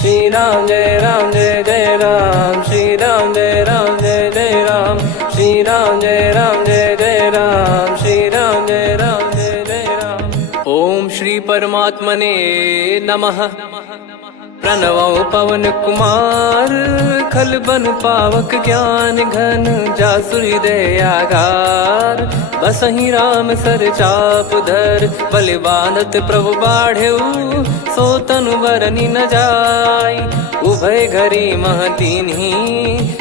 श्री राम जय जय राम, श्री राम जय जय राम, श्री राम जय जय राम, श्री राम जय जय राम। ओम श्री परमात्मने नमः। प्रणवो पवन कुमार, खल बन पावक ज्ञान घन, जासु हृदय आगार। बसहि राम सर चाप धर, बलि बांधत प्रभु बाढ़ेऊ, सो तनु बरनि न जाय। उभय घरी महतीन्ही,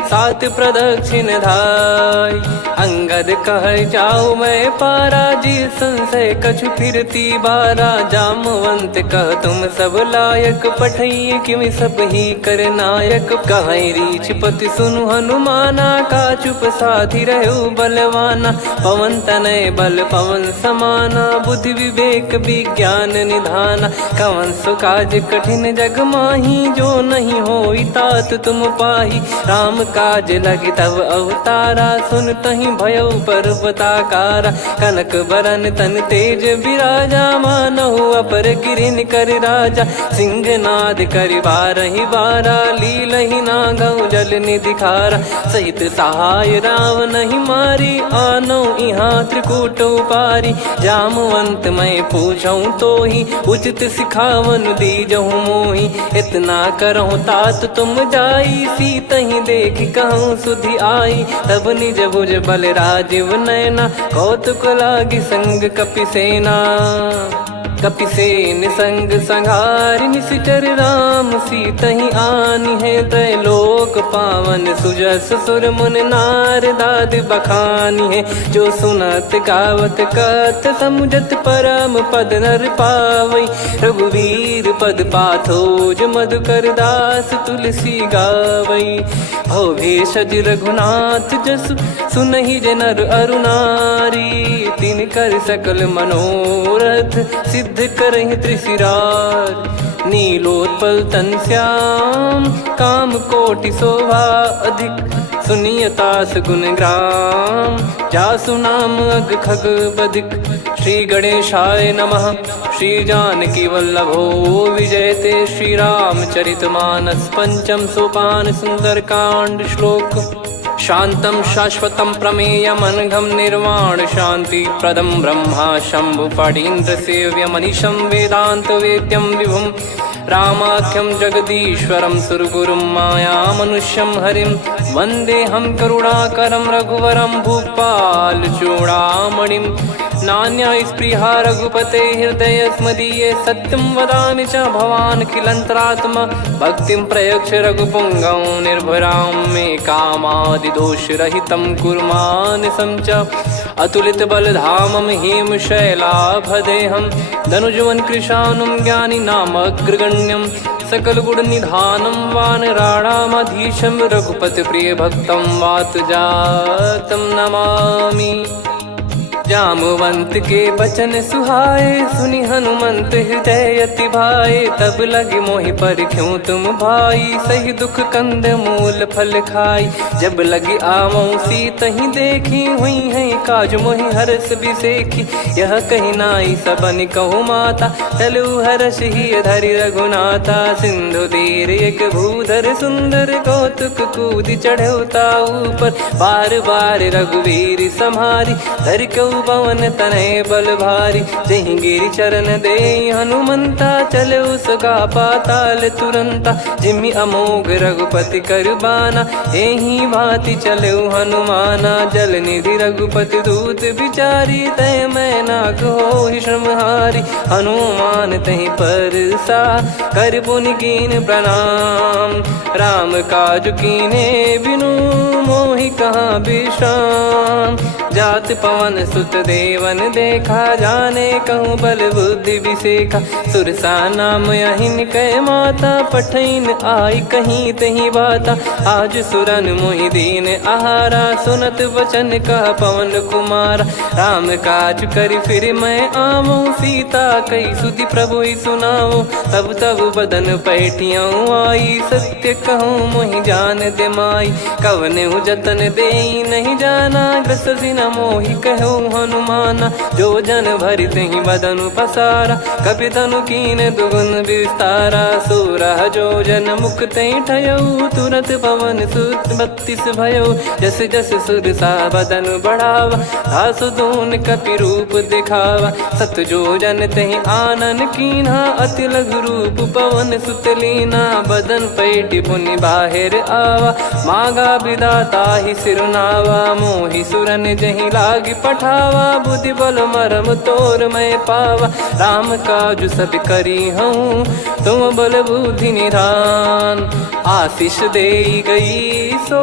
सात प्रदक्षिण धाय। अंगद कह जाऊ मैं पारा, जी संशय कछु फिरती बारा। जामवंत कह तुम सब लायक, पठई किमि सब ही कर नायक। कहीं रीछ पति सुनु हनुमाना, का चुप साधि रहु बलवाना। पवन तनय बल पवन समाना, बुद्धि विवेक विज्ञान निधाना। कवन सो काज कठिन जग माही, जो नहीं होई तात तुम पाही। राम काज लगी तब अवतारा, सुन तहि भयउ पर्वताकारा। कनक बरन तन तेज बिराजा, मानहु अपर गिरिन कर राजा। सिंहनाद करि बारहि बारा, लीलहि नागौ जल निधि खारा। सहित सहाय राम नहीं मारी, आनो इहाँ त्रिकूट उपारी। जामवंत मैं पूछऊँ तोहि, उचित सिखावन दीजहु मोहि। इतना करहु तात तुम जाई, सीतहि देख कहूँ सुधि आई। तब निज भुज बल राजीव नयना, कौतुक लागी संग कपिसेना। कपिसेन संग संघारि, निशिचर राम सीतहि आनी है। त्रैलोक पावन सुजस सुर मुन नार, दाद बखानी है। जो सुनत गावत कथ, समुझत परम पद नर पावई। रघुवीर पद पाथोज, मधुकर दास तुलसी गावई। भव भेषज रघुनाथ जसु, सुनहि जे नर अरु नारी। तिन कर सकल मनोरथ, सिद्ध करहि त्रिशिरार। नीलोत्पल तन श्याम, काम कोटि शोभा अधिक। सुनियतास गुण ग्राम, जासु नाम अग खग बदिक। श्री गणेशाय नमः। श्री जानकी वल्लभो विजयते, श्री रामचरित मानस। पंचम सोपान सुंदर कांड श्लोक। शांतं शाश्वतं प्रमेयमनघं, निर्वाण शांति प्रदं ब्रह्मा शंभु फणीन्द्र सेव्यमनिशं। वेदांत वेद्यं विभुं रामाख्यं जगदीश्वरं, सुरगुरुं माया मनुष्यं हरिं। वन्देऽहं करुणाकरं रघुवरं, भूपाल चूडामणिं। नान्या स्पृहा रघुपते हृदय स्मदीये, सत्यं वदामि च भवान् खिलन्तरात्मा। भक्तिं प्रयच्छ रघुपुङ्गं, निर्भरां मे कामादिदोषरहितं कुर्मानिसं च। अतुलित बलधामं हेमशैलाभदेहं, धनुजवन कृशानुं ज्ञानी नामग्रगण्यं। सकल गुण निधानं वानराणामधीशं, रघुपति प्रिय भक्तं वातजातं नमामि। जामवंत के बचन सुहाए, सुनि हनुमंत हृदय अति भाए। तब लगे मोहि पर क्यों तुम भाई, सही दुख कंद मूल फल खाई। जब लगे आवऊं सीतहि देखी, हुई है काज मोहि हरस बिसेखी। यह कही नाई सबन कहु माता, चलु हरष ही धरि रघुनाथा। सिंधु तीर एक भूधर सुंदर, कौतुक कूद चढ़ौता ऊपर। बार बार रघुवीर सम्हारी, धर कऊ पवन तनय बल भारी। जहि गिरि चरण दे हनुमंता, चले उसका पाताल तुरंता। जिमि अमोघ रघुपति कर बाना, एहि भांति चले हनुमाना। जल निधि रघुपति दूत बिचारी, तय मैं नाग होहि श्रमहारी। हनुमान तहि परसा, कर पुनि कीन प्रणाम। राम काज कीने बिनु, मोहि कहाँ विश्राम। जात पवन सुत देवन देखा, जाने कहूँ बल बुद्धि विसेखा। सुरसा नाम अहिन कै माता, पठैन आई कहीं तही बाता। आज सुरन मोहि दीन आहारा, सुनत वचन कह पवन कुमारा। राम काज करि फिर मैं आवऊं, सीता कई सुधि प्रभु ही सुनाओ। तब तब बदन पैठियाँ आई, सत्य कहूँ मोहि जान दे माई। कवने जतन दे नहीं जाना, ग्रसि न मोहि कहो हनुमाना। जो जन भरि तेहि बदनु पसारा, कपि तनु कीन दुगुन विस्तारा। सोरह जो जन मुख तेहि ठयऊ, तुरत पवन सुत 32 भयऊ। जस जस सुरसा बदन बढ़ावा, आसु दून कपि रूप दिखावा। सत जो जन तेहि आनन कीन्हा, अति लघु रूप पवन सुत लीना। बदन पैटि पुनि बाहिर आवा, मागा विधाता ही सिरुनावा। मोहि सुरन जहि लागी पठावा, बुद्धि बल मरम तोर मैं पावा। राम काजु सब करी हूँ, तुम बल बुद्धि निधान। आशीष देई गई सो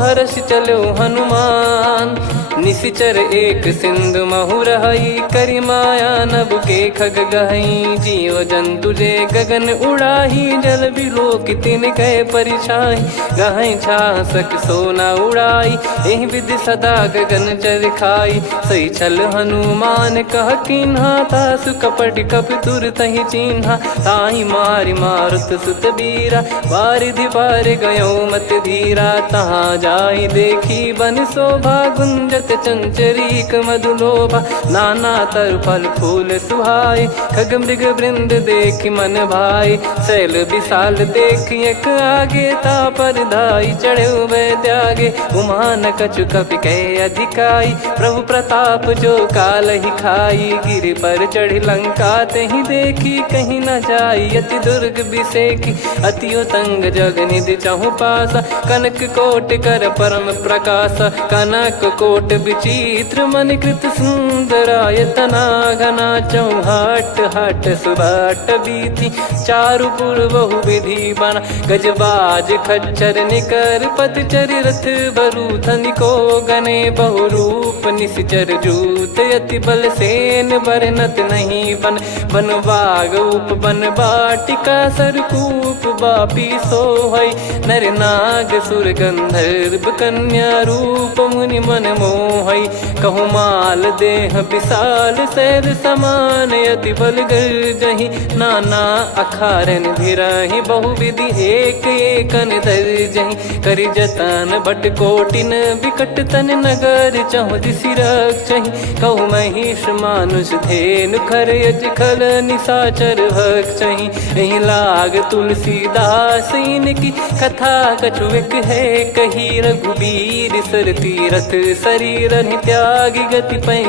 हर्ष चलो हनुमान। निशिचर एक सिंधु महु रहई, करी माया नभ के खग गहई। जीव जंतु जे गगन उड़ाही, जल बिलोक तिन कह परिछाई। गहई छासक सोना उड़ाई, एहि विधि सदा गगन चर खाई। सही छल हनुमान कह कीन्हा, तासु कपट कप तुर तहि चिन्हा। ताहि मारि मारुत सुत बीरा, वारिधि पार गयो मत धीरा। तहाँ जाई देखी बन शोभा, गुंजत चंचरीक मधुलोभा। नाना तर फल फूल सुहाए, खग मृग वृंद देख मन भाई। शैल विशाल देख एक आगे, तापर धाई चढ़े वै त्यागे। उमान कछु कपि कह अधिकाई, प्रभु प्रताप जो काल ही खाई। गिर पर चढ़ी लंका तेहि देखी, कहीं न जाई अति दुर्ग बिसेकी। अति उतंग जग निधि चहु पासा, कनक कोट कर परम प्रकाश। कनक कोट विचित्र मन कृत सुंदरायतना। घना चौहाट हाट सुबाट बीती, चारु पुर बहु विधि बना। गजबाज खच्चर निकर पतचर, रथ बरु धनिको गने। बहु रूप निशिचर जूत, अति बल सेन बरनत नहीं बन। बन बाग उप बन बाटिका, सरकूप बापी सोहई। नर नाग सुर गंधर्व कन्या, रूप मुनि मन मोहई। कहु माल देह विशाल, शैल समान अति बल गर्जहि। नाना अखारन भिरहि, बहु विधि एक एकन दर्जहि। करि जतन बट कोटिन, बिकट तन नगर चहु दिसि रक्षहि। कहु महिष मानुष धेनु, खर यज खल निशाचर भक्षहि। एहि लाग तुलसीदास इनकी, कथा कछु एक है कही। रघुबीर सर तीरथ शरीर, त्यागी गति पै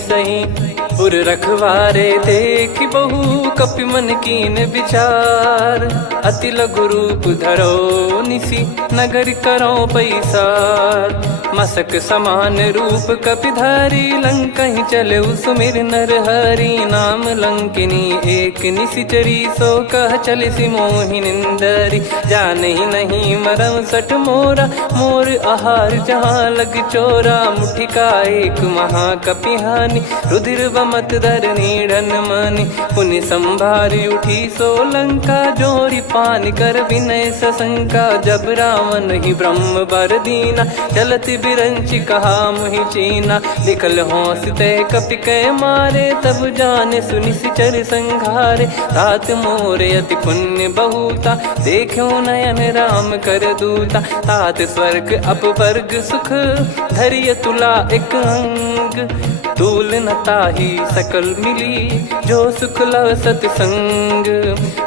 सही। पुर रखवारे देख बहु, कपि मन कीन विचार। अति लघु रूप धरो निसी, नगर करो पैसार। मसक समान रूप कपि धारी, लंकहि चले सुमिर नर हरि। नाम लंकिनी एक निशिचरी, सो कह चलिसि मोहि निंदरी। जानहि नहीं मरम सठ मोरा, मोर आहार जहाँ लग चोरा। मुठिका एक महाकपिहानि, रुधिर बमत धरनी ढन मानि। पुनि संभारी उठी सो लंका, जोरी पान कर विनय सशंका। जब रावण ही ब्रह्म बर दीना, चलत बिरंचि कहा मुहि चीना। लिखल होंस ते कपि कै मारे, तब जाने सुनि सिचर संघारे। तात मोरे अति पुण्य बहुता, देखो नयन राम कर दूता। तात स्वर्ग अपवर्ग सुख, धरिय तुला एक अंग। तूल न ताहि सकल मिली, जो सुख लव सतसंग।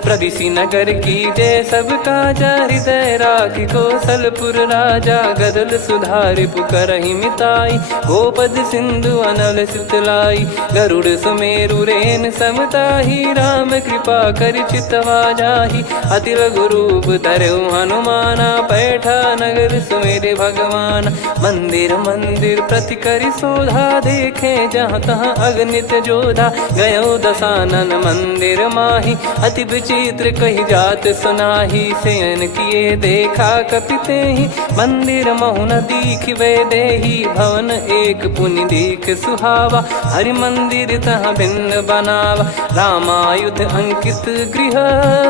प्रविशि नगर की जय सब काजा, हृदय राखि कौशलपुर राजा। गदल सुधारि पुकरहि मिताई, गोपद सिंधु अनल सितलाई। गरुड़ सुमेरु रेन समताहि, राम कृपा करि चितवा जाहि। अति लघु रूप धरऊ हनुमाना, पैठा नगर सुमेरे भगवान। मंदिर मंदिर प्रति करि शोधा, देखे जहाँ तहाँ अगणित जोधा। गयो दशानन मंदिर माही, अति विचित्र कही जात सुनाही। शयन किए देखा कपि तेहि, मंदिर महु न दीख वे देही। भवन एक पुनि दीख सुहावा, हरि मंदिर तहाँ भिन्न बनावा। रामायुध अंकित गृह,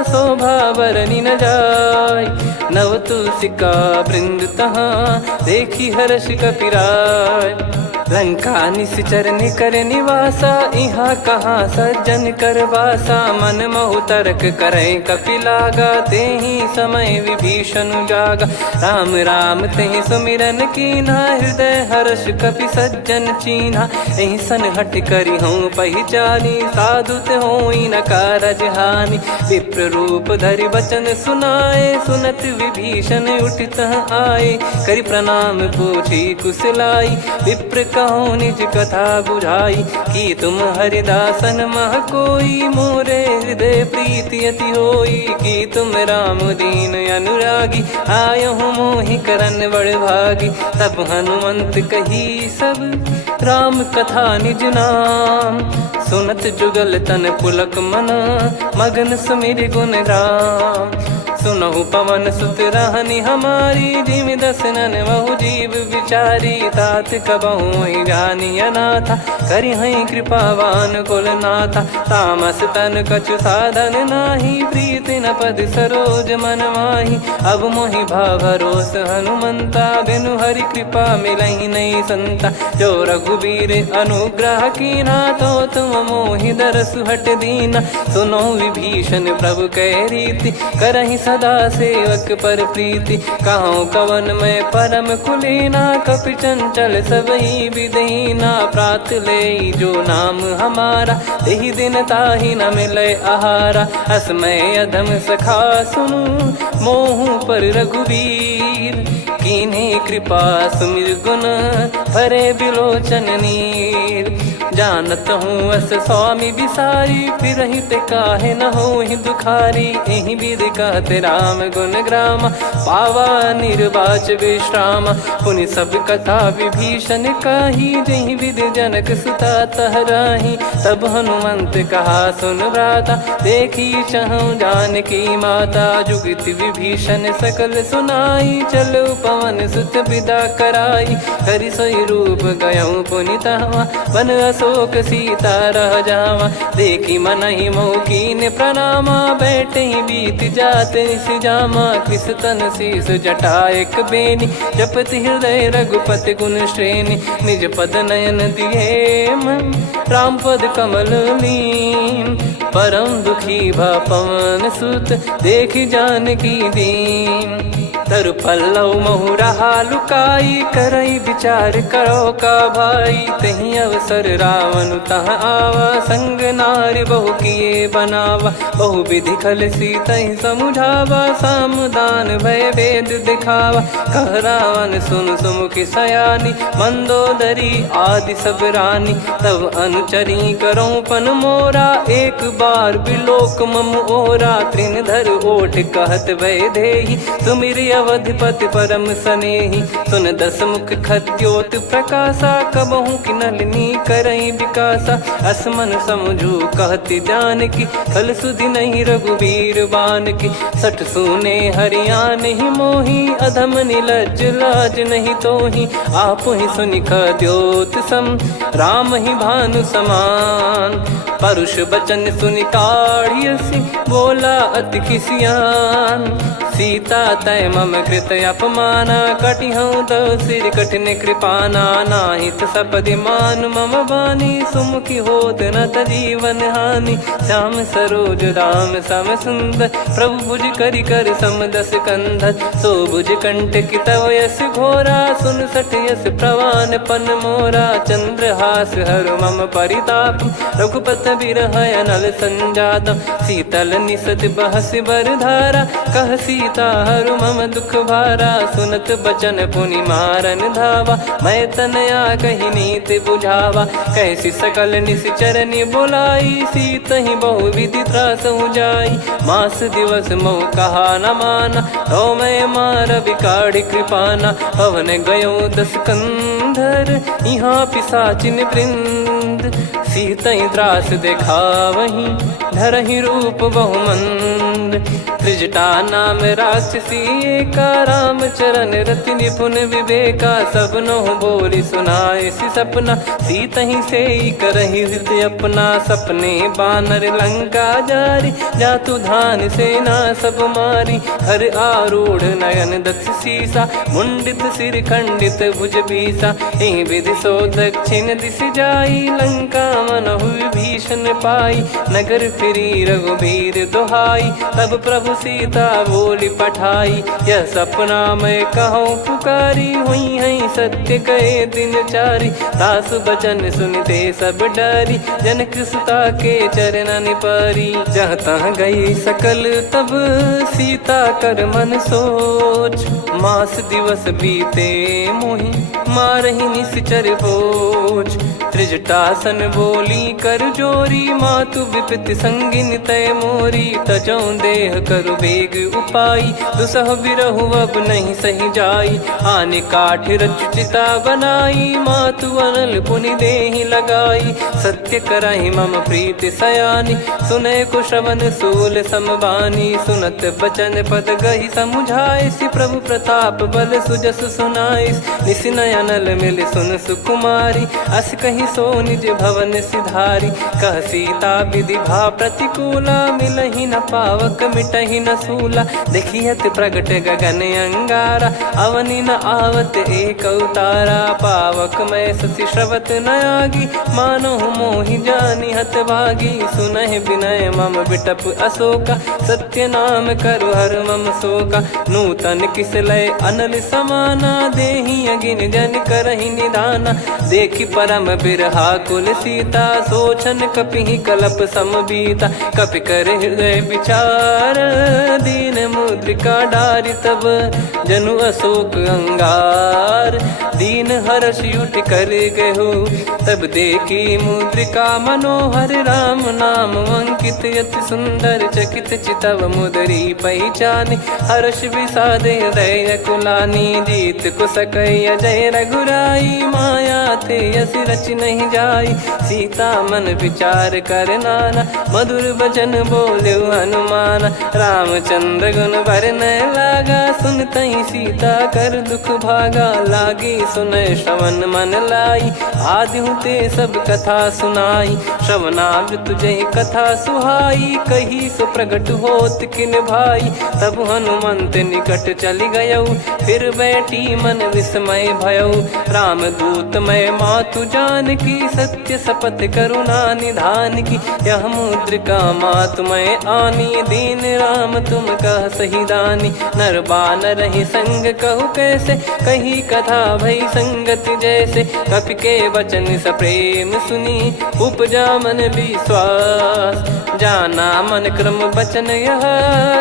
शोभा बरनि न जाय। नव तुलसी का वृंद तहाँ, देखी हर्ष कपिराय। लंका निश्चर निकर निवासा, इहाँ कहाँ सज्जन कर वासा। मन महु तर्क करे कपिलागा, तेहि समय विभीषण जागा। राम राम तेहि सुमिरन कीन्हा, हृदय हर्ष कपि सज्जन चीन्हा। एहि सन हट करि हूँ पहिचानी, साधु ते होई न कारज हानि। विप्र रूप धरि वचन सुनाए, सुनत विभीषण उठित आए। करि प्रणाम पूछी कुशलाई, विप्र कहो निज कथा बुझाई। कि तुम हरिदासन मह कोई, मोरे हृदय प्रीति अति होई। कि तुम राम दीन अनुरागी, आयहु मोहि करन बड़ भागी। तब हनुमंत कही सब राम कथा निज नाम, सुनत जुगल तन पुलक मना, मगन सुमिर गुण राम। सुनहु पवन सुत रहनी हमारी, जिमि दसनन महु जीव विचारी। तात कबहु ही जानी अनाथा, करि हई कृपावान कुल नाथा। तामस तन कछु साधन नाही, प्रीति न पद सरोज मन माही। अब मोहि भाव भरोस हनुमंता, बिनु हरि कृपा मिलहि नहीं संता। जो रघुबीर अनुग्रह कीन्हा, तो तुम मोहि दरसु हट दीना। सुनो विभीषण प्रभु कह रीति, करहि सदा सेवक पर प्रीति। कहूँ कवन में परम कुलीना, कपि चंचल सबही विदहीना। प्रात ले जो नाम हमारा, तेहि दिन ताहि न मिले आहारा। असमय अधम सखा सुनु, मोहु पर रघुवीर। कीन्ही कृपा सुमिर गुण, भरे बिलोचन नीर। जानत हूँ अस स्वामी बिसारी, फिरहि ते काहे न होहि दुखारी। एहि विधि कहते राम गुण ग्राम, पावा निर्वाच विश्राम। पुनि सब कथा विभीषण काही, जहि विधि जनक सुता तहराही। तब हनुमंत कहा सुन भ्राता, देखी चहु जानकी माता। जुगति विभीषण सकल सुनाई, चलो पवन सुत विदा कराई। करि सोई रूप गयऊँ पुनि तहवा, वन अशोक सीता रह जावा। देखी मनहि मोह कीन्ह प्रणामा, बैठे ही बीत जात निस जामा। कृस तन शीस जटा एक बेनी, जपति हृदय रघुपति गुण श्रेणी। निज पद नयन दिए मन, राम पद कमल लीन। परम दुखी भा पवन सुत, देखि जानकी दीन। तरु पल्लव महु रहा लुकाई, करई विचार करो का भाई। तहि अवसर रावण तह आवा, संग नारी बहु किए बनावा। बहु विधि खल सीतहि समुझावा, सामदान भय वेद दिखावा। कह रावण सुन सुमुखि सयानी, मंदोदरी आदि सब रानी। तब अनुचरी करो पन मोरा, एक बार बिलोक मम ओरा। तृण धर ओठ कहत भय देहि, सुमिर अवधिपति परम सनेहि। सुन दस मुख खद्योत प्रकाशा, कबहु कि नलिनी करई विकासा। असमन समझू कहति जानकी, खल सुधि नहीं रघुवीर बानकी। सठ सुने हरियाण ही मोही, अधम निलज्ज लाज नहीं तोही। आप ही सुनि खद्योत सम, राम ही भानु समान। परुष बचन सुनि काढ़ियसि, बोला अति किसियान। सीता तय मम कृत अपमाना, कटिहऊँ तव सिर कठिन कृपाना। नाहित सपदि मान मम बानी, सुमुखी होत न जीवन हानि। श्याम सरोज राम सम सुंदर, प्रभु भुज करि कर सम दस कंधर। सो भुज कंठ की तव यस घोरा, सुन सठ यस प्रवान पन मोरा। चंद्रहास हर मम परिताप, रघुपत बिरह अनल संजातम। शीतल निसत बहस बर धारा, कह सीता हरु मम दुख भारा। सुनत बचन पुनि मारन धावा, मैं तनया कहि नीति बुझावा। कैसी सकल निश्चरनि बुलाई, सीतहि बहु विधि त्रासहु जाई। मास दिवस मोह कहा न माना, तो मैं मार बिकाढ़ि कृपाना। पवन गयो दस कंधर, यहाँ पिशाचिन वृंद। मंद, सीतई त्रास देखावहीं धरहि रूप बहुमंद। त्रिजटा नाम राक्षसी एका, राम चरण रति निपुण विवेका। सबनो बोली सुनाए सि सपना, सीतहि से करहि हृद अपना। सपने बानर लंका जारी, जातु धान सेना सब मारी। हर आरूढ़ नयन दक्ष सीसा, मुंडित सिर खंडित भुज बीसा। एहि विधि सो दक्षिण दिश जाई, लंका मनहु विभीषण पाई। नगर फिरी रघुबीर दुहाई, तब प्रभु सीता बोली पठाई। यह सपना मैं कहूँ पुकारी, हुई है सत्य कहे दिन चारी। दास बचन सुनते सब डरी, जनक सुता के चरण परी। जहाँ तहाँ गई सकल तब सीता कर मन सोच। मास दिवस बीते मोहि मारहि निश्चर बोझ। त्रिजटासन बोली कर जोरी, मातु विपत्ति संगिन तय मोरी। तजौ देह करु बेग उपाई, दुसह बिरहु अब नहीं सही जाई। आने काठ रचिता बनाई, मातु अनल पुनि देहि लगाई। सत्य करहि मम प्रीति सयानी, सुनय को श्रवण सूल समबानी। सुनत बचन पद गहि समुझाए, सि प्रभु प्रताप बल सुजस सुनाइस। निस नयनल मिल सुन सुकुमारी, अस कहि सो निज भवन सिधारी। कह सीता विधि भा प्रतिकूला, मिलहि न पावक मिटहि न सूला। देखियत प्रगट गगन अंगारा, अवनि न आवत एक अवतारा। पावक मैं शशि श्रवत न आगी, मानो मोहि जानि हत भागी। सुनहि विनय मम बिटप अशोका, सत्य नाम करु हर मम शोका। नूतन किस लय अनल समाना, देहि अगिन जन करहि निदाना। देखि परम बिरहा कुल सीता, सोचन कपिहि कलप समबीता। कपि कर हृदय विचार, दीन मुद्रिका डारि तब जनु अशोक अंगार। दीन हर्ष उठ कर गहु, तब देखी मुद्रिका मनोहर। राम नाम अंकित अति सुंदर, चकित चितव मुदरी पहचान। हर्ष विषाद हृदय कुलानी, जीत को सकय जय रघुराई। माया थे यस रच नहीं जाई, सीता मन विचार कर नाना। मधुर बचन बोले हनुमान, रामचंद्र गुण बरनै लागा। सुनतहि सीता कर दुख भागा, लागी सुनय श्रवण मन लाई। आदि ते सब कथा सुनाई, श्रवणामृत जय कथा सुहाई। कही सो प्रगट होत किन भाई, तब हनुमंत निकट चली गयौ। फिर बैठी मन विस्मय भयौ, राम दूत मैं मातु जानकी। सत्य शपथ करुणा निधान की, यह मुद्रिका मातु मैं आनी। दीन राम तुम कह सही दानी, नर बानर ही संग कहु कैसे। कही कथा भई संगति जैसे, कपि के वचन सप्रेम सुनी। उपजा मन विश्वास, जाना मन क्रम बचन यह।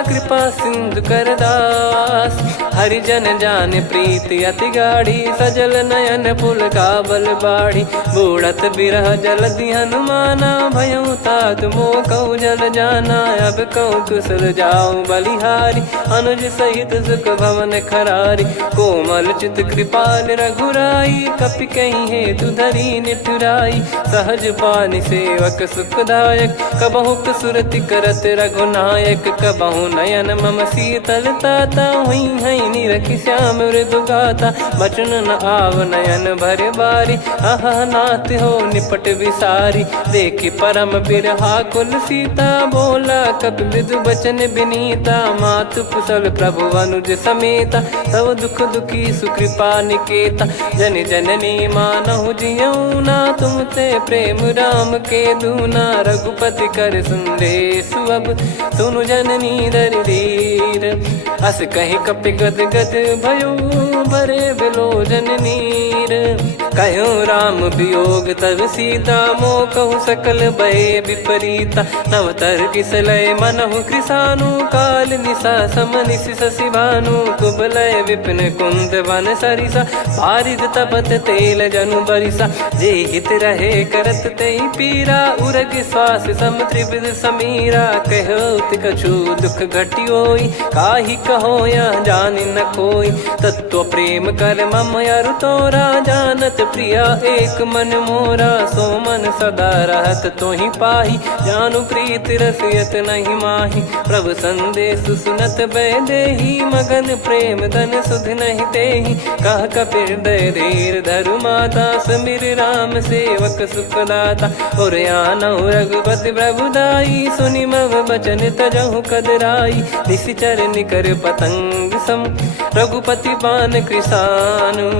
कृपा सिंधु कर दास, हरिजन जान प्रीति अति गाढ़ी। सजल नयन पुल का बल बाढ़ी, बूढ़त बिरह जल दी हनुमाना। भयउ तात मोह कहु जल जाना, अब कहु कुशल जाऊं बलिहारी। अनुज सहित सुख भवन खरारी, कोमल चित कृपाल रघुराई। कपि कहीं हेतु धरी निठुराई, सहज पानि सेवक सुखदायक। कबहु सुरति करत रघुनायक, कबहु नयन मम शीतल ताता। हुई है निरखि श्याम मृदु गाता, बचन न आव नयन भर बारी। आहा नाथ हो निपट विसारी, देखि परम बिरहा कुल सीता। बोला कपि मृदु बचन बिनीता, मातु कुशल प्रभु अनुज समेता। तव दुख दुखी सुकृपा निकेता, जन जननी मानहु जियऊ ना। तुम ते प्रेम राम के दूना, रघुपति कर संदेश अब सुनु जननी दर धीर। अस कहि कपि गद गद भयो, भरे बिलोचन नीर। कहो राम वियोग तब सीता, मोह कहु सकल भय विपरीता। नवतर किसलय मनहु कृसानु, काल निशा समनिशि शशि भानु। कुबलय विपिन कुंद वन सरिसा, पारिद तपत तेल जनु बरिसा। जे हित रहे करत तेहि पीरा, उरग श्वास सम त्रिविध समीरा। कहो कछु दुख घटियोई, काहि कहो या जान न कोई। तत्व प्रेम कर मम अरु तोरा, जानत प्रिया एक मन मोरा। सो मन सदा रहत तो ही पाही, जानु प्रीत रसियत नहीं माही। प्रभु संदेश सुनत बैदेही, मगन प्रेम धन सुध नहीं तेही। कह कपिर दय धीर धरु माता, समिर राम सेवक सुखदाता। और आनौ रघुपति प्रभुदाई, सुनि मव बचन तजहु कदराई। निशिचर निकर पतंग सम, रघुपति पान कृसानु।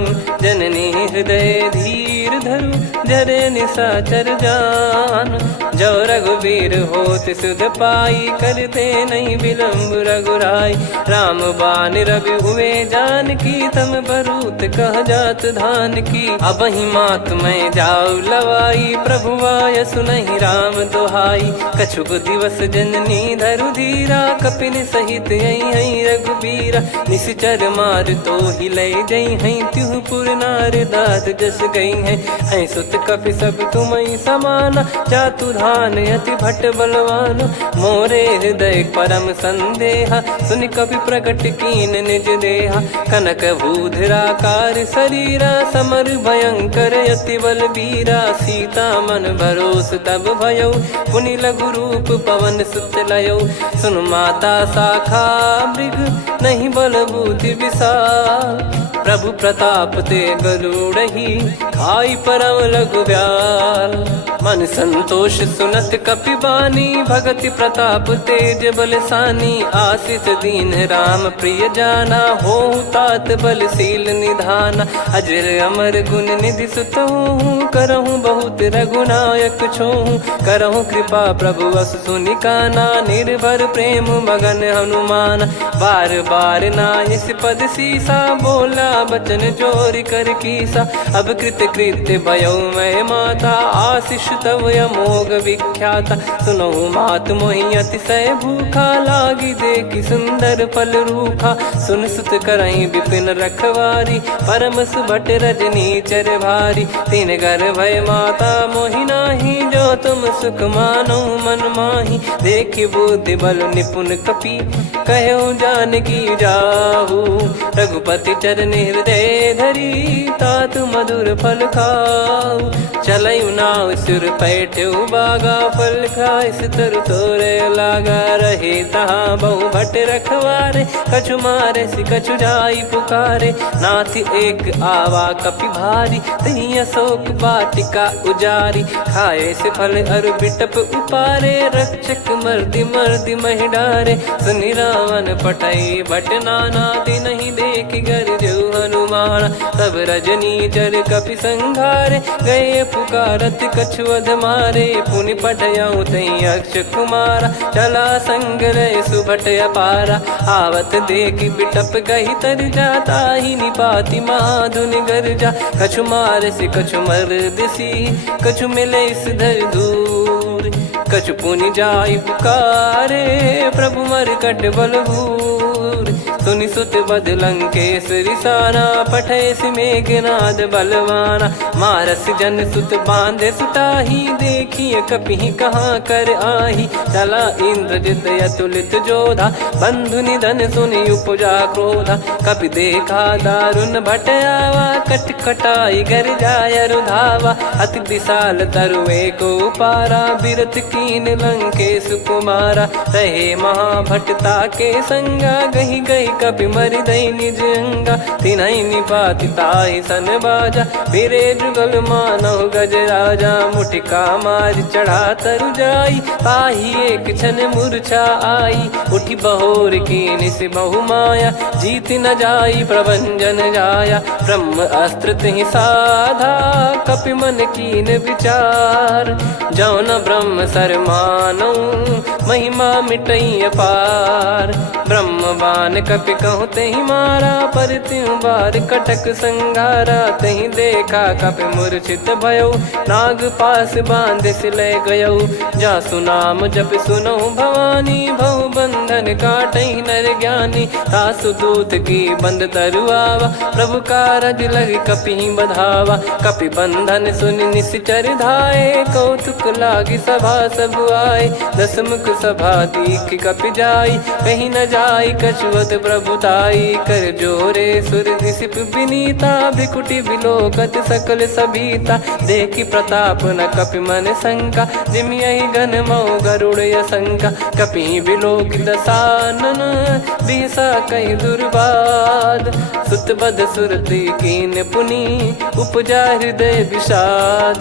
जननी हृदय धीर धरु, जरे निशाचर जान। जो रघुवीर होत सुध पाई, करते नहीं विलम्ब रघुराई। राम बान रवि हुए जानकी, तम बरूत कह जात धान की। अब ही मात मैं जाऊ लवाई, प्रभु आय सुनहि राम दोहाई। कछुक दिवस जननी धरु धीरा, कपिन सहित यही रघुबीरा। निशिचर मार तो ही ले जई हैं, त्युह पुर नार दाद जस गई हैं। सुत कपि सब तुमहि समाना, जातु धान अति भट बलवान। मोरे हृदय परम संदेहा, सुनि कपि प्रकट कीन निज देहा। कनक भूधराकार शरीरा, समर भयंकर अति बलबीरा। सीता मन भरोस तब भयउ, पुनि लघु रूप पवन सुत लयउ। सुन माता शाखा मृग, नहीं बल बुद्धि विशाल। प्रभु प्रताप ते गरुड़ही, खाई परम लघु ब्याल। मन संतोष सुनत कपि बानी, भगति प्रताप तेज बलसानी। आशीष दीन राम प्रिय जाना, होहु तात बलशील निधाना। अजर अमर गुण निधि सुतहु, करहु बहुत रघुनायक छोहु। करहु कृपा प्रभु अस सुनि काना, निर्भर प्रेम मगन हनुमान। बार बार नायस पद सीसा, बोला बचन चोरी कर कीसा। अब कृत कृत्य भयउ मैं माता, आशीष तव अमोघ विख्याता। सुनहु मात मोहि अतिशय भूखा, लागी देखि सुंदर फल रूखा। सुन सुत करहि विपिन रखवारी, परम सुभट रजनी चर भारी। तीन घर भय माता मोहि नाही, जो तुम सुख मानो मन माही। देखि बुद्धि बल निपुण कपि, कहु जानकी जाहु। रघुपति चरण हृदय धरी, तात मधुर फल खाऊ। चलयु नाव सुर पैठ्यु बागा, फल खाइस तरु तोरे लागा। रहे तहाँ बहु भट रखवारे, कछु मारे सि कछु जाई पुकारे। नाथ एक आवा कपि भारी, तही अशोक वाटिका उजारी। खाए से फल अरु बिटप उपारे, रक्षक मर्दि मर्दि महि डारे। सुनि रावण पटई भट नाना, तिनहि देखि गरजउ हनुमान। तब रजनी चर कपि संघारे, गए पुकारत कछु अध मारे। पुनि पठयउ तई अक्ष कुमारा, चला संग रहे सुभट अपारा। आवत देखि बिटप गही तर जाता, ही निपाति महाधुनि गर्जा। कछु मार से कछु मर्दिसी, कछु मिले इस धर दूर। कछु पुनि जाई पुकारे, प्रभु मरकट बलभूर। सुनि सुत बद लंकेश्वरी साना, पठय मेघनाद बलवाना। मारस जन सुत बांधे सुताही, देखिए कपि कहाँ कर आही। चला इंद्रजित अतुलित जोधा, बंधु निधन सुनि उपजा क्रोधा। कपि देखा दारुण भट आवा, कट कटाई गर जाय रुधावा। अति विशाल तरुए को पारा, बिरत कीन लंकेश कुमारा। रहे महाभटता के संगा, गही गही कपि मरि दई निज अंगा। तिन्हि निपाति ताहि सन बाजा, फिरे जुगल मानव गज राजा। मुटिका मार चढ़ा तरु जाई, ताहि एक क्षण मूर्छा आई। उठि बहोर कीन से बहु माया, जीत न जाई प्रभंजन जाया। ब्रह्म अस्त्र तिहि साधा, कपि मन कीन विचार। जौ न ब्रह्म सर मानौ, महिमा मिटई अपार। ब्रह्म बान कपि कहु तहि मारा, पर त्यों बार कटक संगारा। तहि देखा कपि मूर्छित भयउ, नाग पास बांध सिले गयउ। जासु नाम जप सुनहु भवानी, भव बंधन काटहि नर ज्ञानी। तासु दूत की बंद तरुआवा, प्रभु कारज लग कपि बधावा। कपि बंधन सुनि निश्चर धाये, कौतुक लागी सभा सब आए। दस मुख सभा दीख कपि जाई, कहीं न जाई कछुवत प्रभुताई। कर जोरे सुर दिसिप विनीता, भ्रिकुटि बिलोकत सकल सबीता। देखि प्रताप न कपि मन शंका, जिमियहि गन मऊ गरुड़ असंका। कपि बिलोक दसानन, बिहसा कहि दुर्वाद। सुत बध सुरति कीन पुनि, उपजा हृदय विषाद।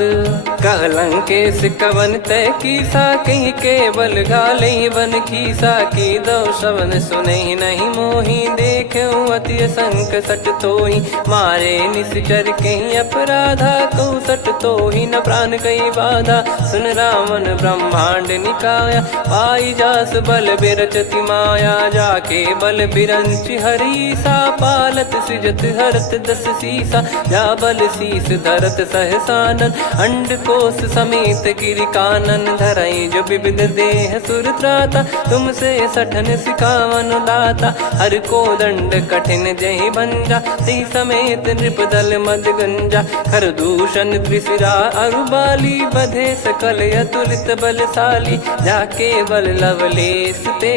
कहलंकेश कवन तय कीसा, कहीं केवल गाले बन खीसा। की दो श्रवण सुने नहीं मोही, देखे अति संक सट तोही। मारे निश्चर कहीं अपराधा, कहूँ सट तोही न प्राण कहीं बाधा। सुन रावण ब्रह्मांड निकाया, पाई जास बल बिरचति माया। जाके बल बिरंच हरीसा, पालत सृजत हरत दस सीसा। जा बल शीस धरत सहसानन, अंड कोश समेत गिरि कानन। धरई जो विविध देह सुर त्राता, तुमसे सठन सिखावन दाता। हर को दंड कठिन जहि भंजा, ती समेत नृप दल मद गंजा। खर दूषण त्रिशिरा अरुबाली, बधे सकल अतुलित बलशाली। जाके बल लवलेश ते,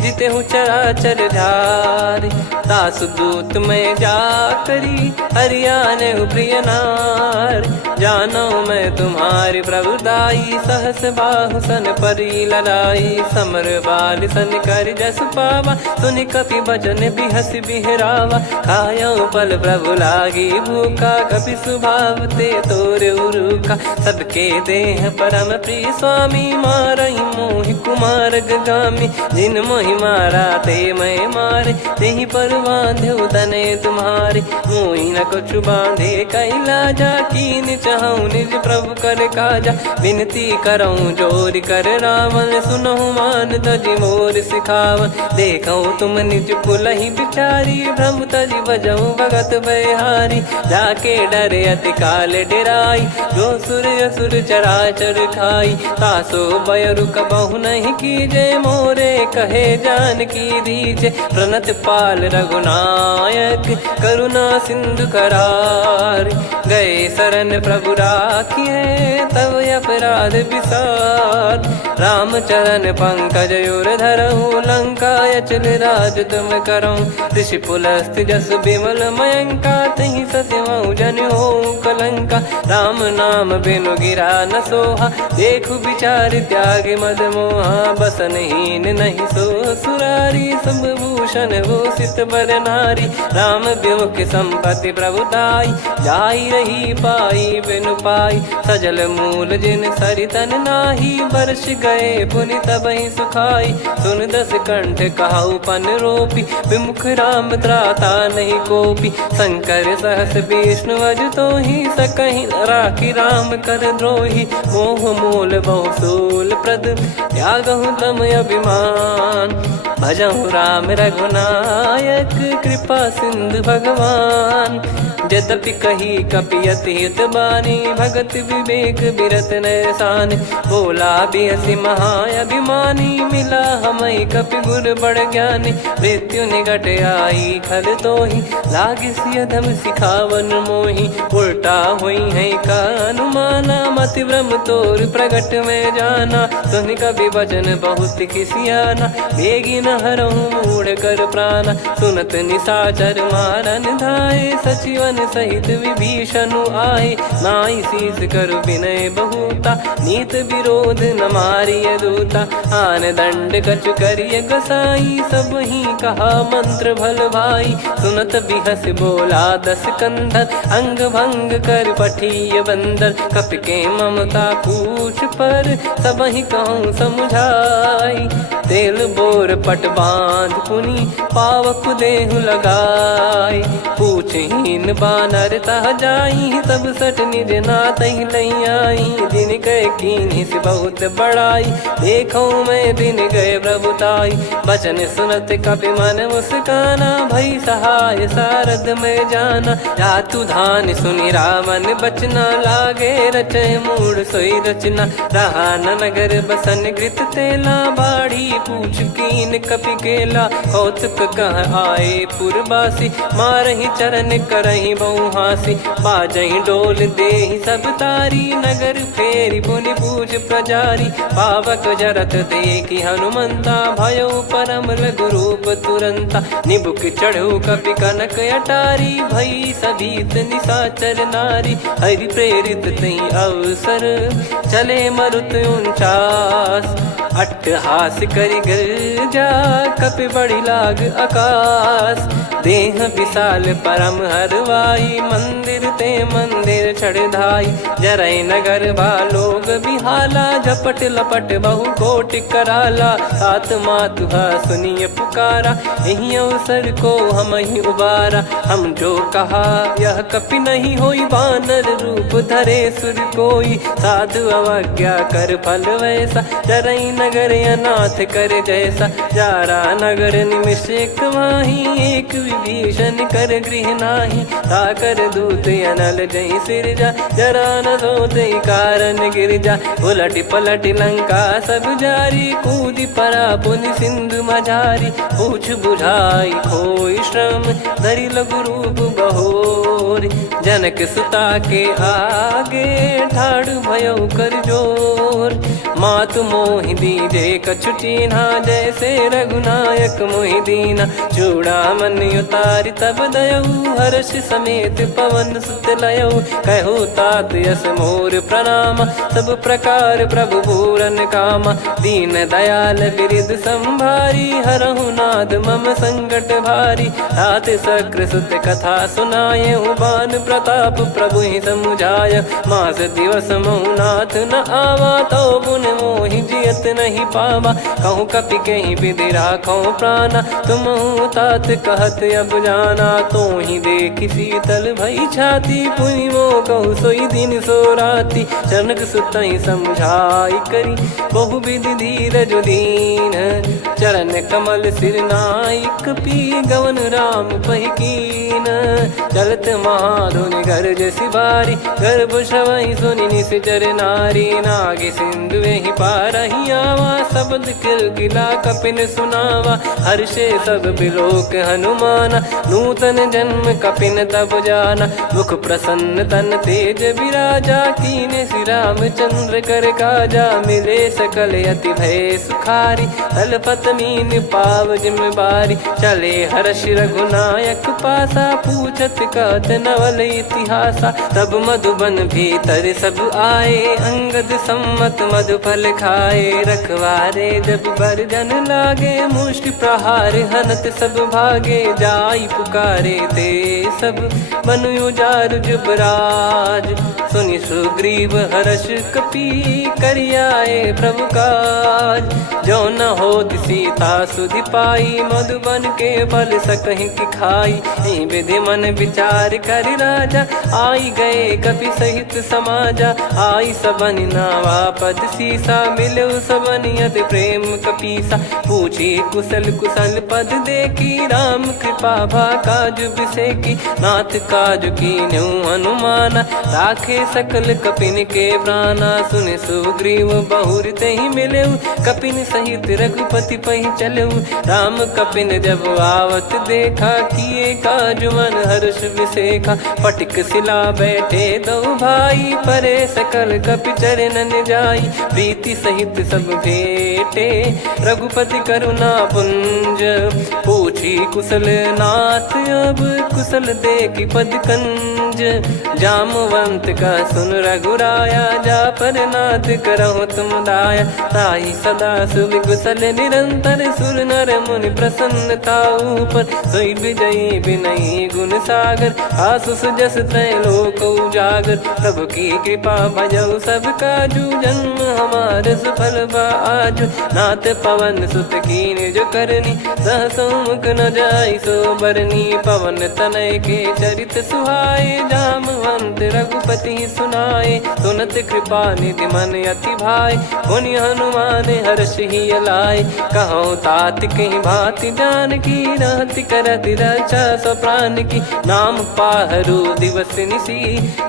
जिते हूँ चराचर धारी। दास दूत में जा करी, हरियाने प्रिय नार। जानो मैं तुम्हारी प्रभुताई, सहस बाहु सन परी लड़ाई। समर बाल सन कर जस पावा, सुनि कपि भजन बिहस बिहरावा। खायो पल प्रभु लागी भूखा, कपि स्वभाव ते तोर उरुखा। सबके देह परम प्रिय स्वामी, मारई मोहि कुमार गगामी। जिन मोहि मारा ते मैं मारे, तेहि पर बांधो तने तुम्हारे। मोहि न कुछ बांधे कैलाजा, कीन चाहूँ निज प्रभु कर काजा। विनती करऊँ जोर कर रावण, सुनहु मान तजि मोर सिखावन। देखऊँ तुम निज पुलहि बिचारी, भ्रम तजि बजऊँ भगत बहारी। जाके डरे अति काल डेराई, जो सुर असुर चराचर खाई। तासो बयरु कबहु नहीं कीजे, मोरे कहे जान की दीजे। प्रणत पाल रघुनायक, करुणा सिंधु करार। गए शरण प्रभु राखिए, तब अपराध विसार। राम चरण पंकज उर धरऊँ, लंका अचल राज तुम करऊँ। ऋषि पुलस्त जस विमल मयंका, तहि सत्यमऊ जन हो कलंका। राम नाम बिनु गिरा न सोहा, देखु विचार त्याग मद मोहा। बसनहीन नहीं सो सुरारी, सब भूषण भूषित बर नारी। राम विमुख संपत्ति प्रभुताई, जाई रही पाई बिनु पाई। सजल मूल जिन सरितन नाही, वर्ष गए पुनि तबहि सुखाई। सुन दस कंठ कहाऊ पन रोपी, विमुख राम त्राता नहीं कोपी। शंकर सहस विष्णु अज तोहि, सकहि न राखी राम कर द्रोही। मोह मूल बहु सूल प्रद, त्यागहु तम अभिमान। भजहु राम रघुनायक, कृपा सिंधु भगवान। यद्यपि कही कपियति हित बानी, भगत विवेक बिरत नैसान। बोला बिहसि महाअभिमानी, मिला हमई कपि गुर बड़ ज्ञानी। मृत्यु निकट आई खल तोहि, लागिसि अधम सिखावन मोहि। उल्टा हुई है का अनुमाना, मति भ्रम तोर प्रगट में जाना। सुन कवि वचन बहुत खिसियाना, बेगी न हरहु मूढ़ कर प्राणा। सुनत निशाचर मारन धाये, सचिवन सहित विभीषणु आए। नाई शीस कर विनय बहुता, नीत विरोध न मारिय दूता। आन दंड कछु करिय गसाई, सब ही कहा मंत्र भल भाई। सुनत बिहस बोला दस कंधर, अंग भंग कर पठिय बंदर। कपि के ममता पूछ पर, सब ही कहूँ समुझाई। तेल बोर पट बांध पुनि, पावक देहु लगाई। पूछहीन बानर तह जाई, सब सट निज नातहि लई आई। दिन गए कीन्ही से बहुत बड़ाई, देखो मैं दिन गए प्रभुताई। बचन सुनत कपि मन मुस्काना, भई सहाय सारद में जाना। जातु धान सुनि रावण बचना, लागे रचय मूढ़ सोई रचना। रहा न नगर बसन घृत तेला, बाढ़ी पूछ कीन कपि केला कौतुक कह आए पुरबासी मारही चरण करही बहु हासी बाजही डोल देहि सब तारी नगर फेरी पुनि पूज प्रजारी पावक जरत देखी हनुमंता भयो परम लघु रूप तुरंता निबुक चढ़ू कपि कनक अटारी भई सभीत निशाचर नारी हरि प्रेरित तई अवसर चले मरुत 49 अट्टहास करि गिरजा कपि बड़ी लाग आकाश देह विशाल परम हरवाई मंदिर ते मंदिर चढ़ाई जरई नगर बालोग बिहाला झपट लपट बहु कोट कराला सात मातुहा सुनिय पुकारा यही अवसर को हम ही उबारा हम जो कहा यह कपि नहीं होई बानर रूप धरे सुर कोई साधु अवज्ञा कर फल वैसा जरई नगर अनाथ कर जैसा जारा नगर निमिष एक माही एक विभीषण कर गृह नाही ताकर दूत अनल जय सिरजा जरा न सोते कारण गिरजा उलट पलट लंका सब जारी कूदी परा पुनि सिंधु मझारी पूछ बुझाई खोई श्रम धरि लघु रूप बहोरी जनक सुता के आगे ठाड़ भयो कर जोर मातु मोहि दीजे कछु चीन्हा जैसे रघुनायक मोहि दीना चूड़ामन उतारि तब दयऊ हर्ष समेत पवन सुत लयऊ कहु तात यस मोर प्रणाम सब प्रकार प्रभु पूरन कामा दीन दयाल बिरिद संभारी हरहु नाद मम संकट भारी तात सक्र सुत कथा सुनाये बान प्रताप प्रभु ही समुझाय मास दिवस महु नाथ न आवा तो पुन मोहि जियत नहीं पावा कहूँ कपि कहीं विधि राखो प्राणा तुम तात कहत अब जाना तो ही देख शीतल भई छाती पुनि मो कहु सोई दिन सो राती जनक सुतई समझाई करी बहु विधि धीरज दीन चरण कमल सिर नाइक पी गवन राम पहिकीन चलत महाधुनि गर्ज सिबारी गर्भ श्रवहि सुनि निश्चर नारी नागे सिंधु ही पारही आवा शब्द किलकिला कपिन सुनावा हर्षे सब बिलोक हनुमाना नूतन जन्म कपिन तब जाना मुख प्रसन्न तन तेज विराजा कीने श्री रामचंद्र कर काजा मिले सकल अति भय सुखारी तलपत मीन पाव जिम्मेवारी चले हर्ष रघुनायक पासा पूछत कहत नवल इतिहासा तब मधुबन भीतर सब आए अंगद सम्मत मधुफल खाए रखवारे जब बरजन लागे मुष्टि प्रहार हनत सब भागे जाई पुकारे ते सब मनु उजार जुबराज सुनि सुग्रीव हर्ष कपि करियाए प्रभु काज जो न हो सीता सुधि पाई मधुबन के फल सकहि की खाई विधि मन विचार कर राजा आई गए कपि सहित समाजा आई सबन नावा पद सीसा मिलो सबनियत प्रेम कपीसा पूछी कुशल कुशल पद देखी राम कृपा भा काज बिसेकी नाथ काज की न्यू हनुमाना राखे सकल कपिन के प्राणा सुन सुग्रीव बहुर ते ही मिले कपिन सहित रघुपति पहि चले राम कपिन जब आवत देखा किए काज मन हर्ष विसेखा पटिक सिला बैठे दो भाई परे सकल कपि चरणन जाई प्रीति सहित सब भेटे रघुपति करुणा पुंज पूछी कुशल नाथ अब कुशल देखी पद कंज जामवंत का सुन रघुराया जा पर नाथ करहु तुम दाया ताई सदा सुभि कुशल निरंतर सुर नर मुनि प्रसन्नता ऊपर सोई विजयी विनयी गुण सागर आसु सुजस त्रैलोक उजागर प्रभु की कृपा भजऊ सब काजू जन्म हमार सफल बाजू नाथ पवन सुत कीन जो करनी सहसो मुख न जाई सो बरनी पवन तनय के चरित सुहाए जामवंत रघुपति सुनाए सुनत कृपा निधि मन अति भाई पुनि हनुमान हर्ष ही लाए कहो तात कहीं भांति जान की रहति करति रक्षा सो प्राण की नाम पाहरू दिवस निसी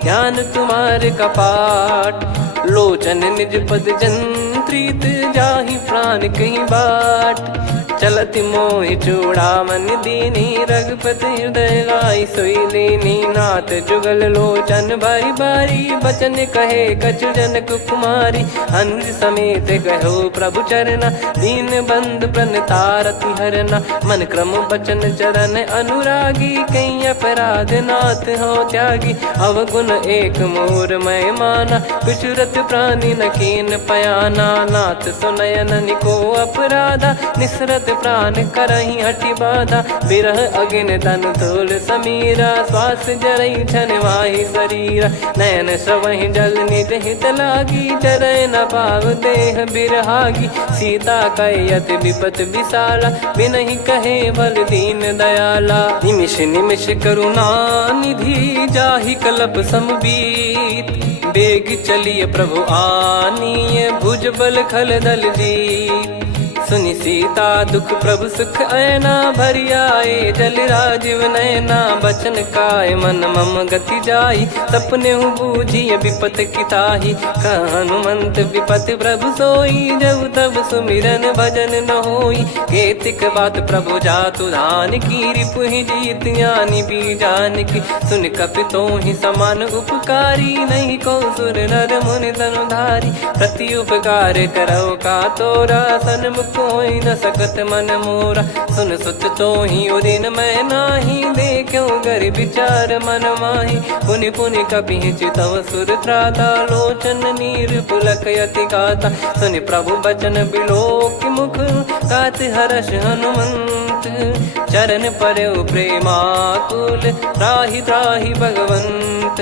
ध्यान तुम्हारे कपाट लोचन निज पद जन प्रीत जाहि प्राण कहीं बाट। चलत मोहि चूड़ामन दीनी रघुपति हृदय लाई सोई लीनी। नाथ जुगल लोचन बारी बारी बचन कहे कछु जनक कुमारी। हंस समेत गहो प्रभु चरना दीन बंद प्रणतारति हरना। मन क्रम बचन चरण अनुरागी कहीं अपराध नाथ हो त्यागी। अवगुण एक मोर मैं माना विचुरत प्राणी न कीन पयाना। नाथ सुनयन निको अपराधा निसरत प्राण करही हटि बाधा। बिरह अगिन तन तोल समीरा श्वास जरई छन वाहि शरीरा। नयन सवहि जल निज हित लागी चरय न पाव देह बिरहागी। सीता कयत विपत विशाला बिनहि कहे बल दीन दयाला। निमिष निमिष करुणा निधि जाहि कलप समबीत। बेग चलिए प्रभु आनीय भुज बल खल दल जीत। सुनि सीता दुख प्रभु सुख ऐना भरि आए जल राजीव नैना। बचन काय मन मम गति जाई सपने बूझी विपत किताही। हनुमंत विपत प्रभु सोई जब तब सुमिरन भजन न होई। केतिक बात प्रभु जातु धान की रिपुहि जीत ज्ञानी बीजान की। सुन कपितो ही समान उपकारी नहीं को सुर नर मुनि तनुधारी। प्रति उपकार करो का तोरा सन्मुख कोई न सकत मन मोरा। सुन सुत तो ही उदिन मैं नाही देखो गर विचार मन माही। पुनि पुनि कपि चितव सुर त्राता लोचन नीर पुलक यति गाता। सुनि प्रभु बचन बिलोक मुख गात हर्ष हनुमंत। चरण परयो प्रेमाकुल त्राहि त्राहि भगवंत।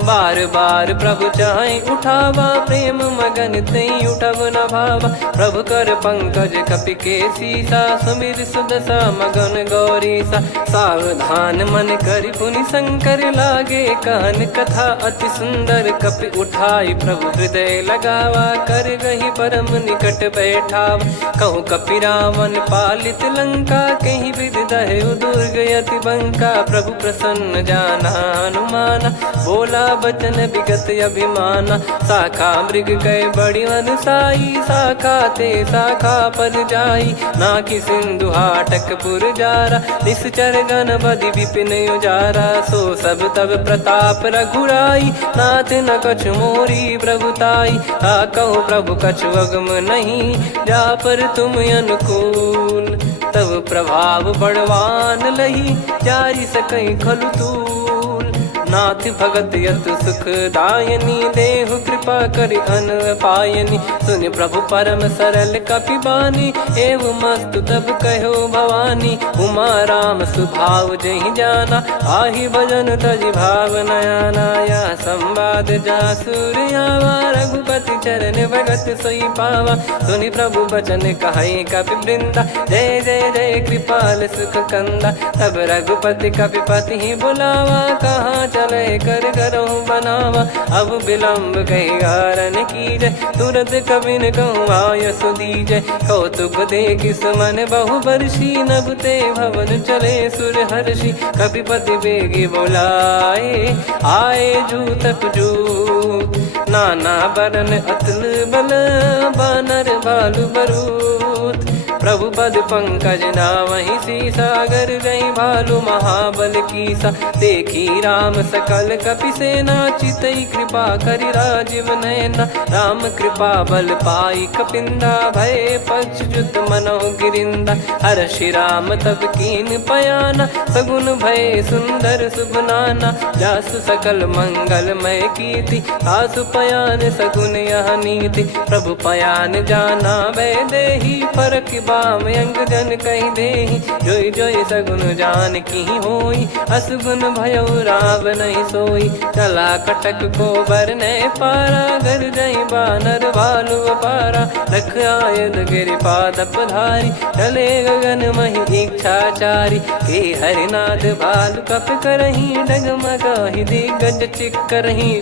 बार बार प्रभु चाहि उठावा प्रेम मगन तई उठब न भावा। प्रभु कर पंकज कपि के सीसा सुमिर सुदशा मगन गौरीसा। सावधान मन करि पुनि शंकर लागे कहन कथा अति सुंदर। कपि उठाई प्रभु हृदय लगावा कर गही परम निकट बैठावा। कहूँ कपि रावण पालित लंका कहीं विधि दहु दुर्ग यति बंका। प्रभु प्रसन्न जाना हनुमाना बोला बचन विगत अभिमाना। शाखा मृग गए बड़ी अनुसाई शाखा ते शाखा पर जाई। ना कि सिंधु हाटक पुर जारा निश्चर गण बदि विपिन उजारा। सो सब तब प्रताप रघुराई नाथ न कछु मोरी प्रभुताई। कहूँ प्रभु कछु अगम नहीं जा पर तुम अनुकूल। तब प्रभाव बड़वान लही जारी सकई खलु तूल। नाथ भगत यत सुख दायनी देहु कृपा करि अन पायनी। सुन प्रभु परम सरल कपि बानी एवं मस्तु तब कहो भवानी। उमा राम सुभाव जहि जाना आहि भजन तजि भाव नयाना। या संवाद जासुर आवा रघुपति चरण भगत सोई पावा। सुनि प्रभु बचन कहै कपि वृंदा जय जय जय कृपाल सुख कंदा। तब रघुपति कपि पति बुलावा कहाँ चले कर करहु बनावा। अब विलम्ब कही कारण कीजय तुरत कबिन कहूँ आयस दीजय। कौतुक देख सुमन बहु बरसी नभ ते भवन चले सुर हर्षि। कपिपति बेगी बोलाए आए जूतक जूत। नाना बरन अतुल बल बानर बालु बरूत। प्रभु पद पंकज नावहि सीसागर गई भालु महाबल कीसा। देखी राम सकल कपि सेना चितई कृपा करि राजीव नयना। राम कृपा बल पाई कपिंदा भय पक्ष जुत मनो गिरिंदा। हर्षि राम तब कीन पयाना सगुन भय सुंदर शुभ नाना। जासु सकल मंगलमय कीर्ति आसु पयान सगुन यह नीति। प्रभु पयान जाना वै देहि फरक बाम अंग जन कहीं देहि। जोई जोई सगुन जान की होई असगुन भयो राव नहीं सोई। चला कटक को बरने पारा घर जई बानर भालु पारा। रख आयद गिरि पाद पधारी चले गगन मही इच्छाचारी। के हरिनाथ भालु कप करही डगमगाहि दिग्गज चिक्करही।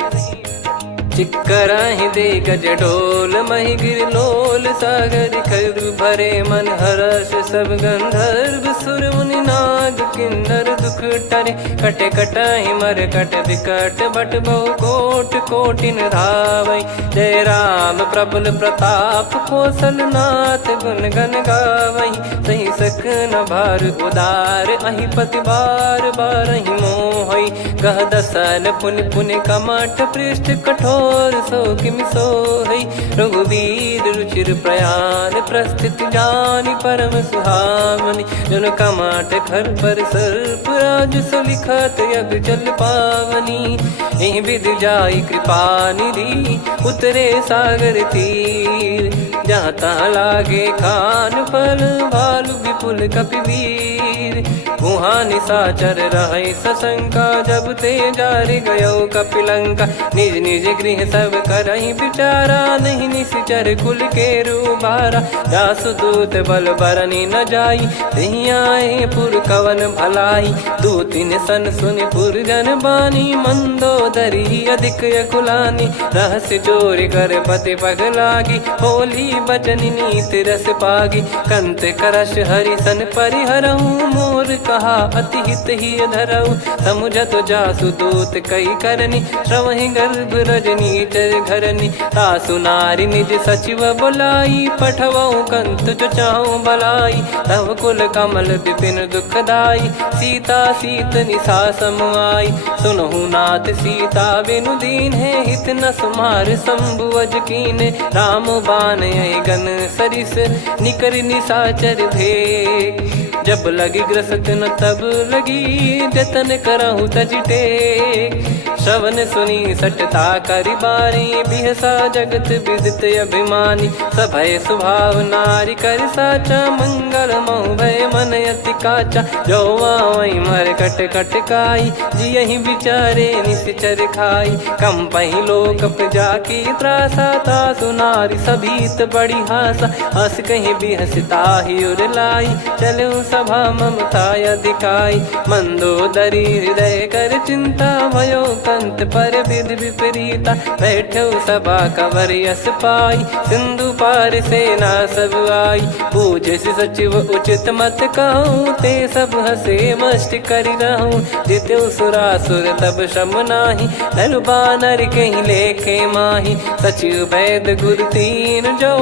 चिक्कराहि दे गज डोल महि गिर लोल सागर खर भरे मन हर्ष सब गंधर्व सुर मुनि नार। नाग किन्नर दुख टरे, कटे कटहि मर कट विकट बट बहु कोट कोटिन धावै। जय राम प्रबल प्रताप कौशलनाथ गुण गण गावै। सही सकन भार उदार अहि पति बार बारहि मोहै। गह दसन पुन पुन कमठ पृष्ठ कठोर सो किमि सोहै। रघुवीर रुचिर प्रयाण प्रस्थित जानि परम सुहावनि। जन कमठ खर पर सर्प राज सलिखत यग जल पावनी। एहि विधि जाई कृपा निधि उतरे सागर तीर। जहाँ तहाँ लागे खान फल भालु विपुल कपिवीर। वहाँ निशाचर रहै सशंका जब ते जारि गयो कपिलंका। निज निज गृह सब करहि विचारा नहीं निश्चर कुल के रूबारा। जासु दूत बल बरनि न जाई तेहि आए पुर कवन भलाई। दूतिन सन सुनि पुर जन बानी मंदोदरी अधिक यकुलानी। रहस्य चोरी कर पति पगलागी होली बचन नीति रस पागी। कंत करश हरिसन परिहरहु मोर कहा अति हित ही धरऊ। समुझत जासु दूत कई करनी श्रवहि गर्भ रजनी चर घरनी। तासु नारी निज सचिव बुलाई पठवऊ कंत जो चाहूं बलाई। तव कुल कमल विपिन दुखदाई सीता सीत निशा समाई। सुनहु नाथ सीता बिनु दीन है हित न सुमार शंभु अज कीने। राम बाण गन सरिस निकर निशाचर भेग। जब लगी ग्रसत न तब लगी जतन करहु तज टेक। श्रवण सुनी सटता करि बारी बिहसा जगत विदित अभिमानी। सभय स्वभाव नारी कर साचा मंगल मऊ भय मन अति काचा। जो आवै मर कट कट काई जियहि विचारे निश्चर खाई। कम पहि लोक जाकी त्रासा तासु नारी सभीत बड़ी हासा। हस कहीं बिहसता ही उर लाई चलऊ सभा ममता अधिकाई। मंदोदरी हृदय कर चिंता भयो कंत पर विधि विपरीता। बैठो सभा कवर यस पाई सिंधु पार सेना सब आई। पूज्य सचिव उचित मत कहूँ ते सब हसे मष्ट करि रहूँ। जित्यु सुरासुर तब श्रम नाही नर बानर कहीं लेखे माही। सचिव वैद गुरु तीन जो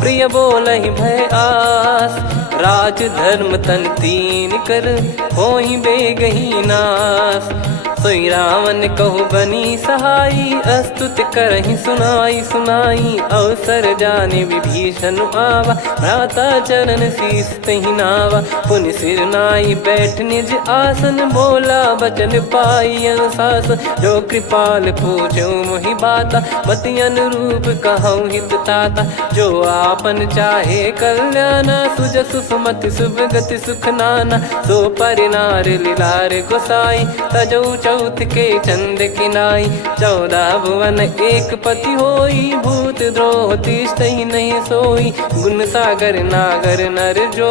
प्रिय बोलहि भय आस। राज धर्म तन तीन कर होई बेगही नास। सोई रावण कहु बनी सहाई अस्तुत करहि सुनाई सुनाई। अवसर जाने विभीषण आवा भ्राता चरण शीस तहि नावा। पुनि सिर नाई बैठ निज आसन बोला बचन पाई अनुशासन। जो कृपाल पूछो मोहि बाता मति अनुरूप कहूँ हित ताता। जो आपन चाहे कल्याणा सुजसु सुमति सुभगति सुख नाना। सो परिनार लीलार गोसाई तजौ चौथ के चंद किनाई। 14 भुवन एक पति होई भूत द्रोह तिष्ठहि नहीं सोई। गुण सागर नागर नर जो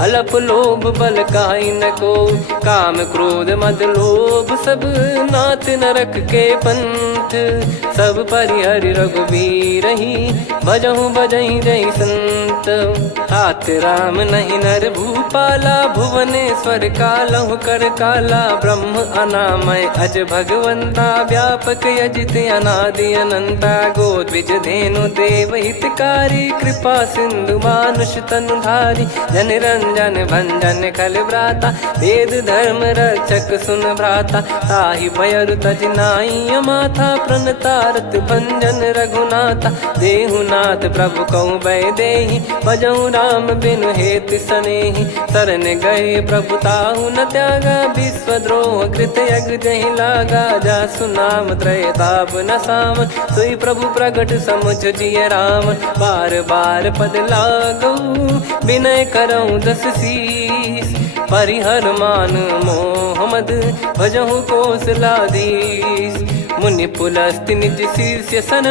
अलप लोभ बल काई न को। काम क्रोध मद लोभ सब नाथ नरक के पंथ। सब परिहरि रघुबीर ही भजहु भजहि जय संत। तात राम नहीं नर भूपाला भुवनेश्वर कालहु कर काला। ब्रह्म अनामय अज भगवंता व्यापक यजित अनादि अनंता। गोद्विज धेनु देव हितकारी कृपा सिंधु मानुष तनुधारी। जन रंजन भंजन खल भ्राता वेद धर्म रक्षक सुन भ्राता। ताहि भयरु तज नाई माथा प्रणतारत भंजन रघुनाथा। देहुनाथ प्रभु कहु भय देहि भजहु राम बिनु हेतु सनेहि। शरण गए प्रभु ताहु न त्यागा विश्वद्रोह कृत यज्ञ जहि लागा। जासु नाम त्रय ताप न सावन सोई प्रभु प्रगट समुझ जिय राम। बार बार पद लागऊ विनय करऊँ 10 शीस। परिहर मान मोह मद भजहु कौशलाधीश। मुनि पुलस्त्य निज शिष्य सन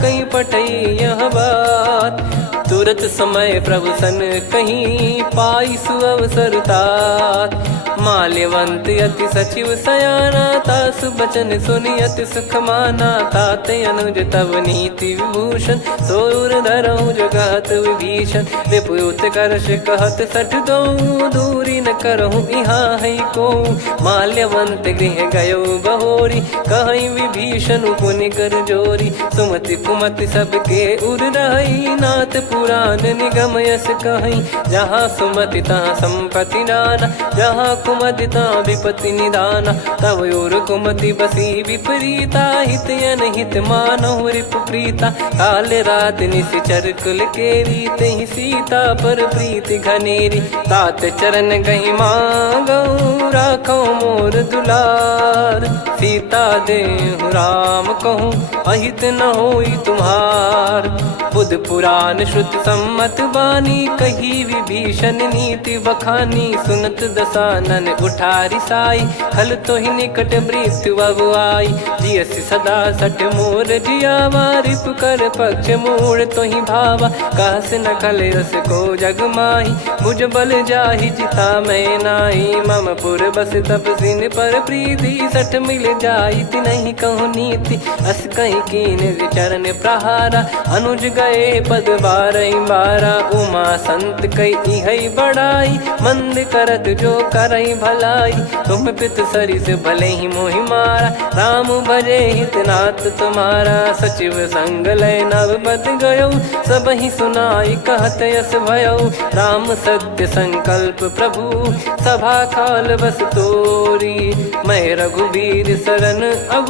कहीं पठई यह बात। तुरत समय प्रभु सन कहीं पाई सुअवसर तात। माल्यवंत अति सचिव सयाना तासु बचन सुनि अति सुख माना। ताते अनुज तव नीति विभूषण सोर धरऊ जगत विभीषण। विपुत करश कहत सठ दो दूरी न करहु यहाँ है को। माल्यवंत गृह गयो बहोरी, कहीं विभीषण पुनि कर जोरी। सुमति कुमति सबके उर रही, नाथ पुराण निगम यस कहीं। जहाँ सुमति तहाँ संपत्ति नाना, जहाँ कुमति तहाँ विपत्ति निदाना। तब और कुमति बसी विपरीता, हित अनहित मानहु रिपु प्रीता। काल रात निश्चर कुल केरी, तहि सीता पर प्रीति घनेरी। तात चरण गही मांगऊ, राखो मोर दुलार। सीता देहु राम कहूँ, अहित न होई तुम्हार। बुध पुराण श्रुत सम्मत बानी, कही विभीषण नीति बखानी। सुनत दसानन उठारी साई, खल तो ही निकट मृत्यु अब आई। जियसि सदा सठ मोर जियावा, रिप कर पक्ष मूड़ तो ही भावा। कहस न खल रस को जग माही, मुझ बल जाहि जिता मैं नाई। मम पुर बस तपसिन पर प्रीति, सठ मिल जाई नहीं कहूँ नीति। अस कहीं कीन चरण प्रहारा, अनुज गए पद बारई बारा। उमा संत कई है बड़ाई, मंद करत जो करई भलाई। तुम पित सरिस भले ही मोहि मारा, राम भजे हित नाथ तुम्हारा। सचिव संग लय नव बद गयो, सब ही सुनाई कहत यस भयो। राम सत्य संकल्प प्रभु, सभा काल बस तोरी। मैं रघुबीर शरण अब,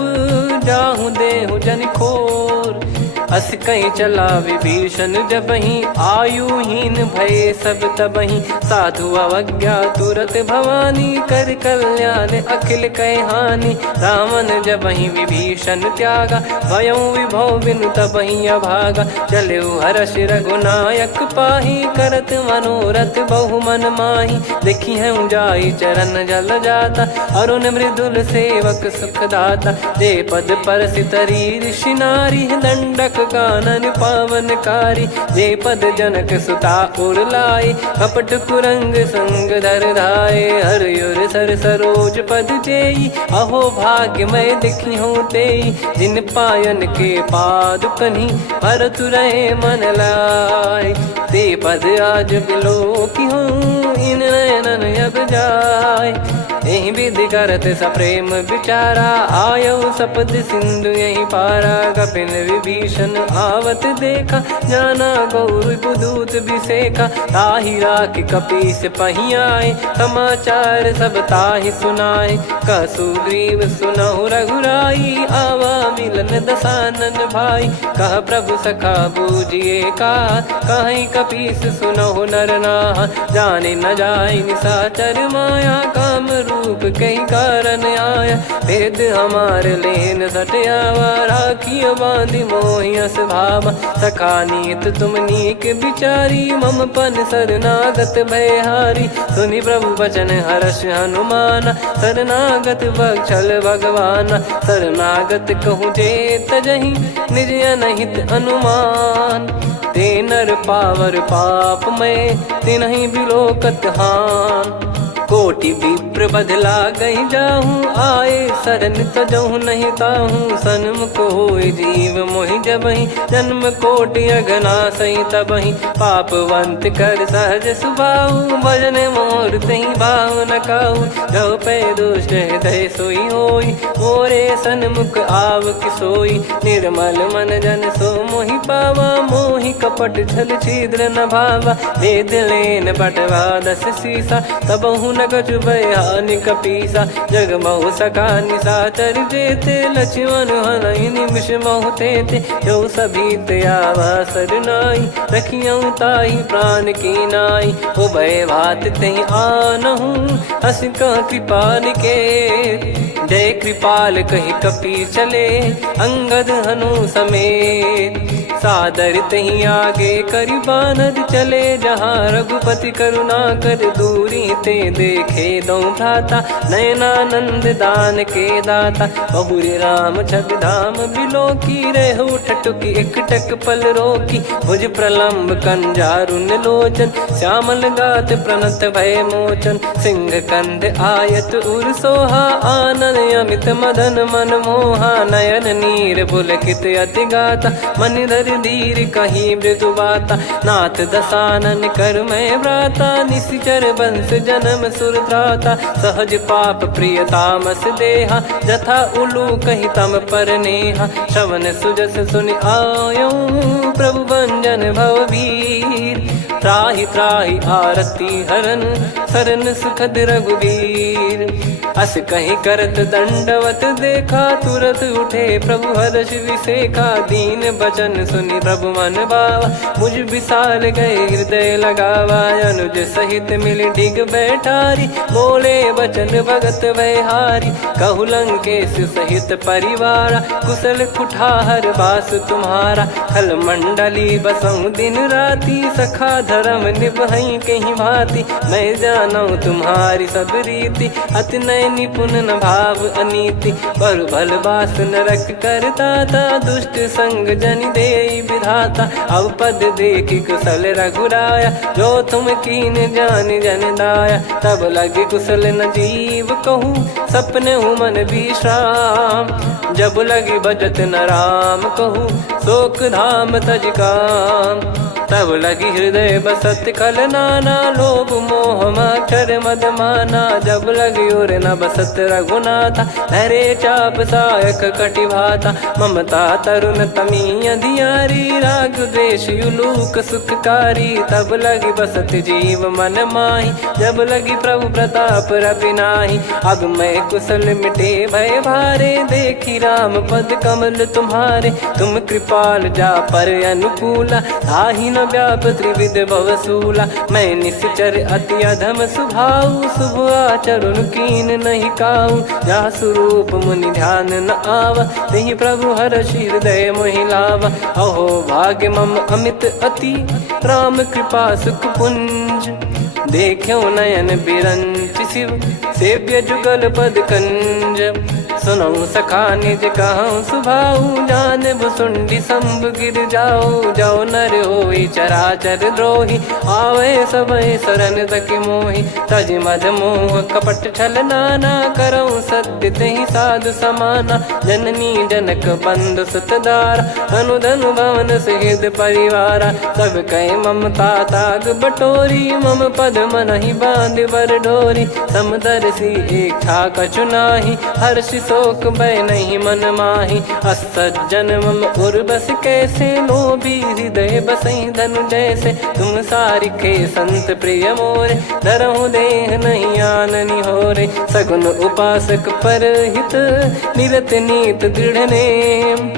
जाहूँ देहु जन खोर। अस कहीं चला विभीषण जबहि, आयुहीन भय सब तबहि। साधु अवज्ञा तुरत भवानी, कर कल्याण अखिल कह हानि। रावण जबहि विभीषण त्यागा, भयउ विभव बिनु तबहि अभागा। चलऊ हर्ष रघुनायक पाही, करत मनोरथ बहु मन माही। देखी है जाई चरण जल जाता, अरुण मृदुल सेवक सुखदाता। जे पद पर सितरी ऋषि नारी, दंडक कानन पावनकारी। जे पद जनक सुता उर लाए, कपट कुरंग संग धर धाये। हरियुर सर सरोज पद जेई, अहो भाग्य मैं दिखी हूँ तेई। जिन पायन के पाद कन्ही, भरत रहे मन लाए। ते पद आज बिलो की हूँ, इन नयनन अब जाय। यही विधि करत सप्रेम विचारा, आयऊ सपद सिंधु यही पारा। कपिन विभीषण आवत देखा, जाना गौर बुदूत बिसेखा। ताहि राख कपीस पही आए, समाचार सब ताहि सुनाए। कह सुग्रीव सुनहु रघुराई, आवा मिलन दसानन भाई। कह प्रभु सखा बूझिए का, कहीं कपीस सुनहु नर नाहा। जाने न जाय निशाचर माया, काम रूप कई कारण आया। भेद हमार लेन सटयावा, राखियो बांधि मोहियस भावा। सखा नीत तुम नीक बिचारी, मम पन शरणागत भयहारी। सुनि प्रभु वचन हर्ष हनुमाना, शरणागत बक्षल भगवाना। शरणागत कहूँ जे तजहि, निज अनहित अनुमान। ते नर पावर पाप में, तिन्हि बिलोकत हान। कोटि विप्र बदला गई जाहूँ, आए शरण तजहु नहीं ताहूँ। सन्मुख होय जीव मोहि जबहि, जन्म कोटि अगना सही तबहि। पापवंत कर सहज सुभाऊ, भजन मोर तहि भाव न काहू। जो पै दुष्ट हृदय सोई होई, मोरे सन्मुख आव किसोई। निर्मल मन जन सो मोहि पावा, मोहि कपट छल छिद्र न भावा। वेद लेन बटवा दस सीसा, तबहु न कछु भयानि कपीसा। जग महु सखा निशाचर जेते, लक्ष्मण हनहि निमिष महु तेते। जो सभी त्यावा सरनाई, रखियऊ ताहि प्राण की नाई। उभय भात तहि आनहु, हस कह कृपाल के। जय कृपाल कहि कपी चले, अंगद हनु समेत। सादर तही आगे करि बानर चले, जहाँ रघुपति करुणा कर दूरी ते देखे दो भ्राता। नयनानंद दान के दाता, बहुरी राम छग धाम बिलो की। रेहु ठटुकी एकटक पल रोकी, भुज प्रलम्ब कंजारुन लोचन। श्यामल गात प्रणत भय मोचन, सिंह कंध आयत उर सोहा। आनन अमित मदन मन मोहा, नयन नीर पुलकित अति गाता। मनिधर कर धीर कहीं मृदु बाता, नाथ दसानन कर मैं व्राता, निशिचर बंस जन्म सुर त्राता, सहज पाप प्रिय तामस देहा, जथा उलू कही तम पर नेहा, श्रवण सुजस सुनि आयो प्रभु भंजन भववीर, त्राहि त्राहि आरती हरन सरन सुखद रघुवीर, अस कहीं करत दंडवत देखा, तुरत उठे प्रभु हर्ष विसेखा, दीन बचन सुनि प्रभु मन भावा, मुझ विशाल गए हृदय लगावा, अनुज सहित मिल डिग बैठारी, बोले बचन भगत वैहारी, कहु लंकेश सहित परिवारा, कुशल कुठार बास तुम्हारा, खल मंडली बसऊं दिन राती, सखा धर्म निभई कहीं भांति, मैं जानू तुम्हारी सब रीति, अति नय निपुण न भाव अनीति, पर भल बास नरक करता था, दुष्ट संग जन दे विधाता, अब पद देखी कुशल रघुराया, जो तुम कीन जान जन दाया, तब लगे कुशल न जीव कहूँ, सपने हूँ मन विश्राम, जब लगी बजत न राम कहूँ, शोक धाम तज काम, तब लगी हृदय बसत खल नाना, लोभ मोह मक्षर मद माना, जब लगी और न बसत रघुनाथा, धरे चाप सायक कटि भाता, ममता तरुण तमी अधियारी, राग द्वेष युलूक सुखकारी, तब लगी बसत जीव मन माही, जब लगी प्रभु प्रताप रवि नाही, अब मैं कुशल मिटे भय भारे, देखी राम पद कमल तुम्हारे, तुम कृपाल जा पर अनुकूला, ताहि न व्याप त्रिविध भवसूला, मैं निश्चर अति अधम सुभाऊ, शुभ आचरण कीन नहीं काऊ, जा स्वरूप मुनि ध्यान न आवा, तेहि प्रभु हर्ष हृदय मोहि लावा, अहो भाग्य मम अमित अति, राम कृपा सुख पुंज, देखो नयन बिरंच शिव, सेव्य जुगल पद कंज, सुनऊ सखा निज कहूँ सुभाऊ, जान भुसुंडी संभ गिर जाओ, जाओ नर होई चराचर द्रोही, आवे सबय शरण तक मोहि, तज मद मोह कपट छल नाना, करऊँ सत्य तेहि साधु समाना, जननी जनक बंधु सुतदारा, अनु धनु भवन सहित परिवारा, सब कहे ममता ताग बटोरी, मम पद मनहि बांध बर डोरी, समदर्शी इच्छा कछु नाही, हर्ष शोक भय नहीं मन माही, असज्जन मम उर्वश कैसे, लोभी हृदय बसई धनु जैसे, तुम सारिखे संत प्रिय मोरे, धरहु देह नहीं आननि होरे, सगुन उपासक पर हित, निरत नीत दृढ़ नेम,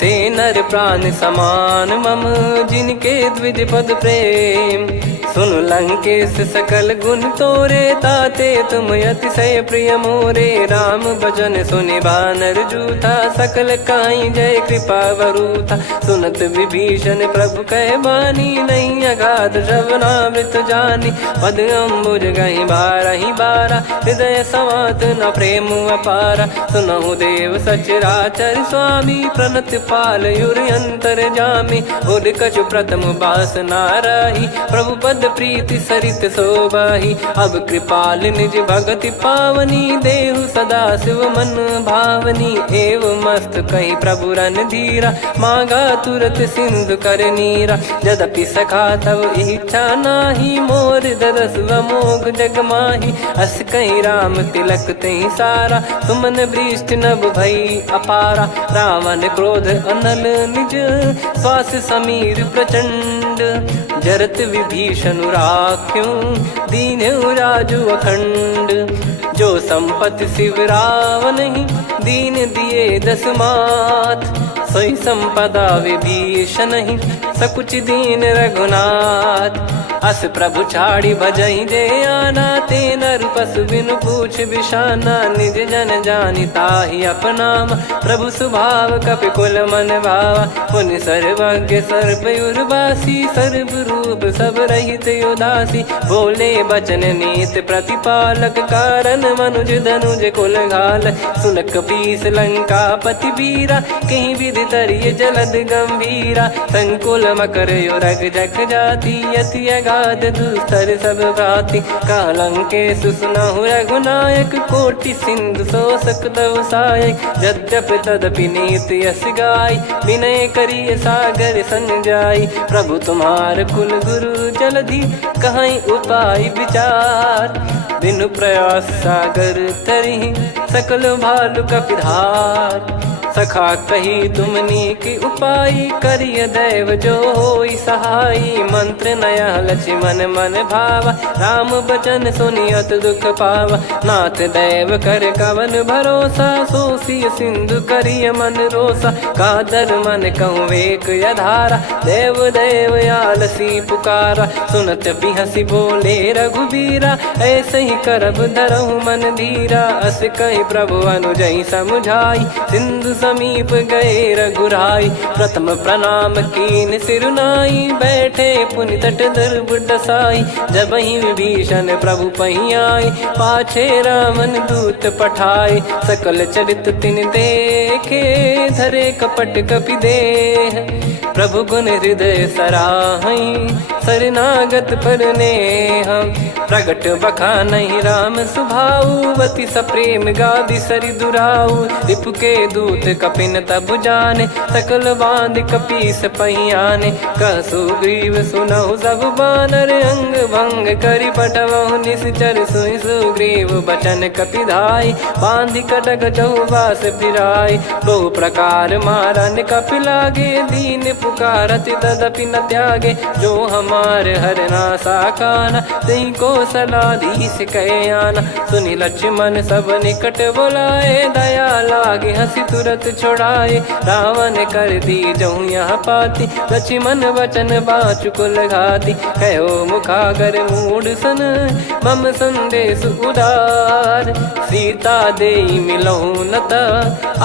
ते नर प्राण समान मम, जिनके द्विज पद प्रेम, सुन लंकेश सकल गुण तोरे, ताते तुम अतिशय प्रिय मोरे, राम भजन सुनि बानर जूथा, सकल काई जय कृपा वरूथा, सुनत विभीषण प्रभु कह बानी, नहीं अगाध श्रवणामृत जानी, पद अम्बुज गहि बारहि बारा, हृदय समात न प्रेम अपारा, सुनहु देव सचराचर स्वामी, प्रणत पाल युर अंतर जामी, उद कछु प्रथम बास नाराही, प्रभु पद प्रीति सरित शोभाही, अब कृपाल निज भगति पावनी, देहु सदा शिव मन भावनी, एव मस्त कही प्रभु रन धीरा, मांगा तुरत सिंधु कर नीरा, यद्यपि सखा तब इच्छा नाही, मोर दरस अमोघ जग माही, अस कहीं राम तिलक तहि सारा, सुमन वृष्ट नभ भई अपारा, रावण क्रोध अनल निज, श्वास समीर प्रचंड, जरत विभीषण राख्यों, दीन्हु राजु अखंड, जो संपत्ति शिव रावण ही, दीन दिए दस मात, सोई संपदा विभीषण ही, सकुच दीन रघुनाथ, अस प्रभु छाड़ी भजई जे आना, ते नर पशु बिनु पूछ बिशाना, निज जन जानि ताहि अपनाम, प्रभु स्वभाव कपि कुल मन भावा, मुनि सर्वज्ञ सर्वयुर्वासी, सर्व रूप सब रहित उदासी, बोले बचन नीत प्रतिपालक, कारण मनुज धनुज कुल घाल, सुन कपीस लंका पति वीरा, कहीं विधि तरिय जलद गंभीरा, संकुल मकर युरग जख जाति, यति गाद दुस्तर सब भांति कालंके सुसुनाहु रघुनायक कोटि सिंधु शोषक तव सहायक यद्यपि तदपि नीत यस गाय विनय करिय सागर सन जाई प्रभु तुम्हार कुल गुरु जलधि कहीं उपाय विचार बिनु प्रयास सागर तरिहि सकल भालु कपिधार सखा कही तुमनी की उपाय करिय दैव जो होई सहाई मंत्र नया लक्ष्मण मन भावा राम बचन सुनियत दुख पावा नाथ दैव कर कवन भरोसा सोसिय सिंधु करिय मन रोसा कादर मन कहूँ वेक यधारा देव देव आलसी पुकारा सुनत बिहसी बोले रघुबीरा ऐसे ही करब धरहु मन धीरा अस कही प्रभु अनुजई समुझाई सिंधु समीप गए रघुराई प्रथम प्रणाम कीन सिरुनाई बैठे पुनि तट दर्भ डसाई जब ही विभीषण प्रभु पही आए पाछे रामन दूत पठाए सकल चरित तिन देखे धरे कपट कपि देह प्रभु गुण हृदय सराहई शरणागत पर नेह प्रगट बखानहि राम सुभाऊ वति सप्रेम गादि सरि दुराऊ रिपु के दूत कपिन तब जाने सकल बांध कपीस पहियाने कह सुग्रीव सुनहु सब बानर अंग भंग करि पटवहु निश्चर सुनि सुग्रीव बचन कपिधाई बांधि कटक चहुबास फिराई बहु प्रकार मारन कपि लागे दीन पुकारति तदपि न त्यागे जो हमार हरना साकाना तई को सलाधीश कहे आना सुनि लक्ष्मण सब निकट बुलाए दया लागे हंसी तुरत छोड़ाए रावण कर दी जहूँ यहाँ पाती लक्ष्मण वचन बाचु कुल घाती कहो मुखागर मूड सन मम संदेश उदार सीता देई मिलहु नता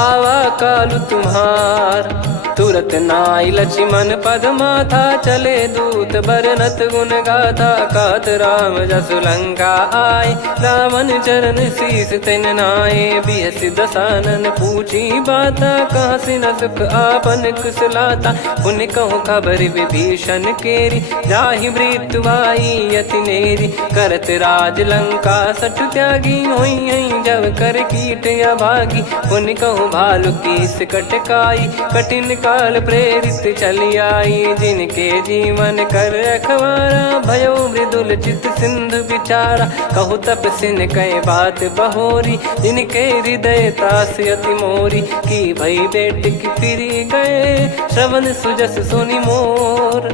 आवा कालु तुम्हार तुरत नाई लक्ष्मण पद माथा चले दूत बरनत गुण गाथा कात राम जसु लंका आए रावण चरण शीस तिन नाये बिहसि दसानन पूछी बाता कहाँ से न सुख आपन कुशलाता पुन कहूँ खबर विभीषण केरी जाहि मृत्यु आई यति नेरी करत राज लंका सठ त्यागी होई जब कर कीट अभागी पुन कहूँ भालु कीस कटकाई कठिन काल प्रेरित चली आई जिनके जीवन कर रखवारा भयो मृदुल चित सिंधु विचारा कहु तप सिन कई बात बहोरी जिनके हृदय तास अति मोरी की भई बेट की फिरी गए श्रवण सुजस सुनि मोर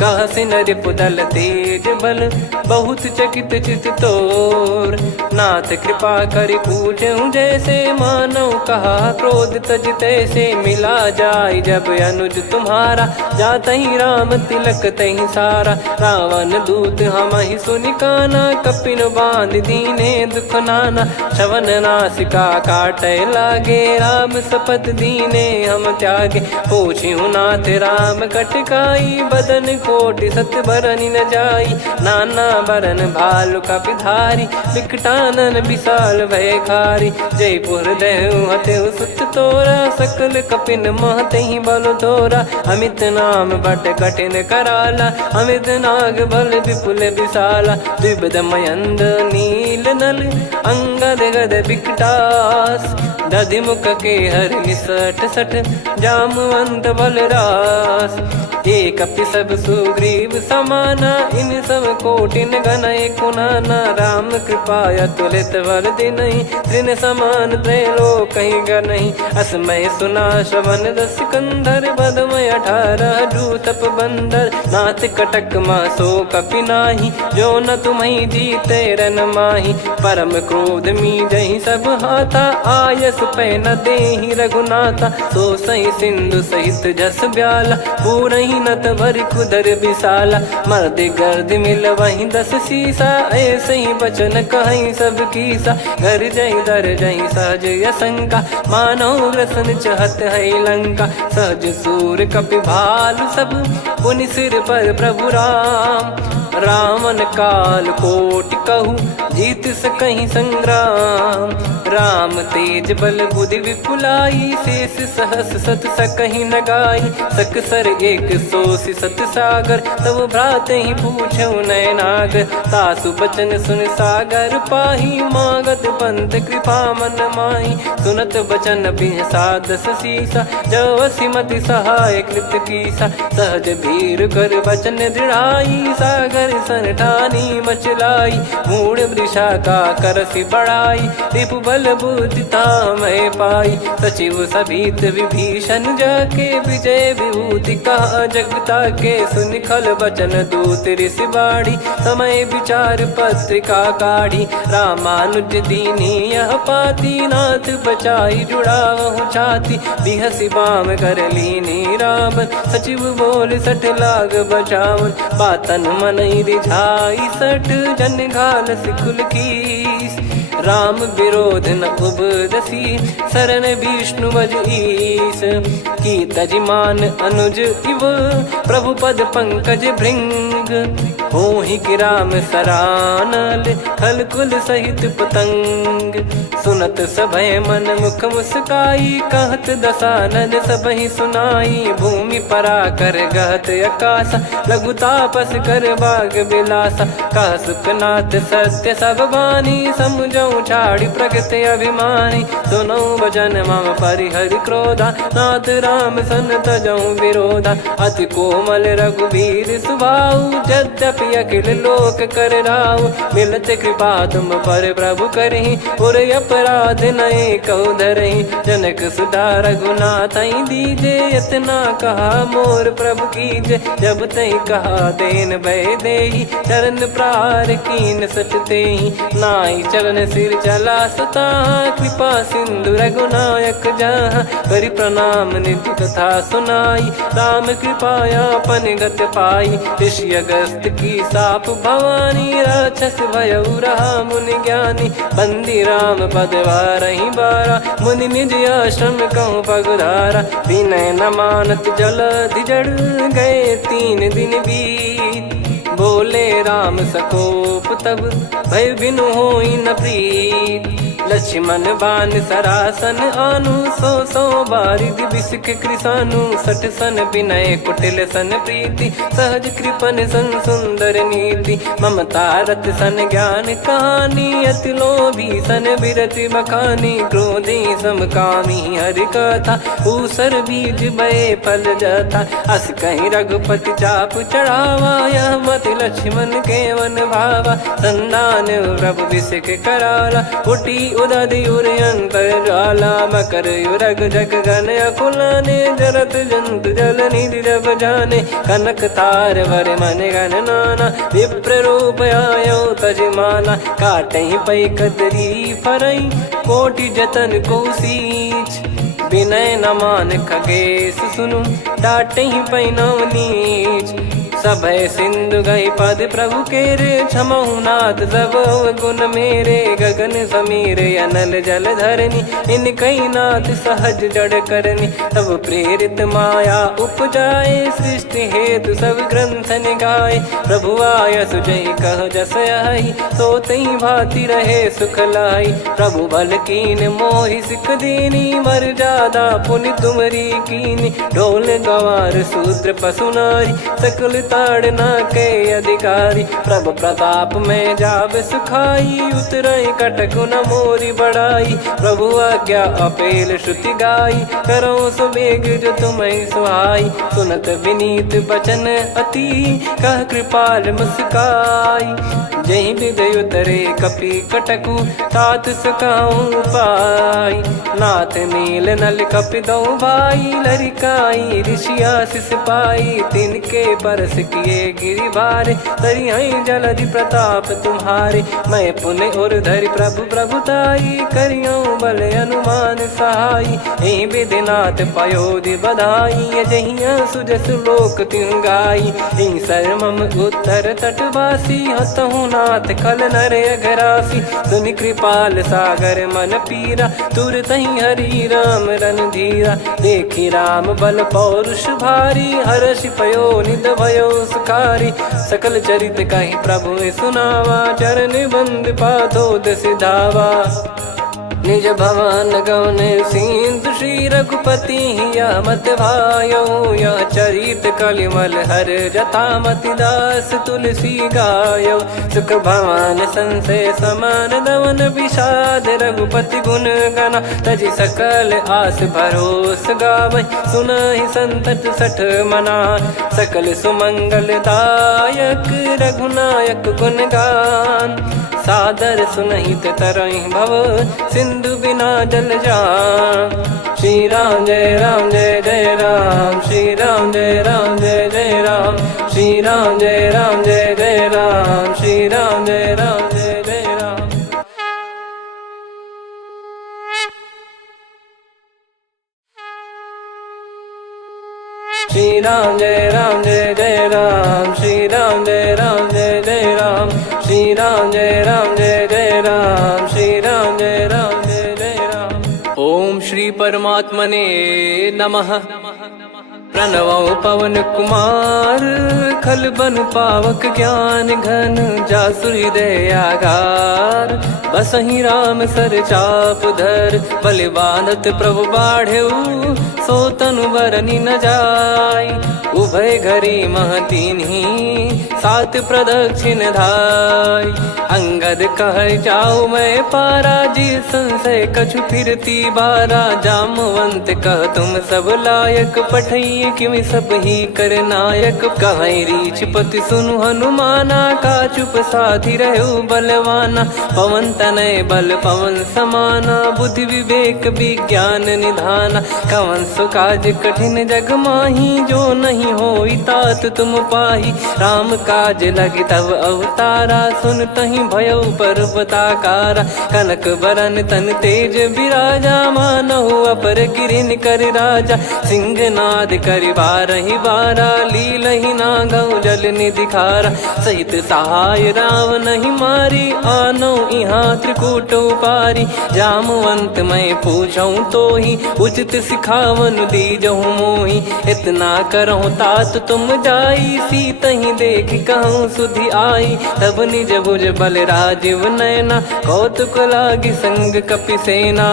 कह सिन रिपुदल तेज बल बहुत चकित चित तोर नाथ कृपा करि पूछूं जैसे मानव कहा क्रोध तज तैसे मिला जाय जब अनुज तुम्हारा जात ही राम तिलक तही सारा रावण दूत हम ही सुनि काना कपिन बांध दीने दुख नाना श्रवण नासिका काटे लागे राम सपत दीने हम त्यागे पूछ्यू नाथ राम कटकाई बदन कोटि सत बरनि न जाई नाना बरन भालु कपिधारी विकटानन विशाल भय खारी जयपुर देहु हतेउ सुत तोरा सकल कपिन महतहि बल तोरा अमित नाम बट कठिन कराला अमित नाग बल विपुल विशाला द्विपद मयंद नील नल अंगद गद विकटास दधि मुख के हर निसठ सठ जामवंत बलरास एक अपि सब सुग्रीव समाना इन सब कोटिन गनय कुनाना राम कृपा अतुलित बल दिनहि त्रिन समान त्रैलोक कहीं गनहि असमय सुना श्रवण दस कंधर बदमय 18 जूतप बंदर नाथ कटक मासो कपि नाही जो न तुम्हि जीते रन माही परम क्रोध मी जहि सब हाथा आयस पै न देहि रघुनाथा सो सही सिंधु सहित जस ब्याला पूरहि नत भरि कुदर विशाला मर्द गर्द मिल वहीं 10 सीसा ऐसे ही बचन कहीं सब कीसा घर जहि दर जहि सहज यसंका मानव रसन चहत है लंका सहज सूर कपि भालु सब पुनि सिर पर प्रभु राम रावण काल कोटि कहु जीत सकहीं संग्राम। राम तेज बल बुद्धि विपुलाई, शेष सहस सत सकहीं न गाई। सकसर एक सोसी सत सागर, तब भ्रात ही पूछो नयनागर। तासु बचन सुन सागर पाही, मागत पंथ कृपा मन माही। सुनत बचन बिहसादस सीसा, जव सिमति सहाय कृत कीसा। सहज भीर कर बचन दृढ़ाई, सागर सन ठानी मचलाई। मूढ़ वृषा का करसि बढ़ाई, रिपु बल बुद्धि तामय पाई। सचिव सभीत विभीषण जाके, विजय विभूति कहा जगता के। सुनि खल बचन दूत ऋषि बाड़ी, समय विचार पत्रिका काढ़ी। रामानुज दीनी यह पाती, नाथ बचाई जुड़ावहु छाती। बिहसि बाम कर लीनी रावण, सचिव बोल सठ लाग बचावन। बातन मनई रिझाई सठ, जन घाल सिकुल कीस। राम विरोध न उपदसी, शरण विष्णु बज ईस। की तजिमान अनुज इव, प्रभु पद पंकज भृंग। होहि कि राम सरानल, खल कुल सहित पतंग। सुनत सभय मन मुख मुस्काई, कहत दसानन सबहि सुनाई। भूमि परा कर गहत आकाशा, लघु तापस कर बाग बिलासा। कह सुखनाथ सत्य सब बानी, समुझौ छाड़ी प्रगति अभिमानी। सुनो भजन मम परिहरि क्रोधा, नाथ राम सन तजौ विरोधा। अति कोमल रघुवीर सुभाऊ, यद्यपि अखिल लोक कर राऊ। मिलत कृपा तुम पर प्रभु करहि, पुर अपराध नए कौ धरहि। जनक सुधा रघुनाथ दीजे, इतना कहा मोर प्रभु कीजे। जब तई कहा देन भय देहि, चरण प्रार कीन सट तेहि। नाई चरण सिर चला सता, कृपा सिंधु रघुनायक जहाँ। करि प्रणाम निधि कथा सुनाई, राम कृपाया पन गत पाई। ऋषि अगस्त की साप भवानी, राक्षस भयउ रहा मुनि ज्ञानी। बंदी राम पद वारहि बारा, मुनि निज आश्रम कहूँ पगुधारा। विनय न मानत जलधि जड़, गए 3 दिन बीत। बोले राम सकोप तब, भय बिनु होई न प्रीत। लक्ष्मण बान सरासन आनु, 100 बारिधि बिसक कृसानु। 60 सन विनय कुटिल सन प्रीति, सहज कृपन सन सुंदर नीति। ममता रत सन ज्ञान कहानी, अति लोभी सन बिरति बखानी। क्रोधी समकामी हरि कथा, ऊसर बीज बये फल जथा। अस कहीं रघुपति चाप चढ़ावा, यह मत लक्ष्मण के वन भावा। संदान प्रभु बिसक कराला, उठी उदधि उर अंतर ज्वाला। मकर युरग जग गण अकुलाने, जरत जंतु जल निधि जब जाने। कनक तार वर मन गण नाना, विप्र रूप आयो तजमाना। काटहि पै कदरी फरई, कोटि जतन को सींच। विनय न मान खगेश सुनु, डांटहि पै नव नीच। सभय सिंधु गई पद प्रभु केरे, क्षमहु नाथ सब गुण मेरे। गगन समीरे अनल जल धरनी, इन कई नाथ सहज जड़ करनी। तब प्रेरित माया उपजाए, सृष्टि हेतु सब ग्रंथ निगाए। प्रभु आय सुजई कह जस आई, सोतई भांति रहे सुख लाई। प्रभु बल कीन मोहि सिख दीनी, मर्यादा पुनि तुमरी कीनी। ढोल गवार शूद्र पशु नारी, सकल ताड़ना के अधिकारी। प्रभु प्रताप में जाब सुखाई, उतरई कटक न मोरी बढ़ाई। प्रभु आज्ञा अपेल श्रुति गाई, करो सुबेग जो तुम्हें सुहाई। सुनत विनीत बचन अति, कह कृपाल मुस्काई। जहि हृदय उतरे कपि कटकु, तात सकाऊं पाई। नाथ नील नल कपि दो भाई, लरिकाई ऋषि आशीष पाई। तिनके परस किए गिरि भारे, तरिहै जलधि प्रताप तुम्हारे। मैं पुन और धरि प्रभु प्रभुताई, करियौ बल अनुमान सहाई। एहि विधिनाथ पयोधि बधाई, जहिया सुजस लोक तिहुँ गाई। एहि सरमम उत्तर तटवासी, हतहु रघुनाथ खल नर अघरासी, सुनि कृपाल सागर मन पीरा, तुरतहि हरि राम रणधीरा। देखि राम बल पौरुष भारी, हर्षि पयो निध भयो सुखारी। सकल चरित कहि प्रभु सुनावा, चरण बंद पादोद सिधावा। निज भवन गौन सिंधु श्री रघुपति हिया मत भायो, यह चरित कलिमल हर जथा मति दास तुलसी गायो। सुख भवन संशय समान दवन विषाद, रघुपति गुण गना तजि सकल आस भरोस गावै। सुनहि संतत सठ मना, सकल सुमंगल दायक रघुनायक गुण गान। सादर सुनहित तरहि भव, सिंधु बिना जल जान। श्री राम जय जय राम, श्री राम जय जय राम, श्री राम जय जय राम, श्री राम जय जय राम। श्री राम जय जय राम, श्री राम जय जय राम, श्री राम जय जय राम, श्री राम जय जय राम। ओम श्री परमात्मने नमः। प्रणवो पवन कुमार, खल बन पावक ज्ञान घन, जासु हृदय आगार। बसहि राम सर चाप धर, बलि बांधत प्रभु बाढ़ऊ, सो तनु बरनि न जाय। उभय घरी महतीन्ही, सात प्रदक्षिण धाय। अंगद कह जाऊ मैं पारा, जी संशय कछु फिरती बारा। जामवंत कह तुम सब लायक, पठई किमि सब ही कर नायक। कहै रीछ पति सुनु हनुमाना, का चुप साधि रहु बलवाना। पवन तनय बल पवन समाना, बुद्धि विवेक विज्ञान निधाना। कवन सो काज कठिन जग माही, जो नहीं होई तात तुम पाही। राम काज लगी तब अवतारा, सुन तहि भयउ पर्वताकारा। कनक बरन तन तेज बिराजा, मानहु अपर गिरिन कर राजा। सिंहनाद करि बारहि बारा, लीलहि नागौ जल निधि खारा। सहित सहाय राम नहीं मारी, आनो इहाँ त्रिकूट उपारी। जामवंत मैं पूछऊँ तोहि, उचित सिखावन दीजहु मोहि। इतना करहु तात तुम जाई, सीतहि देख कहूँ सुधि आई। तब निज भुज बल राजीव नयना, कौतुक लागी संग कपिसेना।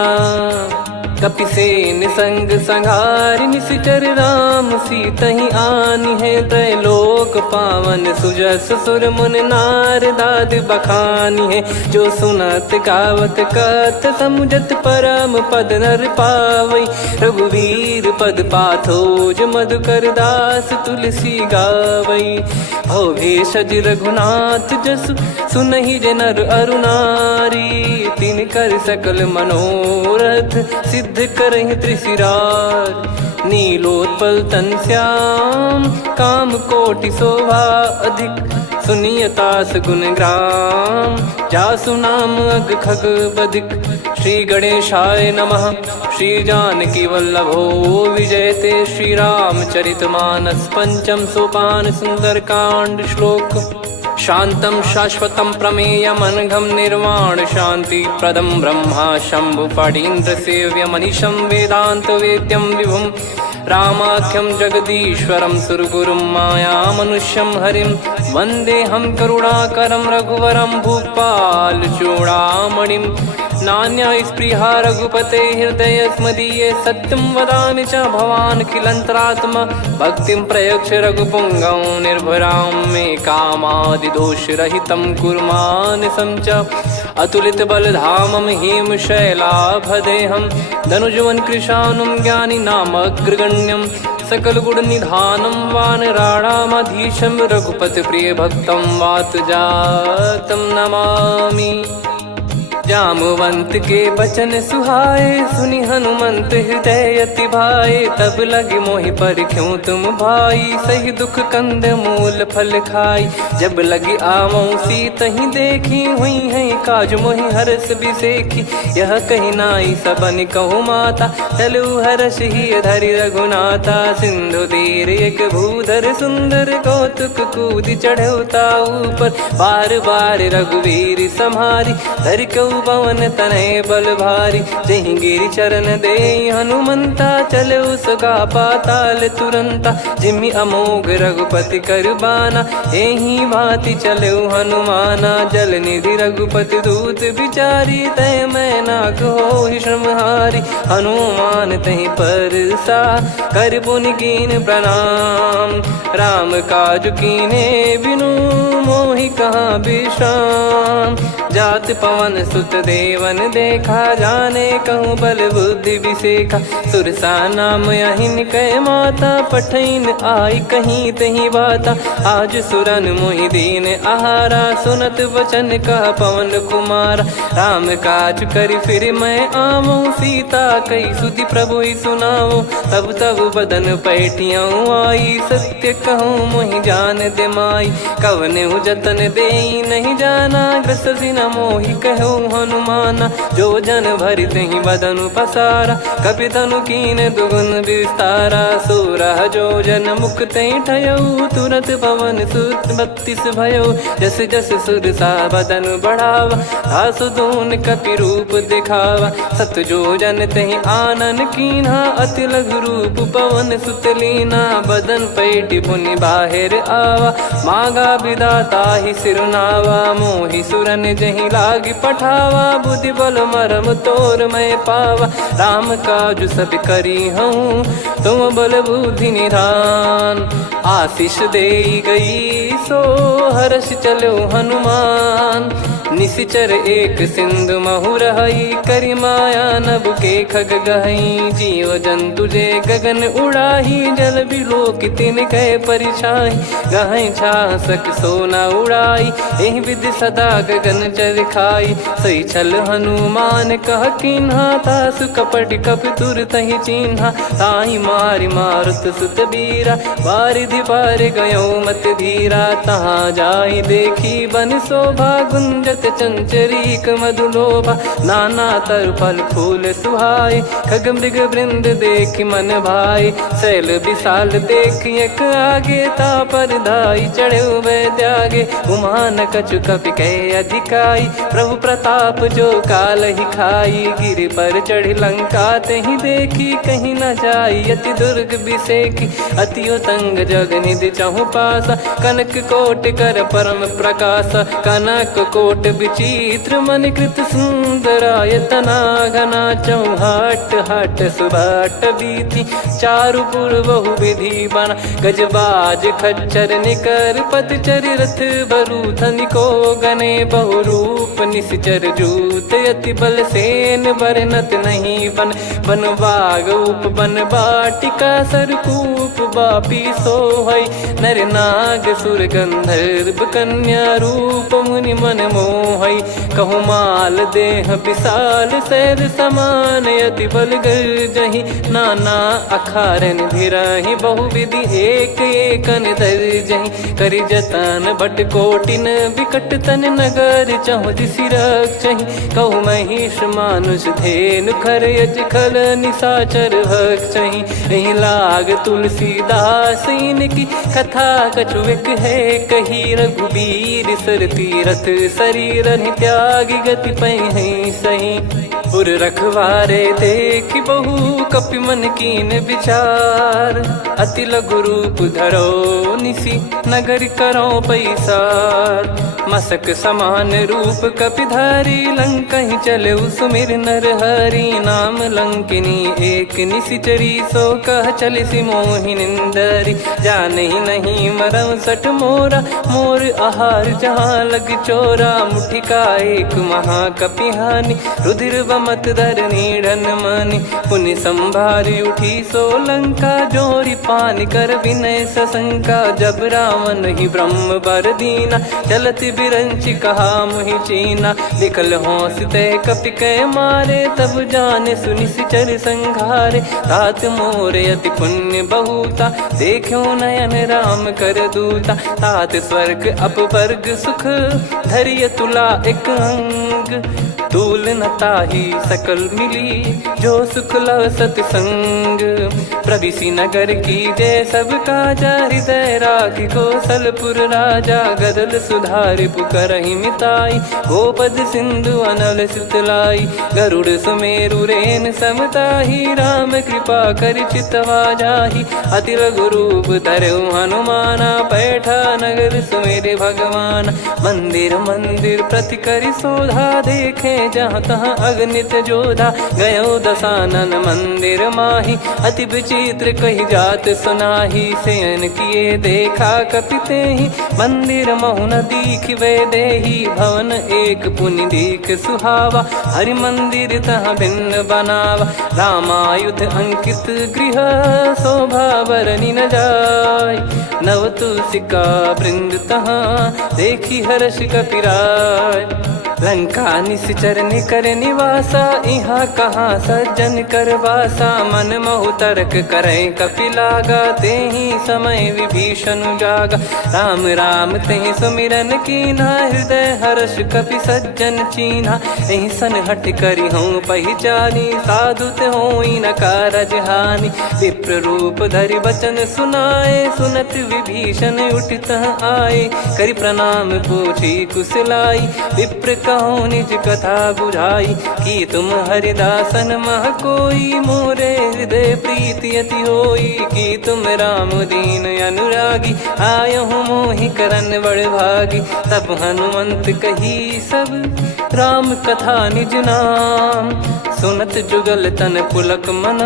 कपिसेन संग संघारि निशिचर राम, सीतहि आनि है त्रैलोक पावन। सुजस सुर मुन नार दाद बखानी है, जो सुनत गावत कथ समुझत परम पद नर पावै। रघुवीर पद पाथोज मधुकर दास तुलसी गावै। भव भेषज रघुनाथ जसु, सुनहि जे नर अरु नारी। तिन कर सकल मनोरथ, सिद्ध करहि त्रिशिरार। नीलोत्पल तन श्याम, काम कोटि शोभा अधिक। सुनियतास गुण ग्राम, जासु नाम अग खग बधिक। श्री गणेशाय नमः। श्री जानकी वल्लभो विजयते, श्री रामचरित मानस पंचम सोपान सुंदरकांड श्लोक। शांतं शाश्वतं प्रमेयमनघं निर्वाण शांति प्रदं ब्रह्मा शंभु फणीन्द्र सेव्य मनीषं वेदांत वेद्यं विभुं। रामाख्यं जगदीश्वरं सुरगुरुं माया मनुष्यं हरिं। वन्देऽहं करुणाकरं रघुवरं भूपाल चूडामणिं। नान्या स्पृहा रघुपते हृदय स्मदीये, सत्यं वदामि च भवान् खिलन्तरात्मा। भक्तिं प्रयच्छ रघुपुङ्गं निर्भरां मे कामादिदोषरहितं कुर्मानसं च। अतुलित बलधामं हेमशैलाभदेहं, धनुजवन कृशानुं ज्ञानिनामग्रगण्यं। सकल गुण निधानं वानराणामधीशं, रघुपति प्रिय भक्तं वातजातं नमामि। जामवंत के बचन सुहाए, सुनि हनुमंत हृदय अति भाए। तब लगे मोहि पर क्यों तुम भाई, सही दुख कंद मूल फल खाई। जब लगी आवऊं सीत ही देखी, हुई है काज मोहि हरस बिसेखी। यह कही नाई सबन कहु माता, चलू हरष ही धरि रघुनाथा। सिंधु तीर एक भूधर सुंदर, कौतुक कूद चढ़ौता ऊपर। बार बार रघुवीर सम्हारी, धरि कहु पवन तनय बल भारी। जहि गिरि चरण दे हनुमंता, चलो सगा पाताल तुरंता। जिमि अमोघ रघुपति कर बाना, एहि भांति चलो हनुमाना। जल निधि रघुपति दूत बिचारी, तय मैं नाग होहि श्रमहारी। हनुमान तहि परसा, कर पुनि कीन प्रणाम। राम काज कीने बिनु, मोहि कहाँ विश्राम। जात पवन सुत देवन देखा, जाने कहूँ बल बुद्धि विसेखा। सुरसा नाम अहिन कै माता, पठैन आई कहीं तहीं बाता। आज सुरन मोहि दीन आहारा, सुनत वचन कह पवन कुमारा। राम काज करि फिर मैं आवऊं, सीता कई सुधि प्रभु ही सुनाओ। तब तब बदन पैठियाँ आई, सत्य कहूँ मोहि जान दे माई। कवने जतन देई नहीं जाना, ग्रसि न मोहि कहूँ हनुमाना। जो जन भरि तहि बदनु पसारा, कपि तनु कीन दुगुन विस्तारा। सोरह जो जन मुख तहि ठयऊ, तुरत पवन सुत 32 भयऊ। जस जस सुरसा बदन बढ़ावा, आसु दून कपि रूप दिखावा। सत जो जन तहि आनन कीन्हा, अति लघु रूप पवन सुत लीना। बदन पैठि पुनि बाहिर आवा, मांगा विधाता ही सिरुनावा। मोहि सुरन जहि लागी पठावा, बुद्धि बल मरम तोर मैं पावा। राम काज सब करी हूँ, तुम बल बुद्धि निधान। आशीष देई गई सो, हर्ष चलो हनुमान। निशिचर एक सिंधु महु रहई, करि माया नभ के खग गहई। जीव जंतु जे गगन उड़ाही, जल बिलोक तिन कह परिछाई। गहई छासक सोना उड़ाई, एहि विधि सदा गगन चर खाई। सही छल हनुमान कह कीन्हा, तासु कपट कपि तुर तहि चिन्हा। ताहि मारि मारुत सुत बीरा, बारिधि पार गयो मत धीरा। तहाँ जाई देखी बन शोभा, गुंजत चंचरीक मधुलोभा। नाना तरु फल फूल सुहाए, खग मृग वृंद देख मन भाई। शैल विशाल देख एक आगे, तापर धाई चढ़े वै त्यागे। उमान कछु कपि कह अधिकाई, प्रभु प्रताप जो काल ही खाई। गिर पर चढ़ी लंका तहि देखी, कहीं न जाई अति दुर्ग बिसेखी। अति उतंग जग निधि चहु पासा, कनक कोट कर परम प्रकाशा। कनक कोट विचित्र मन कृत सुंदरायतना। घना चौहाट हाट सुबाट बीथी, चारु पुर बहु विधि बना। गजबाज खच्चर निकर पतचर, रथ बरु धनिको गने। बहु रूप निश्चर जूत, अति बल सेन बरनत नहीं बन। बन बाग उप बन बाटिका, सरकूप बापी सोहई। नर नाग सुर गंधर्व कन्या, रूप मुनि मन मोहई। कहु माल देह विशाल, शैल समान अति बल गर्जहि। नाना अखारन भिराहि, बहु विधि एक एकन दर्जहि। करि जतन भट कोटिन, विकट तन नगर चहु दिसि रक्षहि। कहु महिष मानुष धेनु, खर यज खल निशाचर भक्षहि। एहि लाग तुलसीदास इनकी, कथा कछु एक है कही। रघुबीर सर तीरथ शरीर, त्यागी गति पै सही। पुर रखवारे देख बहु, कपि मन कीन विचार। अति लघु रूप धरो निसी, नगर करो पैसार। मसक समान रूप कपि धारी, लंकहि चले सुमिर नर हरि। नाम लंकिनी एक निशिचरी, सो कह चलिसि मोहि निंदरी। जानहि नहीं मरम सठ मोरा, मोर आहार जहाँ लग चोरा। मुठिका एक महाकपि हानि, रुधिर बमत धरनी ढन मनि पुनि संभारी उठी सोलंका जोरी पानी कर विनय सशंका जब रावण ही ब्रह्म बर दीना चलत बिरंची कहा मुहि चीना निकल होंस ते कपि कै मारे तब जाने सुनि सिचर संघारे तात मोरे अति पुण्य बहुता देखो नयन राम कर दूता तात स्वर्ग अपवर्ग सुख धरिय तुला एक अंग तूल न ताही सकल मिली जो सुख लव सतसंग प्रविसी नगर की जय सब काजा हृदय राखी कौशलपुर राजा गदल सुधारि पुकरहि मिताई गोपद सिंधु अनल सितलाई गरुड़ सुमेरु रेन समताही राम कृपा कर चितवा जाही अति लघु रूप धरऊ हनुमाना बैठा नगर सुमेरे भगवान मंदिर मंदिर प्रति करि शोधा देखे जहाँ तहाँ अगणित जोधा गयो दशानन मंदिर माही अति विचित्र कही जात सुनाही सेन किए देखा कपिते ही मंदिर महु न दीख वे देही भवन एक पुनि दीख सुहावा हरि मंदिर तहाँ भिन्न बनावा रामायुध अंकित गृह शोभा बरनी न जाय नव तुलसी का वृंद तहाँ देखी हर्ष कपिराय लंका निश्चर निकर निवासा यहाँ कहाँ सज्जन कर वासा मन महु तर्क करे कपिलागा ते ही समय विभीषण जागा राम राम ते सुमिरन कीना हृदय हर्ष कपि सज्जन चीन्हा यही सन हट करी हूँ पहचानी साधु ते होई न कारज हानि विप्र रूप धरि वचन सुनाए सुनत विभीषण उठित आए करि प्रणाम पूछी कुशलाई विप्र कहो निज कथा बुझाई कि तुम हरिदासन मह कोई मोरे हृदय प्रीति अति होई कि तुम राम दीन अनुरागी आयहु मोहि करन बड़ भागी तब हनुमंत कही सब राम कथा निज नाम सुनत जुगल तन पुलक मन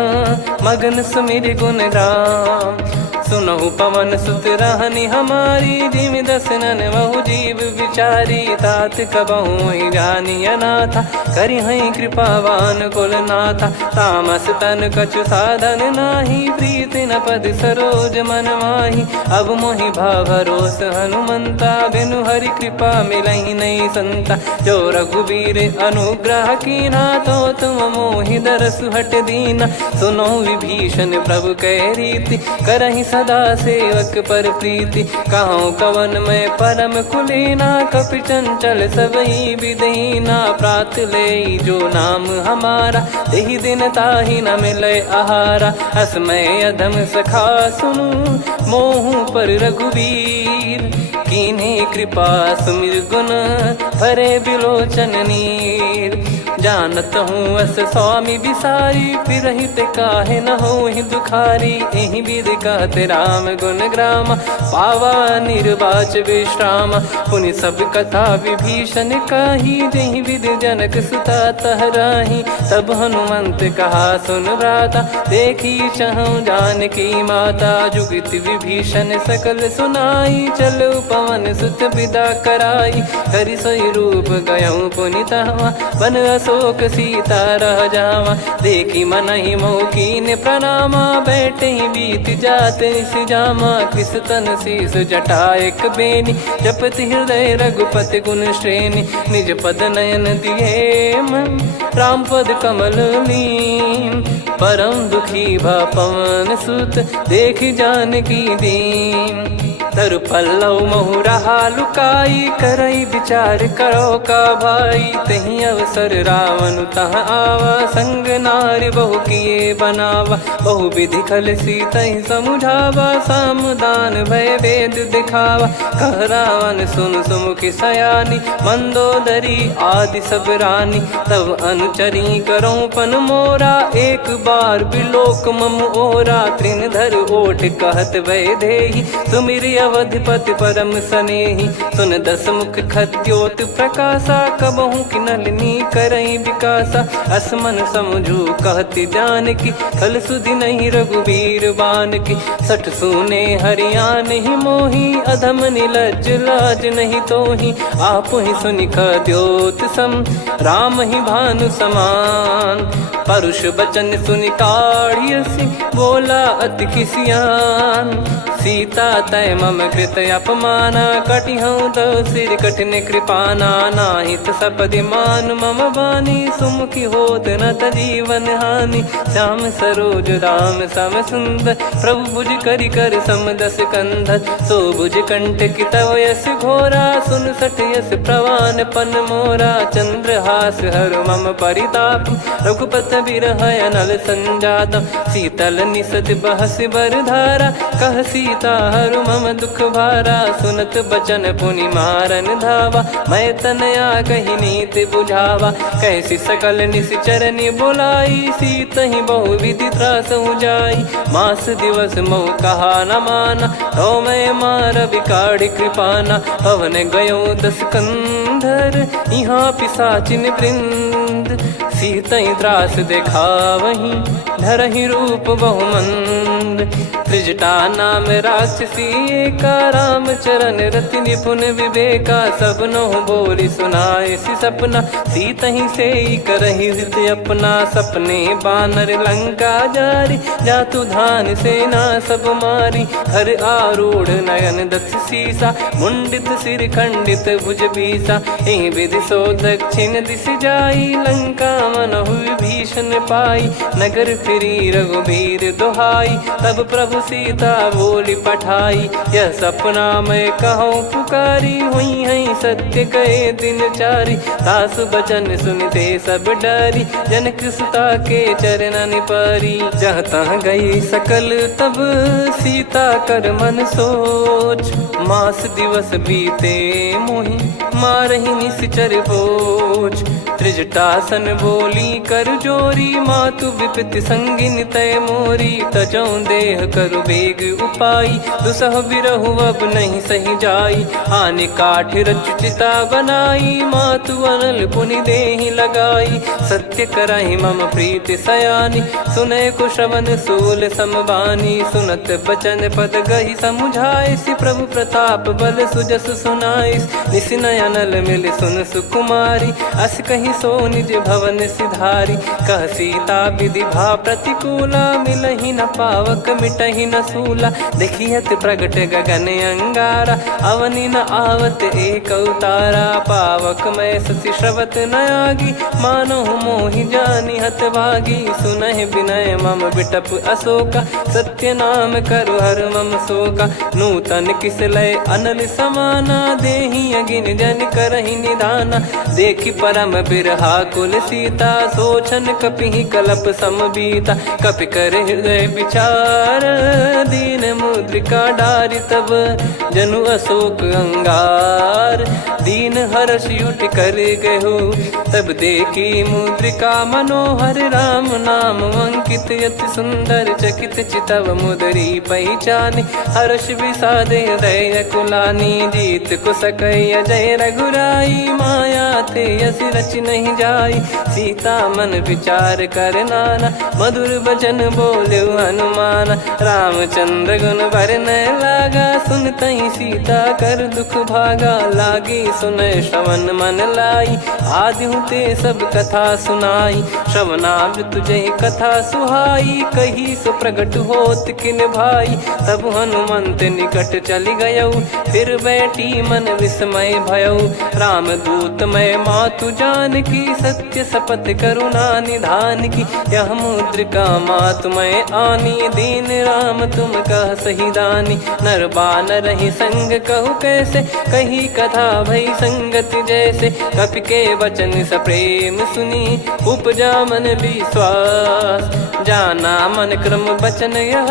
मगन सुमिर गुण राम सुनहु पवन सुत रहनी हमारी जिमि दसनन बहु जीव विचारी तात कबहु ही जानी अनाथा करि हई कृपावान कुल नाथा तामस तन कछु साधन नाही प्रीति न पद सरोज मन माही अब मोहि भाव भरोस हनुमंता बिनु हरि कृपा मिलहि नहीं संता जो रघुबीर अनुग्रह कीना तो तुम मोहि दरस हट दीना सुनो विभीषण प्रभु कह रीति करहि सदा सेवक पर प्रीति कहूँ कवन में परम कुलीना कपि चंचल सबही विदहीना प्रात ले जो नाम हमारा तेहि दिन ताहि न मिले आहारा असमय अधम सखा सुनु मोहु पर रघुवीर कीन्हे कृपा सुमिर गुण भरे बिलोचन नीर जानत हूँ अस स्वामी बिसारी फिर हित काहे न हो ही दुखारी एहि विध कहते राम गुण ग्राम पावा निर्वाच विश्राम पुनि सब कथा विभीषण काही जहि विध जनक सुता तहराही तब हनुमंत कहा सुन भ्राता देखी चहु जानकी माता जुगित विभीषण सकल सुनाई चलो पवन सुत विदा कराई करि सोई रूप गयऊँ पुनि तहवा बन अशोक सीता रह जावा देखी मन ही मौकीन प्रणामा बैठे ही बीत जाते जामा कृष तन शीस जटा एक बेनी जपति हृदय रघुपति गुण श्रेणी निज पद नयन दिए मन राम पद कमल लीन परम दुखी भा पवन सुत देखी जानकी दीन तरु पल्लव महु रहा लुकाई करई विचार करो का भाई तही अवसर रावण तह आवा संग नारी बहु किए बनावा बहु विधि खल सीतहि समुझावा सामदान भय वेद दिखावा कह रावण सुन सुमुखी सयानी मंदोदरी आदि सब रानी तब अनुचरी करो पन मोरा एक बार बिलोक मम ओरा तृण धर ओट कहत वै देहि सुमिर अवधिपति परम सनेही। सुन दस मुख खद्योत प्रकाशा, कबहू की नलिनी करई विकासा। असमन समझू कहती जान की, फल सुधि नहीं रघुबीर बान की। सठ सुने हरियाण ही मोही, अधम निलज लाज नहीं तोही। आप ही सुनि खद्योत सम, राम ही भानु समान। परुष बचन सुनि काढ़ियसि, बोला अति किसियान। सीता तय मम कृत अपमाना, कटिहऊँ तो सिर कठिन कृपाना। नाहित सपदि मान मम बानी, सुमुखी होत न जीवन हानि। श्याम सरोज राम सम सुंदर, प्रभु भुज करि कर सम दस कंधर। सो भुज कंठ की तव यस घोरा, सुन सठ यस प्रवान पन मोरा। चंद्रहास हर मम परिताप, रघुपत बिरह अनल संजात। शीतल निसत बहस बर धारा, कह सीता हरु मम दुख भारा। सुनत बचन पुनि मारन धावा, मैं तनया कही नीति बुझावा। कैसी सकल निश्चरनि बुलाई, सीत ही बहु विधि त्रास जाई। मास दिवस मोह कहा न माना, तो मैं मार बिकाढ़ी कृपाना। पवन गयो दस कंधर, यहाँ पिशाचिन वृंद। सीतहि त्रास देखावहीं, धरहि रूप बहुमंद। त्रिजटा नाम राक्षसी एका, राम चरण रति निपुण विवेका। सबनो बोली सुनाए सि सपना, सीतहि सेई करहि हृद अपना। सपने बानर लंका जारी, जातु धान सेना सब मारी। हर आरूढ़ नयन दस सीसा, मुंडित सिर खंडित भुज बीसा। एहि विधि सो दक्षिण दिश जाई, लंका मनहु भीषण पाई। नगर फिरी रघुबीर दुहाई, तब प्रभु सीता बोली पठाई। यह सपना मैं कहूँ पुकारी, हुई है सत्य कहे दिन चारी। सासु बचन सुनते सब डरी, जनक सुता के चरण परी। जहाँ तहाँ गई सकल तब, सीता कर मन सोच। मास दिवस बीते मोहि, मारहि निश्चर बोझ। त्रिजटासन बोली कर जोरी, मातु विपति संगिन तय मोरी। तजौ देह करु बेग उपाई, दुसह बिरहु अब नहीं सही जाई। आने काठ रचु चिता बनाई, मातु अनल पुनि देहि लगाई। सत्य करहि मम प्रीति सयानी, सुनय को श्रवण सूल समबानी। सुनत बचन पद गहि समुझाइसि, प्रभु प्रताप बल सुजस सुनाइस। निसिनय अनल मिल सुन सुकुमारी, अस कहि सो निज भवन सिधारी। कह सीता विधि भा प्रतिकूला, मिलहि न पावक मिटहि न सूला। देखियत प्रगट गगन अंगारा, अवनि न आवत एक अवतारा। पावक मैं ससि श्रवत न आगी, मानो मोहि जानि हत भागी। सुनहि विनय मम बिटप अशोका, सत्य नाम करु हर मम शोका। नूतन किस लय अनल समाना, देहि अगिन जन करहि निधाना। देखि परम बिरहा कुल सीता, सोचन कपिहि कलप समबीता। कपि कर हृदय विचार, दीन मुद्रिका डारि तब। जनु अशोक अंगार, दीन हर्ष उठ कर गहो। तब देखी मुद्रिका मनोहर, राम नाम अंकित अति सुंदर। चकित चितव मुदरी पहचानी, हर्ष विषाद हृदय कुलानी। जीत को सकय जय रघुराई, माया थे यस रच नहीं जाई। सीता मन विचार कर नाना, मधुर बचन बोले हनुमान। रामचंद्र गुण बरनय लागा, सुनतहि सीता कर दुख भागा। लागी सुनय श्रवण मन लाई, आदिहु ते सब कथा सुनाई। श्रवणाब तुझे कथा सुहाई, कही सो प्रगट होत किन भाई। तब हनुमंत निकट चली गयऊ, फिर बैठी मन विस्मय भयऊ। राम दूत मैं मातु जान की, सत्य शपथ करुणा निधान की। यह मुद्रिका मातु मैं आनी, दीन राम तुम कह सही दानी। नर बानर ही संग कहु कैसे, कही कथा भई संगति जैसे। कपि के वचन सप्रेम सुनी, उपजा मन विश्वास। जाना मन क्रम बचन यह,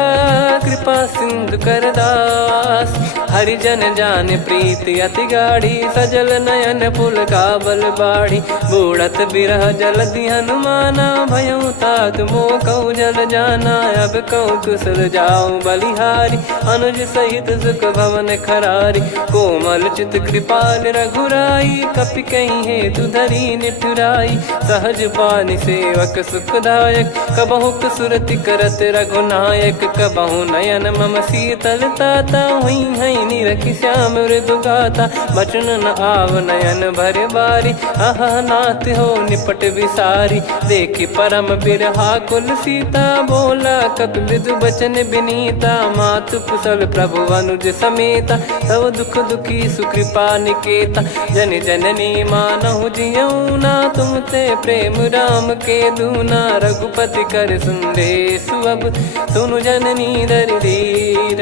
कृपा सिंधु कर दास। हरिजन जान प्रीति अति गाढ़ी, सजल नयन पुल काबल बाढ़ी। बूढ़त बिरह जलधि हनुमाना, भयउ तात मोह कहु जल जाना। अब कहु कुशल जाऊं बलिहारी, अनुज सहित सुख भवन खरारी। कोमल चित कृपाल रघुराई, कपि कहीं हेतु धरी निठुराई। सहज पानि सेवक सुखदायक, कबहु सुरति करत रघुनायक। कबहु नयन मम शीतलता, हुई हई निरखि श्याम मृदु गाता। बचन न आव नयन भर बारी, आहा नाथ हो निपट विसारी। देखि परम बिरहा कुल सीता, बोला कपि मृदु बचन बिनीता। मातु कुशल प्रभु अनुज समेता, तव दुख दुखी सुकृपा निकेता। जन जननी मानहु जियऊ ना, तुम ते प्रेम राम के दूना। रघुपति कर संदेशु अब, सुनु जननी दर धीर।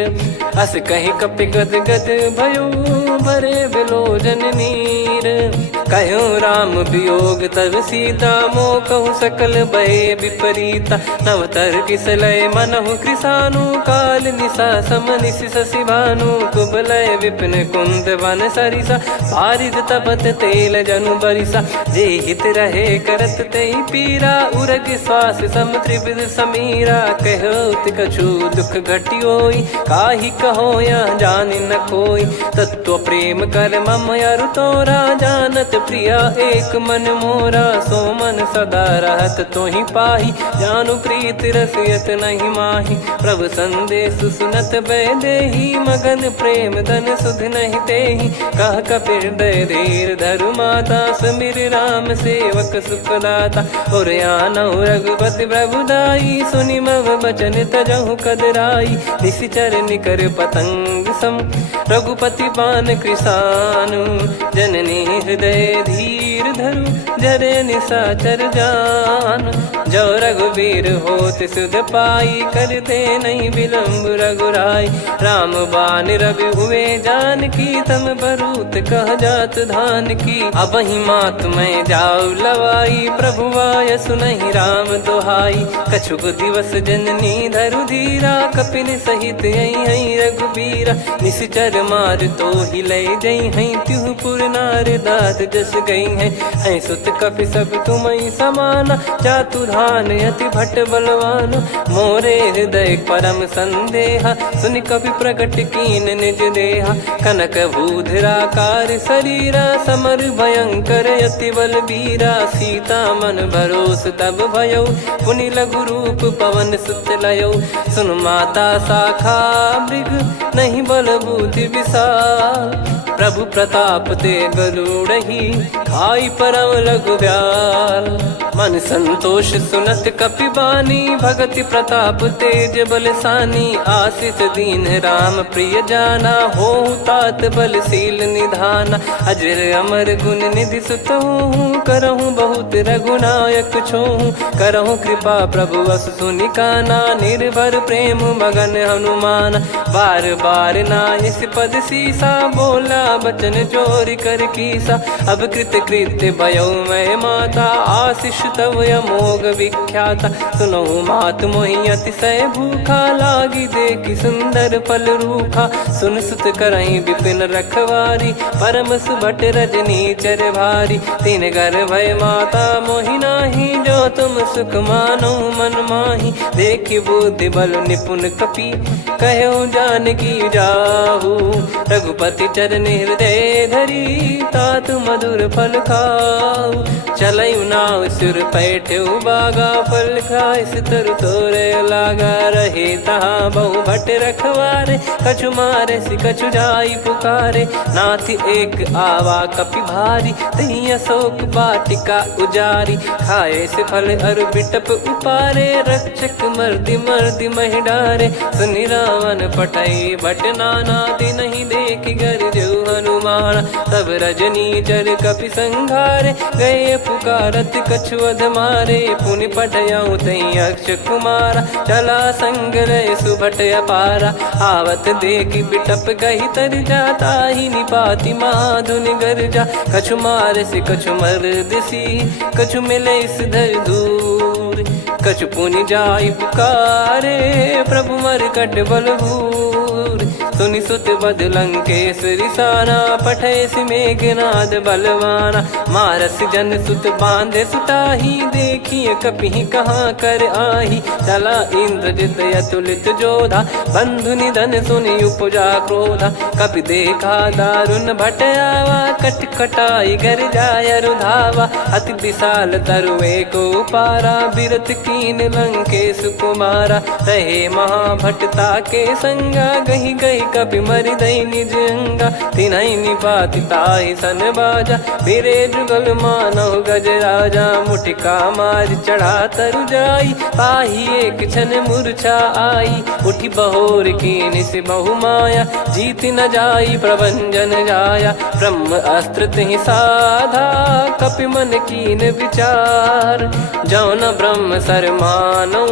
अस कहि कपि गद गद भयो, भरे बिलोचन नीर। कहूँ राम वियोग तब सीता, मोह कहूँ सकल भय विपरीता। नवतर किसलय मनहु कृसानु, काल निशा समनिशि शशि भानु। कुबलय विपिन कुंद वन सरिसा, पारिद तपत तेल जनु बरिसा। जे हित रहे करत तेहि पीरा, उरग श्वास सम त्रिविध समीरा। कहत कछु दुख घटियोई, काहि कहो या जानि न कोई। तत्व प्रेम कर मम अरु तोरा, जानत प्रिया एक मन मोरा। सो मन सदा रहत तोहि पाही, जानु प्रीत रसियत नहीं माही। प्रभु संदेश सुनत बैदेही, मगन प्रेम धन सुध नहीं तेहि। कह कपिर दय धीर धरु माता, सुमिर राम सेवक सुखदाता। और आनहु रघुपति प्रभु दाई, सुनि मव बचन तजहु कदराई। निशिचर निकर पतंग सम, रघुपति पान कृसानु। जननी हृदय धीर धरु, जरे निशाचर जान। जो रघुवीर होत सुध पाई, कर दे नहीं विलम्ब रघुराई। राम बान रवि हुए जानकी, तम बरूत कह जात धान की। अब ही मात मैं जाऊ लवाई, प्रभु आय सुनहि राम दोहाई। कछुक दिवस जननी धरु धीरा, कपिन सहित यही रघुबीरा। निशिचर मार तो ही ले जई हैं, त्यों पुर नार दाद जस गई हैं। सुत कपि सब तुमहि समाना, चातुधान अति भट्ट बलवान। मोरे हृदय परम संदेहा, सुन कपि प्रकट कीन निज देहा। कनक भूधराकार शरीरा, समर भयंकर अति बलबीरा। सीता मन भरोस तब भयउ, पुनि लघु रूप पवन सुत लयउ। सुन माता शाखा मृग, नहीं बल बुद्धि विशाल। प्रभु प्रताप ते गरुड़हि, खाई परम लघु ब्याल। मन संतोष सुनत कपि बानी, भगति प्रताप तेज बलसानी। आशीष दीन राम प्रिय जाना, होहु तात बलशील निधाना। अजर अमर गुण निधि सुतहु, करहु बहुत रघुनायक छोहु। करहु कृपा प्रभु अस सुनि काना, निर्भर प्रेम मगन हनुमान। बार बार नायस पद सीसा, बोला बचन चोरी कर कीसा। अब कृत कृत्य भयो मैं माता, आशीष तव अमोघ विख्याता। सुनहु मात मोहि अतिशय भूखा, लागी देखि सुंदर फल रूखा। सुन सुत करहि विपिन रखवारी, परम सुभट रजनी चर भारी। तीन घर भय माता मोहि नाही, जो तुम सुख मानो मन माही। देखि बुद्धि बल निपुण कपि, कहु जानकी जाहु। रघुपति चरण हृदय धरी, तात मधुर फल खाऊ। चलऊ नाव सुर पैठऊ बागा, फल खाइस तरु तोरे लागा। रहे तहाँ बहु भट रखवारे, कछु मारे सि कछु जाई पुकारे। नाथ एक आवा कपि भारी, तही अशोक वाटिका उजारी। खाए से फल अरु बिटप उपारे, रक्षक मर्दि मर्दि महि डारे। सुनि रावण पटई भट नाना, तिनहि देखि गरजऊ हनुमान। तब रजनी चर कपि संघारे, गए पुकारत कछु अध मारे। पुनि पटयऊ तई अक्ष कुमारा, चला संग रहे सुभट अपारा। आवत देखि बिटप गही तर जाता, ही निपाति माधुन गर्जा। कछु मार से कछु मर्द सी, कछु मिले इस धर दूर। कछु पुनि जाई पुकारे, प्रभु मर कट बलभूर। सुनि सुत बद लंकेश्वरी साना, पठैसि मेघनाद बलवाना। मारस जन सुत बांधे सुताही, देखिए कपिहि कहाँ कर आही। चला इंद्रजित अतुलित जोधा, बंधु निधन सुनि उपजा क्रोधा। कपि देखा दारुण भट आवा, कट कटाई घर जाय रुधावा। अति विशाल तरुए को पारा, बिरत कीन लंकेश कुमारा। रहे महाभटता के संगा, गही गही कपि मरि दई निज अंगा। तिन्है निपाति ताहि सन बाजा, बिरे जुगल मानव गज राजा। मुटिका मार चढ़ा तरु जाई, पाही एक क्षण मूर्छा आई। उठी बहोर कीन से बहु माया, जीत न जाई प्रभंजन जाया। ब्रह्म अस्त्र तिहि साधा, कपि मन कीन विचार। जौ न ब्रह्म सर मानौ,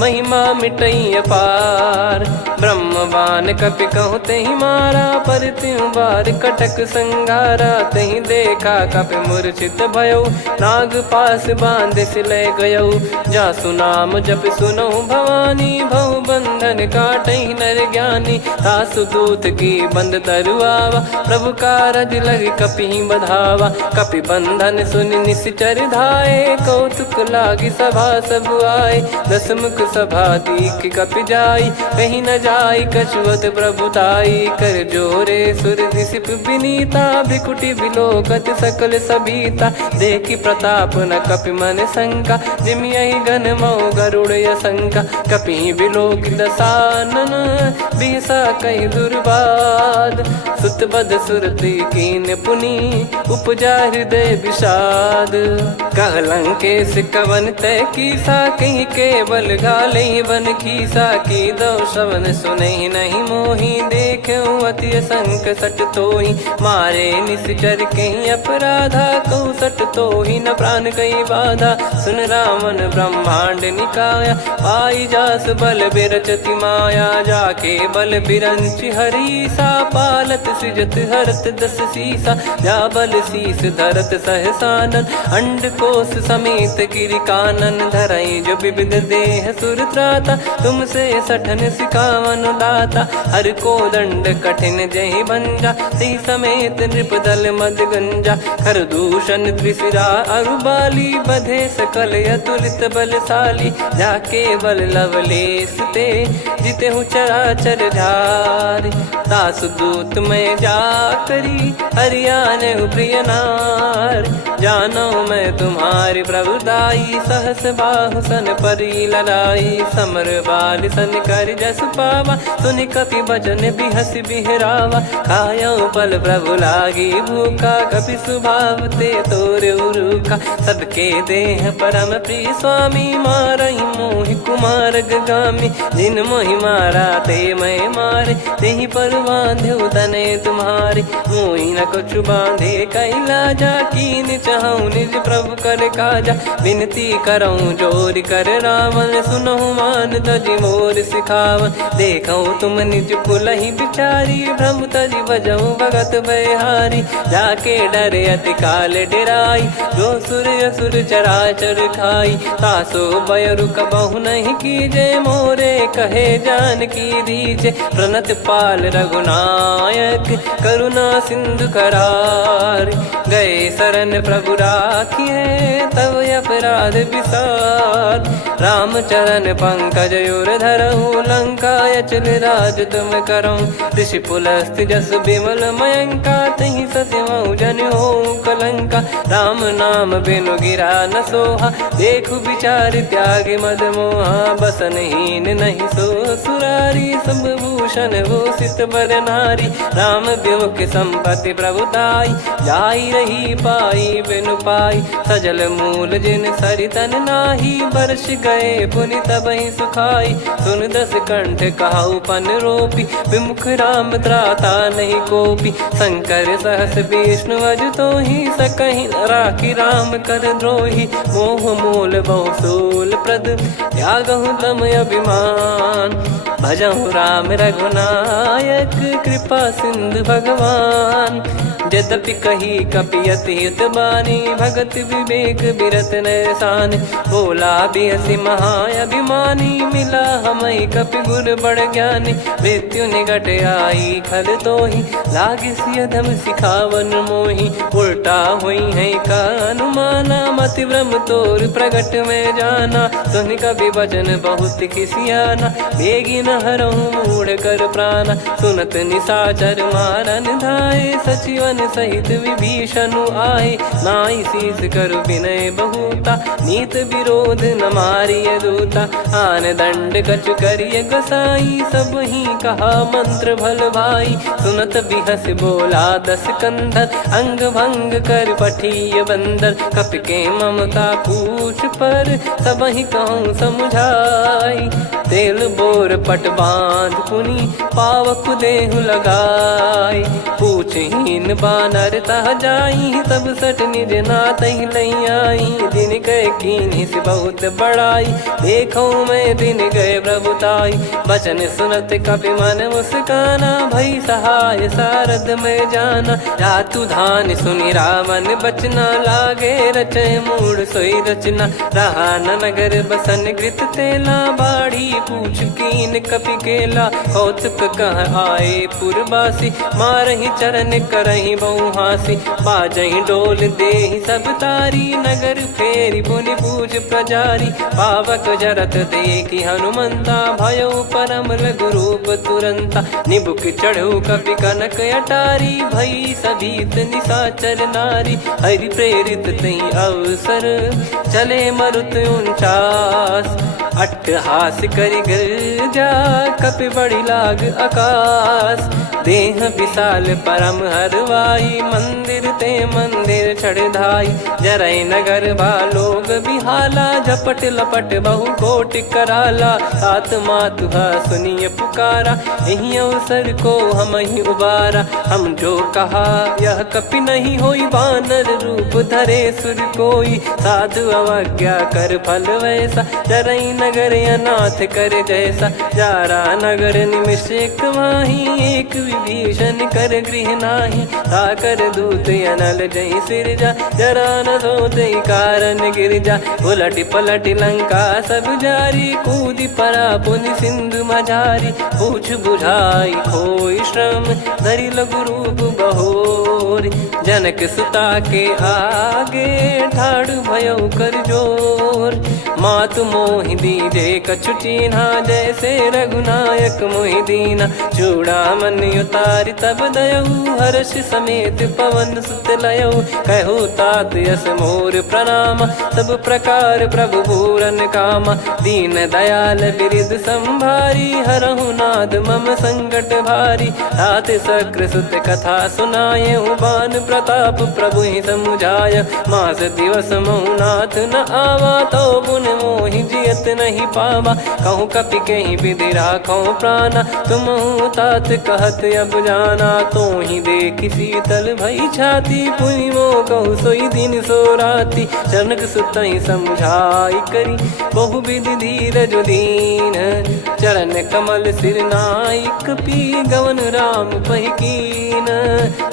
महिमा मिटई अपार। ब्रह्म बान कपि कहु तेहि मारा, पर त्यों बार कटक संगारा। तेहि देखा कपि मूर्छित भयौ, नाग पास बांध सिले गयौ। जासु नाम जप सुनौ भवानी, भव बंधन काटहि नर ज्ञानी। तासु दूत की बंद तरुआवा, प्रभु कारज लग कपि बधावा। कपि बंधन सुनि निश्चर धाये, कौतुक लागी सभा सब आए। दसमुख सभा दीख कपि जाई, कहीं न जाई कछुवत प्रभुताई। कर जोरे सुर दिसिप विनीता, भ्रिकुटि बिलोकत सकल सबीता। देखि प्रताप न कपि मन शंका, जिमियहि घन मऊ गरुड़ असंका। कपि बिलोक दसानन, बिहसा कहि दुर्बाद। सुत बद सुरति कीन पुनि, उपजा हृदय विषाद। कह लंकेश कवन तय कीसा, कहीं केवल घाले बन खीसा। की दो श्रवण सुनहि नहीं मोही, देखऊं अति संक सट तोहि। मारे निश्चर कहीं अपराधा, कहूँ सट तोहि न प्राण कहीं बाधा। सुन रावण ब्रह्मांड निकाया, पाई जास बल बिरचति माया। जाके बल बिरंच हरीसा, पालत सृजत हरत दस सीसा। जा बल शीस धरत सहसानन, अंड कोश समेत गिरि कानन। धरई जो विविध देह सुर त्राता, तुमसे सठन सिखावन दाता। हर को दंड कठिन जहि भंजा, ती समेत नृप दल मद गंजा। कर दूषण त्रिशिरा अरुबाली, बधे सकल अतुलित बलशाली। जाके बल लवलेस ते, जिते हूँ चराचर झारी। दास दूत में जा करी, हरियाने प्रिय नार। जानो मैं तुम्हारी प्रभुताई, सहस बाहु सन परी लड़ाई। समर बाल सन कर जस पावा, सुनि कपि बचन बिहस बिहरावा। खायो पल प्रभु लागी भूखा, कपि स्वभाव ते तोर उरुखा। सबके देह परम प्रिय स्वामी, मारहि मोहि कुमार गगामी। जिन मोहि मारा ते मैं मारे, तेहि पर बांधो तने तुम्हारे। मोहि न कछु बांधे कैलाजा, कीन चाहूं निज प्रभु कर काजा। विनती करऊं जोरि कर रावण, सुनहु मान तजि मोर सिखावन। देखऊं तुम निज कुलहि बिचारी, भ्रम तजि बजऊं भगत बयहारी। जाके डरे अति काल डेराई, जो सुर असुर चराचर खाई। तासो बयरु कबहु नहीं कीजे, मोरे कहे जान की दीजे। प्रणत पाल रघुनायक, करुणा सिंधु करार। गए शरण प्रभु राखिए, तब अपराध विसार। राम चरण पंकज उर धरऊं, लंका अचल राज तुम करऊं। ऋषि पुलस्त्य जस विमल मयंका, तहि ससिमऊ जन होऊं कलंका। राम नाम बिनु गिरा न सोहा, देखु विचार त्याग मद मोहा। बसनहीन नहीं सो सुरारी, सब भूषण भूषित बर नारी। राम विमुख संपत्ति प्रभुताई, जाई रही पाई बिनु पाई। सजल मूल जिन सरितन नाही, बरस गए पुनि तबहि सुखाई। सुन दस कंठ कहाऊ पन रोपी, विमुख राम त्राता नहीं कोपी। शंकर सहस विष्णु अज तोहि, सकहि न राखी राम कर द्रोही। मोह मूल बहु सूल प्रद, त्यागहु तम अभिमान। भजहु राम रघुनायक, कृपा सिंधु भगवान। यद्यपि कही कपियत हित बानी भगत विवेक बिरत नैसान बोला बियसि महाअभिमानी मिला हमई कपि गुर बड़ ज्ञानी मृत्यु निकट आई खल तो ही लागिस अधम सिखावन मोही उल्टा हुई है का अनुमाना मति भ्रम तोर प्रगट में जाना सुन कवि वचन बहुत खिसियाना बेगी न हरहु मूढ़ कर प्राण सुनत निशाचर मारन धाये सचिवन सहित विभीषण आए नाई शीस कर विनय बहुता नीत विरोध न मारिय दूता आन दंड कछु करिय गोसाई सब ही कहा मंत्र भल भाई सुनत बिहस बोला दस कंधर अंग भंग कर पठिय बंदर कपि के ममता पूछ पर सब ही कहूँ समझाई तेल बोर पट बांध पुनी पावक देहु लगाई पूछहीन बानर तह जाई तब सट निज नाथ लई आई दिन गए कीनी से बहुत बड़ाई देखो मैं दिन गए प्रभुताई बचन सुनत कपि मन मुस्काना भई सहाय सारद में जाना जातु धान सुनि रामन बचना लागे रचय मूड सोई रचना रहा न नगर बसन कृत तेला बाड़ी पूछ कीन कपि केला कौतुक कह आए पुरबासी मारहि चरण करहि बहुहासी बाजहि डोल देहि सब तारी नगर फेरी पुनि पूज प्रजारी पावक जरत देखि हनुमंता भयो परम लघु रूप तुरंता निबुक चढ़ऊ कपि कनक अटारी भई सभीत निशाचर नारी हरि प्रेरित तई अवसर चले मरुत 49 अट्टहास करि गिरजा कपि बड़ी लाग आकाश देह विशाल परम हरवाई मंदिर ते मंदिर चढ़ाई जरई नगर लोग बिहाला झपट लपट बहु कोट कराला सात मातुहा सुनिय पुकारा यही अवसर को हम ही उबारा हम जो कहा यह कपि नहीं होई बानर रूप धरे सुर कोई साधु अवज्ञा कर फल वैसा जरई नगर अनाथ कर जैसा जारा नगर निमिष एक माही एक विभीषण कर गृह नाही ताकर दूत अनल जय सिरजा जरा न सोते कारण गिरजा उलट पलट लंका सब जारी कूदी परा पुनि सिंधु मझारी पूछ बुझाई खोई श्रम धरि लघु रूप बहोरी जनक सुता के आगे ठाड़ भयो कर जोर मातु मोहि दीजे कछु चिन्हा जैसे रघुनायक मोहि दीना चूड़ामन उतारि तब दयऊ हर्ष समेत पवन सुत लयऊ कहु तात यस मोर प्रणाम सब प्रकार प्रभु पूरन कामा दीन दयाल बिरिद संभारी हरहु नाद मम संकट भारी तात सक्र सुत कथा सुनाये बान प्रताप प्रभु ही समुझाय मास दिवस मौनाथ न आवा तो पुन मोहि जियत नहीं पावा कहूँ कपि कहीं विधि राखो प्राणा तुम तात कहत अब जाना तो ही देख शीतल भई छाती पुनि मो कहु सोई दिन सो राती जनक सुतई समझाई करी बहु विधि धीरज दीन चरण कमल सिर नाइक पी गवन राम पहिकीन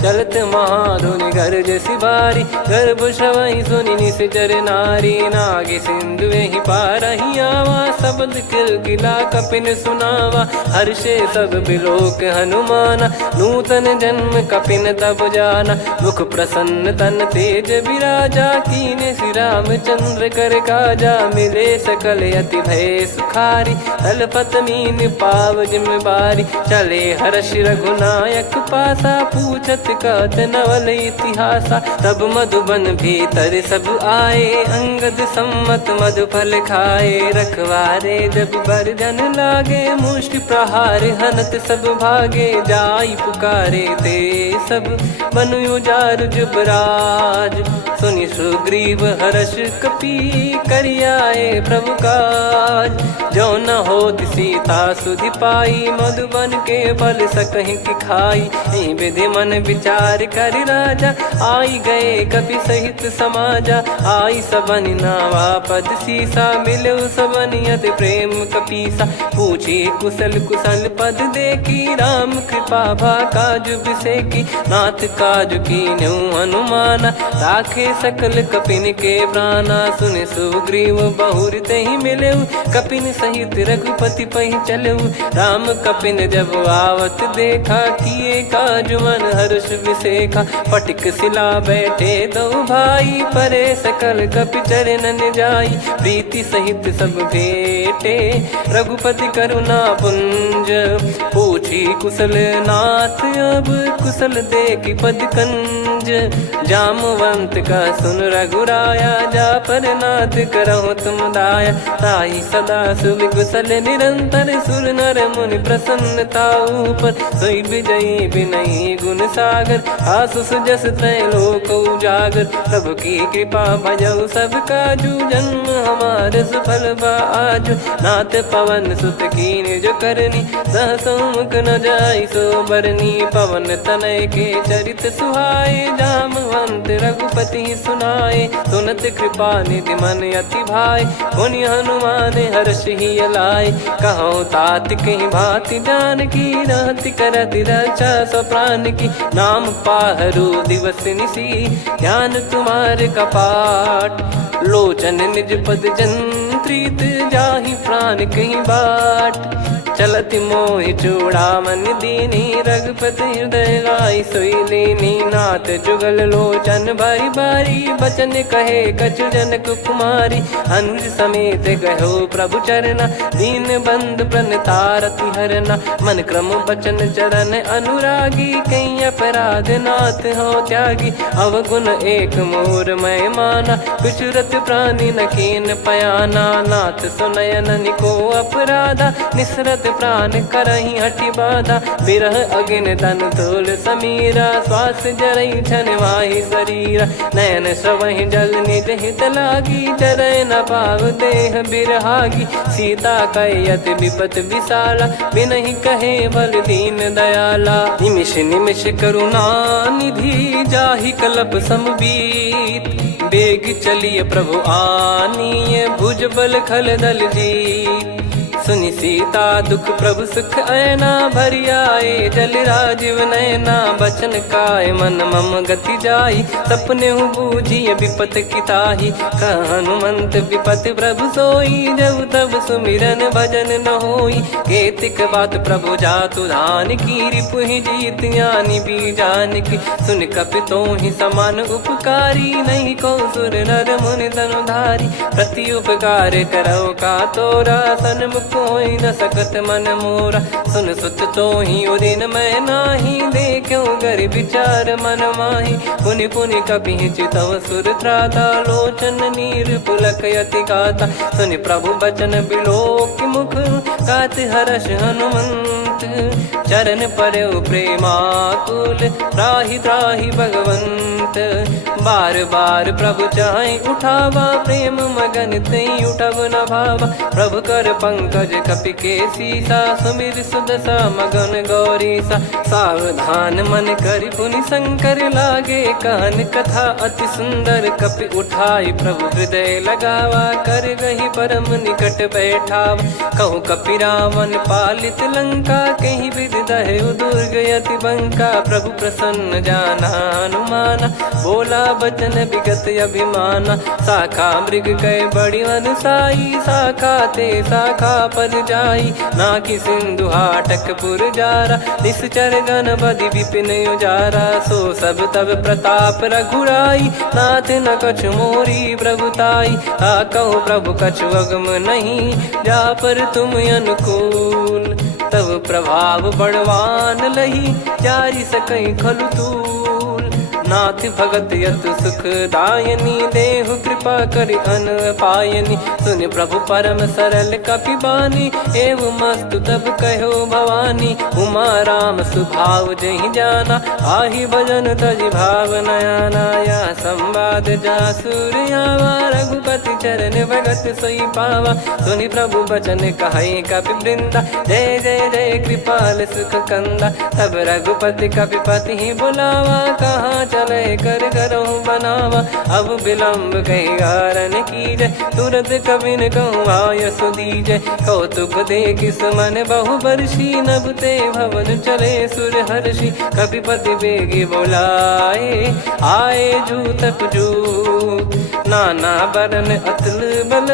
चलत महाधुनि गर्ज सिबारी गर्भ श्रवई सुनि निश्चर नारी नागे सिंधु ही पारही आवा शब्द किलकिला कपिन सुनावा हर्षे सब बिलोक हनुमाना नूतन जन्म कपिन तब जाना मुख प्रसन्न तन तेज विराजा कीने श्री रामचंद्र कर काजा मिले सकल अति भय सुखारी तलपत मीन पाव जिम्मेवारी चले हर्ष रघुनायक पासा पूछत कहत नवल इतिहासा तब मधुबन भीतर सब आए अंगद सम्मत मधुफल खाए रखवारे जब बरजन लागे मुष्टि प्रहार हनत सब भागे जाई पुकारे ते सब बनु उजार जुबराज सुनि सुग्रीव हर्ष कपि करियाए प्रभु काज जो न होत सीता सुधि पाई मधुबन के फल सकहि की खाई विधि मन विचार कर राजा आई गए कपि सहित समाजा आई सबन नावा पद सीसा मिलो सबन करत प्रेम कपीसा। पूछी कुशल कुशल पद देखी राम कृपा भा काज बिसेकी। नाथ काज कीन्हु हनुमाना राखे सकल कपिन के प्राणा। सुन सुग्रीव बहुर तेहि मिलेउ कपिन सहित रघुपति पहि चलेउ। राम कपिन जब आवत देखा किए काज मन हर्ष विसेखा। फटिक सिला बैठे दो भाई परे सकल कपि चरणन जाई। प्रीति सहित सब भेटे रघुपति करुणा पुंज। पूछी कुशल नाथ अब कुशल देखी पद कंज। जामवंत का सुन रघुराया जा पर नाथ करहु तुम दाया। ताई सदा सुविकुशल निरंतर सुर नर मुनि प्रसन्नता ऊपर। सोई विजयी विनयी गुण सागर आसु सुजस त्रैलोक उजागर। प्रभु की कृपा भजऊ सब काजू जन्म हमारे सफल बा आजु। नाथ पवन सुत कीन्ह जो करनी सहसो मुख न जाई सो बरनी। पवन तनय के चरित सुहाए जामवंत रघुपति सुनाए। सुनत कृपा निधि मन अति भाई पुनि हनुमान हर्ष ही लाए। कहो तात कहीं भांति जान की रहति करति रक्षा सो प्राण की। नाम पाहरु दिवस निसी ध्यान तुम्हारे कपाट। लोचन निज पद जंत्रित जाहि प्राण कहीं बाट। चलति मोहि चूड़ामन दीनी रघुपति हृदय लाई सोई लीनी। नाथ जुगल लोचन बारी बारी बचन कहे कछु जनक कुमारी। अनुज समेत गहो प्रभु चरना दीन बंद प्रणतारति हरना। मन क्रम बचन चरण अनुरागी कहीं अपराध नाथ हो त्यागी। अवगुण एक मोर मैं माना कुछुरत प्राणी न कीन पयाना। नाथ सुनयन निको अपराधा निसरत प्राण करही हटि बाधा। बिरह अगिन तन तोल समीरा श्वास जरई छन वाहि शरीरा। नयन श्रवहि जल निज हित लागी चरय न पाव देह बिरहागी। सीता कयत विपत विशाला बिनहि कहे बल दीन दयाला। निमिष निमिष करुणा निधि जाहि कलप समबीत। बेग चलिए प्रभु आनीय भुज बल खल दल जीत। सुनि सीता दुख प्रभु सुख ऐना भरि आए। जल राजीव नयना बचन काय मन मम गति जाई। सपने हूँ बूझिए विपत किताही हनुमंत विपत प्रभु सोई। जब तब सुमिरन भजन न होई केतिक बात प्रभु जातु धान की। रिपु ही जीत ज्ञानी बीजान की सुन कपि तो ही समान उपकारी। नहीं को सुर नर मुनि धनुधारी प्रति उपकार करो का तोरा। सन्मुख कोई न सकत मन मोरा सुन सुत तो ही उदिन मैं नाही। देखो गर विचार मन माही पुनि पुनि कपि चितव सुर त्राता। लोचन नीर पुलक यति गाता सुनि प्रभु बचन बिलोक मुख। गात हर्ष हनुमंत चरण परउ प्रेमाकुल। त्राहि त्राहि भगवंत बार बार प्रभु चाहि उठावा। प्रेम मगन तई उठब न भावा। प्रभु कर पंकज कपि के सीसा सुमिर सुदशा मगन गौरीसा। सावधान मन करि पुनि शंकर लागे कहन कथा अति सुंदर। कपि उठाई प्रभु हृदय लगावा कर गही परम निकट बैठावा। कहु कपि रावण पालित लंका कहीं विधि दहु दुर्ग यति बंका। प्रभु प्रसन्न जाना हनुमाना बोला बचन विगत अभिमाना। शाखा मृग कय बड़ी अनुसाई शाखा ते शाखा पर जाई। नाकि सिंधु हाटक पुर जारा निश्चर गण बदि विपिन उजारा। सो सब तब प्रताप रघुराई नाथ न कछु मोरी प्रभुताई। कहो प्रभु कछु अगम नहीं जा पर तुम अनुकूल। तब प्रभाव बड़वान लही जारी सकई खलु तूल। नाथ भगत यतु सुख दायनी देहु कृपा करि अन पायनी। सुन प्रभु परम सरल कपि बानी एवं मस्तु तब कहो भवानी। उमा राम सुभाव जहि जाना आहि भजन तजि भाव नयाना। या संवाद जासुर आवा रघुपति चरण भगत सोई पावा। सुनि प्रभु बचन कहै कपि वृंदा जय जय जय कृपाल सुख कंदा। तब रघुपति कपिपति बुलावा कहाँ चले कर करहु बनावा। अब विलम्ब कही कारण कीजय, तुरत कबिन कहूँ आयस दीजय। कौतुक देखिस मन बहु बरसी, नभ ते भवन चले सुर हर्षि। कपिपति बेगी बोलाए, आए जूतक जूत। नाना बरन अतुल बल,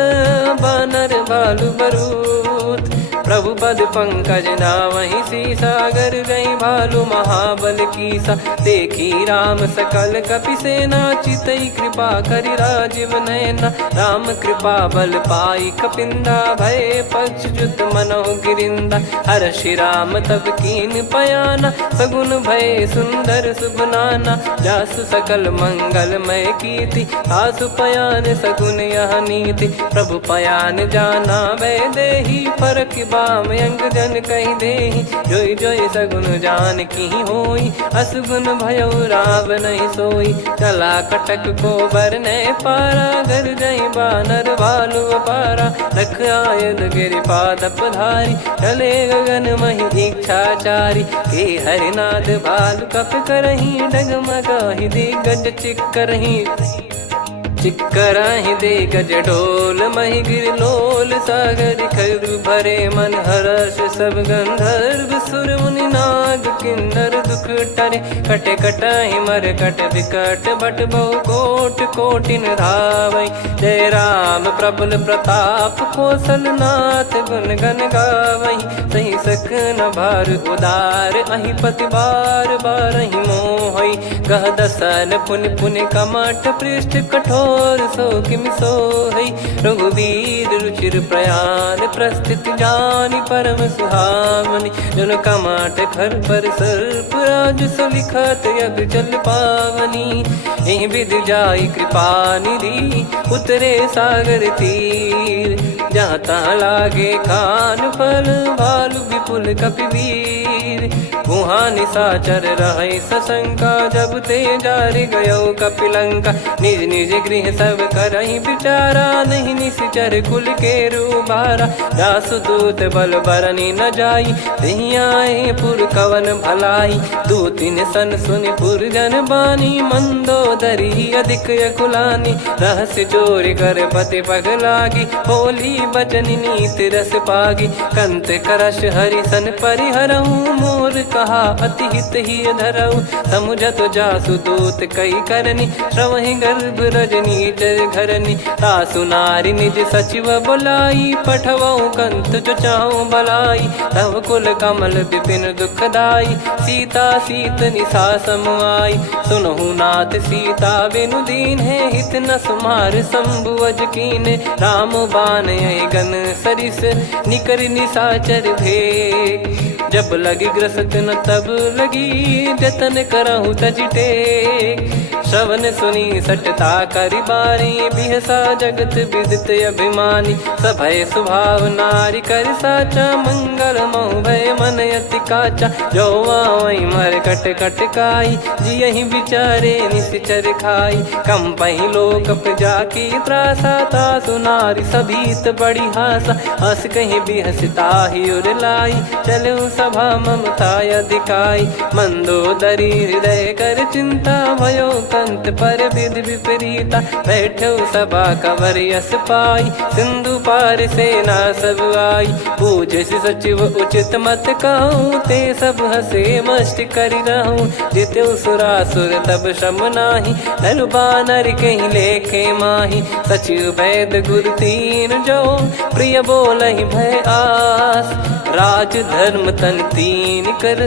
बानर भालु बरूत। प्रभु पद पंकज नावहि सीसा, गर गई भालु महाबल कीसा। देखी राम सकल कपि सेना, चितई कृपा करि राजीव नयना। राम कृपा बल पाई कपिंदा, भय पक्ष जुत मनोह गिरिंदा। हर्षि राम तब कीन पयाना, सगुन भय सुंदर शुभ नाना। जासु सकल मंगलमय कीर्ति, आसु पयान सगुन यह नीति। प्रभु पयान जाना वै देहि, फरक बाम अंग जन कहि देहि। जोई जोई सगुन जान की होई, असगुन भयो राव नहीं सोई। चला कटक को बरने पारा, घर जई बानर भालु अपारा। रख आयद गिरिपाद पधारी, चले गगन महि इच्छाचारी। के हरिनाथ भालु कप करही, डगमगाहि दिग्गज चिक्करही। चिक्कराहि दे गज ढोल, महि गिर लोल। सागर खर भरे मन हर्ष, सब गंधर्व सुर मुनि नाग किन्नर दुख टरे। कटे कटाहि मर कट विकट, बट बहु कोट कोटिन धावै। जय राम प्रबल प्रताप, कौशल नाथ गुण गन गावै। सही सकन भार उदार, अहि पति बार बारहि मोहै। गह दसन पुन पुन कमठ, पृष्ठ कठोर सो किमि सोहै। रघुवीर रुचिर प्रयाण, प्रस्थित जानि परम सुहावनि। जन कमाट खर पर सर्प, राज सलिखत यग जल पावनी। एहि विधि जाई कृपा निधि, उतरे सागर तीर। जहाँ तहाँ लागे खान फल, भालु विपुल कपिवीर। गुहा निशाचर रहै सशंका, जब ते जारि गयो कपिलंका। निज निज गृह सब करहि विचारा, नहीं निश्चर कुल के रूबारा। जासुदूत बल बरनि न जाई, तेहि आए पुर कवन भलाई। दूतिन सन सुनि पुर जन बानी, मंदोदरी अधिक यकुलानी। रहस्य चोरी कर पति पग लागी, होली बचन नीत रस पागी। कंत करश हरिसन परिहरहु, मोर कहा अति हित ही धरऊ। समुझत जासुदूत कई करनी, श्रवहि गर्भ रजनी चर घरनी। तासु नारी निज सचिव बोलाई, पठवऊ कंत जो चाहूं बलाई। तव कुल कमल विपिन दुखदाई, सीता सीत निशा समाई। सुनहु नाथ सीता बिनु दीन है, हित न सुमार शंभु अज कीने। राम बान गन सरिस, निकर निशाचर भेग। जब लगी ग्रसत न तब लगी, जतन करहु तज टेक। श्रवण सुनी सटता करि बारी, बिहसा जगत विदित अभिमानी। सभय स्वभाव नारी कर साचा, मंगल महु भय मन अति काचा। जो आवै मर कट कट काई, जियहि विचारे निश्चर खाई। कम पहि लोक जाकी त्रासा, तासु नारी सभीत बड़ी हासा। हस कहीं बिहसता ही उर लाई, चलऊ सभा ममता अधिकाई। मंदोदरी हृदय कर चिंता, भयो कंत पर विधि विपरीता। बैठो सभा कवर यस पाई, सिंधु पार सेना सब आई। पूज्य सचिव उचित मत कहूँ, ते सब हसे मस्त करि रहूं। जित्यु सुरासुर तब श्रम नाही, नर बानर कहीं लेखे माही। सचिव वैद गुरु तीन जो, प्रिय बोलहि भय आस। राज धर्म तन तीन कर,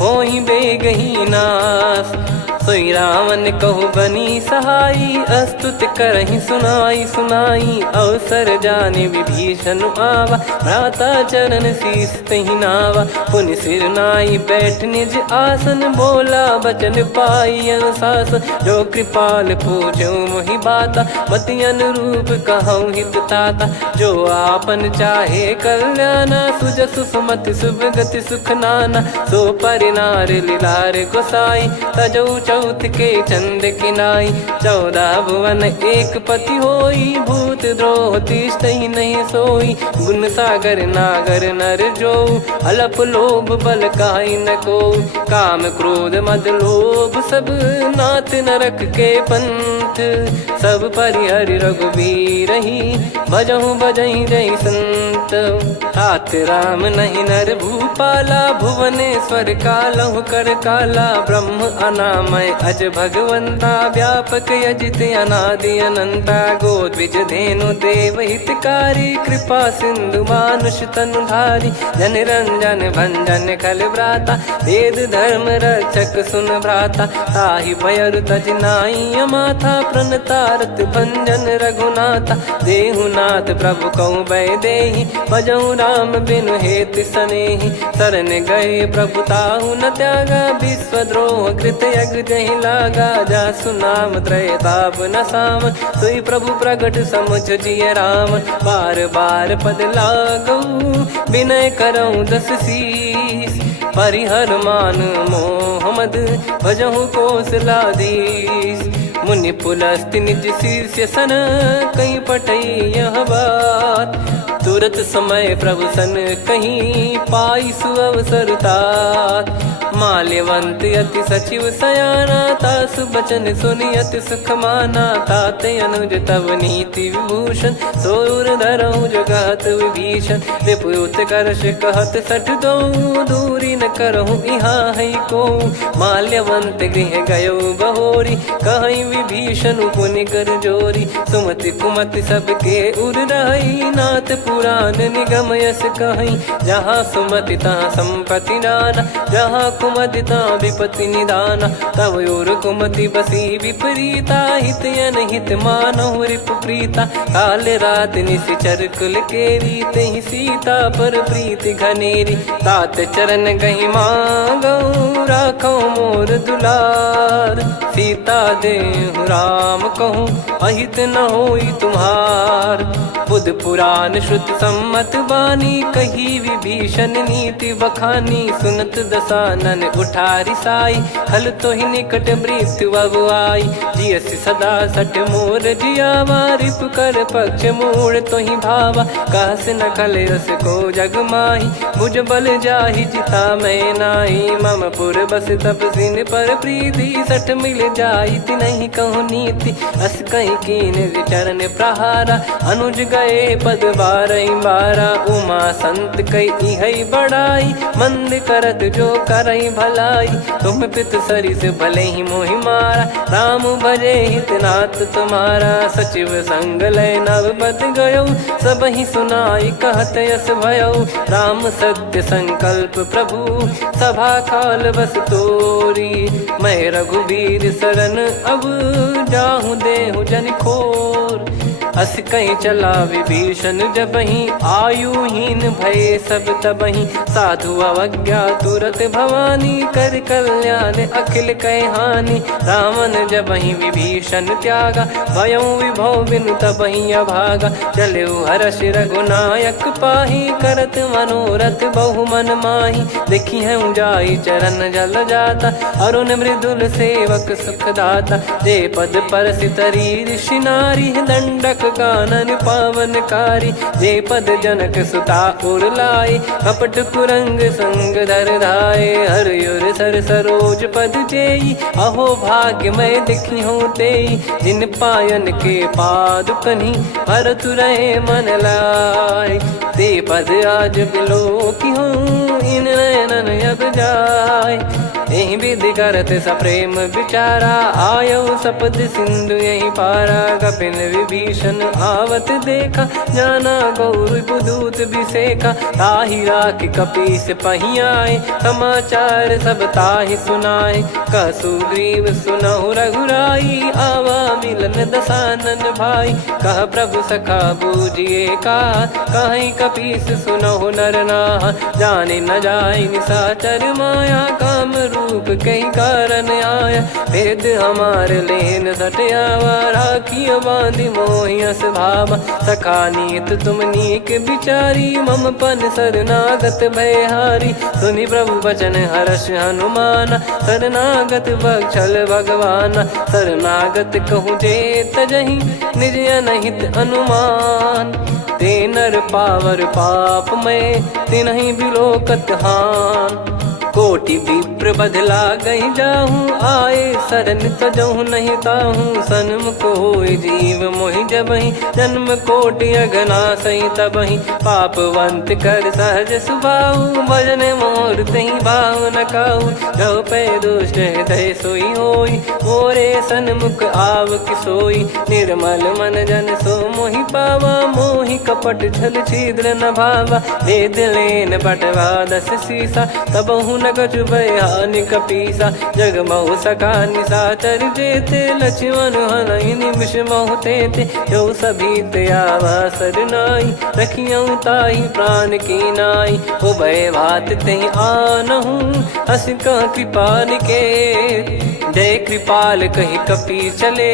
होहि बेगहि नास। सोई रावण कहु बनी सहाई, अस्तुत करहि सुनाई सुनाई। अवसर जाने विभीषण आवा, भ्राता चरण शीस तहि नावा। पुनि सिर नाई बैठ निज आसन, बोला बचन पाई अनुशासन। जो कृपाल पूछो मोहि बाता, मति अनुरूप कहूँ हित ताता। जो आपन चाहे कल्याणा, सुजसु सुमति शुभ गति सुख नाना। सो परिनार लीलार गोसाई, तजौ चौथ के चंद किनाई 14 भुवन एक पति होई भूत द्रोह तिष्ठ ही नहीं सोई गुण सागर नागर नर जो अलप लोभ बल काई न को काम क्रोध मद लोभ सब नाथ नरक के पंथ सब परिहरि रघुबीर ही भजहु भजहि जय संत तात राम नहीं नर भूपाला भुवनेश्वर कालहु कर काला ब्रह्म अनामय अज भगवंता व्यापक यजित अनादि अनंता गोद्विज धेनु देव हितकारी कृपा सिंधु मानुष तनुधारी जन रंजन भंजन खल भ्राता वेद धर्म रक्षक सुन भ्राता ताहि भयर तज नाई माथा प्रणतारत भंजन रघुनाथा देहुनाथ प्रभु कहु बै देहि भजहु राम बिनु हेत सनेहि शरण गए प्रभु ताहु न त्यागा विश्वद्रोह कृत यज्ञ जहि लागा जासु नाम त्रय ताप न साम सोई प्रभु प्रगट समुझ जिय राम बार बार पद लागऊ विनय करऊँ दस शीस परिहर मान मोह मद भजहु कौशलाधीश मुनि पुलस्ति निज शीर्ष सन कहीं पटई यह बात तुरत समय प्रभु सन कहीं पाई सुअवसर तात माल्यवंत अति सचिव सयाना तासु बचन सुनि अति सुख माना ताते अनुज तव नीति विभूषण सोर धरहु जगत विभीषण रिपुत करश कहत सठ दो दूरी न करहु इहाँ है को माल्यवंत गृह गयो बहोरी कहीं विभीषण पुनि कर जोरी सुमति कुमति सबके उर रही नाथ पुराण निगम यस कहीं जहाँ सुमति तहाँ संपत्ति नाना जहाँ कुमति तहाँ विपत्ति निदाना तव और कुमति बसी विपरीता हित अनहित मानहु रिप प्रीता काल रात निशिचर कुल केरी तेहि सीता पर प्रीति घनेरी तात चरण गहि मांगऊ राखो मोर दुलार सीता देहु राम कहूँ अहित न होई तुम्हार बुध पुराण श्रुत सम्मत वाणी कही विभीषण नीति बखानी सुनत दसानन उठारी साई खल तो ही निकट मृत्यु अब आई जियसि सदा सट मोर जियावा रिप कर पक्ष मूड़ तो ही भावा कहस न खल रस को जग माही मुझ बल जाहि जिता मैं नाही मम पुर बस तपसिन पर प्रीति सठ मिल जाई नहीं कहूँ नीति अस कहीं कीन विचरण प्रहारा अनुज गए पद बारा उमा संत कई है बड़ाई मंद करत जो करई भलाई तुम पित सरिस भले ही मोहि मारा राम भजे हितनाथ तुम्हारा सचिव संग लय नवपत गयो सब ही सुनाई कहत यस भयो राम सत्य संकल्प प्रभु सभा काल बस तोरी मैं रघुबीर शरण अब जाहूँ देहु जन खोर अस कहीं चला विभीषण जबहि आयुहीन भय सब तबहि साधु अवज्ञा तुरत भवानी कर कल्याण अखिल कह हानि रावण जबहि विभीषण त्यागा भयउ विभव बिनु तबहि अभागा चलऊ हर्ष रघुनायक पाही करत मनोरथ बहु मन माही देखी है जाई चरण जल जाता अरुण मृदुल सेवक सुख दाता जे पद पर सितरी ऋषि नारी दंडक कानन पावनकारी जे पद जनक सुता उर लाई कपट कुरंग संग धर धाये हरियुर सर सरोज पद जेई अहो भाग्य मैं दिखी हूँ तेई जिन पायन के पाद कन्ही भरत रहे मन लाय ते पद आज बिलो की हूँ इन नयनन अब जाय यही विधि करत सप्रेम विचारा आयो सपद सिंधु यही पारा कपिन विभीषण आवत देखा जाना गौर बुदूत बिसेखा ताहि राख कपीस पहियाए समाचार सब ताहि सुनाए कसु ग्रीव सुनहु रघुराई आवा मिलन दसानन भाई कह प्रभु सखा बूझिए का कहीं कपीस सुनहु नर नाह जाने न जाय निशाचर माया काम रूप कई कारण आया, भेद हमारे लेन सटयावा, राखिया बांधी मोहियस भावा, सखा नीत तुम नीक बिचारी, मम पन शरणागत भयहारी, सुनि प्रभु वचन हर्ष हनुमाना, शरणागत बक्षल भगवाना, शरणागत कहूँ जे तजहि निज अनहित अनुमान, ते नर पावर पाप में तिन्हि बिलोकत हान, कोटि विप्र बदला गई जाहूँ, आए शरण तजहु नहीं ताहूँ, सन्मुख होय जीव मोहि जबहि, जन्म कोटि अगना सही तबहि, पापवंत कर सहज सुभाऊ, भजन मोर तहि भाव न काहू, जो पै दुष्ट हृदय सोई होई, मोरे सन्मुख आव किसोई, निर्मल मन जन सो मोहि पावा, मोहि कपट छल छिद्र न भावा, वेद लेन बटवा दस सीसा, तबहु न कछु बयान कपीसा, जग महु सका निशाचर जेते, लक्ष्मण हनहि निमिष महु तेते, जो सभी त्यावा सरनाई, रखियऊ ताहि प्राण की नाई, उभय भात तेहि आनहु, हस कह कृपाल के, जय कृपाल कहि कपि चले,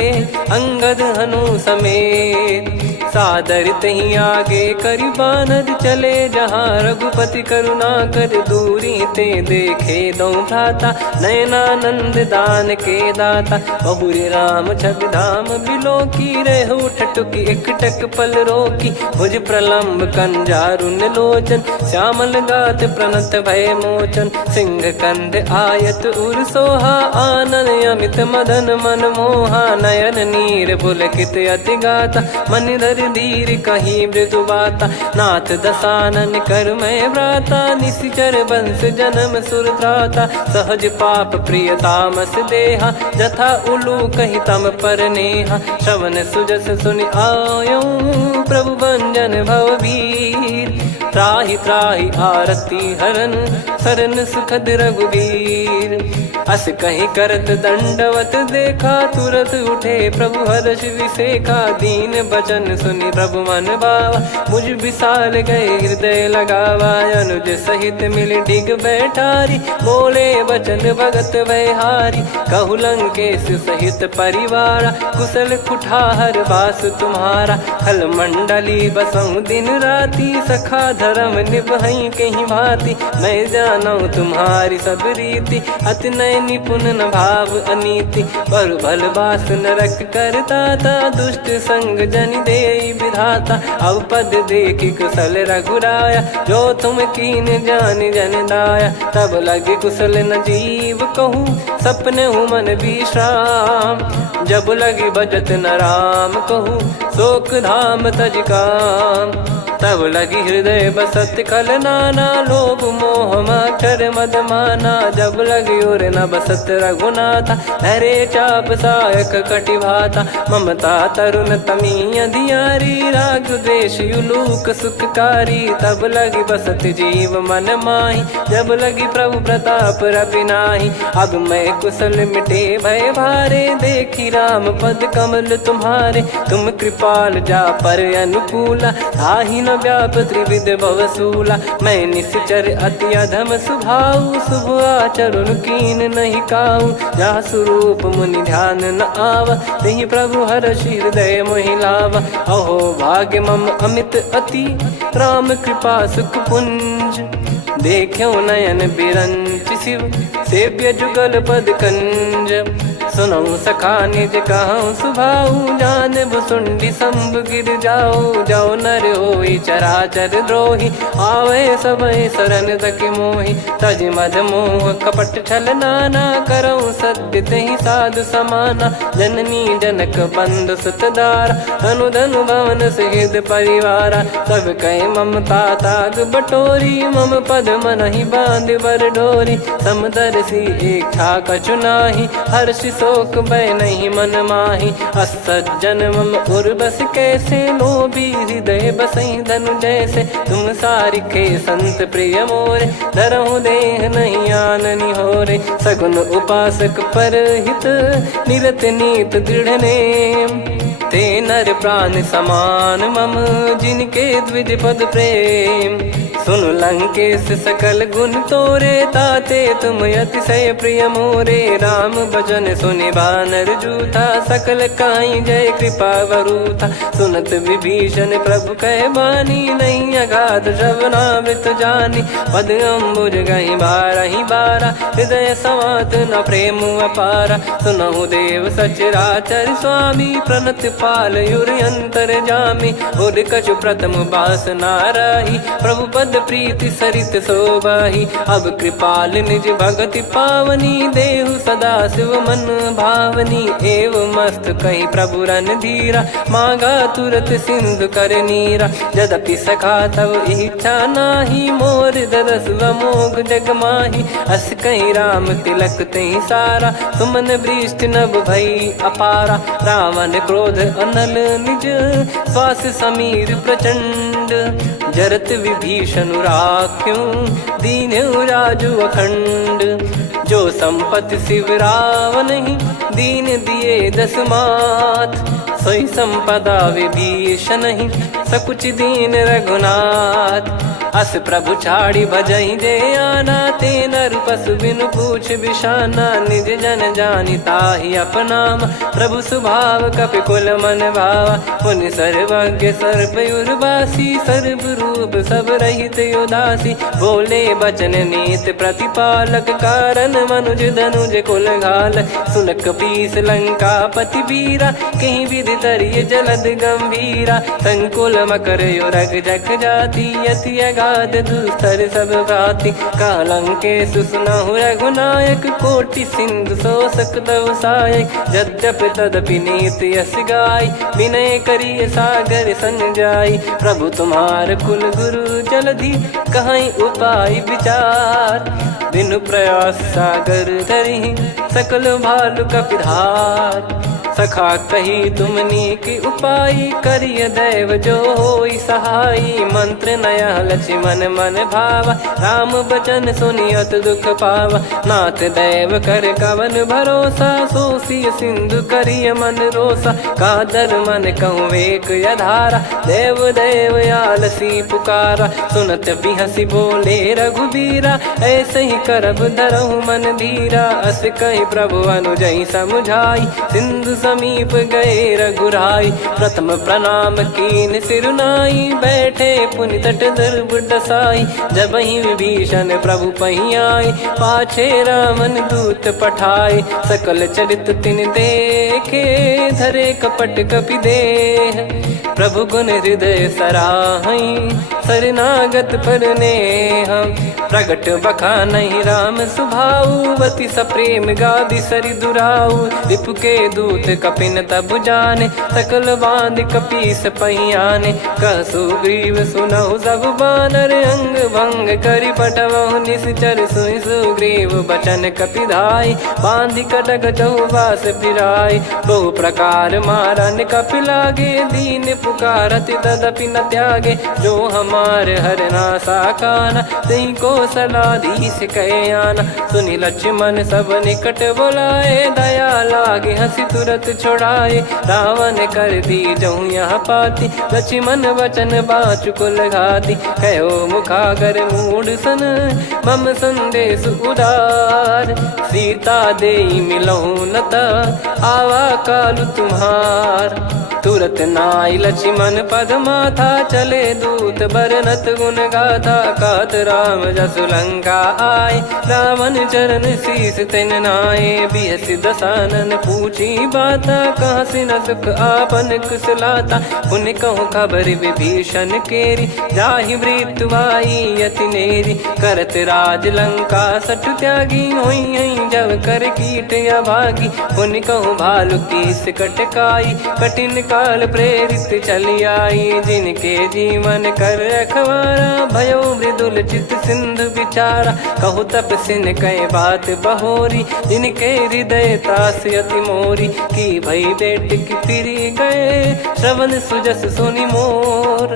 अंगद हनु समेत, सादर तही आगे करि बानर चले, जहाँ रघुपति करुणा कर दूरी ते देखे दो भ्राता, नयनानंद दान के दाता, बहुरी राम छवि धाम बिलो की, रेहु ठटुकी एकटक पल रोकी, भुज प्रलम्ब कंजारुन लोचन, श्यामल गात प्रणत भय मोचन, सिंह कंद आयत उर सोहा, आनन अमित मदन मन मोहा, नयन नीर पुलकित अति गाता, मन धर धीर कहीं मृदु बाता, नाथ दसानन कर मैं भ्राता, निशिचर वंश जन्म सुर त्राता, सहज पाप प्रिय तामस देहा, जथा उलू कहि तम पर नेहा, श्रवण सुजस सुनि आयो, प्रभु भंजन भवभीर, त्राहि त्राहि आरती हरन, शरण सुखद रघुबीर, अस कहीं करत दंडवत देखा, तुरत उठे प्रभु हर्ष विसेखा, दीन बचन सुनि प्रभु मन भावा, मुझ विशाल गए हृदय लगावा, अनुज सहित मिल डिग बैठारी, बोले बचन भगत वैहारी, कहु लंकेश सहित परिवारा, कुशल कुठार बास तुम्हारा, खल मंडली बसऊं दिन राती, सखा धर्म निभई कहीं भांति, मैं जानू तुम्हारी सब रीति, अति नय निपुण न भाव अनीति, पर भल बास नरक करता था, दुष्ट संग जन दे विधाता, अब पद देखी कुशल रघुराया, जो तुम कीन जान जन दाया, तब लगे कुशल न जीव कहूँ, सपने हूँ मन विश्राम, जब लगी बजत न राम कहूँ, शोक धाम तज काम, तब लगी हृदय बसत खल नाना, लोभ मोह मक्षर मद माना, जब लगी उर न बसत रघुनाथा, हरे चाप सायक कटि भाता, ममता तरुण तमी अधियारी, राग द्वेष युलूक सुखकारी, तब लगी बसत जीव मन माही, जब लगी प्रभु प्रताप रवि नाही, अब मैं कुशल मिटे भय भारे, देखी राम पद कमल तुम्हारे, तुम कृपाल जा पर अनुकूला, आही न व्याप त्रिविध भवसूला, मैं निश्चर अति अधम सुभाऊ, शुभ आचरण कीन नहीं काऊ, जहाँ स्वरूप मुनि ध्यान न आवा, तहि प्रभु हर्ष हृदय मोहि लावा, अहो भाग्य मम अमित अति, राम कृपा सुख पुंज, देखो नयन बिरंच शिव, सेव्य जुगल पद कंज, सुनऊ सखा निज कहूँ सुभाऊ, जान भुसुंडी शंभ गिर जाओ, जाओ नर होई चराचर द्रोही, आवे सबय शरण तक मोहि, तज मद मोह कपट छल नाना, करऊँ सत्य तहि साधु समाना, जननी जनक बंधु सुतदारा, धनु धनु भवन सहित परिवारा, सब कहे ममता ताग बटोरी, मम पद मनहि बांध बर डोरी, समदर्शी इच्छा कछु नाही, हर्ष शोक भय नहीं मन माही, असज्जन मम उर्वश कैसे, लोभी हृदय बसई धनु जैसे, तुम सारिखे संत प्रिय मोरे, धरहु देह नहीं आननि होरे, सगुन उपासक पर हित, निरत नीत दृढ़ नेम, ते नर प्राण समान मम, जिनके द्विज पद प्रेम, सुन लंकेश सकल गुण तोरे, ताते तुम अतिशय प्रिय मोरे। राम भजन सुनि बानर जूथा, सकल काई जय कृपा वरूथा। सुनत विभीषण प्रभु कह बानी, नहीं अगाध श्रवणामृत जानी। पद अम्बुज गहि बारहि बारा, हृदय समात न प्रेम अपारा। सुनहु देव सचराचर स्वामी, प्रणत पाल युर अंतर जामी। उर कछु प्रथम बास नाराही, प्रभु पद प्रीति सरित शोभाही। अब कृपाल निज भगति पावनी, देहु सदा शिव मन भावनी। एव मस्त कही प्रभु रन धीरा, मांगा तुरत सिंधु कर नीरा। यद्यपि सखा तब इच्छा नाही, मोर दरस मोग जग माही। अस कहीं राम तिलक तही सारा, सुमन वृष्टि नभ भई अपारा। रावण क्रोध अनल निज, श्वास समीर प्रचंड। जरत विभीषण राख्यों, दीन्हु राजु अखंड। जो संपत्ति शिव रावण ही, दीन दिए दस मात। सोई संपदा विभीषण ही, सकुच दीन रघुनाथ। अस प्रभु छाड़ी भजई जे आना, ते नर पशु बिनु पूछ बिशाना। निज जन जानि ताहि अपनाम, प्रभु स्वभाव कपि कुल मन भावा। मुनि सर्वज्ञ सर्वयुर्वासी, सर्व रूप सब रहित उदासी। बोले बचन नीत प्रतिपालक, कारण मनुज धनुज कुल घाल। सुन कपीस लंका पति वीरा, कहीं विधि तरिय जलद गंभीरा। संकुल मकर युरग जख जाति, यति अगाध दुस्तर सब भाति। कालंकेश सुनहु रघुनायक, कोटि सिंधु शोषक तव सहायक। यद्यपि तदपि नीति यस गाय, विनय करिय सागर सन जाई। प्रभु तुम्हार कुल गुरु जलधि, कहीं उपाय विचार। बिनु प्रयास सागर धरि, सकल भालु कपिधार। सखा कही तुमनी की उपाय, करिय दैव जो होई सहाई। मंत्र नया लक्ष्मण मन भावा, राम बचन सुनियत दुख पावा। नाथ दैव कर कवन भरोसा, सोसिय सिंधु करिय मन रोसा। कादर मन कहूँ एक यधारा, देव देव आलसी पुकारा। सुनत बिहसी बोले रघुबीरा, ऐसे ही करब धरहु मन धीरा। अस कही प्रभु अनुजई समुझाई, सिंधु समीप गए रघुराई। प्रथम प्रणाम कीन सिरुनाई, बैठे पुनि तट दर्भ डसाई। जब ही विभीषण प्रभु पही आए, पाछे रामन दूत पठाए। सकल चरित तिन देखे, धरे कपट कपि देह। प्रभु गुण हृदय सराहई, शरणागत पर नेह। प्रगट बखानहि राम सुभाऊ, बति सप्रेम गादि सरि दुराऊ। रिपु के दूत कपिन तब जाने, सकल बांध कपीस पहियाने। कह सुग्रीव सुनहु सब बानर, अंग भंग करि पठवहु निश्चर। सुनि सुग्रीव बचन कपिधाई, बांधि कटक चहुबास फिराई। बहु प्रकार मारन कपि लागे, दीन पुकारत तदपि न त्यागे। जो हमार हरना साकाना, तई को सलाधीश कहे आना। सुनि लक्ष्मण सब निकट बुलाए, दया लागे हंसी तुरत छुड़ाए। रावण कर दी जऊँ यहाँ पाती, लक्ष्मण वचन बाचु कुल घाती। कहो मुखागर मूढ़ सन, मम संदेश उदार। सीता देई मिलहु नता, आवा कालु तुम्हार। तुरत नाई लक्ष्मण पद माथा, चले दूत बरनत गुण गाथा। कात राम जसु लंका आए, रावण चरण शीस तिन नाये। बिहसि दसानन पूछी बाता, कहाँ से न सुख आपन कुशलाता। पुनि कहूँ खबर विभीषण केरी, जाहि मृत्यु आई यति नेरी। करत राज लंका सटु त्यागी, होई जब कर कीट अभागी। पुनि कहूँ भालु कीस कटकाई, कठिन काल प्रेरित चली आई। जिनके जीवन कर रखवारा, भयो मृदुल चित सिंधु विचारा। कहु तपसिन कई बात बहोरी, जिनके हृदय तास अति मोरी। की भई बेट की फिरी गए, श्रवण सुजस सुनि मोर। मोर।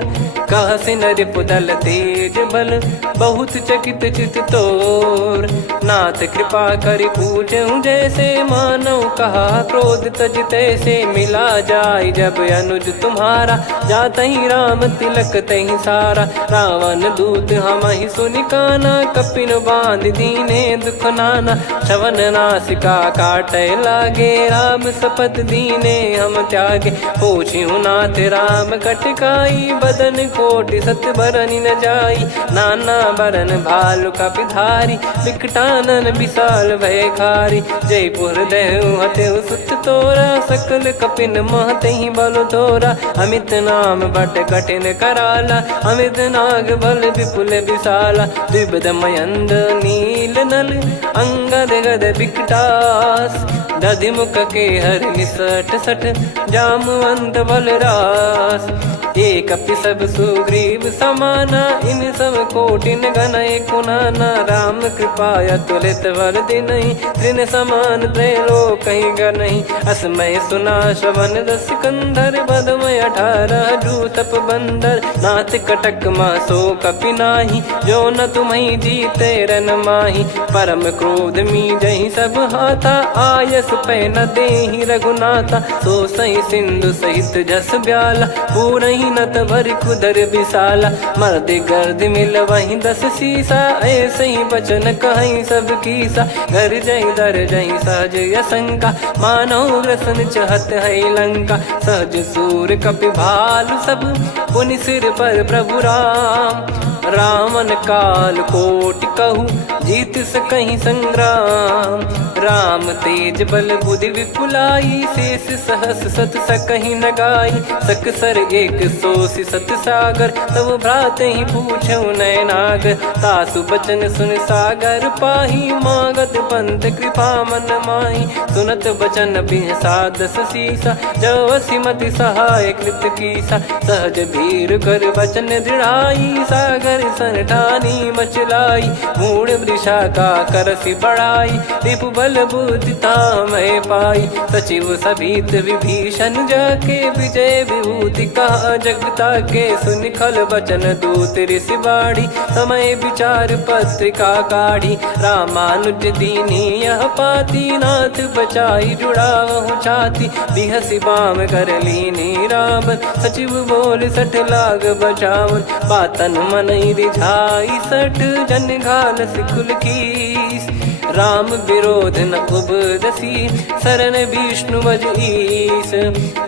कह से नर पुदल तेज बल बहुत चकित चित तोर। नाथ कृपा करि पूछऊं जैसे मानव कहा क्रोध तज तैसे। मिला जाय जब अनुज तुम्हारा जातहि राम तिलक तहि सारा। रावण दूत हमहि सुनि काना कपिन बांध दीने दुख नाना। श्रवण नासिका काटे लागे राम शपथ दीने हम त्यागे। पूछिहु नाथ राम कटकाई बदन कोटि सत बरनि न जाई। नाना बरन भालु कपिधारी विकटानन विशाल भयखारी। जयपुर देहु हतेउ सुत तोरा सकल कपिन महतहि बल तोरा। अमित नाम बट कठिन कराला अमित नाग बल विपुल विशाला। द्विविध मयंद नील नल अंगद गद विकटास। दधि मुख के हर निसठ सठ जामवंत बलरास। एक कपि सब सुग्रीव समाना इन सब कोटिन गणय कुनाना। राम कृपा अतुलित बल दिनहि तृण समान त्रैलोक गणहि। असमय सुना श्रवण रस कंधर बदमय 18 जूतप बंदर। नाथ कटक मासो कपि नाही जो न तुम्हि जीते रन माही। परम क्रोध मी जहि सब हाथा आयस पै न देहि रघुनाथा। सो सही सिंधु सहित जस ब्याला पूरहि नत भर कुदर विशाला। मर्द गर्द मिल वहीं 10 सीसा ऐसे ही बचन कहीं सब कीसा। घर जय दर जय सहज यसंका मानव रसन चहत है लंका। सहज सूर कपि भालु सब पुनि सिर पर प्रभु राम। रामन काल कोटि कहु जीत सकहि संग्राम। राम तेज बल बुद्धि विपुलाई शेष सहस सत सकहि न गाई। सकसर एक सोसि सत सागर तब भ्राते ही पूछौ नयनागर। तासु बचन सुन सागर पाही मागत पंथ कृपा मन माही। सुनत बचन बिहसा 10 सीसा जव सिमति सहाय कृत कीसा। सहज भीर कर बचन दृढ़ाई सागर सन ठानी मचलाई। मूढ़ वृषा का करसि बढ़ाई रिपु बल बुद्धि तामय पाई। सचिव सभीत विभीषण जाके विजय विभूति कहा जगता के। सुनि खल बचन दूत ऋषि बाढ़ी समय विचार पत्रिका काढ़ी। रामानुज दीनी यह पाती नाथ बचाई जुड़ावहु छाती। बिहसि बाम कर लीनी रावण सचिव बोल 60 लाग बचावन। बातन मन रिझाई 60 जन घाल सिकुल कीस। राम विरोध न उपदसी शरण विष्णु बज ईस।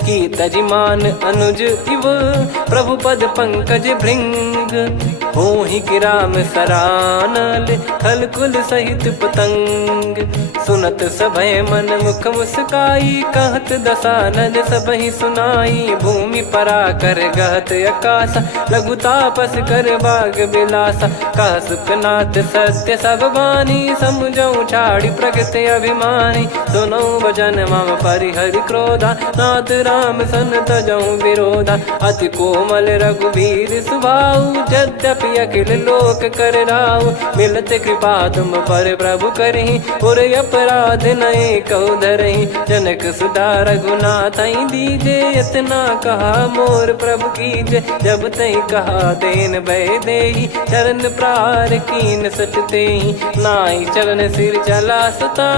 की तजिमान अनुज इव प्रभु पद पंकज भृंग। होहि कि राम सरानल खल कुल सहित पतंग। सुनत सभय मन मुख मुस्काई कहत दसानन सबहि सुनाई। भूमि परा कर गहत आकाश लघु तापस कर बाग बिलासा। कह सुखनाथ सत्य सब बानी समझौ छाड़ी प्रगति अभिमानी। सुनो भजन मम परिहरि क्रोधा नाथ राम सन तजौ विरोधा। अति कोमल रघुवीर सुभाऊ यद्यपि अखिल लोक कर राऊ। मिलत कृपा तुम पर प्रभु करहि और अपराध नए कौ धरहि। जनक सुधा रघुनाथ दीजे इतना कहा मोर प्रभु कीजे। जब तई कहा देन भय देहि चरण प्रार कीन सटतेहि। नाई चरण सिर चला सता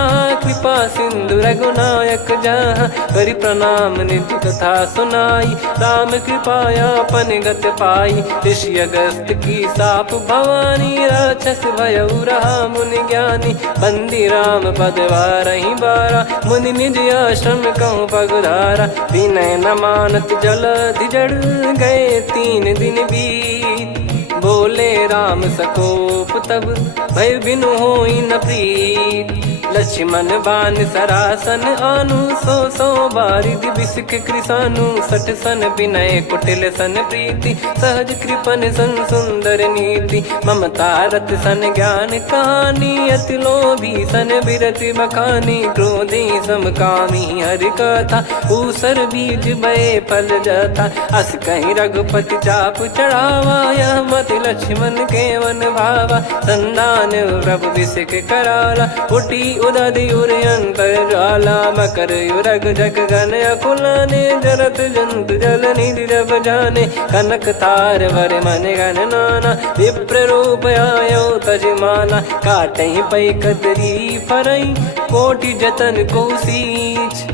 कृपा सिंधु रघुनायक जहाँ। करि प्रणाम नित्य कथा सुनाई राम कृपाया पन गत पाई। ऋषि अगस्त की साप भवानी राक्षस भयउ रहा मुनि ज्ञानी। बंदी राम पद वारहि बारा मुनि निज आश्रम कहूँ पगुधारा। विनय न मानत जलधि जड़ गए 3 दिन बीत। बोले राम सकोप तब भय बिनु होई न प्रीत। लक्ष्मण बान सरासन आनु 100 बारिधि बिसिख कृसानु। 60 सन विनय कुटिल सन प्रीति सहज कृपन सन सुंदर नीति। ममता रत सन ज्ञान कहानी अति लोभी सन बिरति बखानी। क्रोधी समकामी हरि कथा ऊसर बीज भय फल जथा। अस कहीं रघुपति चाप चढ़ावा यह मत लक्ष्मण के मन भावा। संदान प्रभु बिसिख कराला उठी उदधि उर अंतर ज्वाला मकर युरग जग गण अकुलाने जरत जंतु जल निधि जब जाने कनक तार वर मन गण नाना विप्र रूप आयो तजमाना काटहि पै कदरी फरई कोटि जतन को सींच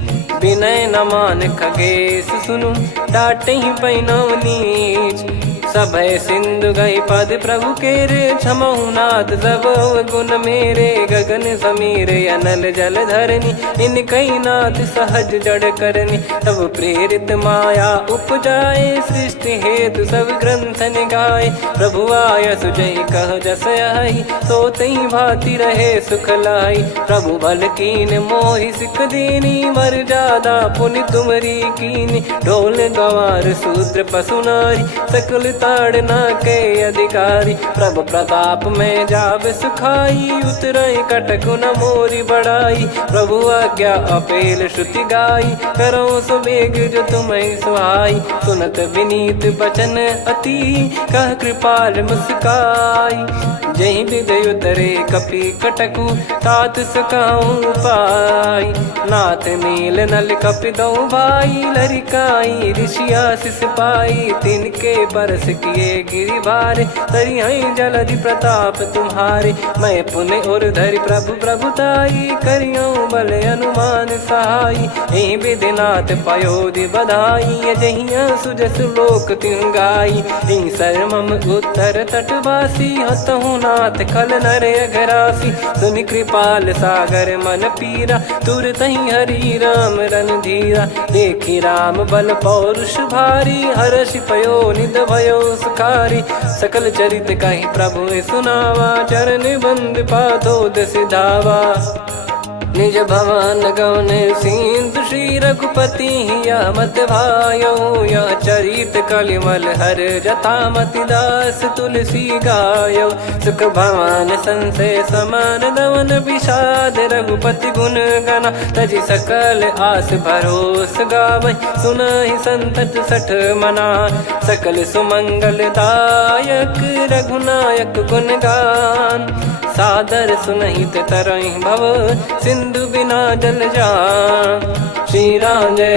विनय न मान खगेश सुनु डाटहि पै नव नीच सभय सिंधु गई पद प्रभु केरे क्षमहु नाथ सब गुण मेरे गगन समीरे अनल जल धरनी इन कई नाथ सहज जड़ करनी तब प्रेरित माया उपजाए सृष्टि हेतु सब ग्रंथ निगाए प्रभु आय सुजय कह जस आई सो तई भांति रहे सुख लाई प्रभु बल कीन मोहि सिख दीनी मर जादा पुनि तुमरी कीनी ढोल गवार शूद्र पशु नारी सकल ताड़ना के अधिकारी प्रभु प्रताप में जाब सुखाई उतरई कटक न मोरी बढ़ाई प्रभु आज्ञा अपेल श्रुति गाई करो सुबेग जो तुम्हें सुहाई सुनत विनीत बचन अति कह कृपाल मुस्काई जही विदय उतरे कपि कटकु तात सकाऊं पाई नाथ नील नल कपि दो भाई लरिकाई ऋषिया शिष पाई तिनके बरस किए गिरि भारे तरिहै जलधि प्रताप तुम्हारे मैं पुण्य और धरि प्रभु प्रभुताई करियो बल अनुमान सहाई एहि विधिनाथ पयोधि बधाई जहिया सुजस लोक तिहु गाई एहि सरमम उत्तर तटवासी हतहु नाथ खल नर अघरासी सुनि कृपाल सागर मन पीरा तुरत ही हरि राम रणधीरा देखी राम बल पौरुष भारी हर्षि पयो निध भयो सुखारी सकल चरित कहि प्रभु सुनावा चरण बंद पादो दस धावा निज भवन गौन सिंधु श्री रघुपति या मत भायो या चरित कलिमल हर जथा मति दास तुलसी गायो सुख भवन संशय समान दवन विषाद रघुपति गुण गना तजि सकल आस भरोस गावै सुनहि संतत सठ मना सकल सुमंगल दायक रघुनायक गुण गान सादर सुनहित तरहि भव सिंधु बिना जल जान श्री राम जय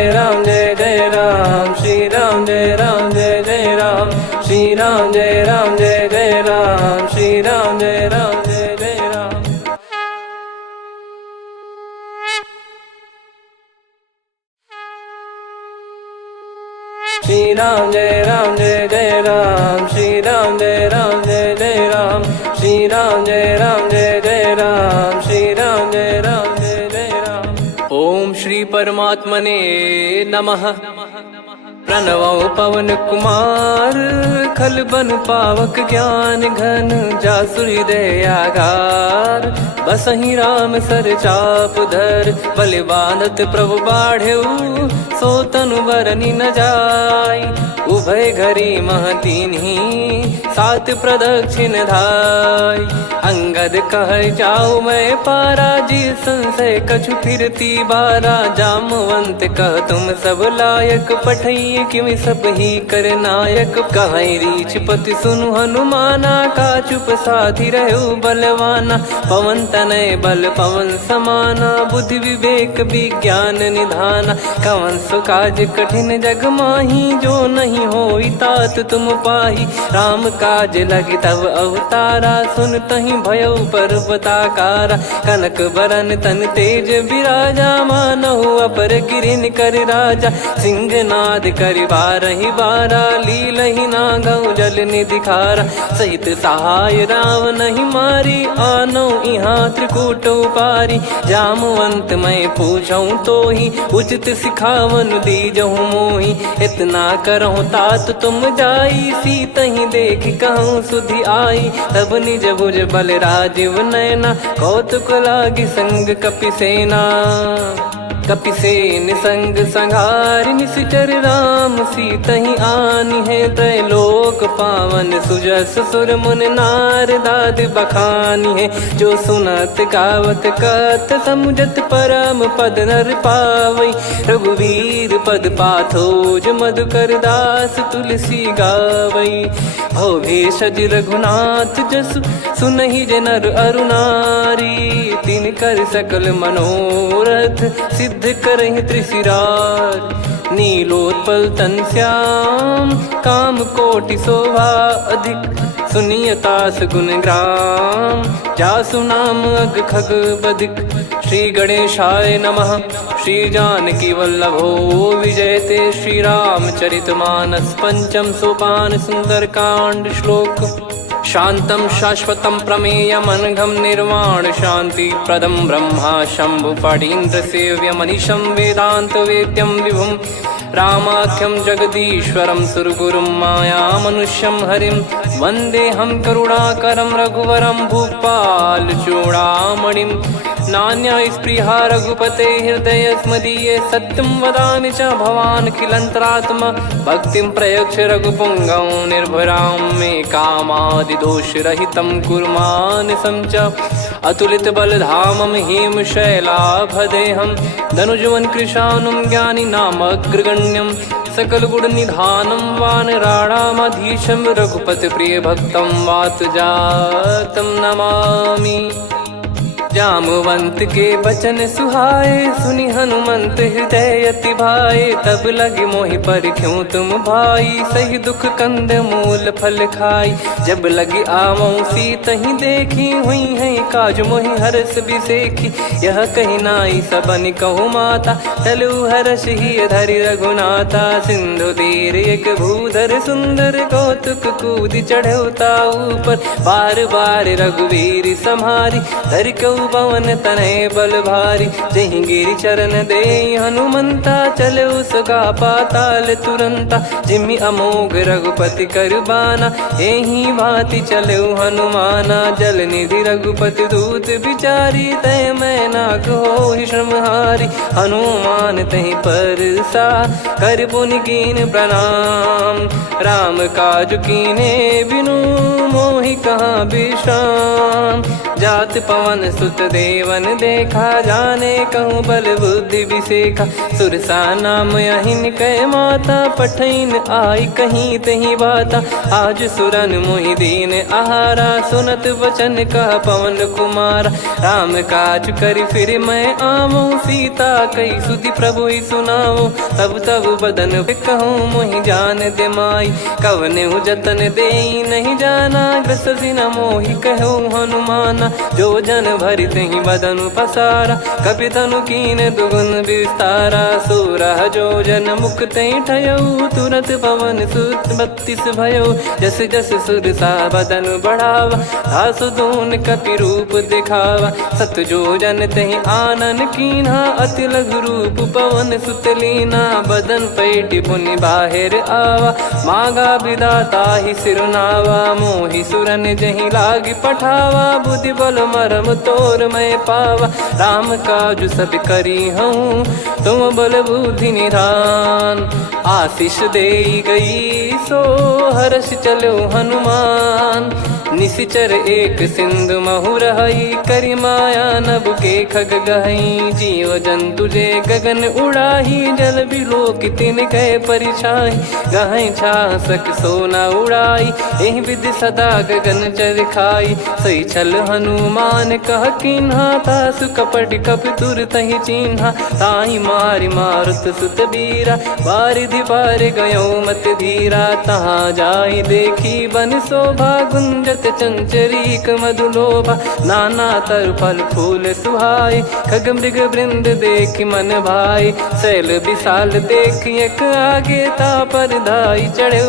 जय राम श्री राम जय जय राम श्री राम जय जय राम श्री राम जय जय राम श्री राम जय जय राम श्री राम जय जय राम श्री राम जय जय राम श्री राम जय जय राम। ओम श्री परमात्मने नमः। प्रणवो पवन कुमार खल बन पावक ज्ञान घन जासु हृदय आगार बसहि राम सर चाप धर बलि बांधत प्रभु बाढ़ेऊ सो तनु बरनि न जाय उभय घरी महतीन्ही सात प्रदक्षिण धाय अंगद कह जाऊ मैं पारा जी संशय कछु फिरती बारा जामवंत कह तुम सब लायक पठई किमि सब ही कर नायक कहीं रीछ पति सुनु हनुमाना का चुप साधि रहो बलवाना पवन तनय बल पवन समाना बुद्धि विवेक विज्ञान निधाना कवन सो काज कठिन जग माही जो नहीं होई तात तुम पाही राम काज लगी तब अवतारा सुन तही भयो पर्वताकारा कनक बरन तन तेज विराजा मानहु अपर गिरिन कर राजा सिंहनाद कर बारहि बारा लीलहि नागौ जल निधि खारा सहित सहाय राव नहीं मारी आनो इहाँ त्रिकूट पारी जामवंत मैं पूछऊं तो ही उचित सिखावन दीजहु मोही इतना करहु तात तुम जाई सीत ही देख कहूँ सुधि आई तब निज भुज बल राजीव नैना कौतुक लागी संग कपिसेना कपिसेन संग संघार निश्चर राम सीतहि आनि है त्रैलोक पावन सुजस सुर मुन नार दाद बखानी है जो सुनत गावत कत समुझत परम पद नर पावई रघुवीर पद पाथोज मधुकर दास तुलसी गावई भव भेषज रघुनाथ जसु सुनहि जे नर अरु नारी। तिन कर सकल मनोरथ सिद्ध करहि त्रिशिरार। नीलोत्पल तन श्याम काम कोटि शोभा अधिक। सुनियतास गुण ग्राम जासु नाम अग खग बधिक। श्री गणेशाय नमः। श्री जानकी वल्लभो विजयते। श्री रामचरित मानस पंचम सोपान सुंदरकांड श्लोक। शांतं शाश्वतं प्रमेयमनघं निर्वाण शांति प्रदं ब्रह्मा शंभु फणीन्द्र सेव्य मनीषं वेदांत वेद्यं विभुं। रामाख्यं जगदीश्वरं सुरगुरुं माया मनुष्यं हरिं। वन्देऽहं करुणाकरं रघुवरं भूपाल चूडामणिं। नान्या स्पृहा रघुपते हृदय स्मदीये। सत्यं वदामि च भवान् खिलन्तरात्मा। भक्तिं प्रयच्छ रघुपुङ्गं निर्भरां मे कामादिदोषरहितं कुर्मानसं च। अतुलित बलधामं हेमशैलाभदेहं। धनुजवन कृशानुं ज्ञानी नामग्रगण्यं। सकल गुण निधानं वानराणामधीशं। रघुपति प्रिय भक्तं वातजातं नमामि। जामवंत के बचन सुहाए सुनि हनुमंत हृदय अति भाए। तब लगे मोहि पर क्यों तुम भाई सही दुख कंद मूल फल खाई। जब लगी आवऊं सीत ही देखी हुई है काज मोहि हरस बिसेखी। यह कही नाई सबन कहु माता चलु हरष ही धरि रघुनाथा। सिंधु तीर एक भूधर सुंदर कौतुक कूद चढ़ौता ऊपर। बार बार रघुवीर सम्हारी धरि कऊ पवन तनय बल भारी। जहि गिरि चरण दे हनुमंता चलो सगा पाताल तुरंता। जिमि अमोघ रघुपति कर बाना एहि भांति चलो हनुमाना। जल निधि रघुपति दूत बिचारी तय मैं नाक होहि श्रमहारी। हनुमान तहि परसा कर पुनि कीन प्रणाम। राम काज कीने बिनु मोहि कहाँ विश्राम। जात पवन सुत देवन देखा जाने कहूँ बल बुद्धि विसेखा। सुरसा नाम अहिन कै माता पठैन आई कहीं तही बाता। आज सुरन मोहि दीन आहारा सुनत वचन कह पवन कुमारा। राम काज करि फिर मैं आवऊं सीता कई सुधि प्रभु ही सुनाओ। तब तब बदन कहूँ मोहि जान दे माई। कवने जतन दे नहीं जाना ग्रसि न मोहि कहूँ हनुमाना। जो जन भरि तहि बदन पसारा कपि तनु कीन दुगुन विस्तारा। सोरह जो जन मुख तहि ठयऊ तुरत पवन सुत 32 भयऊ। जस जस सुरसा बदन बढ़ावा दासु दून कपि रूप दिखावा। सत जो जन तहि आनन कीन्हा अति लघु रूप पवन सुत लीना। बदन पैटि पुनि बाहिर आवा मागा विधाता ही सिरनावा। मोहि सुरन जहि लागी पठावा बुद्धि बल मरम तोर मैं पावा। राम काजु सब करी हूँ तुम बल बुद्धि निधान। आशीष दे गई सो हर्ष चलो हनुमान। निशिचर एक सिंधु महु रहई करी माया नभ के खग गहई। जीव जंतु जे गगन उड़ाही जल बिलो की तिन गए परिछाई। गहई छासक सोना उड़ाई एहि विधि सदा गगन चर खाई। सही छल हनुमान कह किन्हा तासु कपट कप तुर तहि चिन्हा। ताहि मारि मारुत सुत बीरा बारिधि पार गयो मत धीरा। तहाँ जाई देखी बन शोभा गुंजत चंचरीक मधुलोभा। नाना तर फल फूल सुहाई खग मृग वृंद देख मन भाई। शैल विशाल देख एक आगे तापर धाई चढ़े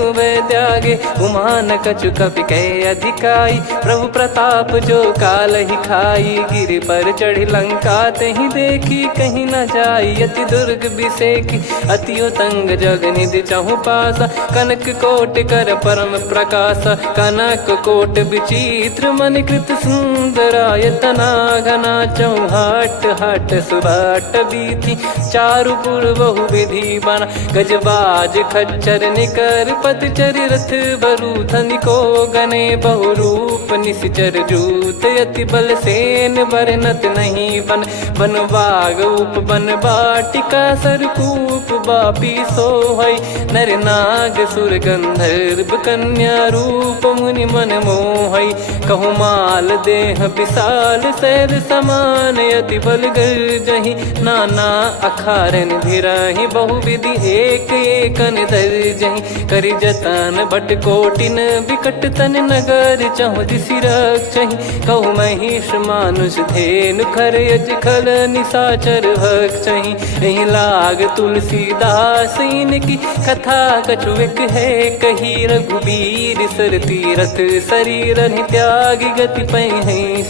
त्यागे। उमान कछु कपि कहे अधिकाई प्रभु प्रताप जो काल ही खाई। गिरि पर चढ़ी लंका तहि देखी कहीं न जाई। अति दुर्ग बिसेखी अति उतंग जग निधि चहु पासा। कनक कोट कर परम प्रकाशा कनक कोट विचित्र मन कृत सुंदरायतना। घना चौहाट हाट सुबाट बीथी चारु पुर बहु विधि बना। गजबाज खच्चर निकर पतचर रथ बरु धनिको गने बहु रूप निश्चर जूत अति बल सेन बरनत नहीं बन बन बाग उप बन बाटिका सरकूप बापी सोहै नर नाग सुर गंधर्व कन्या रूप मुनि मन मोहै कहु माल देह विशाल सैल समान अति बल गर्जहि नाना अखारन भिराहि बहुविधि एक एकन दर्जहि करि जतन भट कोटिन विकट तन नगर चहु दिसि रक्षहि कहु महिष मानुष धेनु खर यज खल निशाचर भक्षहि एहि लाग तुलसीदास इनकी कथा कछु एक है कही रघुबीर सर तीरथ शरीर त्यागी गति पै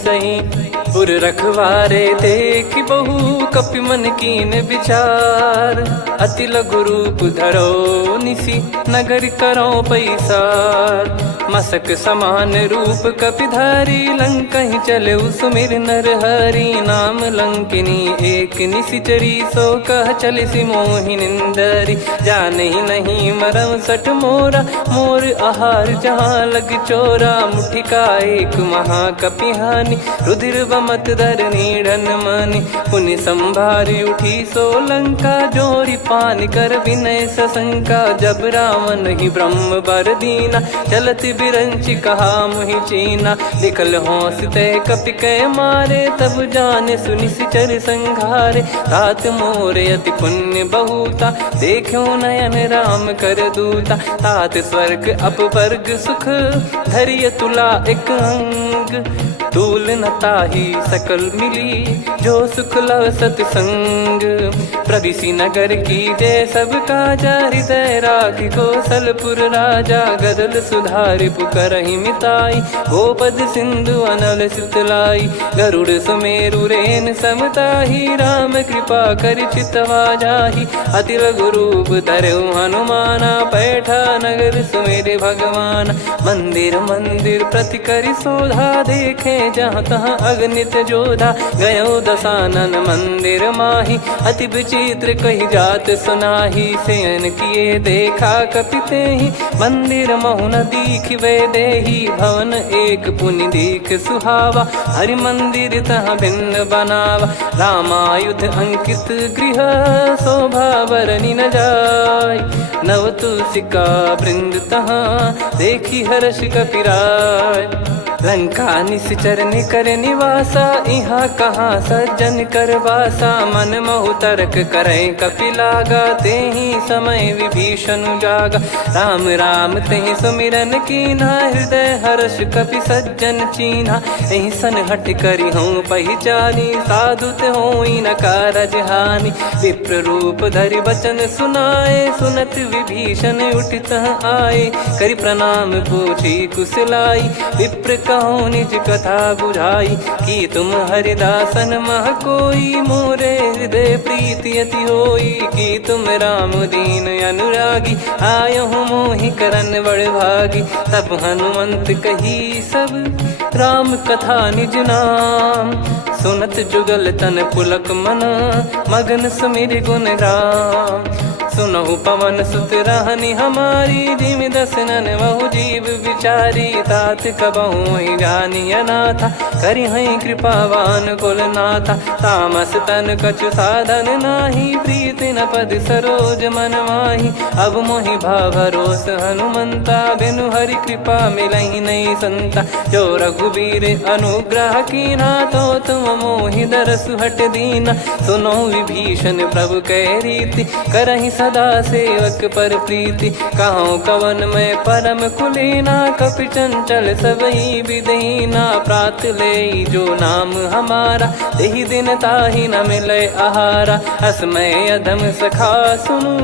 सही पुर रखवारे देखि बहु कपि मन कीन विचार अति लघु रूप धरो निसी नगर करो पैसार मसक समान रूप कपिधारी लंकहि चले सुमिर नर हरि नाम लंकिनी एक निशिचरी सो कह चल सि मोहि निंदरी जानहि नहीं मरम सठ मोरा मोर आहार जहाँ लग चोरा मुठिका एक महाकपिहानि रुधिर बमत धर नीढ़न मानि पुनि संभारी उठी सो लंका जोरी पान कर विनय सशंका जब रावण ही ब्रह्म बर दीना चलति बिरंचि कहा मुहि चीना निकल होंस तय कपि कै मारे तब जाने सुनिश्चर संघारे तात मोर अति पुण्य बहुता देखो नयन राम कर दूता तात स्वर्ग अपवर्ग सुख धैर्य तुला एक अंग तूल न ताहि सकल मिली जो सुख लव सतसंग प्रविशि नगर की जय सब काजा हृदय राखि कौशलपुर राजा गदल सुधारि पुकरहि मिताई गोपद सिंधु अनल सितलाई गरुड़ सुमेरु रेन समताहि राम कृपा कर चितवा जाहि अति लघु रूप धरऊ हनुमाना पैठा नगर सुमेरे भगवान मंदिर मंदिर प्रति करि शोधा देखे जहाँ तहाँ अगणित जोधा गयो दशानन मंदिर माही अति विचित्र कही जात सुनाही सेन किए देखा कपिते ही मंदिर महु न दीख वे देही भवन एक पुनि दीख सुहावा हरि मंदिर तहाँ भिन्न बनावा रामायुध अंकित गृह शोभा बरनी न जाय नव तुलसिका वृंद तहाँ देखी हर्ष कपिराय लंका निश्चर निकर निवासा यहाँ कहाँ सज्जन कर वासा मन महु तर्क करें कपिलागा तेहि समय विभीषण जागा राम राम तेहि सुमिरन कीन्हा हृदय हर्ष कपि सज्जन चीन्हा एहि सन हट करि हूँ पहिचानी साधु ते होई न कारज हानि विप्र रूप धरि बचन सुनाए सुनत विभीषण उठित आए करि प्रणाम पूछी कुशलाई विप्र कहूँ निज कथा बुझाई कि तुम हरिदासन मह कोई मोरे हृदय प्रीति अति होई कि तुम राम दीन अनुरागी आयहु मोहि करन बड़ भागी तब हनुमंत कही सब राम कथा निज नाम सुनत जुगल तन पुलक मना मगन सुमिर गुण राम सुनहु पवन सुत रहनी हमारी जिम दसनन बहु जीव विचारी तात कबहु जानी अनाथा करि हई कृपावान कुल नाथा तामस तन कछु साधन नाही प्रीति न पद सरोज मन माही अब मोहि भावरोस हनुमंता बिनु हरि कृपा मिलहि नहीं संता जो रघुबीर अनुग्रह कीना तो तुम मोहि दरसु हट दीना सुनो विभीषण प्रभु कह रीति करहि सदा सेवक पर प्रीति कहूँ कवन में परम कुलीना कपि चंचल सबई विदहीना प्रात ले जो नाम हमारा यही दिन ताहि न मिले आहारा असमय अधम सखा सुनु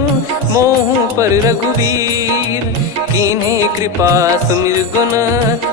मोहु पर रघुवीर कीन्हे कृपा सुमिर गुण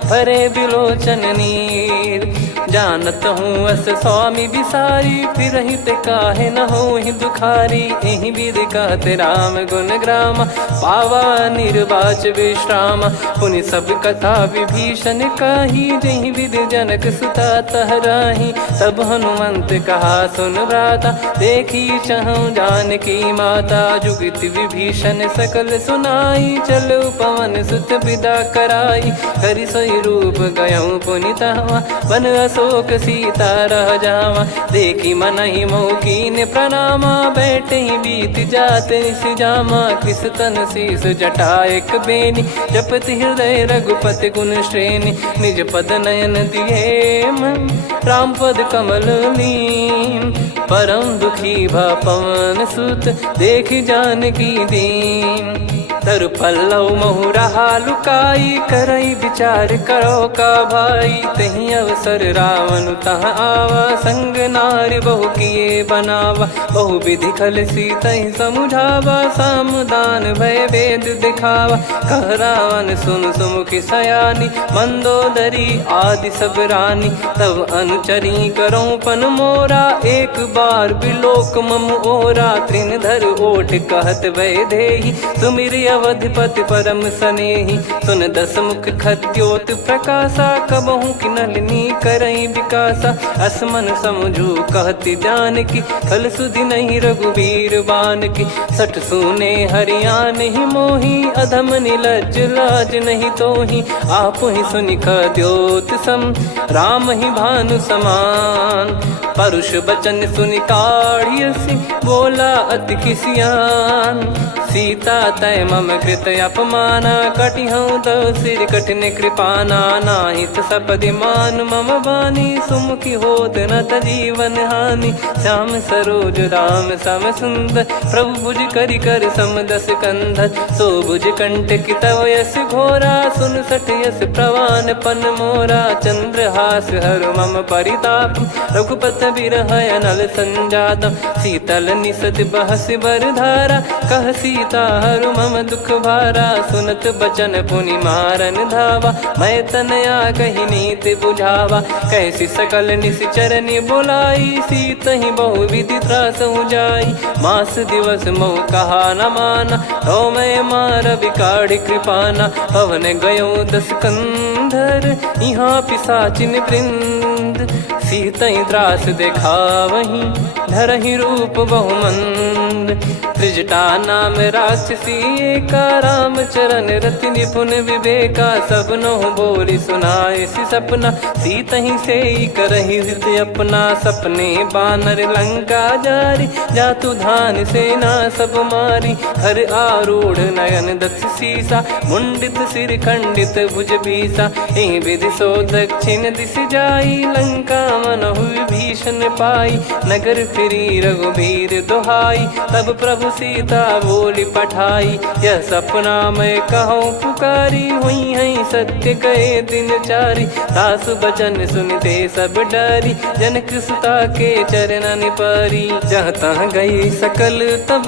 भरे बिलोचन नीर जानत हूँ अस स्वामी बिसारी, फिर ही ते काहे न हो ही दुखारी। यही विधि कहते राम गुण ग्राम, पावा निर्वाच विश्राम। पुनि सब कथा विभीषण काही, जही विधि जनक सुता तहराही। तब हनुमंत कहा सुन भ्राता, देखी चहु जानकी माता। जुगति विभीषण सकल सुनाई, चलो पवन सुत विदा कराई। करि सोई रूप गयऊँ पुनि तहवा, वन अशोक सीता रह जावा। देखी मनहि मौकीन प्रणामा, बैठे ही बीत जात निस जामा। किस तन शीस जटा एक बेनी, जपति हृदय रघुपति गुण श्रेणी। निज पद नयन दिए मन, राम पद कमल लीन। परम दुखी भा पवन सुत, देखि जानकी दीन। तरु पल्लव महु रहा लुकाई, करई विचार करो का भाई। तही अवसर रावण तहाँ आवा, संग नारी बहु किए बनावा। बहु विधि खल सीतहि समुझावा, सामदान भय वेद दिखावा। कह रावण सुन सुमुखी सयानी, मंदोदरी आदि सब रानी। तब अनुचरी करो पन मोरा, एक बार बिलोक मम ओरा। तृण धर ओट कहत भय देहि, सुमिरि अवधिपति परम सनेहि। सुन दस मुख खद्योत प्रकाशा, कबहु कि नलिनी करई विकासा। असमन समझू कहति जानकी, खल सुधि नहीं रघुबीर बान की। सठ सुने हरियान ही मोही, अधम निलज्ज लाज नहीं तोही। आप ही सुनि खद्योत सम, राम ही भानु समान। परुष बचन सुनि काढ़ियसि, बोला अति किसियान। सीता तय मम कृत अपमाना, कटिहऊँ तव सिर कठिन कृपाना। नाहित सपदि मान मम बानी, सुमुखी होत न जीवन हानि। श्याम सरोज राम सम सुंदर, प्रभु भुज करि कर सम दस कंधर। सो भुज कंटक तव यस घोरा, सुन सठ यस प्रवान पन मोरा। चंद्रहास हर मम परिताप, रघुपत बिरह अनल संजातम। शीतल निसत बहस बर धारा, कह सीता हरु मम दुख भारा। सुनत बचन पुनि मारन धावा, मैं तनया कही नीति बुझावा। कैसी सकल निश्चर बुलाई, सीतहि बहु विधि त्रास जाई। मास दिवस मोह कहा न माना, तो मैं मार विकाढ़ कृपाना। पवन गयो दस कंधर, यहाँ पिशाचिन वृंद। सीतहि त्रास देखावहीं, धरहि रूप बहुमंद। त्रिजटा नाम राक्षसी एका, राम चरण रति निपुण विवेका। सबनो बोली सुनाए सि सपना, सीतहि सेई करहि हृदय अपना। सपने बानर लंका जारी, जातु धान सेना सब मारी। हर आरूढ़ नयन दस सीसा, मुंडित सिर खंडित भुज भीसा। एहि विधि सो दक्षिण दिश जाई, लंका मनहु विभीषण पाई। नगर फिरी रघुबीर दुहाई, तब प्रभु सीता बोली पठाई। यह सपना मैं कहूँ पुकारी, हुई है सत्य कहे दिन चारी। सासु बचन सुनते सब डरी, जनक सुता के चरणन परी। जहाँ तहाँ गई सकल तब,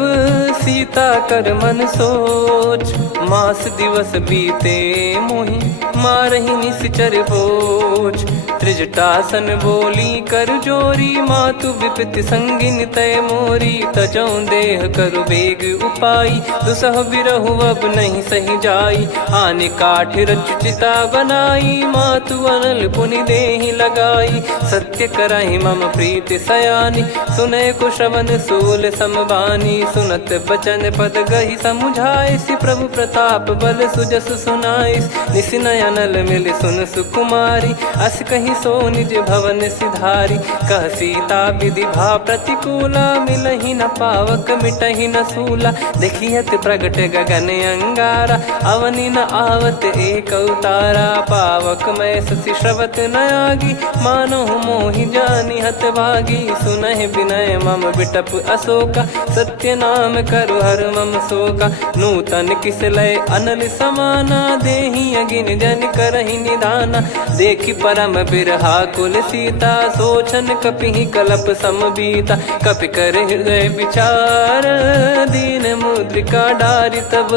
सीता कर मन सोच। मास दिवस बीते मोहि, मारहि निश्चर बोझ। त्रिजटासन बोली कर जोरी, मातु विपति संगिन तय मोरी। तजौ देह करु बेग उपाई, दुसह बिरहु अब नहीं सही जाई। आने काठ रचिता बनाई, मातु अनल पुनि देहि लगाई। सत्य करहि मम प्रीति सयानी, सुनय को श्रवण सूल समबानी। सुनत बचन पद गहि समुझाइसि, प्रभु प्रताप बल सुजस सुनाइस। निसिनय अनल मिल सुन सुकुमारी, अस कहि सो निज भवन सिधारी। कह सीता विधि भा प्रतिकूला, मिलहि न पावक मिटहि न सूला। देखियत प्रगट गगन अंगारा, अवनि न आवत एक अवतारा। पावक मैं शशि श्रवत न आगी, मानो मोहि जानि हत भागी। सुनहि विनय मम बिटप अशोका, सत्य नाम करु हर मम शोका। नूतन किस लय अनल समाना, देहि अगिन जन करहि निदाना। देखि परम बिरह बिरहा कुल सीता, सोचन कपि कलप सम बीता। कपि कर हृदय विचार, दीन मुद्रिका डारि तब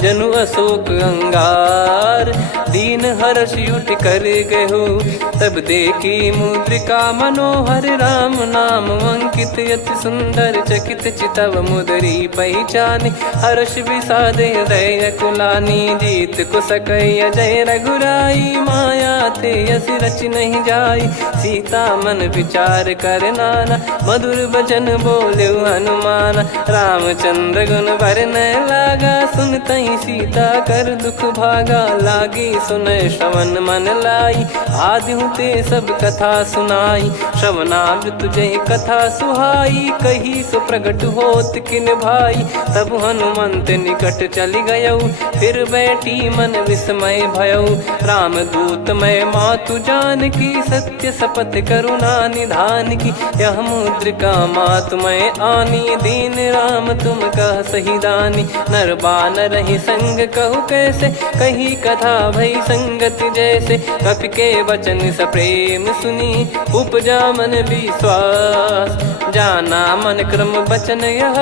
जनु अशोक अंगार। दीन हर्ष उठ कर गयो, तब देखी मुद्रिका मनोहर। राम नाम अंकित अति सुंदर, चकित चितव मुदरी पहचाने। हर्ष विषाद हृदय कुलानी, जीत को सकय जय रघुराई। माया थे यस रच नहीं जाई, सीता मन विचार कर नाना। मधुर वचन बोले हनुमान, रामचंद्र गुण वरन लागा। सुनतहि सीता कर दुख भागा, लागी सुनय श्रवण मन लाई। आदि ते सब कथा सुनाई, श्रवणामृत जय कथा सुहाई। कही सो प्रगट होत किन भाई, तब हनुमंत निकट चली गयौ। फिर बैठी मन विस्मय भयौ, राम दूत मैं मातु जान की। सत्य शपथ करुणा निधान की, यह मुद्रिका मातु मैं आनी। दीन राम तुम कह सही दानी, नर बानर ही संग कहु कैसे। कही कथा भई संगति जैसे, कपि के वचन सप्रेम सुनी। उपजा मन विश्वास, जाना मन क्रम बचन यह।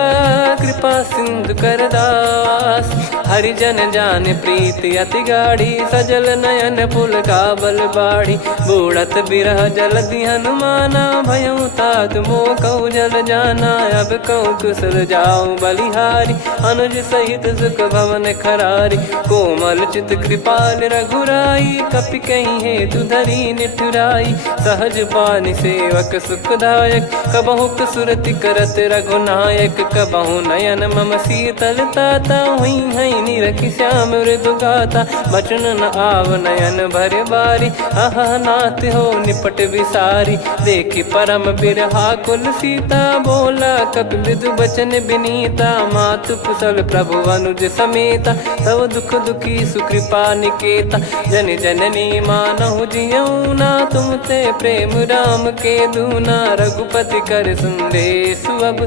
कृपा सिंधु कर दास, हरिजन जान प्रीति अति गाढ़ी। सजल नयन पुल काबल बाढ़ी, बूढ़त बिरह जलधि हनुमाना। भयउ तात मोह कहु जल जाना, अब कहु कुशल जाऊ बलिहारी। अनुज सहित सुख भवन खरारी, कोमल चित कृपाल रघुराई। कपि कहीं हेतु धरी निठुराई, सहज पानि सेवक सुखदायक। कबहु सुरति करत रघुनायक, कबहु नयन मम शीतल ताता। हुई है निरखि श्याम मृदु गाता, बचन न आव नयन भर बारी। अह नाथ हो निपट विसारी, देखि परम बिरहा कुल सीता। बोला कपि मृदु बचन बिनीता, मातु कुशल प्रभु अनुज समेता। तव दुख दुखी सुकृपा निकेता, जन जननी मानहु जियऊ ना। तुम ते प्रेम राम के दूना, रघुपति कर संदेशु अब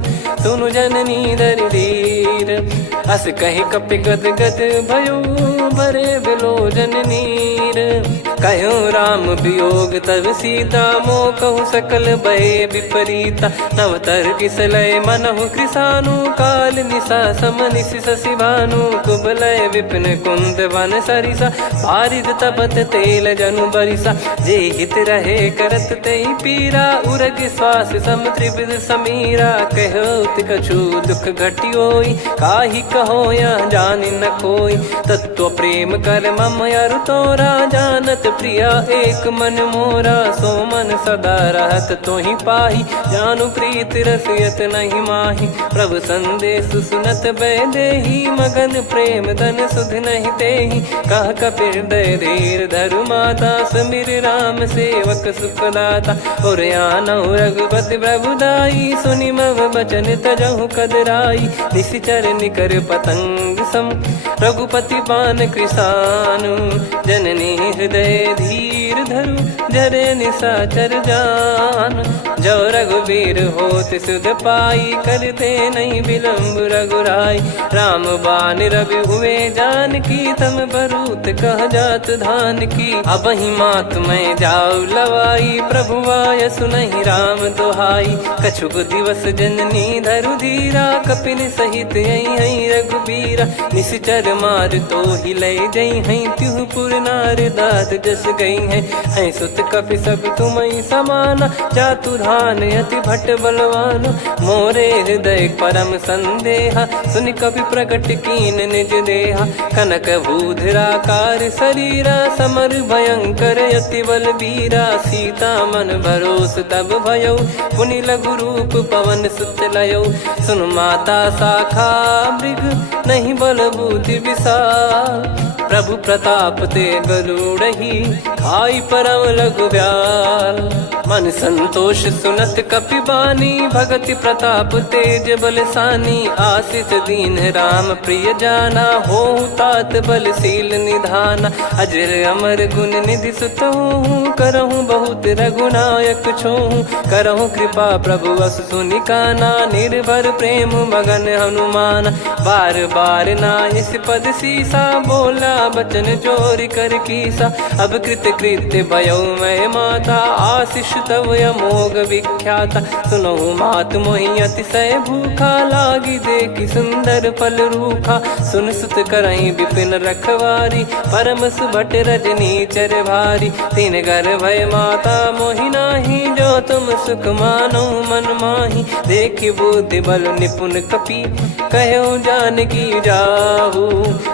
सुनु जननी दर धीर। अस कहि कपि गद गद भयो, भरे बिलोचन नीर। कहो राम वियोग तब सीता, मोह कहु सकल भय विपरीता। नवतर किसलय मनहु कृसानु, काल निशा समनिश शशि भानु। कुबलय विपिन कुंद वन सरिसा, पारिद तपत तेल जनु बरिसा। जे हित रहे करत तेहि पीरा, उरग श्वास सम त्रिविध समीरा। कहो कछु दुख घटियोई, काहि कहो या जानि न कोई। तत्व प्रेम कर मम अरु तोरा, जानत प्रिया एक मन मोरा। सो मन सदा रहत तोहि पाही, जानु प्रीत रसियत नहीं माही। प्रभु संदेश सुनत बैदेही, मगन प्रेम धन सुध नहीं तेहि। कह कपि हृदय धीर धरु माता, समिर राम सेवक सुखदाता। और आनहु रघुपति प्रभुदाई, सुनि मम बचन तजहु कदराई। निशिचर निकर पतंग सम, रघुपति पान कृसानु। जननी हृदय धीर धरु, जरे निशाचर जान। जो रघुबीर होत सुध पाई, करते नहीं विलम्ब रघुराई। राम बान रवि हुए जान की, तम बरूत कह जात धान की। अब ही मात मैं जाऊ लवाई, प्रभु आय सुनहि राम दोहाई। कछुक दिवस जननी धरु धीरा, कपिन सहित यही रघुबीरा। निश्चर मार तो ही ले जई हैं, त्युह पुर नार दाद जस गई हैं। सुत कपि सब तुमहि समाना, जातु धान अति भट बलवान। मोरे हृदय परम संदेहा, सुनि कपि प्रकट कीन निज देहा। कनक भूधराकार शरीरा, समर भयंकर अति बल बीरा। सीता मन भरोस तब भयौ, पुनि लघु रूप पवन सुत लयौ। सुन माता शाखा मृग, नहीं बल बुद्धि विशाल। प्रभु प्रताप ते गरुड़हि, खाई परम लघु ब्याल। मन संतोष सुनत कपि बानी, भगति प्रताप तेज बलसानी। आशीष दीन राम प्रिय जाना, होहु तात बलशील निधाना। अजर अमर गुण निधि सुतहु, करहु बहुत रघुनायक छोहु। करहु कृपा प्रभु अस सुनि काना, निर्भर प्रेम मगन हनुमान। बार बार नायस पद सीसा, बोला बचन जोर कर कीसा। अब कृत्य भयो मैं माता, आशीष तव अमोघ विख्याता। सुनो मात मोहि अतिशय भूखा, लागी देखी सुंदर फल रूखा। सुन सुत करई विपिन रखवारी, परम सुभट रजनी चर भारी। तीन घर भय माता मोहि नाही, जो तुम सुख मानो मन माही। देखी बुद्धि बल निपुण कपि, कहो जानकी जाहू।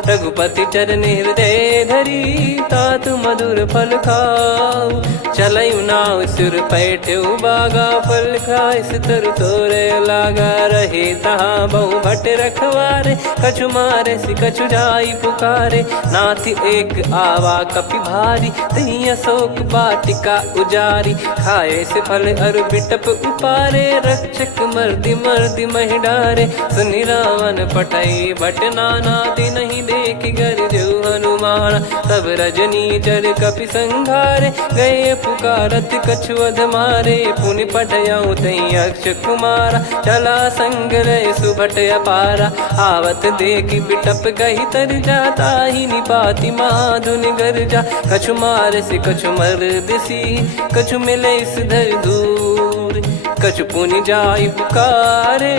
रघुपति चरण हृदय धरी, तात मधुर फल खाऊ। चलऊ नाव सिर पैठ्यु बागा, फल खाय सितर तोरे लागा। रहे तहाँ बहु भट रखवारे, कछु मारे सि कछु जाई पुकारे। नाथ एक आवा कपि भारी, तही अशोक वाटिका उजारी। खाए से फल अरु बिटप उपारे, रक्षक मर्दि मर्दि महि डारे। सुनि रावण पठई भट नाना, तिनहि देखि गरजउ हनुमाना। तब रजनी चर कपि संघारे, गए पुकारत कछु अध मारे। पुनि पठयउ तई अक्ष कुमारा, चला संग रहे सुभट अपारा। आवत देखि बिटप गही तर जाता, ही निपाति माधुनि गर्जा। कछु मार से कछु मर्दिसी, कछु मिले सिधर दूर। कछु पुनि जाई पुकारे,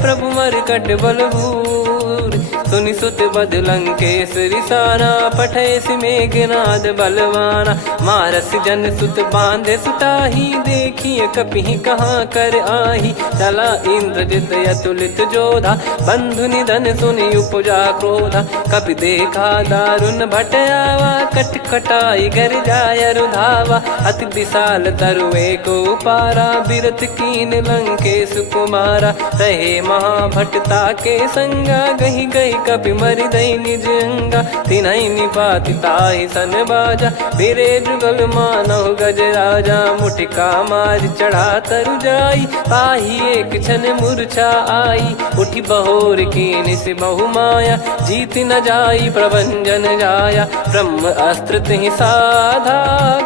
प्रभु मरकट बलभूर। सुनि सुत बद लंकेश्वरी साना, पठय मेघनाद बलवाना। मारस जन सुत बांधे सुताही, देखिए कपिहि कहाँ कर आही। चला इंद्रजित अतुलित जोधा, बंधु निधन सुनि उपजा क्रोधा। कपि देखा दारुण भट आवा, कट कटाई घर जाय रुधावा। अति विशाल तरुए को पारा, बिरत कीन लंकेश कुमारा। रहे महाभटता के संगा, गही गही कपि मरि दई निज अंगा। तिन्हि निपाति ताहि सन बाजा, बिरे जुगल मानव गज राजा। मुटिका मार चढ़ा तरु जाई, ताहि एक क्षण मूर्छा आई। उठी बहोर कीन से बहु माया, जीत न जाई प्रभंजन जाया। ब्रह्म अस्त्र तिहि साधा,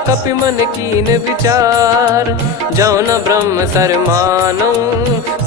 कपि मन कीन विचार। जौ न ब्रह्म सर मानौ,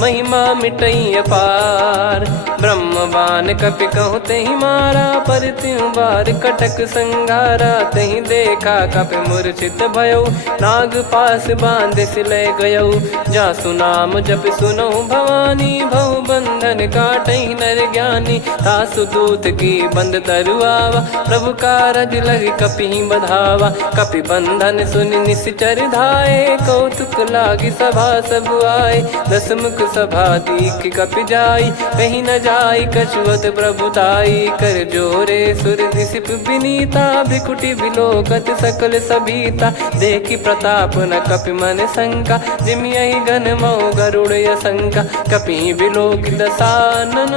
महिमा मिटई अपार। ब्रह्म बान कपि कहु तहि मारा, पर त्यों बार कटक संगारा। तहि देखा कपि मूर्छित भयउ, नाग पास बांध सिले गयउ। जासु नाम जप सुनऊ भवानी, भव बंधन काटहि नर ज्ञानी। तासु दूत की बंद तरुआवा, प्रभु कारज लग कपि बधावा। कपि बंधन सुनि निश्चर धाये, कौतुक लागी सभा सब आए। दस मुख सभा दीख कपि जाई, कहीं न जाई कछुअत प्रभुताई। कर जोरे सुर दिसिप विनीता, भिकुटी बिलोकत सकल सबीता। देखी प्रताप न कपि मन शंका, जिमियहि गन मऊ गरुड़ असंका। कपि बिलोक दसानन,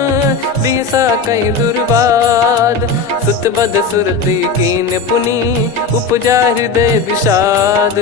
बिहसा कहि दुर्बाद। सुत बद सुरति कीन पुनि, उपजा हृदय विषाद।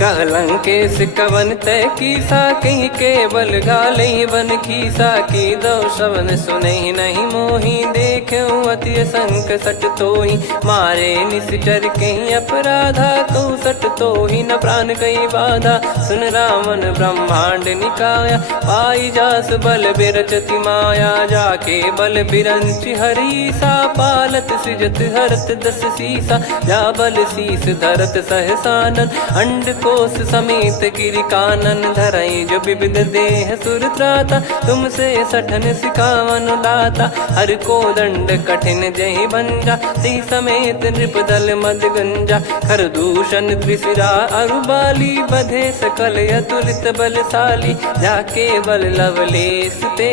कह लंकेश कवन तय कीसा, कहीं केवल गालहि बन खीसा। की दो श्रवण सुनहि नहीं मोहि, देखऊँ अति संक सट तोहि। मारे निश्चर कहीं अपराधा, कहूँ सट तोहि न प्राण कहीं बाधा। सुन रावण ब्रह्मांड निकाया, पाई जास बल बिरचति माया। जाके बल बिरंचि हरीसा, पालत सृजत हरत दस सीसा। जा बल शीस धरत सहसानन, अंड कोश समेत गिरि कानन। धरई जो विविध देह सुर त्राता, तुमसे सठन सिखावन दाता। हर को दंड कठिन जहि भंजा, ती समेत नृप दल मद गंजा। खर दूषण त्रिशिरा अरुबाली, बधे सकल अतुलित बलशाली। जाके बल लवलेस ते,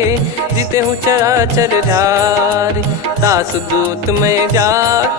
जिते हूँ चराचर झारी। तासु दूत में जा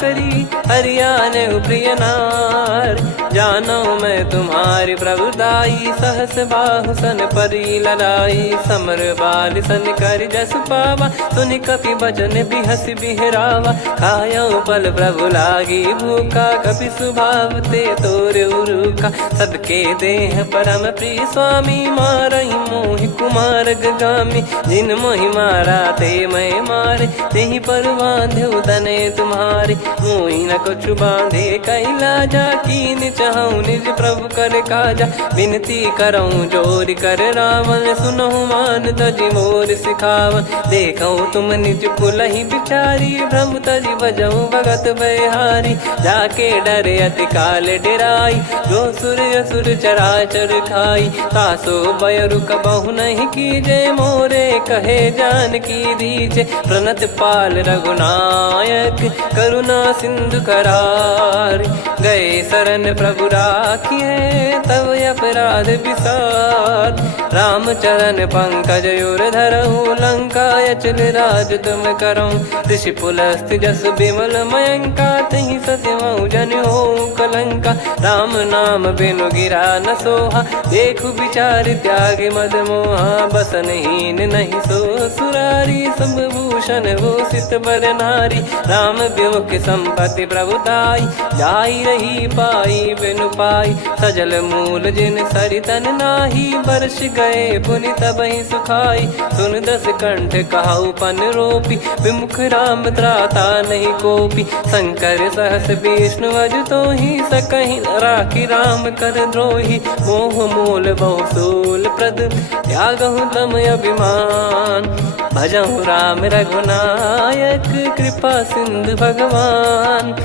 करी, हरियाने प्रिय नार। जानो मैं तुम्हारी प्रभुदाई, सहस बाहु सन परी ललाई। समर बाल सन कर जस पावा, सुनि कपि बचन बिहस बिहरावा। खायऊ फल प्रभु लागी भूखा, कपि स्वभाव ते तोर उरुखा। सबके देह परम प्रिय स्वामी, मारई मोहि कुमार गगामी। जिन मोहि मारा ते मैं मारे, तेहि पर बांधे उदने तुम्हारे, मोही न कुछ बांधे कैला जा, कीन चाहूँ निज प्रभु कर काजा। विनती करऊँ जोर कर रावण, सुनहु मान तजी मोर सिखावन। देखऊँ तुम निज कुलहि बिचारी, भ्रम तजी बजऊँ भगत बहारी। जाके डरे अति काल डेराई, जो सुर असुर चराचर खाई। तासो बयरु कबहु नहीं कीजे, मोरे कहे जान की दीजे। प्रणत पाल रघुनायक, करुणा सिंधु करार। गए शरण प्रभु राखिए, तब अपराध विसार। राम चरण पंकज उर धरऊँ, लंका अचल राज तुम करऊँ। ऋषि पुलस्त जस बिमल मयंका, तहि सत्यमऊ जन हो कलंका। राम नाम बिनु गिरा न सोहा, देखु विचार त्याग मद मोहा। बसनहीन नहीं सो सुरारी, सब भूषण भूषित बर नारी। राम विमुख संपत्ति प्रभुताई, जाई रही पाई बिनु पाई। सजल मूल जिन सरितन नाही, बरस गए पुनि तबहि सुखाई। सुन दस कंठ कहाऊ पन रोपी, विमुख राम त्राता नहीं कोपी। शंकर सहस विष्णु अजतो ही, सकहि न राखी राम कर द्रोही। मोह मूल बहु सूल प्रद, त्यागहु तम अभिमान। भजहु राम रघुनायक, कृपा सिंधु भगवान।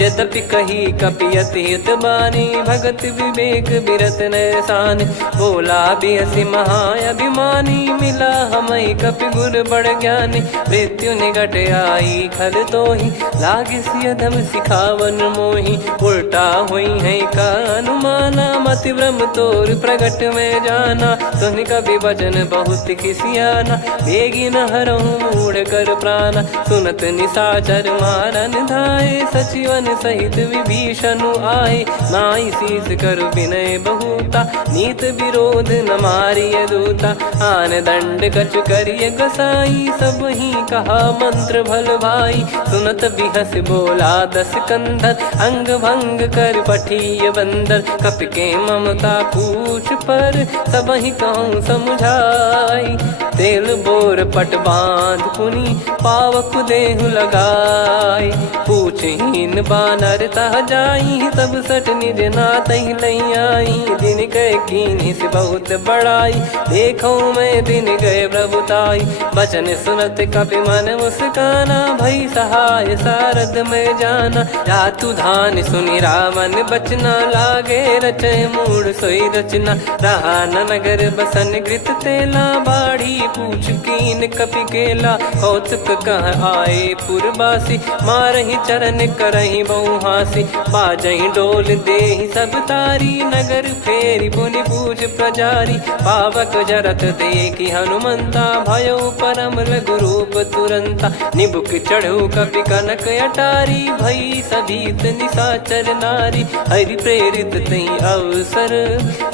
यद्यपि कही कपियत हित बानी, भगत विवेक बिरत नैसान। बोला बिहसी महाअभिमानी, मिला हमई कपि गुर बड़ ज्ञानी। मृत्यु निकट आई खल तोहि, लागे सियधम सिखावन मोहि। उल्टा हुई है का अनुमाना, मति भ्रम तोर प्रगट में जाना। सुन कवि वचन बहुत खिसियाना, बेगी न हरहु मूढ़ कर प्राणा। सुनत निशाचर मारन धाये, सचिवन सहित विभीषणु आए। नाई शीस कर विनय बहुता, नीत विरोध न मारिय दूता। आन दंड कछ करिय गसाई, सब ही कहा मंत्र भल भाई। सुनत बिहस बोला दस कंधर, अंग भंग कर पठिय बंदर। कपि के ममता पूछ पर, सब ही कहूँ समझाई। तेल बोर पट बांध पुनि, पावक देहु लगाई। पूछहीन बानर तह जाई, तब सट निज नातहि लई आई। दिन गए कीन्ही से बहुत बड़ाई, देखूं मैं दिन गए प्रभुताई। बचन सुनत कपि मन मुस्काना, भई सहाय सारद में जाना। जातु धान सुनि रावण बचना, लागे रचय मूढ़ सोई रचना। रहा न नगर बसन कृत तेला, बाढ़ी पूछ कीन कपि केला। कौतुक कह आए पुरबासी, मारहि चरण करहि बहु हासी। बाजहि डोल देहि सब तारी, नगर फेरी पुनि पूछ प्रजारी। पावक जरत देखि हनुमंता, भयो परम लघु रूप तुरंता। निबुक चढ़ऊ कपि कनक अटारी, भई सभीत निशाचर नारी। हरि प्रेरित तई अवसर,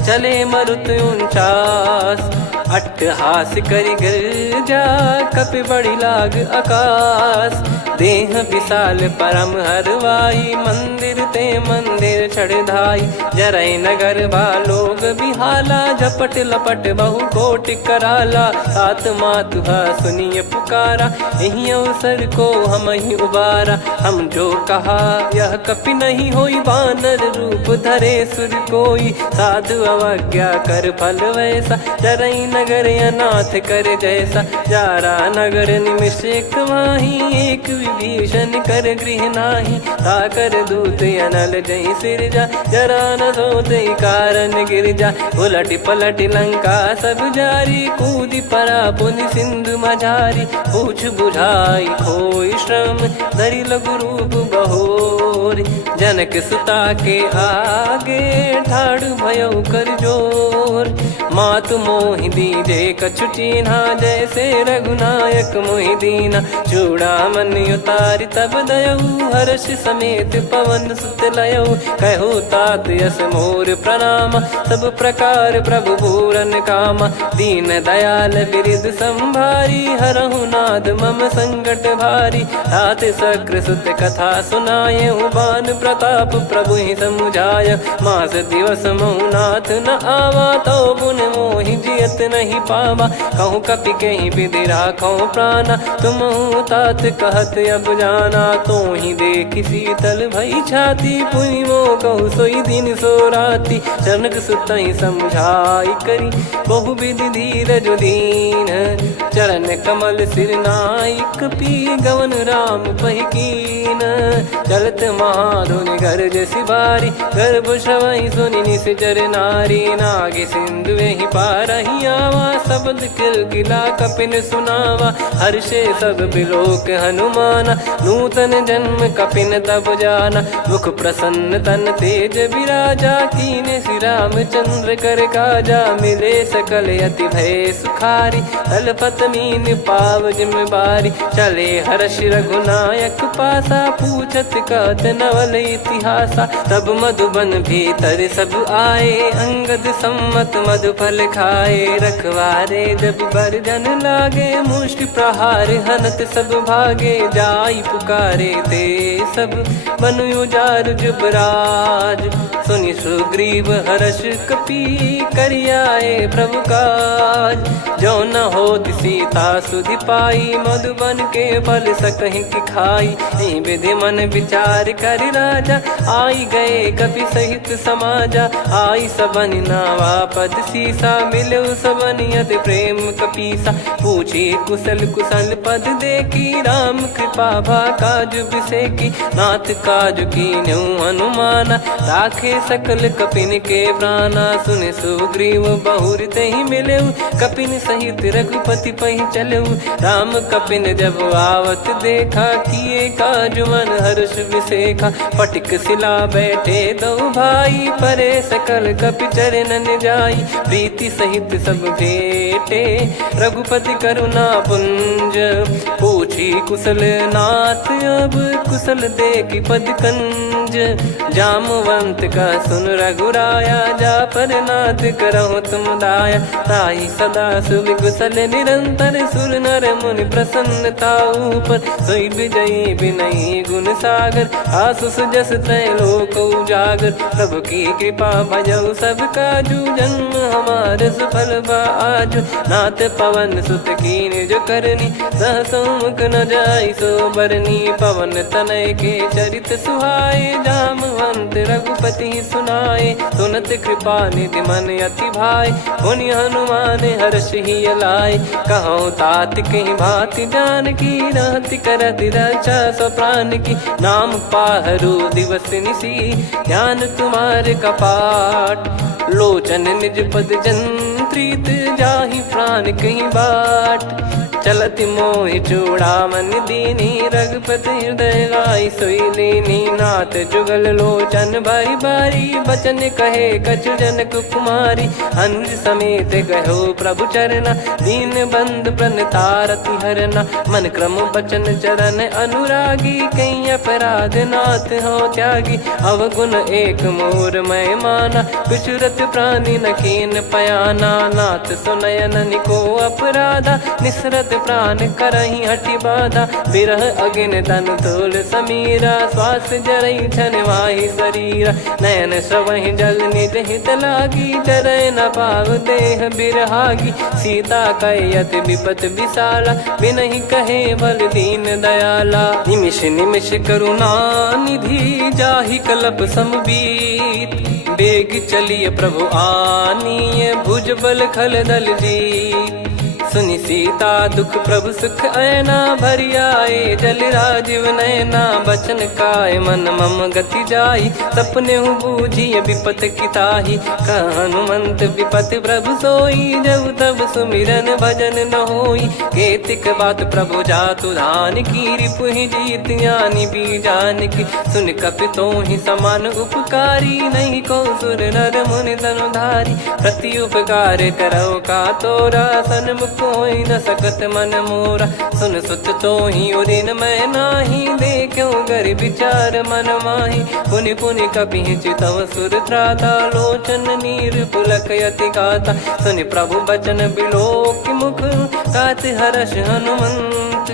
चले मरुत 49। अट्टहास करि गिरजा, कपि बड़ी लाग आकाश। देह विशाल परम हरवाई, मंदिर ते मंदिर चढ़धाई। जरई नगर बालोग बिहाला, झपट लपट बहु कोटि कराला। सात मातुहा सुनिय पुकारा, यही अवसर को हम ही उबारा। हम जो कहा यह कपि नहीं होई, वानर रूप धरे सुर कोई। साधु अवज्ञा कर फल वैसा, जरई नगर अनाथ कर जैसा। जारा नगर निमिष एक माही, एक विभीषण कर गृह नाही। ताकर दूत अनल जय सिरजा, जरा न सोते कारण गिरजा। उलट पलट लंका सब जारी, कूदी परा पुनि सिंधु मझारी। पूछ बुझाई खोई श्रम, धरि लघु रूप बहोरी। जनक सुता के आगे, ठाड़ भयो कर जोर। मातु मोहि दीजे कछु चीन्हा, जैसे रघुनायक मोहि दीना। चूड़ामन उतारि तब दयऊ, हर्ष समेत पवन सुत लयऊ। कहु तात यस मोर प्रणाम, सब प्रकार प्रभु पूरन कामा। दीन दयाल बिरिद संभारी, हरहु नाद मम संकट भारी। तात सक्र सुत कथा सुनायहु, बान प्रताप प्रभु ही समुझाय। मास दिवस महु नाथ न आवा, तो बुन मोहि जियत नहीं पावा। कहूँ कपि कहीं विधि राखो प्राणा, तुम तात कहत अब जाना। तो ही देख शीतल भई छाती, पुनि मो कहु सोई दिन सो राती। जनक सुतहि समझाई करी, बहु विधि धीरज दीन। चरण कमल सिर नायक, पी गवन राम पहिकीन। चलत महाधुनि गरज सिबारी, गर्भ श्रवहि सुनि निश्चर नारी। नागे सिंधु ही पारहि आवा, शब्द किलकिला कपिन सुनावा। हर्षे सब बिलोक हनुमाना, नूतन जन्म कपिन तब जाना। मुख प्रसन्न तन तेज विराजा, कीने श्री रामचंद्र कर काजा। मिले सकल अति भय सुखारी, तलपत मीन पाव जिम्मेवारी। चले हर्ष रघुनायक पासा, पूछत कहत नवल इतिहासा। तब मधुबन भीतर सब आए, अंगद सम्मत मधुफल खाए। रखवारे जब बरजन लागे, मुष्टि प्रहार हनत सब भागे। जाई पुकारे ते सब, बन उजार जुबराज। सुनि सुग्रीव हर्ष कपि, करियाए प्रभु काज। जो न होत सीता सुधि पाई, मधुबन के फल सकहि की खाई। विधि मन विचार कर राजा, आई गए कपि सहित समाजा। आई सबन नावा पद सीसा, मिलो सबन यति प्रेम कपीसा। पूछी कुशल कुशल पद देखी, राम कृपा भा काज बिसेकी। नाथ काज कीन्हु हनुमाना, राखे सकल कपिन के प्राणा। सुन सुग्रीव बहुर तहि मिलेउ, कपिन सहित रघुपति पहि चलेउ। राम कपिन जब आवत देखा, किए काज मन हर्ष विसेखा। फटिक सिला बैठे दो भाई, परे सकल कपि चरणन जाई। प्रीति सहित सब भेटे, रघुपति करुणा पुंज। पूछी कुशल नाथ, अब कुशल देखि पद कंज। जामवंत का सुन रघुराया, जा पर नाथ करहु तुम दाया। ताहि सदा सुभि कुशल निरंतर, सुर नर मुनि प्रसन्नता ऊपर। सोई विजयी विनयी गुण सागर, आसुस जस तय लोक उजागर। प्रभु की कृपा भजऊ सब काजू, जन्म हमार सफल बा आजु। नाथ पवन सुत कीन जो करनी, सहसो मुख न जाई सो बरनी। पवन तनय के चरित सुहाए, जामवंत रघुपति सुनाए। सुनत कृपा निधि मन अति भाई, पुनि हनुमान हर्ष ही लाए। कहो तात कहीं भांति जान की, रहति करति रक्षा सो प्राण की। नाम पाहरु दिवस निसी, ध्यान तुम्हारे कपाट। लोचन निज पद जंत्रित, जाहि प्राण कहीं बाट। चलति मोहि चूड़ामणि दीनी, रघुपति हृदय लाई सोई लीनी। नाथ जुगल लोचन बारी बारी, बचन कहे कछु जनक कुमारी। अनुज समेत गयो प्रभु चरना, दीन बंद प्रणतारति हरना। मन क्रम बचन चरण अनुरागी, कहीं अपराध नाथ हो त्यागी। अवगुण एक मोर मैं माना, विचुरत प्राणी न कीन पयाना। नाथ सुनयन निको अपराधा, निसरत प्राण करहि हटि बाधा। बिरह अगिन तन तोल समीरा, श्वास जरई छन वाहि शरीरा। नयन श्रवहि जल निज हित लागी, चरय न पाव देह बिरहागी। सीता कयत विपत विशाला, बिनहि कहे बल दीन दयाला। निमिष निमिष करुणा निधि, जाहि कलप समबीत। बेग चलिय प्रभु आनीय, भुज बल खल दल जीत। सुनि सीता दुख प्रभु सुख ऐना, भरि आए जल राजीव नैना। बचन काय मन मम गति जाई, सपने हूँ बूझिय विपत किताही। हनुमंत विपत प्रभु सोई, जब तब सुमिरन भजन न होई। केतिक बात प्रभु जातु धान की, रिपुहि जीत ज्ञानी बीजान की। सुन कपि तोहि समान उपकारी, नहीं को सुर नर मुनि तनुधारी। प्रति उपकार करौ का तोरा, सन्मुख कोई न सकत मन मोरा। सुन सुत तो ही उदिन मैं नाही, देखो गर विचार मन माही। पुनि पुनि कपि चितव सुर त्राता, लोचन नीर पुलक यति गाता। सुनि प्रभु बचन बिलोक मुख, गात हर्ष हनुमंत।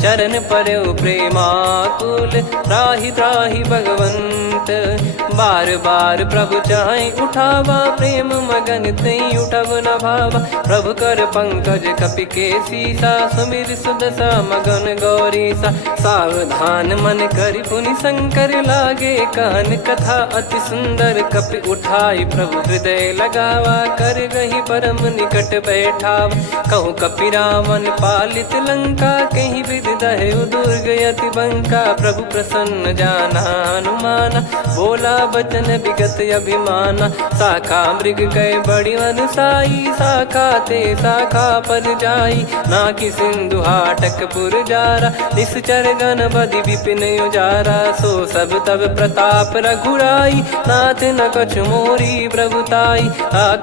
चरण परौ प्रेमाकुल, त्राहि त्राहि भगवंत। अंत। बार बार प्रभु चाहे उठावा, प्रेम मगन तई उठब न भावा। प्रभु कर पंकज कपि के सीसा, सुमिर सुदशा मगन गौरीसा। सावधान मन करि पुनि शंकर लागे, कहन कथा अति सुंदर कपि उठाई। प्रभु हृदय लगावा, कर गही परम निकट बैठाव। कहूँ कपि रावण पालित लंका, कहीं विधि दहु दुर्ग यति बंका। प्रभु प्रसन्न जाना हनुमाना, बोला बचन विगत अभिमाना। शाखा मृग कह बड़ी अनुसाई, शाखा ते शाखा पर जाई। ना कि सिंधु हाटक पुर जारा, निश्चर गण बधि विपिन उजारा। सो सब तब प्रताप रघुराई, नाथ न कछु मोरी प्रभुताई।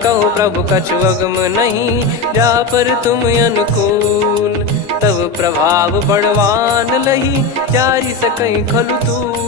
कहो प्रभु कछु अगम नहीं, जा पर तुम अनुकूल। तब प्रभाव बड़वान लही, जारी सकई खलु तूल।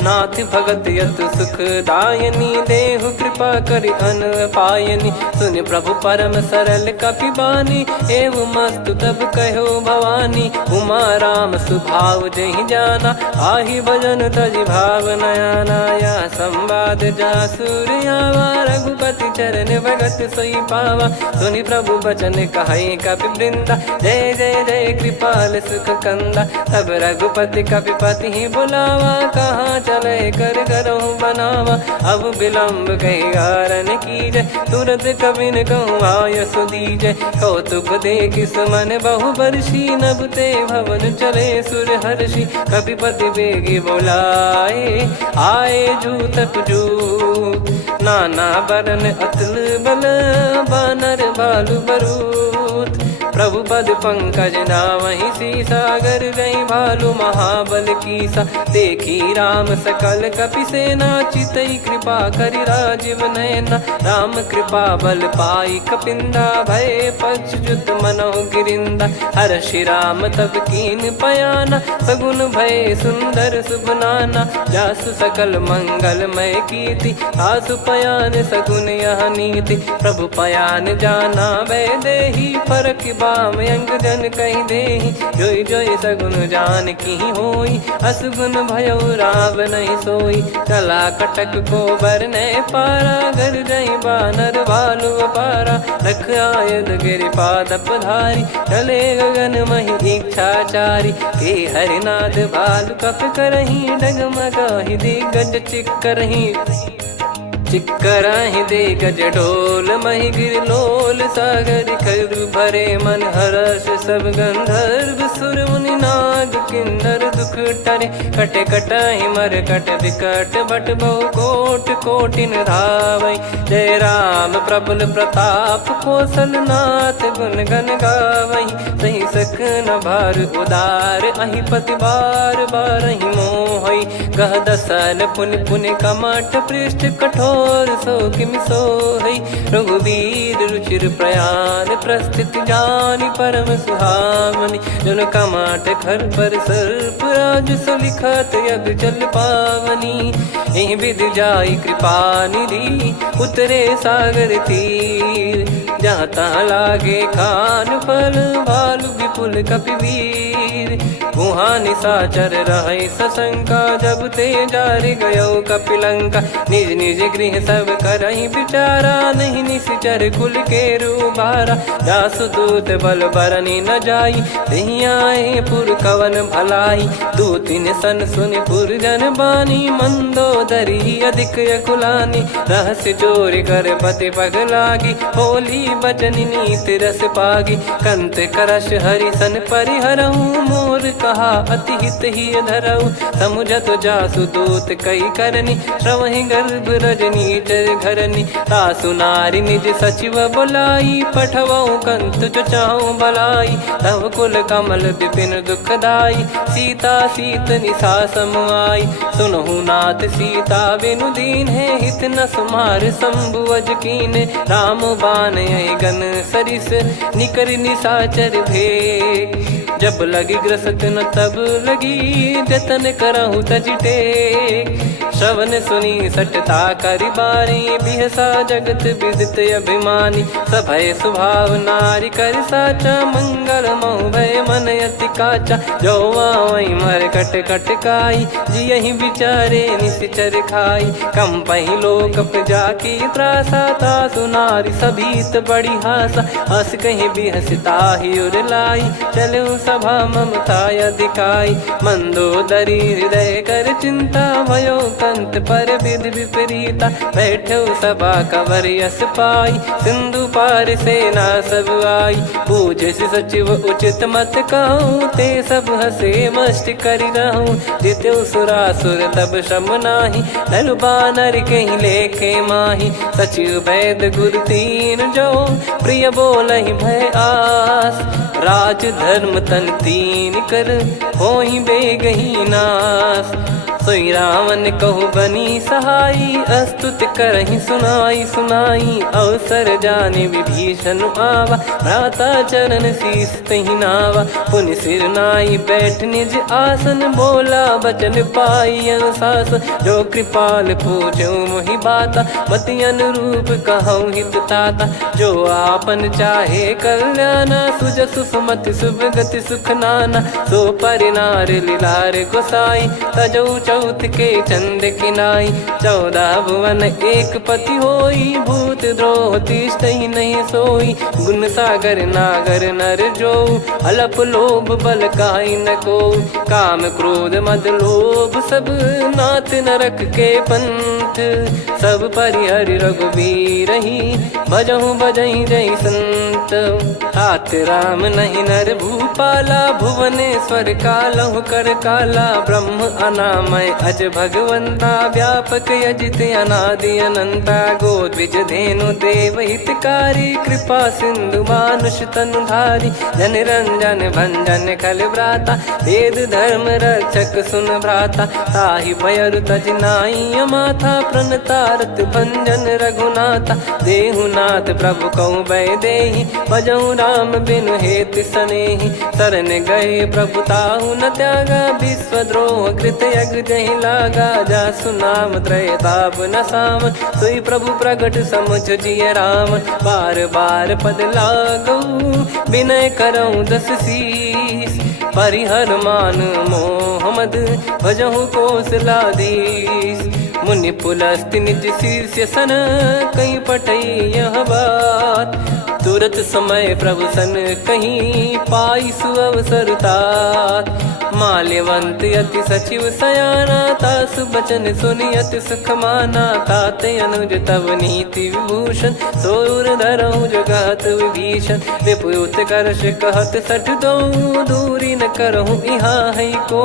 नाथ भगत यत सुख दायनी, देहु कृपा करि अन पायनी। सुन प्रभु परम सरल कपि बानी, एव मस्तु तब कहो भवानी। उमा राम सुभाव जहि जाना, आहि भजन तजि भाव नयाना। या संवाद जासुर आवा, रघुपति चरण भगत सोई पावा। सुनि प्रभु बचन कहै कपि वृंदा, जय जय जय कृपाल सुख कंदा। तब रघुपति कपि पति बुलावा, कहाँ चले कर करहु बनावा। अब विलम्ब कही कारण कीजय, तुरत कबिन कहूँ आयस दीजय। कौतुक देखि सुमन बहु बरसी, नभ ते भवन चले सुर हर्षि। कपिपति बेगी बोलाए, आए जूतक जूत। नाना बरन अतुल बल, बानर बालु बरूत। प्रभु पद पंकज नावहि सीसा, गर गई भालु महाबल कीसा। देखी राम सकल कपि सेना, चितई कृपा करि राजीव नयना। राम कृपा बल पाई कपिंदा, भय पक्षजुत मनहु गिरिंदा। हर्षि राम तब कीन पयाना, सगुन भय सुंदर शुभ नाना। जासु सकल मंगलमय कीर्ति, आसु पयान सगुन यह नीति। प्रभु पयान जाना वै देहि, फरक बाम अंग जन कहि देहि। जोई जोई सगुन जान की होई, असगुन भयो राव नहीं सोई। चला कटक को बरने पारा, घर जई बानर भालु अपारा। रख आयद गिरि पाद पधारी, चले गगन महि इच्छाचारी। के हरिनाथ भालु कप करही, डगमगाहि दिग्गज चिक्करही। चिक्कराहि दिग्गज ढोल, महि गिर लोल। सागर खरु भरे मन हर्ष, सब गंधर्व सुर मुनि नाग किन्नर दुख टरे। कटे कटाहि मर कट विकट, बट बहु कोट कोटिन धावै। जय राम प्रबल प्रताप, कौशल नाथ गुण गन गावै। सही सकन भार उदार, अहि पति बार बारहि मोहै। गह दसन पुनि पुनि कमठ, पृष्ठ कठोर सो किम सोहै। रघुवीर रुचिर प्रयाण, प्रस्थित जानि परम सुहावनी। जन कमाट खर पर सर्प, राज सलिखत यग चल पावनी। एहि विधि जाई कृपा निधि, उतरे सागर तीर। जहाँ तहाँ लागे खान फल, भालु विपुल कपि वीर। वहाँ निशाचर रहै सशंका, जब ते जारि गयो कपिलंका। निज निज गृह सब करहि विचारा, नहीं निश्चर कुल के रूबारा। जासु दूत बल बरनि न जाई, तेहि आए पुर कवन भलाई। दूतिन सन सुनि पुर जन बानी, मंदोदरी अधिक अकुलानी। रहस्य चोरी कर पति पग लागी, होली बचन नीति रस पागी। कंत करश हरि सन परिहरहु, मोर कहा अति हित ही धरऊ। समुझत जासु दूत कई करनी, श्रवहि गर्भ रजनी चर घरनी। तासु नारी निज सचिव बुलाई, पठवऊ कंत जो चाहूं भलाई। तब कुल कमल विपिन दुखदाई, सीता सीत निशा समुआई। सुनहु नाथ सीता बिनु दीन है, हित न सुमार शंभु अज कीने। राम बान यही गन सरिस, निकर निशाचर भेग। जब लगी ग्रसत न तब लगी, जतन करहु तज टेक। श्रवण सुनी सटता करि बारी बिहसा जगत विदित अभिमानी सभय स्वभाव नारी कर साचा मंगल मोह भय मन अति काचा जो वही मर कट कट काई जी यही बिचारे निश्चर खाई कम पहिलो कप जाकी त्रासा तासु नारी सभीत बड़ी हासा हस कहीं भी हंसता ही उर लाई चलो सभा ममता अधिकाई मंदोदरी हृदय कर चिंता भयो कंत पर विध विपरीता बैठो सभा कवर यस पाई सिंधु पार सेना सब आई पूजे से सचिव उचित मत कहूँ ते सब हसे मस्त करि रहूं जित्यो सुरासुर तब श्रम नाही ललु बानर कहीं लेखे माही सचिव वैद गुरु तीन जो प्रिय बोलहि भय आस राज धर्म तन तीन कर होई बेगही नास सोई रावण कहु बनी सहाई अस्तुत करहि सुनाई सुनाई अवसर जाने विभीषण आवा भ्राता चरण शीस तहि नावा पुनि सिर नाई बैठ निज आसन बोला बचन पाई अनुशास जो कृपाल पूछो मोहि बाता मति अनुरूप कहूँ हित ताता जो आपन चाहे कल्याणा सुजसु सुमति शुभ गति सुख नाना सो परिनार लीलार गोसाई तजौ चौथ के चंद किनाई 14 भुवन एक पति होई भूत द्रोह तिष्ठ ही नहीं सोई गुण सागर नागर नर जो अलप लोभ बल काई न को काम क्रोध मद लोभ सब नाथ नरक के पंथ सब परिहरि रघुबीर ही भजहु भजहि जय संत हाथ राम नहीं नर भूपाला भुवनेश्वर कालहु कर काला ब्रह्म अनामय अज भगवंता व्यापक यजित अनादि अनंता गोद्विज धेनु देव हितकारी कृपा सिंधु मानुष तनुधारी जन रंजन भंजन खल भ्राता वेद धर्म रक्षक सुन भ्राता ताहि भयरु तज नाई माथा प्रणतारत भंजन रघुनाथा देहुनाथ प्रभु कहु भय देहि भजहु राम बिनु हेत सनेहि शरण गए प्रभु ताहु न त्यागा विश्वद्रोह कृत यज्ञ जहि लागा जासु नाम त्रयताप न साम सोई प्रभु प्रगट समुझ जिय राम बार बार पद लागऊ विनय करऊँ 10 शीस परिहर मान मोहम्मद भजहु कौशलाधीश मुनि पुलस्ति निज शीर्ष सन कहीं पटई यह बात तुरत समय प्रभु सन कहीं पाई सुअवसर तात माल्यवंत अति सचिव सयाना तासु बचन सुनि अति सुख माना ताते अनुज तव नीति विभूषण सोर धरहु जगत विभीषण विपुत करश कहत सठ दो दूरी न करहु यहाँ है को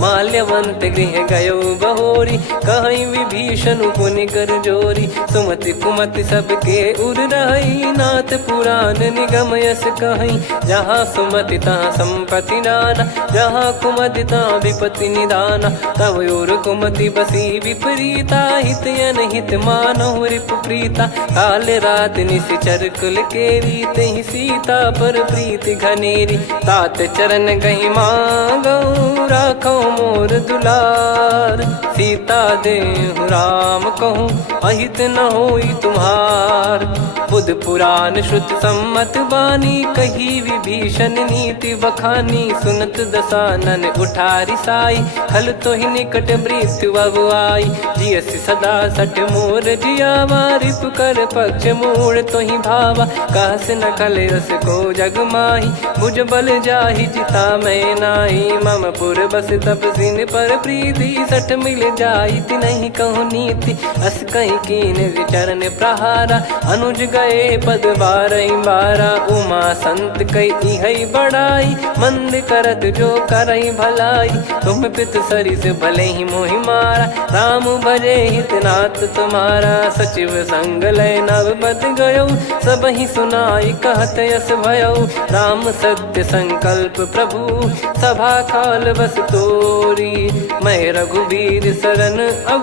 माल्यवंत गृह गयो बहोरी कहीं विभीषण पुनि कर जोरी सुमति कुमति सबके उर रही नाथ पुराण निगम यस कहीं जहाँ सुमति तहाँ संपत्ति नाना जहाँ कुमति तहाँ विपत्ति निदाना तव और कुमति बसी विपरीता हित अनहित मानहु रिपु प्रीता काल रात निशिचर कुल केरी तहि सीता पर प्रीति घनेरी तात चरण गही मांगऊ राखो मोर दुलार सीता देहु राम कहूँ अहित न होई तुम्हार बुध पुराण श्रुत सम्मत बानी कही विभीषण नीति बखानी सुनत दसानन उठारी साई खल तो ही निकट मृत्यु अब आई जियसि सदा सठ मोर जियावा रिप कर पक्ष मूड़ तो ही भावा कहस न खले रस को जग माही भुज बल जाहि जिता मैं नाई मम पुर बस तपसिन पर प्रीति सठ मिल जाई ति नहीं कहूँ नीति अस कहीं कीन विचरण प्रहारा अनुज गए पद बारा उमा संत कई है बड़ाई मंद करत जो करई भलाई तुम पित सरी से भले ही मोहि मारा राम भजे हितनाथ तुम्हारा सचिव संग लय नव बद गयो सब ही सुनाई कहत यस भयो राम सत्य संकल्प प्रभु सभा काल बस तोरी मैं रघुबीर शरण अब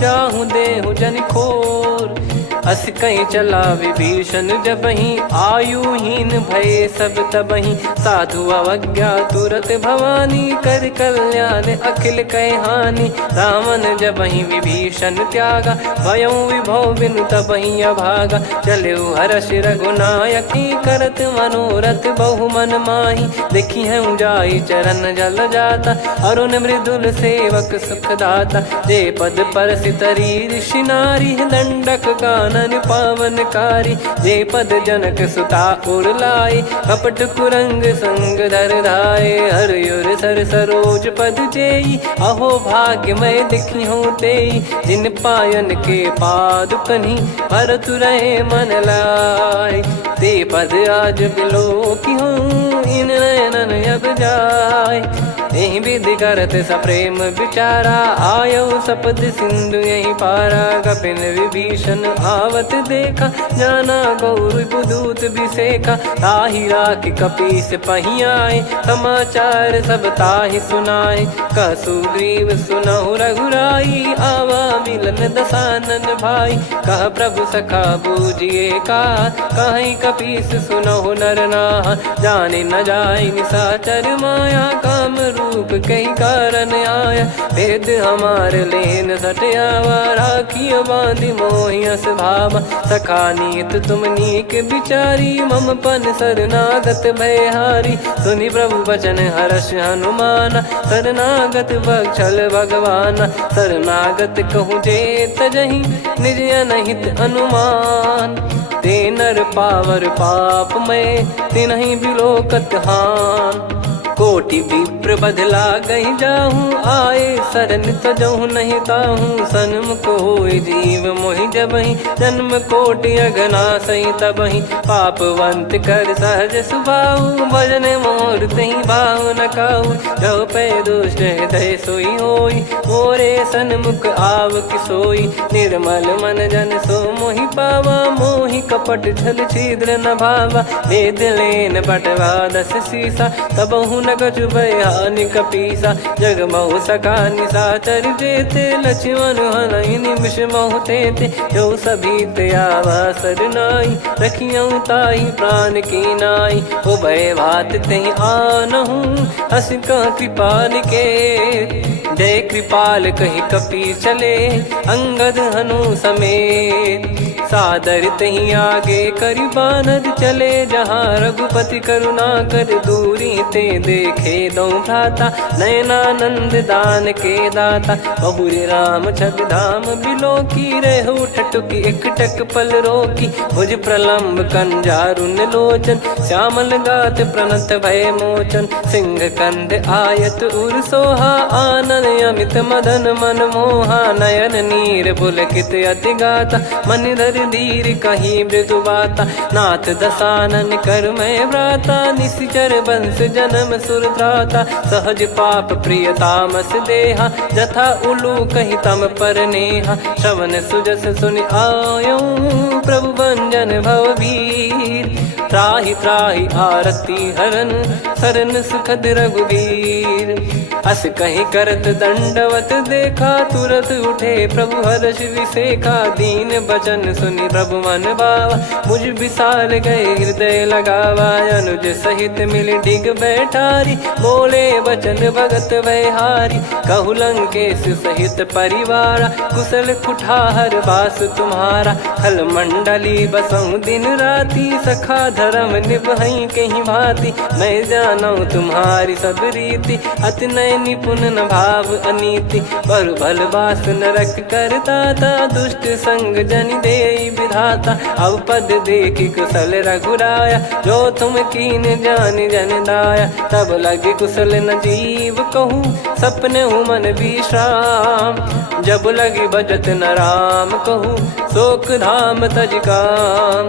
जाहु देहु जन खोर अस कहीं चला विभीषण जबहि, आयुहीन भये सब तबहि। साधु अवज्ञा तुरत भवानी, कर कल्याण अखिल कह हानि। रावण जबहि विभीषण त्यागा, भयउ विभव बिनु तबहि अभागा। चलऊ हर्ष रघुनायकी, करत मनोरथ बहु मन माही। देखी है जाई चरण जल जाता, अरुण मृदुल सेवक सुखदाता। जे पद परसि तरी ऋषि नारी, दंडक कानन पावनकारी। जे पद जनक सुता उर लाए, कपट कुरंग संग धर धाये। हरियुर सर सरोज पद जेई, अहो भाग्य मैं दिखी हूँ तेई। जिन पायन के पाद कन्ही, भरत रहे मन लाय। ते पद आज बिलो की हूँ, इन नयनन अब जाय। यही विधि करत सप्रेम विचारा, आयो सपद सिंधु यही पारा। कपिन विभीषण आवत देखा, जाना गौर बुदूत बिसेखा। ताहि राखि कपीस पही आए, समाचार सब ताहि सुनाए। कह सुग्रीव सुनहु रघुराई, आवा मिलन दसानन भाई। कह प्रभु सखा बूझिए का, कहीं कपीस सुनहु नर नाहा। जाने न जाय निशाचर माया, काम रूप कई कारण आया। भेद हमार लेन सटयावा, राखियो बांधि मोहियस भावा। सखा नीत तुम नीक बिचारी, मम पन शरणागत भयहारी। सुनि प्रभु बचन हर्ष हनुमाना, शरणागत बक्षल भगवाना। शरणागत कहूँ जे तजहि, निज अनहित अनुमान। ते नर पावर पाप में, तिन्हि बिलोकत हान। कोटि विप्र बदला गई जाहूँ, आए शरण तजहु नहीं ताहूँ। सन्मुख होय जीव मोहि जबहि, जन्म कोटि अगना सही तबहि। पापवंत कर सहज सुभाऊ, भजन मोर तहि भाव न काऊ। जो पै दुष्ट हृदय सोई होई, मोरे सन्मुख आव किसोई। निर्मल मन जन सो मोहि पावा, मोहि कपट छल छिद्र न भावा। वेद लेन बटवा दस सीसा, तबहु न कछु भयानि कपीसा। जग महु सका निशाचर जेते, लक्ष्मण हनहि निमिष महु तेते। जो सभी त्यावा सरनाई, रखियऊ ताहि प्राण की नाई। ओ भय भात तेहि आनहु, अस कह कृपाल के। जय कृपाल कहि कपी चले, अंगद हनु समेत। सादर तही आगे करि बानर चले, जहाँ रघुपति करुणा कर दूरी ते देखे दो भ्राता। नयनानंद दान के दाता, बहुरे राम छग धाम बिलो की। रहु ठटुकी एकटक पल रोकी, भुज प्रलम्ब कंजारुन लोचन। श्यामल गात प्रणत भय मोचन, सिंह कंद आयत उर सोहा। आनन अमित मदन मन मोहा, नयन नीर पुलकित अति गाता। मन धर धीर कहीं मृदु बाता, नाथ दसानन कर मैं व्राता। निश्चर वंश जन्म सुरत्राता, सहज पाप प्रिय तामस देहा। जथा उलू कही तम पर नेहा, श्रवण सुजस सुनि आयो। प्रभु भंजन भवभीर, त्राहि त्राहि आरती हरन। शरण सुखद रघुवीर, अस कहीं करत दंडवत देखा। तुरत उठे प्रभु हर्ष विसेखा, दीन बचन सुनि प्रभु मन भावा। मुझ विशाल गए हृदय लगावा, अनुज सहित मिल डिग बैठारी। बोले बचन भगत वैहारी, कहु लंकेश सहित परिवारा। कुशल कुठार बास तुम्हारा, खल मंडली बसऊं दिन राती। सखा धर्म निभई कहीं भांति, मैं जानू तुम्हारी सब रीति। अति नय निपुण न भाव अनीति, पर भल बास नरक करताता। दुष्ट संग जन देई विधाता, अब पद देखि कुशल रघुराया। जो तुम कीन जान जन दाया, तब लगे कुशल न जीव कहूँ। सपने मन विश्राम, जब लगे भजत न राम कहूँ। शोक धाम तज काम,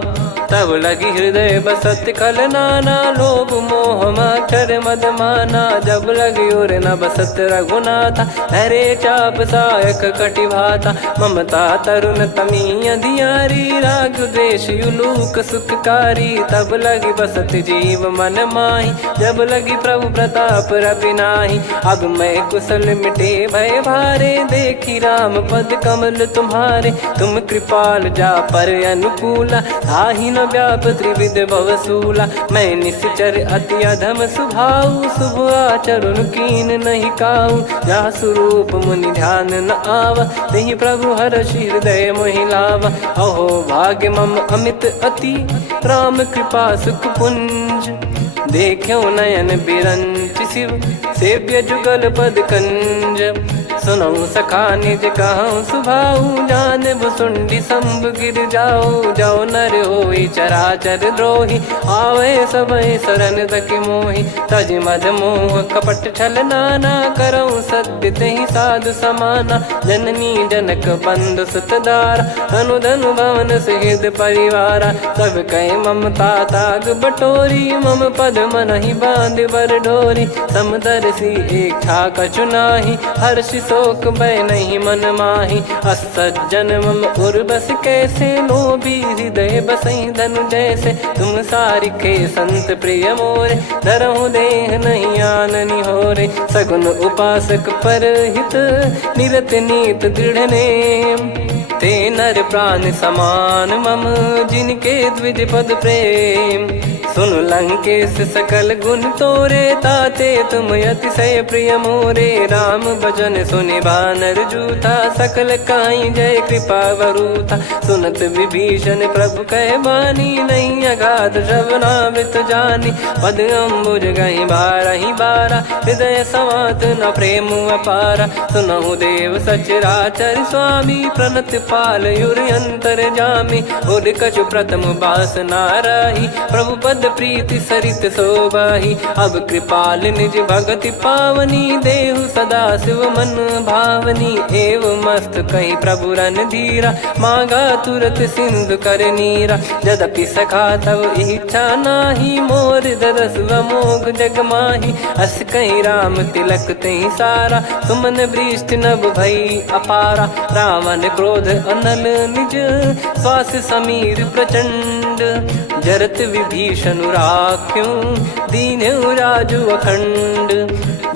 तब लगी हृदय बसत खल नाना, लोभ मोह मच्छर मद माना। जब लगी उर न बसत रघुनाथा, हरे चाप सायक कटि भाता। ममता तरुण तमी अधियारी, राग द्वेष युलूक सुखकारी। तब लगी बसत जीव मन माही, जब लगी प्रभु प्रताप रवि नाही। अब मैं कुशल मिटे भय भारे, देखी राम पद कमल तुम्हारे। तुम कृपाल जा पर अनुकूला, ताहि न व्याप त्रिविध भवसूला। मैं निश्चर अति अधम सुभाऊ, शुभ आचरण कीन नहीं काऊ। जा स्वरूप मुनि ध्यान न आवा, तेहि प्रभु हर्षि हृदय मोहि लावा। अहो भाग्य मम अमित अति, राम कृपा सुख पुंज। देख्यो नयन बिरंच शिव, सेव्य जुगल पद कंज। सुनऊ सखा निज कहूँ सुभाऊ, जान भुसुंडी संभ गिर जाओ। जाओ नर होई चराचर द्रोही, आवे सबय शरण तक मोहि। तज मद मोह कपट छल नाना, करऊँ सत्य तेहि साधु समाना। जननी जनक बंधु सुत दारा, धनु धनु भवन सहित परिवारा। सब कहे ममता ताग बटोरी, मम पद मनहि बांध बर डोरी। समदर्शी इच्छा कछु नाही, हर्ष शोक भय नहीं मन माही। असज्जन मम उर्वस कैसे, लोभी हृदय बसई धनु जैसे। तुम सारिखे संत प्रिय मोरे, धरहु देह नहीं आननि होरे। सगुन उपासक पर हित, निरत नीत दृढ़ नेम। ते नर प्राण समान मम, जिनके द्विज पद प्रेम। सुन लंकेश सकल गुण तोरे, ताते तुम अतिशय प्रिय मोरे। राम भजन सुनि बानर जूथा, सकल काई जय कृपा वरूथा। सुनत विभीषण प्रभु कह बानी, नहीं अगाध श्रवणामृत जानी। पद अम्बुज गहि बारहि बारा, हृदय समात न प्रेम अपारा। सुनहु देव सचराचर स्वामी, प्रणत पाल युर अंतर जामी। उर कछु प्रथम बास नाराही, प्रभु पद प्रीति सरित शोभाही। अब कृपाल निज भगति पावनी, देहु सदा शिव मन भावनी। एव मस्त कही प्रभु रन धीरा, मांगा तुरत सिंधु कर नीरा। यद्यपि सखा तब इच्छा नाही, मोर दरस मोग जग माही। अस कही राम तिलक तेहि सारा, सुमन वृष्टि नभ भई अपारा। रावण क्रोध अनल निज, श्वास समीर प्रचंड। जरत विभीषण राख्यूं, दीन्हु राजु अखंड।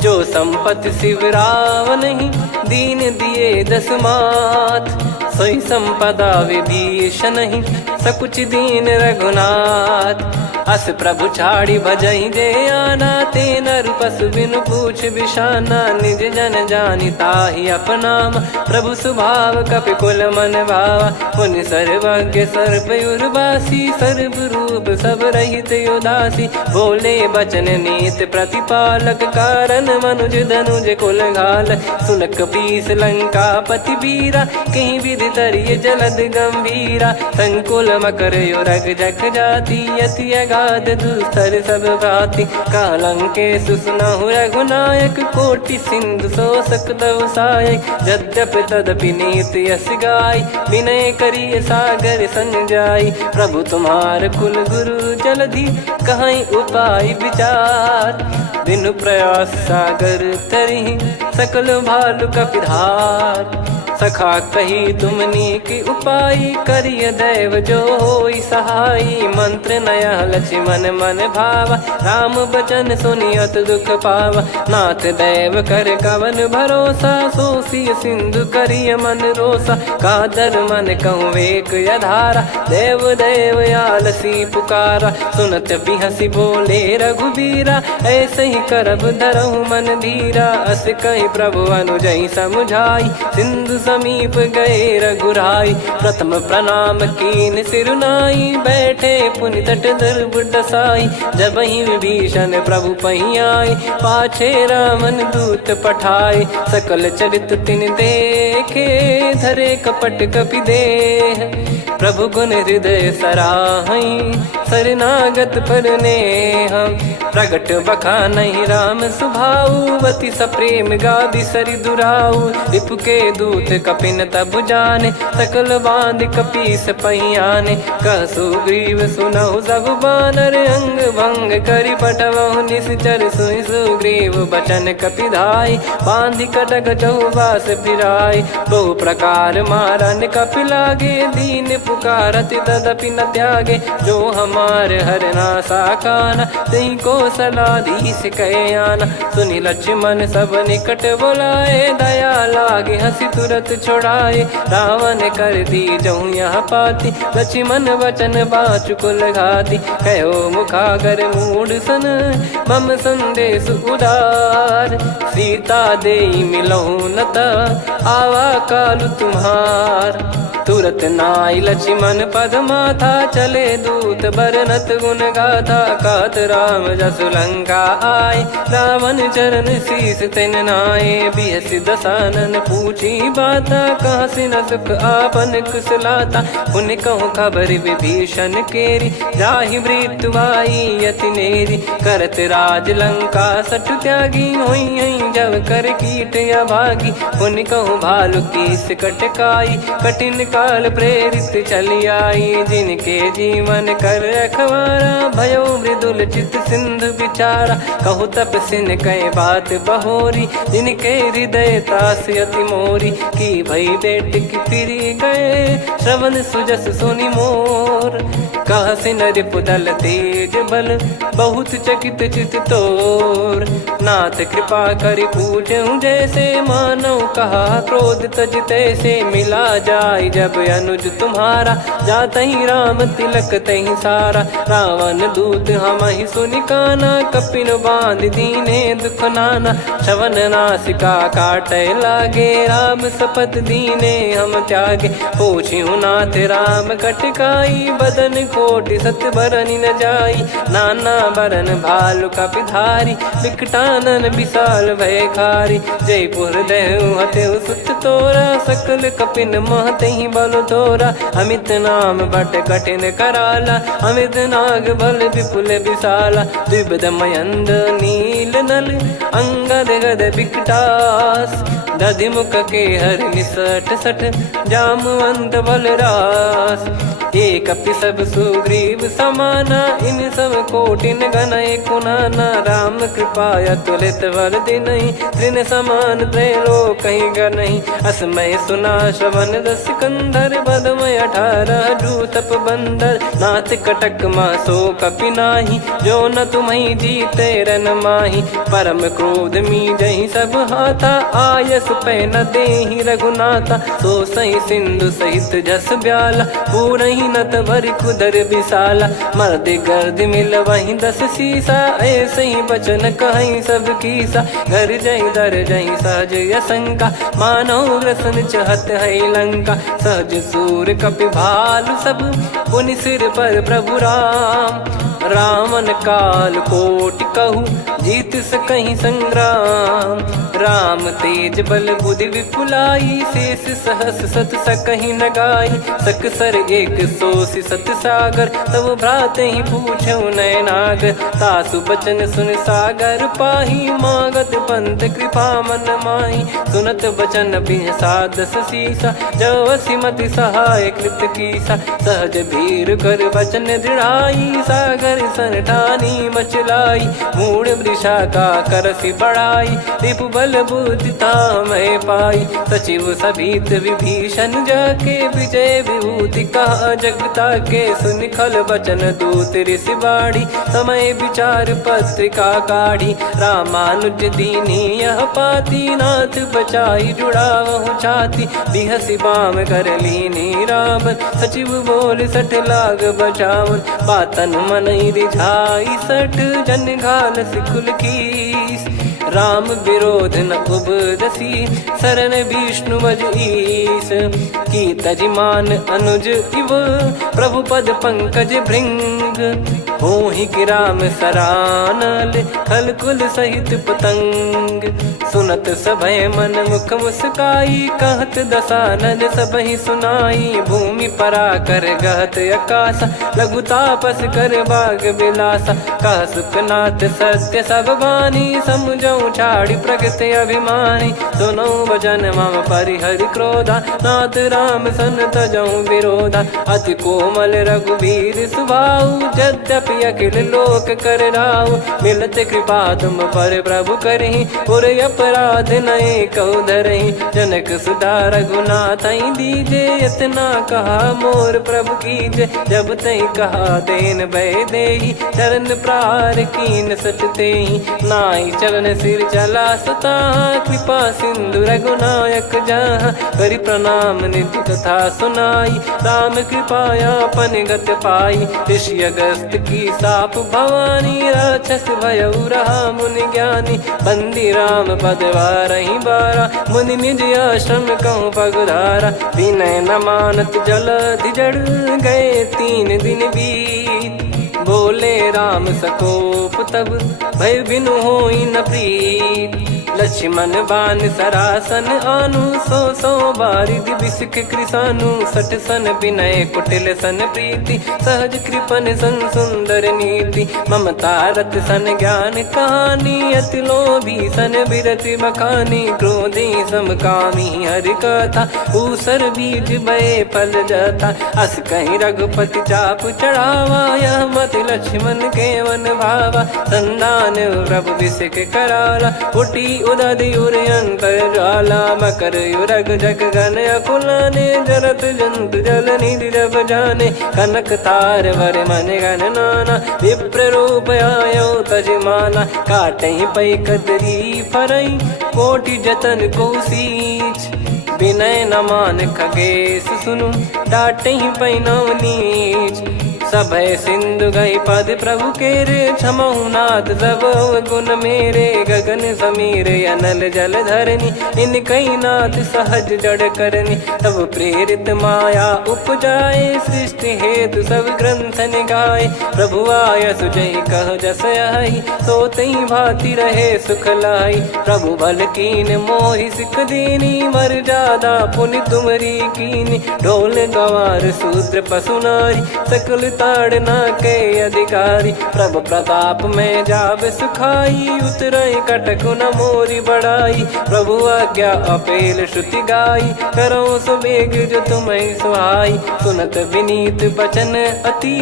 जो संपत्ति शिव रावण ही, दीन दिए दस मात। सोई संपदा विभीषण ही, सकुच दीन रघुनाथ। अस प्रभु छाड़ी भजई जे आना, ते नर पशु बिनु पूछ बिशाना। निज जन जानि ताहि अपनाम, प्रभु स्वभाव कपि कुल मन भावा। मुनि सर्वज्ञ सर्वयुर्वासी, सर्व रूप सब रहित उदासी। बोले बचन नीत प्रतिपालक, कारण मनुज धनुज कुल घाल। सुन कपीस लंका पति वीरा, कहीं विधि तरिय जलद गंभीरा। संकुल मकर युरग जग जाति, यति अगाध दुस्तर सब भाति। कालंकेश सुनहु रघुनायक, कोटि सिंधु शोषक तव सहायक। यद्यपि तदपि नीत यस गाय, विनय करिय सागर सन जाई। प्रभु तुम्हार कुल गुरु जलधि, कहीं उपाय विचार। बिनु प्रयास सागर तरिहि, सकल भालु कपिधार। सखा कही तुमनी की उपाय, करिय दैव जो होई सहाई। मंत्र नया लक्ष्मण मन भावा, राम बचन सुनियत दुख पावा। नाथ दैव कर कवन भरोसा, सोसिय सिंधु करिय मन रोसा। कादर मन कहूँ वेक यधारा, देव देव आलसी पुकारा। सुनत बिहसी बोले रघुबीरा, ऐसे ही करब धरहु मन धीरा। अस कहीं प्रभु अनुजई समुझाई, सिंधु समीप गए रघुराई। प्रथम प्रणाम कीन सिरुनाई, बैठे पुनि तट दर्भ डसाई। जब ही विभीषण प्रभु पही आए, पाछे रामन दूत पठाए। सकल चरित तिन देखे, धरे कपट कपि देह। प्रभु गुण हृदय सराहई, शरणागत पर नेह। प्रगट बखानहि राम सुभाऊ बति सप्रेम गादि सरि दुराऊ रिपु के दूत कपिन तब जाने सकल बांध कपीस पहियाने कह सुग्रीव सुनहु सब बानर अंग भंग करि पटवहु निश्चर सुनि सुग्रीव बचन कपिधाई बांधि कटक चौबास फिराई बहु प्रकार मारन कपि लागे दीन पुकारत तदपि न त्यागे जो हमार हरना साकाना तही को सलाधीश कहे आना सुनि लक्ष्मण सब निकट बुलाए दया लागे हंसी तुरत छुड़ाए रावण कर दी जहूँ यहाँ पाती लक्ष्मण वचन बाचुकुल घाती कहो मुखागर मूढ़ सन मम संदेश उदार सीता देई मिलहु नता आवा कालु तुम्हार तुरत नाई लक्ष्मण पद माथा चले दूत बरनत गुण गाथा कहत राम जसु लंका आए रावण चरण शीस तिन नाये बिहस दसानन पूछी बाता कहसी न सुख आपन कुशलाता पुन कहूँ खबर विभीषण केरी जाहि मृत्यु आई यति नेरी करत राज लंका सठ त्यागी होई जब कर कीट अभागी पुन कहूँ भालु कीस कटकाई कठिन काल प्रेरित चली आई जिनके जीवन कर रखवारा भयो मृदुल चित सिंधु विचारा कहु तपसिन कई बात बहोरी जिनके हृदय तास अति मोरी की भई बेट की फिरी गए श्रवण सुजस सुनि मोर कहसिन रिपुदल तेज बल बहुत चकित चित तोर नाथ कृपा करि पूछऊं जैसे मानव कहा क्रोध तज तैसे मिला जाय जब अनुज तुम्हारा जातहि राम तिलक तहि सारा रावण दूत हमहि सुनि काना कपिन बांध दीने दुख नाना श्रवण नासिका काटे लागे राम सपत दीने हम त्यागे पूछिहु नाथ राम कटकाई बदन कोटि सत बरनि न जाई नाना बरन भालु कपिधारी विकटानन विशाल भयखारी जयपुर देहु हतेउ सुत तोरा सकल कपिन महतहि बल तोरा अमित नाम बट कठिन कराला अमित नाग बल विपुल विशाला द्विपद मयंद नील नल अंगद गद विकटास दधिमुख के हर निसठ सठ जामवंत बलरास एक अपि सब सुग्रीव समाना इन सब कोटिन गणय कुनाना राम कृपा अतुलित वर दिनहि त्रिन समान त्रैलोक कहीं गनहि असमय सुना श्रवण दस कंधर बदमय 18 जूतप बंदर नाथ कटक मासो कपि नाही जो न तुम्हि जीते रन माही परम क्रोध मी जहि सब हाथा आयस पै न देहि रघुनाथा सो सही सिंधु सहित जस ब्याला पूरहि नत भर कुदर विशाला मर्द गर्द मिल वहीं 10 सीसा ऐसे ही बचन कहीं सब कीसा घर जय दर जय सहज यसंका मानो ग्रसन चहत है लंका सहज सूर कपि भालु सब पुनि सिर पर प्रभु राम रावण काल कोटि कहु जीत सकहि संग्राम राम तेज बल बुद्धि विपुलाई शेष सहस सत सकहि न गाई सकसर एक सोसी सत सागर तब भ्राते ही पूछौ नयनागर तासु बचन सुन सागर पाही मागत पंथ कृपा मन माही सुनत बचन बिहसा 10 सीसा जवसी मति सहाय कृत कीसा सहज भीर कर बचन दृढ़ाई सागर सन ठानी मचलाई मूढ़ वृषा का करसी बढ़ाई रिपु बल बुद्धि तामय पाई सचिव सभीत विभीषण जाके विजय विभूति कहा जगता के सुनि खल बचन दूत ऋषि बाड़ी समय विचार पत्रिका काढ़ी रामानुज दीनी यह पाती नाथ बचाई जुड़ावहु छाती बिहसी बाम कर लीनी रावण सचिव बोल 60 लाग बचावन बातन मन रिझाई 60 जन घाल सिकुल कीस राम विरोध न उपजसी, शरण विष्णु मज ईश। की तजिमान अनुज इव, प्रभु पद पंकज भृंग। होहि कि राम सरानल, खल कुल सहित पतंग। सुनत सभय मन मुख मुस्काई, कहत दसानन सबहि सुनाई। भूमि परा कर गहत आकाशा, लघु तापस कर बाग बिलासा। कह सुखनाथ सत्य सब बानी, समझऊ छाड़ी प्रगति अभिमानी। सुनो वचन मम परिहरि क्रोधा, नाथ राम सन तजऊ विरोधा। अति कोमल रघुबीर सुभाऊ, यद्यपि अखिल लोक कर राऊ। मिलत कृपा तुम पर प्रभु करहि, और अपराध नये कौ धरहि। जनक सुधा रघुनाथ दीजे, इतना कहा मोर प्रभु कीजे। जब तई कहा देन भय देहि, चरण प्रार कीन सचतेहि। नाई चरण सिर चला सता, कृपा सिंधु रघुनायक जहाँ। करि प्रणाम निधि कथा सुनाई, राम कृपाया पन गत पाई। ऋषि अगस्त की साप भवानी, राक्षस भयउ रहा मुनि ज्ञानी। बंदी राम पद वारहि बारा, मुनि निज आश्रम कहूँ पगधारा। विनय न मानत जलधि जड़, गए 3 दिन बीत। बोले राम सकोप तब, भय बिनु होई न प्रीत। लक्ष्मण बान सरासन आनु, सो बारिधि बिसिख कृसानु। सठ सन विनय कुटिल सन प्रीति, सहज कृपन सन सुंदर नीति। ममता रत सन ज्ञान कहानी, अति लोभी सन बिरति बखानी। क्रोधी समकामी हरि कथा, ऊसर बीज भय फल जथा। अस कहीं रघुपति चाप चढ़ावा, यह मति लक्ष्मण के वन भावा। संधान प्रभु बिसिख कराला, उठी उदधि उर अंतर ज्वाला। मकर युरग जग गन अकुलाने, जरत जंतु जल निधि जब जाने। कनक तार वर मन गण नाना, विप्र रूप आयो तजमाना। काटहि पै कतरी फरई, कोटि जतन को सींच। विनय न मान खगेश सुनु, डांटहि पै नव नीच। सभय सिंधु गई पद प्रभु केरे, क्षमहु नाथ सब गुण मेरे। गगन समीर अनल जल धरनी, इन कई नाथ सहज जड़ करनी। तब प्रेरित माया उपजाए, सृष्टि हेतु सब ग्रंथ निगाए। प्रभु आय सुजय कह जस आई, सो तई भांति रहे सुख लाई। प्रभु बल कीन मोहि सिख दीनी, मर जादा पुनि तुमरी कीनी। ढोल गवार शूद्र पशु नारी, सकल ताड़ना के अधिकारी। प्रभु प्रताप में जाब सुखाई, उतरई कटक न मोरी बढ़ाई। प्रभु आज्ञा अपेल श्रुति गाई, करो सो बेग जो तुम्हें सुहाई। सुनत विनीत बचन अति,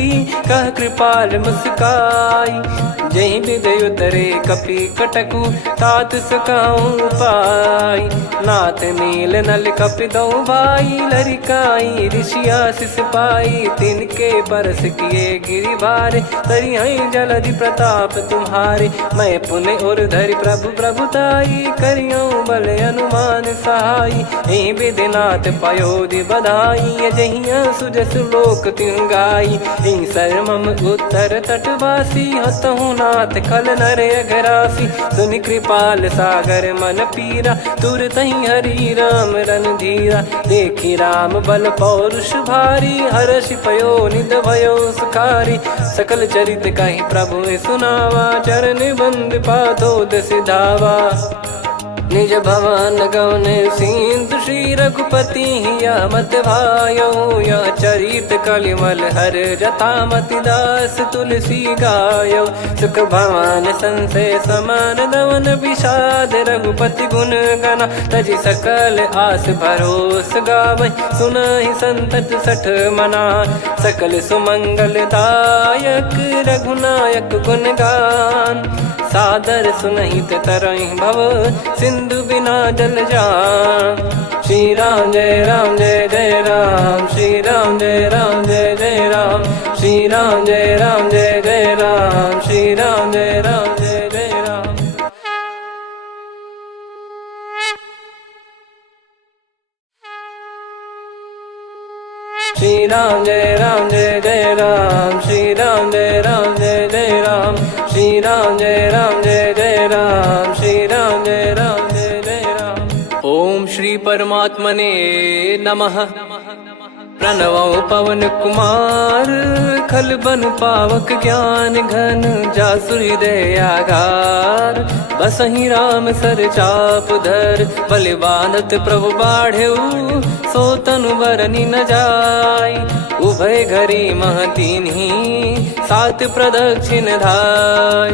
कह कृपाल मुस्काई। जहि विदय उतरे कपि कटकु, तात सकाऊं पाई। नाथ नील नल कपि दो भाई, लरिकाई ऋषि आशीष पाई। तिनके परस किए गिरि भारे, तरि हई जलधि प्रताप तुम्हारे। मैं पुण्य और धरि प्रभु प्रभुताई, करियऊं बल अनुमान सहाई। एहि विधिनाथ पयोधि बधाई, जहिया सुजस लोक तिहुँ गाई। एहि सरमम उत्तर तटवासी, हतहु नाथ खल नर अघरासी। सुनि कृपाल सागर मन पीरा, तुरतहि हरि राम रणधीरा। देखि राम बल पौरुष भारी, हर्षि पयो निध भयो सुखारी। सकल चरित कहि प्रभु सुनावा, चरण बंद पादोद सिधावा। निज भवन गौन सिंधु, श्री रघुपति हिया मत भायो। यह चरित कलिमल हर जथा, मति दास तुलसी गायो। सुख भवन संशय समान दवन, विषाद रघुपति गुण गना। तजि सकल आस भरोस गावै, सुनहि संतत सठ मना। सकल सुमंगल दायक, रघुनायक गुण गान। सादर सुनहित तरहि भव, सिंधु बिना जल जान। श्री राम जय राम जय जय राम, श्री राम जय राम जय जय राम। श्री राम जय राम जय जय राम, श्री राम जय राम जय जय राम। श्री राम जय राम जय जय राम, श्री राम जय राम जय जय राम। श्री राम जय राम जय जय राम, श्री राम परमात्मने नमः। प्रणवो पवन कुमार खल बन पावक ज्ञान घन जासु हृदय आगार। बसहि राम सर चाप धर बलि बांधत प्रभु बाढ़ऊ सो तनु बरनि न जाय। उभय घरी मह तीन्ही सात प्रदक्षिण धाय।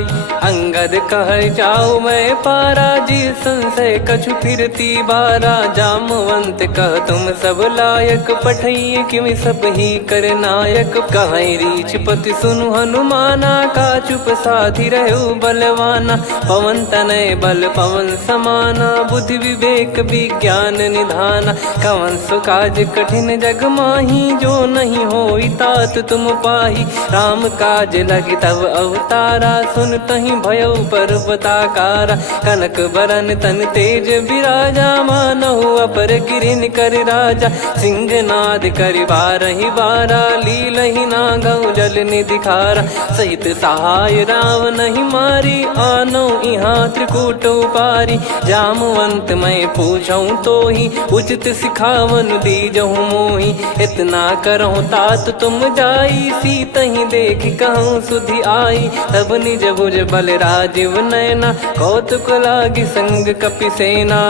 अंगद कह जाऊ मैं पारा जी संशय कछु फिरती बारा। जामवंत कह तुम सब लायक पठई किमि सब ही कर नायक। कहीं रीछ पति सुनु हनुमाना का चुप साधि रहु बलवाना। पवन तनय बल पवन समाना बुद्धि विवेक विज्ञान निधाना। कवन सो काज कठिन जग माही जो नहीं होई तात तुम पाही। राम काज लगी तब अवतारा सुन तहि भयउ पर्वताकारा। कनक बरन तन तेज बिराजा मानहु अपर गिरिन कर राजा। सिंहनाद करि बारहि बारा लीलहि नागौ जल निधि खारा। सहित सहाय रावणहि मारी आनो इहाँ त्रिकूट उपारी। जामवंत मैं पूछऊँ तोहि उचित सिखावन दीजहु मोहि। इतना करहु तात तुम जाई सीतहि देख कहूँ सुधि आई। तब निज भुज बल राजीव नयना कौतुक लागी संग कपिसेना।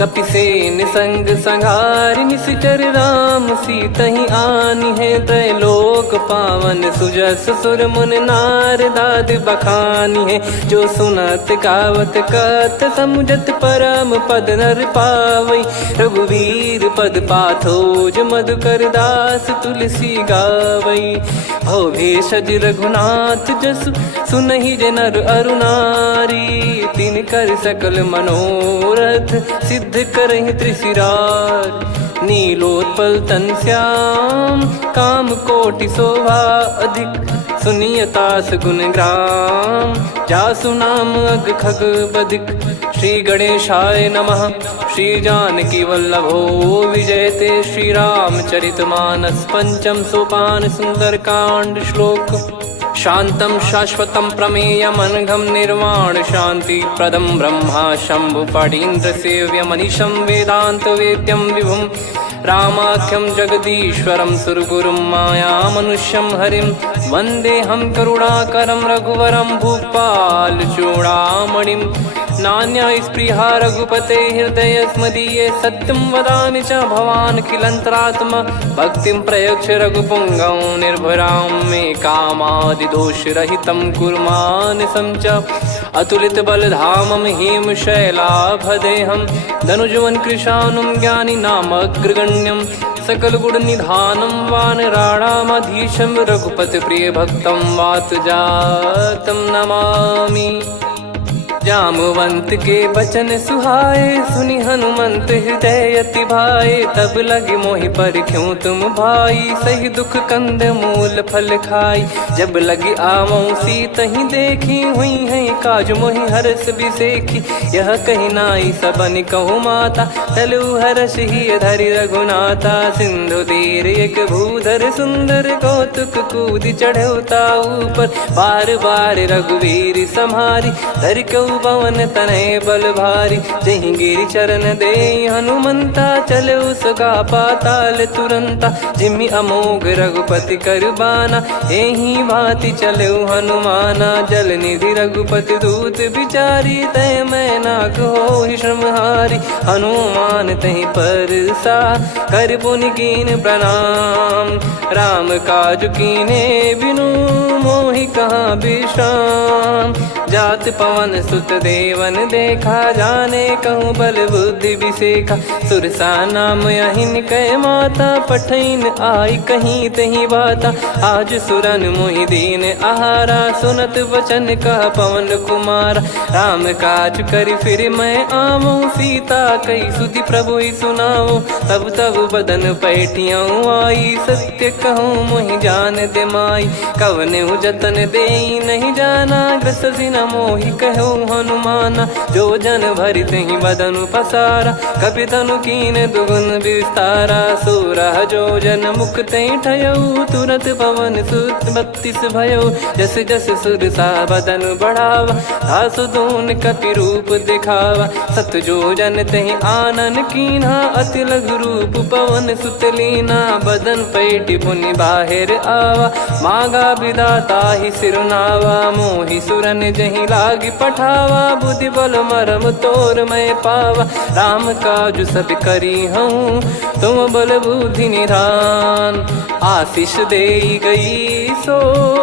कपिसेन संग संहारि निश्चर राम सीतहि आनि है। त्रैलोक पावन सुजस सुर मुन नार दाद बखानी है। जो सुनत गावत कथ समुझत परम पद नर पावई। रघुवीर पद पाथोज मधुकर दास तुलसी गावई। भव भेषज रघुनाथ जसु सुनहि जे नर अरु नारी। तिन कर सकल मनोरथ सिद्ध करहि त्रिशिरार। नीलोत्पल तन श्याम काम कोटि शोभा अधिक। सुनियतास गुण ग्राम जासु नाम अग खग बदिक। श्री गणेशाय नमः। श्री जानकी वल्लभो विजयते। श्री रामचरित मानस पंचम सोपान सुंदर कांड श्लोक। शांतं शाश्वतं प्रमेयमनघं निर्वाण शांति प्रदं ब्रह्मा शंभु फणीन्द्र सेव्य मनीषं वेदांत वेद्यं विभुं। रामाख्यं जगदीश्वरं सुरगुरुं माया मनुष्यं हरिं। वन्देऽहं करुणाकरं रघुवरं भूपाल चूडामणिं। नान्या स्पृहा रघुपते हृदय स्मदीये। सत्यं वदामि च भवान् खिलन्तरात्मा। भक्तिं प्रयच्छ रघुपुङ्गं निर्भरां मे कामादिदोषरहितं कुर्मानसं च। अतुलित बलधामं हेमशैलाभदेहं धनुजवन कृशानुं ज्ञानी नामग्रगण्यं। सकल गुण निधानं वानराणामधीशं रघुपति प्रिय भक्तं वात जातं नमामि। जामवंत के बचन सुहाए सुनि हनुमंत हृदय अति भाए। तब लगे मोहि परख्यूं तुम भाई सही दुख कंद मूल फल खाई। जब लगी आवऊं सीतहि देखी हुई है काज मोहि हरस बिसेखी। यह कही नाई सबन कहु माता चलु हरष ही धरि रघुनाथा। सिंधु तीर एक भूधर सुंदर कौतुक कूद चढ़ौता ऊपर। बार बार रघुवीर सम्हारी धरि कऊ पवन तनय बल भारी। जहि गिरि चरण दे हनुमंता चले उसका पाताल तुरंता। जिमि अमोघ रघुपति कर बाना एहि भांति चले हनुमाना। जल निधि रघुपति दूत बिचारी तय मैं नाक होहि श्रमहारी। हनुमान तहि परसा कर पुनि कीन प्रणाम। राम काज कीने बिनु मोहि कहाँ विश्राम। जात पवन सुत देवन देखा जाने कहूँ बल बुद्धि विसेखा। सुरसा नाम अहिन कै माता पठैन आई कहीं तही बाता। आज सुरन मोहि दीन आहारा सुनत वचन कह पवन कुमारा। राम काज करि फिर मैं आवऊं सीता कई सुधि प्रभु ही सुनाओ। तब तब बदन पैठियाँ आई सत्य कहूँ मोहि जान दे माई। कवने जतन दे नहीं जाना ग्रसि न मोहि कहो हनुमाना। जो जन भरि तहि बदनु पसारा, कपि तनु कीन दुगुन विस्तारा। सोरह जो जन मुख तहि ठयऊ, तुरत पवन सुत 32 भयऊ। जस जस सुर सा बदन बढ़ावा, तासु दून कपि रूप दिखावा। सत जो जन तहि आनन कीन्हा, अति लघु रूप पवन सुत लीना। बदन पैटि पुनि बाहिर आवा, मांगा विधाता ही सिरुनावा। मोहि सुरन जहि लागी पठावा, बुद्धि बल मरम तोर मैं पावा। राम काज सब करी हूँ, तुम बल बुद्धि निधान। आशीष देई गई सो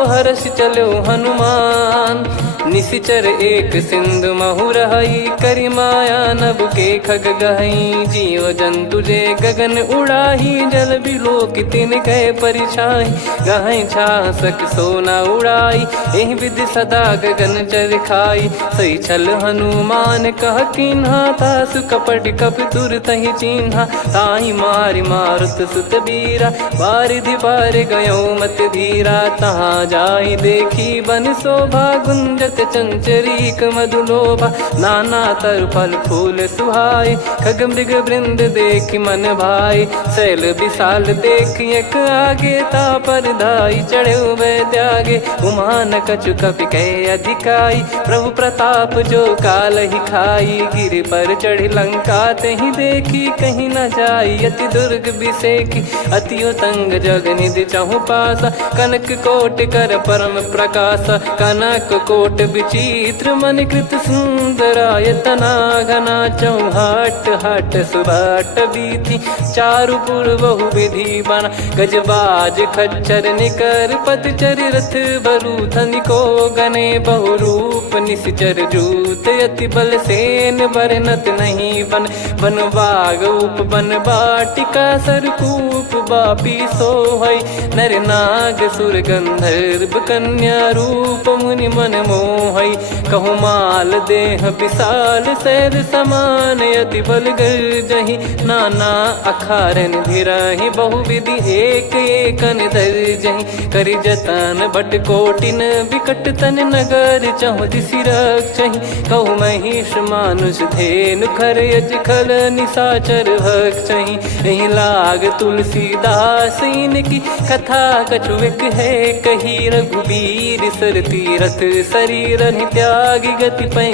हर्ष चलो हनुमान। निशिचर एक सिंधु महु रहई, करि माया नभ के खग गहई। जीव जंतु जे गगन उड़ाही, जल बिलोक तिन कह परिछाई। गहई छासक सोना उड़ाई, एहि विधि सदा गगन चर खाई। सही छल हनुमान कह कीन्हा, तासु कपट कपि तुर तहि चिन्हा। ताहि मारि मारुत सुत बीरा, बारिधि पार गयो मत धीरा। तहाँ जाई देखी बन शोभा, गुंजत चंचरीक मधुलोभा। नाना तर फल फूल सुहाए, खग मृग वृंद देखि मन भाई। शैल विशाल देखि एक आगे, तापर धाई चढ़े वै त्यागे। उमा न कछु कपि कह अधिकाई, प्रभु प्रताप जो काल ही खाई। गिरि पर चढ़ी लंका तहि देखी, कहीं न जाई अति दुर्ग बिसेकी। अति उतंग जग निधि चहु पासा, कनक कोट कर परम प्रकाशा। कनक कोट विचित्र मन कृत सुंदरायतना। घना चौहाट हाट सुभाट बीथी, चारु पुर बहु विधि बना। गजबाज खच्चर निकर पतचर, रथ बरु धनिको गने। बहु रूप निशिचर जूत, अति बल सेन बरनत नहीं बन। बन बाग उप बन बाटिका, सरकूप बापी सोहई। नर नाग सुर गंधर्व कन्या, रूप मुनि मन मोहई। कहु माल देह विशाल, शैल समान अति बल गर्जहि। नाना अखारन भिराहि, बहु विधि एक एकन दर्जहि। करि जतन भट कोटिन, विकट तन नगर चहु दिसि रक्षहि। कहु महिष मानुष धेनु, खर यज खल निशाचर भक्षहि। एहि लाग तुलसीदास इनकी, कथा कछु एक है कही। रघुबीर सर तीरथ शरीर, त्यागी गति पै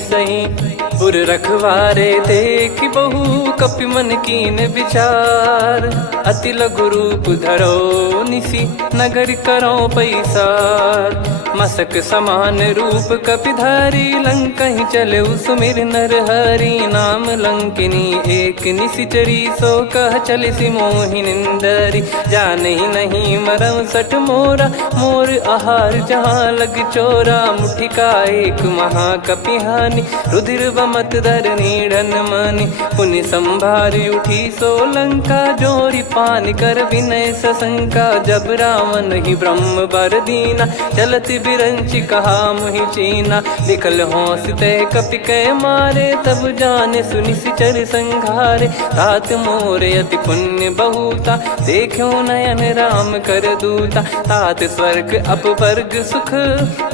सही। पुर रखवारे देखि बहु, कपि मन कीन विचार। अति लघु रूप धरो निसी, नगर करो पैसार। मसक समान रूप कपि धारी, लंकहि चले सुमिर नर हरि। नाम लंकिनी एक निशिचरी, सो कह चलिसि मोहि निंदरी। जानहि नहीं मरम सठ मोरा, मोर आहार जहाँ लग चोरा। मुठिका एक महाकपि हानि, रुधिर बमत धरनी ढन मानि। पुनि संभारी उठी सो लंका, जोरी पान कर विनय सशंका। जब रावण ही ब्रह्म बर दीना, चलति बिरंचि कहा मुहि चीना। लिखल होंस तय कपि कै मारे, तब जाने सुनि सिचर संघारे। तात मोर अति पुण्य बहुता, देखो नयन राम कर दूता। तात स्वर्ग अपवर्ग सुख,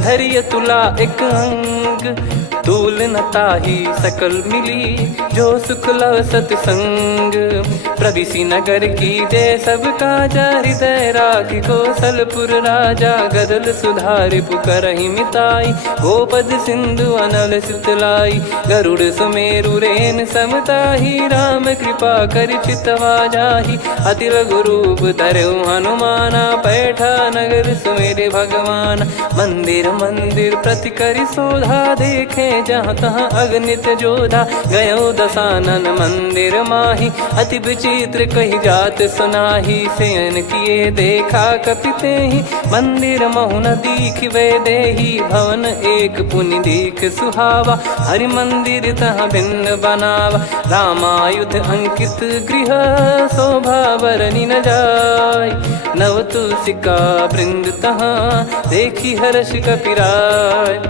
धैर्य तुला एक अंग। तूल न ताहि सकल मिली, जो सुख लव सतसंग। प्रविशि नगर की जय सब काजा, हृदय राखि कौशलपुर राजा। गदल सुधारि पुकारहि मिताई, गोपद सिंधु अनल सितलाई। गरुड़ सुमेरु रेन समताहि, राम कृपा करि चितवा जाहि। अति लघु रूप धरऊ हनुमाना, पैठा नगर सुमेरे भगवान। मंदिर मंदिर प्रति करि शोधा, देखे जहाँ तहाँ अगणित जोधा। गयो दशानन मंदिर माही, अति विचित्र कही जात सुनाही। शयन किए देखा कपि तेहि, मंदिर महु न दीख वे देही। भवन एक पुनि दीख सुहावा, हरि मंदिर तहाँ भिन्न बनावा। रामायुध अंकित गृह, शोभा बरनि न जाय। नव तुलसिका वृंद तहाँ, देखी हर्ष कपिराय।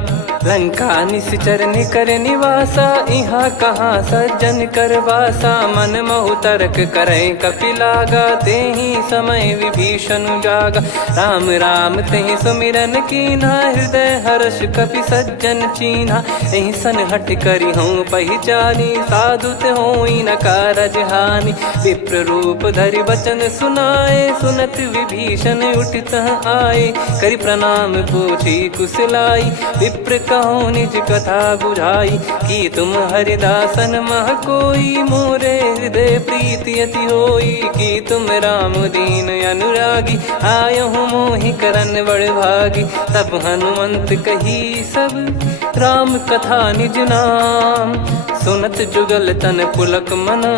लंका निश्चर निकर निवास, पासा यहाँ कहाँ सज्जन करवासा। मन महु तर्क करें कपिलागा, ते ही समय विभीषण जागा। राम राम ते सुमिरन कीन्हा, हृदय हर्ष कपि सज्जन चीन्हा। एहि सन हट करी हूँ पहिचानी, साधु ते होई न कारज हानि। विप्र रूप धरि वचन सुनाए, सुनत विभीषण उठित आए। करि प्रणाम पूछी कुशलाई, विप्र कहो निज कथा बुझाई। कि तुम हरिदासन मह कोई, मोरे हृदय प्रीति अति होई। कि तुम राम दीन अनुरागी, आयहु मोहि करन बड़ भागी। तब हनुमंत कही सब राम कथा निज नाम, सुनत जुगल तन पुलक मना,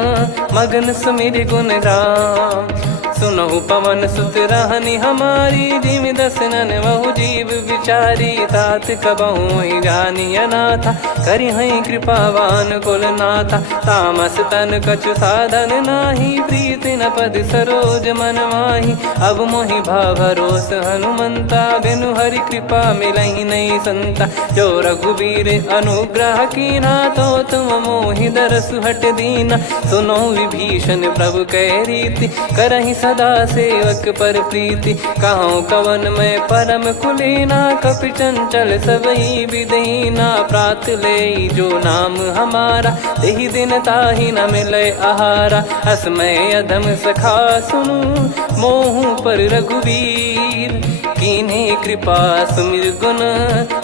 मगन सुमिर गुण राम। सुनहु पवन सुत रहनी हमारी, जिमि दसनन महु जीव विचारी। तात कबहु ही जानी अनाथा, करि हई कृपावान कुल नाथा। तामस तन कछु साधन नाही, प्रीति न पद सरोज मन माही। अब मोहि भाव भरोस हनुमंता, बिनु हरि कृपा मिलहि नहीं संता। जो रघुबीर अनुग्रह कीना, तो तुम मोहि दरसु हट दीना। सुनो विभीषण प्रभु कह रीति, करहि सदा सेवक पर प्रीति। कहूँ कवन में परम कुलीना, कपि चंचल सबई विदहीना। प्रात ले जो नाम हमारा, तेहि दिन ताहि न मिले आहारा। असमय अधम सखा सुनु, मोहु पर रघुवीर। कीन्हे कृपा सुमिर गुण,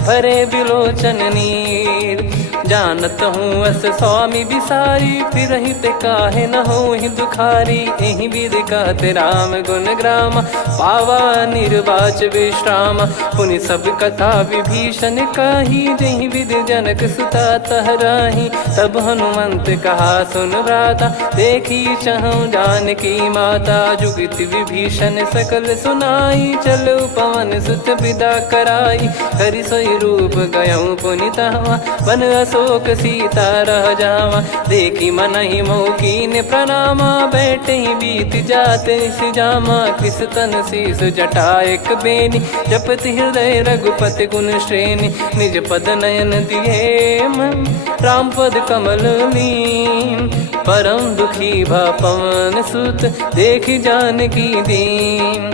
भरे बिलोचन नीर। जानत हूँ अस स्वामी बिसारी, फिर हित काहे न हो ही दुखारी। एहि विधि कहते राम गुण ग्राम, पावा निर्वाच विश्राम। पुनि सब कथा विभीषण कही, जहि विधि जनक सुता तहराही। तब हनुमंत कहा सुन भ्राता, देखी चहु जानकी माता। जुगित विभीषण सकल सुनाई, चलो पवन सुत विदा कराई। हरि सोई रूप गयऊँ पुनितवा, बन अशोक सीता रह जावा। देखी मनहि मौकीन प्रणामा, बैठे ही बीत जाते निस जामा। किस तन शीस जटा एक बेनी, जपति हृदय रघुपति गुण श्रेणी। निज पद नयन दिए मन, राम पद कमल लीन। परम दुखी भा पवन सुत, देखी जानकी दीन।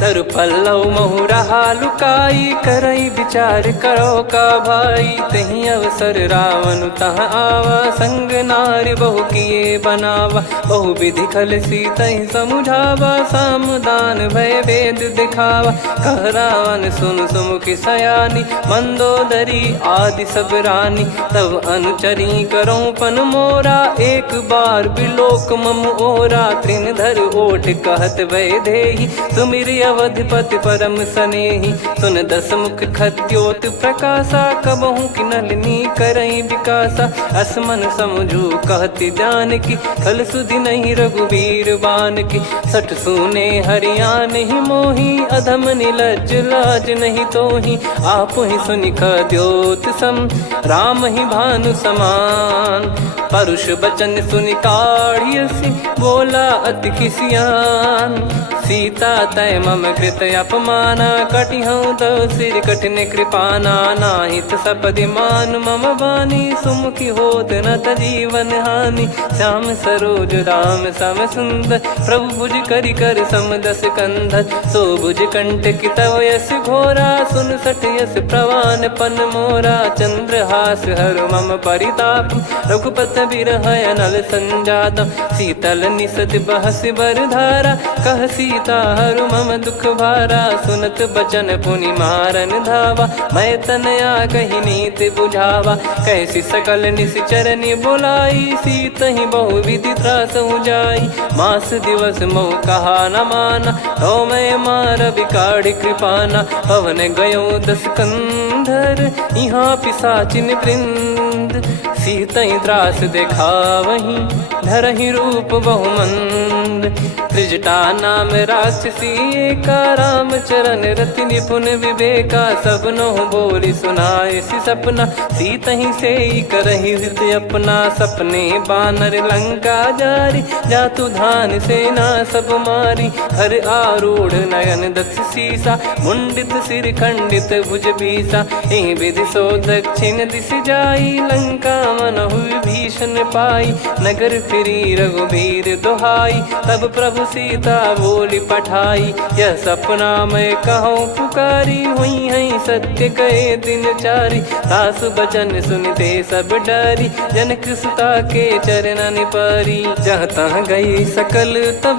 तरु पल्लव महु रहा लुकाई, करई विचार करो का भाई। तही अवसर रावण तहाँ आवा, संग नारी बहु किए बनावा। बहु विधि खल सीतहि समुझावा, सामदान भय वेद दिखावा। कह रावण सुन सुमुखी सयानी, मंदोदरी आदि सब रानी। तब अनुचरी करो पन मोरा, एक बार बिलोक मम ओरा। तृण धर ओठ कहत भय देहि, सुमिर अवधिपति परम सनेहि। सुन दस मुख खद्योत प्रकाशा, कबहु की नलिनी करई विकासा। असमन समझू कहति जानकी, खल सुधि नहीं रघुबीर बान की। सठ सुने हरियान ही मोही, अधम निलज लाज नहीं तोही। आप ही सुनि खद्योत सम, राम ही भानु समान। परुष बचन सुनि काढ़ियसि, बोला अति किसियान। सीता तय मम कृत अपमाना, कटिहऊँ तो सिर कठिन कृपाना। नाहित सपदि मान मम बानी, सुमुखी होत न तजीवन हानि। श्याम सरोज राम सम सुंदर, प्रभु भुज करि कर सम दस कंधर। सो भुज कंठ की तव यस घोरा, सुन सठ यस प्रवान पन मोरा। चंद्रहास हर मम परिताप, रघुपत बिरह अनल संजात। शीतल निसत बहस बर धारा, कह सीता हरु मम दुख भारा। सुनत बचन पुनि मारन धावा, मैं तनया कही नीति बुझावा। कैसी सकल निश्चरनि बुलाई, सीतहि बहु विधि त्रास जाई। मास दिवस मोह कहा न माना, तो मैं मार बिकाढ़ कृपाना। पवन गयो दस कंधर, यहाँ पिशाचिन वृंद। सीतहि त्रास देखावहीं, धरहि रूप बहुमंद। त्रिजटा नाम राक्षसी एका, राम चरण रति निपुण विवेका, सब नहुँ बोली सुनाए सि सपना, सीत ही से करहि हित अपना, सपने बानर लंका जारी, जातु धान सेना सब मारी, हर आरूढ़ नयन दक्ष सीसा, मुंडित सिर खंडित भुज बीसा, एहि विधि सो दक्षिण दिश जाई, लंका मनहु विभीषण पाई, नगर फिरी रघुबीर दोहाई, तब प्रभु सीता बोली पठाई, यह सपना मैं कहूँ पुकारी, हुई है सत्य कहे दिन चारी, सासु बचन सुनते सब डरी, जनक सुता के चरण परी, जहाँ तहाँ गई सकल तब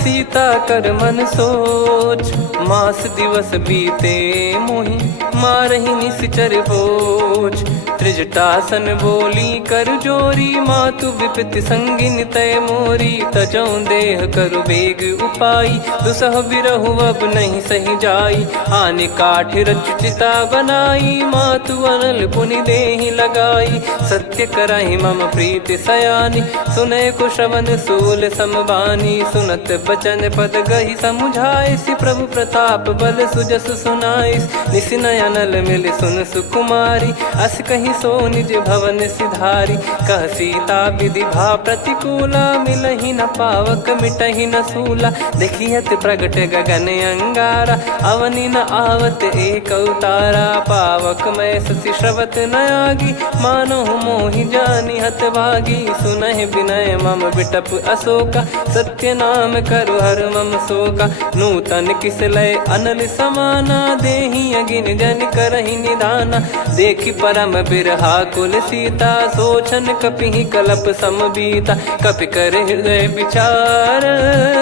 सीता कर मन सोच, मास दिवस बीते मोहि मारहि निश्चर बोझ, त्रिजटासन बोली कर जोरी, मातु विपति संगिन तय मोरी, तजौ देह करु बेग उपाई, दुसह बिरहु अब नहीं सही जाई, आने काठ रचिता बनाई, मातु अनल पुनि देहि लगाई, सत्य कराई मम प्रीति सयानी, सुनय को श्रवण सूल समबानी, सुनत बचन पद गहि समुझाए, सि प्रभु प्रताप बल सुजस सुनाइस, निस नयनल मिल सुन सुकुमारी, अस कहि सो निज भवन सिधारी, कह सीता विधि भा प्रतिकूला, मिलहि न पावक मिटहि न सूला, देखियत प्रगट गगन अंगारा, अवनि न आवत एक अवतारा, पावक मैं ससि श्रवत न आगी, मानो मोहि जानि हत भागी, सुनहि विनय मम बिटप अशोका, सत्य नाम करु हर मम शोका, नूतन किस लय अनल समाना, देहि अगिन जन करहि निदाना, देखि परम बिरहा कुल सीता, सोचन कपिहि कलप समबीता, कपि कर हृदय विचार,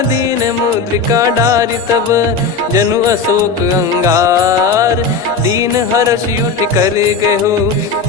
दीन मुद्रिका डारि तब जनु अशोक अंगार, दीन हर्ष उठ कर गहु,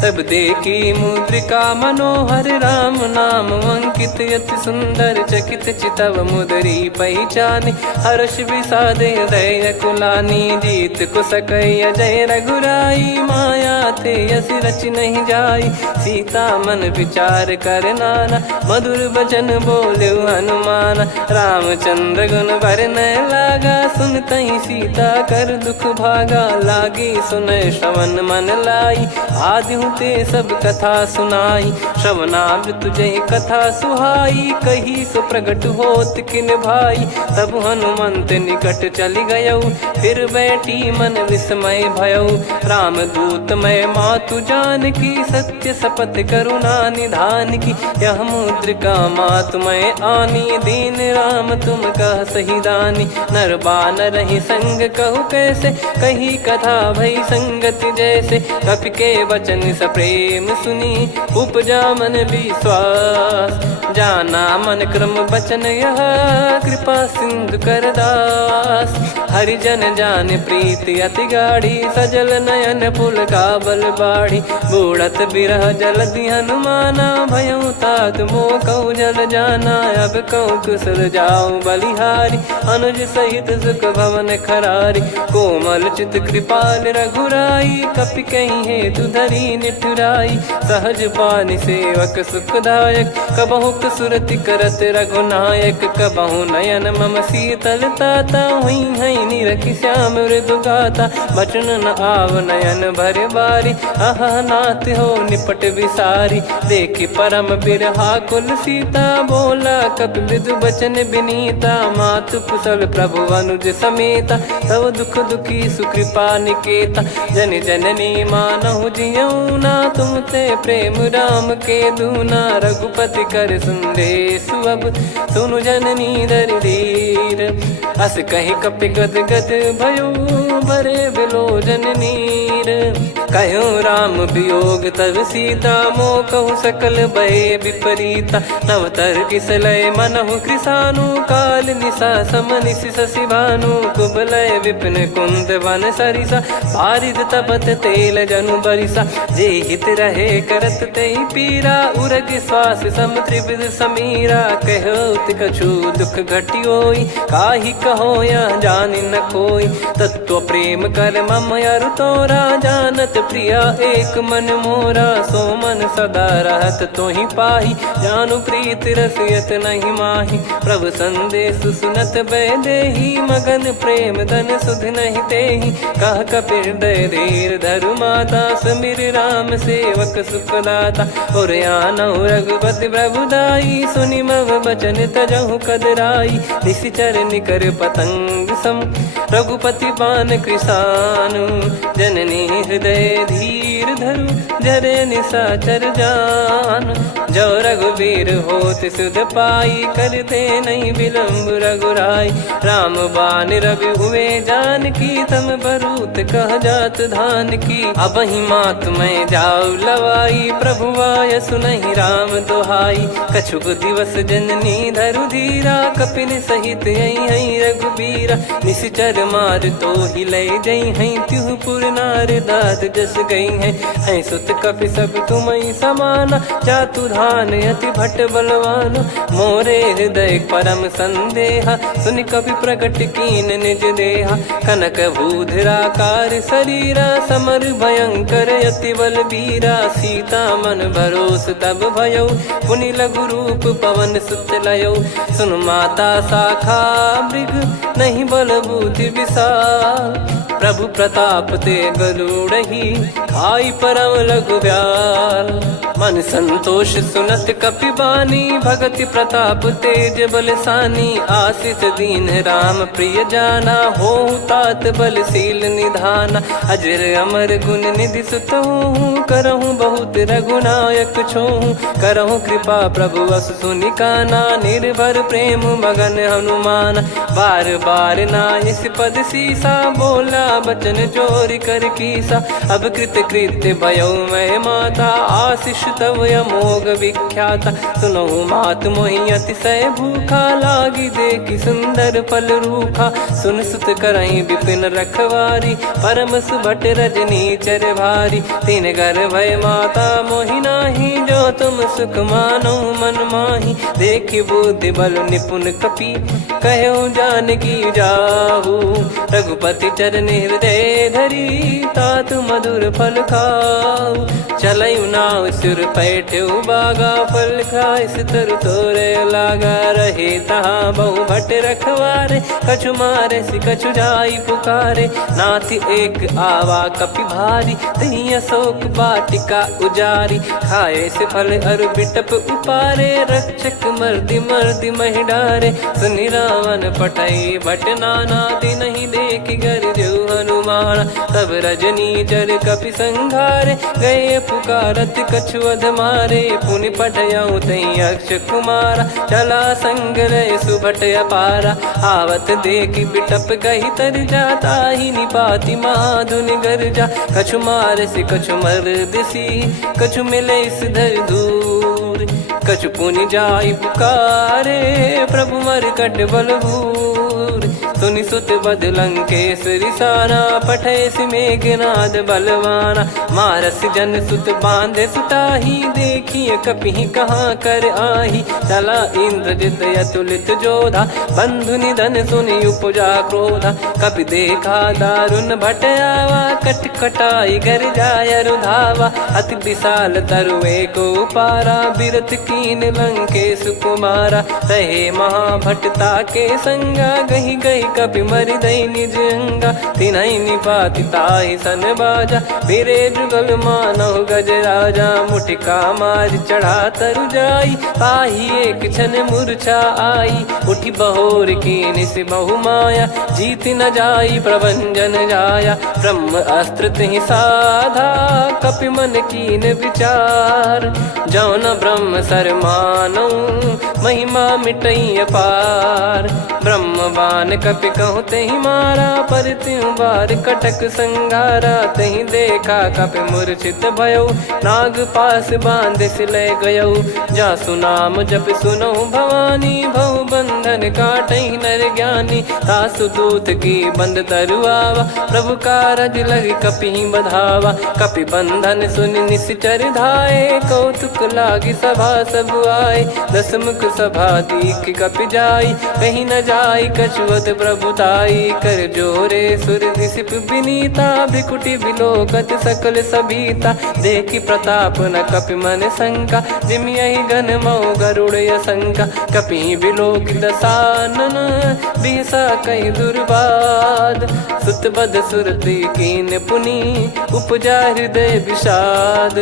तब देखी मुद्रिका मनोहर, राम नाम अंकित अति सुंदर, चकित चितव मुदरी पहचाने, हर्ष विषाद हृदय कुलानी, जीत को सकई अजय रघुराई, माया थे यस रच नहीं जाई, सीता मन विचार कर नाना, मधुर बचन बोले हनुमान, रामचंद्र गुण बरनय लागा, सुनतहि सीता कर दुख भागा, लागी सुनय श्रवण मन लाई, आदि ते सब कथा सुनाई, श्रवणामृत तुझे कथा सुहाई, कही सो प्रगट होत किन भाई, तब हनुमंत निकट चली गयौ, फिर बैठी मन विस्मय भयौ, राम दूत मैं मातु जान की, सत्य शपथ करुणा निधान की, यह मुद्रिका मातु मैं आनी, दीन राम तुम कह सही दानी, नर बानर ही संग कहु कैसे, कही कथा भई संगति जैसे, कपि के वचन सप्रेम सुनी, उपजा मन विश्वास, जाना मन क्रम बचन यह, कृपा सिंधु कर दास, हरिजन जान प्रीति अति गाढ़ी, सजल नयन पुल काबल बाढ़ी, बूढ़त बिरह जलधि हनुमाना, भयउ तात मोह कहु जल जाना, अब कहु कुशल जाऊं बलिहारी, अनुज सहित सुख भवन खरारी, कोमल चित कृपाल रघुराई, कपि कहीं हेतु धरी निठुराई, सहज पानि सेवक सुखदायक, कबहु सुरति करत रघुनायक, कबहु नयन मम शीतल ताता, हुई है निरखि श्याम मृदु गाता, बचन न आव नयन भर बारी, अह नाथ हो निपट विसारी, देखि परम बिरहा कुल सीता, बोला कपि मृदु बचन विनीता, मातु कुशल प्रभु अनुज समेता, तव दुख दुखी सुकृपा निकेता, जन जननी मानहु जियऊ ना, तुम ते प्रेम राम के दूना, रघुपति कर संदेश अब सुनु जननी दर धीर, अस कहि कपि गद गद भयो, भरे बिलोचन नीर, कहूँ राम वियोग तब सीता, मोह कहूँ सकल भय विपरीता, नवतर किसलय मनहु कृसानु, काल निशा समनिश शशि भानु, कुबलय विपिन कुंद वन सरिसा, पारिद तपत तेल जनु बरिसा, जे हित रहे करत ते पीरा, उरग श्वास सम त्रिविध समीरा, कहत कछु दुख घटियोई, काहि कहो या जानि न कोई, तत्व प्रेम कर मम अरु तोरा, जानत सुनत प्रिया एक मन मोरा, सो मन सदा रहत तो ही पाही। जानु प्रीत रसियत नहीं माही, प्रभु संदेश सुनत बैदेही। मगन प्रेम धन सुध नहीं तेही, कह कपिर दय धीर धरु माता। समीर राम सेवक सुख दाता, और आनौ रघुपति प्रभुदाई। सुनि मव बचन तजहु कदराई, निशिचर निकर पतंग सम। रघुपति बान कृसानु, जननी हृदय धीर धरु। जरे निशाचर जान, जो रघुवीर होत सुध पाई। कर दे नहीं विलम्ब रघुराई, राम बान रवि हुए जानकी। तम बरूत कह जात धान की, अब ही मात मैं जाऊ लवाई। प्रभु आय सुनहि राम दोहाई, कछुक दिवस जननी धरु धीरा। कपिन सहित यही रघुबीरा, निशिचर मार तो ही ले जई हैं। त्युह पुर नार दाद जस गई हैं, सुत कपि सब तुमई समाना। जातु धान अति भट बलवान, मोरे हृदय परम संदेहा। सुनि कपि प्रकट कीन निज देहा, कनक भूधराकार शरीरा। समर भयंकर अति बल बीरा, सीता मन भरोस तब भयौ। पुनि लघु रूप पवन सुत लयौ, सुन माता शाखा मृग नहीं बल बुद्धि विशाल। प्रभु प्रताप ते गरुड़हि, खाई परम लघु ब्याल। मन संतोष सुनत कपि बानी, भगति प्रताप तेज बलसानी। आशीष दीन राम प्रिय जाना, होहु तात बलशील निधाना। अजर अमर गुण निधि सुतहु, करहु बहुत रघुनायक छोहु। करहु कृपा प्रभु अस सुनि काना, निर्भर प्रेम मगन हनुमान। बार बार नायस पद सीसा, बोला बचन चोरी कर कीसा। अब कृत कृत्य भयो मैं माता, आशीष तव अमोघ विख्याता। सुनहु मात मोहि अतिशय भूखा, लागी देखि सुंदर फल रूखा। सुन सुत करहि विपिन रखवारी, परम सुभट रजनी चर भारी। तीन घर भय माता मोहि नाही, जो तुम सुख मानो मन माही। देखि बुद्धि बल निपुण कपि, कहो जानकी जाहू। रघुपति चरण हृदय धरी, तातु मधुर फल खाऊ। चलऊ नाव सिर पैठ्यु बागा, फल खाइस तरु तोरे लागा। रहे तहाँ बहु भट रखवारे, कछु मारे सि कछु जाई पुकारे। नाथि एक आवा कपि भारी, तही अशोक वाटिका उजारी। खाए से फल अरु बिटप उपारे, रक्षक मर्दि मर्दि महि डारे। सुनि रावण पटई भट नाना, तिनहि देखि गरजु हनुमान। तब रजनी चर कपि संघारे, गए पुकारत कछु अध मारे। पुनि पटयऊ तई अक्ष कुमारा, चला संग रहे सुभट अपारा। आवत देखि बिटप कही तर जाता, ही निपाति महाधुनि गर्जा। कछु मार से कछु मर दिसी, कछु मिले इस धर दूर। कछु पुनि जाई पुकारे, प्रभु मरकट बलभूर। सुनि सुत बद लंकेश्वरी साना, पठैसि मेघनाद बलवाना। मारस जन सुत बांधे सुताही, देखिए कपि कहाँ कर आही। चला इंद्रजित अतुलित जोधा, बंधु निधन सुनि उपजा क्रोधा। कपि देखा दारुण भट आवा, कट कटाई घर जाय रुधावा। अति विशाल तरुए को पारा, बिरथ कीन लंकेश कुमारा। रहे महाभटता के संगा, गही गही कपि मरि दई निज अंगा। तिन्हि निपाति ताहि सन बाजा, बिरे जुगल मानव गज राजा। मुटिका मार चढ़ा तरु जाई, ताहि एक क्षण मूर्छा आई। उठि बहोर कीन से बहु माया, जीत न जाई प्रभंजन जाया। ब्रह्म अस्त्र तिहि साधा, कपि मन कीन विचार। जौन ब्रह्म सर मानौ, महिमा मिटई अपार। ब्रह्म बान कपि कहु तहि मारा, पर त्यों बार कटक संगारा। तहि देखा कपि मूर्छित भयौ, नाग पास बांध सिलय गयौ। जासु नाम जप सुनौ भवानी, भव बंधन काटहि नर ज्ञानी। तासु दूत की बंद तरुआवा, प्रभु कारज लग कपि बधावा। कपि बंधन सुनि निश्चर धाये, कौतुक लागी सभा सब आए। दस मुख सभा दीख कपि जाई, कहीं न जाई कछुअत प्रभुताई कर जोरे सुर दिसिप विनीता भ्रिकुटी विलोकत सकल सबीता देखी प्रताप न कपि मन शंका जिम यही गण मऊ गरुड़ यसंका कपि विलोक दसानन बिहसा कई दुर्बाद सुत बद सुरति कीन पुनी उपजा हृदय विषाद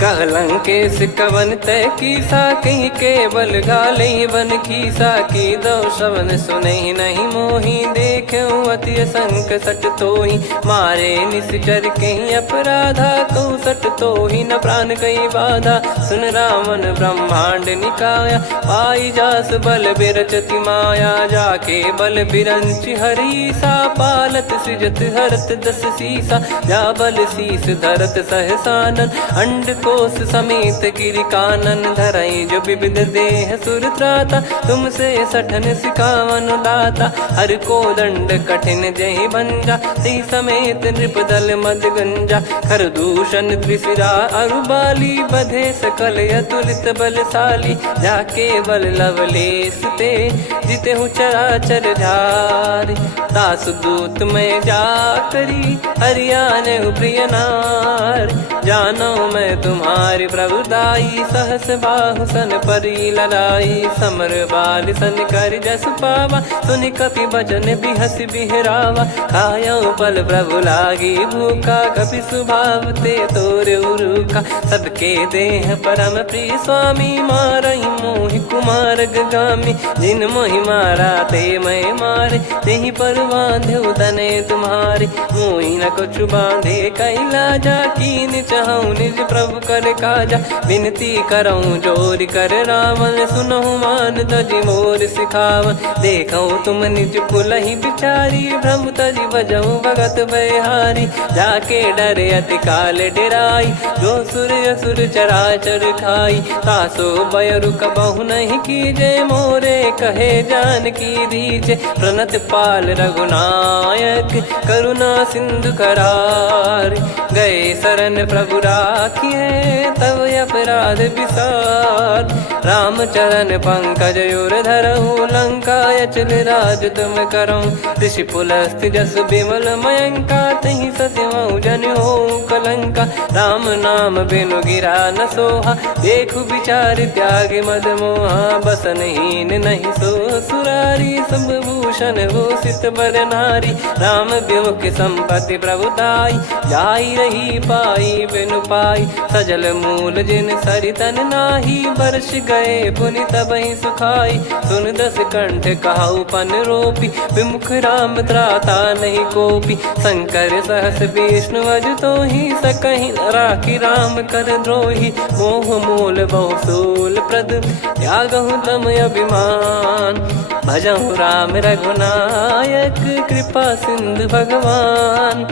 कहलंकेश कवन तय कीसा कहीं केवल गाले बन कीसा की दो श्रवण सुने नहीं मोही देखे अति संक सट तो ही मारे निश्चर कहीं अपराधा कहूँ सट तो ही न प्राण कई बाधा सुन रावण ब्रह्मांड निकाया पाई जास बल बिरचति माया जाके बल बिरंच हरीसा पालत सृजत हरत दस सीसा जा बल शीस धरत सहसानन अंड कोश समेत गिरि कानन धरई जो विविध देह सुर त्राता तुमसे सठन सिखावन दाता हर को दंड कठिन जय भंजा ती समेत नृपदल मद गंजा खर दूषण त्रिशिरा अरुबाली बधे सकल अतुलित बलशाली जाके बल लवलेस ते जिते हूँ चराचर झार दास दूत में जा करी हरियाने प्रिय नार जानो मैं तुम्हारी प्रभुताई सहस बाहु सन परी लड़ाई समर बाल सन कर जस पावा सुनि कपि भजन बिहस बिहरावा खायो पल प्रभु लागी भूखा कपि स्वभाव ते तोर उरुका सबके देह परम प्रिय स्वामी मारई मोहि कुमार गामी जिन मोहि मारा ते मैं मारे तेहि पर बांधे उदने तुम्हारे मोहि न कुछ बांधे कैला जा कीन चाहूं निज प्रभु कर काजा विनती करऊं जोर कर रावण सुनहु मान तजी मोर सिखावन देखो तुम निज कुलहि बिचारी भ्रम तजी बजऊ भगत बहारी जाके डरे अति काल डेराई जो सुर असुर चराचर खाई तासो बयरु कबहु नहीं कीजे मोरे कहे जान की दीजे प्रणत पाल रघुनायक करुणा सिंधु करार गए शरण प्रभु राखिए तब अपराध विसार राम चरण पंकज योर धरहु लंका अचल राज तुम करऊं ऋषि पुलस्त जस विमल मयंका तहि सस्यमऊ जन हो कलंका राम नाम बिनु गिरा न सोहा देखु विचार त्याग मद मोहा बसनहीन नहीं सो सुरारी सब भूषण हो सित बर नारी राम विमुख संपत्ति प्रभुताई जाई रही पाई बिनु पाई सजल मूल जिन सरितन नाही वर्ष गए पुनि तबहि सुखाई सुन दस कंठ कहाऊ पन रोपी विमुख राम त्राता नहीं कोपी शंकर सहस विष्णु अज तो ही सकहि राखी राम कर द्रोही मोह मूल बहुसूल प्रद त्यागहु तम अभिमान भजहु राम रघुनायक कृपा सिंधु भगवान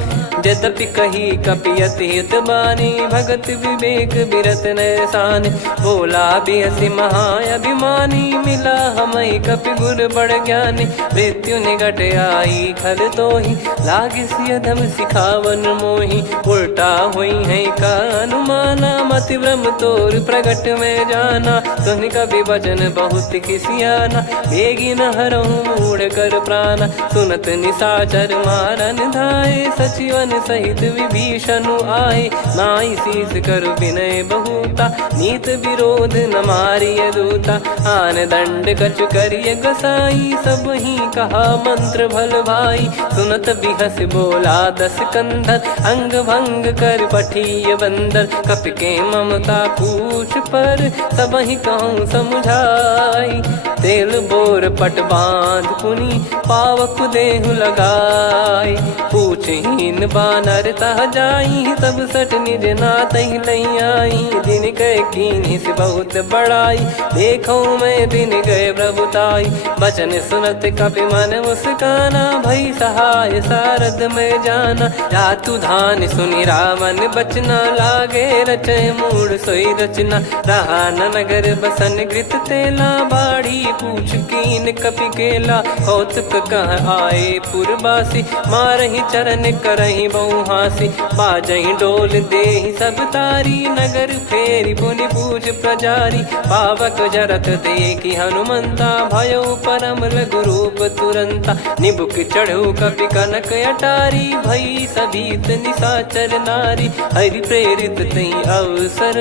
यद्यपि कही कपियति हित बानी भगत विवेक बिरत नैसान बोला बिहसी महाअभिमानी मिला हमई कपि गुर बड़ ज्ञानी मृत्यु निकट आई खल तो ही लागे सियधम सिखावन मोही उल्टा हुई है का अनुमाना मति ब्रह्म तोर प्रगट में जाना सुन कवि वचन बहुत किसियाना बेगी न हरहु मूढ़ कर प्राण सुनत निशाचर मारन धाये सचिवन सहित विभीषण आए नाई शीस कर विनय बहुता नीत विरोध न मारिय दूता आन दंड कछ करिय गसाई सब ही कहा मंत्र भल भाई सुनत बिहस बोला दस कंधर अंग भंग कर पठिय बंदर कपि के ममता पूछ पर सब ही कहूँ समझाई तेल बोर पट बांध पुनी पावक देहु लगाई पूछहीन बानर तह जाई तब सट निज नाथ ही लई आई दिन गए कीन्ही से बहुत बड़ाई देखो मैं दिन गए प्रभुताई बचन सुनत कपि मन मुस्काना भई सहाय सारद में जाना जातु धान सुनि रावण बचना लागे रचे मूड सोई रचना रहा न नगर बसन कृत तेला बाड़ी पूछ कीन कपि केला कौतुक कह आए पुरबासी मारहि चरण करहि बहु हासी बाजहि डोल देहि सब तारी नगर फेरी पुनि पूज प्रजारी पावक जरत देखि हनुमंता भयो परम लघु रूप तुरंता निबुक चढ़ऊ कपि कनक अटारी भई सभीत निशाचर नारी हरि प्रेरित तई अवसर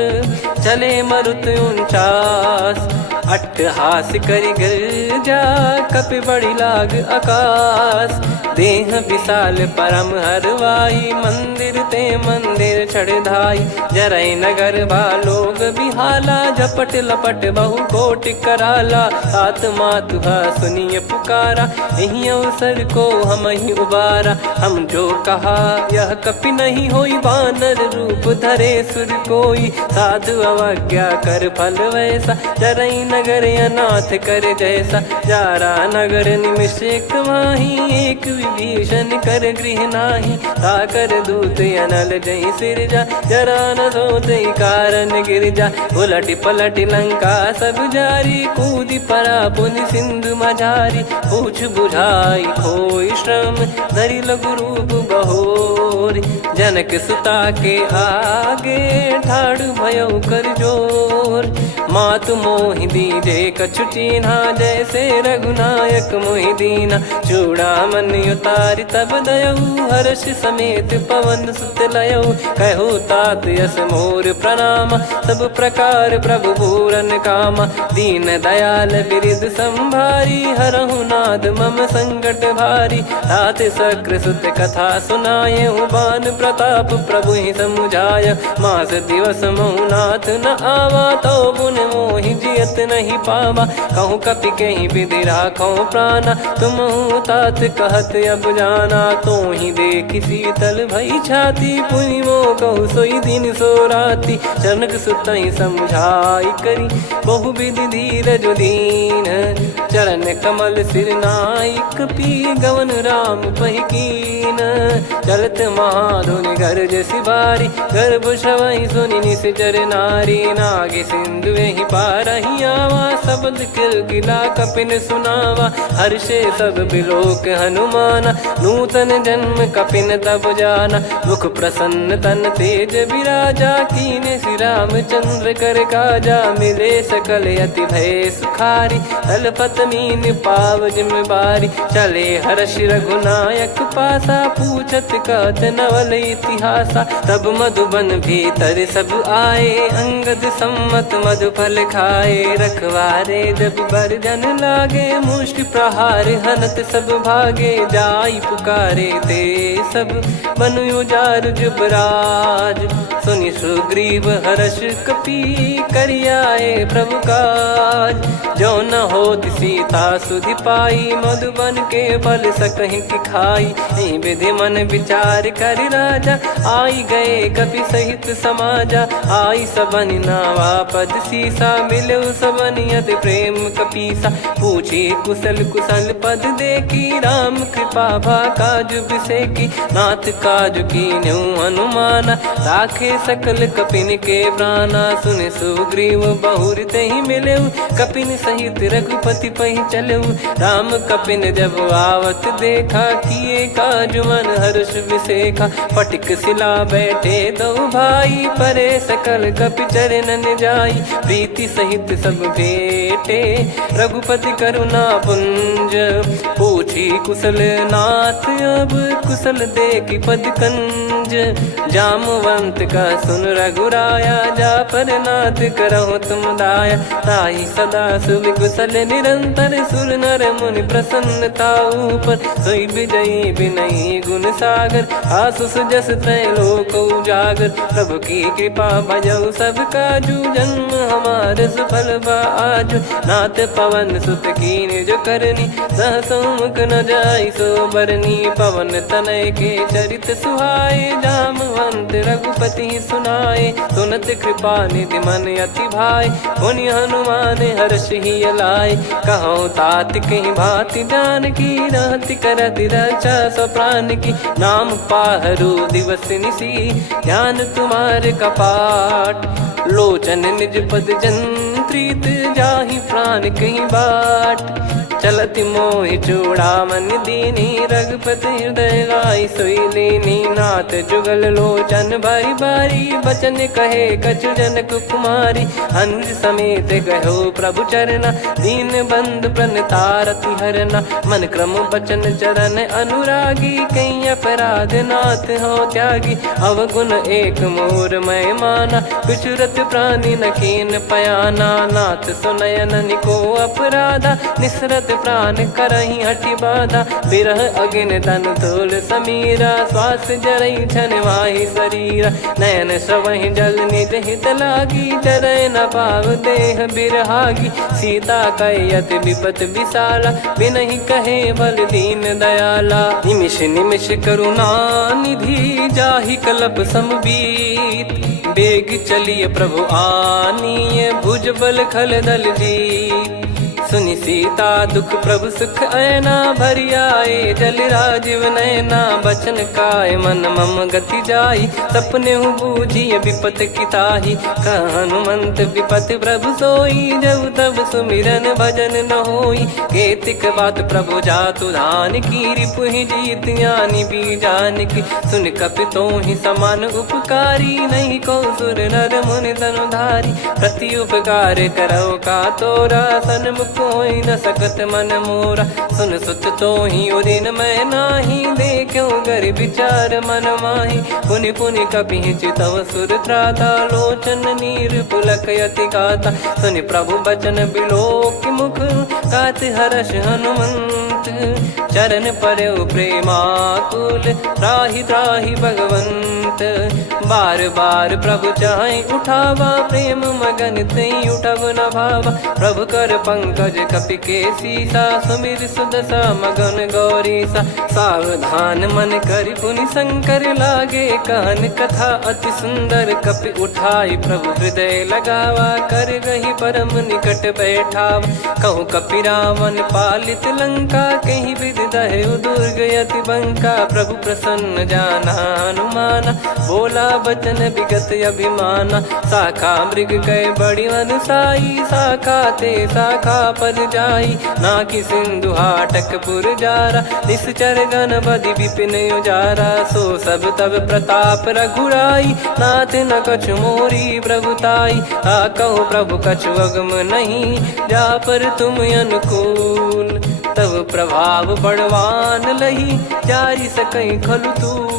चले मरुत 49 अट्टहास करि गर्जा कपि बड़ी लाग आकाश देह विशाल परम हरवाई मंदिर ते मंदिर चढ़ाई जरई नगर बालोग बिहाला झपट लपट बहु कोटि कराला आत्मा तुहा सुनिय पुकारा यही अवसर को हम ही उबारा हम जो कहा यह कपि नहीं होई वानर रूप धरे सुर कोई साधु अवज्ञा कर फल वैसा जरई नगर अनाथ कर जैसा जारा नगर निमिष एक माही एक विभीषण कर गृह नाही ताकर दूत अनल जय सिरजा जरा न सोते कारण गिरजा उलट पलट लंका सब जारी कूदी परा पुनि सिंधु मझारी पूछ बुझाई खोई श्रम धरि लघु रूप बहोरी जनक सुता के आगे ठाड़ भयो कर जोर मातु मोहि दीजे कछु चीन्हा जैसे रघुनायक मोहि दीना चूड़ामन उतारि तब दयऊ हर्ष समेत पवन सुत लयऊ कहु तात यस मोर प्रणाम सब प्रकार प्रभु पूरन कामा दीन दयाल बिरिद संभारी हरहु नाद मम संकट भारी तात सक्र सुत कथा सुनाये बान प्रताप प्रभु ही समुझाय मास दिवस मौनाथ न आवा तो बुन मोहि जियत नहीं पावा कहूँ कपि कहीं विधि राखो प्राणा तुम तात कहत अब जाना तो ही देखी शीतल भई छाती पुनि मो कहु सोई दिन सो राती जनक सुत ही समझाई करी बहु विधि धीरज दीन चरण कमल सिर नाई कपि गवन राम पहिकीन चलत महाधुनि गर्ज सिबारी गर्भ शवहि सुनि निश्चर नारी नागे सिंधु ही पारहि आवा शब्द किलकिला कपिन सुनावा हर्षे सब बिलोक हनुमाना नूतन जन्म कपिन तब जाना मुख प्रसन्न तन तेज विराजा कीने श्री रामचंद्र कर काजा मिले सकल अति भय सुखारी तलपत मीन पाव जिम बारी चले हर्ष रघुनायक पासा पूछत कहत नवल इतिहासा तब मधुबन भीतर सब आए अंगद सम्मत मधुफल खाए रखवारे जब बरजन लागे मुष्टि प्रहार हनत सब भागे जाई पुकारे ते सब बन उजार जुबराज सुनि सुग्रीव हर्ष कपि करियाए प्रभु काज जो न होत सीता सुधि पाई मधुबन के फल सकहि कि खाई नहीं विधि मन विचार कर राजा आई गए कपि सहित समाजा आई सबन नावा पद सीसा मिलो सबन यद प्रेम कपीसा पूछी कुशल कुशल पद देखी राम कृपा भा काज बिसेकी नाथ काज कीन्यु हनुमाना राखे सकल कपिन के प्राणा सुन सुग्रीव बहुर तहि मिलेऊ कपिन सहित रघुपति पहि चलेऊ राम कपिन जब आवत देखा किए काज मन हर्ष विसेखा फटिक सिला बैठे दो भाई परे सकल कपि चरणन जाई प्रीति सहित सब भेटे रघुपति करुणा पुंज पूछी कुशल नाथ अब कुशल देखी पद कंज जामवंत का सुन रघुराया जा पर नाथ करहु तुम दाया ताई सदा सुभ कुशल निरंतर सुर नर मुनि प्रसन्नता ऊपर सोई विजयी विनयी गुण सागर आसु सुजस त्रैलोक उजागर प्रभु की कृपा भजऊ सब काजू जन्म हमार सफल बा आजु नाथ पवन सुत कीन जो करनी सहसो मुख न जाई सो बरनी पवन तनय के चरित सुहाए जामवंत रघुपति सुनाए सुनत कृपा निधि मन अति भाई पुनि हनुमान हर्ष ही लाए कहो तात कहीं भांति जान की रहति करत रक्षा सो प्राण की नाम पाहरू दिवस निसी ध्यान तुम्हारे कपाट लोचन निज पद जन प्रीत जाहि प्राण कहीं बाट। चलत मोहि चूड़ामन दीनी रघुपति हृदय लाई सोई लीनी। नाथ जुगल लोचन बारी बारी बचन कहे कछु जनक कुमारी। अनुज समेत गयो प्रभु चरना दीन बंधु प्रणतारति हरना। मन क्रम बचन चरण अनुरागी कहीं अपराध नाथ हो त्यागी। अवगुण एक मोर मैं माना बिचुरत प्राणी न कीन पयाना। नाथ सुनयन निको अपराधा निसरत प्राण करही हटि बाधा। बिरह अगिन तन तोल समीरा श्वास जरई छन वाहि शरीरा। नयन श्रवहि जल निज हित लागी चरय न पाव देह बिरहागी। सीता कयत विपत विशाला बिनहि कहे बल दीन दयाला। निमिष निमिष करुणा निधि जाहि कलप समबीत। बेग चलिए प्रभु आनीय भुज बल खल दल जीत। सुनि सीता दुख प्रभु सुख ऐना भरि आए जल राजीव नैना। बचन काय मन मम गति जाई सपने हूँ बूझिए विपत किताही। हनुमंत विपत प्रभु सोई जब तब सुमिरन भजन न होई। केतिक बात प्रभु जातु धान की रिपुहि जीत ज्ञानी बीजान की। सुन कपि तोहि समान उपकारी नहीं को सुर नर मुनि धनुधारी। प्रति उपकार करो का तोरा सन्मुख कोई न सकत मन मोरा। सुन सुत तो ही उदिन मैं नाही देखो गर विचार मन माही। पुनि पुनि कपि चितव सुर त्राता लोचन नीर पुलक यति गाता। सुनि प्रभु बचन बिलोक मुख गात हर्ष हनुमंत। चरण परयो प्रेमाकुल त्राहि त्राहि भगवंत। बार बार प्रभु चाहि उठावा प्रेम मगन तई उठब न भावा। प्रभु कर पंकज कपि के सीसा सुमिर सुदशा मगन गौरीसा। सावधान मन करि पुनि शंकर लागे कहन कथा अति सुंदर। कपि उठाई प्रभु हृदय लगावा कर गही परम निकट बैठावा। कहूँ कपि रावण पालित लंका कहीं विद दहु दुर्ग यति बंका। प्रभु प्रसन्न जाना हनुमाना बोला बचन विगत अभिमाना। शाखा मृग गए बड़ी अनुसाई शाखा ते शाखा पर जाई। ना कि सिंधु हाटक पुर जारा निश्चर गण बदि विपिन उजारा। सो सब तब प्रताप रघुराई नाथ न कछु मोरी प्रभुताई। कहो प्रभु कछु अगम नहीं जा पर तुम अनुकूल। तब प्रभाव बड़वान लही जारी सकई खलु तूल।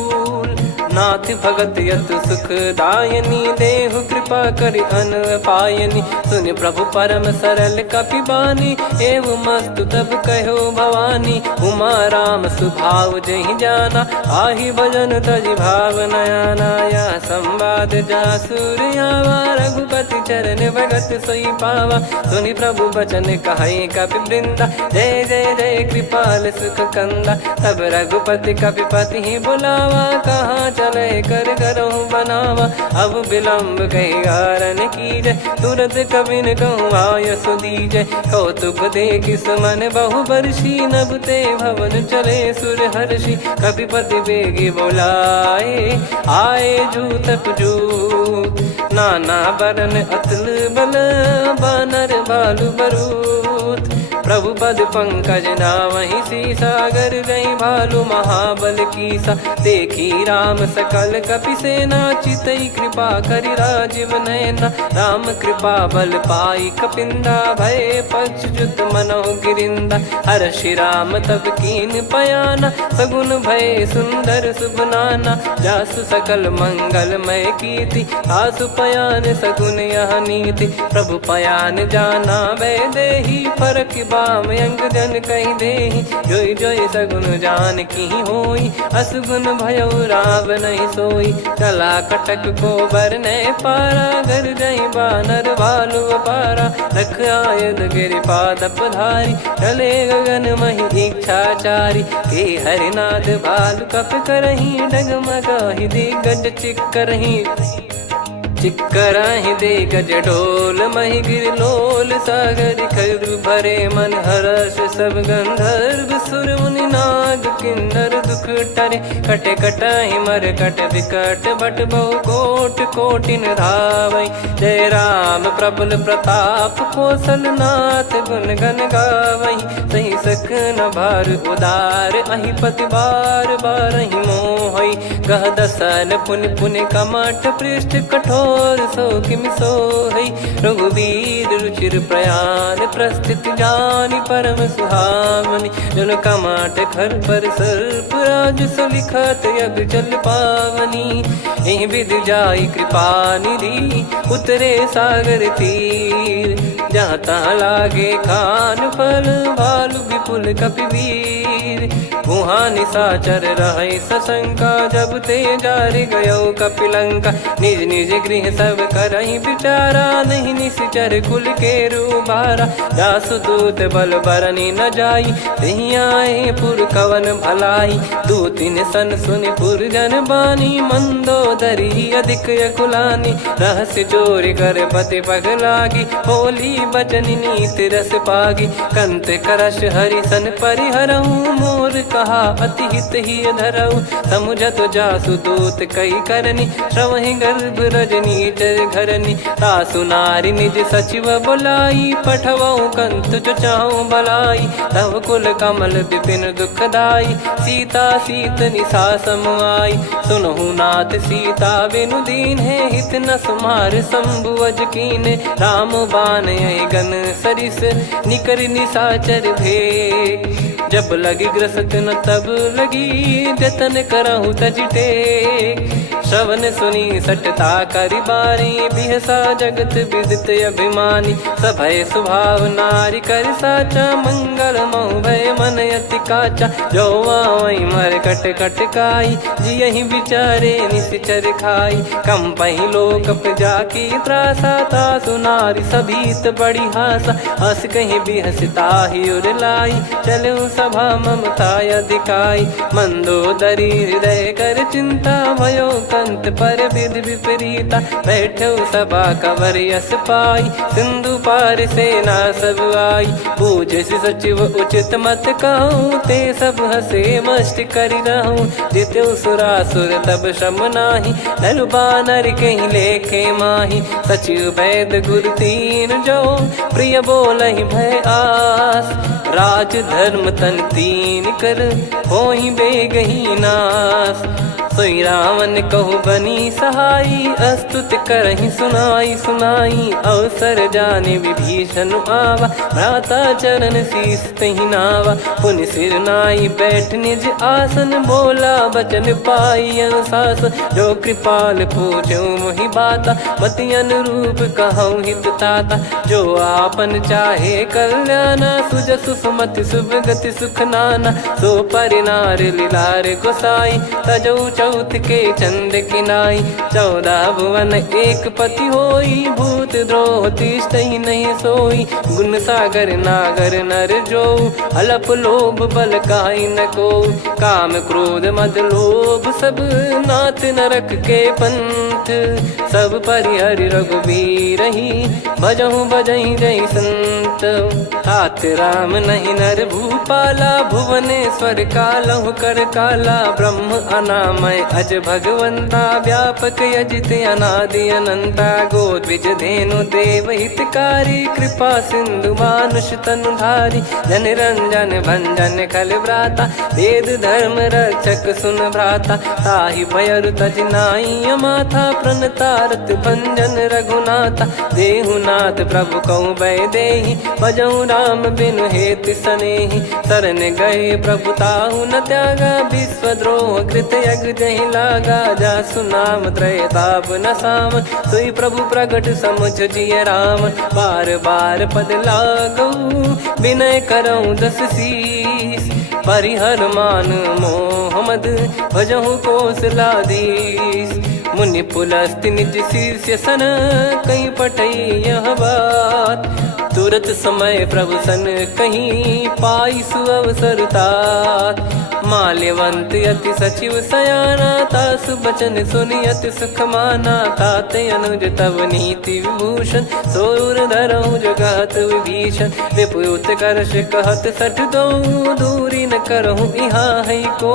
नाथ भगत यत सुख दायनी देहु कृपा करि अन पायनी। सुनि प्रभु परम सरल कपि बानी एवं मस्तु तब कहो भवानी। उमा राम सुभाव जहि जाना आहि भजन तजि भाव नयाना। या संवाद जासुर आवा रघुपति चरण भगत सोई पावा। सुनि प्रभु बचन कहि कपि वृंदा जय जय जय कृपाल सुख कंदा। तब रघुपति कपि पति ही बुलावा कहाँ चले कर करो बनावा। अब विलम्ब कही कारण की जय तुरंत कवि न कहूँ आयस दीजय। कौतुक देख सुमन बहु बरसी नभ ते भवन चले सुर हर्षि। कपि पति बेगी बोलाए आए जूतप जूत। नाना बरन अतुल बल बानर बालु बरूत। प्रभु पद पंकज नावहि सीसागर गई भालु महाबल कीसा। देखी राम सकल कपि सेना चितई कृपा करि राजीव नयना। राम कृपा बल पाई कपिंदा भय पक्षजुत मनो गिरिंदा। हर्षि राम तब कीन पयाना सगुन भय सुंदर सुबनाना। जासु सकल मंगलमय कीर्ति आसु पयान सगुन यह नीति। प्रभु पयान जाना वै देहि फरक बाम अंग जन कहि देहि। जोई जोई सगुन जान की होई असुगुन भयो राव नहीं सोई। चला कटक को बरने पारा घर जई बानर भालु अपारा। रख आयद गिरि पाद पधारी चले गगन महि इच्छाचारी। के हरिनाथ भालु कप करही डगमगाहि दिग्गज चिक करही। चिक्कराहि दे गज ढोल मही गिर लोल सागर खर भरे मन हर्ष सब गंधर्व सुर मुनि नाग किन्नर दुख टरे कटे कटाहि मर कट विकट बट बहु कोट कोटिन धावै जय राम प्रबल प्रताप कौशल नाथ गुण गण गावै सही सखन भार उदार अहि पति बार बारहि मोहै गह दसन पुन पुन कमठ पृष्ठ कठोर सो किमि सोहै रघुवीर रुचिर प्रयाण प्रस्थित जानि परम सुहावनि जन कमठ खर पर सर्प राज सलिखत अब चल पावनी एहि विध जाई कृपा निधि उतरे सागर तीर जहाँ तहाँ लागे खान फल भालु विपुल कपिवीर वहाँ निशाचर रहे सशंका जब ते जार गयो कपिलंका निज निज गृह सब करहि विचारा नहीं निश्चर कुल के रूबारा जासु दूत बल बरनी न जाई तहि आए पुर कवन भलाई दूतिन सन सुनि पुर जन बानी मंदोदरी अधिक अकुलानी रहस्य चोरी कर पति पग लागी होली बचन नीत रस पागी कंत करश हरि सन परिहरऊ मोर कहा अति हित ही धरऊ समुझत जासु दूत कई करनी श्रवहि गर्भ रजनी चर घरनी तासु नारी निज सचिव बुलाई पठवऊ कंत जो चाहूं बलाई तव कुल कमल विपिन दुखदाई सीता सीत निशा समुआई सुनहु नाथ सीता बिनु दीन है हित न सुमार शंभुअज कीन राम बान गन सरिस निकर निशाचर भेग जब लगी ग्रसत न तब लगी जतन करहु तज टेक श्रवण सुनी सटता करि बारी बिहसा जगत विदित अभिमानी सभय स्वभाव नारी कर साचा मंगल मऊ भय मन अति काचा जो आवई मर कट कट काई जियहि विचारे निश्चर खाई कम पही लोक प्रजा की त्रासा तासु नारी सभीत बड़ी हासा हस कहीं बिहसता ही उर लाई चलऊ सभा ममता अधिकाई मंदोदरी हृदय कर चिंता भयो कंत पर विधि विपरीता बैठो सभा कवर यस पाई सिंधु पार सेना सब आई पूज सचिव उचित मत कहूँ ते सब हसे मस्त करि रहूं जित्यो सुरासुर तब श्रम नाही नर बानर कहीं लेखे माही सचिव वैद गुरु तीन जो प्रिय बोलहि भय आस राज धर्म तन तीन कर होहि बेगही नास सोई रावण कहु बनी सहाई अस्तुत करहि सुनाई सुनाई अवसर जाने विभीषण आवा भ्राता चरण शीस तहि नावा पुन सिर नाई बैठ निज आसन बोला बचन पाई अनुशास जो कृपाल पूछो मोहि बाता मति अनुरूप कहूँ हित ताता जो आपन चाहे कल्याणा सुजसु सुमति शुभ गति सुख नाना सो परिनार लीलार गोसाई तजौ चौथ के चंद किनाई 14 भुवन एक पति होई भूत द्रोह तिष्ठहि नहीं सोई गुण सागर नागर नर जो अलप लोभ बल काई न को काम क्रोध मद लोभ सब नाथ नरक के पंथ सब परिहरि रघुवीर ही भजहु भजहि जय संत हाथ राम नहीं नर भूपाला भुवनेश्वर कालहु कर काला ब्रह्म अनामय अज भगवंता व्यापक यजित अनादि अनंता गोद्विज धेनु देव हितकारी कृपा सिंधु मानुष तनुधारी जन रंजन भंजन खल भ्राता वेद धर्म रक्षक सुन भ्राता ताहि भयरु तज नाई माथा प्रणतारत भंजन रघुनाथा देहुनाथ प्रभु कहु बै देहि भजहु राम बिनु हेत सनेहि शरण गए प्रभु ताहु न त्यागा विश्वद्रोह कृत यज्ञ जहि लागा जासु नाम त्रयताप न साम सोई प्रभु प्रगट समुझ जिय राम बार बार पद लागऊ विनय करऊँ दस शीस परिहर मान मोह मद भजहु कौशलाधीश मुनि पुलस्त्य निज शीर्ष सन कहीं पटई यह बात तुरत समय प्रभु सन कहीं पाई सुअवसर तात माल्यवंत अति सचिव सयाना, तासु बचन सुनि अति सुख माना। ताते अनुज तव नीति विभूषण, सोर धरहु जगत विभीषण। विपुत करश कहत सठ दो, दूरी न करहु इहाँ है को।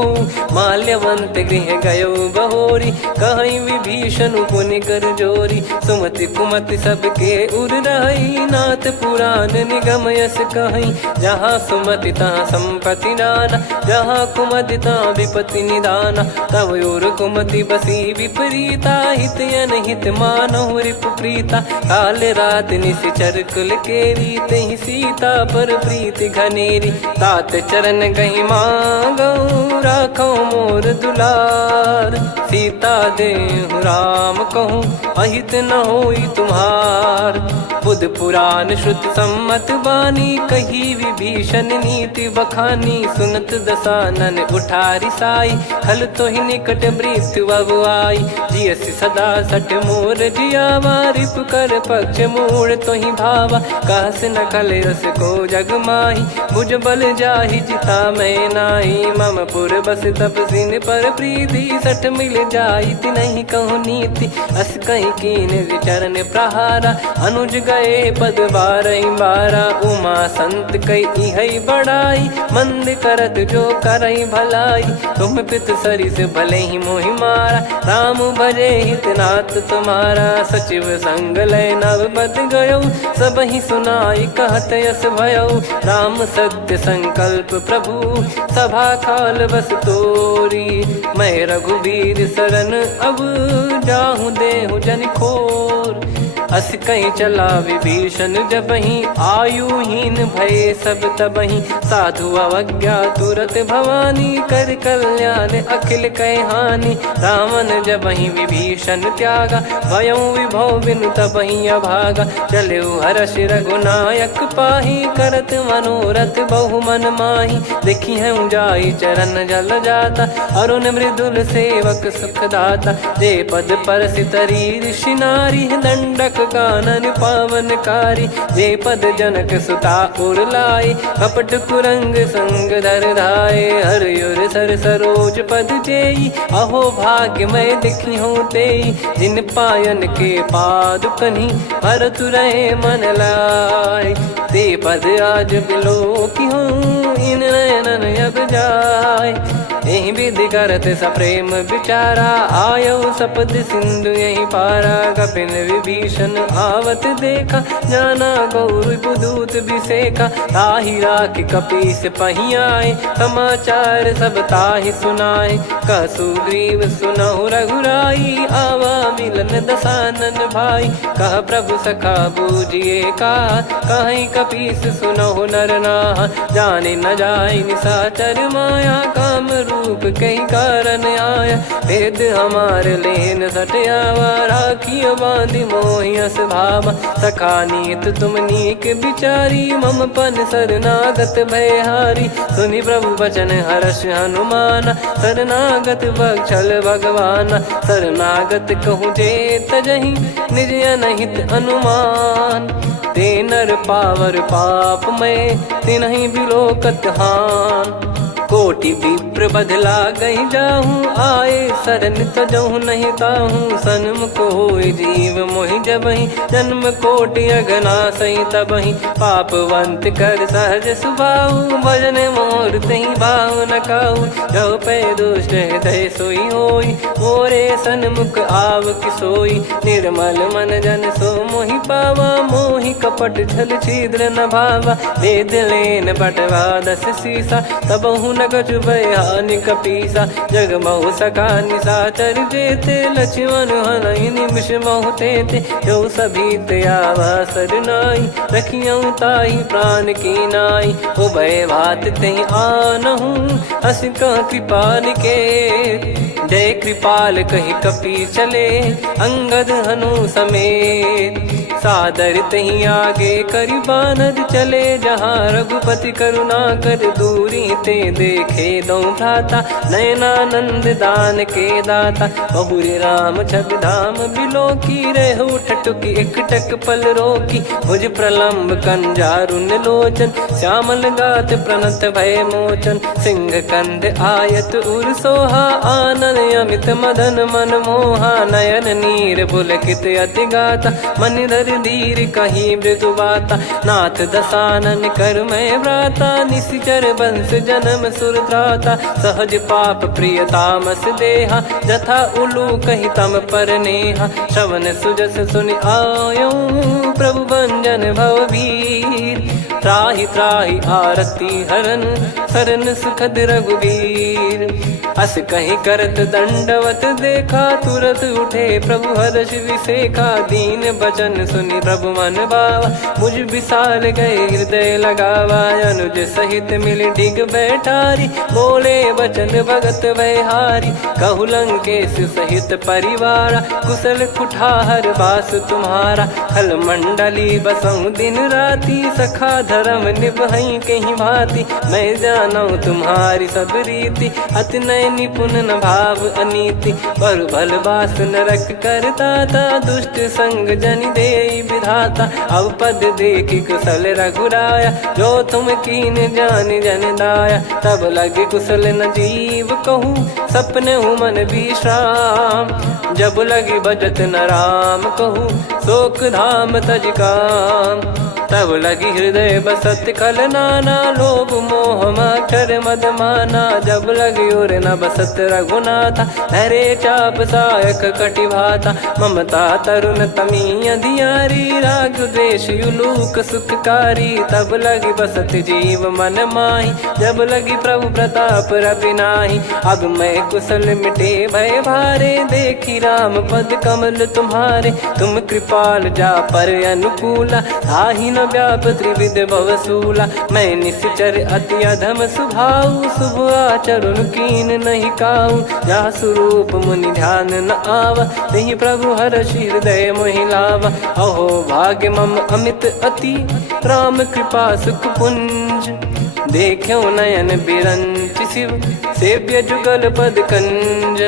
माल्यवंत गृह गयो बहोरी, कहीं विभीषण पुनि कर जोरी। सुमति कुमति सबके उर रही, नाथ पुराण निगम यस कहीं। जहाँ सुमति तहाँ संपत्ति नाना, जहाँ कुमति तहाँ विपत्ति निदाना। तव और कुमति बसी विपरीता, हित अनहित मानहु रिपु प्रीता। काल रात निश्चर कुल केरी, तहि सीता पर प्रीति घनेरी। तात चरण गही मांगऊ, राखो मोर दुलार। सीता देहु राम कहूँ, अहित न होई तुम्हार। बुध पुराण श्रुत सम्मत बानी, कही विभीषण नीति बखानी। सुनत दसानन उठारी साई, खल तो ही निकट मृत्यु अब आई। जियस सदा सट मोर जियावा, रिप कर पक्ष मूड़ तो ही भावा। कहस न खल रस को जग माही, भुज बल जाहि जिता मैं नाई। मम पुर बस तब सिन पर प्रीति, सठ मिल जाई नहीं कहूँ नीति। अस कहीं कीन विचरण प्रहारा, अनुज गए पद बारई बारा। उमा संत कई है बड़ाई, मंद करत जो करई भलाई। तुम पित सरिस भले ही मोहि मारा, राम भजे हित नाथ तुम्हारा। सचिव संग लय नव बद गयो, सब ही सुनाई कहत यस भयो। राम सत्य संकल्प प्रभु, सभा काल बस तोरी। मैं रघुबीर शरण अब, जाहूँ देहु जन खोर। अस कहीं चला विभीषण जबहि, आयुहीन भय सब तबहि। साधु अवज्ञा तुरत भवानी, कर कल्याण अखिल कह हानि। रावण जबहि विभीषण त्यागा, भयउ विभव बिनु तबहि अभागा। चलऊ हर्ष रघुनायक पाही, करत मनोरथ बहु मन माही। देखी है जाई चरण जल जाता, अरुण मृदुल सेवक सुख दाता। जे पद पर सितरी ऋषि नारी, दंडक कानन पावनकारी। जे पद जनक सुता उर लाए, कपट कुरंग संग धर धाये। हरियुर सर सरोज पद जेई, अहो भाग्य मैं दिखी हूँ तेई। जिन पायन के पाद कन्ही, भरत रहे मन लाय। ते पद आज बिलो की हूँ, इन नयनन अब जाय। यही विधि करत सप्रेम विचारा, आयो सपद सिंधु यही पारा। कपिन विभीषण आवत देखा, जाना गौर बुदूत बिसेखा। ताहि राख कपीस पही आए, समाचार सब ताहि सुनाए। कह सुग्रीव सुनहु रघुराई, आवा मिलन दसानन भाई। कह प्रभु सखा बूझिए का, कहीं कपीस सुनहु नर नाहा। जाने न जाय निशाचर माया, काम रूप कई कारण आया। वेद हमार लेन सटयावा, राखियो बांधि मोहियस भावा। सखा नीत तुम नीक बिचारी, मम पन शरणागत भयहारी। सुनि प्रभु बचन हर्ष हनुमाना, शरणागत बक्षल भगवाना। शरणागत कहूँ जे तजहि, निज अनहित अनुमान। ते नर पावर पाप में, तिन्हि बिलोकत हान। कोटि विप्र बदला गई जाहूँ, आए शरण तजहु नहीं ताहूँ। सन्मुख होय जीव मोहि जबहि, जन्म कोटि अगना सही तबहि। पापवंत कर सहज सुभाऊ, भजन मोर तहि भाव न काऊ। जो पै दुष्ट हृदय सोई होई, मोरे सन्मुख आव किसोई। निर्मल मन जन सो मोहि पावा, मोहि कपट छल छिद्र न भावा। वेद लेन बटवा दस सीसा, तबहु न कछु भयानि कपीसा। जग महु सका निशाचर जेते, लक्ष्मण हनहि निमिष महु तेते। जो सभी त्यावा सरनाई, रखियऊ ताहि प्राण की नाई। उभय भात तेहि आनहु, अस कह कृपाल के। जय कृपाल कहि कपी चले, अंगद हनु समेत। सादर तही आगे करि बानर चले, जहाँ रघुपति करुणा कर दूरी ते देखे दो भ्राता। नयनानंद दान के दाता, बहुरी राम छवि धाम बिलो की रहु तुक एकटक पल रोकी, भुज प्रलम्ब कंजारुन लोचन, श्यामल गात प्रणत भय मोचन, सिंह कंध आयत उर सोहा, आनन अमित मदन मन मोहा, नयन नीर पुलकित अति गाता, मन धर धीर कहीं मृदु बाता, नाथ दसानन कर मैं व्राता, निशिचर बंस जन्म सुर त्राता, सहज पाप प्रिय तामस देहा, जथा उलू कही तम पर नेहा, श्रवण सुजस सुनि आयो, प्रभु भंजन भववीर, त्राहि त्राहि आरती हरन, सरन सुखद रघुवीर, अस कहीं करत दंडवत देखा, तुरत उठे प्रभु हर्ष विसेखा, दीन बचन सुनि प्रभु मन भावा, मुझ विशाल गए हृदय लगावा, अनुज सहित मिल डिग बैठारी, बोले बचन भगत वैहारी, कहु लंकेश सहित परिवारा, कुशल कुठार बास तुम्हारा, खल मंडली बसऊं दिन राती, सखा धर्म निभई कहीं भांति, मैं जानू तुम्हारी सब रीति, अति नय निपुण न भाव अनीति, पर भल बास नरक करताता, दुष्ट संग जनि देई विधाता, अब पद देखि कुशल रघुराया, जो तुम कीन जान जन दाया, तब लगे कुशल न जीव कहूँ, सपने मन विश्राम, जब लगी बजत न राम कहूँ, शोक धाम तज काम, तब लगी हृदय बसत खल नाना, लोभ मोह मच्छर मद माना, जब लगी उर न बसत रघुनाथा, हरे चाप सायक कटि भाता, ममता तरुण तमी अधियारी, राग द्वेष युलूक सुखकारी, तब लगी बसत जीव मन माही, जब लगी प्रभु प्रताप रवि नाही, अब मैं कुशल मिटे भय भारे, देखी राम पद कमल तुम्हारे, तुम कृपाल जा पर अनुकूला, ताहि न व्याप त्रिविध भवसूला, मैं निश्चर अति अधम सुभाऊ, शुभ आचरण कीन नहीं काऊ, जा स्वरूप मुनि ध्यान न आवा, नहीं प्रभु हर्ष हृदय मोहि लावा, अहो भाग्य मम अमित अति, राम कृपा सुख पुंज, देखो नयन बिरंच शिव, सेव्य जुगल पद कंज,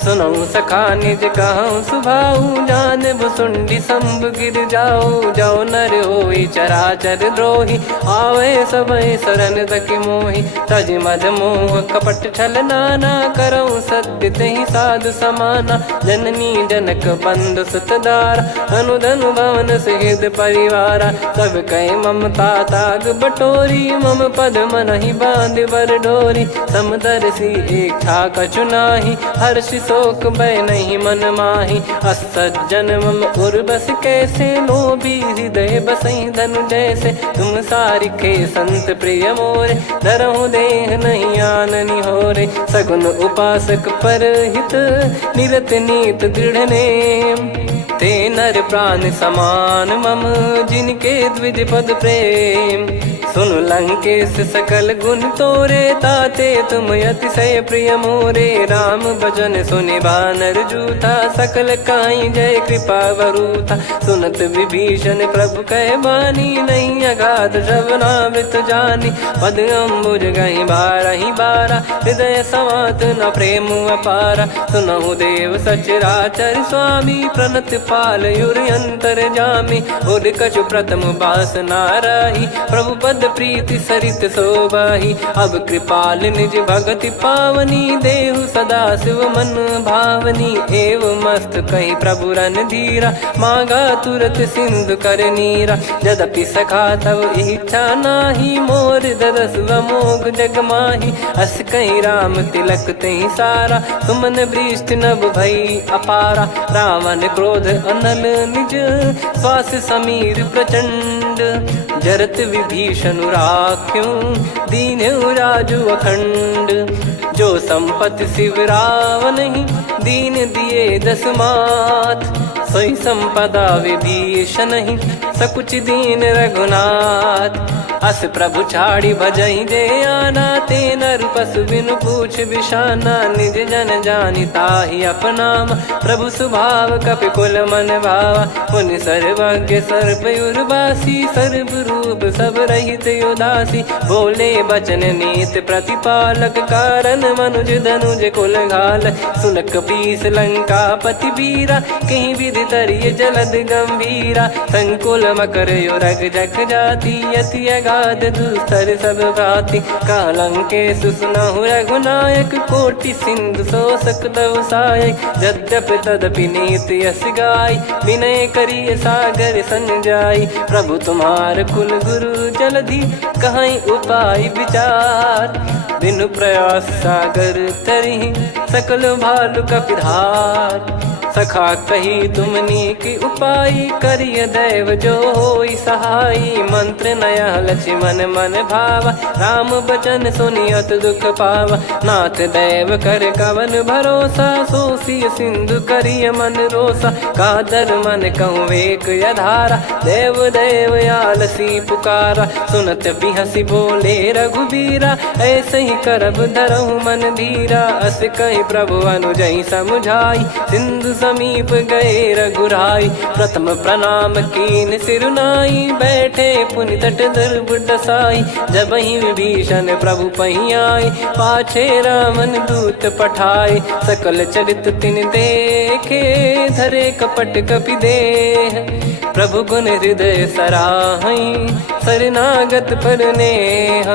सुनऊ सखा निज कहूँ सुभाऊ, जान भुसुंडी संभ गिर जाओ, जाओ नर होई चराचर द्रोही, आवे सबय शरण तक मोहि, तज मद मोह कपट छल नाना, करऊँ सत्य तेहि साधु समाना, जननी जनक बंधु सुतदारा, अनुधनु भवन सहित परिवारा, सब कहे ममता ताग बटोरी, मम पद मनहि बांध बर डोरी, समदर्शी इच्छा कछु नाही, हर्ष शोक भय नहीं मन माही, असज्जन मम उर्वस कैसे, लोभी हृदय बसई धनु जैसे, तुम सारिखे संत प्रिय मोरे, धरहु देह नहीं आननि होरे, सगुन उपासक पर हित, निरत नीत दृढ़ नेम, ते नर प्राण समान मम, जिनके द्विज पद प्रेम, सुन लंकेश सकल गुण तोरे, ताते तुम अतिशय प्रिय मोरे, राम भजन सुनि बानर जूथा, सकल काई जय कृपा वरूथा, सुनत विभीषण प्रभु कह बानी, नहीं अगाध श्रवणामृत जानी, पद अम्बुज गहि बारहि बारा, हृदय समात न प्रेम अपारा, सुनहु देव सचराचर स्वामी, प्रणत पाल युर अंतर जामी, उर कछु प्रथम बास नाराही, प्रभु पद प्रीति सरित शोभाही, अब कृपाल निज भगति पावनी, देहु सदा शिव मन भावनी, एव मस्त कही प्रभु रन धीरा, मांगा तुरत सिंधु कर नीरा, यद्यपि सखा तब इच्छा नाही, मोर दरस अमोघ जग माही, अस कहीं राम तिलक तेहि सारा, सुमन वृष्टि नभ भई अपारा, रावण क्रोध अनल निज, श्वास समीर प्रचंड, जरत विभीषण राख्यों, दीन्हु राजु अखंड, जो संपत्ति शिव रावण ही, दीन दिए दस मात, सोई संपदा विभीषण ही, सकुच दीन रघुनाथ, अस प्रभु छाड़ी भजई जे आना, ते नर पशु बिनु पूछ बिशाना, निज जन जानी ताहि अपनाम, प्रभु स्वभाव कपि कुल मन भावा, मुनि सर्वज्ञ सर्वयुर्वासी, सर्व रूप सब रहित उदासी, बोले बचन नीत प्रतिपालक, कारण मनुज धनुज कुल घाल, सुनक पीस लंका पति बीरा, कहीं विधि तरिय जलद गंभीरा, संकुल मकर युरग जग जाति, यति अगाध दुस्तर सब भाति, कालंके सुसुनहु रघुनायक, कोटि सिंधु शोषक तव सहायक, यद्यपि तदपि नीति यस गाय, विनय करिय सागर सन जाई, प्रभु तुम्हार कुल गुरु जलधि, कहीं उपाय विचार, बिनु प्रयास सागर तरिहि, सकल भालु कपिधार, सखा कही तुमनी की उपाय, करिय दैव जो होई सहाई, मंत्र नया लक्ष्मण मन भावा, राम बचन सुनियत दुख पावा, नाथ दैव कर कवन भरोसा, सोसिय सिंधु करिय मन रोसा, कादर मन कहूँ एक यधारा, देव देव आलसी पुकारा, सुनत बिहसी बोले रघुबीरा, ऐसे ही करब धरहु मन धीरा, अस कही प्रभु अनुजई समुझाई, सिंधु समीप गए रघुराई, प्रथम प्रणाम कीन सिरुनाई, बैठे पुनि तट दुर्ब डसाई, जब ही विभीषण प्रभु पही आई, पाछे रामन दूत पठाए, सकल चरित तिन देखे, धरे कपट कपि देह, प्रभु गुण हृदय सराहई, शरणागत पर नेह,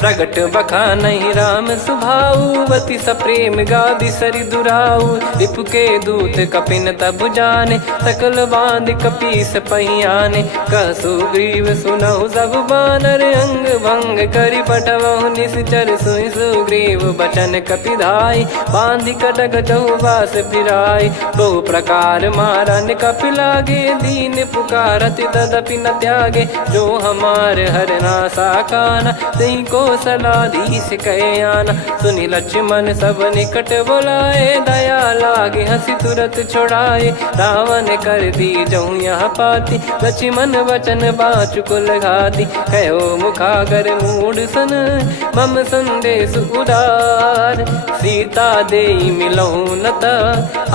प्रगट बखानहि राम सुभाऊ, बति सप्रेम गादि सरि दुराऊ, रिपु के दूत कपिन तब जाने, सकल बांध कपीस पहियाने, कह सुग्रीव सुनहु सब बानर, अंग भंग करि पठवहु निश्चर, सुनि सुग्रीव बचन कपिधाई, बांधि कटक चौबास फिराई, बहु प्रकार मारन कपि लागे, दीन पुकारत तदपि न त्यागे, जो हमार हरना साकाना, तही को सलाधीश कहे आना, सुनि लक्ष्मण सब निकट बुलाए, दया लागे हंसी तुरत छोड़ाए, रावण कर दी जहूँ यहाँ पाती, लक्ष्मण वचन बाचु कुल घाती, कहो मुखागर मूड सन, मम संदेश उदार, सीता देई मिलहु नता,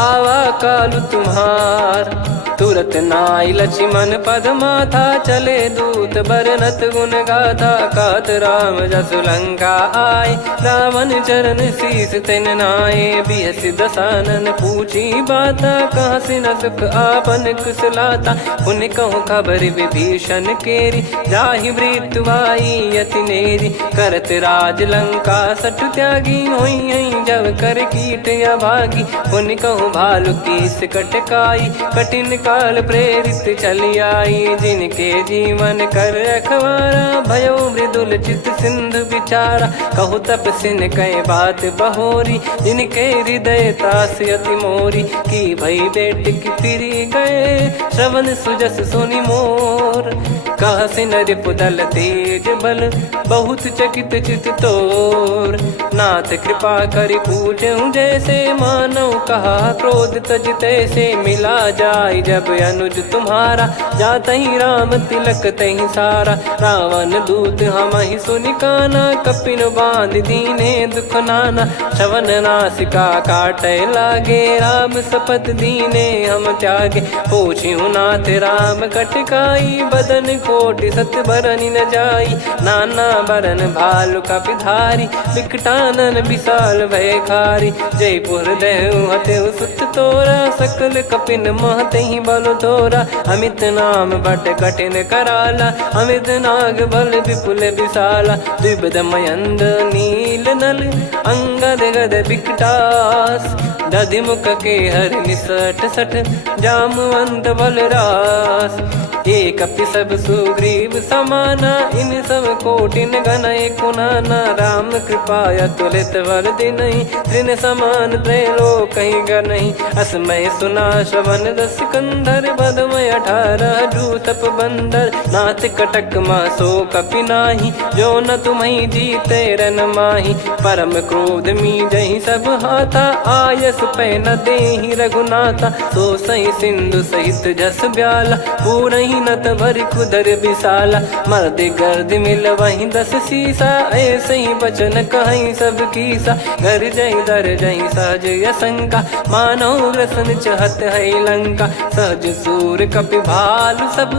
आवा कालु तुम्हार, तुरत नाई लक्ष्मण पद माथा, चले दूत बरनत गुण गाथा, कहत राम जसु लंका आए, रावण चरण शीस तिन नाये, बिहस दसानन पूछी बाता, कहाँ से न सुख आपन कुशलाता, पुन कहूँ खबर विभीषण केरी, जाहि मृत्यु आई यति नेरी, करत राज लंका सठ त्यागी, होई जब कर कीट अभागी, पुन कहूँ भालु कीस कटकाई, कठिन काल प्रेरित चली आई, जिनके जीवन कर रखवारा, भयो मृदुल चित सिंधु विचारा, कहु तपसिन कई बात बहोरी, जिनके हृदय तास अति मोरी, की भई बेट की फिरी गए, श्रवण सुजस सुनि मोर, कहसिन रिपुदल तेज बल, बहुत चकित चित तोर, नाथ कृपा करि पूछऊं जैसे, मानव कहा क्रोध तज तैसे, मिला जाय जब अनुज तुम्हारा, जातहि राम तिलक तहि सारा, रावण दूत हमहि सुनि काना, कपिन बांध दीने दुख नाना, श्रवण नासिका काटे लागे, राम शपथ दीने हम त्यागे, पूछिहु नाथ राम कटकाई, बदन कोटि सत बरनि न जाई, नाना बरन भालु कपिधारी, विकटानन विशाल भयखारी, जयपुर देहु हतेउ सुत तोरा, सकल कपिन महतहि बल तोरा, अमित नाम बट कठिन कराला, अमित नाग बल विपुल विशाला, द्विविध मयंद नील नल, अंगद गद विकटास, दधिमुख के हर निसठ सठ, जामवंत बलरास, एक अपि सब सुग्रीव समाना, इन सब कोटिन गणय कुनाना, राम कृपा अतुलित वर दिनहि, तृण समान त्रैलोक कहीं गनहि, असमय सुना श्रवण रस कंधर, बदमय 18 जूतप बंदर, नाथ कटक मासो कपि नाही, जो न तुम्हि जीते रन माही, परम क्रोध मी जहि सब हाथा, आयस पास पै न देहि रघुनाथा। सो सही सिंधु सहित जस ब्याला, पूरही नत भर कुदर विशाला। मर्द गर्द मिल वही 10 सीसा, ऐसे ही बचन कहीं सब कीसा। घर जय दर जय सहज यसंका, मानो ग्रसन चहत है लंका। सहज सूर कपि भालु सब,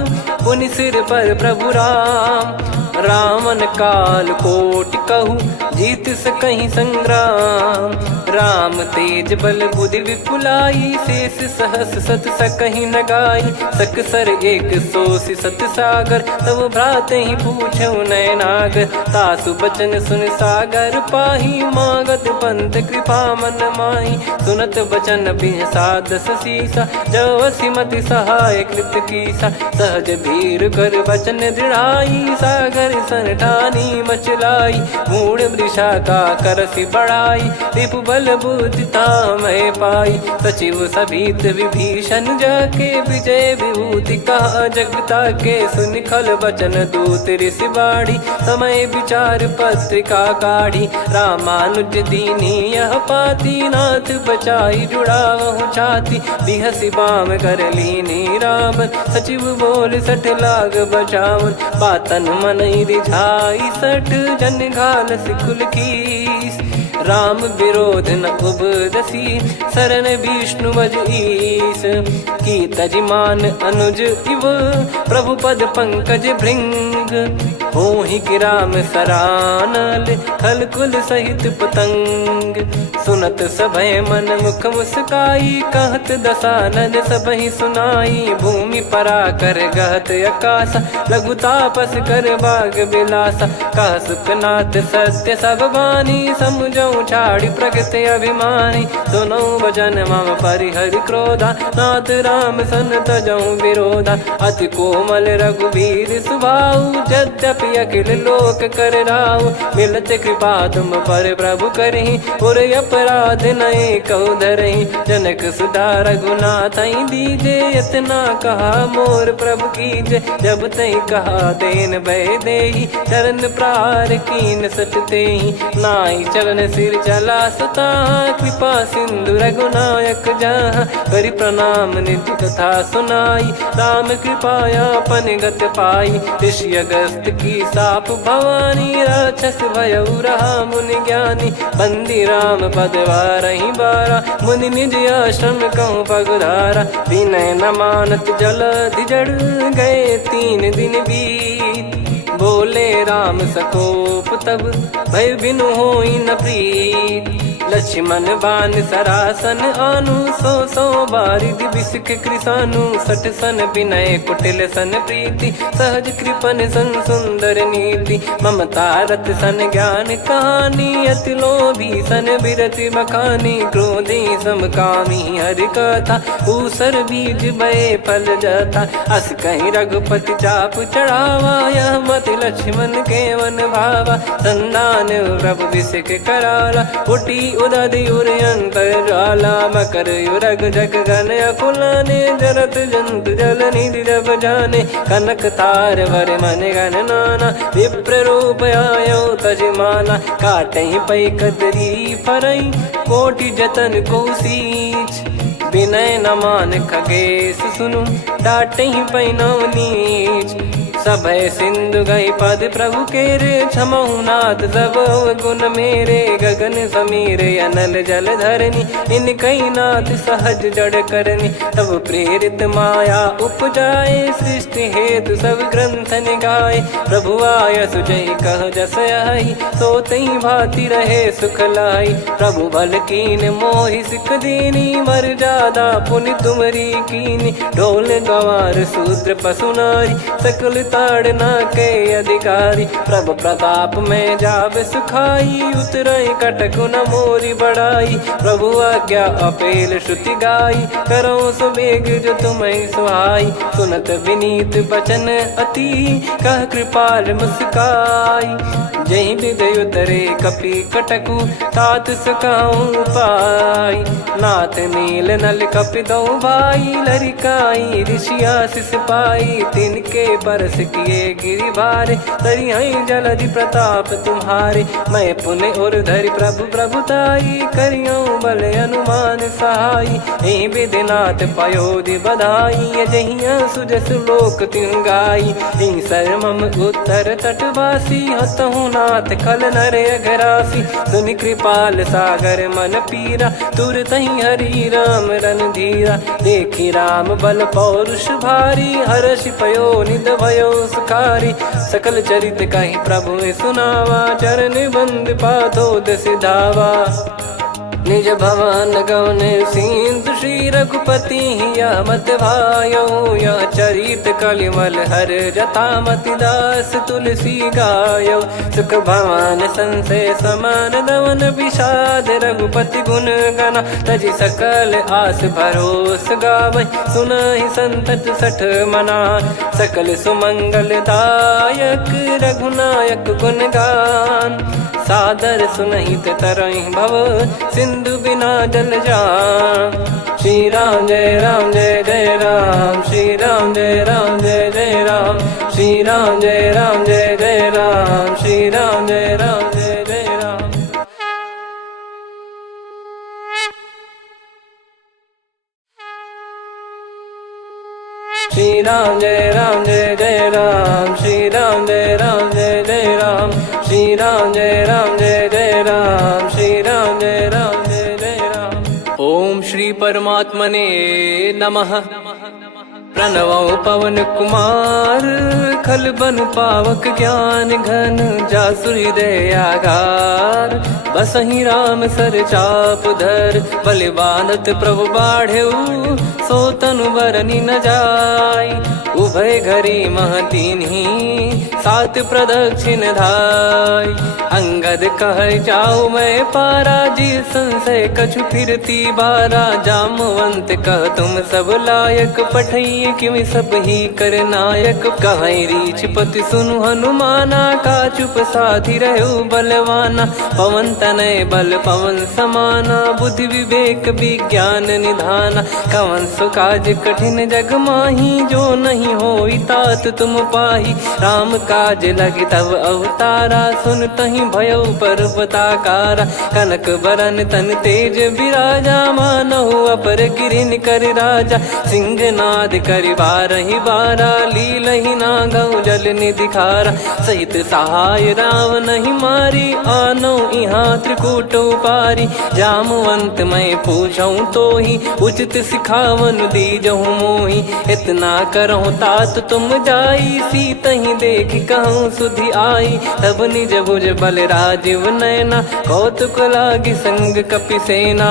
पुनि सिर पर प्रभु राम। रामन काल कोटि कहू, जीत सकहीं संग्राम। राम तेज बल बुद्धि विपुलाई, शेष सहस सत सकहीं न गाई। सकसर एक सोसी सत सागर, तब भ्राते ही पूछौ नयनागर। तासु बचन सुन सागर पाही, मांगत पंथ कृपा मन माही। सुनत बचन बिहसादस सीसा, जो सिमति सहाय कृत कीसा। सहज भीर कर बचन दृढ़ाई, सागर सन ठानी मचलाई। मूढ़ वृषा का करसि बढ़ाई, रिपु बल बुद्धि तामय पाई। सचिव सभीत विभीषण जाके, विजय विभूति कहा जगता के। सुनि खल बचन दूत ऋषि बाढ़ी, समय विचार पत्रिका काढ़ी। रामानुज दीनी यह पाती, नाथ बचाई जुड़ावहु छाती। बिहसि बाम कर लीनी रावण, सचिव बोल सठ लाग बचावन। बातन मन रिझाई सठ, जन घाल सिकुल कीस। राम विरोध न उपदसी, शरण विष्णु मज ईस। की तजिमान अनुज इव, प्रभु पद पंकज भृंग। होहि कि राम सरानल, खल कुल सहित पतंग। सुनत सभय मन मुख मुस्काई, कहत दसानन सबहि सुनाई। भूमि परा कर गहत आकाशा, लघु तापस कर बाग बिलासा। कह सुखनाथ सत्य सब बानी, समझौ छाड़ी प्रगति अभिमानी। सुनो वचन मम परिहरि क्रोधा, नाथ राम सन तजौ विरोधा। अति कोमल रघुवीर सुभाऊ, यद्यपि अखिल लोक कर राऊ। मिलत कृपा तुम पर प्रभु करहि, और अपराध नए कौ धरहि। जनक सुधा रघुनाथ दीजे, इतना कहा मोर प्रभु कीजे। जब तई कहा देन भय देहि, चरण प्रार कीन सटतेहि। नाई चरण सिर चला सता, कृपा सिंधु रघुनायक जहाँ। करि प्रणाम निज कथा सुनाई, राम कृपाया पन गत पाई। ऋषि अगस्त की साप भवानी, राक्षस भयउ रहा मुनि ज्ञानी। बंदी राम पद वारहि बारा, मुनि निज आश्रम कहूँ पगधारा। विनय न मानत जलधि जड़, गए 3 दिन बीत। बोले राम सकोप तब, भय बिनु होई न प्रीत। लक्ष्मण बान सरासन आनु, 100 बारिधि बिसिक कृसानु। 60 सन विनय कुटिल सन प्रीति, सहज कृपन सन सुंदर नीति। ममता रत सन ज्ञान कहानी, अति लोभी सन बिरति बखानी। क्रोधी समकामी हरि कथा, ऊसर बीज भय फल जथा। अस कहीं रघुपति चाप चढ़ावा, यह मति लक्ष्मण के वन भावा। संदान प्रभु बिसिक कराला, उटी उदधि उर अंतर ज्वाला। मकर युरग जग गन अकुलाने, जरत जंतु जल निधि जब जाने। कनक तार वर मन गण नाना, विप्र रूप आयो तजमाना। काटहि पै कतरी फरई, कोटि जतन को सींच। विनय न मान खगेश सुनु, डांटहि पै नव नीच। सभय सिंधु गई पद प्रभु केरे, क्षमहु नाथ सब गुण मेरे। गगन समीर अनल जल धरनी, इनकई नाथ सहज जड़ करनी। तब प्रेरित माया उपजाए, सृष्टि हेतु सब ग्रंथ निगाए। प्रभु आय सुजय कह जस आई, सोतहि भांति रहे सुख लाई। प्रभु बल कीन मोहि सिख दीनी, मर्यादा पुनि तुमरी कीनी। ढोल गवार शूद्र पशु नारी, सकल ताड़ना के अधिकारी। प्रभु प्रताप में जाब सुखाई, उतरई कटक न मोरी बढ़ाई। प्रभु आज्ञा अपेल श्रुति गाई, करो सुबेग जो तुम्हें सुहाई। सुनत विनीत बचन अति, कह कृपाल मुस्काई। जहि विदय उतरे कपि कटकु, तात सकाऊं पाई। नाथ नील नल कपि दो भाई, लरिकाई ऋषि आशीष पाई। तिनके परस किए गिरिबारे, तरियाई जलधि प्रताप तुम्हारे। मैं पुण्य और धरि प्रभु प्रभुताई, करियों बल अनुमान सहाई। ए विधिनाथ पयोधि बधाई, जहिया सुजस लोक तिहुँ गाई। ई सरमम उत्तर तटवासी, हतहु नाथ खल नर अघरासी। सुनि कृपाल सागर मन पीरा, तुरतहि हरि राम रणधीरा। देखि राम बल पौरुष भारी, हर्षि पयो निध भयो सुखारी। सकल चरित कहि प्रभु सुनावा, चरण बंद पाथो दस धावा। निज भवन गवन सिंधु, श्री रघुपति या मत भायो। या चरित कलिमल हर जथामति, दास तुलसी गायो। सुख भवन संशय समान दवन, विषाद रघुपति गुण गना। तजि सकल आस भरोस गावै, सुनहि संतत सठ मना। सकल सुमंगल दायक, रघुनायक गुण गान। सादर सुनहित तरहि भव, सिंधु बिना जल जान। श्री राम जय राम जय जय राम, श्री राम जय राम जय जय राम। श्री राम जय राम जय जय राम, श्री राम जय राम जय जय राम। श्री राम जय राम जय जय राम, श्री राम जय राम जय जय राम। श्री राम जय राम जय जय राम, श्री राम जय राम जय जय राम। ओम श्री परमात्मने नमः। प्रणवो पवन कुमार, खल बन पावक ज्ञान घन। जासु हृदय आगार, बसहि राम सर चाप धर। बलि बांधत प्रभु बाढ़ेउ, सो तनु बरनि न जाय। उभय घरी मह दीन्ही, सात प्रदक्षिण धाय। अंगद कह जाऊ मैं पारा, जी संशय कछु फिरती बारा। जामवंत कह तुम सब लायक, पठई किमि सब ही कर नायक। कहीं रीछ पति सुनु हनुमाना, का चुप साधि रहु बलवाना। पवन तनय बल पवन समाना, बुद्धि विवेक विज्ञान निधाना। कवन सो काज कठिन जग माही, जो नहीं होई तात तुम पाही। राम काज लगी तब अवतारा, सुन तहि भयो पर्वताकारा। कनक बरन तन तेज बिराजा, मानहु अपर गिरिन कर राजा। सिंहनाद करि बारहि बारा, लीलहि नागौ जल निधि खारा। सहित सहाय रावण ही मारी, आनो इहाँ त्रिकूट पारी। जामवंत मैं पूछऊँ तो ही, उचित सिखावन दीजहु मोहि। इतना करहु तात तुम जाई, सीतहि देख कहूँ सुधि आई। तब निज भुज बल राजीव नैना, कौतुक लागी संग कपिसेना।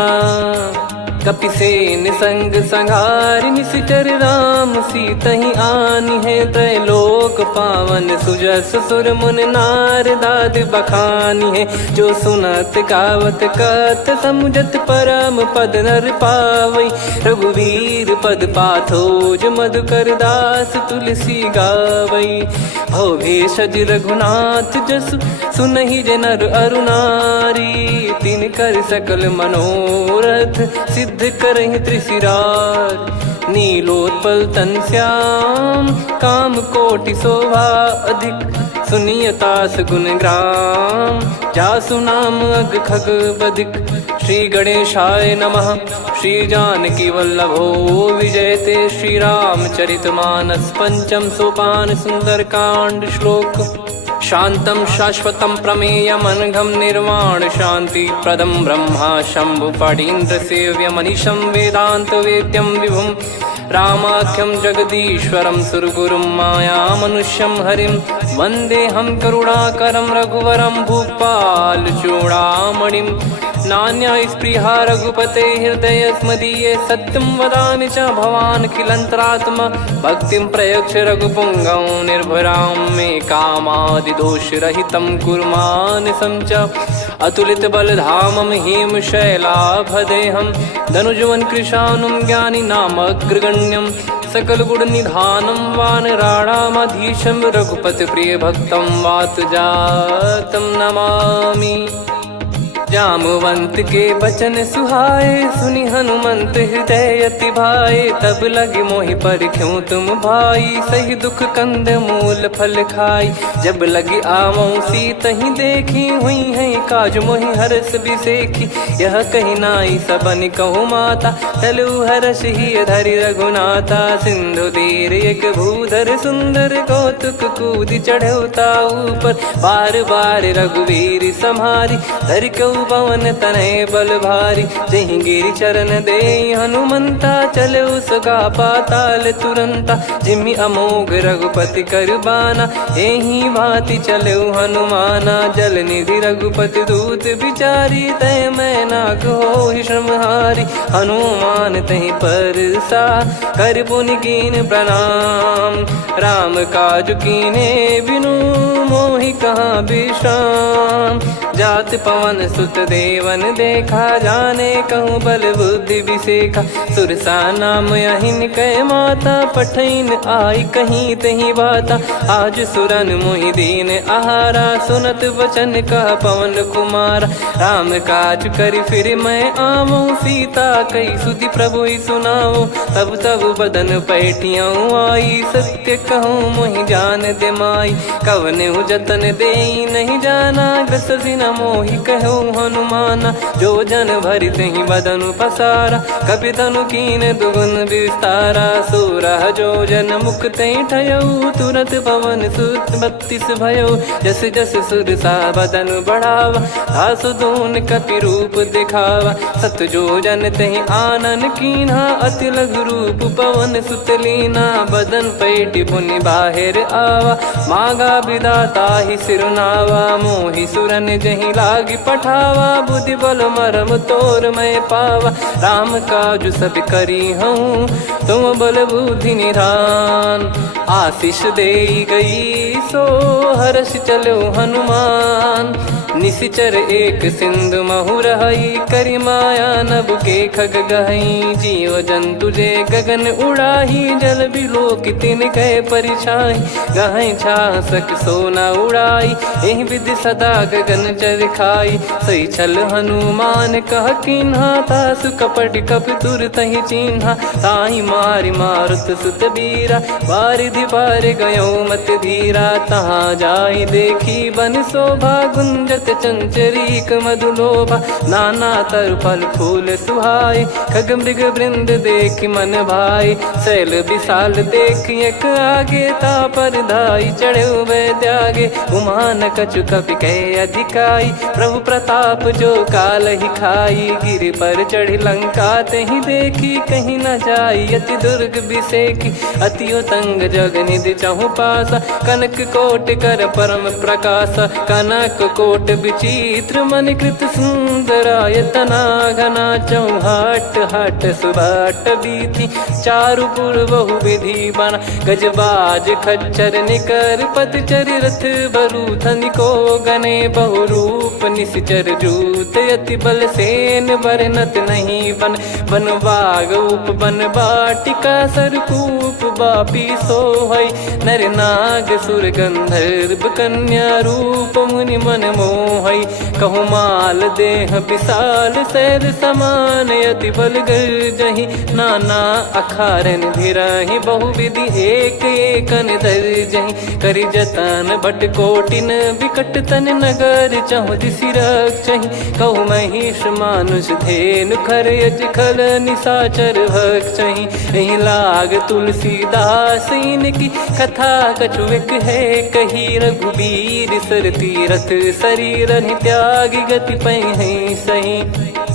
कपिसेन संग संहारि, निशिचर राम सीतहि आनि है। त्रैलोक पावन सुजस सुर मुन नार, दाद बखानी है। जो सुनत गावत कत, समुझत परम पद नर पावै। रघुवीर पद पाथोज, मधुकर दास तुलसी गावै। भव भेषज रघुनाथ जसु, सुनहि जे नर अरु नारी। तिन कर सकल मनोरथ, सिद्ध करहि त्रिशिरार। नीलोत्पल तन श्याम, काम कोटि शोभा अधिक। सुनियतास गुण ग्राम, जासु नाम अग खग बदिक। श्री गणेशाय नमः। श्री जानकी वल्लभो विजयते, श्री रामचरित मानस। पंचम सोपान सुंदरकांड श्लोक। शांतं शाश्वतं प्रमेयमनघं, निर्वाण शांति प्रदं ब्रह्मा शंभु फणीन्द्र सेव्यमनिशं। वेदांत वेद्यं विभुं रामाख्यं जगदीश्वरं, सुरगुरुं मायामनुष्यं हरिं। वन्देऽहं करुणाकरं रघुवरं, भूपाल चूडामणिं। नान्या स्पृहा रघुपते हृदय स्मदीये, सत्यं वदामि च भवान् खिलन्तरात्मा। भक्तिं प्रयच्छ रघुपुङ्गं, निर्भरां मे कामादिदोषरहितं कुर्मानिसं च। अतुलित बलधामं हेमशैलाभदेहं, धनुजवन कृशानुं ज्ञानी नामग्रगण्यं। सकल गुण निधानं वानराणामधीशं, रघुपति प्रिय भक्तं वात जातं नमामि। जामवंत के बचन सुहाए, सुनि हनुमंत हृदय अति भाए। तब लगे मोहि पर क्यों तुम भाई, सही दुख कंद मूल फल खाई। जब लगी आवऊं सीतहि देखी, हुई है काज मोहि हरस बिसेखी। यह कही नाई सबन कहु माता, चलु हरष ही धरि रघुनाथा। सिंधु तीर एक भूधर सुंदर, कौतुक कूद चढ़ौता ऊपर। बार बार रघुवीर सम्हारी, धरि कहु पवन तनय बल भारी। जहि गिरि चरण दे हनुमंता, चले उसका पाताल तुरंता। जिमि अमोघ रघुपति कर बाना, एहि भांति चले हनुमाना। जल निधि रघुपति दूत विचारी, तय मैं नाग होहि श्रमहारी। हनुमान तहि परसा, कर पुनि कीन प्रणाम। राम काज कीने बिनु, मोहि कहाँ विश्राम। जात पवन सुत देवन देखा, जाने कहूँ बल बुद्धि विसेखा। सुरसा नाम अहिन कै माता, पठैन आई कहीं तहीं बाता। आज सुरन मोहि दीन आहारा, सुनत वचन कह पवन कुमारा। राम काज करि फिर मैं आवऊं, सीता कई सुधि प्रभु सुनाओ। तब तब बदन पैठियाँ आई, सत्य कहूँ मोहि जान दे माई। कवने जतन दे नहीं जाना, ग्रसि न मोहि कहूँ हनुमाना। जो जन भरि तहि बदनु पसारा, कपि तनु कीन दुगुन विस्तारा। सोरह जो जन मुख तहि ठयऊ, तुरत पवन सुत 32 भयऊ। जस जस सुरसा बदन बढ़ावा, आसु दून कपि रूप दिखावा। सत जो जन तहि आनन कीन्हा, अति लघु रूप पवन सुत लीना। बदन पैटि पुनि बाहिर आवा, मांगा विधाता ही सिरुनावा। मोहि सुरन जहि लागी पठावा, बुद्धि बल मरम तोर मैं पावा। राम काज सब करी हूँ, तुम बल बुद्धि निधान। आशीष दे गई सो हर्ष चलो हनुमान। निशिचर एक सिंधु महु रहई, करि माया नभ के खग गहई। जीव जंतु जे गगन उड़ाही, जल बिलोक तिन कह परिछाई। गहई छासक सोना उड़ाई, एहि विधि सदा गगन चर खाई। सही छल हनुमान कह कीन्हा, तासु कपट कपि तुर तहि चिन्हा। ताहि मारि मारुत सुत बीरा, वारिधि पार गयो मत धीरा। तहाँ जाई देखी बन शोभा, गुंजत चंचरीक मधुलोभा। नाना तर फल फूल सुहाए, खग मृग वृंद देख मन भाई। शैल विशाल देख एक आगे, तापर धाई चढ़े वै त्यागे। उमान कछु कपि कह अधिकाई, प्रभु प्रताप जो काल ही खाई। गिरि पर चढ़ी लंका तहि देखी, कहीं न जाई अति दुर्ग बिसेकी। अति उतंग जग निधि चहु पासा, कनक कोट कर परम प्रकाशा। कनक कोट विचित्र मन कृत सुंदरायतना। घना चौहाट हाट सुभाट बीथी, चारु पुर बहु विधि बना। गजबाज खच्चर निकर पतचर, रथ बरु धनिको गने। बहु रूप निश्चर जूत, अति बल सेन बरनत नहीं बन। बन बाग उप बन बाटिका, सरकूप बापी सोहई। नर नाग सुर गंधर्व कन्या, रूप मुनि मन मोहई। कहु माल देह विशाल, शैल समान अति बल गर्जहि। नाना अखारन भिरहि, बहु विधि एक एकन धरजहि। करि जतन बट कोटिन, विकट तन नगर चहु दिसि रक्षहि। कहु महिष मानुष धेनु, खर यज खल निशाचर भक्षहि। एहि लाग तुलसीदास इनकी, कथा कछु एक है कही। रघुबीर सर तीरथ शरीर, त्यागी गति पै सही।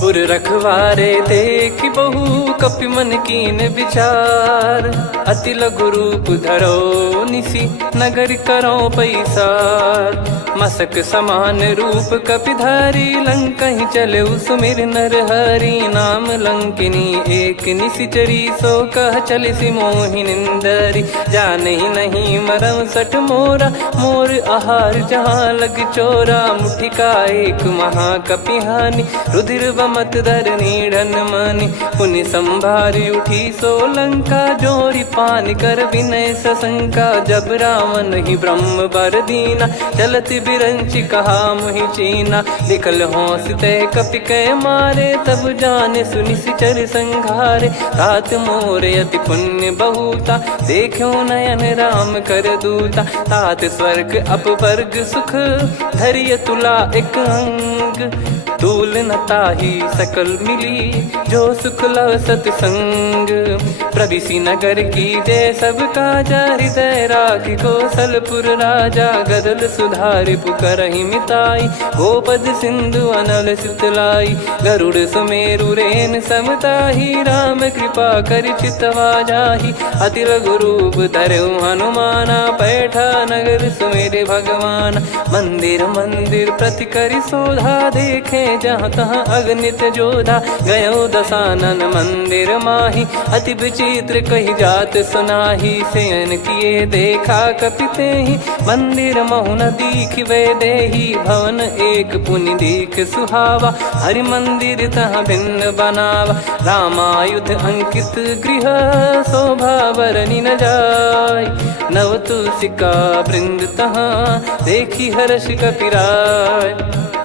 पुर रखवारे देख बहु, कपि मन कीन विचार। अति लघु रूप धरो निसी, नगर करो पैसार। मसक समान रूप कपिधारी, लंकहि चले सुमिर नर हरि। नाम लंकिनी एक निशिचरी, सो कह चलिसि मोहि निंदरी। जानहि नहीं मरम सठ मोरा, मोर आहार जहाँ लग चोरा। मुठिका एक महाकपि हानि, रुधिर बमत धरनी ढन मानी। पुनि संभारी उठी सो लंका, जोरी पान कर विनय सशंका। जब रावण ही ब्रह्म बर दीना, चलत बिरंच कहा मुहि चीना। निकल होंस तय कपि कै मारे, तब जाने सुनि सिचर संघारे। तात मोर अति पुण्य बहुता, देखो नयन राम कर दूता। तात स्वर्ग अपवर्ग सुख, धैर्य तुला एक अंग। तूल न ताहि सकल मिली, जो सुख लव सतसंग। प्रविशि नगर की जय सब काजा, हृदय राखि कौशलपुर राजा। गदल सुधारि पुकारहि मिताई, गोपद सिंधु अनल सितलाई। गरुड़ सुमेरु रेन समताहि, राम कृपा करि चितवा जाहि। अति लघु रूप धरऊ हनुमाना, पैठा नगर सुमेरे भगवान। मंदिर मंदिर प्रति करि शोधा, देखे जहाँ तहाँ अगणित जोधा। गयो दशानन मंदिर माही, अति विचित्र कही जात सुनाही। शयन किए देखा कपिते ही, मंदिर महु न दीख वे देही। भवन एक पुनि दीख सुहावा, हरि मंदिर तहाँ भिन्न बनावा। रामायुध अंकित गृह, शोभा बरनि न जाय। नव तुलसी का वृंद तहाँ, देखी हर्ष कपिराय।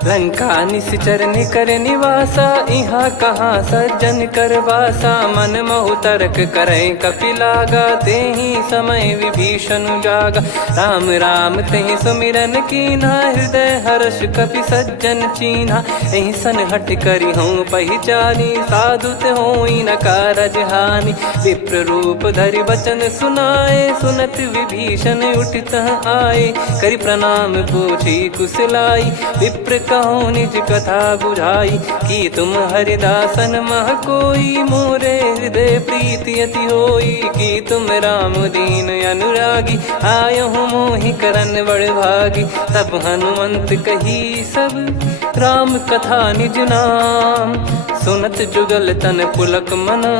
लंका निश्चर निकर निवासा, इहाँ कहाँ सज्जन कर वासा। मन महु तर्क करें कपिलागा, तेहि समय विभीषण जागा। राम राम तेहि सुमिरन कीन्हा, हृदय हर्ष कपि सज्जन चीन्हा। एहि सन हट करि हूँ पहिचानी, साधु ते होई न कारज हानि। विप्र रूप धरि बचन सुनाए, सुनत विभीषण उठित आए। करि प्रणाम पूछी कुशलाई, विप्र कहो निज कथा बुझाई। कि तुम हरिदासन मह कोई, मोरे हृदय प्रीति अति होई। कि तुम राम दीन अनुरागी, आयहु मोहि करन बड़ भागी। तब हनुमंत कही सब, राम कथा निज नाम। सुनत जुगल तन पुलक मना,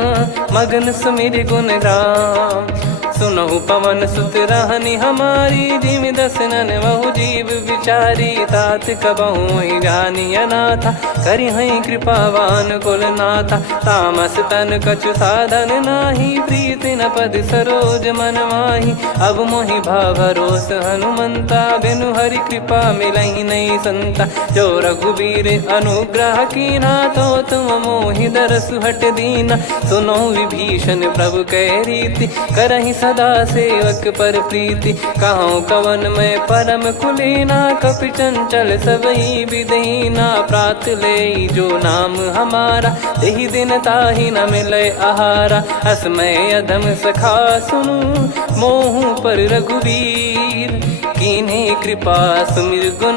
मगन सुमिर गुण राम। सुनहु पवन सुत रहनी हमारी, जिमि दसनन बहु जीव विचारी। तात कबहु ही जानी अनाथा, करि हई कृपावान कुल नाथा। तामस तन कछु साधन नाही, प्रीति न पद सरोज मन माही। अब मोहि भरोस हनुमंता, बिनु हरि कृपा मिलहि नहीं संता। जो रघुबीर अनुग्रह कीना, तो तुम मोहि दरसु हट दीना। सुनो विभीषण प्रभु कै रीति, करहि सदा सेवक पर प्रीति। कहूँ कवन में परम कुलीना, कपि चंचल सबई विदहीना। प्रात ले जो नाम हमारा, तेहि दिन ताहि न मिले आहारा। असमय अधम सखा सुनु, मोहु पर रघुवीर। कीन्हे कृपा सुमिर गुण,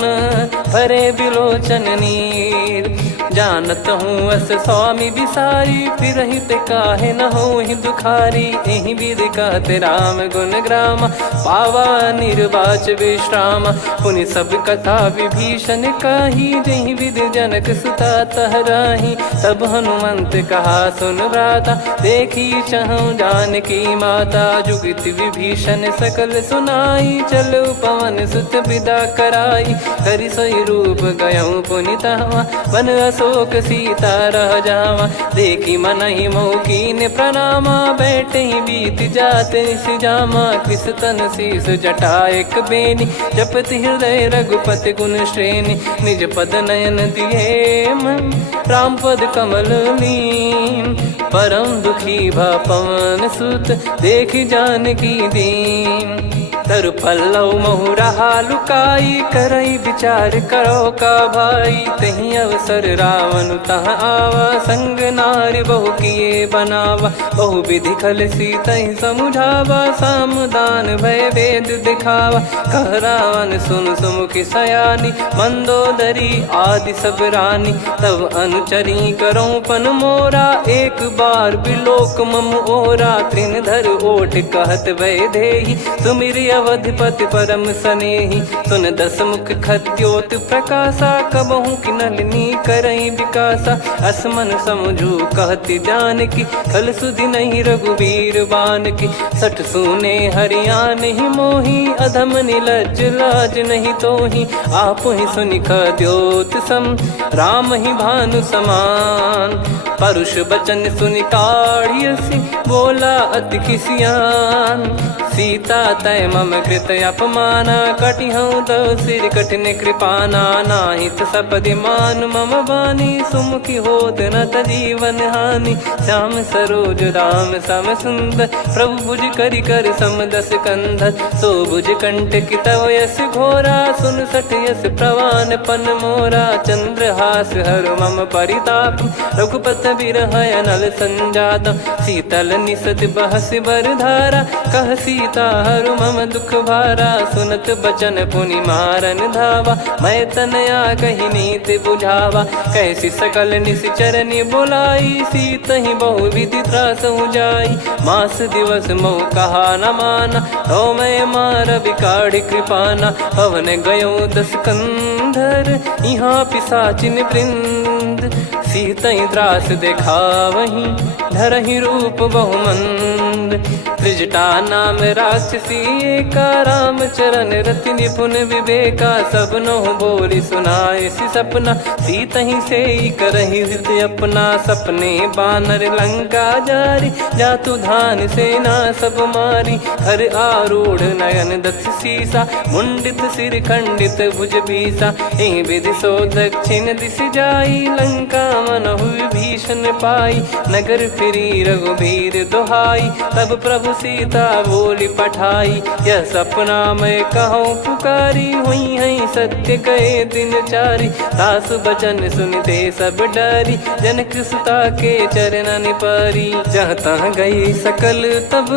भरे बिलोचन नीर। जानत हूँ अस स्वामी विसारी, फिर हित काहे न हो ही दुखारी। एहि विधि कहते राम गुण ग्राम, पावा निर्वाच विश्राम। पुनि सब कथा विभीषण काही, जहि विधि जनक सुता तहराही। तब हनुमंत कहा सुन भ्राता, देखी चहु जानकी माता। जुगित विभीषण सकल सुनाई, चलो पवन सुत विदा कराई। हरि सोई रूप गयऊँ पुनि तहवा, वन अशोक सीता रह जावा। देखी मनहि मोह कीन्ह प्रणामा, बैठे ही बीत जात निस जामा। किस तन शीस जटा एक बेनी, जपति हृदय रघुपति गुण श्रेणी। निज पद नयन दिए मन, राम पद कमल लीन। परम दुखी भा पवन सुत, देखि जानकी दीन। तरु पल्लव महु रहा लुकाई, करई विचार करो का भाई। तही अवसर रावण तहाँ आवा, संग नारी बहु किए बनावा। बहु विधि खल सीतहि समुझावा, सामदान भय वेद दिखावा। कह रावण सुन सुमुखि सयानी, मंदोदरी आदि सब रानी। तब अनुचरी करो पन मोरा, एक बार बिलोक मम ओरा। तृण धर ओट कहत वै देहि, सुमिर अवधिपति परम स्नेही। सुन दस मुख खद्योत प्रकाशा, कबहू की नलिनी करई विकासा। असमन समझू कहती जान की, कल सुधि नहीं रघुबीर बान की। सठ सुने हरियाण ही मोही, अधम निलज लाज नहीं तोही। आप ही सुनि खद्योत सम, राम ही भानु समान। परुष बचन सुनि काढ़ियसि, बोला अति किसियान। सीता तय मम कृत अपमाना, कटिहऊँ तो सिर कठिन कृपाना। नाहित सपदि मान मम बानी, सुमुखी होत न जीवन हानि। श्याम सरोज राम सम सुंदर, प्रभु भुज करि कर सम दस कंधर। सो भुज कंटक तव यस घोरा, सुन सठ यस प्रवान पन मोरा। चंद्रहास हर मम परिताप, रघुपत बिरह अनल संजात। शीतल निसत बहस बर धारा, कह सीता हरु मम दुख भारा। सुनत बचन पुनि मारन धावा, मैं तनया कही नीत बुझावा। कैसी सकल निश्चरनि बुलाई, सीत ही बहु विधि त्रास जाई। मास दिवस मोह कहा न माना, तो मैं मार बिकाढ़ कृपाना। हवन गयो दस कंधर, यहाँ पिशाचिन वृंद। सीतई त्रास देखावहीं, धरहि रूप बहुमंद। त्रिजटा नाम राक्षसी एका, राम चरण रति निपुण विवेका। सब नोह बोली सुनाए सि सपना, सीतहि से करहि हित अपना। सपने बानर लंका जारी, जातु धान सेना सब मारी। हर आरूढ़ नयन दस सीसा, मुंडित सिर खंडित भुज बीसा। एहि विधि सो दक्षिण दिस जाई, लंका मनहु विभीषण पाई। नगर फिरी रघुबीर दुहाई, तब प्रभु सीता बोली पठाई। यह सपना मैं कहूँ पुकारी, हुई है सत्य कहे दिन चारी। सासु बचन सुनते सब डरी, जनक सुता के चरणन परी। जहाँ तहाँ गई सकल तब,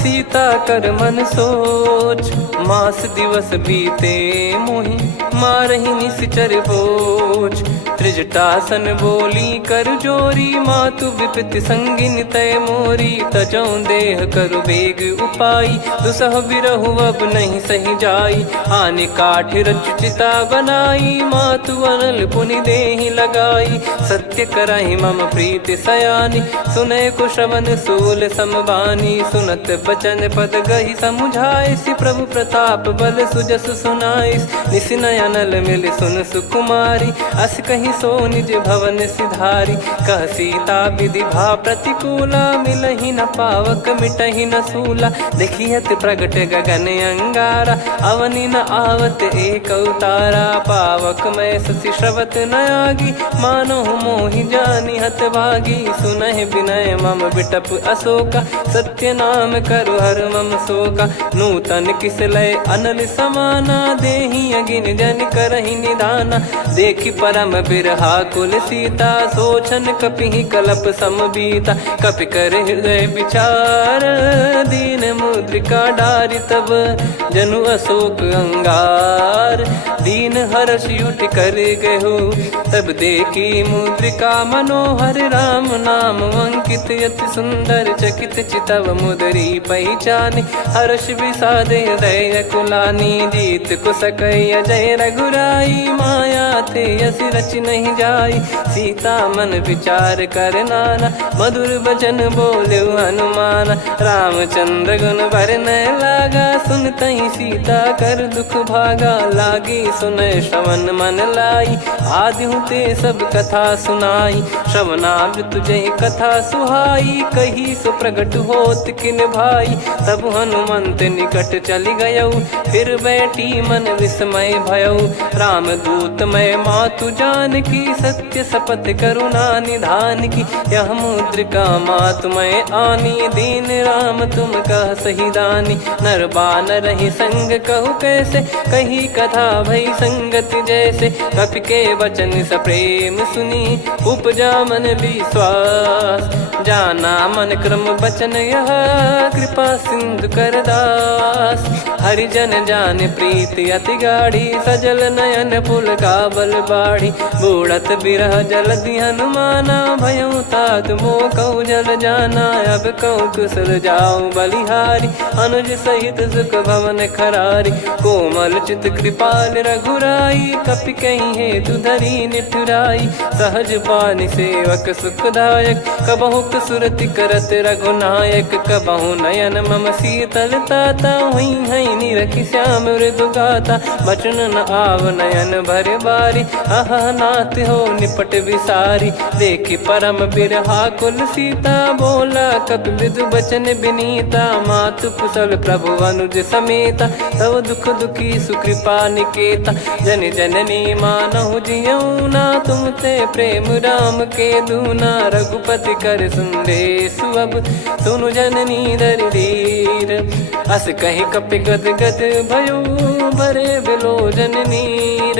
सीता कर मन सोच। मास दिवस बीते मोहि, मारहि निश्चर बोझ। त्रिजटासन बोली कर जोरी, मातु विपति संगिन तय मोरी। तजौ देह करु बेग उपाई, दुसह बिरहु अब नहीं सही जाई। आने काठ रचिता बनाई, मातु अनल पुनि देहि लगाई। सत्य करहि मम प्रीति सयानी, सुनय को श्रवण सूल समबानी। सुनत बचन पद गहि समुझाइसि, प्रभु प्रताप बल सुजस सुनाइस। निस नयनल मिल सुन सुकुमारी, अस कहि सो निज भवन सिधारी। कह सीता विधि भा प्रतिकूला, मिलहि न पावक मिटहि न सूला। देखियत प्रगट गगन अंगारा, अवनि न आवत एक अवतारा। पावक मैं शशि श्रवत न आगी, मानो मोहि जानि हत भागी। सुनहि विनय मम बिटप अशोका, सत्य नाम करु हर मम शोका। नूतन किस लय अनल समाना, देहि अगिन जन करहि निधाना। देखि परम बिरहा कुल सीता, सोचन कपिहि कलप समबीता। कपि कर हृदय विचार, दीन मुद्रिका डारि तब। जनु अशोक अंगार, दीन हर्ष उठ कर गहु। तब देखी मुद्रिका मनोहर, राम नाम अंकित अति सुंदर। चकित चितव मुदरी पहचानी, हर्ष विषाद हृदय कुलानी। जीत को सकई अजय रघुराई, माया ते यस रच नहीं जाई। सीता मन विचार कर नाना, मधुर वचन बोले हनुमान। रामचंद्र गुण भरने लागा, सुनतहि सीता कर दुख भागा। लागी सुनय श्रवण मन लाई, आदि ते सब कथा सुनाई। श्रवणाब तुझे कथा सुहाई, कही सो प्रगट होत किन भाई। तब हनुमंत निकट चली गयऊ, फिर बैठी मन विस्मय भयऊ। राम दूत मैं मातु जान की, सत्य शपथ करुणा निधान की। यह मुद्रिका मातु मैं आनी, दीन राम तुम कह सही दानी। नर बानर ही संग कहु कैसे, कही कथा भई संगत जैसे। कपि के वचन सप्रेम सुनी, उपजा मन विश्वास। जाना मन क्रम बचन यह, कृपा सिंधु कर दास। हरिजन जान प्रीति अति गाढ़ी, सजल नयन पुल काबल बाढ़ी। बूढ़त बिरह जलधि हनुमाना, भयउ तात मोह कहु जल जाना। अब कहु कुशल जाऊं बलिहारी, अनुज सहित सुख भवन खरारी। कोमल चित कृपाल रघुराई, कपि कहीं हेतु धरी निठुराई। सहज पानि सेवक सुखदायक, कबहु सुरति करत रघुनायक। कबहु नयन मम शीतल ताता, हुई है निरखि श्याम मृदु गाता। बचन न आव नयन भर बारी, अह नाथ हो निपट विसारी। देखि परम बिरहा कुल सीता, बोला कपि मृदु बचन बिनीता। मातु कुशल प्रभु अनुज समेता, तव दुख दुखी सुकृपा निकेता। जन जननी मानहु जियऊ ना, तुम ते प्रेम राम के दूना। रघुपति कर संदेशु अब, सुनु जननी दर धीर। अस कहि कपि गद गद भयो, भरे बिलोचन नीर।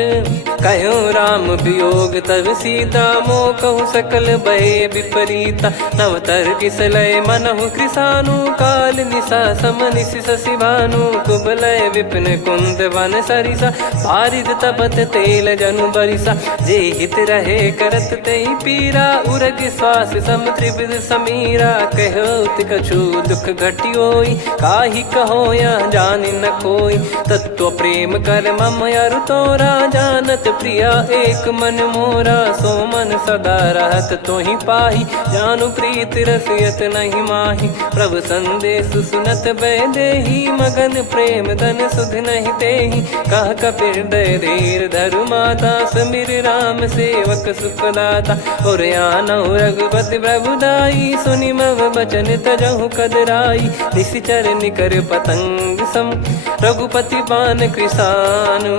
कहूँ राम वियोग तब सीता, मोह कहूँ सकल भय विपरीता। नवतर किसलय मनहु कृसानु, काल निशा समनिश शशि भानु। कुबलय विपिन कुंद वन सरिसा, पारिद तपत तेल जनु बरिसा। जे हित रहे करत तेहि पीरा, उरग श्वास सम त्रिविध समीरा। कहत कछु दुख घटियोई, काहि कहो या जानि न कोई। तत्व प्रेम कर मम अरु तोरा, जानत प्रिया एक मन मोरा। सो मन सदा रहत तोहि पाही, जानु प्रीत रसियत नहीं माही। प्रभु संदेश सुनत बैदेही, मगन प्रेम धन सुध नहीं तेहि। कह कपि हृदय धीर धरु माता, समीर राम सेवक सुखदाता। और आनहु रघुपति प्रभुदाई, सुनि मम बचन तजहु कदराई। निशिचर निकर पतंग सम, रघुपति पान कृसानु।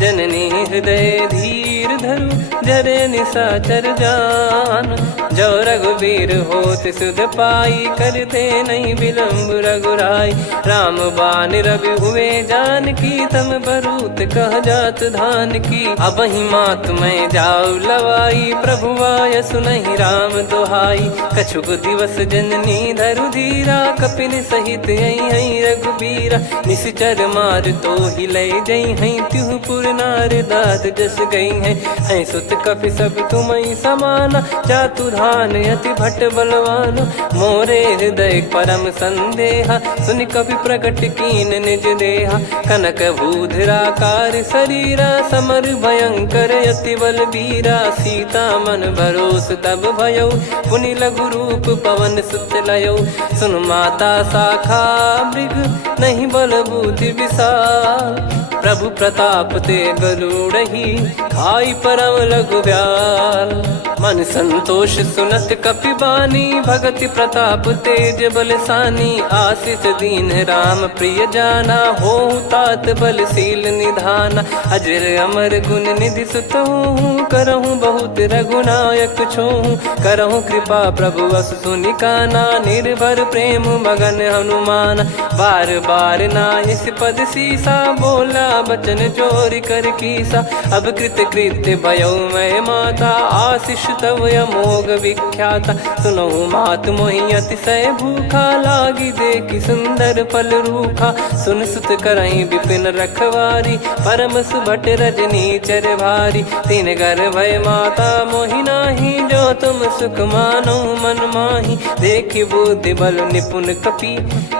जननी हृदय धीर धरु, जरे निशाचर जान। जो रघुवीर होत सुध पाई, करते नहीं विलम्ब रघुराई। राम बान रवि हुए जानकी, तम बरूत कह जात धान की। अब ही मात मैं जाऊ लवाई, प्रभु आय सुनहि राम दुहाई। कछुक दिवस जननी धरु धीरा, कपिन सहित यही रघुबीरा। निश्चर मार तो ही लय जई हैं, त्युह पुर नार दाद जस गई हैं। सुत कपि सब तुमहि समाना, जातु धान अति भट बलवान। मोरे हृदय परम संदेहा, सुनि कपि प्रकट कीन निज देहा। कनक भूधराकार शरीरा, समर भयंकर अति बल बीरा। सीता मन भरोस तब भयउ, पुनि लघु रूप पवन सुत लयउ। सुन माता शाखा मृग, नहीं बल बुद्धि विशाल। प्रभु प्रताप ते गरुड़हि, खाई परम लघु ब्याल। मन संतोष सुनत कपि बानी, भगति प्रताप तेज बलसानी। आशीष दीन राम प्रिय जाना, होहु तात बलशील निधाना। अजर अमर गुण निधि सुतहु, करहु बहुत रघुनायक छोहु। करहु कृपा प्रभु अस सुनि काना, निर्भर प्रेम मगन हनुमान। बार बार नायस पद सीसा, बोला बचन चोरी कर कीसा। अब कृत कृत्य भयो मैं माता, आशीष तव अमोघ विख्याता। सुनहु मात मोहि अतिशय भूखा, लागी देखि सुंदर फल रूखा। सुन सुत करहि विपिन रखवारी, परम सुभट रजनी चर भारी। तीन घर भय माता मोहि नाही, जो तुम सुख मानो मन माही। देखि बुद्धि बल निपुण कपि,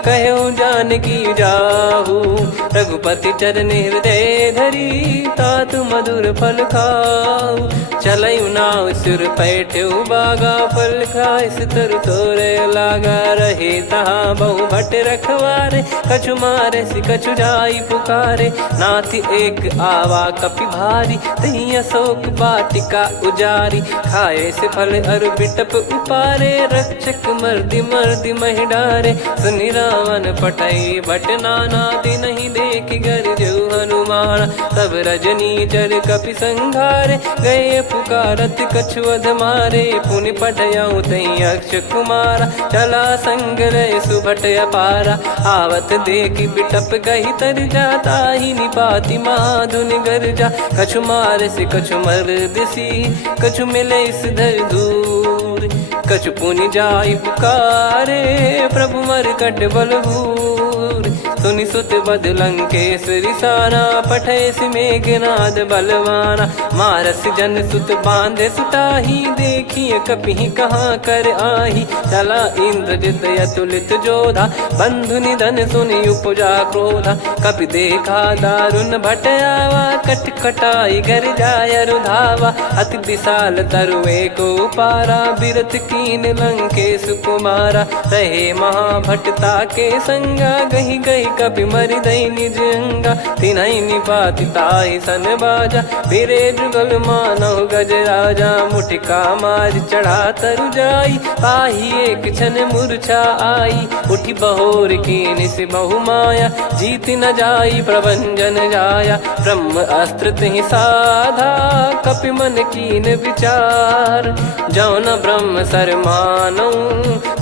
कहो जानकी जाहू। रघुपति चरण हृदय धरी, तात मधुर फल खाऊ। चलऊ नाव सुर पैठ्यु बागा, फल खाइस तरु तोरे लागा। रहे तहाँ बहु भट रखवारे, कछु मारे सि कछु जाई पुकारे। नाथ एक आवा कपि भारी, तही अशोक वाटिका उजारी। खाए से फल अरु बिटप उपारे, रक्षक मर्दि मर्दि महि डारे। सुनि रावण पटई भट नाना, तिनहि देखि गरजउ हनुमान। तब रजनी चर कपि संघारे, गए पुकारत कछु अध मारे। पुनि पटयउ तई अक्ष कुमारा, चला संग रहे सुभट अपारा। आवत देखि बिटप कहि तर जाता, ही निपाति माधुनि गर्जा। कछु मार से कछु मर्दिसी, कछु मिले इस धर दूर। कछु पुनि जाई पुकारे, प्रभु मरकट बलभूर। सुनि सुत बद लंकेश्वरी साना, पठैसि मेघनाद बलवाना। मारस जन सुत बांधे सुताही, देखिए कपिहि कहाँ कर आही। चला इंद्रजित अतुलित जोधा, बंधु निधन सुनि उपजा क्रोधा। कपि देखा दारुण भट आवा, कट कटाई घर जाय रुधावा। अति विशाल तरुए को पारा, बिरत कीन लंकेश कुमारा। रहे महाभटता के संगा, गही गही कपि मरि दई निज अंगा। तिन्हि निपाति ताहि सन बाजा, बिरे जुगल मानव गज राजा। मुटिका मार चढ़ा तरु जाई, पाही एक क्षण मूर्छा आई। उठी बहोर कीन से बहु माया, जीत न जाई प्रभंजन जाया। ब्रह्म अस्त्र तिहि साधा, कपि मन कीन विचार। जौन ब्रह्म सर मानौ,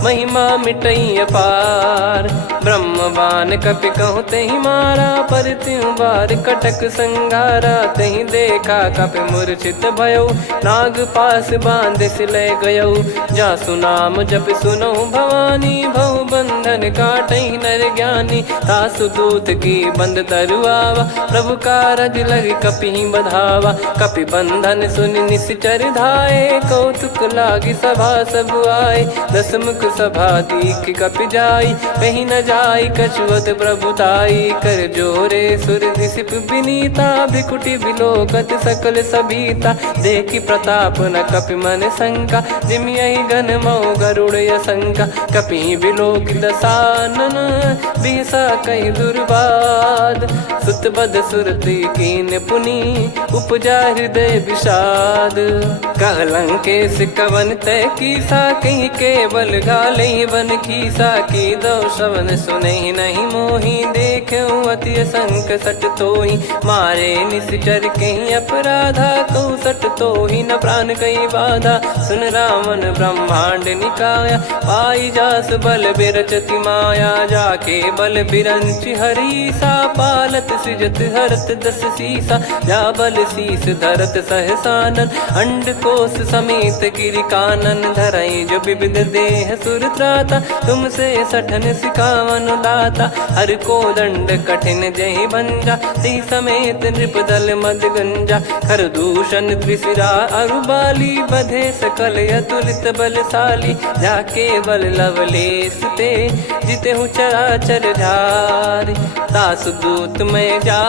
महिमा मिटई अपार। ब्रह्म बान कपि कहु तेहि मारा, पर त्यों बार कटक संगारा। तेहि देखा कपि मूर्छित भयौ, नाग पास बांध सिले गयौ। जासु नाम जप सुनौ भवानी, भव बंधन काटई नर ज्ञानी। तासु दूत की बंद तरुआवा, प्रभु कारज लग कपि बधावा। कपि बंधन सुनि निश्चर धाये, कौतुक लागी सभा सब आए। दस मुख सभा दीख कपि जाई, कहीं न जाई कछुअत प्रभुताई। कर जोरे सुर दिसिप विनीता, भिकुटी बिलोकत सकल सबीता। देखी प्रताप न कपि मन शंका, जिमियहि गन मऊ गरुड़ असंका। कपि बिलोक दसानन, बिहसा कहि दुर्बाद। सुत बद सुरति कीन पुनि, उपजा हृदय विषाद। कह लंकेश कवन तय कीसा, कहीं केवल गाले बन कीसा। की दो श्रवण सुनहि नहीं मोहि, देखऊं अति संक सट तोहि। मारे निश्चर कहीं अपराधा, कहु सट तोहि न प्राण कहीं बाधा। सुन रावण ब्रह्मांड निकाया, पाई जास बल बिरचति माया। जाके बल बिरंच हरीसा, पालत सृजत हरत दस सीसा। जा बल शीस धरत सहसानन, अंड कोश समेत गिरि कानन। धरई जो विविध देह सुर त्राता, तुमसे सठन सिखावन दाता। हर को दंड कठिन जहि भंजा, ती समेत नृपदल मद गंजा। खर दूषण त्रिशिरा अरुबाली, बधे सकल अतुलित बलशाली। जाके बल लवलेस ते, जिते हूँ चराचर झारी। तासु दूत में जा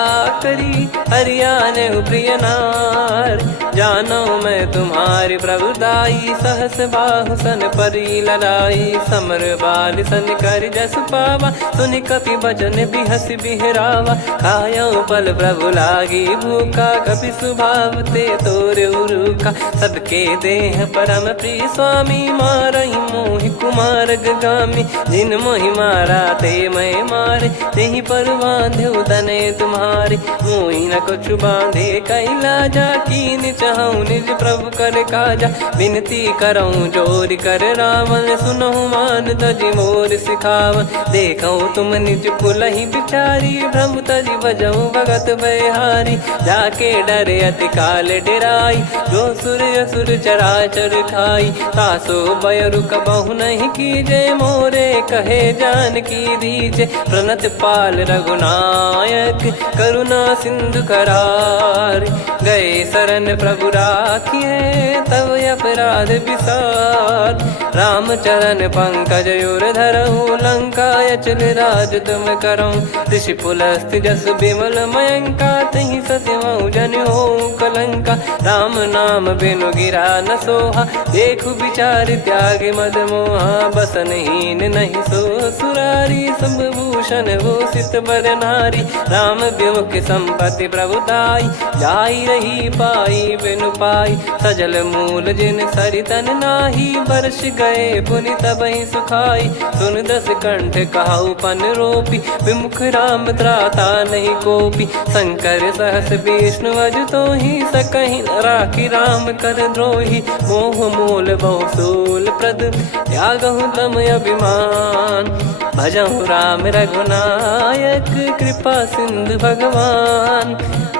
करी, हरियाने प्रिय नार। जानो मैं तुम्हारी प्रभुदाई, सहस बाहु सन परी लड़ाई। समर बाल सन कर जस पावा, सुनि कपि भजन बिहस बिहरावा। खायौ पल प्रभु लागी भूखा, कपि स्वभाव ते तोर उरुका। सबके देह परम प्रिय स्वामी, मारहि मोहि कुमार गामी। जिन मोहि मारा ते मैं मारे, तेहि पर बांधे तने तुम्हारे। मोहि न कुछ बांधे कैलाजा, कीन चाहूं निज प्रभु कर काजा। विनती करऊं जोर कर रावण, सुनहु मान तजि मोर सिखावन। देखऊं तुम निज कुलहि बिचारी, भ्रम तजि भजऊं भगत बयहारी। जाके डरे अति काल डेराई, जो सुर असुर चराचर खाई। तासो बयरु कबहु नहीं कीजे, मोरे कहे जान की दीजे। प्रणत पाल रघुनायक, करुणा सिंधु करार। गए शरण प्रभु राखिए, तब अपराध विसार। राम चरण पंकज उर धरहु, लंका अचल राज तुम करऊं। ऋषि पुलस्त जस विमल मयंका, तहि ससिमऊ जन हो कलंका। राम नाम बिनु गिरा न सोहा, देखु विचार त्याग मद मोहा। बसनहीन नहीं सो सुरारी, सब भूषण हो सित बर नारी। राम विमुख संपत्ति प्रभुताई, जाई रही पाई बिनु पाई। सजल मूल जिन सरितन नाही, बरस गए पुनि तबहि सुखाई। सुन दस कंठ कहाऊ पन रोपी, विमुख राम त्राता नहीं कोपी। शंकर सहस विष्णु अजतो ही, सकहि न राखी राम कर द्रोही। मोह मूल बहुसूल प्रद, त्यागहु तम अभिमान। भजहु राम रघुनायक, नायक कृपा सिंधु भगवान।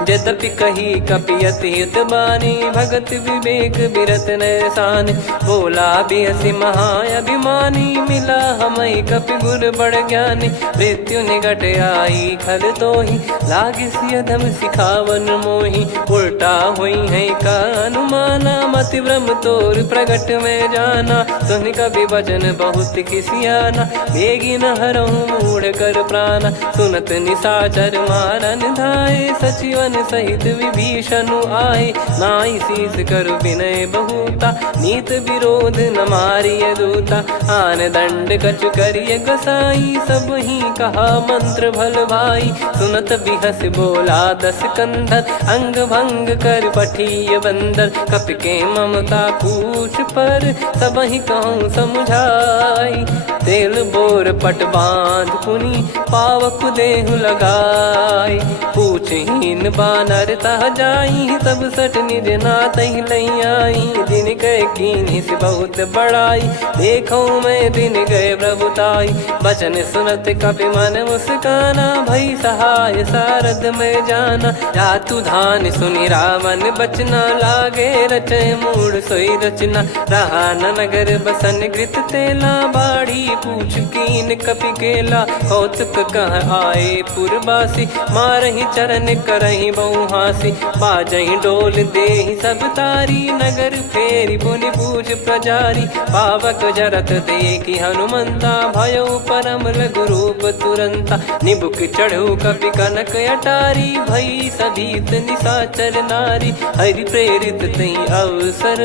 यद्यपि कही कपियति हित बानी, भगत विवेक बिरत नैसान। बोला बिहसी महाअभिमानी, मिला हमई कपि गुर बड़ ज्ञानी। मृत्यु निकट आई खल तोहि, लागे सिय धम सिखावन मोहि। उल्टा हुई है का अनुमाना, मति भ्रम तोर प्रगट में जाना। सुन कवि वचन बहुत खिसियाना, बेगी न हरहु मूढ़ कर प्राण। सुनत निशाचर मारन धाये, सचिवन सहित विभीषण आए। नाई शीस कर विनय बहुता, नीत विरोध न मारिय दूता। आन दंड कछु करिय गसाई, सब ही कहा मंत्र भल भाई। सुनत बिहस बोला दस कंधर, अंग भंग कर पठिय बंदर। कपि के ममता पूछ पर, सब ही कहूँ समझाई। तेल बोर पट बांध पुनि, पावक देहु लगाई। पूछहीन बानर तह जाई, तब सट निज नाथ लई आई। दिन गए कीन्ही से बहुत बड़ाई, देखो मैं दिन गए प्रभुताई। बचन सुनत कपि मन मुस्काना, भई सहाय सारद में जाना। जातु धान सुनि रावण बचना, लागे रचय मूढ़ सोई रचना। रहा न नगर बसन घृत तेला, बाड़ी पूछ कीन कपि केला। कौतुक कह आए पुरबासी, मारहि चरण करहि बहु हासी। बाजहि डोल देहि सब तारी, नगर फेरी पुनि पूछ प्रजारी। पावक जरत देखि हनुमंता, भयो परम लघु रूप तुरंता। निबुक चढ़ऊ कपि कनक अटारी, भई सभीत निशाचर नारी। हरि प्रेरित तई अवसर,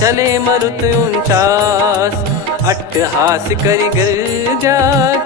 चले मरुत 49। अट्टहास करि गिरजा,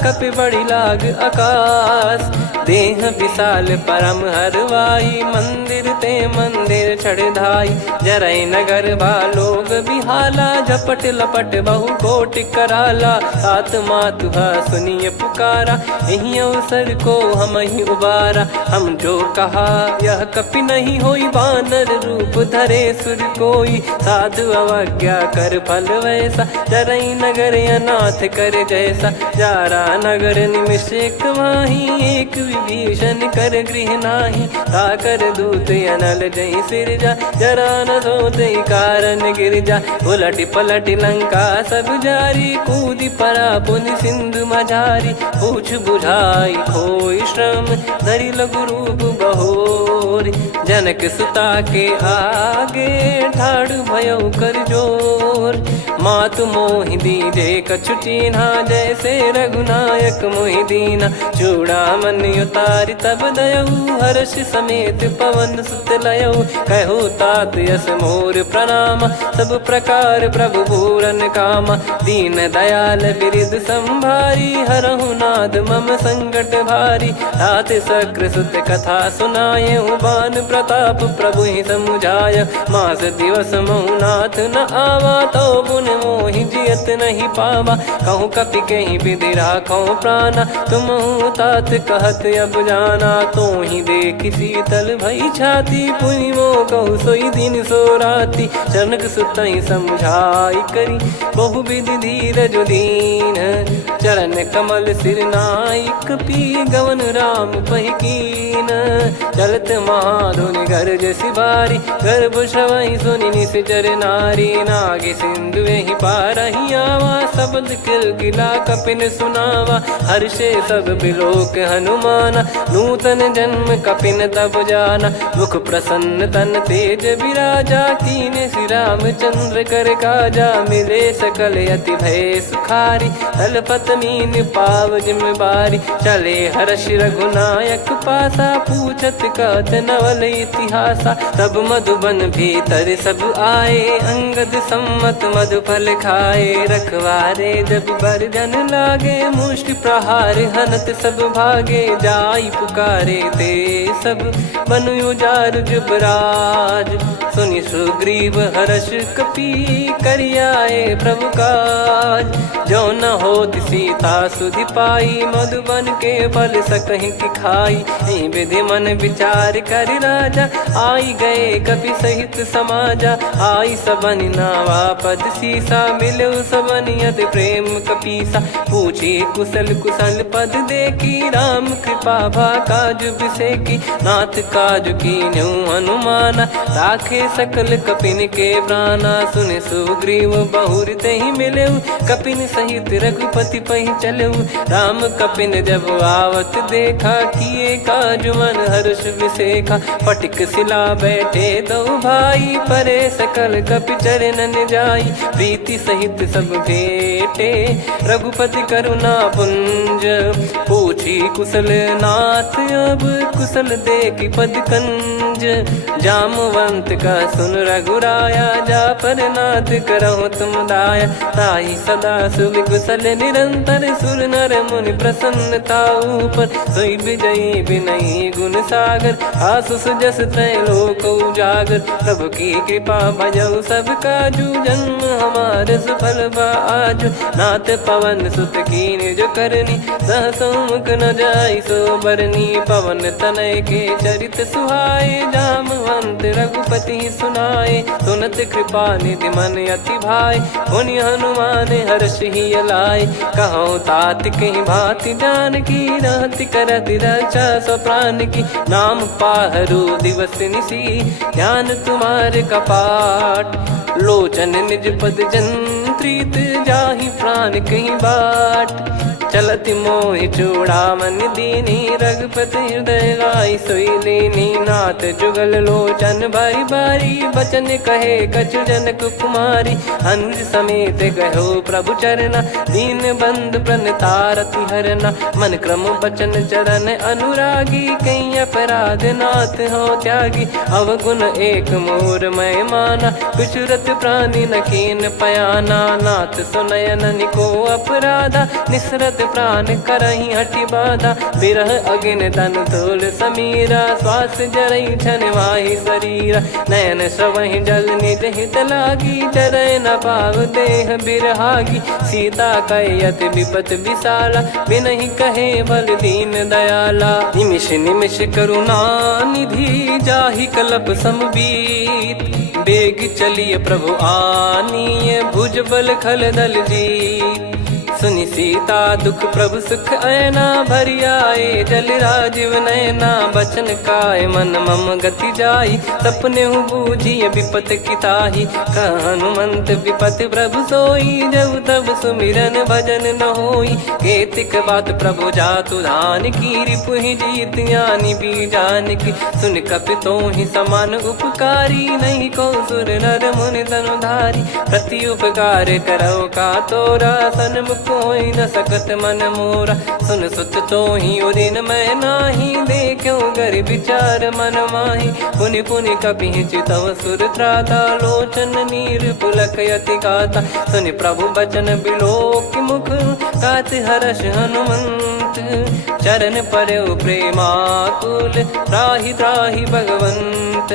कपि बड़ी लाग आकाश। देह विशाल परम हरवाई, मंदिर ते मंदिर चढ़ धाई। जरई नगर बालोग बिहाला, झपट लपट बहु कोटि कराला। सात मातुहा सुनिय पुकारा, यही अवसर को हम ही उबारा। हम जो कहा यह कपि नहीं होई, बानर रूप धरे सुर कोई। साधु अवज्ञा कर फल वैसा, जरई नगर अनाथ कर जैसा। जारा नगर निमिष एक माही, एक विभीषण कर गृह नाही। ताकर दूत अनल जय सिरजा, जरा न सोते कारण गिरजा। उलट पलट लंका सब जारी, कूदी परा पुनि सिंधु मझारी। पूछ बुझाई खोई श्रम, धरि लघु रूप बहोरी। जनक सुता के आगे, ठाड़ भयो कर जोर। मातु मोहि दीजे कछु चीन्हा, जैसे रघुनायक मोहि दीना। चूड़ामन उतारि तब दयऊ, हर्ष समेत पवन सुत लयऊ। कहो तात यस मोर प्रणाम, सब प्रकार प्रभु पूरन कामा। दीन दयाल बिरिद संभारी, हरहु नाद मम संकट भारी। तात सक्र सुत कथा सुनाये, बान प्रताप प्रभु ही समुझाय। मास दिवस महु नाथ न आवा, तो पुन मोहि जियत नहीं पावा। कहूँ कपि कहीं विधि राखो प्राणा, तुम तात कहत अब जाना। तो ही देखी शीतल भई छाती, पुनि मो कहु सोई दिन सो राती। जनक सुतहि समझाई करी, बहु विधि धीरज दीन। चरण कमल सिर नाई, कपि गवन राम पहि कीन। चलत महाधुनि गर्ज सिबारी, गर्भ श्रवहि सुनि निश्चर नारी। नागे सिंधु ही पारहि आवा, शब्द किलकिला कपिन सुनावा। हर्षे सब बिलोक हनुमाना, नूतन जन्म कपिन तब जाना। मुख प्रसन्न तन तेज विराजा, कीने श्री रामचंद्र कर काजा। मिले सकल अति भय सुखारी, तलपत मीन पाव जिम बारी। चले हर्ष रघुनायक पासा, पूछत कहत नवल इतिहासा। तब मधुबन भीतर सब आए, अंगद सम्मत मधुफल खाए। रखवारे जब बरजन लागे, मुष्टि प्रहार हनत सब भागे। जाई पुकारे ते सब, बनु उजार जुबराज। सुनि सुग्रीव हर्ष कपि, करियाए प्रभु काज। जो न होत सीता सुधि पाई, मधुबन के फल सकहि की खाई। विधि मन विचार कर राजा, आई गए कपि सहित समाजा। आई सबन नावा पद सीसा, मिलो सब बनियत प्रेम कपीसा। पूछी कुशल कुशल पद देखी राम कृपा भा काज बिसेकी। नाथ काज कीन्हु हनुमाना राखे सकल कपिन के प्राणा। सुन सुग्रीव बहुर तेहि मिलेउ कपिन सहित रघुपति पहि चलेउ। राम कपिन जब आवत देखा किए काज मन हर्ष विसेखा। फटिक सिला बैठे दो भाई परे सकल कपि चरणन जाई। प्रीति सहित सब भेटे रघुपति करुणा पुंज। पूछी कुशल नाथ अब कुशल देखि पद कंज। जामवंत का सुन रघुराया जा पर नाथ करहु तुम दाया। ताहि सदा सुविकुशल निरंतर सुर नर मुनि प्रसन्नता ऊपर। सोई विजयी विनयी गुण सागर आसु सुजस त्रैलोक उजागर। प्रभु की कृपा भजऊ सब काजू जन्म हमार सफल बा आजु। नाथ पवन सुत कीन्ह जो करनी सहसो मुख न जाई सो बरनी। पवन तनय के चरित सुहाए जामवंत रघुपति सुनाए। सुनत कृपा निधि मन अति भाई पुनि हनुमान हर्ष ही लाए। कहो तात कहीं भांति जान की रहति करति रक्षा सो प्राण की। नाम पाहरु दिवस निसी ध्यान तुम्हारे कपाट। लोचन निज पद जंत्रित जाहि प्राण कहीं बाट। चलति मोहि चूड़ामन दीनी रघुपति हृदय लाई सोई लीनी। नाथ जुगल लोचन बारी बारी बचन कहे कछु जनक कुमारी। अनुज समेत गहो प्रभु चरना दीन बंद प्रणतारति हरना। मन क्रम बचन चरण अनुरागी कहीं अपराध नाथ हो त्यागी। अवगुण एक मोर मैं माना कुछुरत प्राणी न कीन पयाना। नाथ सुनयन को अपराधा निसरत प्राण करही हटि बाधा। बिरह अगिन तन तोल समीरा श्वास जरई छन वाहि शरीरा। नयन श्रवहि जल निज हित लागी चरय न पाव देह बिरहागी। सीता कयत विपत विशाला बिनहि कहे बल दीन दयाला। निमिष निमिष करुणा निधि जाहि कलप समबीत। बेग चलिए प्रभु आनीय भुज बल खल दल जीत। सुनि सीता दुख प्रभु सुख ऐना भरि आए। जल राजीव नैना बचन काय मन मम गति जाई। सपने हूँ बूझिए विपत किताही हनुमंत विपत प्रभु सोई। जब तब सुमिरन भजन न होई केतिक बात प्रभु जातु धान की। रिपुहि जीत यानी बीजान की सुन कपि तोहि समान उपकारी। नहीं को सुर नर मुनि तनुधारी प्रति उपकार करो का तोरा। सन्मुख कोई न सकत मन मोरा सुन सुत तो ही उदिन मैं नाही। देखो गर विचार मन माही पुनि पुनि कपि चितव सुर त्राता। लोचन नीर पुलक यति गाता सुनि प्रभु बचन बिलोक मुख। कात हर्ष हनुमंत चरण परउ प्रेमाकुल। त्राहि त्राहि भगवंत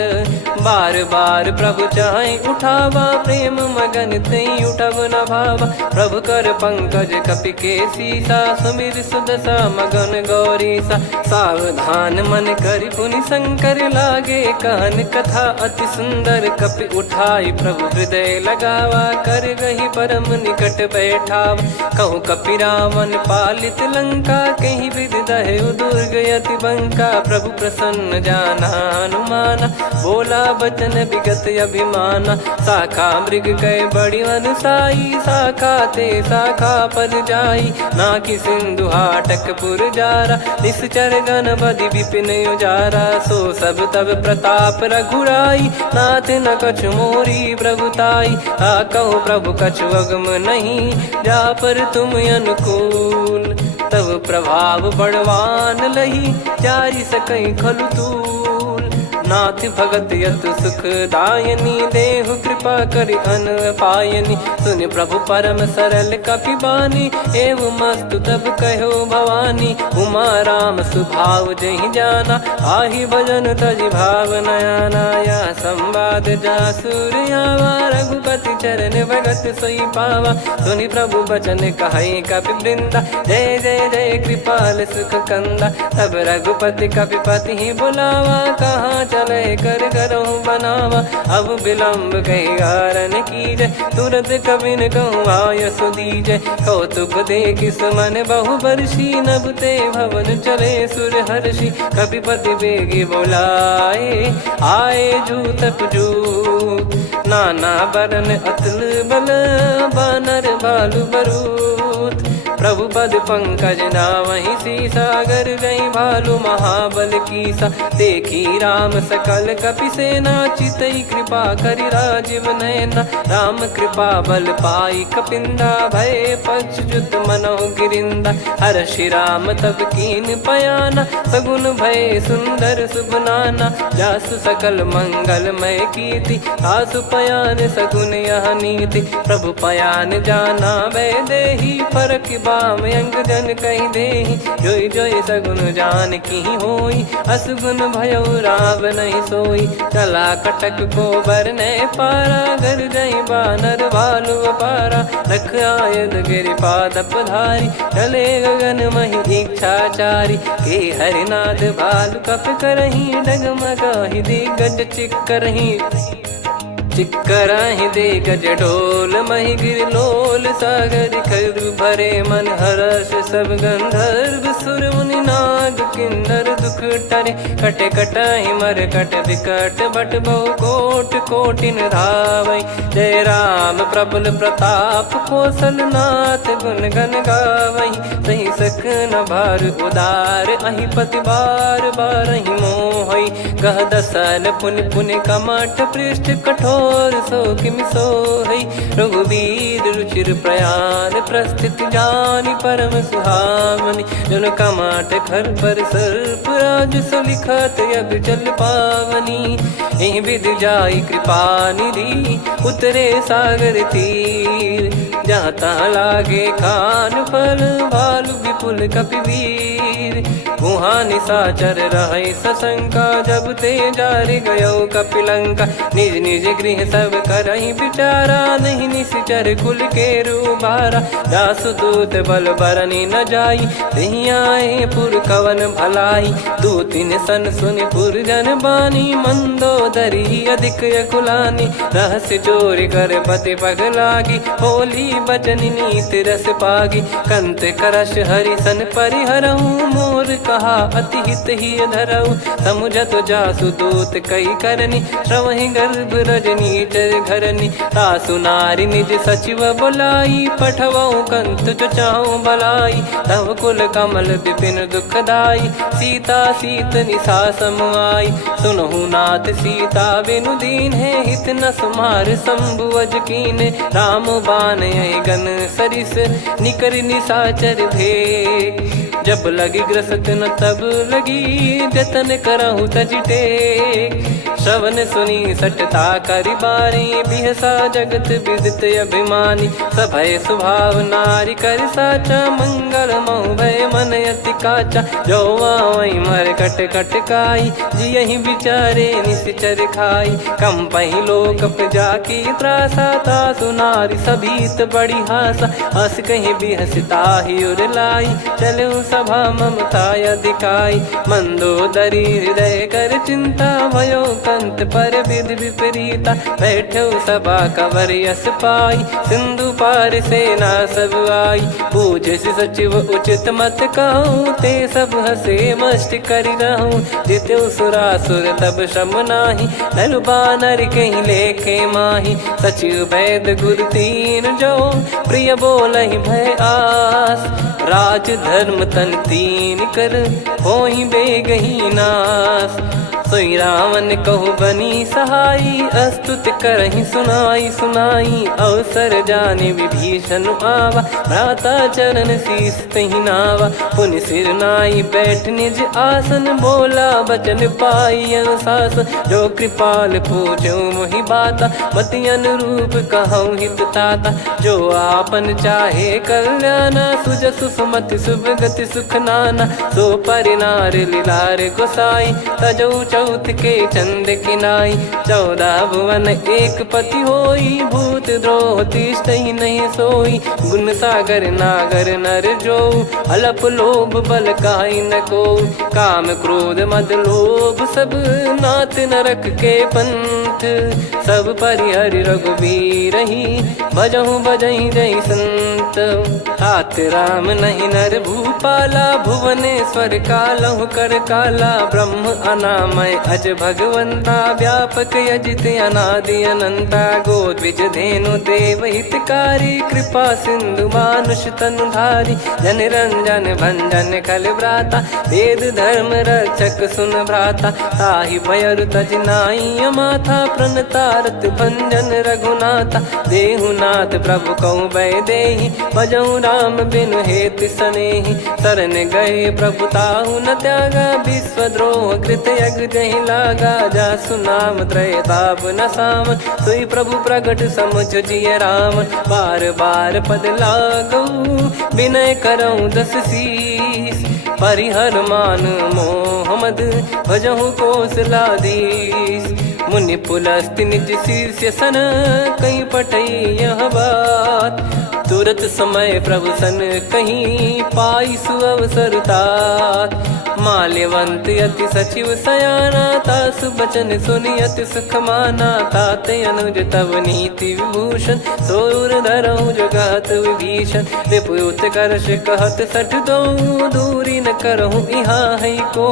बार बार प्रभु चाहि उठावा। प्रेम मगन तई उठब न भावा। प्रभु कर पंकज कपि के सीसा सुमिर सुदशा मगन गौरीसा। सावधान मन करि पुनि शंकर लागे कहन कथा अति सुंदर। कपि उठाई प्रभु हृदय लगावा कर गही परम निकट बैठावा। कहूँ कपि रावण पालित लंका कहीं विद दहेउ दुर्ग यति बंका। प्रभु प्रसन्न जाना हनुमाना बोला बचन विगत अभिमाना। शाखा मृग गए बड़ी अनुसाई शाखा ते शाखा पर जाई। ना कि सिंधु हाटक पुर जारा निश्चर गण बदि विपिन उजारा। सो सब तब प्रताप रघुराई नाथ न कछु मोरी प्रभुताई। आ कहो प्रभु कछु अगम नहीं जा पर तुम अनुकूल। तब प्रभाव बड़वान लही जारी सकई खलु तूल। नाथ भगत यत सुख दायनी देहु कृपा करि अन पायनी। सुन प्रभु परम सरल कपि बानी एवं मस्तु तब कहो भवानी। उमा राम सुभाव जहि जाना आहि भजन तजि भाव नयाना। या संवाद जासुर आवा रघुपति चरण भगत सोई पावा। सुनि प्रभु बचन कहै कपि वृंदा जय जय जय कृपाल सुख कंदा। तब रघुपति कपि पति बुलावा कहाँ लय कर करहु बनावा। अब विलम्ब कही कारण कीजय, तुरत कबिन कहूँ आयस दीजय। कौतुक देख सुमन बहु बरसी, नभ ते भवन चले सुर हर्षि। कपिपति बेगी बोलाए, आए जूतप जूत। नाना बरन अतुल बल, बानर बालु बरूत। प्रभु पद पंकज नावहि सीसा, गर गई भालु महाबल कीसा। देखी राम सकल कपि सेना, चितई कृपा करि राजीव नयना। राम कृपा बल पाई कपिंदा, भय पक्षजुत मनहु गिरिंदा। हर्षि राम तब कीन पयाना, सगुन भय सुंदर शुभ नाना। जासु सकल मंगलमय कीर्ति, आसु पयान सगुन यह नीति। प्रभु पयान जाना वै देहि, फरक बाम अंग जन कहि देहि। जोई जोई सगुन जान की होई, असगुन भयो राव नहीं सोई। चला कटक को बरने पारा, घर जई बानर भालु अपारा। रख आयल गिरि पाद पधारी, चले गगन महि इच्छाचारी। के हरिनाथ भालु कप करही, डगमगाहि दिग्गज चिक्करही। चिक्कराहि दे गज ढोल, महि गिर लोल। सागर खरु भरे मन हर्ष, सब गंधर्व सुर मुनि नाग किन्नर दुख टरे। कटे कटाहि मर कट विकट, बट बहु कोट कोटिन धावै। जय राम प्रबल प्रताप, कौशल नाथ गुण गन गावै। सही सकन भार उदार, अहि पति बार बारहि मोहै। गह दसन पुनि पुनि कमठ, पृष्ठ कठोर सो किमि सोहै। रघुवीर रुचिर प्रयाण, प्रस्थित जानि परम सुहावनी। जन कमाट खर पर सर्प, राज सलिखत अब चल पावनी। एहि विध जाई कृपा निधि, उतरे सागर तीर। जहाँ तहाँ लागे खान फल, भालु विपुल कपिवीर। वहाँ निशाचर रहै सशंका, जब ते जारि गयो कपिलंका। निज निज गृह सब करहि विचारा, नहीं निश्चर कुल के रूबारा। दासु दूत बल बरनी न जाई, नहीं आए पुर कवन भलाई। दूतिन सन सुनि पुर जन बानी, मंदोदरी अधिक अकुलानी। रहस्य चोरी कर पति पग लागी, होली बचन नीत रस पागी। कंत करश हरि सन परिहरहु, मोर कहा अति हित ही धरऊ। समुझत जासु दूत कई करनी, श्रवहि गर्भ रजनी चर घरनी। तासु नारी निज सचिव बुलाई, पठवऊ कंत जो चाहूं भलाई। तव कुल कमल विपिन दुखदाई, सीता सीत निशा समुआई। सुनहु नाथ सीता बिनु दीन है, हित न सुमार शंभु अज कीने। राम बान यही गन सरिस, निकर निशाचर भेग। जब लगी ग्रसत न तब लगी, जतन करहु तज टेक। श्रवण सुनी सटता करि बारी, बिहसा जगत विदित अभिमानी। सभय स्वभाव नारी कर साचा, मंगल मऊ भय मन अति काचा। जो आवई मर कट कट काई, जियहि विचारे निश्चर खाई। कम पहि लोक प्रजा की त्रासा, तासु नारी सभीत बड़ी हासा। हस कहीं बिहसता ही उर लाई, चलऊ सभा ममता अधिकाई। मंदोदरी हृदय कर चिंता, भयो कंत पर विधि विपरीता। बैठो सभा कवर यस पाई, सिंधु पार सेना सब आई। पूजे सचिव उचित मत कहूँ, ते सब हसे मस्त करि रहूं। जित्यो सुरासुर तब श्रम नाही, नर बानर कहीं लेखे माही। सचिव वैद गुरु तीन जो, प्रिय बोलहि भय आस। राज धर्म तन तीन कर, होहि बेगहि नास। सोई रावण कहु बनी सहाई, अस्तुत करहि सुनाई सुनाई। अवसर जाने विभीषण आवा, भ्राता चरण शीस तहि नावा। पुनि सिर नाई बैठ निज आसन, बोला बचन पाई अनुशासन। जो कृपाल पूछो मोहि बाता, मति अनुरूप कहूँ हित ताता। जो आपन चाहे कल्याणा, सुजसु सुमति शुभ गति सुख नाना। सो परिनार लीलार गोसाई, तजौ चौथ के चंद किनाई 14 भुवन एक पति होई भूत द्रोह तिष्ठहि नहीं सोई गुण सागर नागर नर जो अलप लोभ बल काई न को काम क्रोध मद लोभ सब नाथ नरक के पंथ सब परिहरि रघुबीर ही भजहु भजहि जय संत तात राम नहीं नर भूपाला भुवनेश्वर कालहु कर काला ब्रह्म अनामय अज भगवंता व्यापक यजित अनादि अनंता गोद्विज धेनु देव हितकारी कृपा सिंधु मानुष तनुधारी जन रंजन भंजन खल भ्राता वेद धर्म रक्षक सुन भ्राता ताहि भयर तज नाई माथा प्रणतारत भंजन रघुनाथा देहुनाथ प्रभु कहु बै देहि भजहु राम बिनु हेतु सनेहि शरण गए प्रभु ताहु न त्यागा विश्वद्रोह कृत यज्ञ जहि लागा जासु नाम त्रयताप न सामन सोई प्रभु प्रगट समुझ जिय राम बार बार पद लागऊ विनय करऊँ दस शीस परिहर मान मोहम्मद भजहु कौशलाधीश मुनि पुलस्ति निज शीर्ष सन कहीं पटई यह बात तुरत समय प्रभु सन कहीं पाई सुअवसर तात माल्यवंत यति सचिव सयाना तासु बचन सुनि अति सुख माना ताते अनुज तव नीति विभूषण सोर धरहु जगत विभीषण विपुत करश कहत सठ दो दूरी न करहु यहाँ है को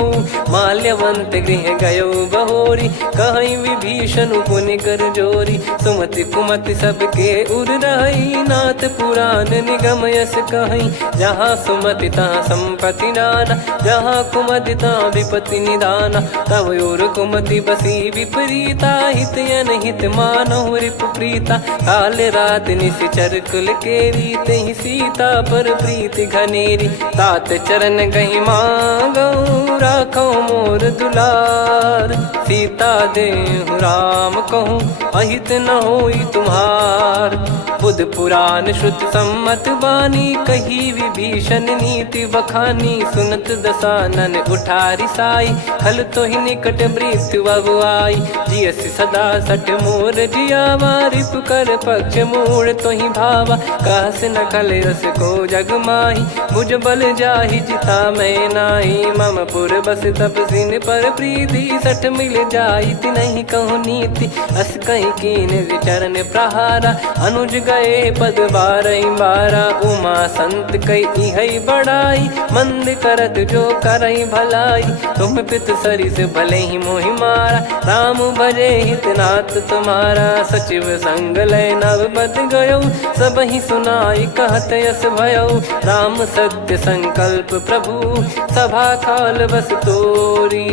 माल्यवंत गृह गयो बहोरी कहीं विभीषण पुनि कर जोरी सुमति कुमति सबके उर रही नाथ पुराण निगम यस कहीं जहाँ सुमति तहाँ संपत्ति नाना जहाँ कुमति तहाँ विपत्ति निदाना तव और कुमति बसी विपरीता हित अनहित मानहु रिपु प्रीता काल रात निश्चर कुल केरी तहि सीता पर प्रीति घनेरी तात चरण गहि मांगऊ राखो मोर दुलार सीता देहु राम कहूँ अहित न होई तुम्हार बुध पुराण श्रुत सम्मत बानी कही विभीषण नीति बखानी सुनत दसानन उठारी साई खल तो ही निकट मृत्यु अब आई जियस सदा सठ मोर जियावा रिप कर पक्ष मूड़ तो ही भावा कहस न खल रस को जग माही भुज बल जाहि जिता मैं नाही मम पुर बस तप सिन पर प्रीति सठ मिल जाई नहीं कहूँ नीति अस कहीं कीन चरण प्रहारा अनुज गए पद बारा उमा संत कई है बड़ाई मंद करत जो करई भलाई तुम पित सरिस भले ही मोहि मारा राम भजे हितनाथ तुम्हारा सचिव संग लय नव बद गयो सब ही सुनाई कहत यस भयो राम सत्य संकल्प प्रभु सभा काल बस तोरी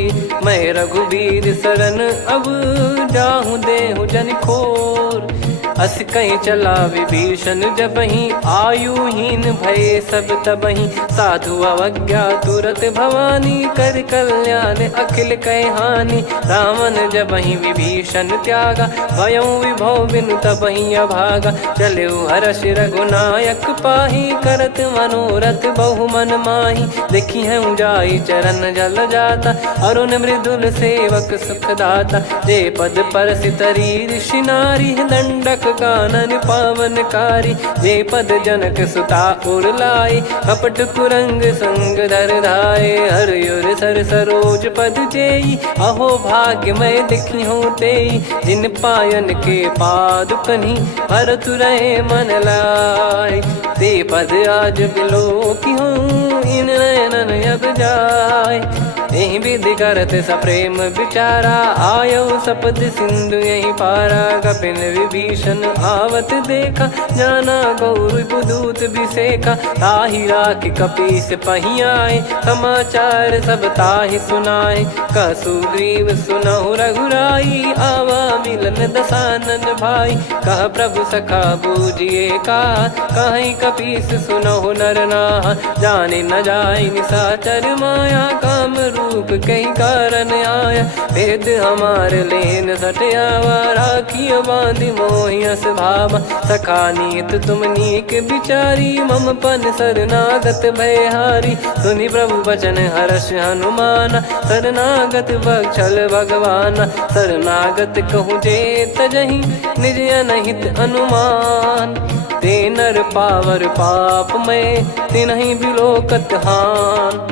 मैं रघुबीर शरण अब जाहूँ देहु जन खोर अस कहीं चला विभीषण जबहि आयुहीन भय सब तबहि साधु अवज्ञा तुरत भवानी कर कल्याण अखिल कह हानि रावण जबहि विभीषण त्यागा भयउ विभव बिनु तबहि अभागा चलऊ हर्ष रघुनायक पाही करत मनोरथ बहु मन माही देखी है जाई चरण जल जाता अरुण मृदुल सेवक सुखदाता जे पद पर सितरी ऋषि नारी दंडक कानन पावनकारी जे पद जनक सुता उर लाई कपट कुरंग संग धर धाये हरियुर सर सरोज पद जेई अहो भाग्य मैं दिखी हूँ तेई जिन पायन के पादुकनी भरत रहे मन लाई ते पद आज बिलो की हूँ इन नयनन अब जाय यही विधि करत सप्रेम विचारा आयो सपद सिंधु यही पारा कपिन विभीषण आवत देखा जाना गौर बुदूत बिसेखा ताहि राख कपीस पही आए समाचार सब ताहि सुनाए कह सुग्रीव सुनहु रघुराई आवा मिलन दसानन भाई कह प्रभु सखा बूझिए का कहीं कपीस सुनहु नर नाहा जाने न जाय निशाचर माया काम रूप कई कारण आया, भेद हमारे लेन सटयावा, राखियो बांधि मोहियस भावा, सखा नीत तुम नीक बिचारी, मम पन शरणागत भयहारी, सुनि प्रभु वचन हर्ष हनुमाना, शरणागत बक्षल भगवाना, शरणागत कहूँ जे तजहि निज अनहित अनुमान, ते नर पावर पाप में तिन्हि बिलोकत हान,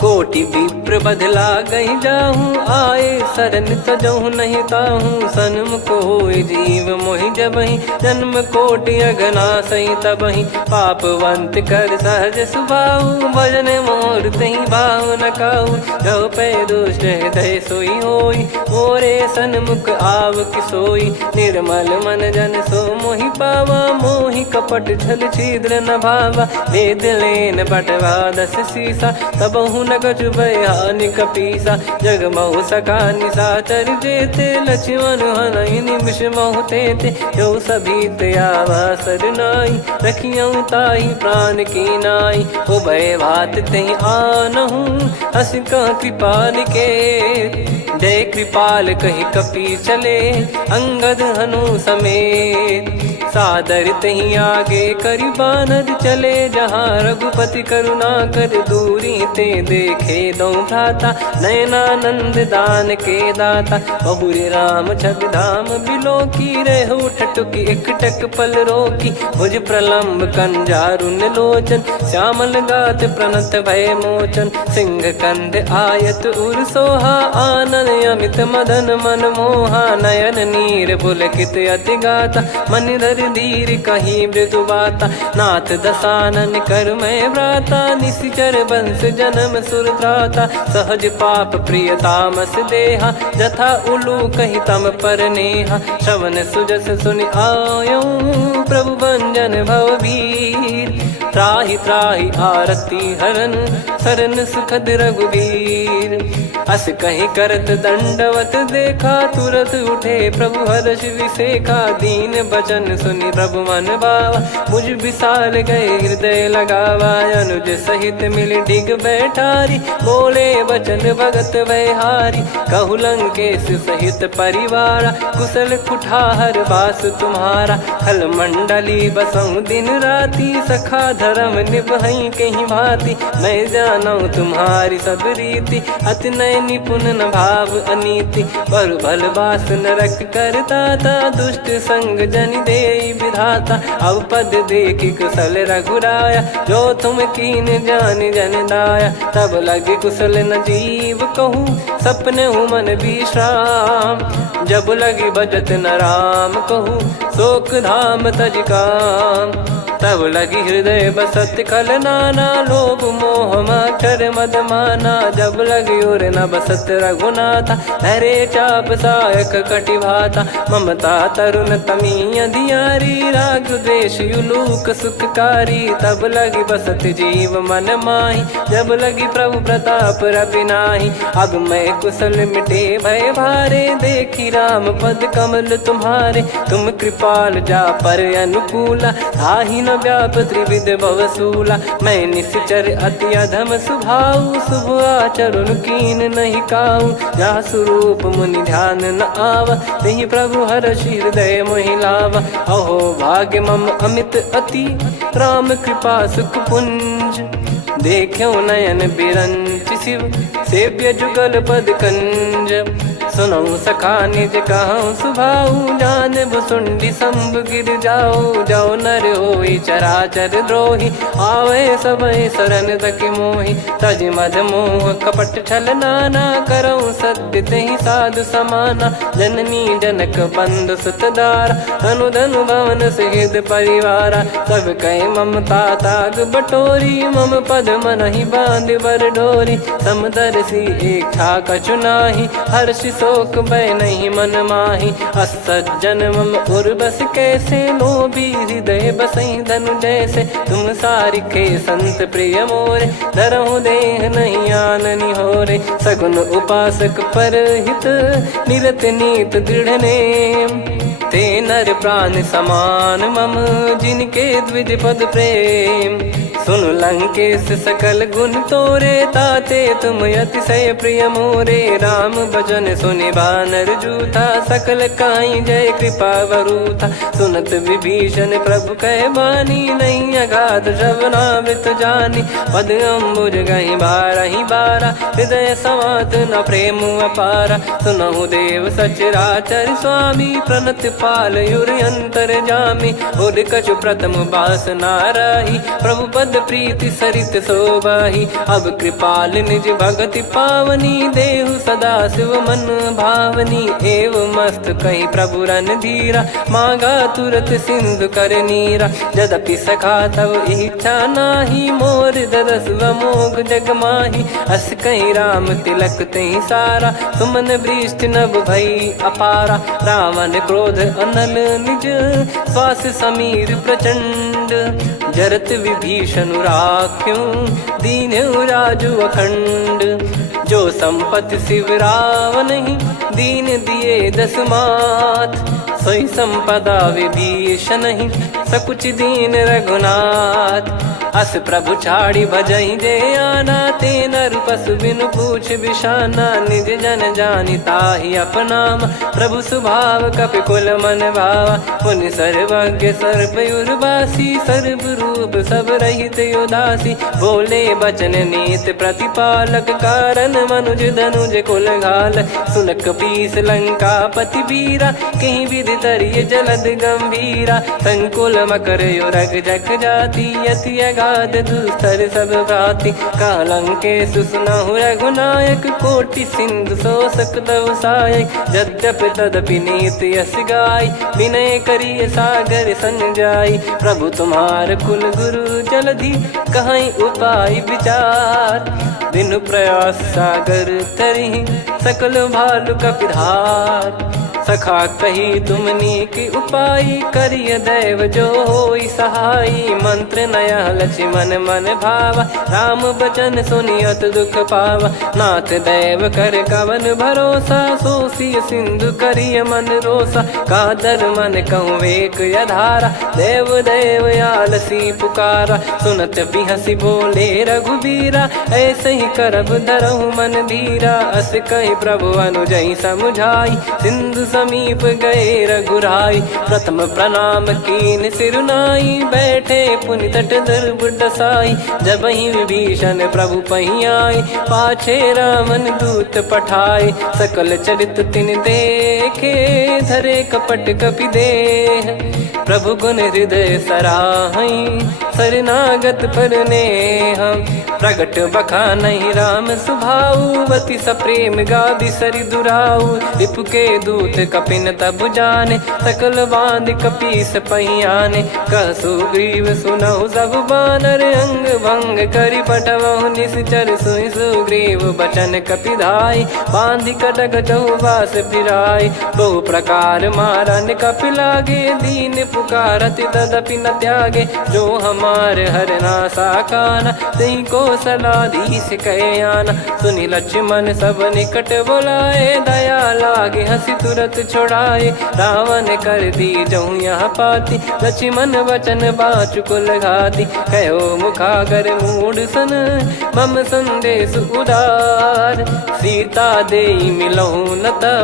कोटि विप्र बदला गई जाहूँ, आए शरण तजहु नहीं ताहूँ, सन्मुख होय जीव मोहि जबहि, जन्म कोटि अगना सही तबहि, पापवंत कर सहज सुभाऊ, भजन मोर तहि भाव न काऊ, जो पै दुष्ट हृदय सोई होई, मोरे सन्मुख आव किसोई, निर्मल मन जन सो मोहि पावा, मोहि कपट छल छिद्र न भावा, वेद लेन बटवा दस सीसा, तबहु न कछु बयानि कपीसा, जग महु सका निशाचर जेते, लक्ष्मण हनहि निमिष महु तेते, जो सभी आवा सरनाई, रखियऊ ताहि प्राण की नाई, उभय भात तहि आनहु, हस कह कृपाल के, जय कृपाल कहि कपी चले, अंगद हनु समेत, सादर तहि आगे करि बानर चले, जहाँ रघुपति करुणा कर दूरी ते देखे दो भ्राता, नयनानंद दान के दाता, बहुरे राम छवि धाम बिलो की, रहु ठटुकी एकटक पल रोकी, भुज प्रलम्ब कंजारुन लोचन, श्यामल गात प्रणत भय मोचन, सिंह कंद आयत उर सोहा, आनन अमित मदन मन मोहा, नयन नीर पुलकित अति गाता, मन धर धीर कहीं मृदु बाता, नाथ दसानन कर मैं व्राता, निशिचर वंश जन्म सुरत्राता, सहज पाप प्रिय तामस देहा, जथा उलू कहि तम पर नेहा, श्रवण सुजस सुनि आयऊ, प्रभु भंजन भवभीर, त्राहि त्राहि आरती हरन, शरण सुखद रघुवीर, अस कहीं करत दंडवत देखा, तुरत उठे प्रभु हर्ष विसेखा, दीन बचन सुनि प्रभु मन भावा, मुझ विशाल गए हृदय लगावा, अनुज सहित मिल डिग बैठारी, बोले बचन भगत वैहारी, कहु लंकेश सहित परिवारा, कुशल कुठार बास तुम्हारा, खल मंडली बसऊं दिन राती, सखा धर्म निभई कहीं भांति, मैं जानू तुम्हारी सब रीति, अति नय निपुण न भाव अनीति, पर भल बास नरक करता था, दुष्ट संग जन दे विधाता, अब पद देखी कुशल रघुराया, जो तुम कीन जान जन दाया, तब लगे कुशल न जीव कहूँ, सपने मन विश्राम, जब लगी बजत न राम कहूँ, शोक धाम तज काम, तब लगी हृदय बसत खल नाना, लोभ मोह मच्छर मद माना, जब लगी उर न बसत रघुनाथा, हरे चाप सायक कटि भाता, ममता तरुण तमी अधियारी, राग द्वेष युलूक सुखकारी, तब लगी बसत जीव मन माही, जब लगी प्रभु प्रताप रवि नाही, अब मैं कुशल मिटे भय भारे, देखी राम पद कमल तुम्हारे, तुम कृपाल जा पर अनुकूला, ताहि न व्याप त्रिविध भवसूला, मैं निश्चर अति अधम सुभाऊ, शुभ आचरण कीन नहीं काऊ, जा स्वरूप मुनि ध्यान न आवा, तेहि प्रभु हर्ष हृदय मोहि लावा, अहो भाग्य मम अमित अति, राम कृपा सुख पुंज, देखो नयन बिरंच शिव, सेव्य जुगल पद कंज, सुनऊ सखा निज कहूँ सुभाऊ, जान भुसुंडी शंभ गिर जाओ, जाओ नर होई चराचर द्रोही, आवे सबय शरण तक मोहि, तज मद मोह कपट छल नाना, करऊँ सत्य तेहि साधु समाना, जननी जनक बंधु सुतदारा, धनु धनु भवन सहित परिवारा, सब कहे ममता ताग बटोरी, मम पद मनहि बांध बर डोरी, समदर्शी इच्छा कछु नाही, हर्ष शोक भय नहीं मन माही, असज्जन मम उर्वस कैसे, लोभी हृदय बसई धनु जैसे, तुम सारिखे संत प्रिय मोरे, धरहु देह नहीं आननि होरे, सगुन उपासक पर हित, निरत नीत दृढ़ नेम, ते नर प्राण समान मम, जिनके द्विज पद प्रेम, सुन लंकेश सकल गुण तोरे, ताते तुम अतिशय प्रिय मोरे। राम भजन सुनि बानर जूथा, सकल काई जय कृपा वरूथा। सुनत विभीषण प्रभु कह बानी, नहीं अगाध श्रवणामृत जानी। पद अम्बुज गहि बारहि बारा, हृदय समात न प्रेम अपारा। सुनहु देव सचराचर स्वामी, प्रणत पाल युर अंतर जामी। उर कछु प्रथम बास नाराही, प्रभु पद प्रीति सरित सोबाही। अब कृपाल निज भगति पावनी, देहु सदा शिव मन भावनी। एव मस्त कही प्रभु रन धीरा, मांगा तुरत सिंधु कर नीरा। यद्यपि सखा तब इच्छा नाही, मोर दरस मोग जग माही। अस कहीं राम तिलक तही सारा, सुमन वृष्टि नभ भई अपारा। रावण क्रोध अनल निज, श्वास समीर प्रचंड। जरत विभीषण राख्यों, दीन्हु राजु अखंड। जो संपत्ति शिव रावण ही, दीन दिए दस मात। सोई संपदा विभीषण ही, सकुच दीन रघुनाथ। अस प्रभु छाड़ी भजई जे आना, ते नर पशु बिनु पूछ बिशाना। निज जन जानि ताहि अपनाम, प्रभु स्वभाव कपि कुल मन भावा। मुनि सर्वज्ञ सर्वयुर्वासी, सर्व रूप सब रहित उदासी। बोले बचन नीत प्रतिपालक, कारण मनुज धनुज कुल घाल। सुन कपीस लंका पति वीरा, कहीं विधि तरिय जलद गंभीरा। संकुल मकर युरग जग जाति, यति अगाध दुस्तर सब भाति। कालंकेश सुनहु रघुनायक, कोटि सिंधु शोषक तव सहायक। यद्यपि तदपि नीति यस गाय, विनय करिय सागर सन जाई। प्रभु तुम्हार कुल गुरु जलधि, कहीं उपाय विचार। बिनु प्रयास सागर तरिहि, सकल भालु कपिधार। सखा कही तुमनी की उपाय, करिय दैव जो होई सहाई। मंत्र नया लक्ष्मण मन भावा, राम बचन सुनियत दुख पावा। नाथ दैव कर कवन भरोसा, सोसिय सिंधु करिय मन रोसा। कादर मन कहूँ एक यधारा, देव देव आलसी पुकारा। सुनत बिहसी बोले रघुबीरा, ऐसे ही करब धरहु मन धीरा। अस कही प्रभु अनुजई समुझाई, सिंधु समीप गए रघुराई। प्रथम प्रणाम कीन सिरुनाई, बैठे पुनि तट दर्भ डसाई। जब ही विभीषण प्रभु पही आए, पाछे रामन दूत पठाए। सकल चरित तिन देखे, धरे कपट कपि देह। प्रभु गुण हृदय सराहई, शरणागत पर नेह। प्रगट बखानहि राम सुभाऊ, बति सप्रेम गादि सरि दुराऊ। रिपु के दूत कपिन तब जाने, सकल बांध कपीस पही आने। कह सुग्रीव सुनहु सब बानर, अंग भंग करि पठवहु निश्चर। सुनि सुग्रीव बचन कपिधाई, बांधि कटक चौबास फिराई। बहु प्रकार मारन कपि लागे, दीन पुकारति तदपि न त्यागे। जो हमार हरना साकाना, तई को सलाधीश कहे आना। सुनि लक्ष्मण सब निकट बुलाए, दया लागे हंसी तुरत छुड़ाए। रावण कर दी जऊँ यहाँ पाती, लक्ष्मण वचन बाचु कुल घाती। कहो मुखागर मूड सन, मम संदेश उदार। सीता देई मिलहु नता,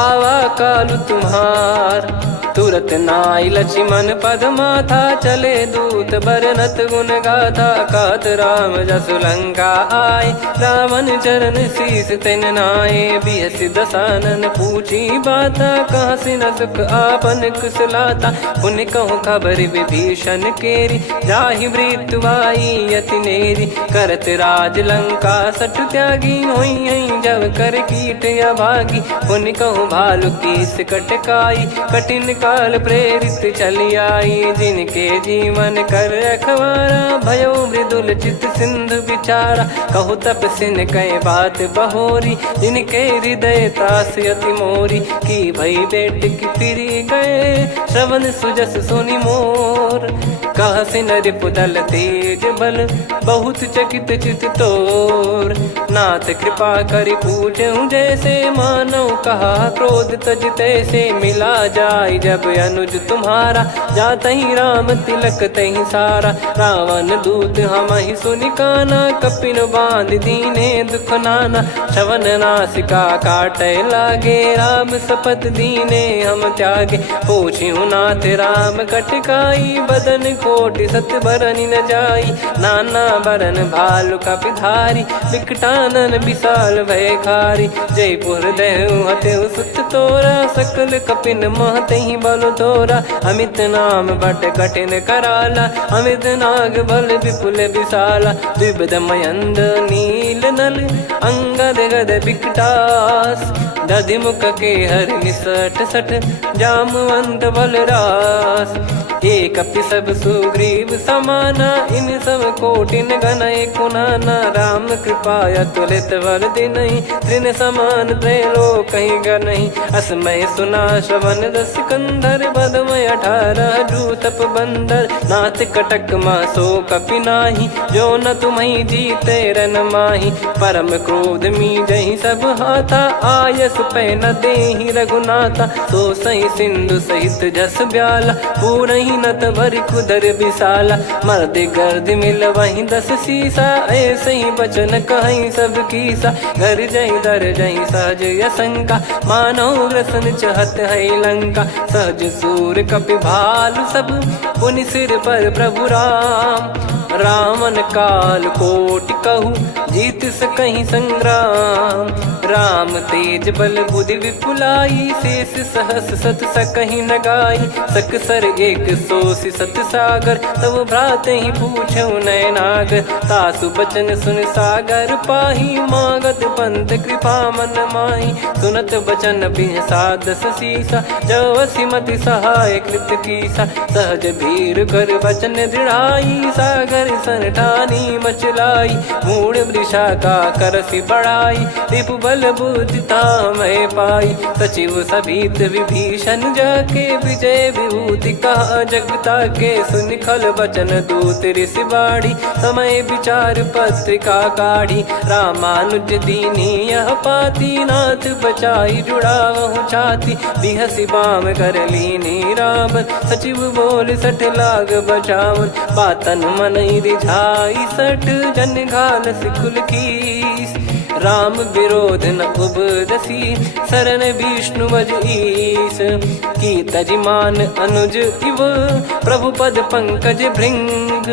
आवा कालु तुम्हार। तुरत नाई लक्ष्मण पद माथा, चले दूत बरनत गुण गाथा। कहत राम जसु लंका आए, रावण चरण शीस तिन नाये। बिहसि दसानन पूछी बाता, कहाँ से न सुख आपन कुशलाता। पुनि कहूँ खबर विभीषण केरी, जाहि मृत्यु आई यति नेरी। करत राज लंका सठ त्यागी, होई जब कर कीट अभागी। पुनि कहूँ भालु कीस कटकाई, कठिन काल प्रेरित चली आई। जिनके जीवन कर रखवारा, भयो मृदुल चित सिंधु विचारा। कहु तपसिन कई बात बहोरी, जिनके हृदय तास अति मोरी। की भई बेट की फिरी गए, श्रवण सुजस सुनि मोर। कह से नरिप दल तेज बल बहुत चकित चित तोर। नाथ कृपा करि पूजऊं जैसे मानव कहा क्रोध तज तैसे। मिला जाय जब अनुज तुम्हारा जातहि राम तिलक तहि सारा। रावण दूत हम ही सुनि काना कपिन बांध दीने दुख नाना। श्रवण नासिका काटे लागे राम शपथ दीने हम त्यागे। पूछियो नाथ राम कटकाई बदन कोटि सत बरनि न जाई। नाना बरन भालु कपिधारी विकटानन विशाल भयखारी। जयपुर देहु हतेउ सुत तोरा सकल कपिन महतहि बल तोरा। अमित नाम बट कठिन कराला अमित नाग बल विपुल विशाला। द्विविध मयंद नील नल अंगद गद विकटास। दधिमुख के हर निसठ सठ जामवंत बलरास। एक अपि सब सुग्रीव समाना इन सब कोटिन गणय कुनाना। राम कृपाया तुलित बल दिनहि त्रिन समान त्रैलोकहि गणहि। असमय सुना श्रवण दस कंधर बदमय 18 जूतप बंदर। नाथ कटक मासो कपि नाही जो न तुम्हि जीते रन माही। परम क्रोध मी जहि सब हाथा आयस पै न देहि रघुनाथा। सो सही सिंधु सहित जस ब्याला पूरहि नत भरि कुदर विशाला। मर्द गर्द मिल वहीं 10 सीसा ऐसे ही बचन कहीं सब कीसा। घर जहि दर जहि सहज यसंका मानव ग्रसन चहत है लंका। सहज सूर कपि भालु सब पुनि सिर पर प्रभु राम। रामन काल कोटि कहु जीत सकहि संग्राम। राम तेज बल बुद्धि विपुलाई शेष सहस सत सकहि न गाई। सकसर 180 सत सागर तब भ्राते ही पूछौ नयनागर। तासु बचन सुन सागर पाही मागत पंथ कृपा मन माही। सुनत बचन बिहसा 10 सीसा जवसि मति सहाय कृत कीसा। सहज भीर कर बचन दृढ़ाई सागर सन ठानी मचलाई। मूढ़ वृषा का करसि बढ़ाई रिपु बल बुद्धि तामय पाई। सचिव सभीत विभीषण जाके विजय विभूति कहा जगता के। सुनि खल बचन दूत ऋषि बाढ़ी समय विचार पत्रिका काढ़ी। रामानुज दीनी यह पाती नाथ बचाई जुड़ावहु छाती। बिहसि बाम कर लीनी रावण सचिव बोल सठ लाग बचावन। बातन मन रिझाई सठ जन घाल सिकुल कीस। राम विरोध न उपदसी शरण विष्णु बज ईस। की तजिमान अनुज इव प्रभु पद पंकज भृंग।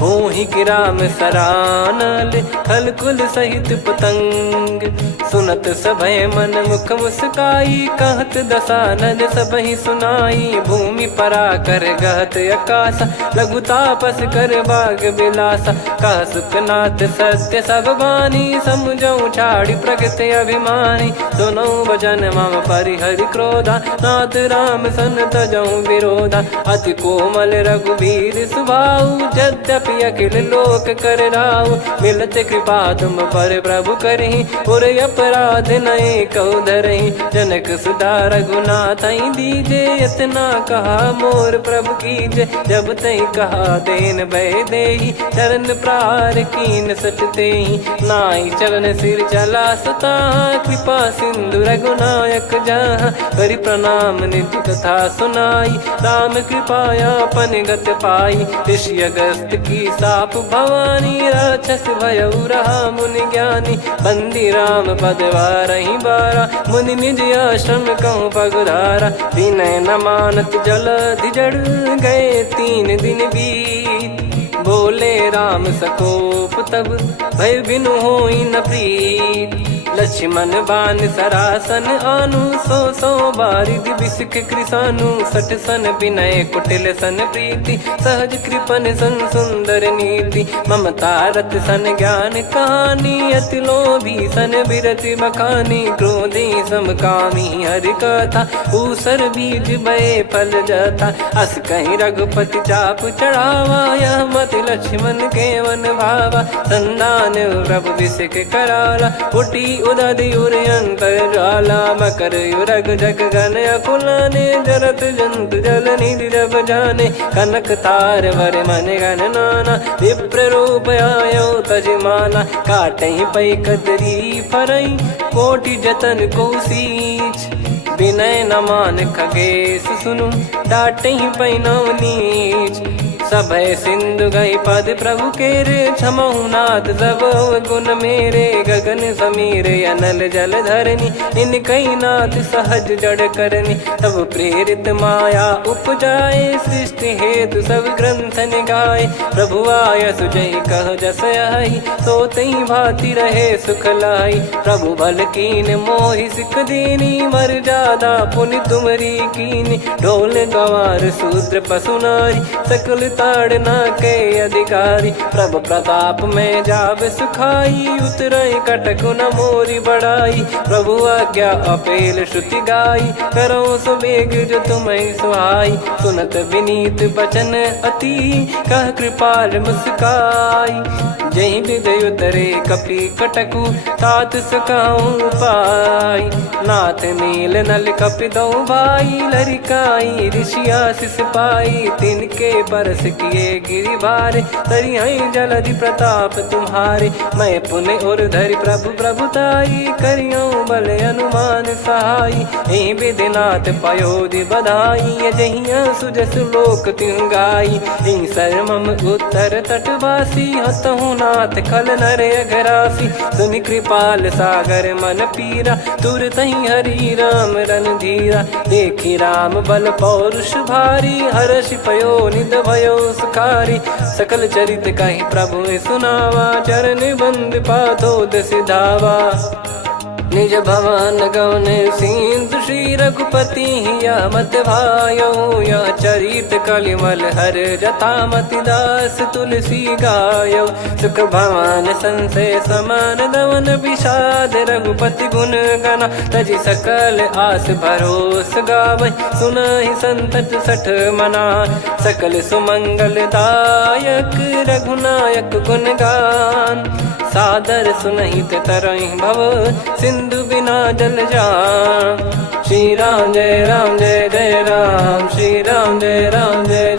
होहि कि राम सरानल खल कुल सहित पतंग। सुनत सभय मन मुख मुस्काई कहत दसानन सबहि सुनाई। भूमि परा कर गहत आकाशा लघु तापस कर बाग बिलासा। कह सुखनाथ सत्य सब बानी समझऊ छाड़ी प्रकृति अभिमानी। सुनो वचन मम परिहरि क्रोधा नाथ राम सन तजऊ विरोधा। अति कोमल रघुवीर सुभाऊ यद्यपि अखिल लोक कर राव। मिलत कृपा तुम पर प्रभु करहि और अपराध नये कौ धरहि। जनक सुधा रघुनाथ दीजे इतना कहा मोर प्रभु कीजे। जब तई कहा देन भय देहि चरण प्रार कीन सटतेहि। नाई चरण सिर चला सता कृपा सिंधु रघुनायक जहाँ। करि प्रणाम निज कथा सुनाई राम कृपाया अपन गत पाई। ऋषि अगस्त की साप भवानी राक्षस भयउ रहा मुनि ज्ञानी। बंदी राम पद वारहि बारा मुनि निज आश्रम कहूँ पगुधारा। विनय न मानत जल धिजड़ गए 3 दिन बीत। बोले राम सकोप तब भय बिनु होई न प्रीत। लक्ष्मण बान सरासन आनु 100 बारिद बिसिख कृसानु। 60 सन विनय कुटिल सन प्रीति सहज कृपन सन सुंदर नीति। ममता रत सन ज्ञान कहानी अति लोभी सन बिरति बखानी। क्रोधी समकामी हरि कथा ऊसर बीज भय फल जाता। अस कहीं रघुपति चाप चढ़ावा यह मति लक्ष्मण के वन भावा। संदान प्रभु बिसिख कराला उठी उदधि उर अंतर ज्वाला मकर युरग जग गण अकुलाने जरत जंत जल निधि जब जाने कनक तार वर मन गण नाना विप्र रूप आयो तजमाना काटहि पै कदरी फरई कोटि जतन को सींच विनय न मान खगेश सुनु डाटहि पै नव नीच सभय सिंधु गई पद प्रभु केरे क्षमहु नाथ सब गुण मेरे गगन समीरे अनल जल धरनी इन कई नाथ सहज जड़ करनी तब प्रेरित माया उपजाए सृष्टि हेतु सब ग्रंथन गाए प्रभु आय सुजय कह जस आई सो तई भांति रहे सुख लाई प्रभु भल कीन मोहि सिख दीनी मर जादा पुनि तुमरी कीनी ढोल गवार शूद्र पशु नारी सकल ताड़ना के अधिकारी प्रभु प्रताप में जाब सुखाई उतरई कटक न मोरी बढ़ाई प्रभु आज्ञा अपेल श्रुति गाई करो सुबेग जो तुम्हें सुहाई सुनत विनीत बचन अति कह कृपाल मुस्काई जय हृदय उतरे कपि कटकु तात सकाऊं पाई नाथ नील नल कपि दो भाई लरिकाई ऋषिया शिष पाई तिनके परस किए गिरि भारे तरिहै जलधि प्रताप तुम्हारे मैं पुण्य और धरि प्रभु प्रभुताई करियो बल अनुमान सहाई ए विधिनाथ पयोधि बधाई जहिया सुजस लोक तिहु गाई ए सरमम उत्तर तटवासी हतहु नाथ खल नर अघरासी सुनि कृपाल सागर मन पीरा तुरत ही हरि राम रन धीरा देखी राम बल पौरुष भारी हर्षि पयो निद भयो सुखारी सकल चरित कहि प्रभु सुनावा चरण बंद पादोद सिधावा निज भवन गौन सिंधु श्री रघुपति या मत भायो या चरित कलिमल हर जथा मति दास तुलसी गायो सुख भवन संशय समान दवन विषाद रघुपति गुण गना तजि सकल आस भरोस गावै सुनहि संतत सठ मना सकल सुमंगल दायक रघुनायक गुण गान सादर सुनहित तरहि भव सिंधु बिना जल जान श्री राम जय जय राम श्री राम जय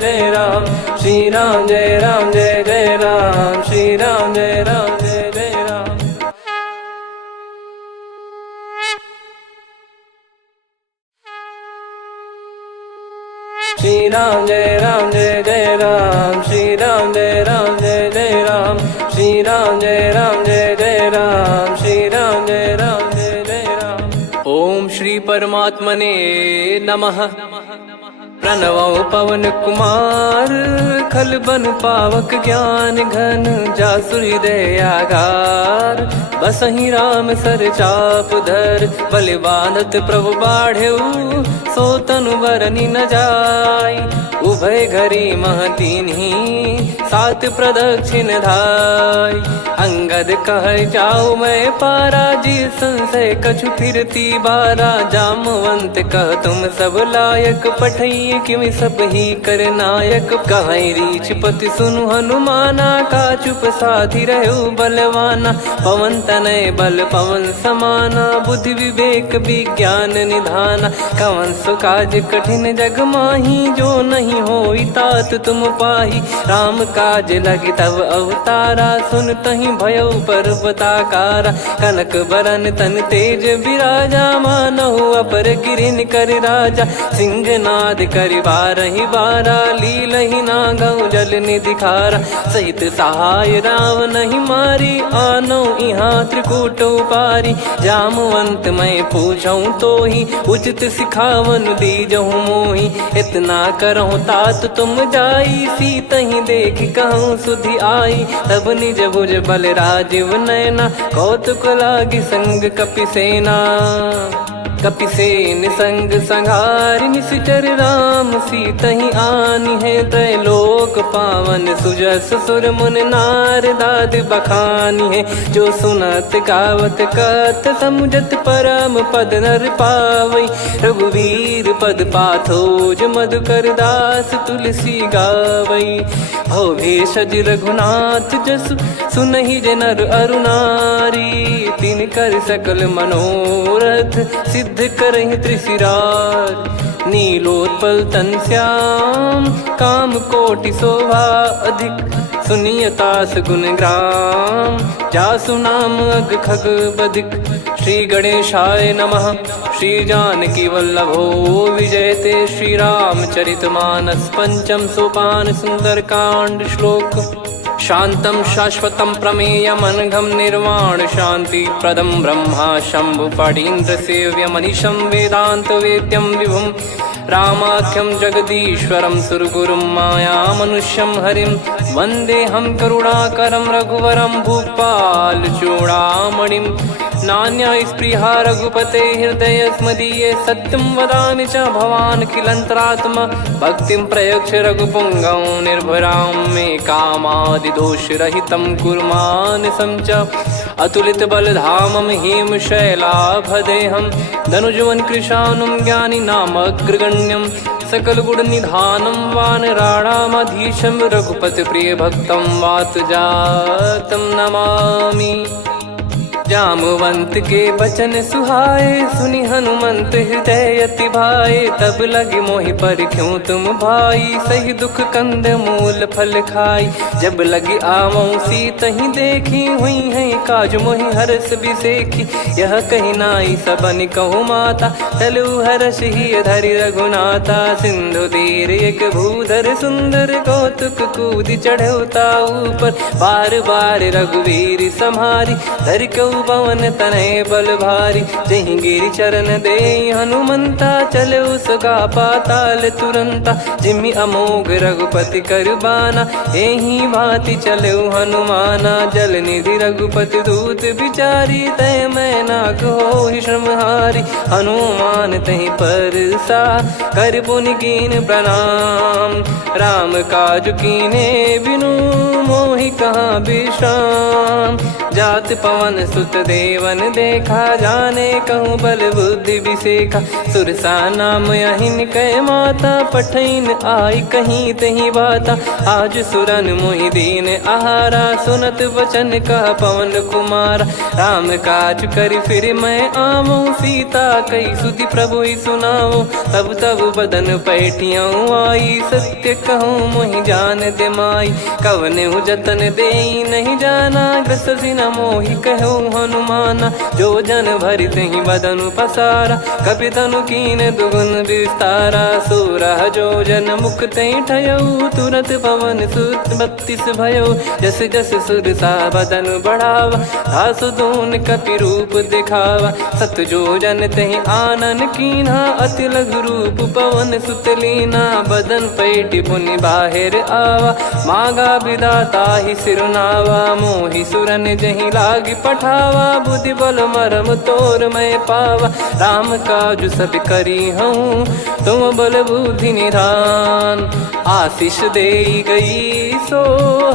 जय राम श्री राम जय जय राम श्री राम जय जय राम श्री राम जय जय राम श्री राम जय जय राम श्री राम जय जय राम श्री राम जय जय राम। ओम श्री परमात्मने नमः। प्रणवो पवन कुमार खल बन पावक ज्ञान घन जासुर हृदय आगार बसहि राम सर चाप धर बल बांधत प्रभु बाढ़ेऊ सो तनु बरनी न जाय उभय घरी महतीन्ही सात प्रदक्षिण धाय अंगद कह जाऊ मैं पारा जी संशय कछु फिरती बारा जामवंत कह तुम सब लायक पठई किमि सब ही कर नायक कहीं रीछ पति सुनु हनुमाना का चुप साधि रहु बलवाना पवन तनय बल पवन समाना बुद्धि विवेक विज्ञान निधाना कवन सु काज कठिन जग माही जो नहीं होई तात तुम पाही राम काज लगी तब अवतारा सुन तहि भयो पर्वताकारा कनक बरन तन तेज विराजा मानहु अपर गिरिन कर राजा सिंहनाद करि बारहि बारा लीलहि नागौ जल निधि खारा सहित सहाय राव नहीं मारी आनो इहाँ त्रिकूट उपारी जामवंत मैं पूछऊं तो ही उचित सिखावन दीजहु मोहि इतना करहु तात तुम जाई सीतहि देख कहूँ सुधि आई तब निज भुज बल राजीव नैना कौतुक लागी संग कपि सेना कपि से निसंग संहारि निशिचर राम सीतहि आनि है त्रैलोक पावन सुजस सुर मुन नार दाद बखानी है जो सुनत गावत कथ समुझत परम पद नर पावई रघुवीर पद पाथोज मधुकर दास तुलसी गावई हो भेषज रघुनाथ जसु सुनहि जे नर अरुनारी तिन कर सकल मनोरथ सिद्ध करहि त्रिशिरार नीलोत्पल तन श्याम काम कोटि शोभा अधिक सुनियतास गुण ग्राम जासु नाम अग खग बदिक श्री गणेशाय नमः श्री जानकी वल्लभो विजयते श्री रामचरित मानस पंचम सोपान सुंदर कांड श्लोक शांतं शाश्वतं प्रमेयमनघं निर्वाण शांति प्रदं ब्रह्मा शंभु फणीन्द्र सेव्य मनीषं वेदांत वेद्यं विभुं रामाख्यं जगदीश्वरं सुरगुरुं माया मनुष्यं हरिं वन्देऽहं करुणाकरं रघुवरं भूपाल चूडामणिं नान्या स्पृहा रघुपते हृदय स्मदीये सत्यं वदामि च भवान् खिलन्तरात्मा भक्तिं प्रयच्छ रघुपुङ्गं निर्भरां मे कामादिदोषरहितं कुर्मानसं च अतुलित बलधामं हेमशैलाभदेहं धनुजवन कृशानुं ज्ञानी नामग्रगण्यं सकल गुण निधानं वानराणामधीशं रघुपति प्रिय भक्तं वात जातं नमामि जामवंत के बचन सुहाए सुनि हनुमंत हृदय अति भाए तब लगे मोहि पर क्यों तुम भाई सही दुख कंद मूल फल खाई जब लगी आवों सीतहि देखी हुई है काज मोहि हरस बिसेखी यह कही नाई सबन कहु माता चलु हरष ही धरि रघुनाथा सिंधु तीर एक भूधर सुंदर कौतुक कूद चढ़ौता ऊपर बार बार रघुवीर सम्हारी धरि कऊ पवन तनय बल भारी जहि गिरि चरण दे हनुमंता चले उसका पाताल तुरंता जिमि अमोघ रघुपति करबाना एहि भांति चले हनुमाना जल निधि रघुपति दूत बिचारी तय मैं नाक होहि श्रमहारी हनुमान तहि परसा कर पुनि कीन प्रणाम राम काज कीने बिनु मोहि कहाँ विश्राम जात पवन सुत देवन देखा जाने कहूँ बल बुद्धि विसेखा सुरसा नाम यहिन कह माता पठैन आई कहीं तही बाता आज सुरन मोहि दीन आहारा सुनत वचन कह पवन कुमारा राम काज करि फिर मैं आवूं सीता कई सुधि प्रभु ही सुनाओ तब तब बदन पैठियाँ आई सत्य कहूँ मोहि जान दे माई कवने जतन दे नहीं जाना ग्रसि न मोहि कहूँ हनुमाना जो जन भरि तहि बदनु पसारा कपि तनु कीन दुगुन विस्तारा सूरह जो जन मुख तहि ठयऊ तुरत पवन सुत 32 भयो जस जस सुरसा बदन बढ़ावा दासु दून कपि रूप दिखावा सत जो जन तहि आनन कीन्हा अति लघु रूप पवन सुत लीना बदन पैटि पुनि बाहिर आवा मागा विदाता ही सिरुनावा मोहि सुरन जहि लागी पठावा बुद्धि बल मरम तोर मैं पावा राम काज सब करी हूँ तुम बल बुद्धि निधान आशीष दे गई सो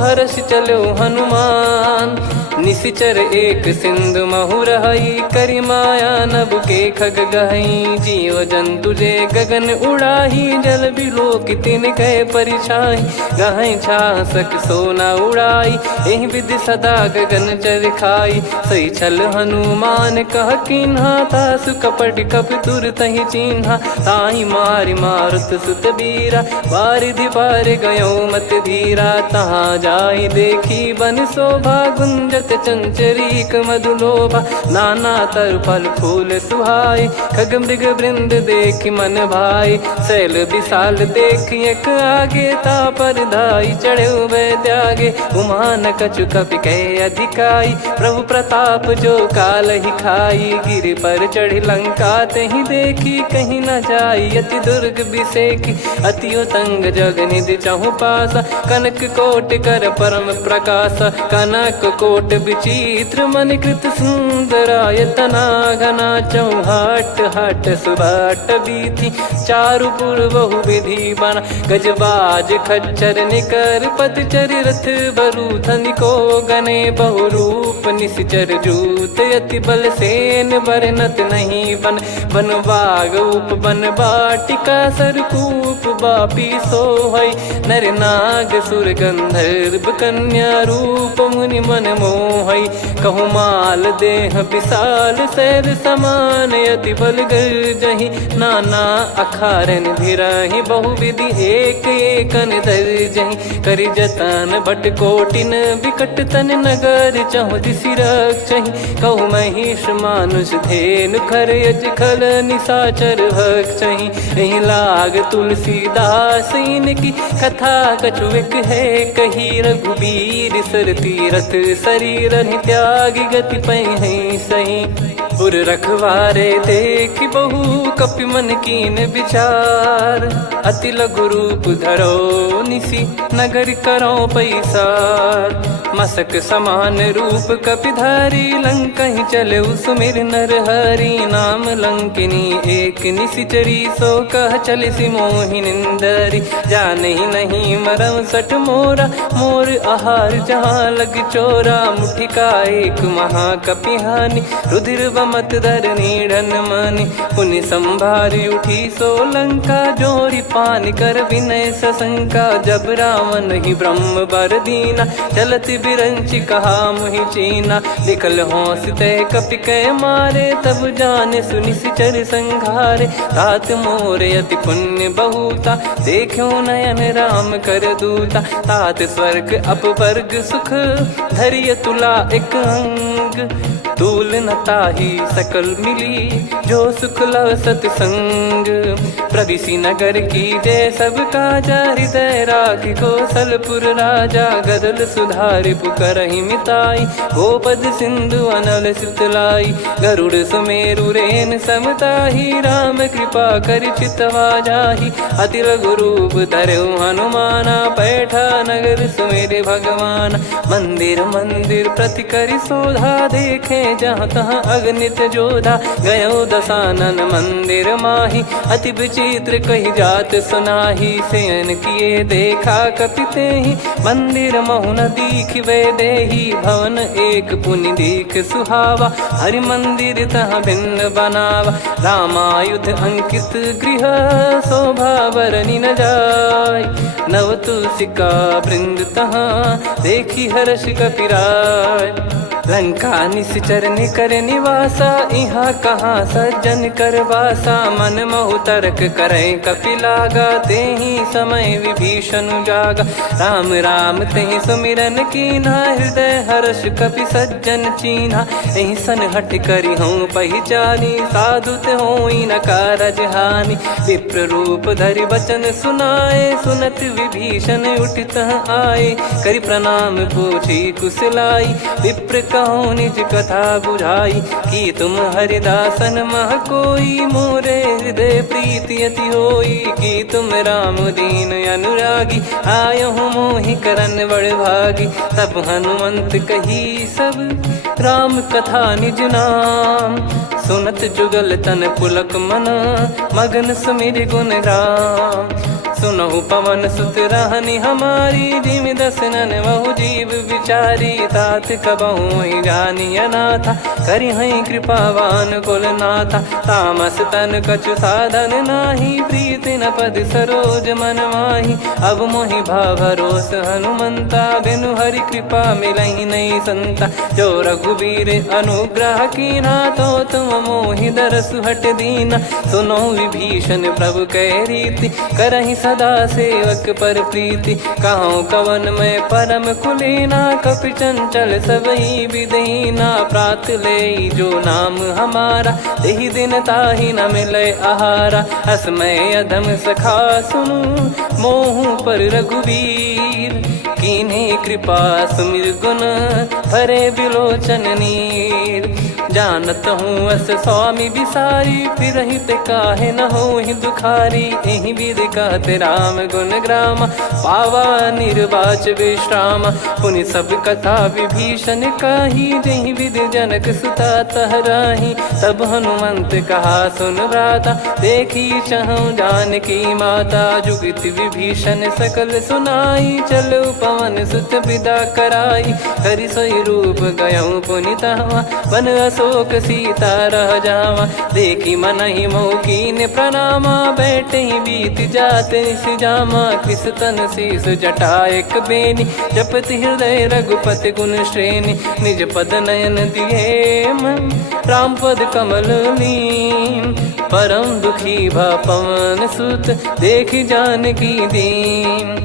हर्ष चलो हनुमान निशिचर एक सिंधु महु रही करी माया नभ के खग गहई जीव जंतु जे गगन उड़ाही जल बिलो कितिन कह परिछाई गहई छासक सोना उड़ाई एहि विधि सदा गगन चर खाई सही छल हनुमान कह किन्हा तासु कपट कप तुर तहि चिन्हा ताई मारि मारुत सुत बीरा बारिधि पार गयो मत धीरा तहाँ जाई देखी बन शोभा गुंजत चंचरीक मधुलोभा नाना तर फल फूल सुहाय खग मृग वृंद देख मन भाई शैल विशाल देख एक आगे ता पर धाई चढ़े वै त्यागे उमान कछु कपि कह अधिकारी दिखाई, प्रभु प्रताप जो काल ही खाई। गिर पर चढ़ी लंका ते ही देखी, कहीं न जाई अति दुर्ग बिसेकी। अति उतंग जग निधि चहु पासा, कनक कोट कर परम प्रकाश। कनक कोट विचित्र मन कृत सुंदरायतना घना। चौहाट हाट सुबाट बीथी, चारु पुर बहु विधि बना। गजबाज खच्चर निकर पतचर रथ बरु धनिको गने। बहु रूप निश्चर जूत अति बल सेन बरनत नहीं बन। बन बाग उप बन बाटिका सरकूप बापी सोहई। नर नाग सुर गंधर्व कन्या रूप मुनि मन मोहई। कहु माल देह विशाल शैल समान, अति बल गर्जहि नाना अखारन भिराहि। बहु विधि एक एकन दर्जहि, करि जतन भट कोटिन विकट तन नगर। चहु दिसि रक्षहि, कहु महिष मानुष धेनु खर यज खल निशाचर भक्षहि। एहि लाग तुलसीदास इनकी कथा कछुक है कही। रघुबीर सर तीरथ शरीर त्यागी, गति पै सही। पुर रखवारे देख बहु कपि मन कीन विचार। अति लघु रूप धरो निसी नगर करो पैसार। मसक समान रूप कपिधारी, लंकहि चले सुमिर नर हरि। नाम लंकिनी एक निशिचरी, सो कह चल सि मोहि निंदरी। जानहि नहीं मरम सठ मोरा, मोर आहार जहाँ लग चोरा। मुठिका एक महाकपिहानि, रुधिर बमत धरनी ढन मानि। पुनि संभारी उठी सो लंका, जोरी पान कर विनय सशंका। जब रावण ही ब्रह्म बर दीना, चलत बिरंचि कहा मुहि चीना। निकल होंस तय कपि कै मारे, तब जाने सुनि सिचर संघारे। तात मोर अति पुण्य बहुता, देखो नयन राम कर दूता। तात स्वर्ग अपवर्ग सुख, धरिय तुला एक अंग। तूल न ताहि सकल मिली, जो सुख लव सतसंग। प्रविशि नगर की जय सब काजा, हृदय राखि कौशलपुर राजा। गदल सुधारि पुकारहि मिताई, गोपद सिंधु अनल सितलाई। गरुड़ सुमेरु रेन समताहि, राम कृपा करि चितवा जाहि। अति लघु रूप धरऊ हनुमाना, पैठा नगर सुमेरे भगवान। मंदिर मंदिर प्रति करि शोधा, देखे जहाँ तहाँ अगणित जोधा। गयो दशानन मंदिर माही, अति विचित्र कही जात सुनाही। शयन किए देखा कपि तेहि, मंदिर महु न दीखिबे देहि। भवन एक पुनि दीख सुहावा, हरि मंदिर तहाँ भिन्न बनावा। रामायुध अंकित गृह, शोभा बरनि न जाय। नव तुलसिका वृंद तहाँ, देखी हर्ष कपिराय। लंका निश्चर निकर निवासा, इहाँ कहाँ सज्जन कर वासा। मन महु तर्क करे कपि लागा, तेहि समय विभीषण जागा। राम राम तेहि सुमिरन कीन्हा, हृदय हर्ष कपि सज्जन चीन्हा। एहि सन हट करि हूँ पहिचानी, साधु ते होई न कारज हानि। विप्र रूप धरि वचन सुनाए, सुनत विभीषण उठित आए। करि प्रणाम पूछी कुशलाई, विप्र कहो निज कथा बुझाई। कि तुम हरिदासन मह कोई, मोरे हृदय प्रीति अति होई। कि तुम राम दीन अनुरागी, आयहु मोहि करन बड़ भागी। तब हनुमंत कही सब राम कथा निज नाम। सुनत जुगल तन पुलक मना, मगन सुमिर गुण राम। सुनहु पवन सुत रहनि हमारी, जिमि दसनन बहु जीव विचारी। तात कबहु ही जानिय नाथा, करि हई कृपावान कुल नाथा। तामस तन कछु साधन नाही, प्रीति न पद सरोज मन माही। अब मोहि भाव भरोस हनुमंता, बिनु हरि कृपा मिलहि नहीं संता। जो रघुबीर अनुग्रह कीन्हा, तो तुम मोहि दरसु हट दीना। सुनो विभीषण प्रभु कह रीति, करहि सदा सेवक पर प्रीति। कहूँ कवन में परम कुलीना, कपि चंचल सबही विदहीना। प्रात ले जो नाम हमारा, तेहि दिन ताहि न मिले आहारा। असमय अधम सखा सुनु, मोहु पर रघुवीर। कीन्ही कृपा सुमिर गुण, भरे बिलोचन नीर। जानत हूँ अस स्वामी बिसारी, फिरहित काहे न होहि दुखारी। एहि विधि कहते राम गुण ग्राम, पावा निर्वाच विश्राम। पुनि सब कथा विभीषण कही, जेहि विधि जनक सुता तहराही। तब हनुमंत कहा सुन भ्राता, देखी चहु जानकी माता। जुगित विभीषण सकल सुनाई, चलो पवन सुत विदा कराई। हरि सोई रूप गयऊँ पुनि तहवा, बन अशोक सीता रह जावा। देखी मनहि मोकीन प्रणामा, बैठे ही बीत जात निस जामा। कृस तन शीस जटा एक बेनी, जपति हृदय रघुपति गुण श्रेणी। निज पद नयन दिए मन, राम पद कमल लीन। परम दुखी भा पवन सुत, देखि जानकी दीन।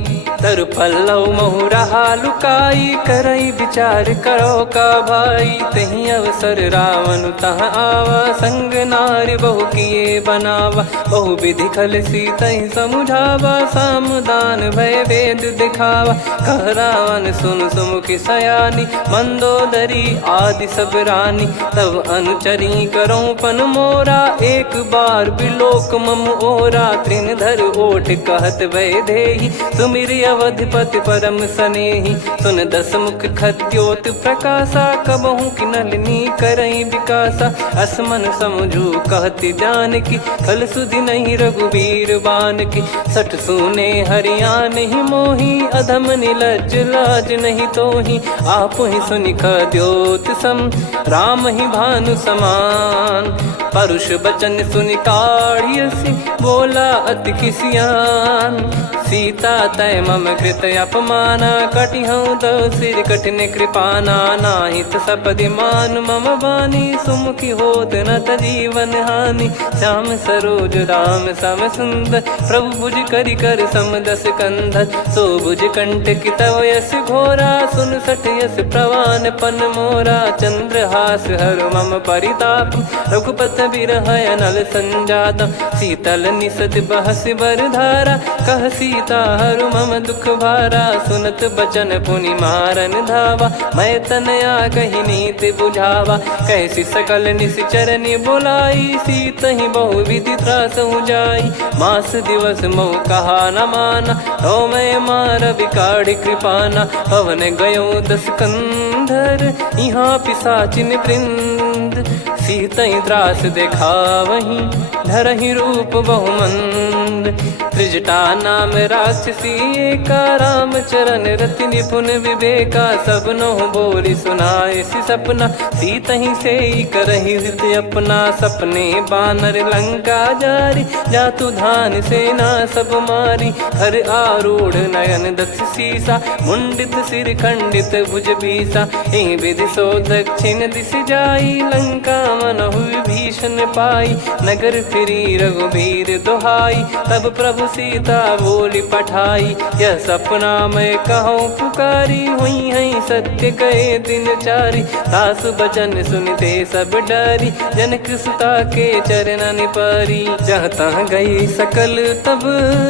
तरु पल्लव महु रहा लुकाई, करई विचार करो का भाई। तही अवसर रावण तहाँ आवा, संग नारी बहु किए बनावा। बहु विधि खल सीतहि समुझावा, सामदान भय वेद दिखावा। कह रावण सुन सुमुखी सयानी, मंदोदरी आदि सब रानी। तब अनुचरी करो पन मोरा, एक बार बिलोक मम ओरा। तृण धर ओट कहत भय देहि, सुमिर अवधिपति परम सनेहि। सुन दस मुख खद्योत प्रकाशा, कबहु की नलिनी करई विकासा। असमन समझू कहति जानकी, कल सुधि नहीं रघुवीर बानकी। सठ सुने हरियाण ही मोही, अधम निलज लाज नहीं तोही। आपु ही सुनि खद्योत सम, राम ही भानु समान। परुष बचन सुनि काढ़ियसि, बोला अति किसियान। सीता तय मम कृत अपमाना, कटिहऊँ तो सिर कठिन कृपाना। नाहित सपदि मान मम बानी, सुमुखी होत न जीवन हानि। श्याम सरोज राम सम सुंदर, प्रभु भुज करि कर सम दस कंधर। सो भुज कंटक तव यस घोरा, सुन सठ यस प्रवान पन मोरा। चंद्रहास हर मम परिताप, रघुपत बिरह अनल संजात। शीतल निसत बहस बर धारा, कह सीता हरु मम दुख भारा। सुनत बचन पुनि मारन धावा, मैं तनया कही नीति बुझावा। कैसी सकल निश्चरनि बुलाई, सीतहि बहु विधि त्रासहु जाई। मास दिवस मोह कहा न माना, तो मैं मार विकाढ़ि कृपाना। पवन गयो दस कंधर, यहाँ पिशाचिन वृंद। सीतहि त्रास देखावहीं, धरहि रूप बहुमंद। त्रिजटा नाम राक्षसी एका, राम चरण रति निपुण विवेका। सब नहुँ बोली सुनाए सि सपना, सीतहि से करहि हृत अपना। सपने बानर लंका जारी, जातु धान सेना सब मारी। हर आरूढ़ नयन दस सीसा, मुंडित सिर खंडित भुज बीसा। एहि विधि सो दक्षिण दिस जाई, लंका मनहु विभीषण पाई। नगर फिरी रघुबीर दुहाई, तब प्रभु सीता बोली पठाई। यह सपना मैं कहूँ पुकारी, हुई है सत्य गए दिन चारी। सासु बचन सुनते सब डरी, जनक सुता के चरण पारी। जहाँ तहाँ गई सकल तब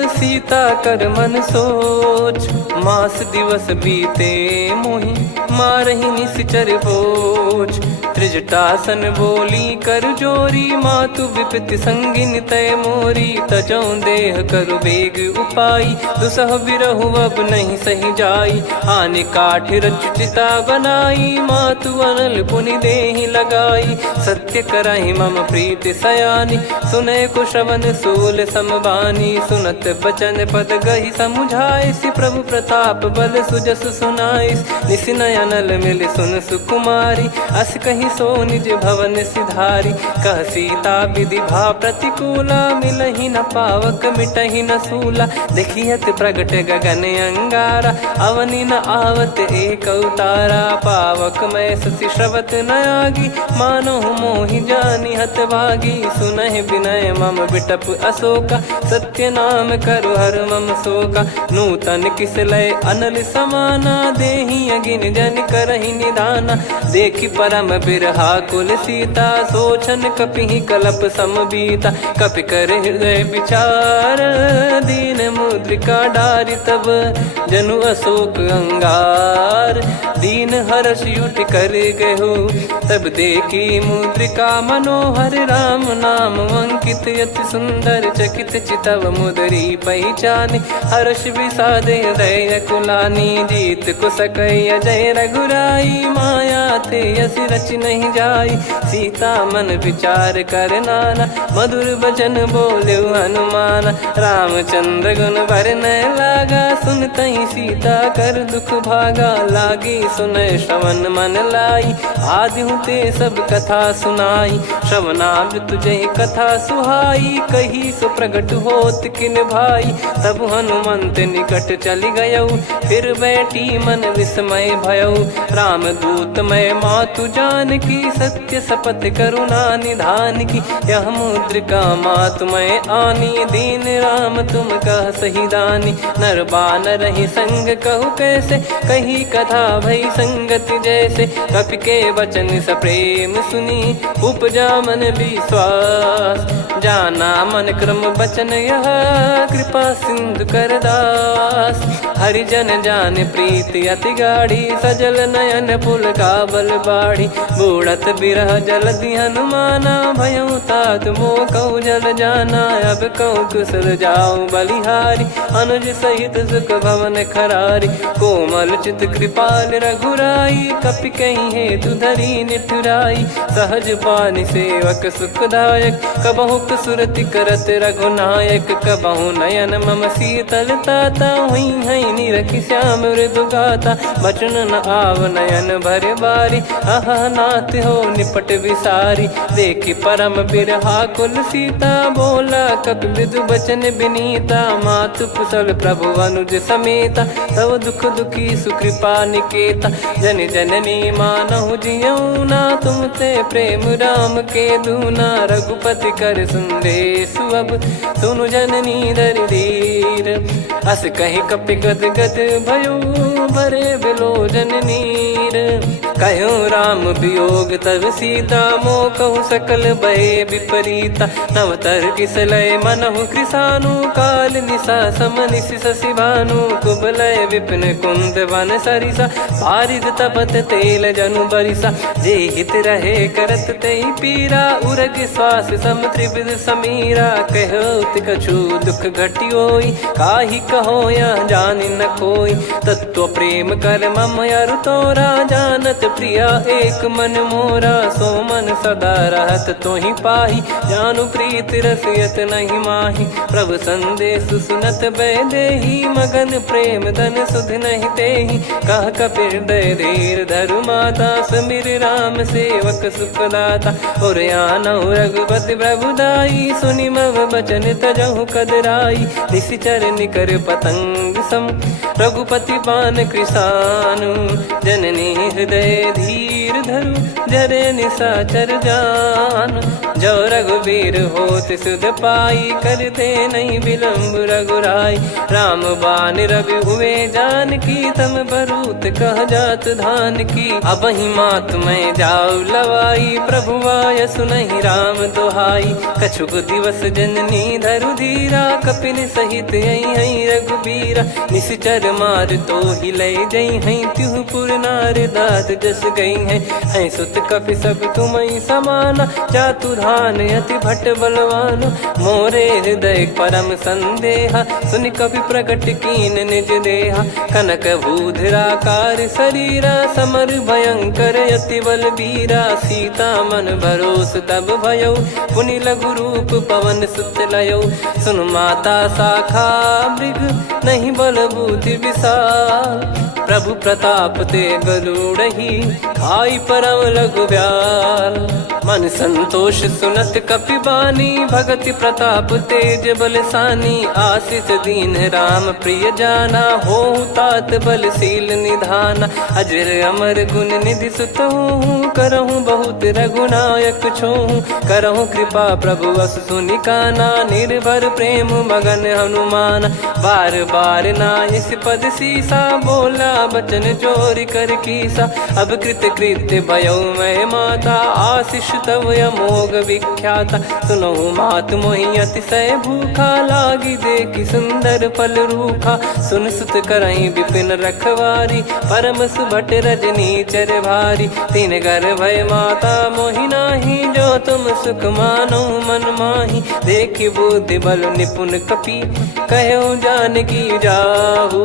सीता कर मन सोच। मास दिवस बीते मोहि, मारहि निश्चर बोझ। त्रिजटासन बोली कर जोरी, मातु विपति संगिन तय मोरी। तजौ देह करु बेग उपाई, दुसह बिरहु अब नहीं सही जाई। हानि काठ रचिता बनाई, मातु अनल पुनि देहि लगाई। सत्य करहि मम प्रीति सयानी, सुनै कुशवन सूल समबानी। सुनत बचन पद गहि समुझाइसि, प्रभु प्रताप बल सुजस सुनाइस। निसि नयनल मिल सुन सुकुमारी, अस कहि नहीं सो निज भवन सिधारी। कह सीता विधि भा प्रतिकूला, मिलहि न पावक मिटहि न सूला। देखियत प्रगट गगन अंगारा, अवनि न आवत एक उतारा। पावक मैं शशि श्रवत न आगी, मानो मोहि जानि हत भागी। सुनहि विनय मम बिटप अशोका, सत्य नाम करु हर मम शोका। नूतन किस लय अनल समाना, देहि अगिन जन करहि निदाना। देखि परम बिरहा कुल सीता, सोचन कपिहि कलप समबीता। कपि कर हृदय विचार, दीन मुद्रिका डारि तब। जनु अशोक अंगार, दीन हर्ष उठ कर गहु। तब देखी मुद्रिका मनोहर, राम नाम अंकित अति सुंदर। चकित चितव मुदरी पहचान, हर्ष विषाद हृदय कुलानी। जीत को सकई अजय रघुराई, माया थे यस रच नहीं जाई। सीता मन विचार कर नाना, मधुर बचन बोले हनुमान। रामचंद्र गुण वरनय लागा, सुनतहि सीता कर दुख भागा। लागी सुनय श्रवण मन लाई, आदिहु ते सब कथा सुनाई। श्रवणाम तुझे कथा सुहाई, कही सो प्रगट होत किन भाई। तब हनुमंत निकट चली गयौ, फिर बैठी मन विस्मय भयौ। राम दूत मैं मातु जानकी, सत्य शपथ करुणा निधान की। यह मुद्रिका मातु मैं आनी, दीन राम तुम कह सही दानी। नर बानर ही संग कहु कैसे, कही कथा भई संगति जैसे। कपि के वचन सप्रेम सुनी, उपजा मन विश्वास। जाना मन क्रम बचन यह, कृपा सिंधु कर दास। हरिजन जान प्रीति अति गाढ़ी, सजल नयन पुल काबल बाढ़ी। बूढ़त बिरह जलधि हनुमाना, भयउ तात मोह कहु जल जाना। अब कहु कुशल जाऊ बलिहारी, अनुज सहित सुख भवन खरारी। कोमल चित कृपाल रघुराई, कपि कहीं हेतु धरी निठुराई। सहज पानि सेवक सुखदायक, कबहु सुरति करत रघुनायक। कबहु नयन मम शीतल ताता, हुई है निरखि श्याम मृदु गाता। बचन न आव नयन भर बारी, अह नाथ हो निपट विसारी। देखि परम बिरहा कुल सीता, बोला कपि मृदु बचन बिनीता। मातु कुशल प्रभु अनुज समेता, तव दुख दुखी सुकृपा निकेता। जन जननी मानहु जियऊ ना, तुम ते प्रेम राम के दूना। रघुपति कर संदेश अब, सुनु जननी दर धीर। अस कहि कपि गद गद भयो, भरे बिलोचन नीर। कहो राम वियोग तब सीता, मोह कहु सकल भय विपरीता। नवतर किस लय मनहु कृसानु, काल निशा सम निशि शशि भानु। कुबलय विपिन कुंद वन सरिसा, पारिद तपत तेल जनु बरिसा। जे हित रहे करत तेहि पीरा, उरग श्वास सम त्रिविध समीरा। कहो कछु दुख घटी होई, काहि कहो यह जानि न कोई। तत्व प्रेम कर मम अरु तोरा, जानत प्रिया एक मन मोरा। सो मन सदा रहत तोहि पाही, जानु प्रीत रसियत नहीं माही। प्रभु संदेश सुनत बैदेही, मगन प्रेम धन सुध नहीं तेहि। कह कपि हृदय धीर धरु माता, समीर राम सेवक सुखदाता। और आनहु रघुपति प्रभुदाई, सुनि मम बचन तजहु कदराई। निशिचर निकर पतंग सम, रघुपति पान कृसानु। जननी हृदय धीर धरु, जरे निशाचर जान। जो रघुवीर होत सुध पाई, कर दे नहीं विलम्ब रघुराई। राम बान रवि हुए जानकी, तम बरूत कह जात धान की। अब ही मात मैं जाऊ लवाई, प्रभु आय सुनहि राम दुहाई। कछुक दिवस जननी धरु धीरा, कपिन सहित यही रघुबीरा। निश्चर मार तो ही लय जई हैं, त्यों पुर नार दाद जस गई हैं। सुत कपि सब तुमहि समाना, जातु धान अति भट बलवान। मोरे हृदय परम संदेहा, सुनि कपि प्रकट कीन निज देहा। कनक भूधराकार शरीरा, समर भयंकर अति बल बीरा। सीता मन भरोस तब भयउ, पुनि लघु रूप पवन सुत लयौ। सुन माता शाखा मृग, नहीं बल बुद्धि विशाल। प्रभु प्रताप ते गरुड़हि, खाई परम लघु ब्याल। मन संतोष सुनत कपि बानी, भगति प्रताप तेज बलसानी। आशीष दीन राम प्रिय जाना, हो तात बलशील निधाना। अजर अमर गुण निधि सुतहूँ, करहूँ बहुत रघुनायक छोहूँ। करहूँ कृपा प्रभु अस सुनि काना, निर्भर प्रेम मगन हनुमान। बार बार नायस पद सीसा, बोला बचन चोरी कर कीसा। अब कृत कृत्य भयो मैं माता, आशीष तव अमोघ विख्याता। सुनहु मात मोहि अतिशय भूखा, लागी देखी सुंदर फल रूखा। सुन सुत करहीं विपिन रखवारी, परम सुभट रजनी चर भारी। तीन घर भय माता मोहि नाही, जो तुम सुख मानो मन माही। देखी बुद्धि बल निपुण कपि, कहो जानकी जाहू।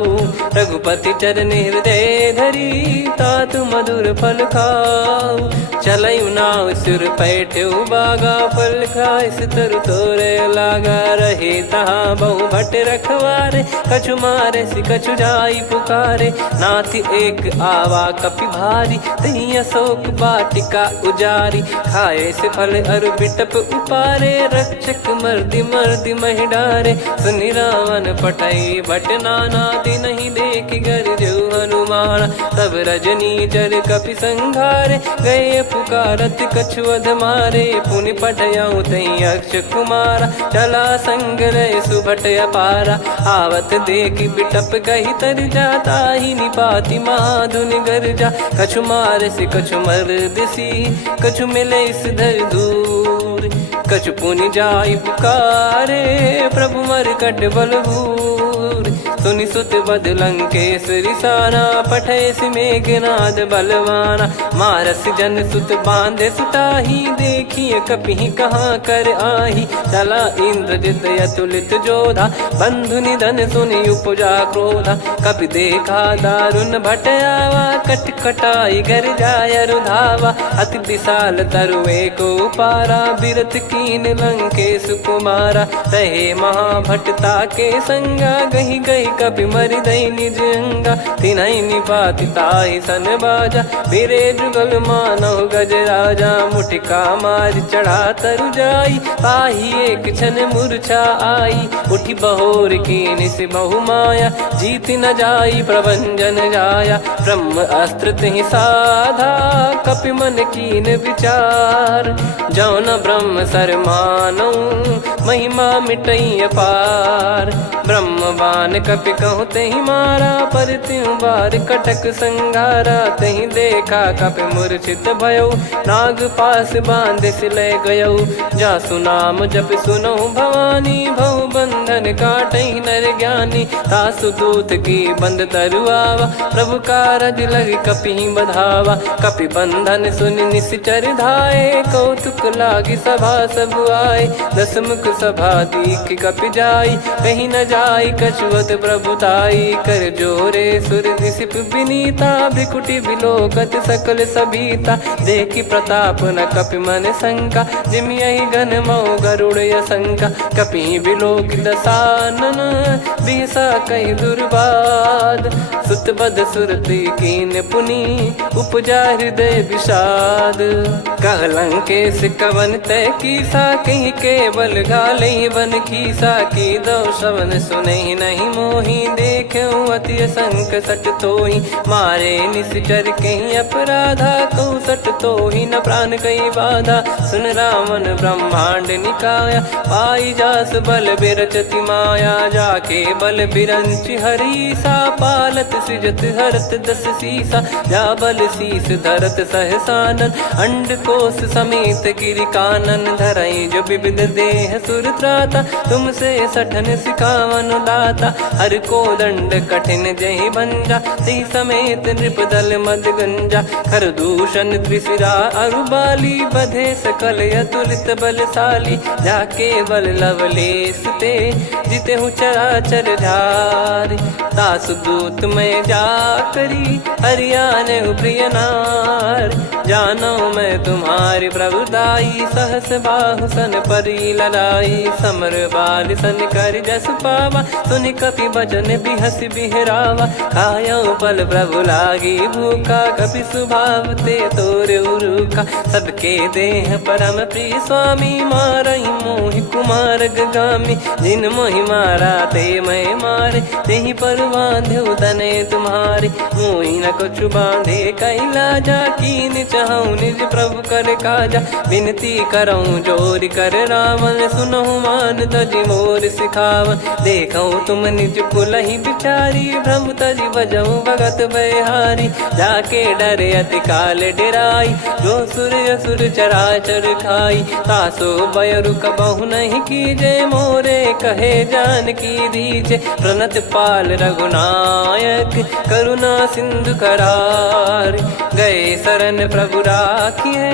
रघुपति चरण हृदय धरी, तात मधुर फल खाऊ। चलऊ नाव सिर पैठ्यऊ बागा, फल खाइस तरु तोरे लागा। रहे तहाँ बहु भट रखवारे, कछु मारे सि कछु जाई पुकारे। नाथ एक आवा कपि भारी, तही अशोक वाटिका उजारी। खाए से फल अरु बिटप उपारे, रक्षक मर्दि मर्दि महि डारे। सुनि रावण पटई भट नाना, तिनहि देख गरजऊ हनुमान। तब रजनी चर कपि संघारे, गए पुकारत कछु अध मारे। पुनि पटयऊ तई अक्ष कुमारा, चला संग रहे सुभट अपारा। आवत देखि बिटप कही तर जाता, ही निपाति माधुनि गर्जा। कछु मार से कछु मर्दिसी, कछु मिले इस धर दूर। कछु पुनि जाई पुकारे, प्रभु मरकट बलभूर। सुनि सुत बद लंकेश रिसाना, पठय मेघनाद बलवाना। मारस जन सुत बांधे सुताही, देखिए कपि कहाँ कर आही। चला इंद्रजित अतुलित जोधा, बंधु निधन सुनि उपजा क्रोधा। कपि देखा दारुण भट आवा, कट कटाई घर जाय रुधावा। अति विशाल तरु एको पारा, बिरथ कीन लंकेश कुमारा। रहे महाभटता के संगा, गही गही कपि मरि दई निज अंगा। तिन्हि निपाति ताहि सन बाजा, बिरे जुगल मानव गज राजा। मुटिका मार चढ़ा तरु जाई, ताहि एक क्षण मूर्छा आई। उठी बहोर कीन से बहु माया, जीत न जाई प्रभंजन जाया। ब्रह्म अस्त्र तिहि साधा, कपि मन कीन विचार। जौ न ब्रह्म सर मानऊ, महिमा मिटई अपार। ब्रह्म बान कपि कहूँ तहि मारा, पर त्यों बार कटक संगारा। तहि देखा कपि मूर्छित भयऊ, नाग पास बांध सिलय गयऊ। जासु नाम जप सुनऊ भवानी, भव बंधन काटई नर ज्ञानी। तासु दूत की बंद तरुआवा, प्रभु कारज लग कपि बधावा। कपि बंधन सुनि निश्चर धाये, कौतुक लागी सभा सब आए। दसमुख सभा दीख कपि जाई, कहीं न जाई कछुअत प्रभुताई। कर जोरे सुर निसिप विनीता, भ्रिकुटि बिलोकत सकल सबीता। देखि प्रताप न कपि मन शंका, जिमियहि घन मऊ गरुड़ असंका। कपि बिलोक दसानन, बिहसा कहि दुर्बाद। सुत बद सुरति कीन पुनि, उपजा हृदय विषाद। कह लंकेश कवन तय कीसा, कहीं केवल घालई बन खीसा। की दो श्रवण सुनहि नहीं मोही, देखऊँ अति संक सट तोहि। मारे निश्चर कहीं अपराधा, कहूँ सट तोहि न प्राण कई बाधा। सुन रावण ब्रह्मांड निकाया, पाई जास बल बिरचति माया। जाके बल बिरंचि हरीसा, पालत सृजत हरत दस सीसा। जा बल शीस धरत सहसानन, अंड कोश समेत गिरि कानन। धरई जो विविध देह सुर त्राता, तुमसे सठन सिखावन दाता। हर को दंड कठिन जहि भंजा, ती समेत नृप दल मद गंजा। खर दूषण त्रिशिरा अरुबाली, बधे सकल अतुलित बलशाली। जाके बल लवलेस ते, जिते हूँ चराचर झारी। तासु दूत में जा करी, हरियाने प्रिय नार। जानो मैं तुम्हारी प्रभुताई। सहस बाहु सन परी लड़ाई, समर बाल सन कर जस पावा। सुनि कपि बचन बिहस बिहरावा, खायो पल प्रभु लागी भूखा। कपि स्वभाव ते तोर उरुखा, सबके देह परम प्रिय स्वामी। मारहि मोहि कुमार गामी, जिन मोहि मारा ते मैं मारे। तेहि पर बांधो तने तुम्हारे, मोहि न कुछ बांधे कैला जा। कीन चाहूँ निज प्रभु कर काजा, विनती करऊँ जोर कर रावण। सुनहु मान तजि मोर सिखावन, देखऊँ तुम निज कुलहि बिचारी। भ्रम तजि बजऊँ भगत बहारी, जाके डरे अति काल डेराई। जो सुर असुर चराचर खाई, तासो बयरु कबहु नहीं कीजे। मोरे कहे जानकी दीजे, प्रणत पाल रघुनायक करुणा सिंधु करार। गए शरण प्रभु राखिए,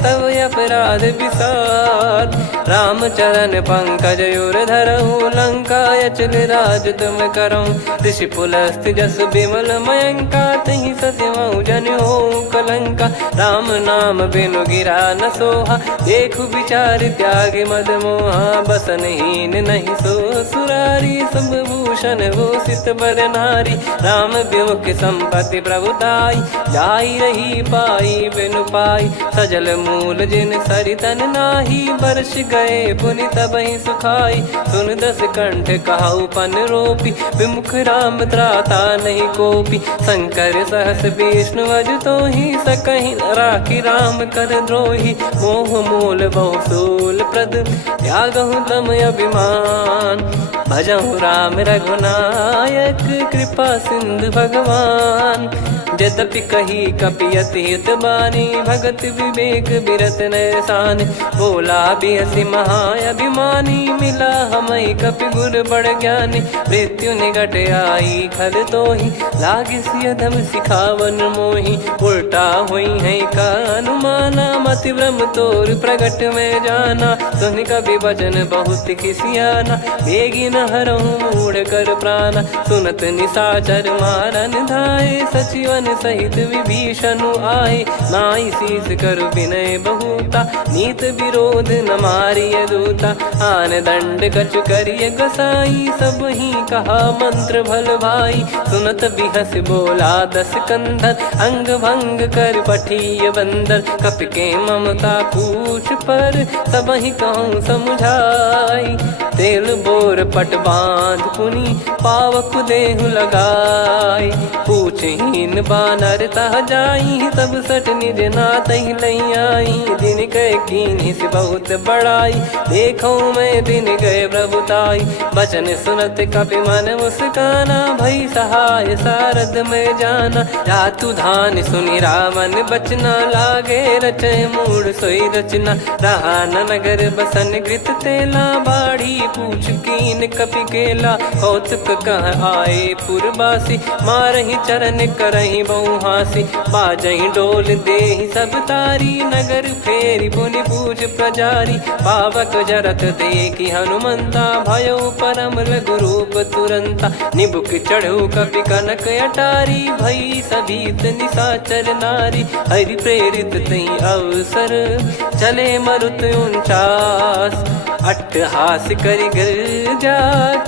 तव अपराध विसार। राम चरण पंकज उर धरहु, लंका अचल राज तुम करऊँ। ऋषि पुलस्त जस विमल मयंका, तहि ससिमऊ जन हो कलंका। राम नाम बिनु गिरा न सोहा, देखु विचार त्याग मद मोहा। बसनहीन नहीं सो सुरारी, सब भूषण वो सित बर नारी। राम विमुख संपत्ति प्रभुताई, जाई रही पाई बिनु पाई। सजल मूल जिन सरितन नाही, बरस गए पुनि तबहि सुखाई। सुन दस कंठ कहाऊ पन रोपी, विमुख राम त्राता नहीं कोपी। शंकर सहस विष्णु अज तो ही, सकहि राखी राम कर द्रोही। मोह मूल बहु सूल प्रद, त्यागहु तम अभिमान। भजहु राम रघुनायक, कृपा सिंधु भगवान। यद्यपि कही कपि अति हित बानी, भगत विवेक बिरत नैसान। बोला बिहसि महाअभिमानी, मिला हमई कपि गुर बड़ ज्ञानी। मृत्यु निकट आई खल तोहि, लागे सियधम सिखावन मोहि। उल्टा हुई है का अनुमाना, मति भ्रम तोर प्रगट में जाना। सुनि कपि वचन बहुत खिसियाना, बेगी न हरहु मूढ़ कर प्राणा। सुनत निशाचर मारन धाये, सचिवन सहित विभीषण आए। नाई शीस करु विनय बहुता, नीत विरोध न मारिय दूता। आन दंड कछु करिय गोसाई, सब ही कहा मंत्र भल भाई। सुनत बिहस बोला दस कंधर, अंग भंग कर पठिय बंदर। कपि के ममता पूछ पर, सब ही कहूँ समुझाई। तेल बोर पट बांध पुनि, पावक देहु लगाई। पूछहीन बानर तह जाई, तब सट निज नातहि लई आई। दिन गए कीन्हि से बहुत बड़ाई, देखो मैं दिन गए प्रभुताई। बचन सुनत कपि मन मुस्काना, भई सहाय सारद में जाना। जातु धान सुनि रावण बचना, लागे रचय मूढ़ सोई रचना। रहा न नगर बसन कृत तेला, बाढ़ी पूछ कीन कपि केला। कौतुक कह आए पुरबासी, मारहि चरण करहि बहु हासी। बाजहि डोल देहि सब तारी, नगर फेरी पुनि पूछ प्रजारी। पावक जरत देखि हनुमंता, भयो परम लघु रूप तुरंता। निबुक चढ़ऊ कपि कनक अटारी, भई सभीत निशाचर नारी। हरि प्रेरित तहि अवसर, चले मरुत 49। अट्टहास करि गिरजा,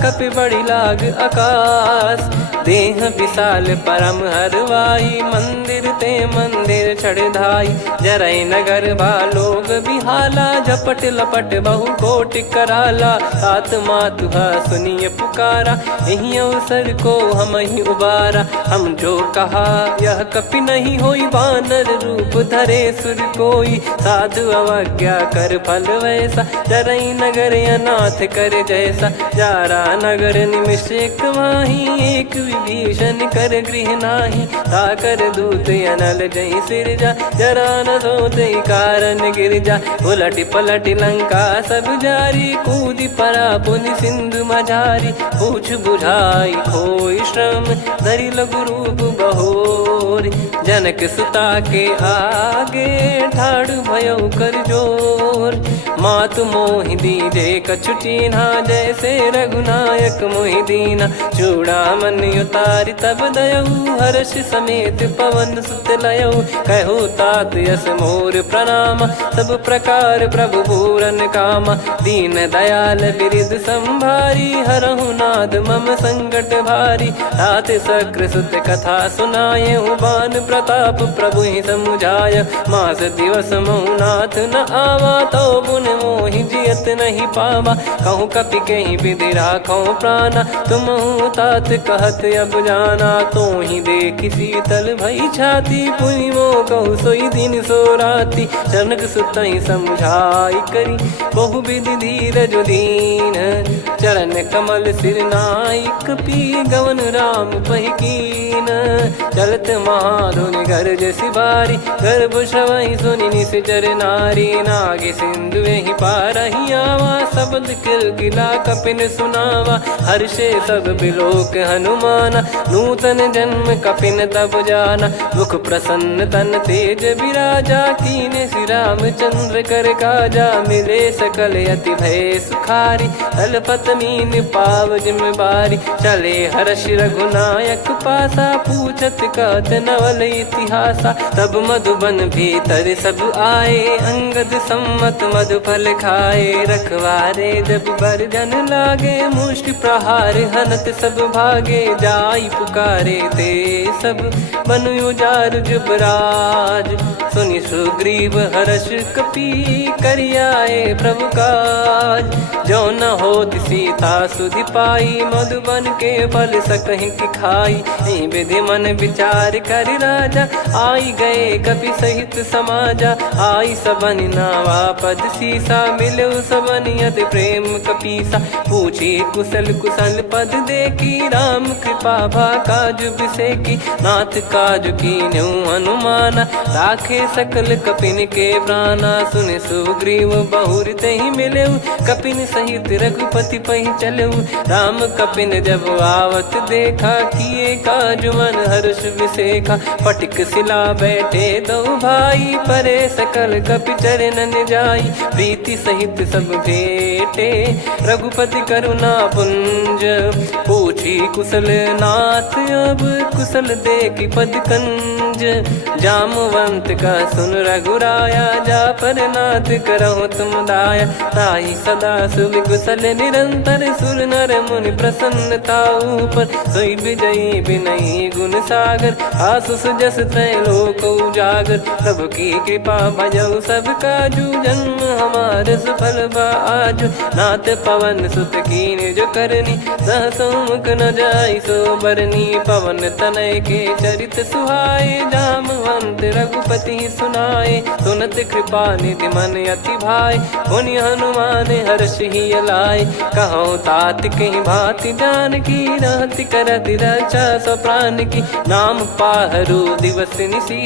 कपि बड़ी लाग आकाश। देह विशाल परम हरवाई, मंदिर ते मंदिर चढ़धाई। जरई नगर बालोग बिहाला, झपट लपट बहु कोटि कराला। सात मातुहा सुनिय पुकारा, यही अवसर को हम ही उबारा। हम जो कहा यह कपि नहीं होई, वानर रूप धरे सुर कोई। साधु अवज्ञा कर फल वैसा, जरई नगर अनाथ कर जैसा। जारा नगर निमिष एक माही, एक विभीषण कर गृह नाही। ताकर दूत अनल जय सिरजा, जरा न सोते कारण गिरजा। उलट पलट लंका सब जारी, कूदी परा पुनि सिंधु मझारी। पूछ बुझाई खोई श्रम, धरि लघु रूप बहोर। जनक सुता के आगे, ठाड़ भयो कर जोर। मात मोहि दीजे कछु चीन्हा, जैसे रघुनायक मोहि दीना। चूड़ामन उतारि तब दयऊ, हर्ष समेत पवन सुत लयऊ। कहु तात यस मोर प्रणाम, सब प्रकार प्रभु पूरन कामा। दीन दयाल बिरिद संभारी, हरहु नाद मम संकट भारी। तात सक्र सुत कथा सुनाये, बान प्रताप प्रभु ही समुझाय। मास दिवस महु नाथ न आवा, तो पुन मोहि जियत नहीं पावा। कहूँ कपि कहीं विधि राखो प्राणा, तुम तात कहत अब जाना। तो ही देखी शीतल भई छाती, पुनि मो कहु सोई दिन सो राती। जनक सुत ही समझाई करी, बहु विधि धीरज दीन। चरण कमल सिर नाई, कपि गवन राम पहि कीन। चलत महाधुनि गरज सिबारी, गर्भ श्रवहि सुनि निश्चर नारी। नागे सिंधु ही पारहि आवा, शब्द किलकिला कपिन सुनावा। हर्षे सब बिलोक हनुमाना, नूतन जन्म कपिन तब जाना। मुख प्रसन्न तन तेज विराजा, कीने श्री रामचंद्र कर काजा। मिले सकल अति भय सुखारी, तलपत मीन पाव जिम्मेवारी। चले हर्ष रघुनायक पासा, पूछत कहत नवल इतिहासा। तब मधुबन भीतर सब आए, अंगद सम्मत मधुफल खाए। रखवारे जब बरजन लागे, मुष्टि प्रहार हनत सब भागे। जाई पुकारे ते सब बन उजार जुबराज। सुनि सुग्रीव हर्ष कपि, करियाए प्रभु काज। जो न होत सीता सुधि पाई, मधुबन के बल सकहि की खाई। विधि मन विचार कर राजा, आई गए कपि सहित समाजा। आई सबन नावा पद सीसा, मिलो सबन यदि प्रेम कपीसा। पूछी कुशल कुशल पद देखी, राम कृपा भा काज बिसेकी। नाथ काज कीन्हु हनुमाना, राखे सकल कपिन के प्राणा। सुन सुग्रीव बहुर तहि मिलेऊ, कपिन सहित रघुपति पहि चलेऊ। राम कपिन जब आवत देखा, किए काज मन हर्ष विसेखा। फटिक सिला बैठे दो भाई, परे सकल कपि चरणन जाई। प्रीति सहित सब भेटे, रघुपति करुणा पुंज। पूछी कुशल नाथ अब, कुशल देखी पद कंज। जामवंत का सुन रघुराया, जा पर नाथ करहु तुम दाया। ताहि सदा सुभि कुशल निरंतर, सुर नर मुनि प्रसन्नता ऊपर। सोई विजयी विनयी गुण सागर, आसु सुजस त्रैलोक उजागर। प्रभु की कृपा भजऊ सब काजू, जन्म हमार सफल बा आजु। नाथ पवन सुत कीन्ह जो करनी, सहसो मुख न जाई सो बरनी। पवन तनय के चरित सुहाए, जामवंत रघुपति सुनाए। सुनत कृपा निधि मन अति भाई, पुनि हनुमान हर्ष ही लाए। कहो तात कहीं भांति जान की, रहति करति रक्षा सो प्राण की। नाम पाहरु दिवस निसी,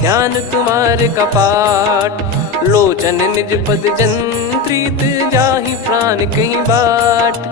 ध्यान तुम्हारे कपाट। लोचन निज पद जंत्रित, जाहि प्राण कहीं बाट।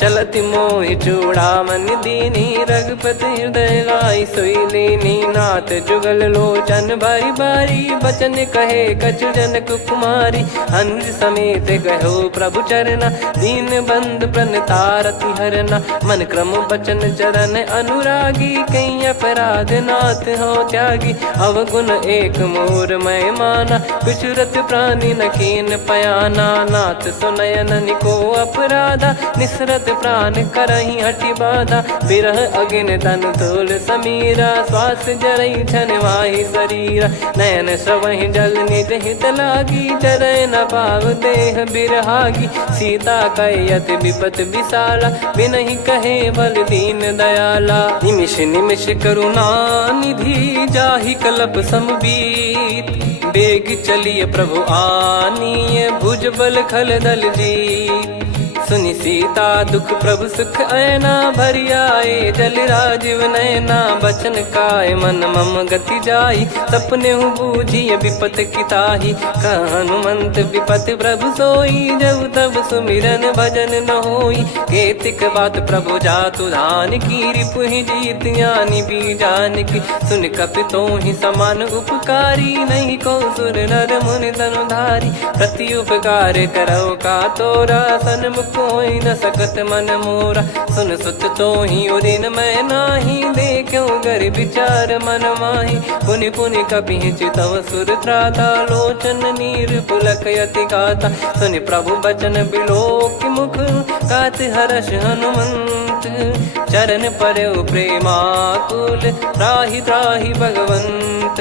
चलति मोहि चूड़ामन दीनी, रघुपति हृदय लाई सोई लीनी। नाथ जुगल लोचन बारी बारी, बचन कहे कछु जनक कुमारी। अनुज समेत गयो प्रभु चरना, दीन बंद प्रणतारति हरना। मन क्रम बचन चरण अनुरागी, कहीं अपराध नाथ हो त्यागी। अवगुण एक मोर मैं माना, बिचुरत प्राणी न कीन पयाना। नाथ सुनयन निको अपराधा, निसरत प्राण करही हटि बाधा। बिरह अगिन तन तोल समीरा, श्वास जरई छन वाहि शरीरा। नयन श्रवहि जल निज हित लागी, चरय न पाव देह बिरहागी। सीता कैयत विपत विशाला, बिनहि कहे बल दीन दयाला। निमिष निमिष करुणा निधि, जाहि कल्प समबीत। बेग चलिए प्रभु आनीय, भुज बल खल दल जीत। सुनि सीता दुख प्रभु सुख ऐना भरि आए जल राजीव नैना बचन काय मन मम गति जाई सपने हूँ बूझी विपत किताही हनुमंत विपत प्रभु सोई जब तब सुमिरन भजन न होई केतिक बात प्रभु जातु धान की रिपु ही जीत यानी बीजान की सुन कपि तो ही समान उपकारी नहीं को सुर नर मुनि धनुधारी प्रति उपकार करो का तोरा सन्मुख होई न सकत मन मोरा सुन सुत तो ही उदिन मैं नाही देखो गर विचार मन माही पुनि पुनि कपि चितव सुर त्राता लोचन नीर पुलक यति गाता सुनि प्रभु बचन बिलोक मुख कात हर्ष हनुमंत चरण परयो प्रेमाकुल त्राहि त्राहि भगवंत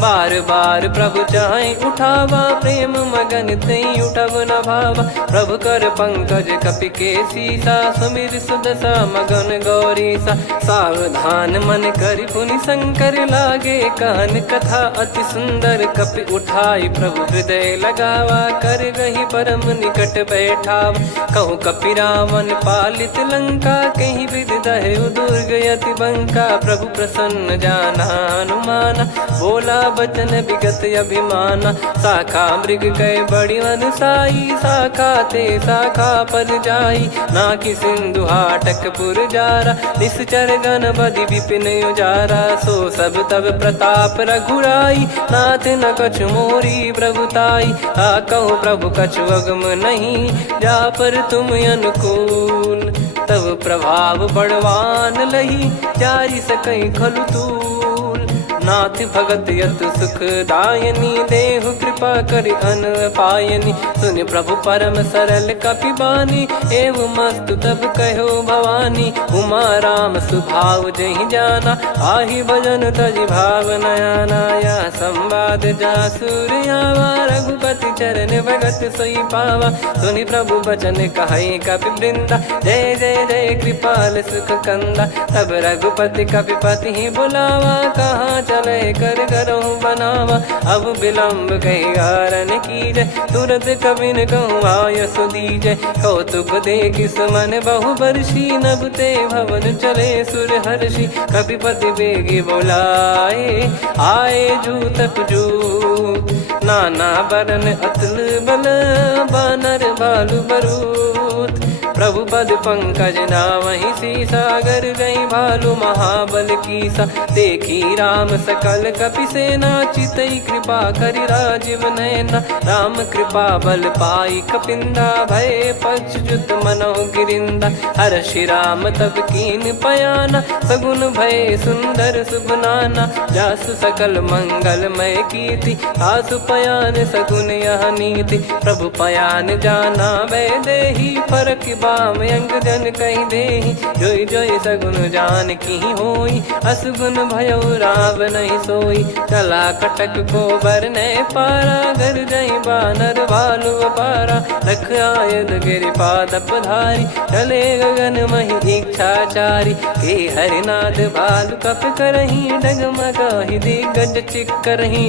बार बार प्रभु चाहे उठावा प्रेम मगन तई उठब न भावा प्रभु कर पंकज कपि के सीसा सुमिर सुदशा मगन गौरीसा सावधान मन करि पुनि शंकर लागे कहन कथा अति सुंदर कपि उठाई प्रभु हृदय लगावा कर गही परम निकट बैठावा कहु कपि रावण पालित लंका कहीं विद दहु दुर्ग यति बंका प्रभु प्रसन्न जाना हनुमाना बोला बचन विगत अभिमाना शाखा मृग गए बड़ी अनुसाई शाखा ते शाखा पर जाई ना कि सिंधु हाटकपुर जारा निश्चर गण बदि विपिन उजारा सो सब तब प्रताप रघुराई नाथ न कछु मोरी प्रभुताई आ कहो प्रभु कछु अगम नहीं जा पर तुम अनुकूल तब प्रभाव बड़वान लही जारी सकई खलु तूल नाथ भगत यत सुख दायनी देहु कृपा करि अन पायनी सुन प्रभु परम सरल कपि बानी एव मस्तु तब कहो भवानी उमा राम सुभाव जहि जाना आहि भजन तजि भाव नयाना या संवाद जासुर आवा रघुपति चरण भगत सोई पावा सुनि प्रभु बचन कहै कपि वृंदा जय जय जय कृपाल सुख कंदा तब रघुपति कपिपति ही बुलावा कहाँ चले कर करो बनावा अब विलम्ब कही कारण की जय तुरंत कबिन कहूँ आय सुदीजय कौतुक देख सुमन बहु बरसी नभते भवन चले सुर हर्षि कपिपति बेगी बोलाए आए जू तप जू नाना बरन अतुल बल बानर बालु बरूत प्रभु पद पंकज नामहि सागर गई भालु महाबल कीसा देखी राम सकल कपि सेना चितई कृपा करि राजीव नैना राम कृपा बल पाई कपिंदा भय पक्षजुत मनो गिरिंदा हर्षि राम तब कीन पयाना सगुन भय सुंदर सुबनाना जासु सकल मंगलमय कीर्ति आसु पयान सगुन यह नीति प्रभु पयान जाना वै देहि फरक बाम अंग जन कही देहि जोई जोई सगुन जान की होई असगुन भयो राव नहीं सोई चला कटक को बरने पारा घर जई बानर भालु अपारा रख आयद गिरि पाद पधारी चले गगन मही इच्छाचारी के हरिनाथ भालु कप करही डगमगाहि दिग्गज चिक्करही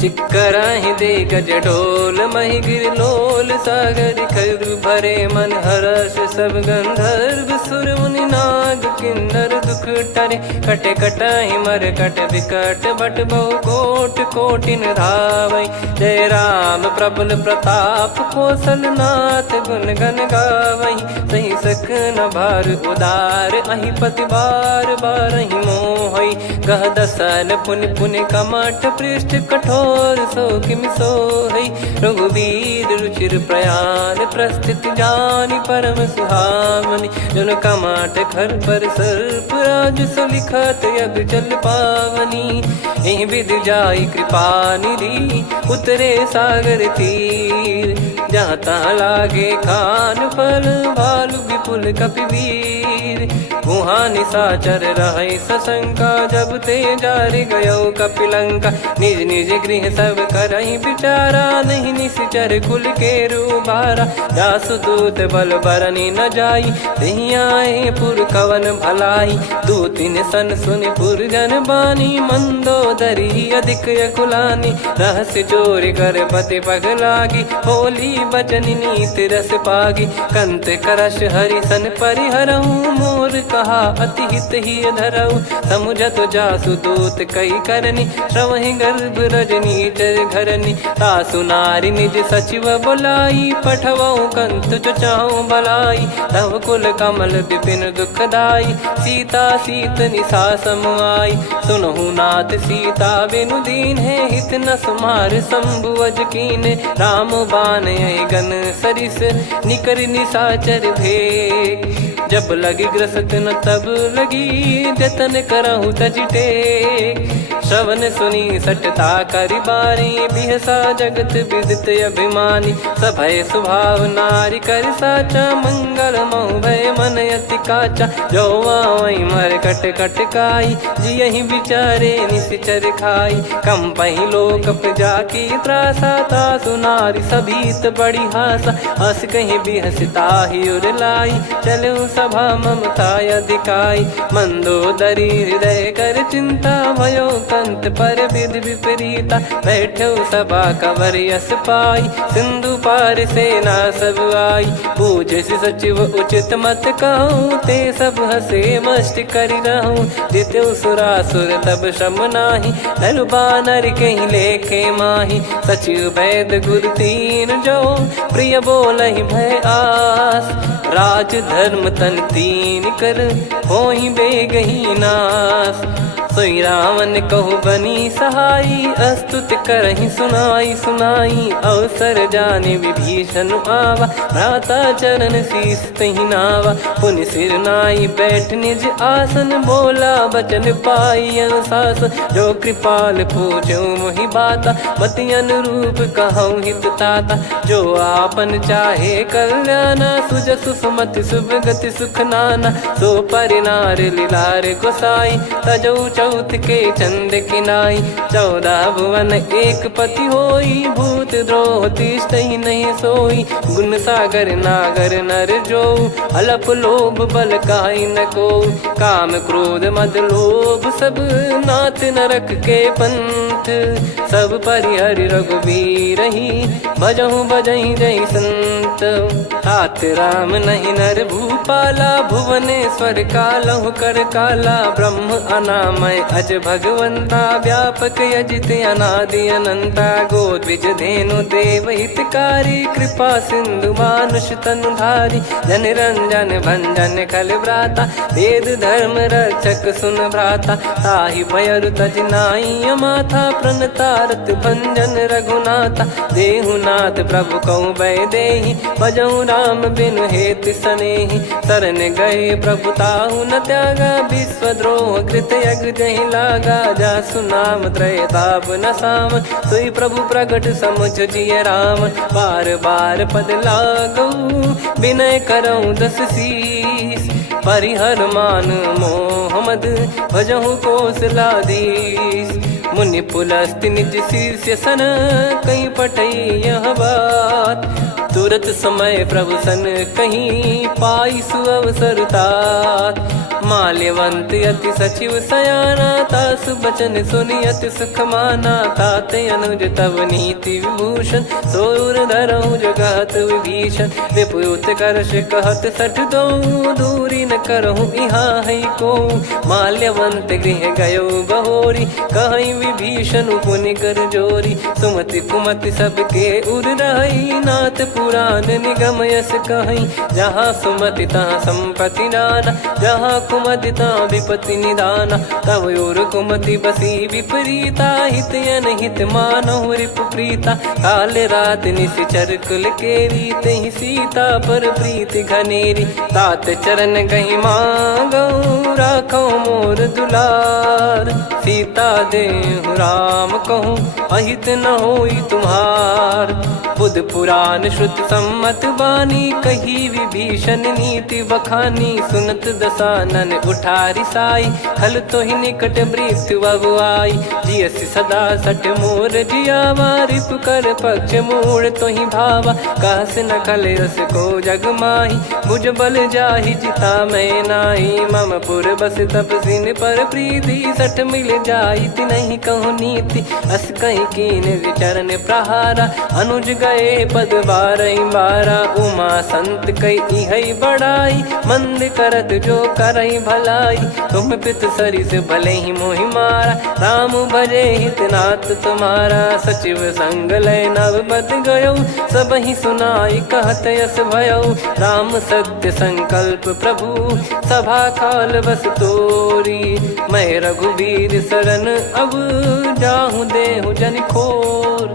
चिक्कराहि दे गज ढोल मही गिर लोल सागर खर भरे मन हर्ष सब गंधर्व सुर मुनि नाग किन्नर दुख टरे कटे कटाहि मर कट विकट बट बहु कोट कोटिन धावै जय राम प्रबल प्रताप कौशल नाथ गुण गन गावै सही सख न भार उदार अहि पति बार बार ही मोहै गह दसन पुनि पुनि कमठ पृष्ठ कठोर सो किमि सोहै रघुवीर रुचिर प्रयाण प्रस्थित जानि परम सुहावनी जन कमाट घर पर सर्प राज सलिखत अब चल पावनी एहि विध जाई कृपा निधि उतरे सागर तीर जहाँ तहाँ लागे खान फल भालु कुल कपिवीर। वहाँ निशाचर रहे सशंका, जब ते जारि गयो कपिलंका। निज निज गृह सब करहि विचारा, नहीं निश्चर कुल के रूबारा। जासु दूत बल बरनी न जाई, तेहि आए पुर कवन भलाई। दू तीन सन सुनि पुर जन बानी, मंदोदरी अधिक अकुलानी। रहस्य चोरी कर पति पग लागी, होली बचन नीत रस पागी। कंत करश हरि सन परिहरऊ, मोर कहा अति हित ही धरऊ। समुझत जासु दूत कई करनी, श्रवहि गर्भ रजनी चर घरनी। तासु नारी निज सचिव बुलाई, पठवऊ कंत जो चाहूं भलाई। तव कुल कमल विपिन दुखदाई, सीता सीत निशा समाई। सुनहु नाथ सीता बिनु दीन है, हित न समार शंभुवज कीन। राम बान गन सरिस, निकर निशाचर भेग। जब लगी ग्रसत न तब लगी, जतन करहु तज टेक। श्रवण सुनी सटता करि बारी, बिहसा जगत विदित अभिमानी। सभय स्वभाव नारी कर साचा, मंगल महु भय मन अति काचा। जो आवै मर कट कट काई, जियहि विचारे निश्चर खाई। कम पहि लोक प्रजा की त्रासा, तासु नारी सभीत बड़ी हासा। हस कहीं बिहसता ही उर लाई, चलऊ सभा ममता अधिकाई। मंदोदरी हृदय कर चिंता, भयो कंत पर विधि विपरीता। बैठो सभा कवर यस पाई, सिंधु पार सेना सब आई। पूजे सचिव उचित मत कहूँ, ते सब हसे मस्त करि रहूं। जित्यु सुरासुर तब श्रम नाही, नर बानर कहीं लेखे माही। सचिव वैद गुरु तीन जो, प्रिय बोलहि भय आस। राज धर्म तन तीन कर, होहि बेगहि नास। सोई रावण कहु बनी सहाई, अस्तुत करहि सुनाई सुनाई। अवसर जाने विभीषण आवा, भ्राता चरण शीस तहि नावा। पुनि सिर नाई बैठ निज आसन, बोला बचन पाई अनुशासन। जो कृपाल पूछो मोहि बाता, मति अनुरूप कहूँ हित ताता। जो आपन चाहे कल्याणा, सुजसु सुमति शुभ गति सुख नाना। सो परिनार लीलार गोसाई, तजौ चौथ के चंद किनाई। 14 भुवन एक पति होई, भूत द्रोह तिष्ठहि नहीं सोई। गुण सागर नागर नर जो, अलप लोभ बल काई न को। काम क्रोध मद लोभ सब, नाथ नरक के पंथ। सब परिहरि रघुबीर ही, भजहु भजहि जय संत। तात राम नहीं नर भूपाला, भुवनेश्वर कालहु कर काला। ब्रह्म अनामय अज भगवंता, व्यापक यजित अनादि अनंता। गोद्विज धेनु देव हितकारी, कृपा सिंधु मानुष तनुधारी। जन रंजन भंजन खल भ्राता, वेद धर्म रक्षक सुन भ्राता। ताहि भयरु तज नाई माथा, प्रणतारत भंजन रघुनाथा। देहुनाथ प्रभु कहु भय देहि, भजहु राम बिनु हेतु सनेहि। शरण गए प्रभु ताहु न त्यागा, विश्वद्रोह कृत यज्ञ जहि लागा। जासु नाम त्रय ताप न साम, सोई प्रभु प्रगट समुझ जिय राम। बार बार पद लागऊ, विनय करऊँ दस शीस। परिहर मान मोह मद, भजहु कौशलाधीश। मुनि पुलस्त्य निज शीर्ष सन, कहीं पटई यह बात। तुरत समय प्रभु सन कहीं, पाई सुअवसर तात। माल्यवंत अति सचिव सयाना, तासु बचन सुनि अति सुख माना। ताते अनुज तव नीति विभूषण, सोर धरऊ जगत विभीषण। विपुत करश कहत सठ दो, दूरी न करहु इहाँ है को। माल्यवंत गृह गयो बहोरी, कहीं विभीषण पुनि कर जोरी। सुमति कुमति सबके उर रही, नाथ पुराण निगम यस कहीं। जहाँ सुमति तहाँ संपत्ति नाना, जहाँ कुमति तहाँ विपत्ति निदाना। तव और कुमति बसी विपरीता, हित अनहित मानहु रिपु प्रीता। काल रात निश्चर कुल केरी, तहि सीता पर प्रीति घनेरी। तात चरण कहीं मांगऊ, राखो मोर दुलार। सीता देहु राम कहूँ अहित न होई तुम्हार। बुध पुराण श्रुत सम्मत बानी, कही विभीषण नीति बखानी। सुनत दसानन उठारी साई, खल तो ही निकट मृत्यु अब आई। जियसि सदा सठ मोर जियावा, रिप कर पक्ष मूड़ तो ही भावा। कहस न खल रस को जग माही, भुज बल जाहि जिता मैं नाही। मम पुर बस तप सिन पर प्रीति, सठ मिल जाई तिनहि कहूँ नीति। अस कहीं कीन विचरण प्रहारा, अनुज गए पद बारही बारा। उमा संत कई इहै बड़ाई, मंद करत जो करई भलाई। तुम पित सरिस भले ही मोहि मारा, राम भजे हित नाथ तुम्हारा। सचिव संग लय नव बद गयो, सब ही सुनाई कहत यस भयो। राम सत्य संकल्प प्रभु, सभा काल बस तोरी। मैं रघुबीर शरण अब, जाहूँ देहु जन खोर।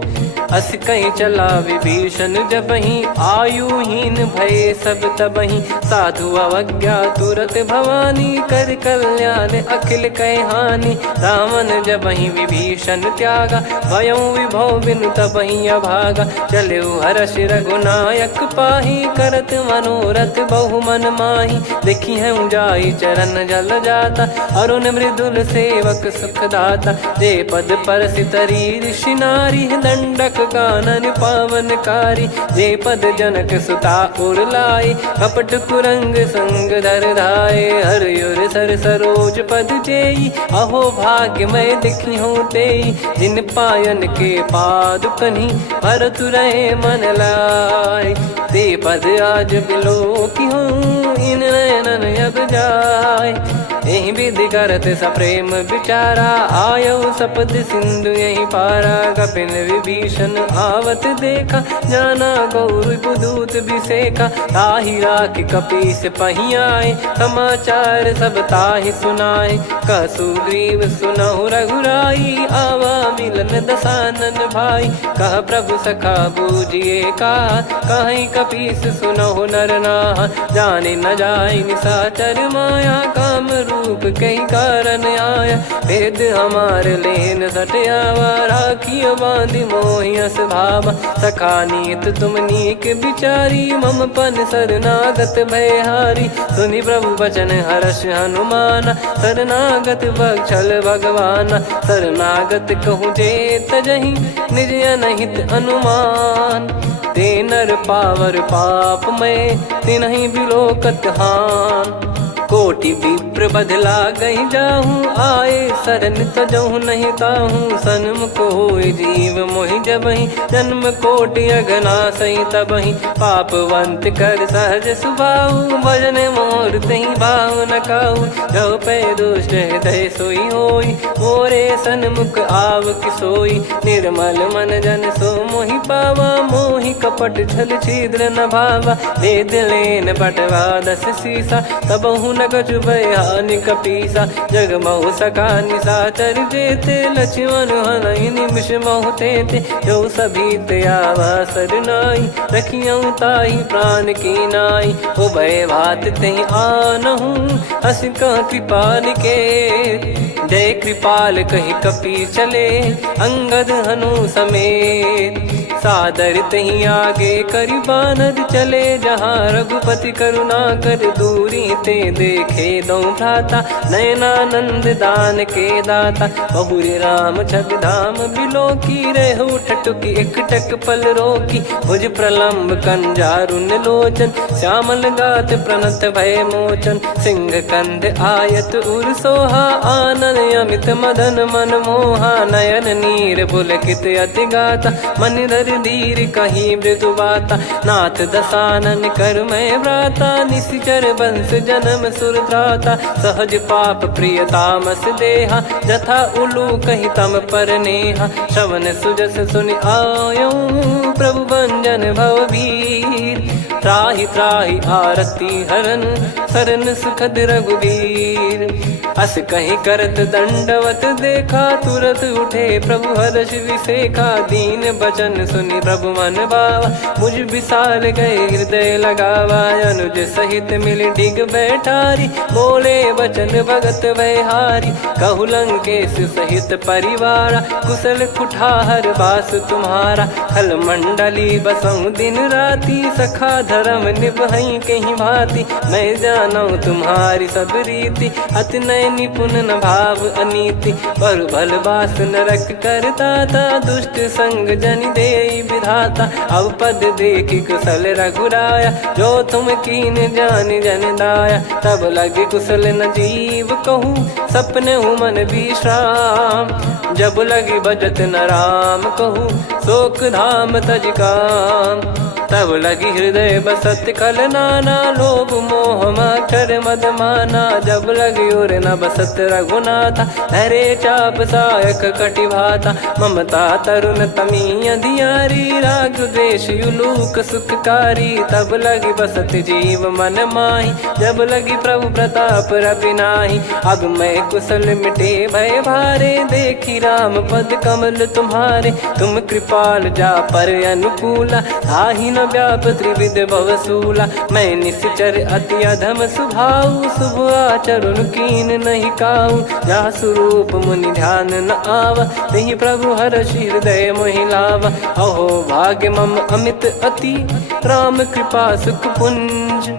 अस कहीं चला विभीषण जबहि, आयुहीन भये सब तबहि। साधु अवज्ञा तुरत भवानी, कर कल्याण अखिल कह हानि। रावण जबहि विभीषण त्यागा, भयउ विभव बिनु तबहि अभागा। चलऊ हर्ष रघुनायक पाहि, करत मनोरथ बहु मन माहि। देखी है जाई चरण जल जाता, अरुण मृदुल सेवक सुखदाता। जे पद परसि तरी ऋषि नारी, दंडक कानन पावनकारी। जे पद जनक सुता उर लाए, कपट कुरंग संग धर धाये। हरियुर सर सरोज पद जेई, अहो भाग्य मैं दिखी हूँ तेई। जिन पायन के पादुकनि, भरतु रहे मन लाय। ते पद आज बिलो की हूँ, इन नयनन अब जाय। यही विधि करत सप्रेम विचारा, आयो सपद सिंधु यही पारा। कपिन विभीषण आवत देखा, जाना गौर बुदूत बिसेखा। ताहि राख कपीस पही आए, समाचार सब ताहि सुनाए। कह सुग्रीव सुनहु रघुराई, आवा मिलन दसानन भाई। कह प्रभु सखा बूझिए का, कहीं कपीस सुनहु नर नाहा। जाने न जाय निशाचर माया, काम रूप कई कारण आया। भेद हमार लेन सटयावा, राखियो बांधि मोहियस भावा। सखा नीत तुम नीक बिचारी, मम पन शरणागत भयहारी। सुनि प्रभु बचन हर्ष हनुमाना, शरणागत बक्षल भगवाना। शरणागत कहूँ जे तजहि, निज अनहित अनुमान। ते नर पावर पाप में, तिन्हि बिलोकत हान। कोटि विप्र बदला गई जाहूँ, आए शरण तजहु नहीं ताहूँ। सन्मुख होय जीव मोहि जबहि, जन्म कोटि अगना सही तबहि। पापवंत कर सहज सुभाऊ, भजन मोर तहि भाव न काऊ। जो पै दुष्ट हृदय सोई होई, मोरे सन्मुख आव किसोई। निर्मल मन जन सो मोहि पावा, मोहि कपट छल छिद्र न भावा। वेद लेन बटवा दस सीसा, तबहु न कछु भयानि कपीसा। जग महु सका निशाचर जेते, लक्ष्मण हनहि निमिष महु तेते। जो सभी त्यावा सरनाई, रखियऊँ ताहि प्राण की नाई। हो भय भात तेहि आनहु, अस कह कृपाल के। जय कृपाल कहि कपी चले, अंगद हनु समेत। सादर तही आगे करि बानर चले, जहाँ रघुपति करुणा कर दूरी ते देखे दो भ्राता। नयनानंद दान के दाता, बहुरे राम छग धाम बिलो की। रहु ठटुकी एकटक पल रोकी, भुज प्रलम्ब कंजारुन लोचन। श्यामल गात प्रणत भय मोचन, सिंह कंध आयत उर सोहा। आनन अमित मदन मन मोहा, नयन नीर पुलकित अति गाता। मन धर धीर कहीं मृदु बाता, नाथ दसानन कर मैं व्राता। निशिचर वंश जन्म सुर त्राता, सहज पाप प्रिय तामस देहा। जथा उलू कही तम पर नेहा, श्रवण सुजस सुनि आयऊँ। प्रभु भंजन भव वीर, त्राहि त्राहि आरती हरन सरन सुखद रघुवीर। अस कहीं करत दंडवत देखा तुरत उठे प्रभु हर्ष विसेखा। दीन बचन सुनि प्रभु मन भावा मुझ विसाल गए हृदय लगावा। अनुज सहित मिल डिग बैठारी बोले बचन भगत वैहारी। कहु लंकेश सहित परिवारा कुशल कुठार बास तुम्हारा। खल मंडली बसऊं दिन राती सखा धर्म निभई कहीं भांति। मैं जानू तुम्हारी सब रीति अति नय निपुण न भाव अनीति। पर भल बास नरक करता था दुष्ट संग जन दे विधाता। अब पद देखि कुशल रघुराया जो तुम कीन जान जन दाया। तब लगे कुशल न जीव कहूँ सपने हूँ मन विश्राम। जब लगी बजत न राम कहूँ शोक धाम तज काम। तब लगी हृदय बसत खल नाना लोभ मोह मकर मद माना। जब लगी उर न बसत रघुनाथा हरे चाप सायक कटि भाता। ममता तरुण तमी अधियारी राग द्वेष युलूक सुखकारी। तब लगी बसत जीव मन माही जब लगी प्रभु प्रताप रविनाही। अब मैं कुशल मिटे भय भारे देखी राम पद कमल तुम्हारे। तुम कृपाल जा पर अनुकूला ताहि न व्याप त्रिविध भवसूला। मैं निश्चर अति अधम सुभाऊ शुभ आचरण कीन नहीं काऊ। जा स्वरूप मुनि ध्यान न आवा तेहि प्रभु हर्ष हृदय मोहि लावा। अहो भाग्य मम अमित अति राम कृपा सुख पुंज।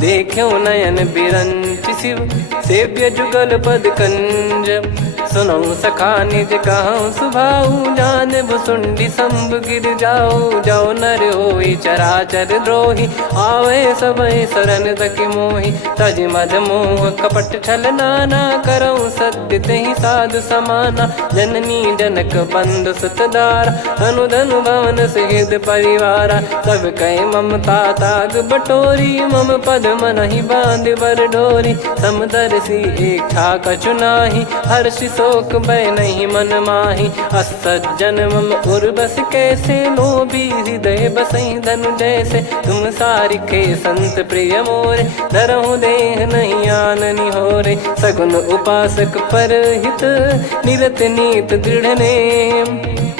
देखो नयन बिरंच शिव सेव्य जुगल पद कंज। सुनऊ सखा निज कहूँ सुभाऊ जान भुसुंडी संभ गिर जाओ। जाओ नर होई चराचर द्रोही आवे सबय शरण तक मोहि। तज मद मोह कपट छल नाना करऊँ सत्य तेहि साधु समाना। जननी जनक बंधु सुतदारा अनुधनु भवन सहित परिवारा। सब कहे ममता ताग बटोरी मम पद मनहि बांध बर डोरी। समदर्शी इच्छा कछु नाही हर्ष शोक भय नहीं मन माही। असज्जन मम उर्वश कैसे लोभी हृदय बसई धनु जैसे। तुम सारिखे संत प्रिय मोरे धरहु देह नहीं आननि होरे। सगुन उपासक पर हित निरत नीत दृढ़ नेम।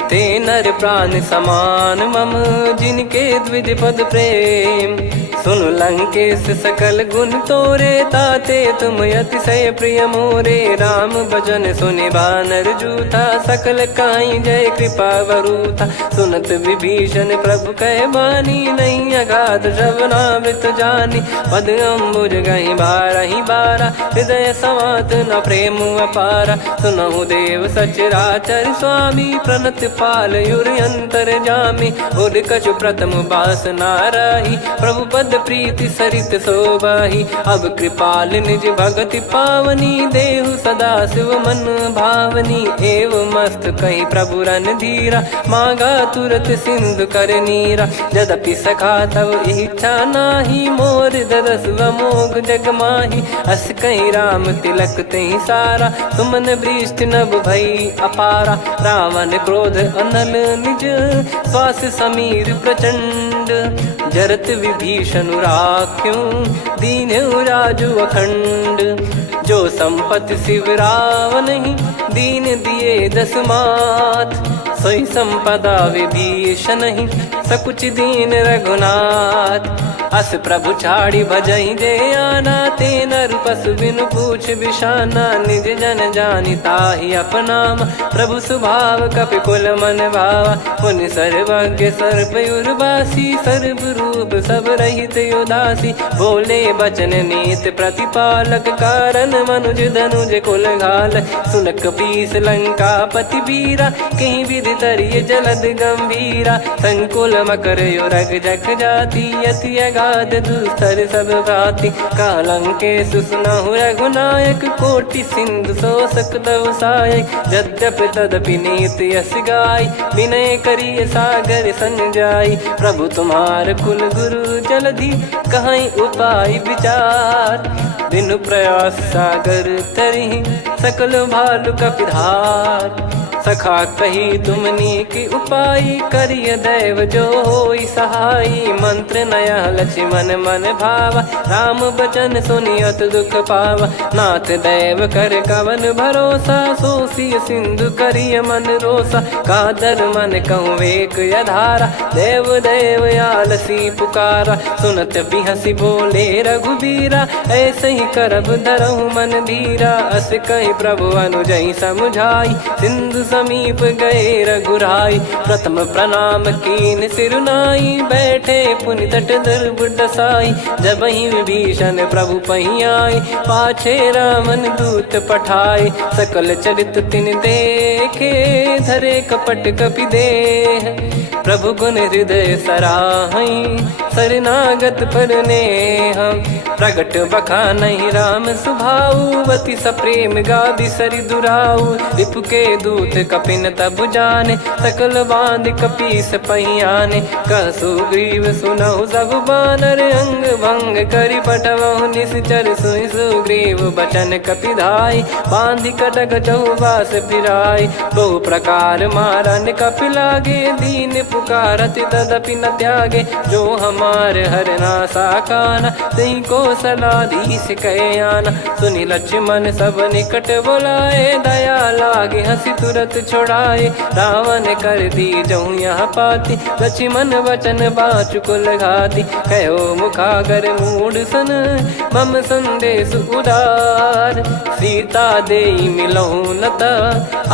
ते नर प्राण समान मम जिनके द्विज पद प्रेम। सुन लंकेश सकल गुण तोरे ताते तुम अतिशय प्रिय मोरे। राम भजन सुनि बानर जूथा सकल काई जय कृपा वरूथा। सुनत विभीषण प्रभु कह बानी नहीं अगाध श्रवणामृत जानी। पद अम्बुज गहि बारहि बारा हृदय समात न प्रेम अपारा। सुनहु देव सचराचर स्वामी प्रणत पाल युर अंतर जामी। उर कछु प्रथम बास नाराही प्रभु पद प्रीति सरित शोभाही। अब कृपाल निज भगति पावनी देहु सदा शिव मन भावनी। एव मस्त कहीं प्रभु रन धीरा मांगा तुरत सिंधु कर नीरा। यद्यपि सखा तब इच्छा नाही मोर दरस मोग जग माही। अस कहीं राम तिलक तहि सारा सुमन वृष्टि नभ भई अपारा। रावण क्रोध अनल निज श्वास समीर प्रचंड। जरत विभीषण राख्यों दीन राजु अखंड। जो संपत्ति शिव रावण ही दीन दिए दस मात। सोई संपदा विभीषण ही सकुच दीन रघुनाथ। अस प्रभु छाड़ी भजई जय आना ते नर पशु बिनु पूछ बिशाना। निज जन जानि ताहि अपनाम प्रभु स्वभाव कपि कुल मन भावा। पुनि सर्वज्ञ सर्वयुर्वासी सर्व रूप सब रहित उदासी। बोले बचन नीत प्रतिपालक कारण मनुज धनुज कुल घाल। सुन कपीस लंका पति वीरा कहीं विधि तरिय जलद गंभीरा। संकुल मकर युरग जग जाति यति अगाध दुस्तर सब भाति। कालंकेश सुनहु रघुनायक कोटि सिंधु शोषक तव सहायक। यद्यपि तदपि नीत यस गाय विनय करिय सागर सन जाई। प्रभु तुम्हार कुल गुरु जलधि कहीं उपाय विचार। बिनु प्रयास सागर तरि सकल भालु कपिधार। सखा कही तुमनी की उपाय, करिय दैव जो होई सहाई। मंत्र नया लक्ष्मण मन भावा, राम बचन सुनियत दुख पावा। नाथ दैव कर कवन भरोसा, सोसिय सिंधु करिय मन रोसा। कादर मन कहूँ एक यधारा, देव देव आलसी पुकारा। सुनत बिहसी बोले रघुबीरा, ऐसे ही करब धरहु मन धीरा। अस कही प्रभु अनुजई समुझाई, सिंधु समीप गए रघुराई। प्रथम प्रणाम कीन सिरुनाई, बैठे पुनि तट दुर्ब डसाई। जब ही विभीषण प्रभु पही आए, पाछे रामन दूत पठाए। सकल चरित तिन देखे, धरे कपट कपि देह। प्रभु गुण हृदय सराहई, शरणागत पर नेह। प्रगट बखानहि राम सुभाऊ, बति सप्रेम गादि सरि दुराऊ। रिपु के दूत कपिन तब जाने, सकल बांध कपीस पहियाने। कह सुग्रीव सुनहु सब बानर, अंग भंग करि पठवहु निश्चर। सुनि सुग्रीव बचन कपिधाई, बांधि कटक चौबास फिराई। बहु प्रकार मारन कपि लागे, दीन पुकारत तदपि न त्यागे। जो हमार हरना साकाना, तई को सलाधीश कहे आना। सुनि लक्ष्मण सब निकट बुलाए, दया लागे हंसी तुरत छुड़ाए। रावण कर दी जऊँ यहाँ पाती, लक्ष्मण वचन बाचुकुल घाती। कहो मुखागर मूढ़ सन, मम संदेश उदार। सीता देई मिलहु नता,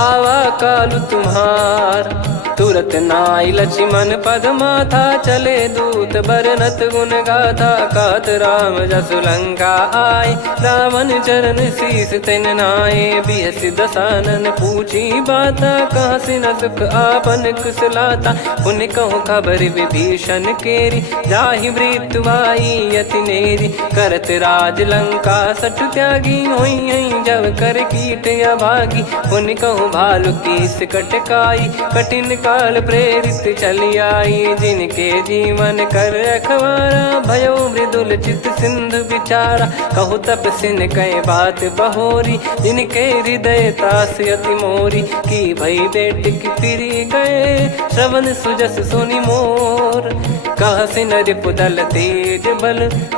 आवा कालु तुम्हार। तुरत नाई लक्ष्मण पद माथा, चले दूत बरनत गुण गाथा। कहत राम जसु लंका आए, रावण चरण शीस तिन नाए। बिहस दसानन पूछी बाता, कहसी न सुख आपन कुशलाता। पुन कहूँ खबर विभीषण केरी, जाहि मृत्यु आई अति नेरी। करत राज लंका सठ त्यागी, होई जब कर कीट अभागी। पुन कहूँ भालु कीस कटकाई, कठिन काल प्रेरित चली आई। जिनके जीवन कर रखवारा, भयो मृदुल चित सिंधु विचारा। कहु तपसिन कई बात बहोरी, जिनके हृदय तास अति मोरी। की भई बेट की फिरी गए, श्रवण सुजस सुनि मोर। कहसिन रिपु दल तेज बल,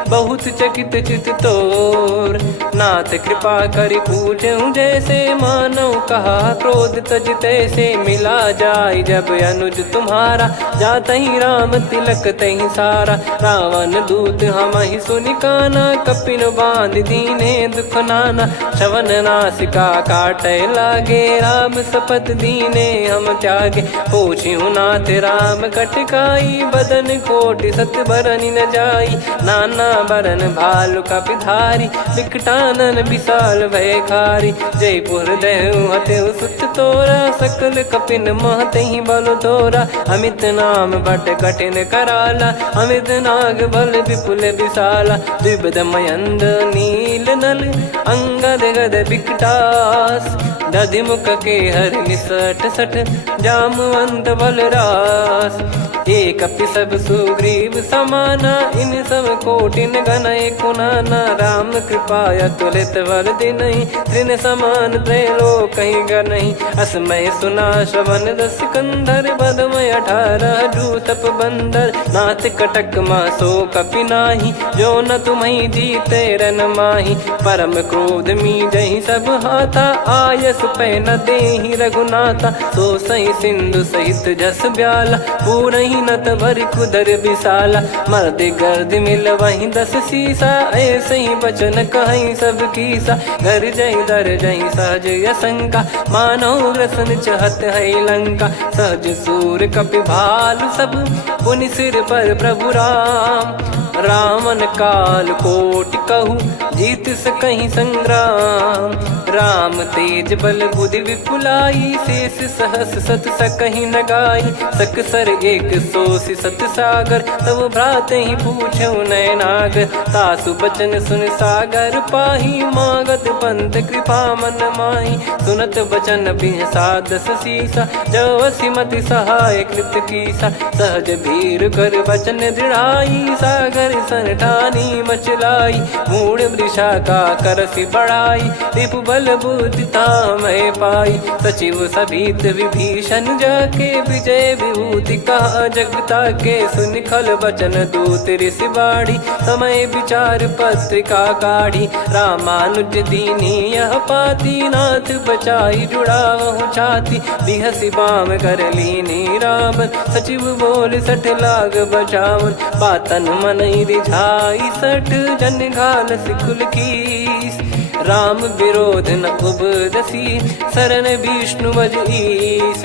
बहुत चकित चित तोर। नाथ कृपा करि पूछऊँ जैसे, मानव कहा क्रोध तज तैसे। मिला जाय जब अनुज तुम्हारा, जातहि राम तिलक तहि सारा। रावण दूत हमहि सुनि काना, कपिन बांध दीने दुख नाना। श्रवण नासिका काटय लागे, राम सपत दीने हम त्यागे। पूछिहु नाथ राम कटकाई, बदन कोटि सत बरनि न जाई। नाना बरन भालु कपिधारी, विकटानन विशाल भयखारी। जयपुर देहु हतेउ सुत तोरा, सकल कपिन महतहि बल तोरा। अमित नाम बट कठिन कराला, अमित नाग बल विपुल विशाला। द्विविध मयंद नील नल, अंगद गद विकटास। दधिमुख के हर निसठ सठ, जामवंत बलरास। एक अपि सब सुग्रीव समाना, इन सब कोटिन गनय कुनाना। राम कृपा अतुलित बल दिनहि, त्रिन समान त्रैलोकहि गनहि। असमय सुना श्रवण दस कंधर, बदमय 18 जूतप बंदर। नाथ कटक मासो कपि नाही, जो न तुम्हि जीते रन माही। परम क्रोध मीजहि सब हाथा, आयस पै न देहि रघुनाथा। सो सही सिंधु सहित जस ब्याला, पूरहि नत भरि कुदर विशाला। मर्द गर्द मिल वहीं 10 सीसा, ऐसे ही बचन कहीं सब कीसा। घर जय दर जय सहज यसंका, मानो ग्रसन चहत है लंका। सहज सूर कपि भालु सब, पुनि सिर पर प्रभु राम। रामन काल कोटि कहु, जीत सकहि संग्राम। राम तेज बल बुद्धि विपुलाई, शेष सहस सत सकहि न गाई। सकसर 100 सत सागर, तब भ्राते ही पूछऊ नयनागर। तासु बचन सुन सागर पाही, मागत पंथ कृपा मन माही। सुनत बचन बिहसा 10 सीसा, जवसि मति सहाय कृत कीसा। सहज भीर कर बचन दृढ़ाई, सागर सन ठानी मचलाई। मूढ़ विशाखा करसी बढ़ाई, रिपु बल बुद्धि तामय पाई। सचिव सभीत विभीषण जाके, विजय विभूति कहा जगता के। सुनि खल बचन दूत ऋषि बाढ़ी, समय विचार पत्रिका काढ़ी। रामानुज दीनी यह पाती, नाथ बचाई जुड़ावहु छाती। बिहसी बाम कर लीनी रावण, सचिव बोल सठ लाग बचावन। बातन मनई रिझाई सठ, जन घाल सिकुल कीस। राम विरोध न उपदसी, शरण विष्णु मज ईस।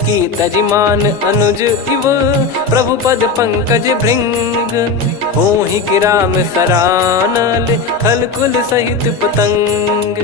की तजिमान अनुज इव, प्रभु पद पंकज भृंग। होहि कि राम सरानल, खल कुल सहित पतंग।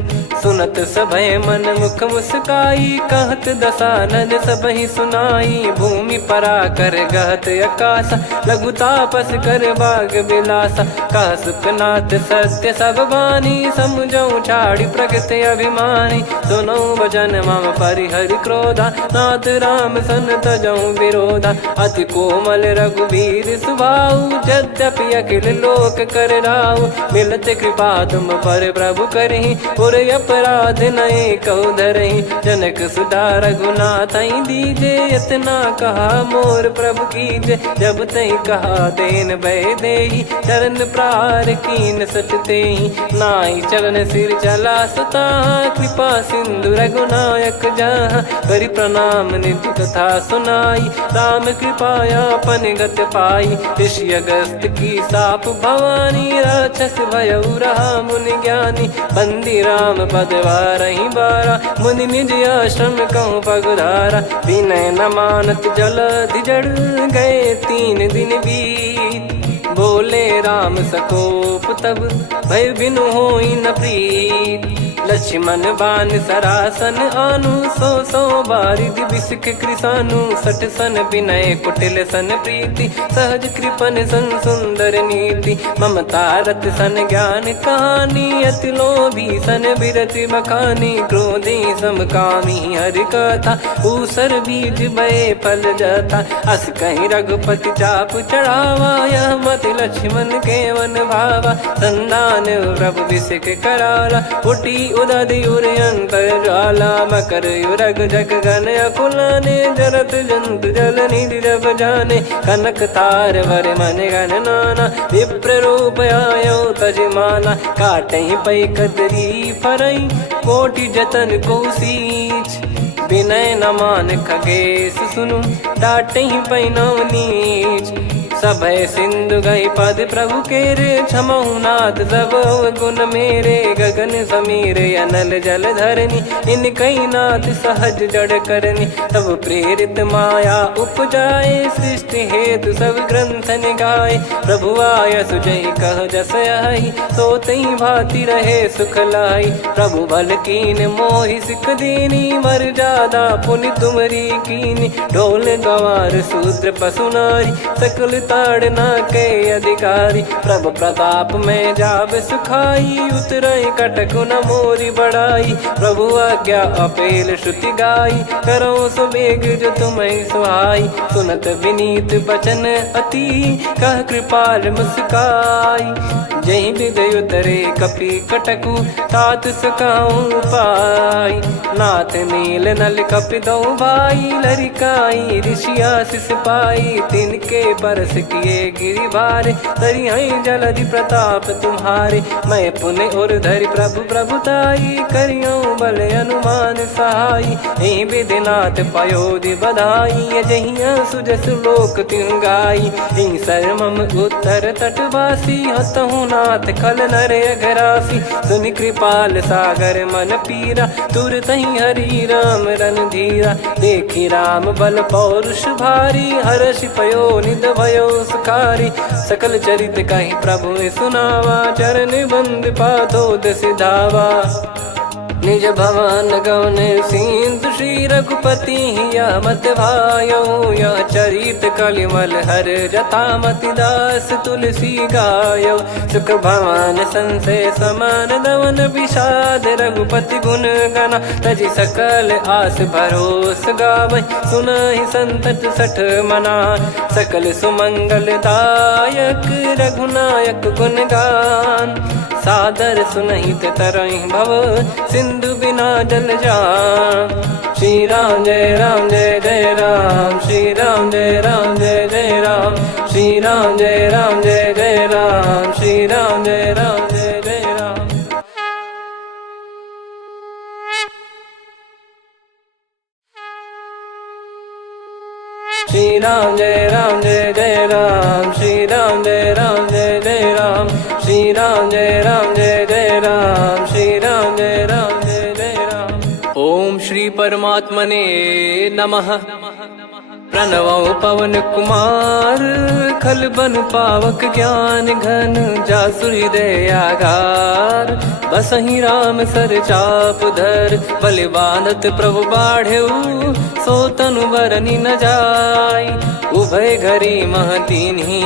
सुनत सभय मन मुख मुस्काई, कहत दसानन सबहि सुनाई। भूमि परा कर गहत आकाशा, लघु तापस कर बाग बिलासा। कह सुखनाथ सत्य सब बानी, समझऊ छाड़ी प्रकृति अभिमानी। सुनो वचन मम परिहरि क्रोधा, नाथ राम सन तजऊ विरोधा। अति कोमल रघुवीर सुभाऊ, यद्यपि अखिल लोक कर राऊ। मिलत कृपा तुम पर प्रभु करहि, और अपराध नए कौ धरहि। जनक सुधा रघुनाथ दीजे, इतना कहा मोर प्रभु कीजे। जब तई कहा देन भय देहि, चरण प्रहार कीन सटतेहि। नाई चरण सिर चला सता, कृपा सिंधु रघुनायक जहाँ। करि प्रणाम निज कथा सुनाई, राम कृपाया पन गत पाई। ऋषि अगस्त की साप भवानी, राक्षस भयउ रहा मुनि ज्ञानी। बंदी राम पद वारहि बारा, मुनि निज आश्रम कहूँ पगधारा। विनय न मानत जलधि जड़, गए 3 दिन बीत। बोले राम सकोप तब, भय बिनु होई न प्रीत। लक्ष्मण बान सरासन आनु, सो बारिधि बिसिख कृसानु। सठ सन विनय कुटिल सन प्रीति, सहज कृपन सन सुंदर नीति। ममता रत सन ज्ञान कहानी, अति लोभी सन बिरति बखानी। क्रोधी समकामी हरि कथा, ऊसर बीज भय फल जथा। अस कहीं रघुपति चाप चढ़ावा, यह मति लक्ष्मण के वन भावा। संदान प्रभु बिसिख कराला, उठी उदधि उर अंतर ज्वाला। मकर युरग जग गन अकुलाने, जरत जंतु जल निधि जब जाने। कनक तार वर मन गण नाना, विप्र रूप आयो तजमाना। काटहि पै कदरी फरई, कोटि जतन को सींच। विनय न मान खगेश सुनु, डांटहि पै नव नीच। सभय सिंधु गई पद प्रभु केरे, क्षमहु नाथ सब गुण मेरे। गगन समीरे अनल जल धरनी, इन कई नाथ सहज जड़ करनी। तब प्रेरित माया उपजाए, सृष्टि हेतु सब ग्रंथ निगाए। प्रभु आय सुजई कह जस आई, सोतई भांति रहे सुख लाई। प्रभु बल कीन मोहि सिख दीनी, मर जादा पुनि तुमरी कीनी। ढोल गवार शूद्र पशु नारी, सकल ताड़ना के अधिकारी। प्रभु प्रताप में जाब सुखाई, उतरई कटक न मोरी बढ़ाई। प्रभु आज्ञा अपेल श्रुति गाई, करो सो बेग जो तुम्हें सुहाई। सुनत विनीत बचन अति, कह कृपाल मुस्काई। जहि हृदय उतरे कपि कटकु, तात सकाऊं पाई। नाथ नील नल कपि दो भाई, लरिकाई ऋषि आशीष पाई। तिनके परस किए गिरि भारे, तरि हई जलधि प्रताप तुम्हारे। मैं पुण्य और धरि प्रभु प्रभुताई, करियऊं बल अनुमान सहाई। एहि विधिनाथ पयोधि बधाई, जहिया सुजस लोक तिहुँ गाई। एहि सरमम उत्तर तटवासी, हतहु नाथ खल नर अघरासी। सुनि कृपाल सागर मन पीरा, तुरतहि हरि राम रन धीरा। देखि राम बल पौरुष भारी, हर्षि पयो निध भयो सुखारी। सकल चरित कहि प्रभु सुनावा, चरण बंद पादोद सिधावा। निज भवन गौन सिंधु, श्री रघुपति हिया मत भायो। यह चरित कलिमल हर जथा, मति दास तुलसी गायो। सुख भवन संशय समान दवन, विषाद रघुपति गुण गना। तजि सकल आस भरोस गावै, सुनहि संतत सठ मना। सकल सुमंगल दायक, रघुनायक गुण गान। सादर सुनहित तरहि भव सिंधु बिना जल जा। श्री राम जय जय राम, श्री राम जय जय राम, श्री राम जय जय राम, श्री राम जय जय राम। श्री राम जय जय राम, श्री राम जय जय राम, श्री राम जय जय राम, श्री राम जय जय राम। ओम श्री परमात्मने नमः। प्रणवो पवन कुमार खल बन पावक ज्ञान घन जासु हृदय आगार। बसहि राम सर चाप धर बलि बांधत प्रभु बाढ़ेऊ सो तनु बरनि न जाय। उभय घरी मह तीन्ही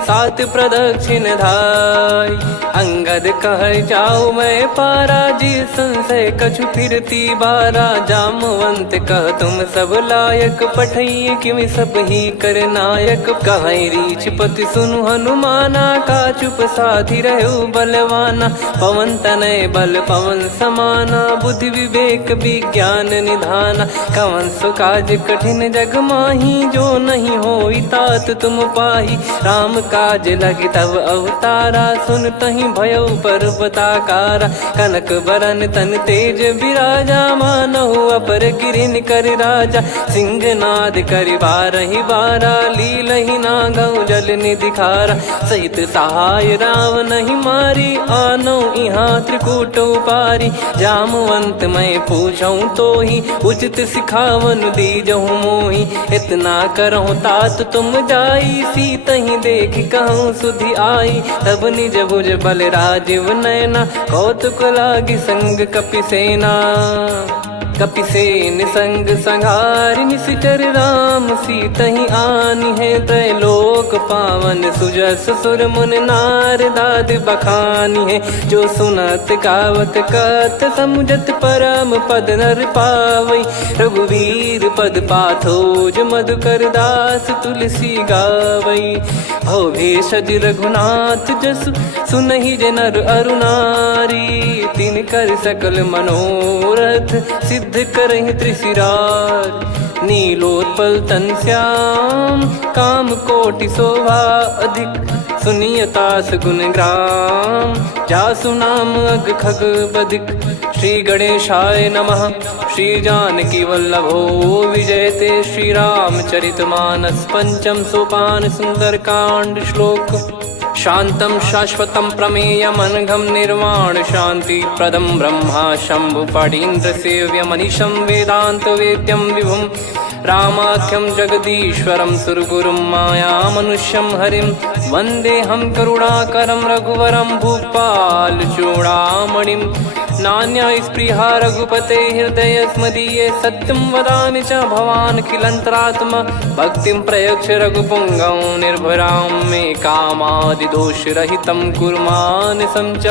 सात प्रदक्षिण धाय। अंगद कह जाऊ मैं पारा जी संशय कछु फिरती बारा। जामवंत कह तुम सब लायक पठई किमि सब ही कर नायक। कहीं रीछ पति सुनु हनुमाना का चुप साधि रहु बलवाना। पवन तनय बल पवन समाना बुद्धि विवेक विज्ञान निधाना। कवन सो काज कठिन जग माही जो नहीं होई तात तुम पाही। राम काज लगी तब अवतारा सुन तहि भयउ पर्वताकारा। कनक बरन तन तेज बिराजा मानहु अपर गिरिन कर राजा। सिंहनाद करि बारहि बारा लीलहि नागौ जल निधि खारा। सहित सहाय रावण ही मारी आनो इहाँ त्रिकूट उपारी। जामवंत मैं पूछऊँ तो ही उचित सिखावन दीजहु मोहि। इतना करहु तात तुम जाई सीतहि देख कहूँ सुधि आई। तब निज भुज बल राजीव नैना कौतुक लागी संग कपिसेना। कपिसेन संग संहारि निशिचर राम सीतहि आनि है। त्रैलोक पावन सुजस सुर मुन नार दाद बखानी है। जो सुनत गावत कथ समुझत परम पद नर पावई। रघुवीर पद पाथोज मधुकर दास तुलसी गावई। भव भेषज रघुनाथ जसु सुनहि जे नर अरु नारी। तिन कर सकल मनोरथ सिद्ध करहि त्रिशिरार। नीलोत्पल तन श्याम काम कोटि शोभा अधिक। सुनियतास गुण ग्राम जासु नाम अग खग बदिक। श्री गणेशाय नमः। श्री जानकी वल्लभो विजयते श्री रामचरित मानस। पंचम सोपान सुंदर कांड श्लोक। शांतं शाश्वतं प्रमेयमनघं निर्वाण शांति प्रदं ब्रह्मा शंभु फणीन्द्र सेव्य मनीषं वेदांत वेद्यं विभुं। रामाख्यं जगदीश्वरं सुरगुरुं माया मनुष्यं हरिं। वन्देऽहं करुणाकरं रघुवरं भूपाल चूडामणिं। नान्या स्पृहा रघुपते हृदय स्मदीये। सत्यं वदामि च भवान् खिलन्तरात्मा। भक्तिं प्रयच्छ रघुपुङ्गं निर्भरां मे कामादिदोषरहितं कुर्मानसं च।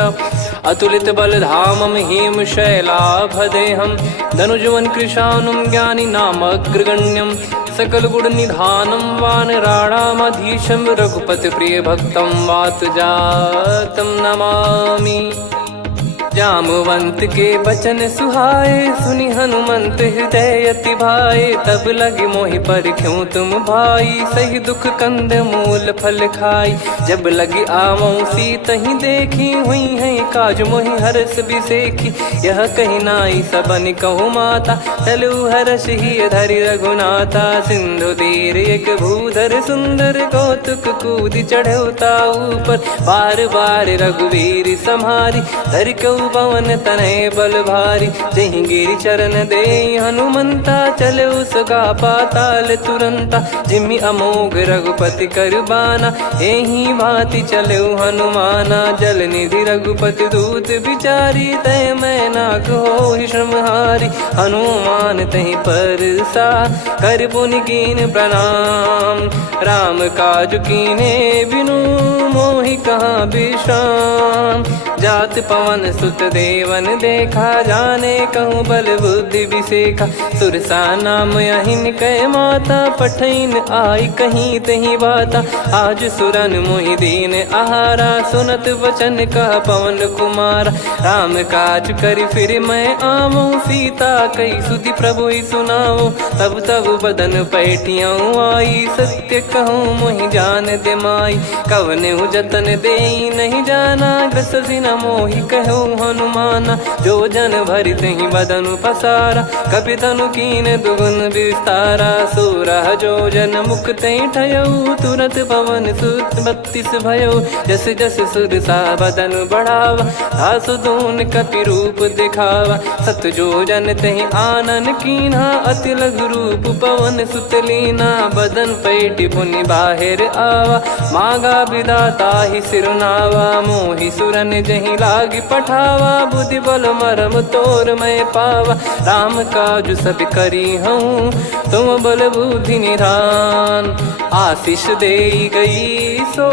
अतुलित बलधामं हेमशैलाभदेहं। धनुजवन कृशानुं ज्ञानी नामग्रगण्यं। सकल गुण निधानं वानराणामधीशं। रघुपति प्रिय भक्तं वात जातं नमामि। जामवंत के बचन सुहाए सुनि हनुमंत हृदय अति भाए। तब लगे मोहि परख्यूं तुम भाई सही दुख कंद मूल फल खाई। जब लगी आवऊं सीतहि देखी हुई है काज मोहि हरस बिसेखी। यह कही नाई सबन कहु माता चलु हरष ही धरि रघुनाथा। सिंधु तीर एक भूधर सुंदर कौतुक कूद चढ़ौता ऊपर। बार बार रघुवीर सम्हारी धरि कऊ पवन तनय बल भारी। जहि गिरि चरण दे हनुमंता चले उसका पाताल तुरंता। जिमि अमोघ रघुपति कर बाना एहि भांति चले हनुमाना। जल निधि रघुपति दूत बिचारी तय मैं नाक होहि श्रमहारी। हनुमान तहि परसा कर पुनि कीन प्रणाम। राम काज कीने बिनु मोहि कहाँ विश्राम। जात पवन सुत देवन देखा, जाने कहूँ बल बुद्धि विसेखा। सुरसा नाम अहिन कै माता, पठैन आई कहीं तही बाता। आज सुरन मोहि दीन आहारा, सुनत वचन कह पवन कुमारा। राम काज करि फिर मैं आवूं, सीता कई सुधि प्रभु ही सुनाओ। तब तब बदन पैठियाँ आई, सत्य कहूँ मोहि जान दे माई। कवने जतन दे नहीं जाना, ग्रसि न मोहि कहूँ हनुमाना। जो जन भरि तहि बदनु पसारा, कपि तनु कीन दुगुन विस्तारा। सोरह जो जन मुख तहि ठयऊ, तुरत पवन सुत 32 भयऊ। जस जस सुरसा बदन बढ़ावा, आसु दून कपि रूप दिखावा। सत जो जन तहि आनन कीन्हा, अति लघु रूप पवन सुत लीना। बदन पैटि पुनि बाहिर आवा, मांगा विधाता ही सिरुनावा। मोहि सुरन जहि लागी पठावा, बुद्धि बल मरम तोर मैं पावा। राम काज सब करी हूँ, तुम बल बुद्धि निधान। आशीष दे गई सो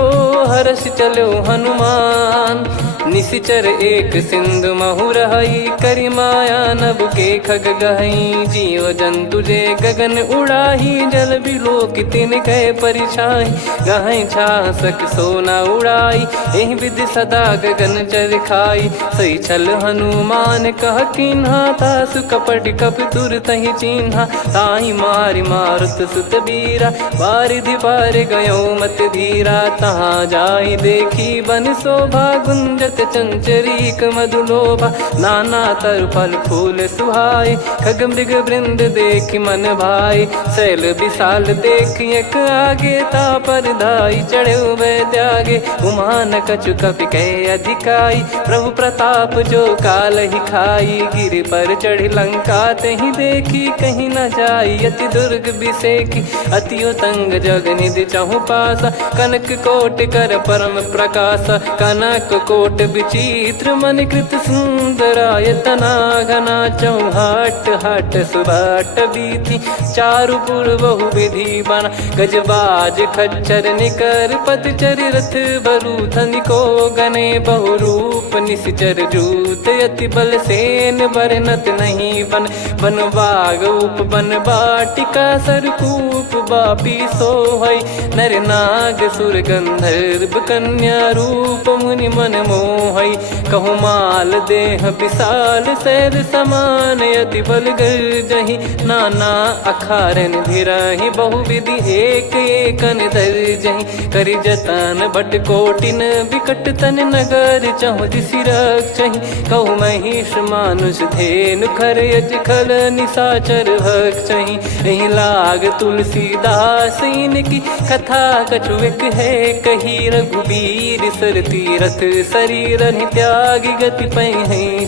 हर्ष चलो हनुमान। निशिचर एक सिंधु महु रहई, करि माया नभ के खग गहई। जीव जंतु जे गगन उड़ाही, जल बिलोक तिन कह परिछाई। गहई छासक सोना उड़ाई, एहि विधि सदा गगन चर खाई। सही छल हनुमान कह किन्हा, तासु कपट कप तुर तहि चिन्हा। ताहि मारि मारुत सुत बीरा, बारिधि पार गयो मत धीरा। तहाँ जाई देखी बन शोभा, गुंजत चंचरीक मधुलोभा। नाना तर फल फूल सुहाए, खग मृग वृंद देखि मन भाई। शैल विशाल देखि एक आगे, तापर धाई चढ़े वै त्यागे। उमा न कछु कपि कह अधिकाई, प्रभु प्रताप जो काल ही खाई। गिर पर चढ़ी लंका तहि देखी, कहीं न जाई अति दुर्ग बिसेकी। अति उतंग जग निधि चहु पासा, कनक कोट कर परम प्रकाशा। कनक कोट विचित्र मन कृत सुंदरायतना। घना चौहाट हाट सुबाट बीथी, चारु पुर बहु विधि बना। गजबाज खच्चर निकर पतचर, रथ बरु धनिको गने। बहु रूप निशिचर जूत, अति बल सेन बरनत नहीं बन। बन बाग उप बन बाटिका, सरकूप बापी सोहई। नर नाग सुर गंधर्व कन्या, रूप मुनि मन मोहई। कहु माल देह विशाल, शैल समान अति बल गर्जहि। नाना अखारन भिरहि, बहु विधि एक एकन दर्जहि। करि जतन भट कोटिन, विकट तन नगर चहु दिसि रक्षहि। कहु महिष मानुष धेनु, खर यज खल निशाचर भक्षहि। एहि लाग तुलसीदास इनकी, कथा कछु एक है कही। रघुबीर सर तीरथ शरीर, त्यागी गति पै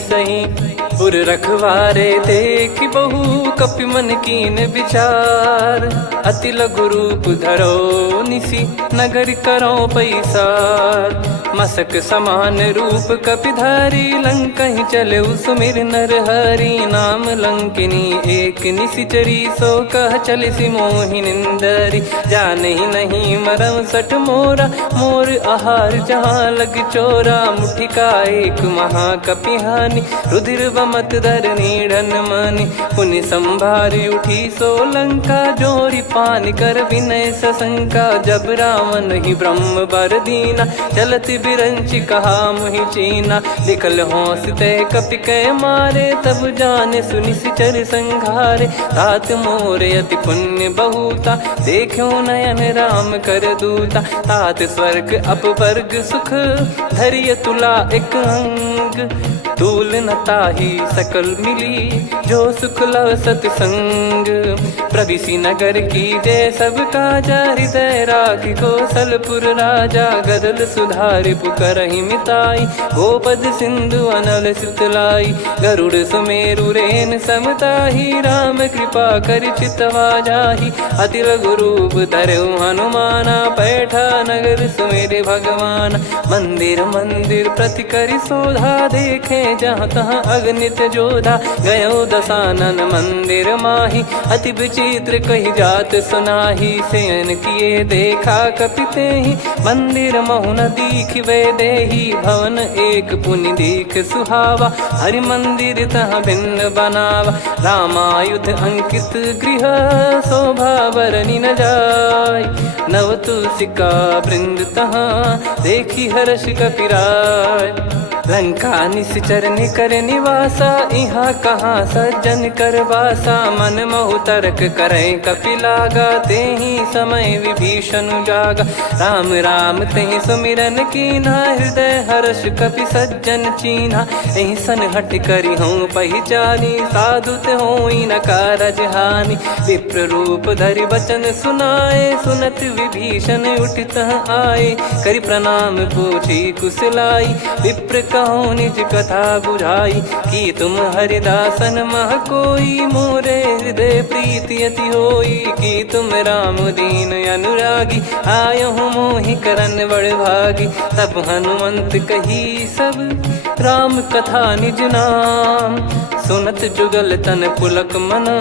सही। पुर रखवारे देखि बहु, कपि मन कीन विचार। अति लघु रूप धरो निसी, नगर करो पैसार। मसक समान रूप कपिधारी, लंकहि चले सुमिर नर हरि। नाम लंकिनी एक निशिचरी, सो कह चलिसि मोहि निंदरी। जानहि नहीं मरम सठ मोरा, मोर आहार जहाँ लग चोरा। मुठिका एक महाकपिहानि, रुधिर बमत धरनी ढन मनि। पुनि संभारी उठी सो लंका, जोरी पान कर विनय सशंका। जब रावण ही ब्रह्म बर दीना, चलति बिरंचि कहा मुहि चीना। निकल होंस ते कपि कै मारे, तब जाने सुनि सिचर संघारे। तात मोर अति पुण्य बहुता, देखो नयन राम कर दूता। तात स्वर्ग अपवर्ग सुख, धैर्य तुला एक अंग। तूल न ताहि सकल मिली, जो सुख लव सतसंग। प्रविशि नगर की जय सब काजा, हृदय राखि कौशलपुर राजा। गदल सुधारि पुकारहि मिताई, गोपद सिंधु अनल सितलाई। गरुड़ सुमेरु रेन समताहि, राम कृपा करि चितवा जाहि। अति लघु रूप धरऊ हनुमाना, पैठा नगर सुमेरे भगवान। मंदिर मंदिर प्रति करि शोधा, देखे जहाँ तहाँ अग्नि सहित जोधा गयो दसानन मंदिर माही। अति विचित्र कही जात सुनाही, सेन किए देखा कपिते ही। मंदिर महु न दीख वे देही, भवन एक पुनि दीख सुहावा। हरि मंदिर तह भिन्न बनावा, रामायुध अंकित गृह शोभा बरनी न जाय। नव तुलसी का वृंद तहाँ देखी हर्ष कपिराय। लंका निश्चर निकर निवासा, इहाँ कहाँ सज्जन कर वासा। मन महु तर्क करें कपिलागा, तेहि समय विभीषण जागा। राम राम तेहि सुमिरन कीन्हा, हृदय हर्ष कपि सज्जन चीन्हा। एहि सन हट करी हूँ पहिचानी, साधु ते होई न कारज हानि। विप्र रूप धरि बचन सुनाए, सुनत विभीषण उठित आए। करि प्रणाम पूछी कुशलाई, विप्र कहो निज कथा बुझाई। कि तुम हरिदासन मह कोई, मोरे हृदय प्रीति अति होई। कि तुम राम दीन अनुरागी, आयहु मोहि करन बड़ भागी। तब हनुमंत कही सब राम कथा निज नाम, सुनत जुगल तन पुलक मना,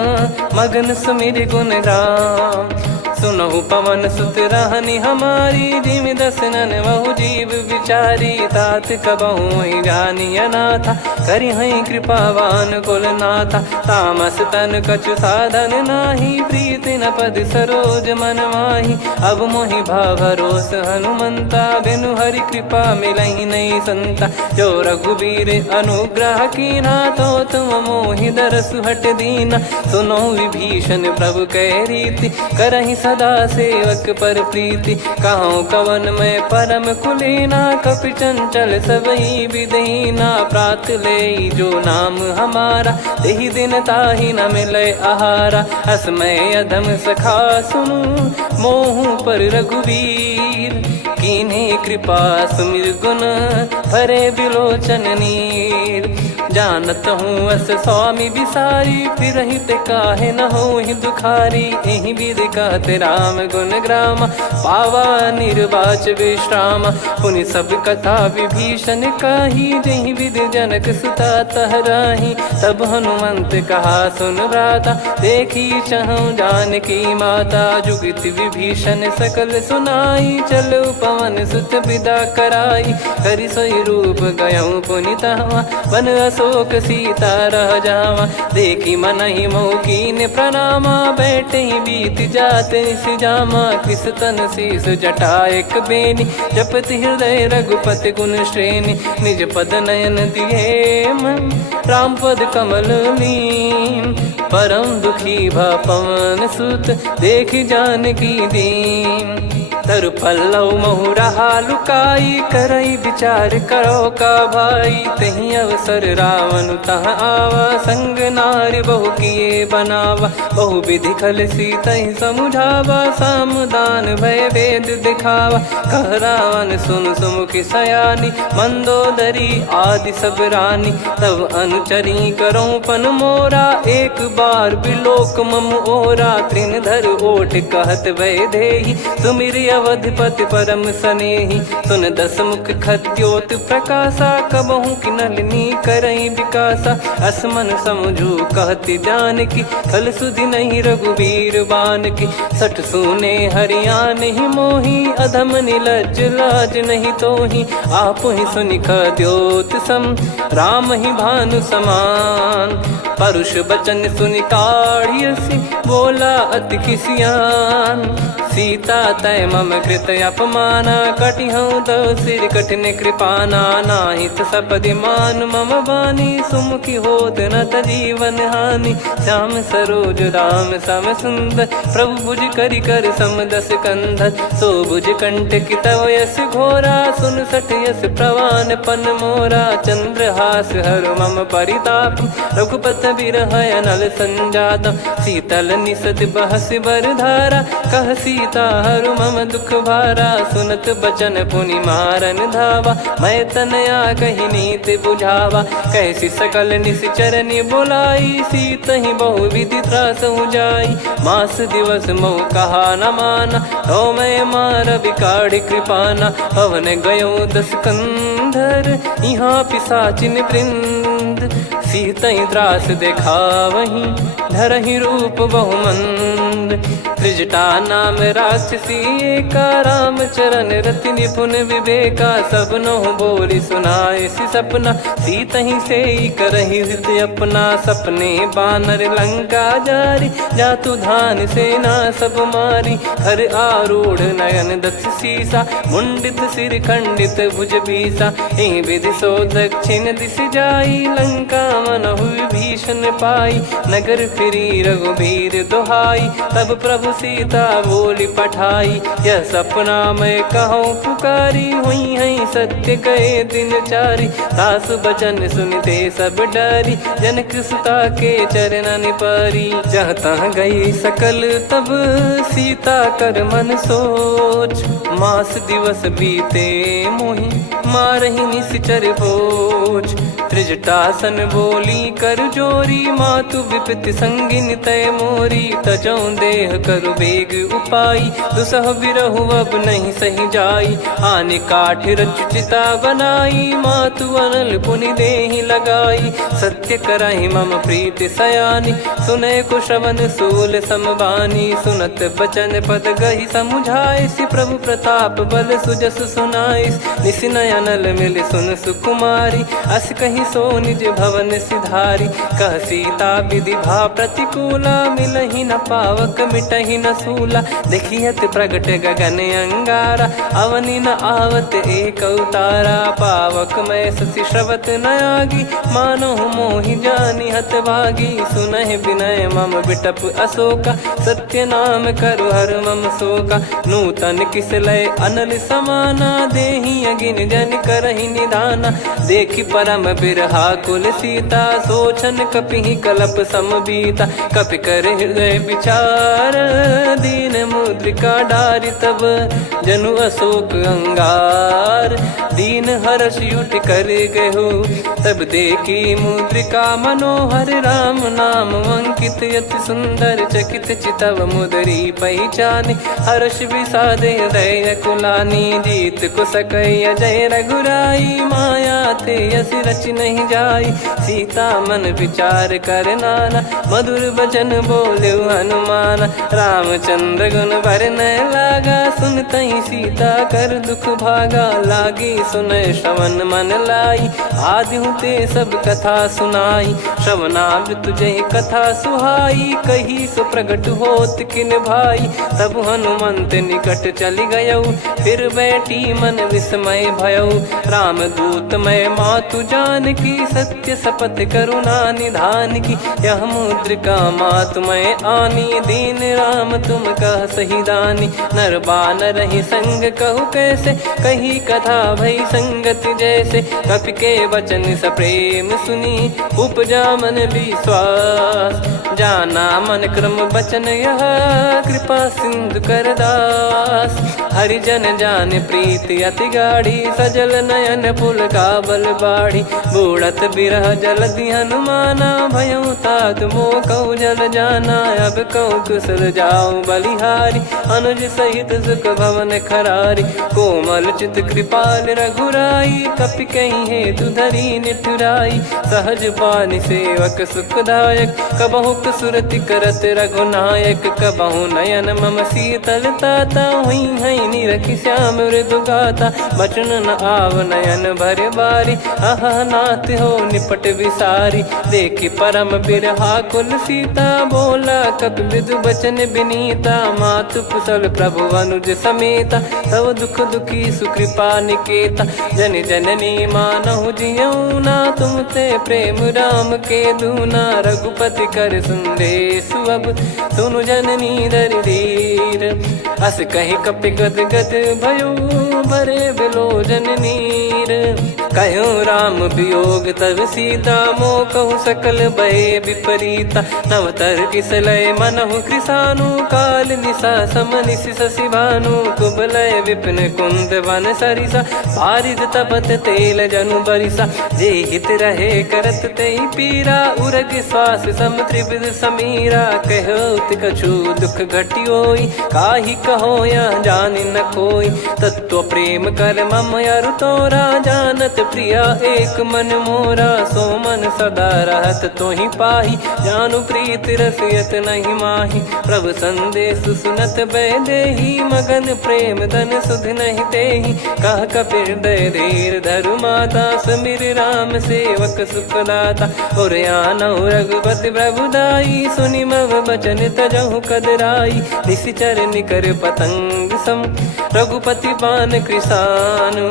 मगन सुमिर गुण राम। सुनहु पवन सुत रहनी हमारी, जिमि दसनन महु जीव विचारी। तात कबहु जानी अनाथा, करि हई कृपावान कुल नाथा। तामस तन कछु साधन नाही, प्रीति न पद सरोज मन माही। अब मोहि भाव भरोस हनुमंता, बिनु हरि कृपा मिलहि नहीं संता। जो रघुबीर अनुग्रह कीना, तो तुम मोहि दरसु हट दीना। सुनो विभीषण प्रभु कह रीति, करहि सदा सेवक पर प्रीति। कहूँ कवन में परम कुलीना, कपि चंचल सबई विदहीना। प्रात ले जो नाम हमारा, तेहि दिन ताहि न मिले आहारा। असमय अधम सखा सुनु, मोहु पर रघुवीर। कीन्ही कृपा सुमिर गुण, भरे बिलोचन नीर। जानत हूँ अस स्वामी बिसारी, फिर हित काहे न होहि दुखारी। एहि विधि कहते राम गुण ग्राम, पावा निर्वाच विश्राम। पुनि सब कथा विभीषण काही, जहि विधि जनक सुता तहराही। तब हनुमंत कहा सुन भ्राता, देखी चहु जानकी माता। जुगित विभीषण सकल सुनाई, चलो पवन सुत विदा कराई। हरि सोई रूप गयऊँ पुनि तहवा, बन अशोक सीता रह जावा। देखी मनहि मोह कीन प्रणामा, बैठे ही बीत जात निस जामा। किस तन शीस जटा एक बेनी, जपति हृदय रघुपति गुण श्रेणी। निज पद नयन दिए मन, राम पद कमल लीन। परम दुखी भा पवन सुत, देखि जानकी दीन। तरु पल्लव महु रहा लुकाई, करई विचार करो का भाई। तही अवसर रावण तहाँ आवा, संग नारी बहु किए बनावा। बहु विधि खल सीतहि समुझावा, सामदान भय वेद दिखावा। कह रावण सुन सुमुखी सयानी, मंदोदरी आदि सब रानी। तब अनुचरी करो पन मोरा, एक बार बिलोक मम ओरा। तृण धर ओट कहत भय देहि, सुमिर अवधिपति परम सनेहि। सुन दस मुख खद्योत प्रकाशा, कबहु कि नलिनी करई विकासा। असमन समझू कहति जानकी, खल सुधि नहीं रघुबीर बान की। सठ सुने हरियान ही मोही, अधम निलज लाज नहीं तोहि। आपु ही सुनि खद्योत सम, राम ही भानु समान। परुष बचन सुनि काढ़ियसि, बोला अति किसियान। सीता तय मम कृत अपमाना, कटिहऊँ तो सिर कठिन कृपाना। नाहित सपदि मान मम बानी, सुमुखी होत न जीवन हानि। श्याम सरोज राम सम सुंदर, प्रभु भुज करि कर सम दस कंधर। सो भुज कंठ की तव यस घोरा, सुन सठ यस प्रवान पन मोरा। चंद्रहास हर मम परिताप, रघुपत बिरह अनल संजात। शीतल निसत बहस बर धारा, कह सीता हरु मम दुख भारा। सुनत बचन पुनि मारन धावा, मैं तनया कही नीति बुझावा। कैसी सकल निश्चरनि बुलाई, सीतहि बहु विधि त्रास जाई। मास दिवस मोह कहा न माना, तो मैं मार बिकाढ़ कृपाना। पवन गयो दस कंद अंधर यहाँ पिशाचिन वृंद सीतई त्रास देखावहीं धरहि रूप बहुमंद त्रिजटा नाम राक्षसी का राम चरण रति निपुण विवेका सब नोह बोली सुनाए सी सपना सीतहि से करहि हित अपना सपने बानर लंका जारी जातु धान सेना सब मारी हर आरूढ़ नयन दस सीसा मुंडित सिर खंडित भुज बीसा एहि विधि सो दक्षिण दिश जाई लंका मनहु भीषण पाई नगर फिरी रघुबीर दोहाई तब प्रभु सीता बोली पठाई यह सपना मैं कहूँ पुकारी हुई है सत्य कहे दिन चारी सास बचन सुनते सब डरी जनक सुता के चरण पारी जहाँ तहाँ गई सकल तब सीता कर मन सोच मास दिवस बीते मोहि मारहि निश्चर बोझ त्रिजटासन बोली कर जोरी मातु विपति संगिन तय मोरी तजौ देह करु बेग उपाई दुसह बिरहु अब नहीं सही जाई आने काठ रचिता बनाई मातु अनल पुनि देहि लगाई सत्य कराई मम प्रीति सयानी सुने को श्रवण सूल समबानी सुनत बचन पद गही समुझाए सि प्रभु प्रताप बल सुजस सुनाइस निसिनय अनल मिल सुन सुकुमारी अस कहीं सो निज भवन सिधारी कह सीता विधि भा प्रतिकूला मिलहि न पावक मिटहि न सूला देखियत प्रगट गगन अंगारा अवनि न आवत एक उतारा पावक मैं ससी श्रवत न आगी मानो मोहि जानि हत भागी सुनहि विनय मम बिटप अशोका सत्य नाम करु हर मम शोका नूतन किस लय अनल समाना देहि अगिन जन करहि निदाना देखि परम बिरहा कुल सीता सोचन कपि कलप समबीता कपि कर हृदय विचार दीन मुद्रिका डारि तब जनु अशोक अंगार दीन हर्ष युट कर गयो तब देखी मुद्रिका मनोहर राम नाम अंकित यति सुंदर चकित चितव मुदरी पहचान हर्ष विषाद हृदय कुलानी जीत को सकई अजय रघुराई माया थे यस रच नहीं जाई सीता मन विचार कर नाना मधुर बचन बोले हनुमान रामचंद्र गुण भरन लागा सुनतहि सीता कर दुख भागा लागी सुनय श्रवण मन लाई आदि ते सब कथा सुनाई श्रवणावृत जय कथा सुहाई कही सो प्रगट होत किन भाई तब हनुमंत निकट चली गयो फिर बैठी मन विस्मय भयो राम दूत मैं मातु जान की सत्य शपथ करुणा निधान की यह मुद्रिका मातु मैं आनी दीन राम तुम कह सही दानी नर बानर ही संग कहु कैसे कही कथा भई संगति जैसे कपि के वचन सप्रेम सुनी उपजा मन विश्वास जाना मन क्रम बचन यह कृपा सिंधु कर दास हरिजन जान प्रीति अति गाढ़ी सजल नयन पुल काबल बाढ़ी बूढ़त बिरह जलधि हनुमाना भयउ तात मोह कहु जल जाना अब कहु कुशल जाऊ बलिहारी अनुज सहित सुख भवन खरारी कोमल चित कृपाल रघुराई कपि कहीं हेतु धरी निठुराई सहज पानि सेवक सुखदायक कबहु सुरति करत रघुनायक कबहु नयन मम शीतल ताता हुई है निरखि श्याम मृदु गाता बचन न आव नयन भर बारी अह नाथ हो निपट विसारी देखि परम बिरहा कुल सीता बोला कपि मृदु बचन विनीता मातु कुशल प्रभु अनुज समेता तव दुख दुखी सुकृपा निकेता जन जननी मानहु जियऊ ना तुम ते प्रेम राम के दूना रघुपति कर संदेश अब सुनु जननी दर धीर अस कहि कपि गद गद भयो भरे बिलोचन नीर कहो राम वियोग तब सीता मोह कहु सकल भय विपरीता नवतर किसलय मनहु कृसानु काल निशा समनिश शशि भानु कुबलय विपिन कुंद वन सरिसा पारिद तपत तेल जनु बरिसा जे हित रहे करत ते पीरा उरग श्वास सम त्रिविध समीरा कहो कछु दुख घटियोई काहि कहो या जान न कोई तत्व प्रेम कर मम अरु तोरा जानत सुनत प्रिया एक मन मोरा, सो मन सदा रहत तो ही पाही। जानु प्रीत रसियत नहीं माही, प्रभु संदेश सुनत बैदेही। मगन प्रेम धन सुध नहीं तेही, कह कपिर दय धीर धरु माता। समीर राम सेवक सुखदाता, और आनौ रघुपति प्रभुदाई। सुनि मव बचन तजहु कदराई, निशिचर निकर पतंग सम। रघुपति पान कृसानु,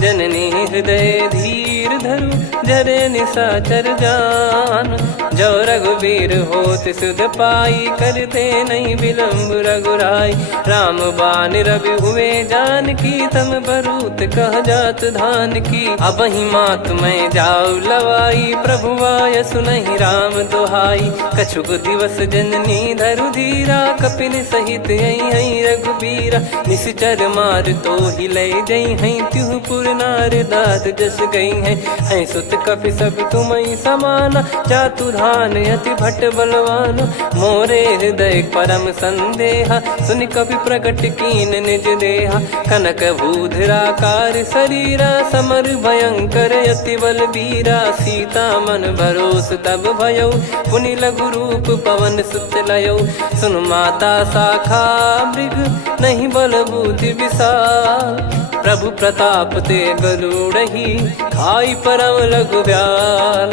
जननी हृदय धीर धरु। जरे निशाचर जान, जो रघुवीर होत सुध पाई। करते नहीं विलम्ब रघुराई, राम बान रवि हुए जानकी। तम बरूत कह जात धान की, अब ही मात मैं जाऊ लवाई। प्रभु आय सुनहि राम दुहाई, कछुक दिवस जननी धरु धीरा। कपिन सहित आई रघुबीरा, निश्चर मार तो ही ले जई हैं। त्युह पुर नार दाद जस गई हैं, सुत कपि सब तुमई समाना। जातु धान अति भट बलवान, मोरे हृदय परम संदेहा। सुनि कपि प्रकट कीन निज देहा, कनक भूधराकार शरीरा। समर भयंकर अति बल बीरा, सीता मन भरोस तब भयौ। पुनि लघु रूप पवन सुत लयौ, सुन माता शाखा मृग नहीं बल बुद्धि विशाल। प्रभु प्रताप ते गरुड़हि, खाई परम लघु ब्याल।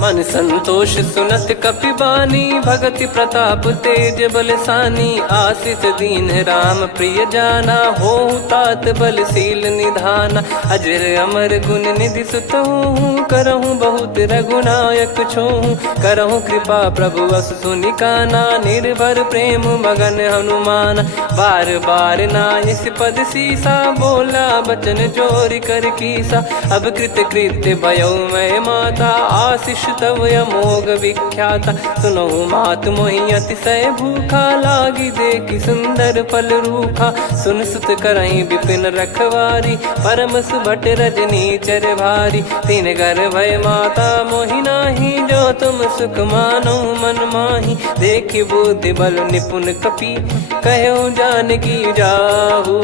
मन संतोष सुनत कपि बानी, भगति प्रताप तेज बलसानी। आशीष दीन राम प्रिय जाना, होहु तात बलशील निधाना। अजर अमर गुण निधि सुतहु, करहु बहुत रघुनायक छोहु। करहु कृपा प्रभु अस सुनि काना, निर्भर प्रेम मगन हनुमान। बार बार नायस पद सीसा, बोला बचन चोरी कर कीसा। अब कृत कृत्य भयो मैं माता, आशीष तव अमोघ विख्याता। सुनहु मात मोहि अतिशय भूखा, लागी देखि सुंदर फल रूखा। सुन सुत करहि विपिन रखवारी, परम सुभट रजनी चर भारी। तीन घर भय माता मोहि नाही, जो तुम सुख मानो मन माही। देखि बुद्धि बल निपुण कपि, कहो जानकी जाहू।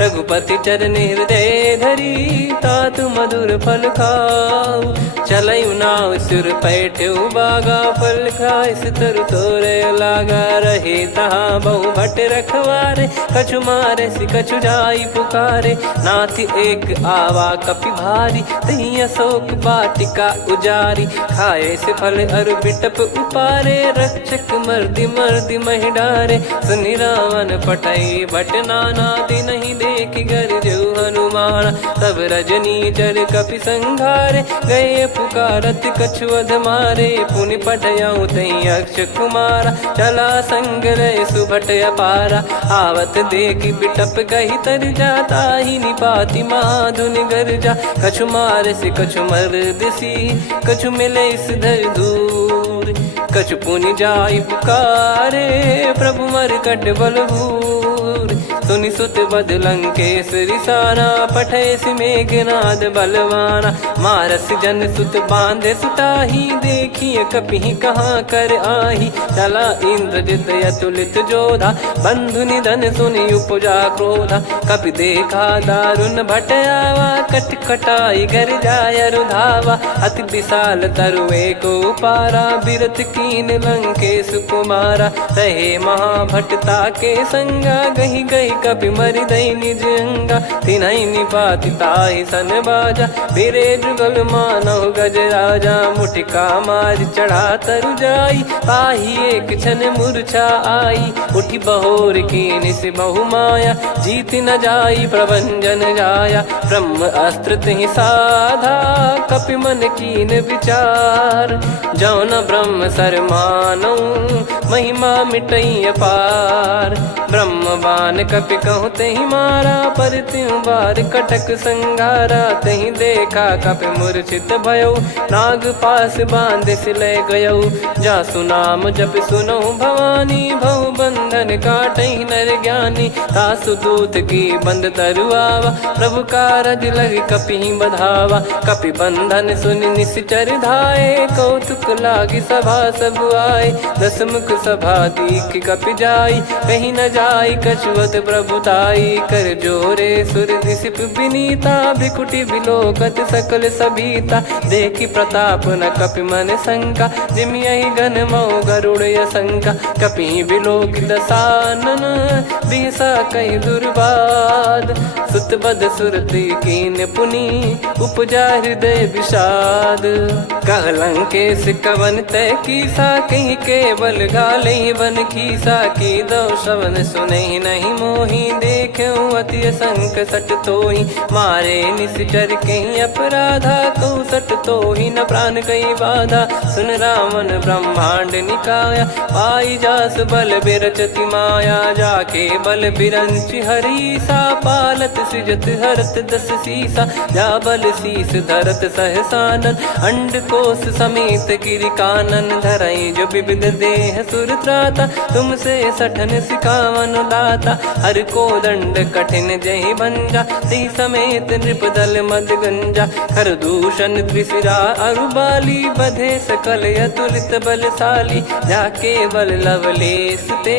रघुपति चरण हृदय धरी, तात मधुर फल खाऊ। चलयु नाव सुर पैठ्यु बागा, फल खाय तरु तोरे लागा। रहे तहाँ बहु भट रखवारे, कछु मारे सि कछु जाई पुकारे। नाथ एक आवा कपि भारी, तही अशोक वाटिका उजारी। खाए से फल अरु बिटप उपारे, रक्षक मर्दि मर्दि महि डारे। सुनि रावण पटई भट नाना, तिनहि देख गरजु हनुमान। तब रजनी चर कपि संघारे, गए पुकारत कछु अध मारे। पुनि पटयउ तई अक्ष कुमारा, चला संग रहे सुभट अपारा। आवत देखि बिटप गही तर जाता, ही निपाति माधुनि गर्जा। कछु मार से कछु मर्दिसी, कछु मिले इस धर दूर। कछु पुनि जाई पुकारे, प्रभु मरकट बलभूर। सुनि सुत बद लंकेश रिसाना, पठय मेघनाद बलवाना। मारस जन सुत बांधे सुताही, देखिए कपि कहाँ कर आही। चला इंद्रजित अतुलित जोधा, बंधु निधन सुनि उपजा क्रोधा। कपि देखा दारुण भट आवा, कट कटाई घर जाय रुधावा। अति विशाल तरुए को पारा, बिरत कीन लंकेश कुमारा। रहे महाभटता के संगा, गही गही कपि मरि दई निज अंगा। तिन्हि निपाति ताहि सन बाजा, बिरे जुगल मानव गज राजा। मुटिका मार चढ़ा तरु जाई, ताहि एक क्षण मूर्छा आई। उठि बहोर कीन से बहु माया, जीत न जाई प्रभंजन जाया। ब्रह्म अस्त्र तिहि साधा, कपि मन कीन विचार। जौन ब्रह्म सर मानौ, महिमा मिटई अपार। ब्रह्म बान कपि कहु तहि मारा, पर त्यों बार कटक संगारा। तहि देखा कपि मूर्छित भयो, नाग पास बांध सिलय गयौ। जासु नाम जप सुनौ भवानी, भव बंधन काटहि नर ज्ञानी। तासु दूत की बंद तरुआवा, प्रभु कारज लग कपि बधावा। कपि बंधन सुनि निश्चर धाये, कौतुक लागी सभा सब आए। दस मुख सभा दीख कपि जाई, कहीं न जाई कछुअत प्रभुताई कर जोरे सुर दिसिप विनीता भिकुटी विलोकत सकल सबीता देखी प्रताप न कपि मन शंका जिम यही गण मऊ गरुड़ यसंका कपि विलोकित सानन दिशा कई दुर्बाद सुत बद सुरति कीन पुनी उपजा हृदय विषाद कहलंकेश कवन तय कीसा कहीं केवल गाले बन खीसा की दो श्रवण सुने नहीं मोही देखे अति संक सट तोही मारे निश्चर कहीं अपराधा को सट तोही न प्राण कई बाधा सुन रावण ब्रह्मांड निकाया पाई जास बल बिरचति माया जाके बल बिरंच हरीसा पालत सृजत हरत दस सीसा जा बल शीस धरत सहसानन अंड कोश समेत गिरि कानन धरई जो विविध देह सुर त्राता तुमसे सठन सिखावन दाता हर को दंड कठिन जय भंजा ती समेत नृपदल मद गंजा हर दूषण त्रिशिरा अरुबाली बधे सकल अतुलित बलशाली जाके बल लवलेस ते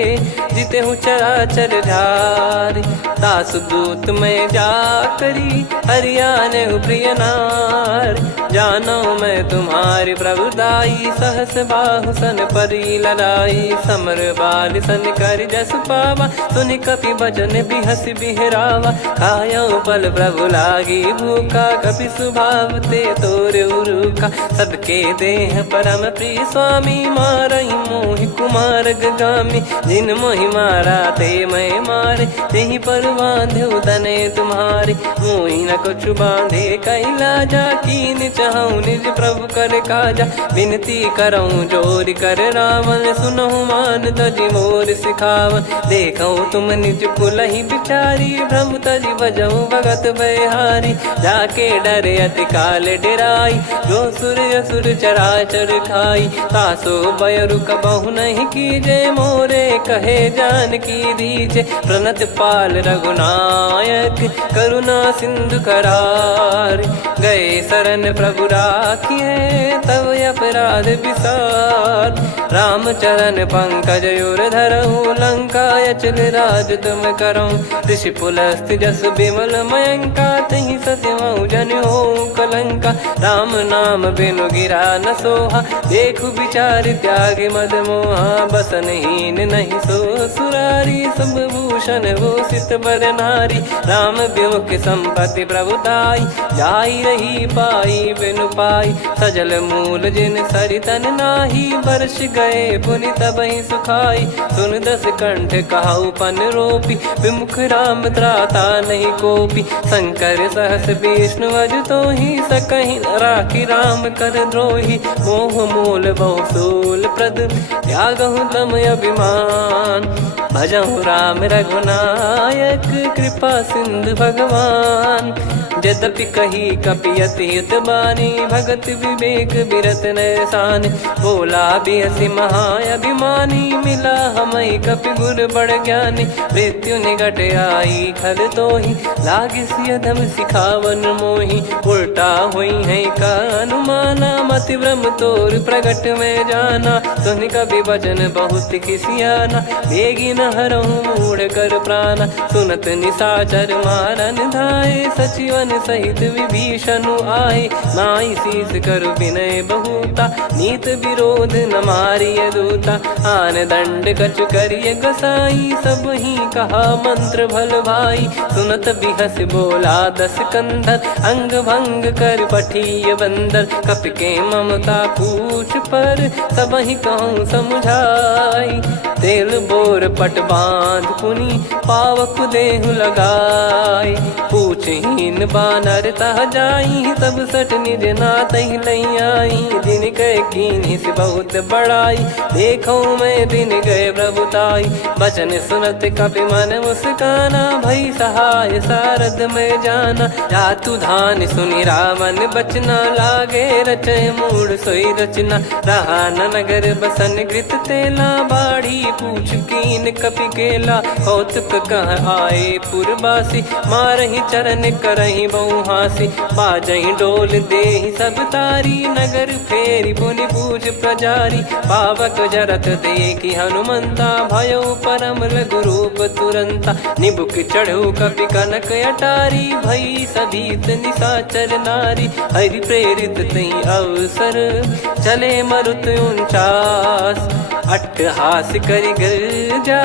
जिते हूँ चराचर झारी तासु दूत में जा करी हरियाने प्रिय नार जानो मैं तुम्हारी प्रभुदाई सहस बाहु सन परी लड़ाई समर बाल सन कर जस पावा सुनि कपि भजन बिहस बिहरावा खायो पल प्रभु लागी भूखा कपि स्वभाव ते तोर उरुका सबके देह परम प्रिय स्वामी मारई मोहि कुमार गामी जिन मोहि मारा ते मैं मारे तेहि पर बांधे दने तुम्हारे मोहि न कुछ बांधे कैला जा कीन चाहूं निज प्रभु कर काजा विनती करऊं जोर कर रावण सुनहु मान तजी मोर सिखावन देखो तुम निज कुलहि बिचारी भ्रम तजी बजऊं भगत बहारी जाके डरे अति काल डेराई जो सुर असुर चराचर खाई तासो बयरु कबहु नहीं कीजे मोरे कहे जान की दीजे प्रणत पाल रघुनायक करुणा सिंधु करार गए शरण प्रभु राखिए तब अपराध विसार राम चरण पंकज योर धरहु लंका अचल राज तुम करऊं ऋषि पुलस्त जस विमल मयंका तहि सस्यमऊ जन हो कलंका राम नाम बिनु गिरा न सोहा देखु विचार त्याग मद मोहा बसनहीन नहीं सो सुरारी सब भूषण वो सित बर नारी राम विमुख संपत्ति प्रभुताई जाई रही पाई बिनु पाई सजल मूल जिन सरितन नाही वर्ष गए पुनि तबहि सुखाई सुन दस कंठ कहाऊ पन रोपी विमुख राम त्राता नहीं कोपी शंकर सहस विष्णु अज तो ही सकहि राखी राम कर द्रोही मोह मूल बहु सूल प्रद त्यागहु तम अभिमान भजहु राम रघुनायक कृपा सिंधु भगवान यद्यपि कही कपियति हित बानी भगत विवेक बिरत नैसान बोला बिहसी महाअभिमानी मिला हमई कपि गुर बड़ ज्ञानी मृत्यु निकट आई खल तो ही लागे सियधम सिखावन मोही उल्टा हुई है का अनुमाना मति ब्रह्म तोर प्रगट में जाना सुन कवि वचन बहुत किसियाना बेगी न हरहु मूढ़ कर प्राण सुनत निशाचर मारन धाये सचिवन सहित विभीषण आए नाई शीस कर विनय बहुता नीत विरोध न मारिय दूता आन दंड कछ करिय गसाई सब ही कहा मंत्र भल भाई सुनत बिहस बोला दस कंधर अंग भंग कर पठिय बंदर कपि के ममता पूछ पर सब ही कहूँ समझाई तेल बोर पट बांध पुनि पावक देहु लगाई पूछहीन बानर तह जाई सब सट निज नाथ ही लई आई दिन गए कीन्ही से बहुत बड़ाई देखो मैं दिन गए प्रभुताई बचन सुनत कपि मन मुस्काना भई सहाय सारद में जाना जातु धान सुनि रावण बचना लागे रचय मूड सोई रचना रहा न नगर बसन कृत तेला बाड़ी पूछ कीन कपि केला कौतुक कह आए पुरबासी मारहि चरण करहि बहु हासी बाजहि डोल देहि सब तारी नगर फेर फेरी पुनि पूछ प्रजारी, पावक जरत देखी हनुमंता, भयो परम रघुरूप तुरंता। निबुक चढ़ऊ कपि कनक अटारी, भई सभीत निशाचर नारी। हरि प्रेरित तई अवसर, चले मरुत 49। अट्टहास करि गर्जा,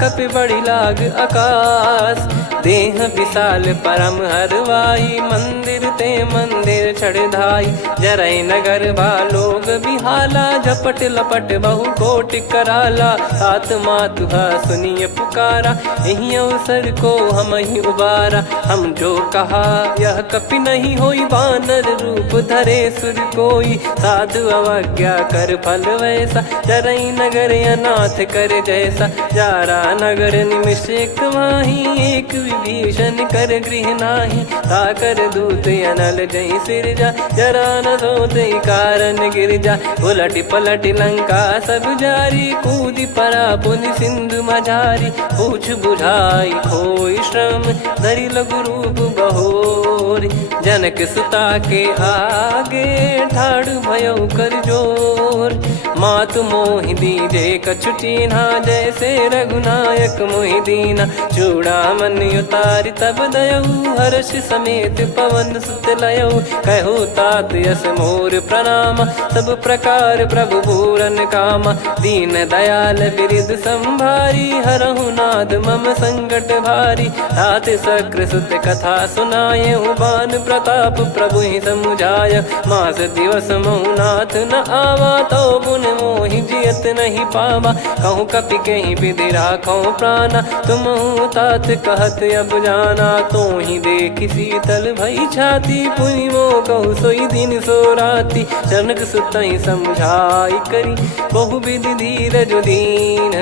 कपि बड़ी लाग आकाश। देह विशाल परम हरवाई, मंदिर ते मंदिर चढ़ धाई। जरई नगर बालोग बिहाला, झपट लपट बहु कोटि कराला। सात मातुहा सुनिय पुकारा, यही अवसर को हम ही उबारा। हम जो कहा यह कपि नहीं होई, वानर रूप धरे सुर कोई। साधु अवज्ञा कर फल वैसा, जरई नगर अनाथ कर जैसा। जारा नगर निमिष एक माही, एक विभीषण कर गृह नाही। ताकर दूत अनल जय सिरजा, जरा न सोते कारण गिरजा। उलट पलट लंका सब जारी, कूदी परा पुनि सिंधु मझारी। पूछ बुझाई खोई श्रम, धरि लघु रूप बहोरी। जनक सुता के आगे, ठाड़ भयो कर जोर। मातु मोहि दीजे कछु चीन्हा, जैसे रघुनायक मोहि दीना। चूड़ामन उतारि तब दयऊ, हर्ष समेत पवन सुत लयऊ। कहो तात यस मोर प्रणाम, सब प्रकार प्रभु पूरन कामा। दीन दयाल बिरिद संभारी, हरहु नाद मम संकट भारी। तात सकृ सुत कथा सुनाये, बान प्रताप प्रभु ही समुझाय। मास दिवस महु नाथ न आवा, तो पुन मोहि जियत नहीं पावा। कहूँ कपि कहीं विधि राखो प्राणा, तुम तात कहत अब जाना। तो ही देखी शीतल भई छाती, पुनि मो कहु सोई दिन सो राती। जनक सुतई समझाई करी, बहु विधि धीरज दीन।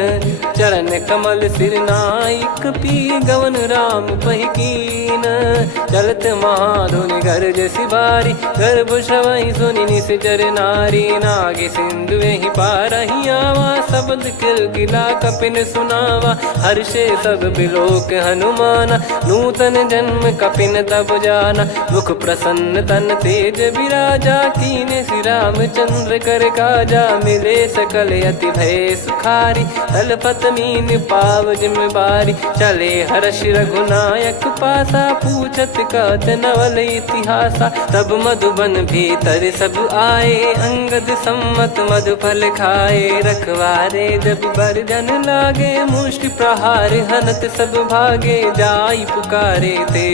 चरण कमल सिर नाई, कपि गवन राम पहि कीन। चलत महाधुनि गर्ज सिबारी, गर्भ श्रवहि सुनि निश्चर नारी। नागे सिंधु ही पारहि आवा, शब्द किलकिला कपिन सुनावा। हर्षे सब बिलोक हनुमाना, नूतन जन्म कपिन तब जाना। मुख प्रसन्न तन तेज विराजा, कीने श्री रामचंद्र कर काजा। मिले सकल अति भय सुखारी, तलपत मीन पाव जिम बारी। चले हर्ष रघुनायक पासा, पूछत कहत नवल इतिहासा। तब मधुबन भीतर सब आए, अंगद सम्मत मधुफल खाए। रखवारे जब बरजन लागे, मुष्टि प्रहार हनत सब भागे। जाई पुकारे ते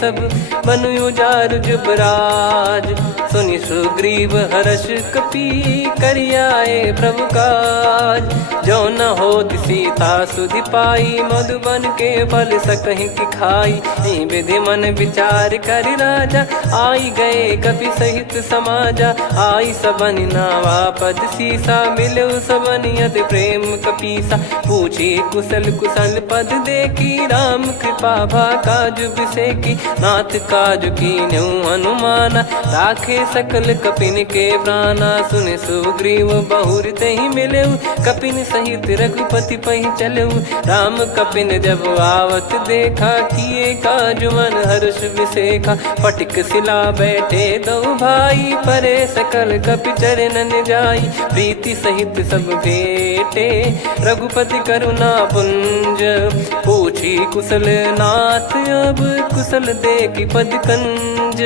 सब, बन उजार जुबराज। सुनि सुग्रीव हर्ष कपि, करियाए प्रभु काज। जो न होत सीता सुधि पाई, मधुबन के फल सकहि की खाई। विधि मन विचार कर राजा, आई गए कपि सहित समाजा। आई सबन नावा पद सीसा, मिलो सबन यदि प्रेम कपीसा। पूछी कुशल कुशल पद देखी, राम कृपा भा काज बिसेकी। नाथ काज कीन्हु हनुमाना, राखे सकल कपिन के प्राणा। सुन सुग्रीव बहुर तहि मिलेऊ, कपिन सहित रघुपति पहि चलेऊ। राम कपिन जब आवत देखा, किए काज मन हर्ष विसेखा। फटिक सिला बैठे दो भाई, परे सकल कपि चरणन जाई। प्रीति सहित सब भेटे, रघुपति करुणा पुंज। पूछी कुशल नाथ, अब कुशल देखी पद कंज।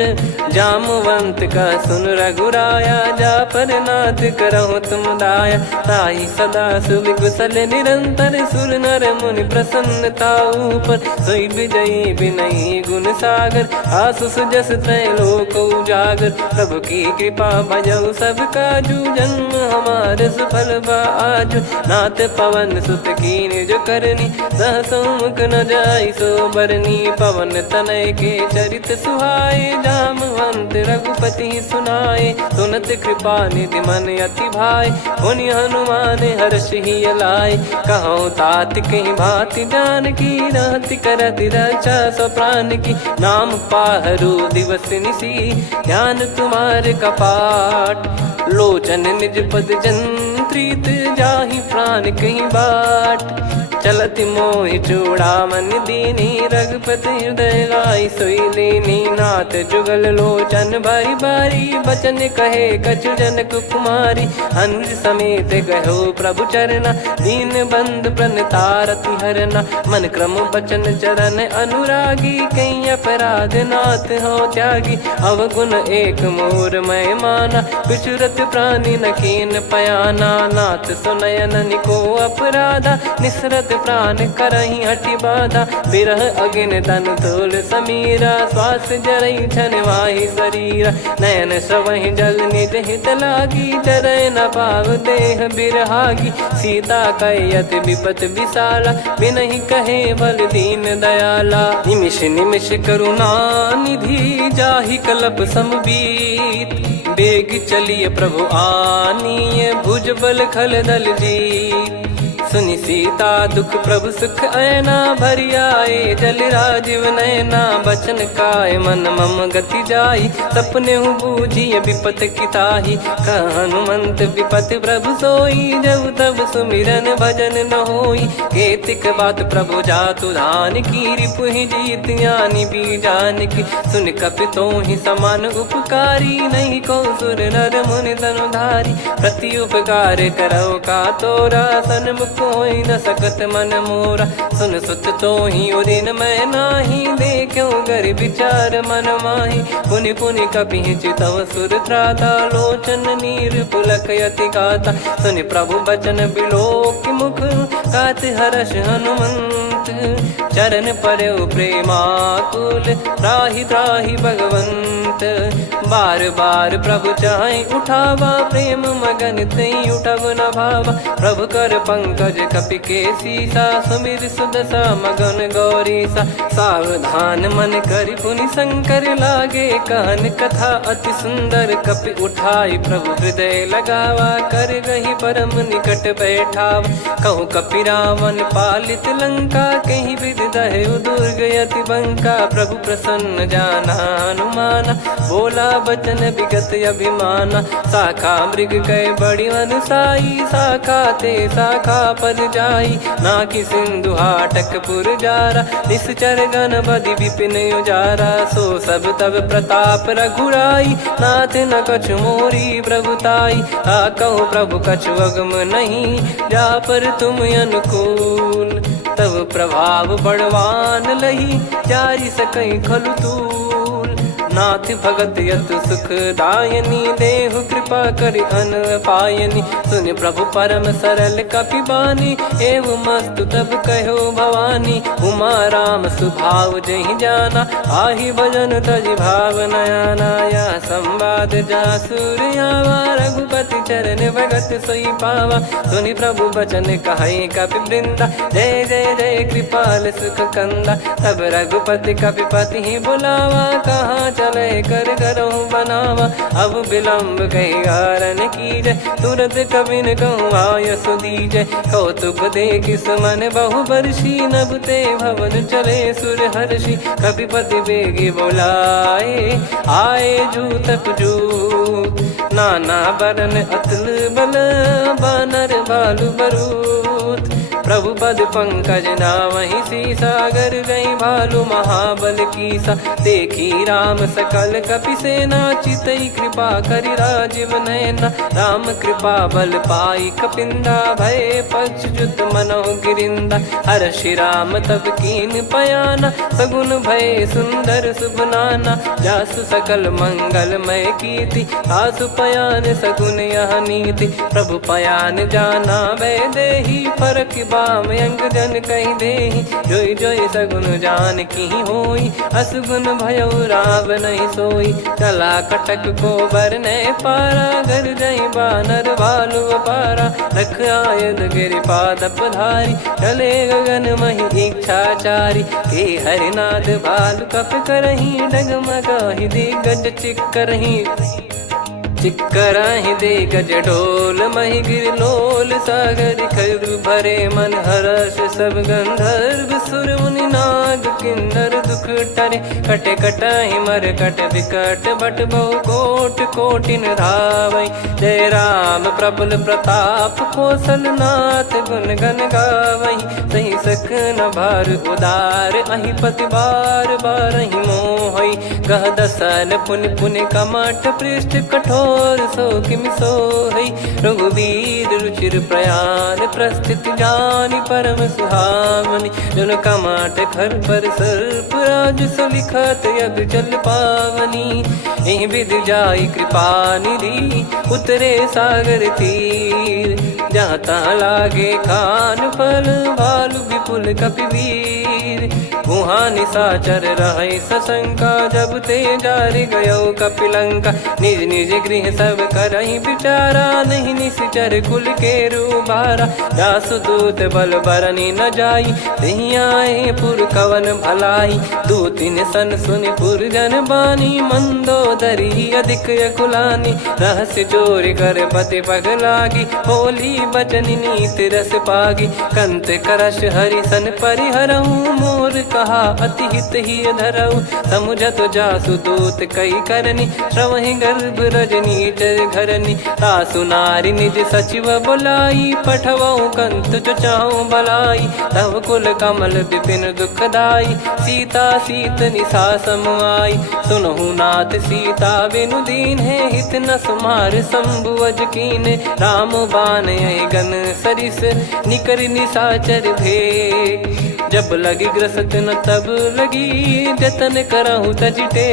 जामवंत का सुन रघुराया, जा पर नाथ करहु तुम दाया। ताहि सदा सुभ कुशल निरंतर, सुर नर मुनि प्रसन्नता ऊपर। सोई विजयी विनयी गुण सागर, आसु सुजस त्रैलोक उजागर। प्रभु की कृपा भजऊ सब काजू, जन्म हमार सफल बा आजु। नाथ पवन सुत कीन जो करनी, सहसो मुख न जाई सो बरनी। पवन तनय के चरित सुहाए, जामवंत रघुपति सुनाए। सुनत कृपा निधि मन अति भाई, पुनि हनुमान हर्ष ही लाए। कहो तात कहीं भांति जानकी, रहति करति रक्षा सो प्राण की। नाम पाहरु दिवस निसी, ज्ञान तुम्हारे कपाट। लोचन निज पद जंत्रित, जाहि प्राण कहीं बाट। चलत मोहि चूड़ामन दीनी रघुपति हृदय लाई सोई लीनी नाथ जुगल लोचन बारी बारी बचन कहे कछु जनक कुमारी अनुज समेत गयो प्रभु चरना दीन बंद प्रणतारति हरना मन क्रम बचन चरण अनुरागी कई अपराध नाथ हो त्यागी अवगुण एक मोर मैं माना विचुरत प्राणी न कीन पयाना नाथ सुनयन निको अपराधा निसरत प्राण करही हटि बाधा बिरह अगिन तन तोल समीरा श्वास जरई छन वाही शरीरा नयन सवहि जल निज हित लागी चरय न पाव देह बिरहागी सीता कैयत विपत विशाला बिनहि कहे बल दीन दयाला निमिष निमिष करुणा निधि जाहि कलप समबीत बेग चलिए प्रभु आनीय भुज बल खल दल जीत सुनि सीता दुख प्रभु सुख ऐना भरि आए जल राजीव नैना बचन काय मन मम गति जाई सपने हूँ बूझिए विपत किताही हनुमंत विपत प्रभु सोई जब तब सुमिरन भजन न होई केतिक बात प्रभु जातु धान की रिपुहि जीत यानी बीजान की सुन कपितो ही समान उपकारी नहीं को सुर नर मुनि धनुधारी प्रति उपकार करो का तोरा सन्मुख कोई न सकत मन मोरा सुन सुत तो ही उदिन मैं नाही देखो गर विचार मन माही पुनि पुनि कपि चितव सुर त्राता लोचन नीर पुलक यति गाता सुनि प्रभु बचन बिलोक मुख कात हर्ष हनुमंत चरण परयो प्रेमाकुल त्राहि त्राहि भगवंत बार बार प्रभु चाहि उठावा प्रेम मगन तई उठब न भावा प्रभु कर पंकज कपि के सीसा सुमिर सुदशा मगन गौरीसा सावधान मन करि पुनि शंकर लागे कहन कथा अति सुंदर कपि उठाई प्रभु हृदय लगावा कर गही परम निकट बैठावा कहु कपि रावण पालित लंका कहीं विद दहु दुर्ग यति बंका प्रभु प्रसन्न जाना हनुमाना बोला बचन विगत अभिमाना शाखा मृग गए बड़ी अनुसाई शाखा ते शाखा पर जाई ना कि सिंधु हाटक पुर जारा निश्चर गण बदि विपिन उजारा सो सब तब प्रताप रघुराई नाथ न कछु मोरी प्रभुताई आ कहो प्रभु कछु अगम नहीं जा पर तुम अनुकूल तब प्रभाव बड़वान लही जारी सकई खलु तूल नाथ भगत यत सुख दायनी देहु कृपा करि अन पायनी सुन प्रभु परम सरल कपि बानी एव मस्तु तब कहो भवानी उमा राम सुभाव जहि जाना आहि भजन तजि भाव नयाना या संवाद जासुर आवा रघुपति चरण भगत सोई पावा सुनि प्रभु बचन कहै कपि वृंदा जय जय जय कृपाल सुख कंदा तब रघुपति कपि पति ही बुलावा कहाँ चले कर करो बनावा अब विलम्ब कही कारण कीजय तुरंत कवि न कहूँ आयस दीजय कौतुक देख सुमन बहु बरसी नभते भवन चले सुर हर्षि कपिपति बेगी बोलाए आए जूतप जूत नाना बरन अतुल बल बानर बालु बरूत प्रभु पद पंकज नामहि सीसागर गई भालु महाबल कीसा देखी राम सकल कपि सेना चितई कृपा करि राजीव नयना राम कृपा बल पाई कपिंदा भय पक्षजुत मनो गिरिंदा हर्षि राम तब कीन पयाना सगुन भय सुंदर सुबनाना जासु सकल मंगलमय कीर्ति आसु पयान सगुन यह नीति प्रभु पयान जाना भय देहि फरक बाम अंग जन कहि देहि जोई जोई सगुन जान की होई असगुन भयो राव नहीं सोई चला कटक को बरने पारा घर जई बानर भालु अपारा रख आयद गिरि पाद पधारी चले गगन महि इच्छाचारी के हरिनाथ भालु कप करही डगमगाहि दिग्गज चिक करही चिक्कराहि दे गज ढोल मही गिर लोल सागर खर भरे मन हर्ष सब गंधर्व सुर मुनि नाग किन्नर दुख टरे कटे कटाहि मर कट विकट बट बहु कोट कोटिन धावै जय राम प्रबल प्रताप कौशल नाथ गुण गण गावै सही सख न भार उदार अहि पति बार बारहि मोहै गह दसन पुनि पुनि कमठ पृष्ठ कठोर सो किमि सोहै रघुवीर रुचिर प्रयाण प्रस्थित जानि परम सुहावनि जुन कमठ खर पर सर्प राज सलिखत अब चल पावनी एहि विध जाई कृपा निधि उतरे सागर तीर जाता लागे खान फल भालु विपुल कपिवीर वहाँ निशाचर रहे सशंका जब ते जारि गयो कपिलंका निज निज गृह सब करहि विचारा नहीं निश्चर कुल के रूबारा जासुदूत बल बरनी न जाई तेहि आए पुर कवन भलाई दो तीन सन सुनि पुर जन बानी मंदोदरी अधिक अकुलानी रहस्य चोरी कर पति पग लागी होली बचन नीत रस पागी कंत करश हरि सन परिहरहु मोर कहा अति हित ही धरऊ समुझत जासु दूत कई करनी श्रवहि गर्भ रजनी चर घरनी तासु नारी निज सचिव बुलाई पठवऊ कंत चचाऊ बलाई तव कुल कमल विपिन दुखदाई सीता सीत निशा समाई सुनहु नाथ सीता बिनु दीन है हित न सुमार शंभुअज कीन राम बान गन सरिस निकर निशाचर भेग जब लगी ग्रसत न तब लगी जतन करहु तजिटे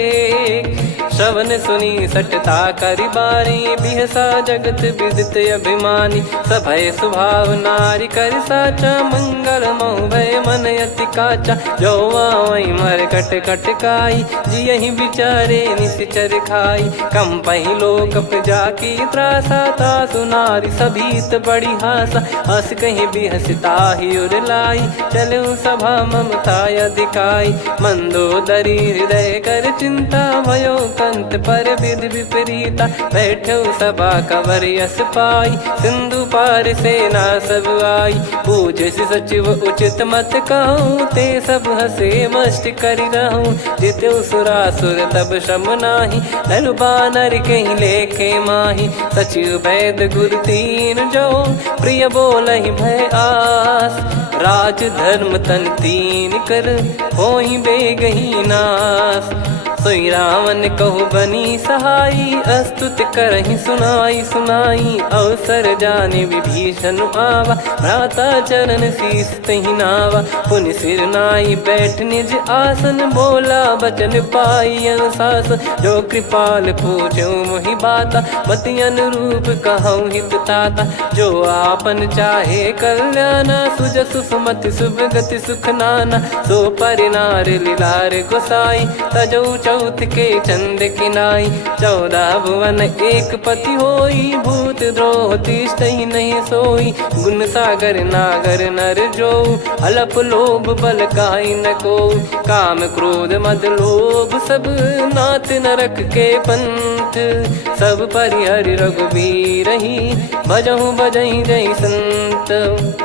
श्रवण सुनी सटता करि बारी बिहसा जगत विदित अभिमानी सभय स्वभाव नारी कर साचा मंगल मोह भय मन अति काचा जो आवई मर कट कट काई जियहि विचारे निश्चर खाई कम पही लोक प्रजा की त्रासा तासु नारी सभीत बड़ी हासा हस कहीं बिहसता ही उर लाई चलु सभा ममता अधिकाई मंदोदरी हृदय कर चिंता भयो कंत पर विधि विपरीता बैठो सभा कवर यस पाई सिंधु पार सेना सब आई पूज सचिव उचित मत कहूँ ते सब हसे मस्त करि रहूं जित्यो सुरासुर तब श्रम नाही धनु बानर कहीं लेखे माही सचिव वैद गुरु तीन जो प्रिय बोलहि भय आस राज धर्म तन तीन कर होई बेगही नास सोई रावण कहु बनी सहाई अस्तुत करहि सुनाई सुनाई अवसर जाने विभीषण आवा भ्राता चरण शीस तहि नावा पुनि सिर नाई बैठ निज आसन बोला बचन पाई अनुशासन जो कृपाल पूछो मोहि बाता मति अनुरूप कहूँ हित ताता जो आपन चाहे कल्याणा सुजसु सुमति शुभ गति सुख नाना सो परिनार लीलार गोसाई तजौ चौथ के चंद किनाई 14 भुवन एक पति होई भूत द्रोह तिष्ठहि नहीं सोई गुण सागर नागर नर जो अलप लोभ बल काई न को काम क्रोध मद लोभ सब नाथ नरक के पंथ सब परिहरि रघुबीर ही भजहु बजहि जय संत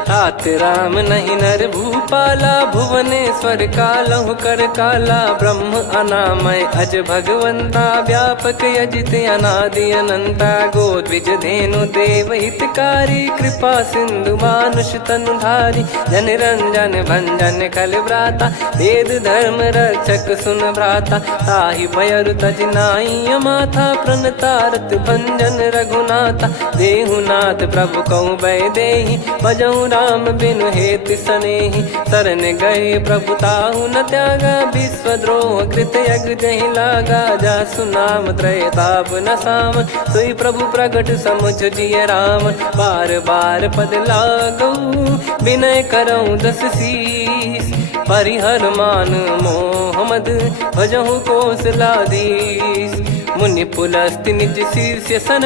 तात राम नहीं नर भूपाला भुवनेश्वर कालहु कर काला ब्रह्म अनामय अज भगवंता व्यापक यजित अनादि अनंता गोद्विज धेनु देव हितकारी कृपा सिंधु मानुष तनुधारी जन रंजन भंजन खल व्राता वेद धर्म रक्षक सुन भ्राता ताहि भयरु तज नाई माथा प्रणतारत भंजन रघुनाथा देहुनाथ प्रभु कहु भय देहि भजहु राम बिनु हेतु सनेहि शरण गए प्रभु ताहु न त्यागा विश्वद्रोह कृत यज्ञ जहि लागा जासु नाम त्रय ताप न साम सोई प्रभु प्रगट समुझ जिय राम बार बार पद लागऊ विनय करऊँ दस शीस परिहर मान मोह मद भजहु कौशलाधीश मुनि पुलस्ति निज शीर्ष सन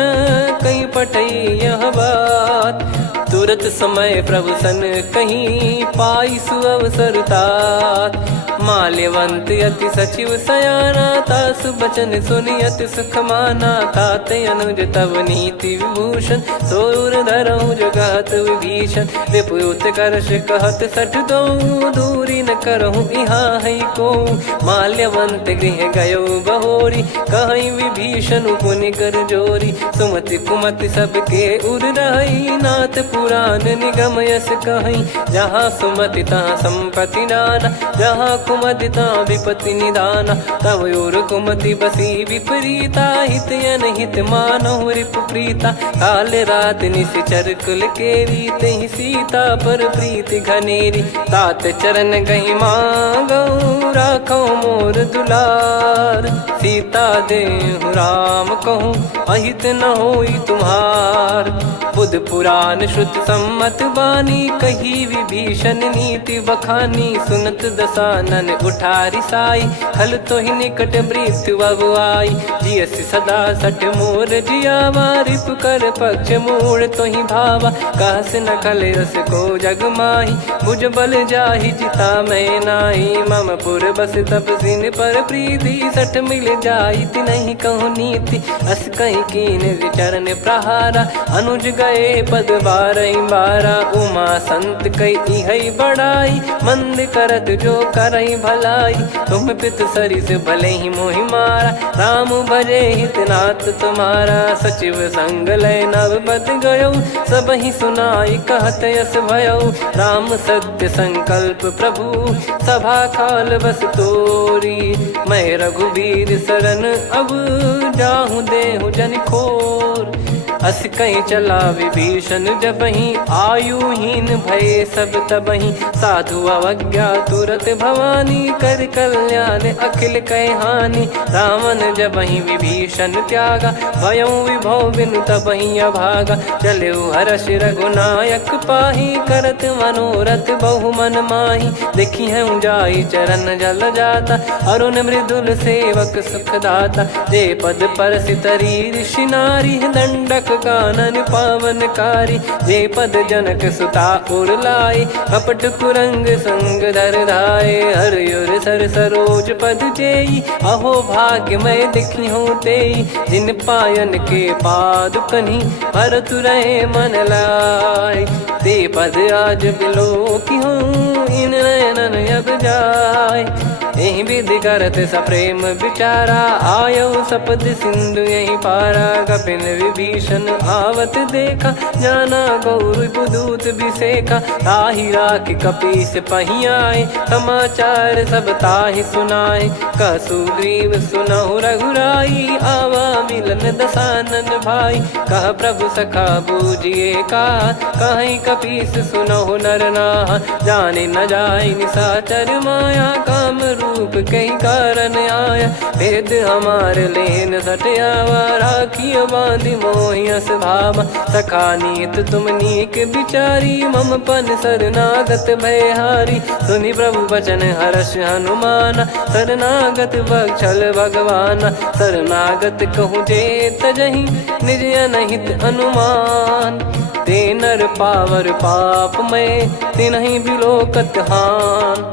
कहीं पटई यह बात तुरत समय प्रभु सन कहीं पाई सुअवसर तात माल्यवंत अति सचिव सयाना, तासु बचन सुनि अति सुख माना। ताते अनुज तव नीति विभूषण, सोर धरहु जगत विभीषण। विपुत करश कहत सठ दो, दूरी न करहु इहाँ है को। माल्यवंत गृह गयो बहोरी, कहीं विभीषण पुनि कर जोरी। सुमति कुमति सबके उर रही, नाथ पुराण निगम यस कहीं। जहाँ सुमति तहाँ संपत्ति नाना, जहाँ कुमति तहाँ विपत्ति निदाना। तव और कुमति बसी विपरीता, हित अनहित मानहु रिपु प्रीता। काल रात निश्चर कुल केरी, तहि सीता पर प्रीति घनेरी। तात चरण गही मांगऊ, राखो मोर दुलार। सीता देहु राम कहूँ, अहित न होई तुम्हार। बुध पुराण श्रुत सम्मत बानी, कही विभीषण नीति बखानी। सुनत दसानन उठारी साई, खल तो ही निकट मृत्यु अब आई। जियस सदा सठ मोर जियावा, रिप कर पक्ष मूड़ तो ही भावा। कहस न खल रस को जग माही, भुज बल जाहि जिता मैं नाई। मम पुर बस तब सिन पर प्रीति, सठ मिल जाई नहीं कहूँ नीति। अस कहीं कीन विचरण प्रहारा, अनुज गए पद बारई बारा। उमा संत कई है बड़ाई, मंद करत जो करई भलाई। तुम पित सरिस भले ही मोहि मारा, राम भजे हित नाथ तुम्हारा। सचिव संग लय नव बद गयो, सब ही सुनाई कहत यस भयो। राम सत्य संकल्प प्रभु, सभा काल बस तोरी। मैं रघुबीर शरण अब, जाहूँ देहु जन खोर। अस कहीं चला विभीषण जबहि, आयुहीन भय सब तबहि। साधु अवज्ञा तुरत भवानी, कर कल्याण अखिल कह हानि। रावण जबहि विभीषण त्यागा, भयउ विभव बिनु तबहि अभागा। चलऊ हर्ष रघुनायक पाही, करत मनोरथ बहु मन माही। देखी है जाई चरण जल जाता, अरुण मृदुल सेवक सुखदाता। जे पद पर सितरी ऋषि नारी, दंडक कानन पावनकारी। जे पद जनक सुता उर लाई, कपट कुरंग संग धर धाये। हरियुर सर सरोज पद जेई, अहो भाग्य मैं दिखी हूँ तेई। जिन पायन के पाद कन्ही, भरतु रहे मन लाई। ते पद आज बिलो की हूँ, इन नयनन अब जाय। यही विधि करत सप्रेम विचारा, आयो सपद सिंधु यही पारा। कपिल विभीषण आवत देखा, जाना गौर बुदूत बिसेखा। ताहि राख कपीस पही आए, समाचार सब ताहि सुनाए। कह सुग्रीव सुनहु रघुराई, आवा मिलन दसानन भाई। कह प्रभु सखा बूझिए का, कहीं कपीस सुनहु नर नाहा। जाने न जाय निशाचर माया, काम रूप कई कारण आया। भेद हमार लेन सटयावा, राखियो बांधि मोहियस भावा। सखा नीत तुम नीक विचारी, मम पन शरणागत भयहारी। सुनि प्रभु बचन हर्ष हनुमाना, शरणागत बक्षल भगवाना। शरणागत कहूँ जे तजहि, निज अनहित अनुमान। ते नर पावर पाप में, तिन्हि बिलोकत हान।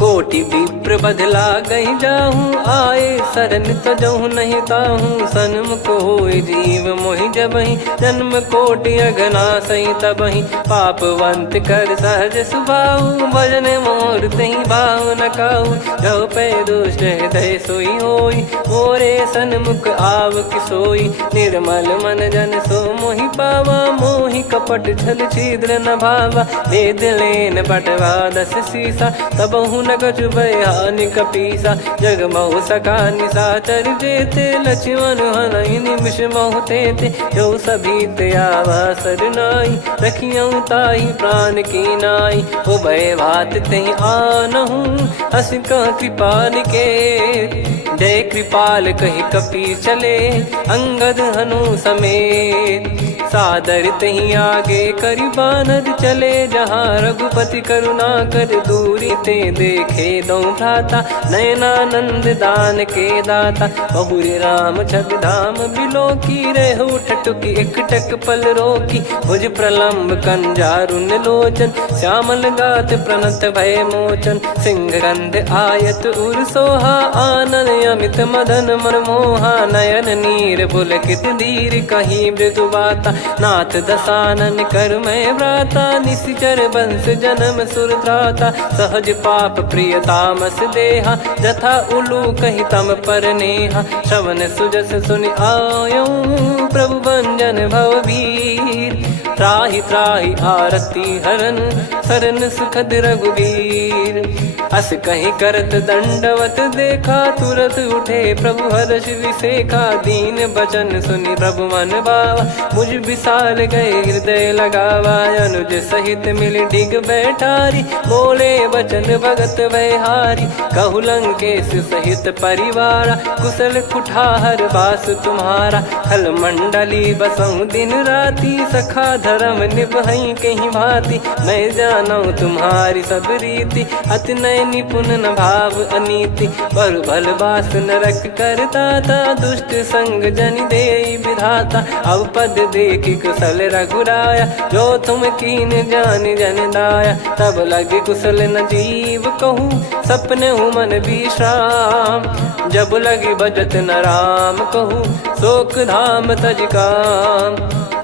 कोटि विप्र बदला गई जाहूँ, आए शरण तजहु नहीं ताहूँ। सन्मुख होय जीव मोहि जबहि, जन्म कोटि अघना सही तबहि। पापवंत कर सहज सुभाऊ, भजन मोर तहि भाव न काऊ। जो पै दुष्ट हृदय सोई होई, मोरे सन्मुख आव किसोई। निर्मल मन जन सो मोहि पावा, मोहि कपट छल छिद्र न भावा। वेद लेन बटवा दस सीसा, तबहु न कछु भयानि कपीसा। जग महु सका निशाचर जेते, लक्ष्मण हनहि निमिष महु तेते। जो सभी त्यावा सरनाई, रखियऊ ताहि प्राण की नाई। उभय भात तेहि आनहु, अस कह कृपाल के। जय कृपाल कहि कपी चले, अंगद हनु समेत। सादर तही आगे करी बानर चले जहाँ रघुपति करुणा कर दूरी ते देखे दो भ्राता नयनानंद दान के दाता बहुरे राम छग धाम बिलो की रेहू ठटुकी एकटक पल रोकी भुज प्रलंब कंजारुन लोचन श्यामल गात प्रणत भय मोचन सिंह गंध आयत उर सोहा आनन अमित मदन मनमोहा नयन नीर पुलकित धीर कहीं मृदु बाता नाथ दसानन कर मैं व्राता निशिचर वंश जन्म सुर त्राता सहज पाप प्रिय तामस देहा जथा उलू कही तम पर नेहा श्रवण सुजस सुन आयो प्रभु भंजन भववीर त्राहि त्राहि आरती हरन सरन सुखद रघुवीर अस कहीं करत दंडवत देखा तुरत उठे प्रभु हर्ष विसेखा दीन बचन सुनि प्रभु मन भावा मुझ विसार गए हृदय लगावा अनुज सहित मिल डिग बैठारी बोले वचन भगत वैहारी कहु लंकेश सहित परिवारा कुशल कुठार बास तुम्हारा खल मंडली बसऊं दिन राती सखा धर्म निभई कहीं भांति मैं जानू तुम्हारी सब रीति अति नय निपुण न भाव अनीति पर भल बास नरक करता था दुष्ट संग जन दे विधाता अब पद देखी कुशल रघुराया जो तुम कीन जान जन दाया तब लगे कुशल न जीव कहूँ सपने मन विश्राम जब लगी बजत न राम कहूँ शोक धाम तज काम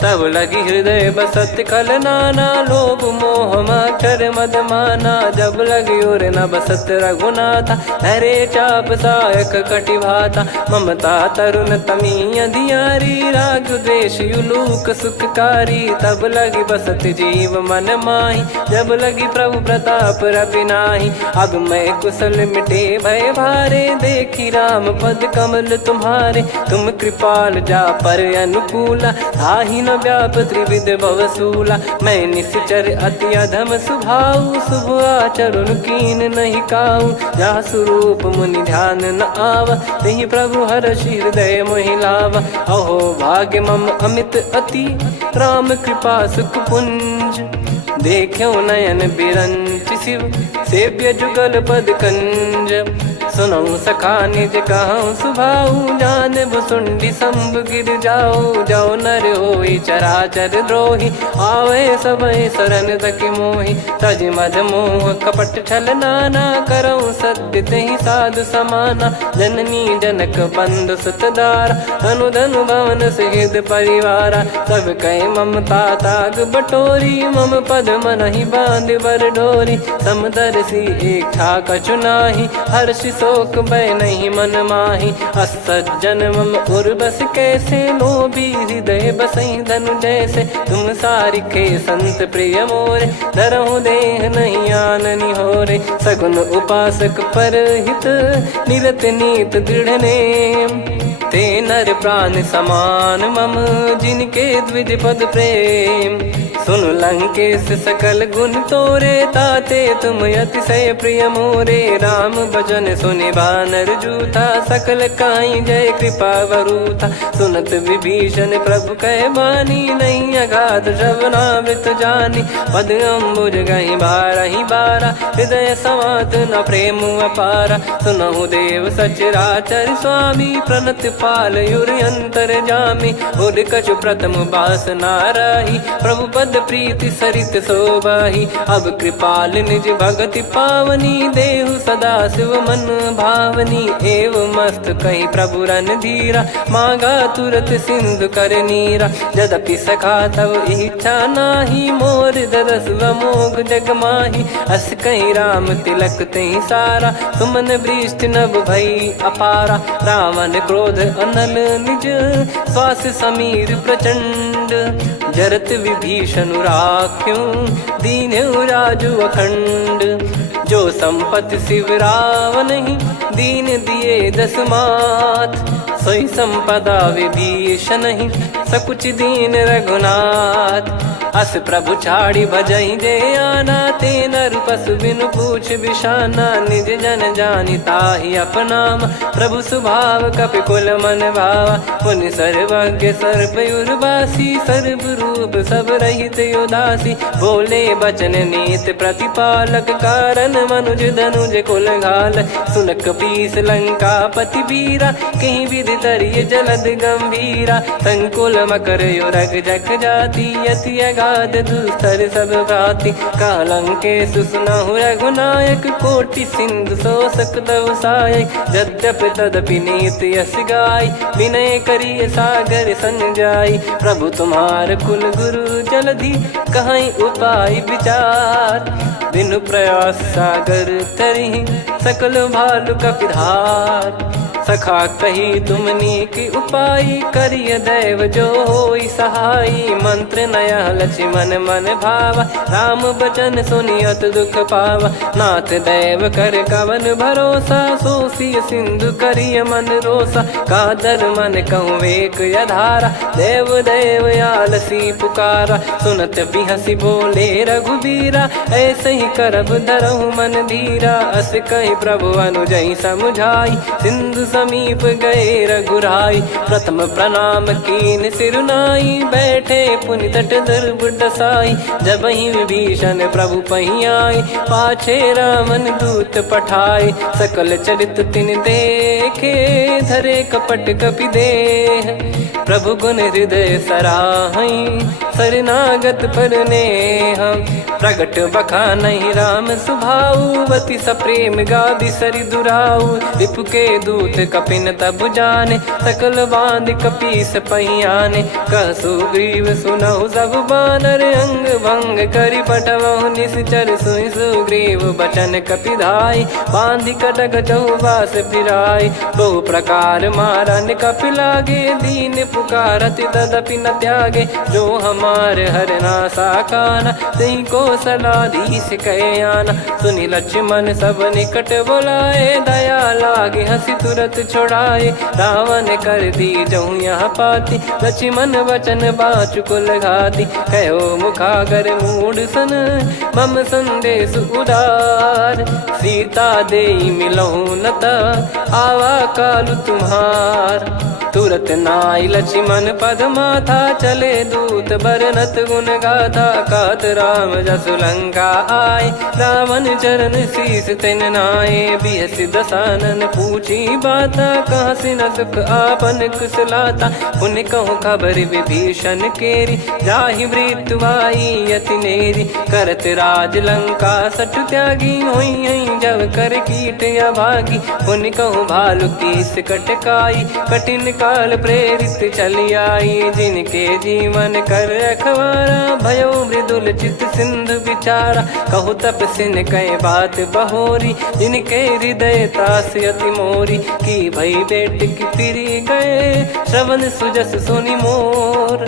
तब लगी हृदय बसत खल नाना लोभ मोह मक्षर मद माना जब लगी और न बसत रघुनाथा हरे चाप सायक कटिभाता ममता तरुण तमी अधियारी राग द्वेष युलूक सुखकारी तब लगी बसत जीव मन माही जब लगी प्रभु प्रताप रविनाही अब मैं कुशल मिटे भय भारे देखी राम पद कमल तुम्हारे तुम कृपाल जा पर अनुकूला आही न व्याप त्रिविध भवसूला मैं निश्चर अति अधम सुभाऊ शुभ आचरण कीन नहीं काऊ जा स्वरूप मुनि ध्यान न आवा तही प्रभु हर्ष हृदय मोहिलावा अहो भाग्य मम अमित अति राम कृपा सुख पुंज देखो नयन बिरंच शिव सेव्य जुगल पद कंज सुनऊ सखा निज कहूँ सुभाऊ जान भुसुंडी संभ गिर जाओ जाओ नर होई चराचर द्रोही आवे सबय शरण तक मोहि तज मद मोह कपट छल नाना करऊँ सत्य तहि साधु समाना जननी जनक बंधु सुतदार अनुधनु भवन सहित परिवारा सब कह ममता ताग बटोरी मम पद मनहि बांध बर डोरी समदर्शी इच्छा कछु नाही हर्षि शोक भय नहीं मन माही असज्जन मम उर बस कैसे लोभी हृदय बसई धनु जैसे तुम सारिखे संत प्रिय मोरे धरहु देह नहीं आननि होरे सगुन उपासक पर हित निरत नीत दृढ़ नेम ते नर प्राण समान मम जिनके द्विज पद प्रेम सुन लंकेश सकल गुण तोरे ताते तुम अतिशय प्रिय मोरे राम भजन सुनि बानर जूथा सकल काई जय कृपा वरूथा सुनत विभीषण प्रभु कह बानी नहीं अगाध श्रवणामृत जानी पद अम्बुज गहि बारहि बारा हृदय समात न प्रेम अपारा सुनहु देव सचराचर स्वामी प्रणत पाल युर अंतर जामी उर कछु प्रथम बास नाराही प्रभु पद प्रीति सरित शोभाही अब कृपाल निज भगति पावनी देहु सदा शिव मन भावनी एव मस्त कहीं प्रभु रन धीरा मांगा तुरत सिंधु कर नीरा यद्यपि सखा तब इच्छा नाही मोर दरस मोग जग माही अस कहीं राम तिलक तही सारा सुमन वृष्ट नभ भई अपारा रावण क्रोध अनल निज श्वास समीर प्रचंड जरत विभीषण राख्यों दीन्हु राजु अखंड जो संपत्ति शिव रावण ही दीन दिए दस मात सोई संपदा विभीषण ही सकुच दीन रघुनाथ अस प्रभु छाड़ी भजई जे आना, ते नर पशु बिनु पूछ बिशाना, निज जन जानि ताहि अपनाम, प्रभु स्वभाव कपि कुल मन भावा, मुनि सर्वज्ञ सर्प उर्वासी, सर्व रूप सब रहित उदासी, बोले बचन नीत प्रतिपालक, कारण मनुज धनुज कुल घाल, सुन कपीस लंका पति वीरा, कहीं विधि तरिय जलद गंभीरा, संकुल मकर युरग जख जाति, यति अगाध दुस्तर सब भाति, कालंके सुसुनहु रघुनायक, कोटि सिंधु शोषक तव सहायक, यद्यपि तदपि नीति यस गाय, विनय करिय सागर संजाई, प्रभु तुम्हार कुल गुरु जलधि, कहीं उपाय विचार, बिनु प्रयास सागर तरिहि, सकल भालु कपिधार, सखा कही तुमनी की उपाय, करिय दैव जो होई सहाई, मंत्र नया लक्ष्मण मन भावा, राम बचन सुनियत दुख पावा, नाथ दैव कर कवन भरोसा, सोसी सिंधु करिय मन रोसा, कादर मन कहूँ एक यधारा, देव देव आलसी पुकारा, सुनत बिहसी बोले रघुबीरा, ऐसे ही करब धरहु मन धीरा, अस कही प्रभु अनुजई समुझाई, सिंधु समीप गए रघुराई, प्रथम प्रणाम कीन सिरुनाई, बैठे पुनि तट दर्भ डसाई, जब ही विभीषण प्रभु पही आई, पाछे रामन दूत पठाई, सकल चरित तिन देखे, धरे कपट कपि देह, प्रभु गुण हृदय सराहई, शरणागत पर नेह, प्रगट बखानहि राम सुभाऊ, बति सप्रेम गाबि सरि दुराऊ, रिपु के दूत कपिन तब जाने, सकल बांध कपीस पहियाने, कह सुग्रीव सुनहु सब बानर, अंग भंग करि पठवहु निश्चर, सुनि सुग्रीव बचन कपिधाई, बांधि कटक चौबास फिराई, बहु प्रकार मारन कपि लागे, दीन पुकारत तदपि न त्यागे, जो हमार हरना साकाना, तई को सलाधीश कहे आना, सुनि लक्ष्मण सब निकट बुलाए, दया लागे हंसी तुरत छोड़ाए, रावण कर दी जहूँ यहाँ पाती, लक्ष्मण वचन बाचु कुल घाती, कहो मुखागर मूड सन, मम संदेश उदार, सीता देई मिलहु नता, आवा कालु तुम्हार, तुरत नाई लक्ष्मण पद माथा, चले दूत बरनत गुण गाथा, कात राम जसु लंका आए, रावण चरण शीस तिन नाये, बिहसि दसानन पूछी बाता, कहाँ से न सुख आपन कुशलाता, पुन कहूँ खबर विभीषण केरी, जाहि मृत्यु आई यति नेरी, करत राज लंका सठ त्यागी, होई जब कर कीट अभागी, पुन कहूँ भालु कीस कटकाई, कठिन काल प्रेरित चली आई, जिनके जीवन कर रखवारा, भयो मृदुल चित सिंधु विचारा, कहु तप सिन कह बात बहोरी, जिनके हृदय तास अति मोरी, की भई बेट की फिरी गए, श्रवण सुजस सुनि मोर,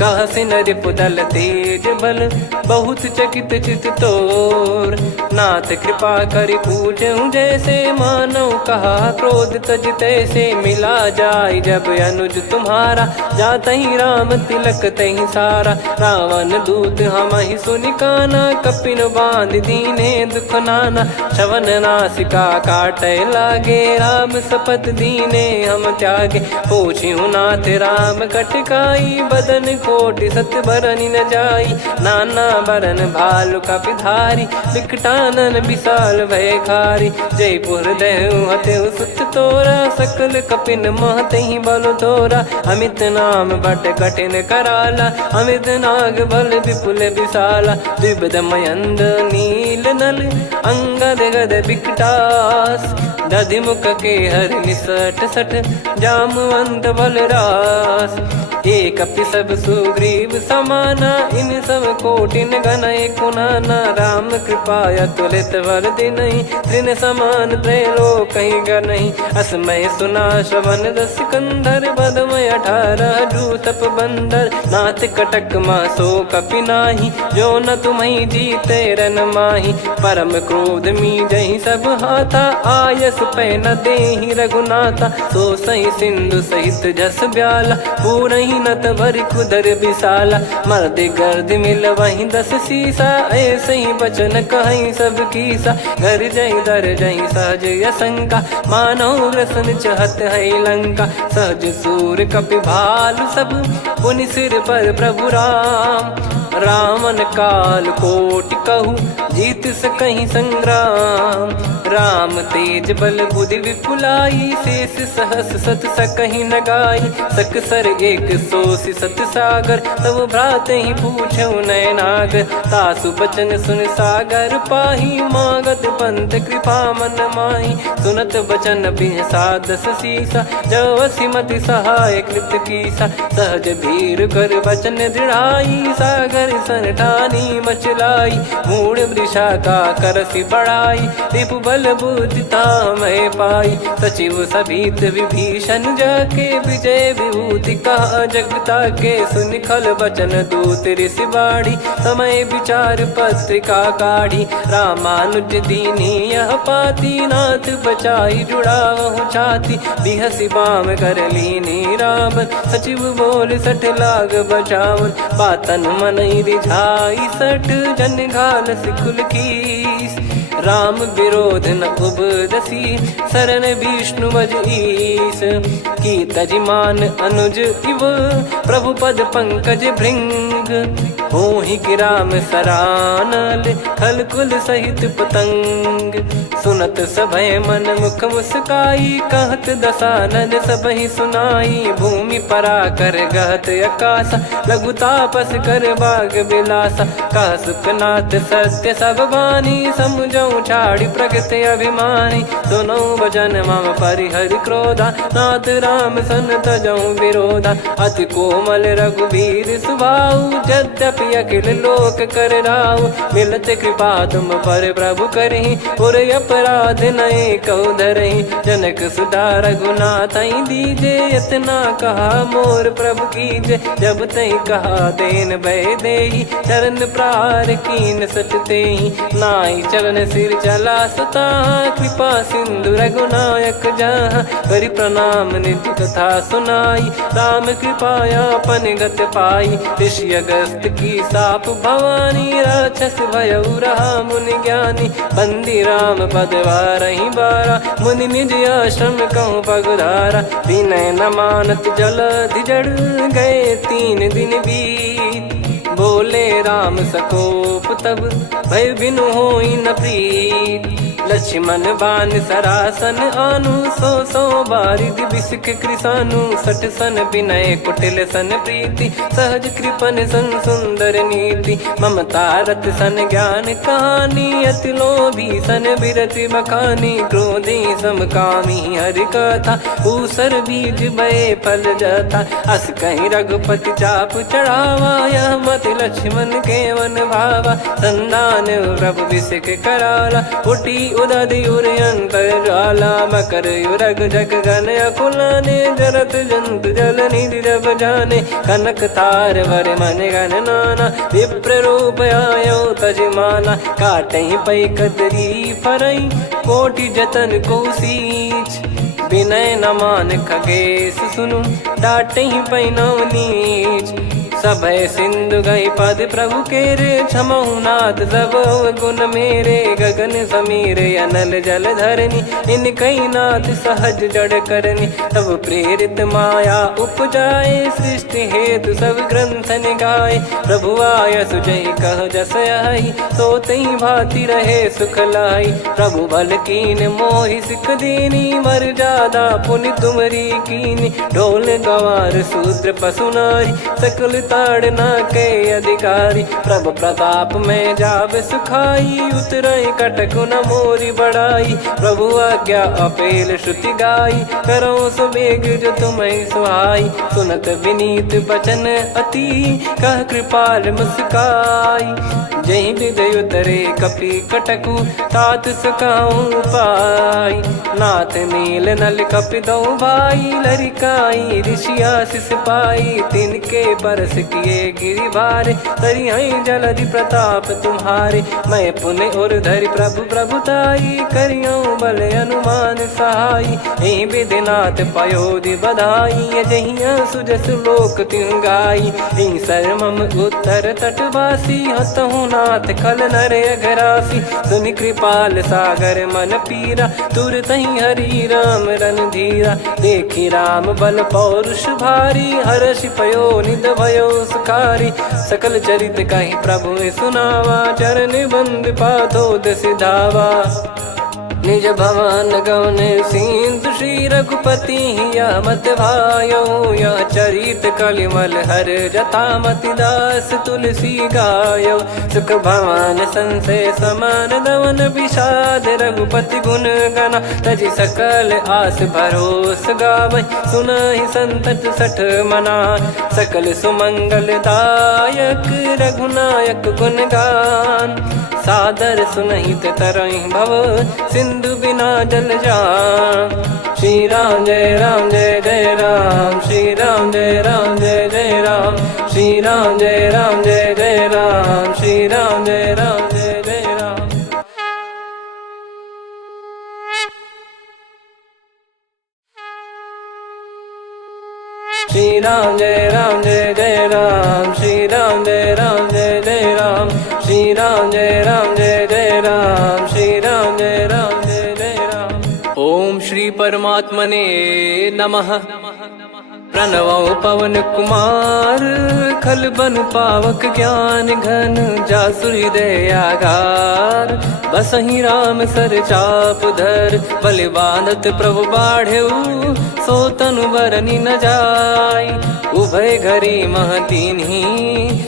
कह सिन रिपुदल तेज बल, बहुत चकित चित तोर, नाथ कृपा करि पूछऊं जैसे, मानव कहा क्रोध तज तैसे, मिला जाय जब अनुज तुम्हारा, जाता ही राम तिलक तही सारा, रावण दूत हम ही सुनि काना, कपिन बांध दीने दुख नाना, श्रवण नासिका काटे लागे, राम शपथ दीने हम त्यागे, पूछिहु नाथ राम कटकाई, बदन कोटि सत बरनि न जाई, नाना बरन भालु कपिधारी, विकटानन विशाल भयकारी, जयपुर देहु हतेहु सुत तोरा, सकल कपिन महतहि बल तोरा, अमित नाम बट कठिन कराला, अमित नाग बल विपुल विशाला, द्विविध मयंद नील नल, अंगद गद विकटास, दधिमुख के हर निसठ सठ, जामवंत बलरास, एक कपि सब सुग्रीव समाना, इन सब कोटिन गणय कुनाना, राम कृपा अतुलित वर दिनहि, तृण समान त्रैलोक कहीं गनहि, असमय सुना श्रवण दस कंधर, बदमय 18 जूतप बंदर, नाथ कटक मासो कपि नाही, जो न तुम्हि जीते रन माही, परम क्रोध मी जहि सब हाथा, आयस पै न देहि रघुनाथा, सो सही सिंधु सहित जस ब्याला, पूरहि महीनत भर कुदर विशाला, मर्द गर्द मिल वहीं 10 सीसा, ऐसे ही बचन कहीं सब कीसा, घर जई दर जई सहज असंका, मानव रसन चहत है लंका, सहज सूर कपि भालु सब, पुनि सिर पर प्रभु राम, रामन काल कोटि कहू जीत सकहीं संग्राम, राम तेज बल बुद्धि विपुलाई, शेष सहस सत सकहीं न गाई, सकसर एक सोसी सत सागर, तब भ्रात ही पूछो नयनागर, तासु बचन सुन सागर पाही, मागत पंथ कृपा मन माही, सुनत बचन बिहसा 10 सीसा, जो सिमति सहाय कृत कीसा, सहज धीर कर बचन दृढ़ाई, सागर सन ठानी मचलाई, मूड वृषा का करसी बढ़ाई, रिपु बल बुद्धिता मैं पाई, सचिव सभीत विभीषण जाके, विजय विभूति कहा जगता के, सुन खल बचन दूत ऋषि बाड़ी, समय विचार पत्रिका काढ़ी, रामानुज दीनी यह पाती, नाथ बचाई जुड़ावहु छाती, बिहसी बाम कर लीनी रावण, सचिव बोल 60 लाग बचावन, बातन मन रिझाई 60 जन घाल सिकुल कीस, राम विरोध न उपदसी, शरण विष्णु मज ईस, की तजिमान अनुज इव, प्रभु पद पंकज भृंग, होहि कि राम सरानल, खल कुल सहित पतंग, सुनत सभय मन मुख मुस्काई, कहत दसानन सबहि सुनाई, भूमि परा कर गहत आकाशा, लघु तापस कर बाग बिलासा, कह सुखनाथ सत्य सब बानी, समुझौ छाड़ी प्रगति अभिमानी, सुनो भजन मम परिहरि क्रोधा, नाथ राम सन तजौ विरोधा, अति कोमल रघुवीर सुभाऊ, यद्यपि अखिल लोक कर राऊ, मिलत कृपा तुम पर प्रभु करहि, पुर अपराध नए कौ धरहि, जनक सुधा रघुनाथ दीजे, इतना कहा मोर प्रभु कीजे, जब तई कहा देन भय देहि, चरण प्रार कीन सटते ही, नाई चरण सिर चला सता, कृपा सिंधु रघुनायक जहाँ, करि प्रणाम निधि कथा सुनाई, राम कृपाया अपन गत पाई, ऋषि अगस्त की साप भवानी, राक्षस भयउ रहा मुनि ज्ञानी, बंदी राम पद वारहि बारा, मुनि निज आश्रम कहूँ पगधारा, विनय न मानत जलधि जड़, गए 3 दिन बीत, बोले राम सकोप तब, भय बिनु होई न प्रीत, लक्ष्मण बान सरासन आनु, 100 बारिधि बिसिक कृसानु, 60 सन विनय कुटिल सन प्रीति, सहज कृपन सन सुंदर नीति, ममता रत सन ज्ञान कहानी, अति लोभी सन बिरति बखानी, क्रोधी समकामी हरि कथा, ऊसर बीज बये फल जथा, अस कहीं रघुपति चाप चढ़ावा, यह मत लक्ष्मण के वन भावा, संदान प्रभु बिसिक कराला, उठी उदधि उर अंतर ज्वाला, मकर युरग जग गन अकुलाने, जरत जंतु जल निधि जब जाने, कनक तार वर मन गण नाना, विप्र रूप आयो तजमाना, काटहि पै कदरी फरई, कोटि जतन को सींच, विनय न मान खगेश सुनु, डांटहि पै नव नीच, सभय सिंधु गई पद प्रभु केरे, क्षमहु नाथ सब गुण मेरे, गगन समीरे अनल जल धरनी, इनकई नाथ सहज जड़ करनी, तब प्रेरित माया उपजाए, सृष्टि हेतु सब ग्रंथ निगाए, प्रभु आय सुजय कह जस आई, सोतई भांति रहे सुख लाई, प्रभु बल कीन मोहि सिख दीनी, मर जादा पुनि तुमरी कीनी, ढोल गवार शूद्र पशु नारी, सकल ताड़ना के अधिकारी, प्रभु प्रताप में जाब सुखाई, उतरई कटक न मोरी बढ़ाई, प्रभु आज्ञा अपेल श्रुति गाई, करो सुबेग जो तुम्हें सुहाई, सुनत विनीत बचन अति, कह कृपाल मुस्काई, जही विदय उतरे कपि कटकु, तात सकाऊं पाई, नाथ नील नल कपि दो भाई, लरिकाई ऋषि आशीष पाई, तिनके बरस किए गिरिभारे, तरियाई जलधि प्रताप तुम्हारे। मैं पुण्य और धरि प्रभु प्रभुताई, करियऊँ बल अनुमान सहाई। यही विधिनाथ पयोधि बधाई, जहिया सुजस लोक तिहुँ गाई। यही सरमम उत्तर तटवासी, हतहु नाथ खल नर अघरासी। सुनि कृपाल सागर मन पीरा, तुरतहि हरि राम रणधीरा। देखि राम बल पौरुष भारी, हर्षि पयो निध भयो सुखारी। सकल चरित कहि प्रभु सुनावा, चरण बंद पाथोद सिधावा। निज भवन गवन सिंधु श्री रघुपति, यह मत भायो यह चरित कलिमल हर जथा मति दास तुलसी गायो। सुख भवन संशय समान दवन, विषाद रघुपति गुण गना। तजि सकल आस भरोस गावै, सुनहि संतत सठ मना। सकल सुमंगल दायक रघुनायक गुण गान, सादर सुनहित तरहि भव सिंधु बिना जल जान। श्री राम जय जय राम, श्री राम जय जय राम। श्री राम जय जय राम, श्री राम जय जय राम। श्री राम जय जय राम, श्री राम जय जय राम। श्री राम जय जय राम, श्री राम जय जय राम। ओम श्री परमात्मने नमः। प्रणवौ पवन कुमार, खल बन पावक ज्ञान घन। जासु हृदय आगार, बसहि राम सर चाप धर। बलि बांधत प्रभु बाढ़ेउ, सो तनु बरनि न जाय। उभय घरी महतीन्ही,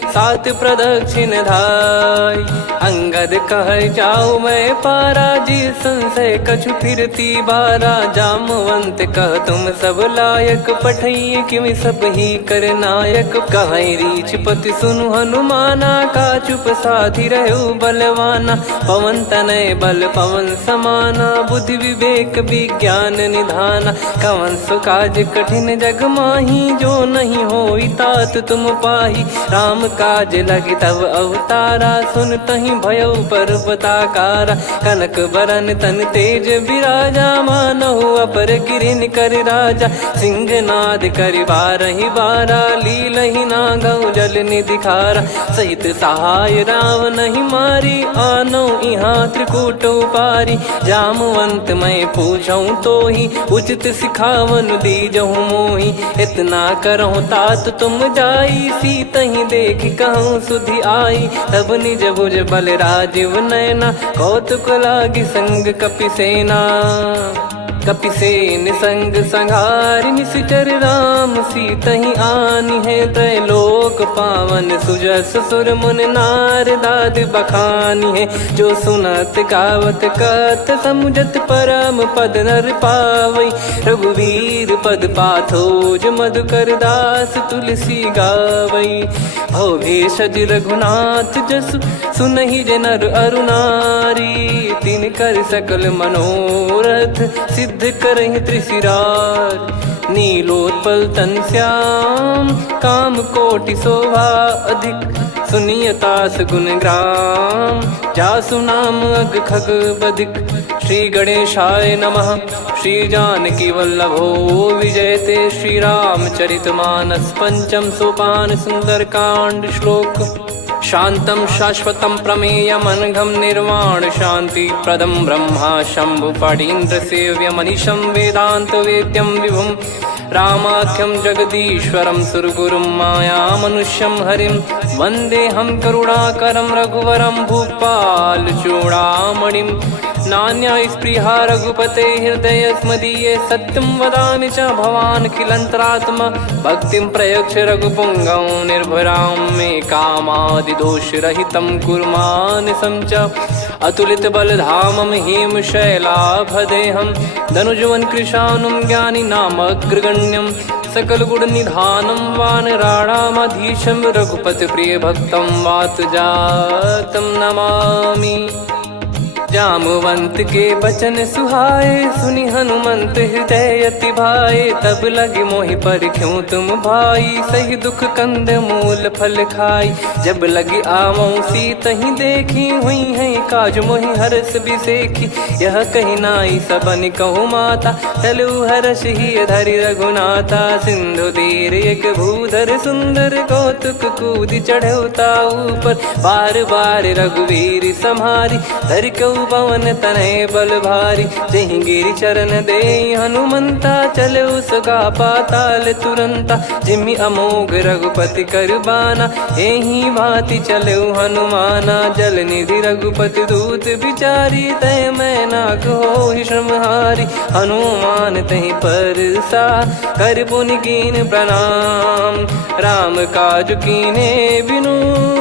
सात प्रदक्षिण धाय। अंगद कह जाऊ मैं पारा, जी संशय कछु फिरती बारा। जामवंत कह तुम सब लायक, पठइय किमि सब ही कर नायक। कहै रीछ पति सुनु हनुमाना, का चुप साधि रहु बलवाना। पवन तनय बल पवन समाना, बुद्धि विवेक विज्ञान निधाना। कवन सो काज कठिन जग माही, जो नहीं होई तात तुम पाही। राम काज लगी तब अवतारा, सुन तहि भयउ पर्वताकारा। कनक बरन तन तेज विराजा, मानहु अपर गिरिन कर राजा। सिंहनाद करि बारहि बारा, लीलहि नागौ जल निधि खारा। सहित सहाय राम नहीं मारी, आनो इहाँ त्रिकूट पारी। जामवंत मैं पूछऊँ तोहि, उचित सिखावन दीजहु मोहि। इतना करहु तात तुम जाई, सीतहि देख कहूँ सुधि आई। तब निज भुज बल राजीव नयना, कौतुक लागी संग कपिसेना। कपिसेन संग संघारि निशिचर राम, सीतहि आनि है त्रैलोक पावन। सुजस सुर मुन नार दाद बखानी है, जो सुनत गावत कथ समुझत परम पद नर पावै। रघुवीर पद पाथोज मधुकर दास, तुलसी गावै। भव भेषज रघुनाथ जसु, सुनहि जे नर अरु नारी। तिन कर सकल मनोरथ, सिद्ध करहि त्रिशिरार। नीलोत्पल तन श्याम, काम कोटि शोभा अधिक। सुनियतास गुण ग्राम, जासु नाम अग खग बदिक। श्री गणेशाय नमः। श्री जानकी वल्लभो विजयते, श्री रामचरित मानस पंचम सोपान सुंदरकांड श्लोक। शांतं शाश्वतं प्रमेयमनघं निर्वाण शांति प्रदं ब्रह्मा शंभु फणीन्द्र सेव्यमनिशं वेदांत वेद्यं विभुं। रामाख्यं जगदीश्वरं सुरगुरुं मायामनुष्यं हरिं। वन्देऽहं करुणाकरं रघुवरं भूपाल चूडामणिं। नान्या स्पृहा रघुपते हृदय स्मदीये, सत्यं वदामि च भवान् खिलन्तरात्मा। भक्तिं प्रयच्छ रघुपुङ्गं निर्भरां मे कामादिदोषरहितं कुर्मानिसं च। अतुलित बलधामं हेमशैलाभदेहं, धनुजवन कृशानुं ज्ञानी नामग्रगण्यं। सकल गुण निधानं वानराणामधीशं, रघुपति प्रिय भक्तं वात जातं नमामि। जामवंत के बचन सुहाए, सुनि हनुमंत हृदय अति भाए। तब लगे मोहि पर क्यों तुम भाई, सही दुख कंद मूल फल खाई। जब लगे आवऊं सीतहि देखी, हुई है काज मोहि हरस बिसेखी। यह कही नाई सबन कहु माता, चलु हरष ही धरि रघुनाथा। सिंधु तीर एक भूधर सुंदर, कौतुक कूद चढ़ौता ऊपर। बार बार रघुवीर सम्हारी, धरि कहु पवन तनय बल भारी। जहि गिरि चरण दे हनुमंता, चले उसका पाताल तुरंता। जिमि अमोघ रघुपति कर बाना, एहि भांति चले हनुमाना। जल निधि रघुपति दूत बिचारी, तय मैं नाक होहि श्रमहारी। हनुमान तहि परसा, कर पुनि कीन प्रणाम। राम काज कीने बिनु,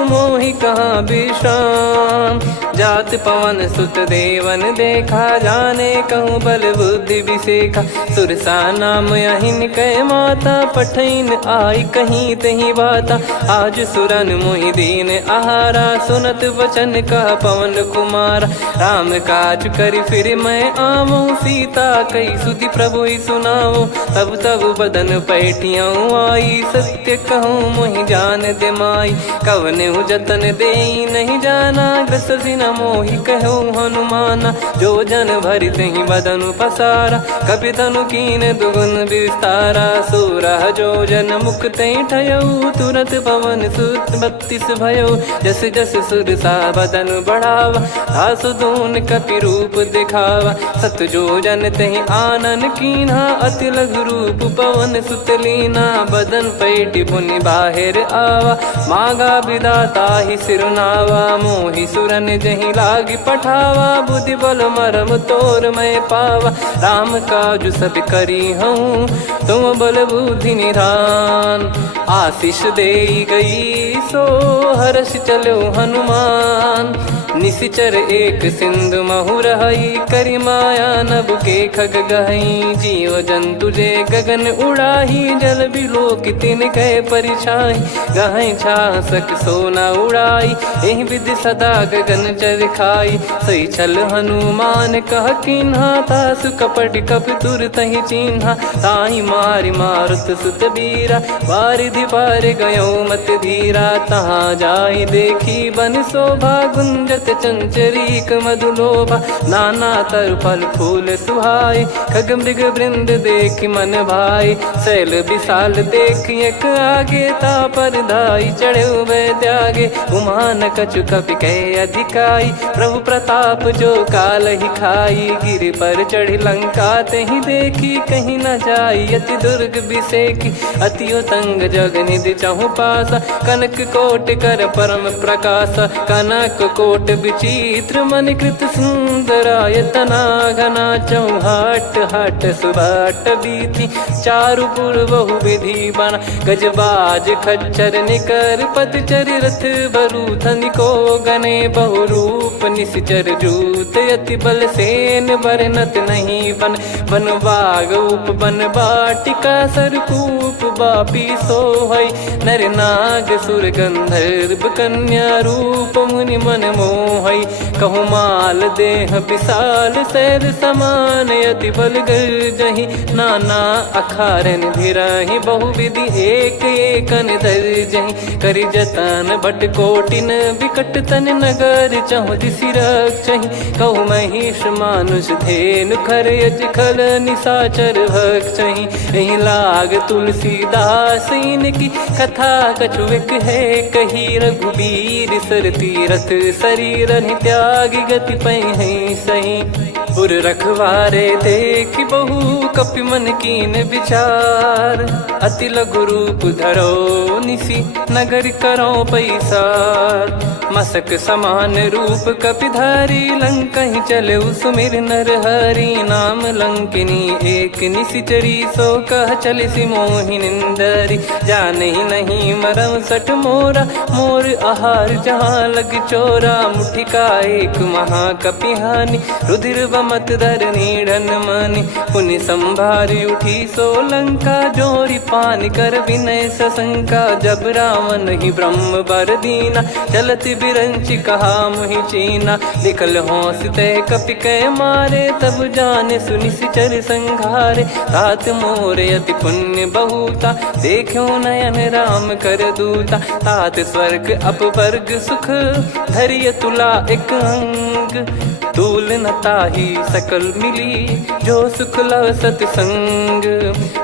मोहि कहाँ विश्राम। जात पवन सुत देवन देखा, जाने कहूँ बल बुद्धि विसेखा। सुरसा नाम अहिन कै माता, पठैन आई कहीं तहीं बाता। आज सुरन मोहि दीन आहारा, सुनत वचन कह पवन कुमारा। राम काज करि फिर मैं आवऊं, सीता कई सुधि प्रभु ही सुनाऊं। तब तब बदन पैठियाऊं आई, सत्य कहूँ मोहि जान दे माई। कवनेहु जतन देई नहीं जाना, ग्रससि न मोहि कहूँ हनुमाना। जो जन भरि तहि बदनु पसारा, कपि तनु कीन दुगुन विस्तारा। सोरह जो जन मुख तहि ठयऊ, तुरत पवन सुत 32 भयऊ। जस जस सुरसा बदन बढ़ावा, दासु दून कपि रूप दिखावा। सत जो जन तहि आनन कीन्हा, अति लघु रूप पवन सुत लीना। बदन पैठि पुनि बाहिर आवा, मागा विधाता ही सिरुनावा। मोहि सुरन जहि लागी पठावा, बुद्धि बल मरम तोर मैं पावा। राम काज सब करी हूँ, तुम बल बुद्धि निधान। आशीष देई गई सो, हर्ष चलो हनुमान। निशिचर एक सिंधु महु रहई, करि माया नभ के खग गहई। जीव जंतु जे गगन उड़ाही, जल बिलोक तिन कह परिछाई। गहई छासक सोना उड़ाई, एहि विधि सदा गगन चर खाई। सही छल हनुमान कह कीन्हा, तासु कपट कप तुर तहि चिन्हा। ताहि मारि मारुत सुत बीरा, बारिधि पार गयो मत धीरा। तहाँ जाई देखी बन शोभा, गुंजत चंचरीक मधुलोभा। नाना तर फल फूल सुहाई, खग मृग वृंद देख मन भाई। शैल विशाल देख एक आगे, तापर धाई चढ़े वै त्यागे। उमान कछु कपि कह अधिकाई, प्रभु प्रताप जो काल ही खाई। गिर पर चढ़ी लंका तहि देखी, कहीं न जाई अति दुर्ग बिसेखी। अति उतंग जग निधि चहु पासा, कनक कोट कर परम प्रकाश। कनक कोट विचित्र मन कृत सुंदरायतना। घना चौहाट हाट सुबाट बीथी, चारु पुर बहु विधि बना। गजबाज खच्चर निकर पदचर, रथ बरु धनिको गने। बहु रूप निश्चर जूत, अति बल सेन बरनत नहीं बन। बन बाग उप बन बाटिका, सरकूप बापी सोहई। नर नाग सुर गंधर्व कन्या, रूप मुनि मन मोहई। कहु माल देह विशाल, सैर समान अति बल गर्जहि। नाना अखारन भिराहि, बहु विधि एक एकन दर्जहि। करि जतन बट कोटिन, विकट तन नगर चहु दिसि रक्षहि। कहु महिष मानुष धेनु, खर यज खल निशाचर भक्षहि। एहि लाग तुलसीदास इनकी, कथा कछु एक है कही। रघुबीर सर तीरथ शरीर, त्यागी गति पै सही। पुर रखवारे देख बहु, कपि मन कीन विचार। अति लघु रूप धरो निसी, नगर करो पैसार। मसक समान रूप कपिधारी, लंकहि चले सुमिर नर हरि। नाम लंकिनी एक निशिचरी, सो कह चलिसि मोहि निंदरी। जानहि नहीं मरम सठ मोरा, मोर आहार जहाँ लग चोरा। मुठिका एक महाकपिहानि, रुधिर कमत धरनी ढन मानी। पुनि संभारी उठी सोलंका, जोरी पानी कर विनय सशंका। जब रावण ही ब्रह्म बर दीना, चलत बिरंच कहा मुहि चीना। निकल होंस तय कपि कै मारे, तब जाने सुनि सिचर संघारे। तात मोरे अति पुण्य बहुता, देखो नयन राम कर दूता। तात स्वर्ग अपवर्ग सुख, धैर्य तुला एक अंग। तूल न ताहि सकल मिली, जो सुख लव सतसंग।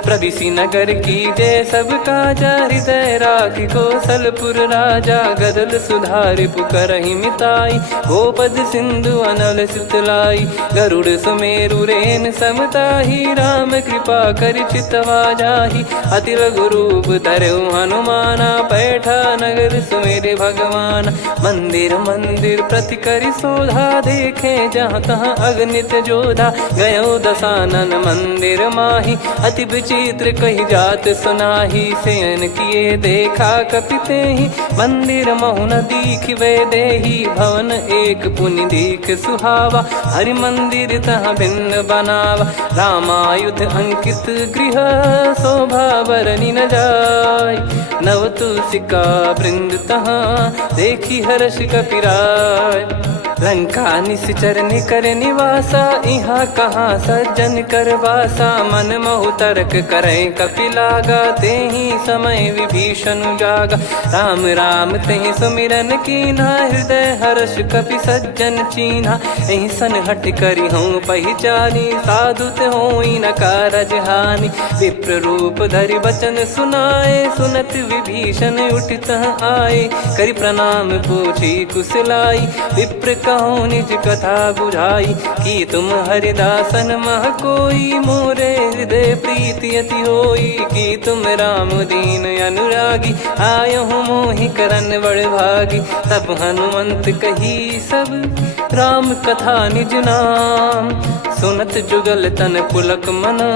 प्रविशि नगर की जय सब काजा, हृदय राखि कौशलपुर राजा। गदल सुधारि पुकारहि मिताई, गोपद सिंधु अनल सितलाई। गरुड़ सुमेरु रेन समताहि, राम कृपा करि चितवा जाहि। अति लघु रूप धरऊ हनुमाना, बैठा नगर सुमेरे भगवान। मंदिर मंदिर प्रति करि शोधा, देखे जहाँ तहाँ अगणित जोधा। गयो दशानन मंदिर माही, अति विचित्र कही जात सुनाही। शयन किए देखा कपिते ही, मंदिर महु न दीखिबे देही। भवन एक पुनि दीख सुहावा, हरि मंदिर तहाँ भिन्न बनावा। रामायुध अंकित गृह, शोभा बरनि न जाय। नव तुलसी का वृंद तहाँ, देखी हर्ष कपिराय। लंका निश्चर कर निवासा, यहाँ कहाँ सज्जन कर वासा। मन महु तर्क करे कपिलागा, तेहि समय विभीषण जागा। राम राम तेहि सुमिरन कीन्हा, हृदय हर्ष कपि सज्जन चीन्हा। एहि सन हट करि हूँ पहिचानी, साधुत होई न कारज हानि। विप्र रूप धरि वचन सुनाए, सुनत विभीषण उठित आए। करि प्रणाम पूछी कुशलाई, विप्र कहो निज कथा बुझाई। कि तुम हरिदासन मह कोई, मोरे हृदय प्रीति अति होई। कि तुम राम दीन अनुरागी, आयहु मोहि करन बड़ भागी। तब हनुमंत कही सब, राम कथा निज नाम। सुनत जुगल तन पुलक मना,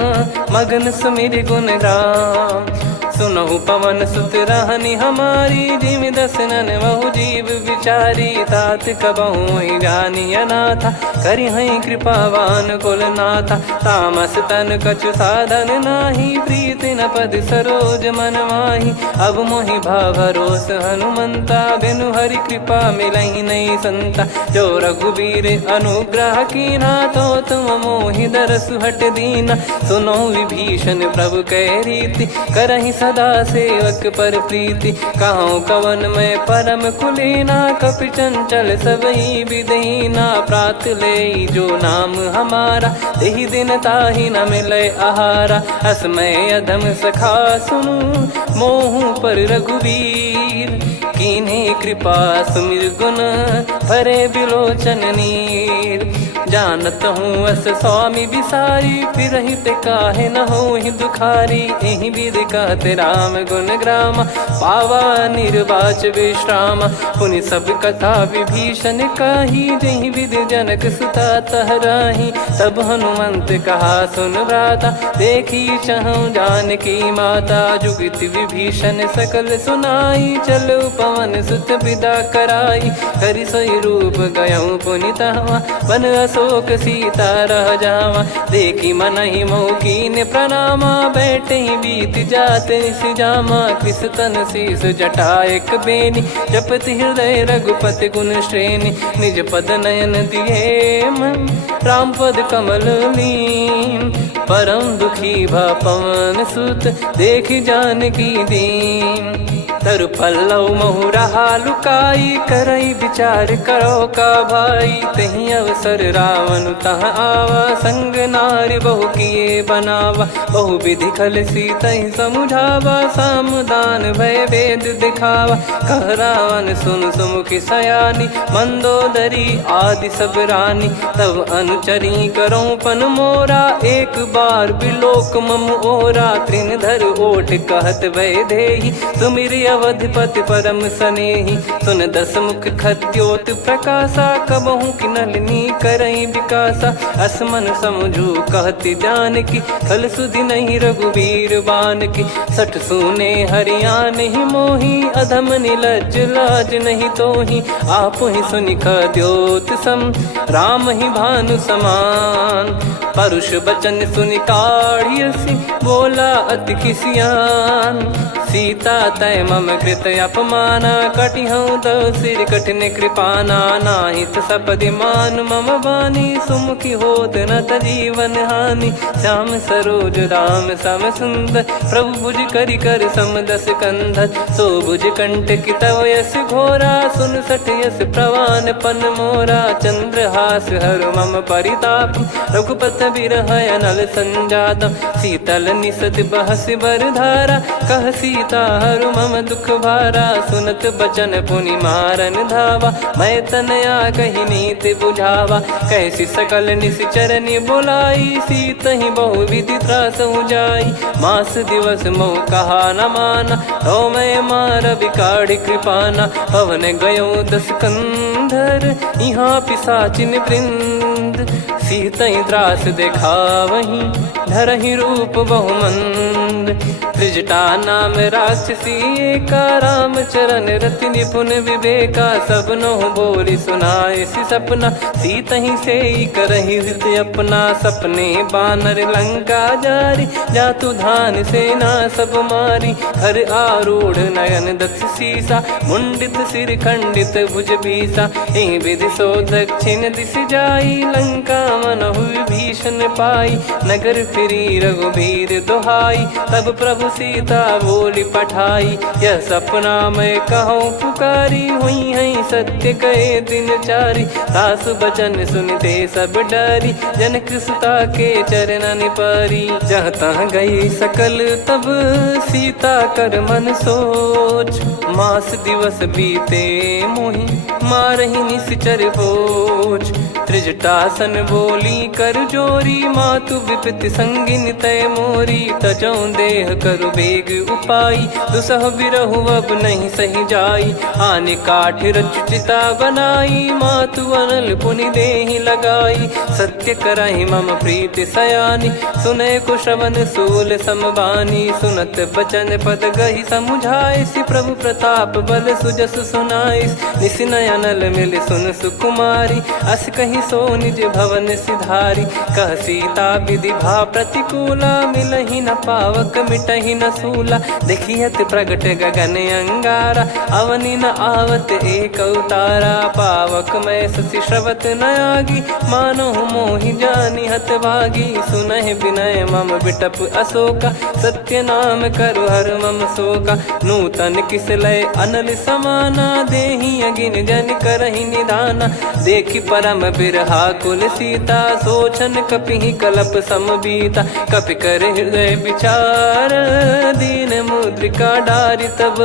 मगन सुमिर गुण राम। सुनहु पवन सुत रहनी हमारी, जिमि दसनन महु जीव विचारी। तात कबहु ही जानी अनाथा, करि हई कृपावान कुल नाथा। तामस तन कछु साधन नाही, प्रीति न पद सरोज मन माही। अब मोहि भावरोस हनुमंता, बिनु हरि कृपा मिलहि नहीं संता। जो रघुबीर अनुग्रह कीन्हा, तो तुम मोहि दरसु हट दीना। सुनो विभीषण प्रभु कह रीति, करहि सदा सेवक पर प्रीति। कहूँ कवन में परम कुलीना, कपि चंचल सबई विदहीना। प्रात ले जो नाम हमारा, तेहि दिन ताहि न मिले आहारा। असमय अधम सखा सुनु, मोहु पर रघुवीर। कीन्हे कृपा सुमिर गुण, भरे बिलोचन नीर। जानत हूँ अस स्वामी बिसारी, फिर हित काहे न हो ही दुखारी। एहि विधि कहते राम गुण ग्रामा, पावा निर्वाच विश्रामा। पुनि सब कथा विभीषण काही, जहि विधि जनक सुता तहराही। तब हनुमंत कहा सुन भ्राता, देखी चहु जानकी माता। जुगति विभीषण सकल सुनाई, चलो पवन सुत विदा कराई। करि सोई रूप गयऊँ पुनि तहवा, वन अशोक सीता रह जावा। देखी मनहि मोह कीन्ह प्रणामा, बैठे ही बीत जात निस जामा। कृस तन शीस जटा एक बेनी, जपति हृदय रघुपति गुण श्रेणी। निज पद नयन दिए मन, राम पद कमल लीन। परम दुखी भा पवन सुत, देखि जानकी दीन। तरु पल्लव महु रहा लुकाई, करई विचार करो का भाई। तहि अवसर रावण तह आवा, संग नारी बहु किए बनावा। बहु विधि खल सीतहि समुझावा, सामदान भय वेद दिखावा। कह रावण सुन सुमुखि सयानी, मंदोदरी आदि सब रानी। तब अनुचरी करो पन मोरा, एक बार बिलोक मम ओरा। तृण धर ओठ कहत भय देहि, सुमिर अवधिपति परम सनेही। सुन दस मुख खद्योत प्रकाशा, कबहू की नलिनी करई विकासा। असमन समझू कहती जान की, खल सुधि नहीं रघुवीर बान की। सठ सुने हरियाण ही मोही, अधम निलज लाज नहीं तोही। आप ही सुनि खद्योत सम, राम ही भानु समान। परुष बचन सुनि काढ़ियसी, बोला अति किसियान। सीता तय मम कृत अपमाना, कटिहऊँ तो सिर कठिन कृपाना। नाहित सपदि मान मम बानी, सुमुखी होत न त जीवन हानि। श्याम सरोज राम सम सुंदर, प्रभु भुज करि कर सम दस कंधर। सो भुज कंठ की तव यस घोरा, सुन सठ यस प्रवान पन मोरा। चंद्रहास हर मम परिताप, रघुपत बिरह अनल संजात। शीतल निसत बहस बरधारा, कह सीता हरु मम दुख भारा। सुनत बचन पुनि मारन धावा, मैं तनया कही नीति बुझावा। कैसी सकल निश्चर बुलाई, सीत ही बहु विधि त्रासहु जाई। मास दिवस मोह कहा न माना, तो मैं मार बिकाढ़ी कृपाना। पवन गयो दस कंधर, यहाँ पिशाचिन वृंद। सीतहि त्रास देखावहीं, धरहि रूप बहुमंद। त्रिजटा नाम राक्षसी एका, राम चरण रति निपुण विवेका। सबनो बोली सुनाए सि सपना, सीतहि सेई करहि हृद अपना। सपने बानर लंका जारी, जातु धान सेना सब मारी। हर आरूढ़ नयन दस सीसा, मुंडित सिर खंडित भुज भीसा। एहि विधि सो दक्षिण दिश जाई, लंका मनहु भीषण पाई। नगर फिरी रघुबीर दुहाई, तब प्रभु सीता बोली पठाई। यह सपना मैं कहूँ पुकारी, हुई है सत्य कहे दिन चारी। सासु बचन सुनते सब डरी, जनक सुता के चरण पारी। जहाँ तहाँ गई सकल तब, सीता कर मन सोच। मास दिवस बीते मोहि, मारहि निश्चर बोझ। त्रिजटासन बोली कर जोरी, मातु विपति संगिन तय मोरी। तजौ देह करु बेग उपाई, दुसह बिरहु अब नहीं सही जाई। आने काठ रचिता बनाई, मातु अनल पुनि देहि लगाई। सत्य करहि मम प्रीति सयानी, सुनय को श्रवण सूल समबानी। सुनत बचन पद गहि समुझाइसि, प्रभु प्रताप बल सुजस सुनाइस। निसिनय अनल मिल सुन सुकुमारी, अस कहि सो निज भवन सिधारी। कह सीता विधि भा प्रतिकूला, मिलहि न पावक मिटहि न सूला। देखियत प्रगट गगन अंगारा, अवनि न आवत एक उतारा। पावक मैं शशि श्रवत न आगी, मानो मोहि जानि हत भागी। सुनहि विनय मम बिटप अशोका, सत्य नाम करु हर मम शोका। नूतन किस लय अनल समाना, देहि अगिन जन करहि निदाना। देखि परम बिरहा कुल सीता, सोचन कपिहि कलप समबीता। कपि कर हृदय विचार, दीन मुद्रिका डारि तब।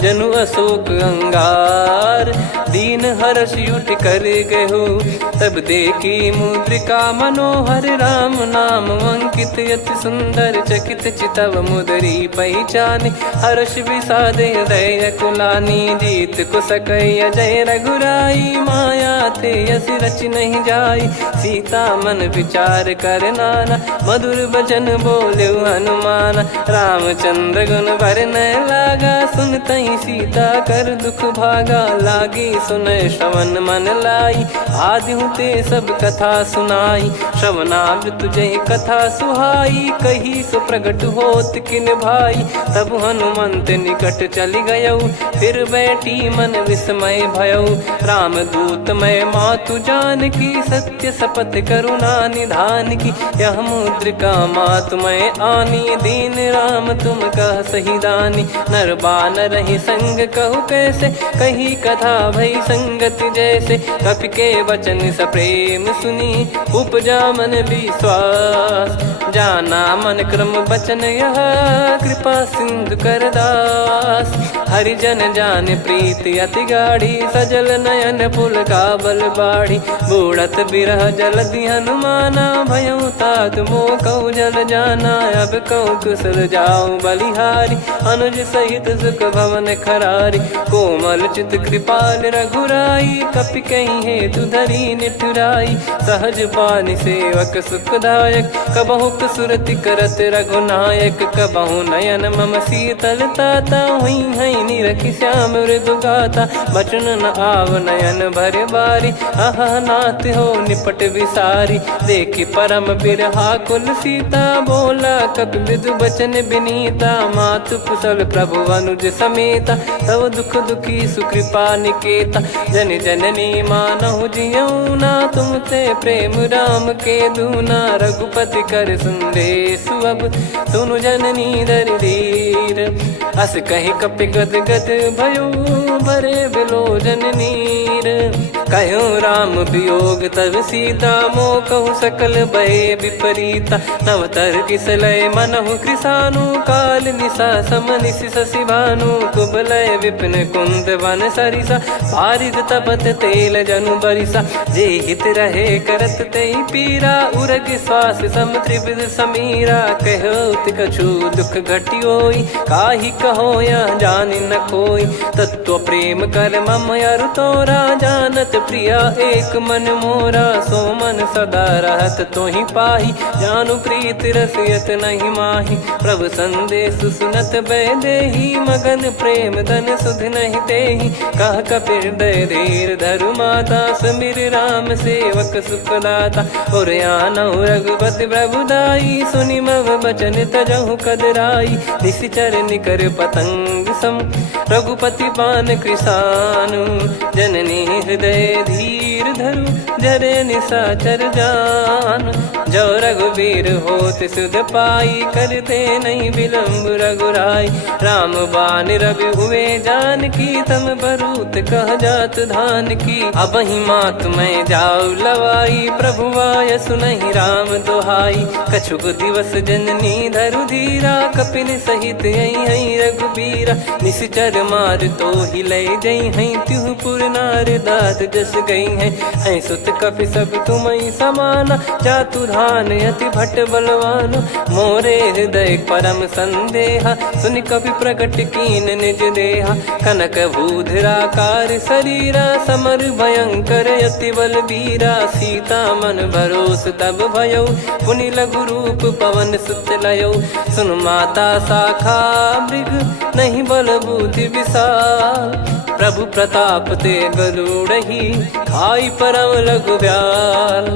जनु अशोक अंगार, दीन हर्ष उठ कर गहु। तब देखी मुद्रिका मनोहर, राम नाम अंकित अति सुंदर। चकित चितव मुदरी पहचान, हर्ष विषाद हृदय कुलानी। जीत को सकय जय रघुराई, माया थे यस रच नहीं जाई। सीता मन विचार कर नाना, मधुर बचन बोले हनुमान। रामचंद्र गुण बरन लागा, सुनतहि सीता कर दुख भागा। लागी सुनय श्रवण मन लाई, आदिहु ते सब कथा सुनाई। श्रवणामृत जय कथा सुहाई, कही सो प्रगट होत किन भाई। तब हनुमंत निकट चली गयौ, फिर बैठी मन विस्मय भयौ। राम दूत मैं मातु जान की, सत्य शपथ करुणा निधान की। यह मुद्रिका मातु मैं आनी, दीन राम तुम कह सही दानी। नर बानर ही संग कहु कैसे, कही कथा भई संगति जैसे। कपि के वचन सप्रेम सुनी, उपजा मन विश्वास। जाना मन क्रम बचन यह, कृपा सिंधु कर दास। हरिजन जान प्रीति अति गाढ़ी, सजल नयन पुल का बल बाढ़ी। बूढ़त बिरह जल दी हनुमाना, भयउ तात मोह कहु जल जाना। अब कहु कुशल जाऊं बलिहारी, अनुज सहित सुख भवन खरारी। कोमल चित कृपाल रघुराई, कपि कहीं हेतु धरी निठुराई। सहज पानि सेवक सुखदायक, कबहु सुरति करत रघुनायक। कबहु नयन मम शीतल ताता, हुई हई निरखि श्याम मृदु गाता। बचन न आव नयन भर बारी, आहा नाथ हो निपट विसारी। देखि परम बिरहा कुल सीता, बोला कपि विदु बचन बिनीता। मातु कुशल प्रभु अनुज समेता, तव दुख दुखी सुकृपा निकेता। जन जननी मानहु जियऊ ना, तुम ते प्रेम राम के दूना। रघुपति कर संदेशु अब, सुनु जननी दर धीर। अस कहि कपि गद गद भयो, भरे बिलोचन नीर। कहूँ राम वियोग तब सीता, मोह कहूँ सकल भय विपरीता। नव तर किसलय मनहु कृसानु, काल निशा समनिशि शशि भानु। कुबलय विपिन कुंद वन सरिसा, पारिद तपत तेल जनु बरिसा। जे हित रहे करत तेहि पीरा, उरग श्वास सम त्रिविध समीरा। कहो कछु दुख घटियोई, काहि कहो या जानि न कोई। तत्व प्रेम कर मम अरु तोरा, जानत प्रिया एक मन मोरा। सो मन सदा रहत तोहि पाही, जानु प्रीत रसियत नहीं माही। प्रभु संदेश सुनत बैदेही, मगन प्रेम धन सुध नहीं तेहि। कह कपिर हृदय धीर धरु माता, सुमिर राम सेवक सुखदाता। और आनहु रघुपति प्रभुदाई, सुनि मम बचन तजहु कदराई। निशिचर निकर पतंग सम, रघुपति पान कृसानु। जननी हृदय धीर धरु, जरे निशाचर जान। जो रघुवीर होत सुध पाई, करते नहीं विलम्ब रघुराई। राम बान रवि हुए जानकी, तम बरूत कह जात धान की। अब ही मात मैं जाऊ लवाई, प्रभु आय सुनहि राम दोहाई। कछुक दिवस जननी धरु धीरा, कपिन सहित यही रघुबीरा। निशिचर मार तो ही ले जई हैं, त्युह पुर नार दाद जस गई हैं। सुत कपि सब तुमहि समाना, जातु धान अति भट बलवान। मोरे हृदय परम संदेहा, सुनि कपि प्रकट कीन निज देहा। कनक भूधराकार शरीरा, समर भयंकर अति बलबीरा। सीता मन भरोस तब भयउ, पुनि लघु रूप पवन सुत लयौ। सुन माता शाखा मृग, नहीं बल बुद्धि विशाल। प्रभु प्रताप ते गरुड़हि, खाई परम लघु ब्याल।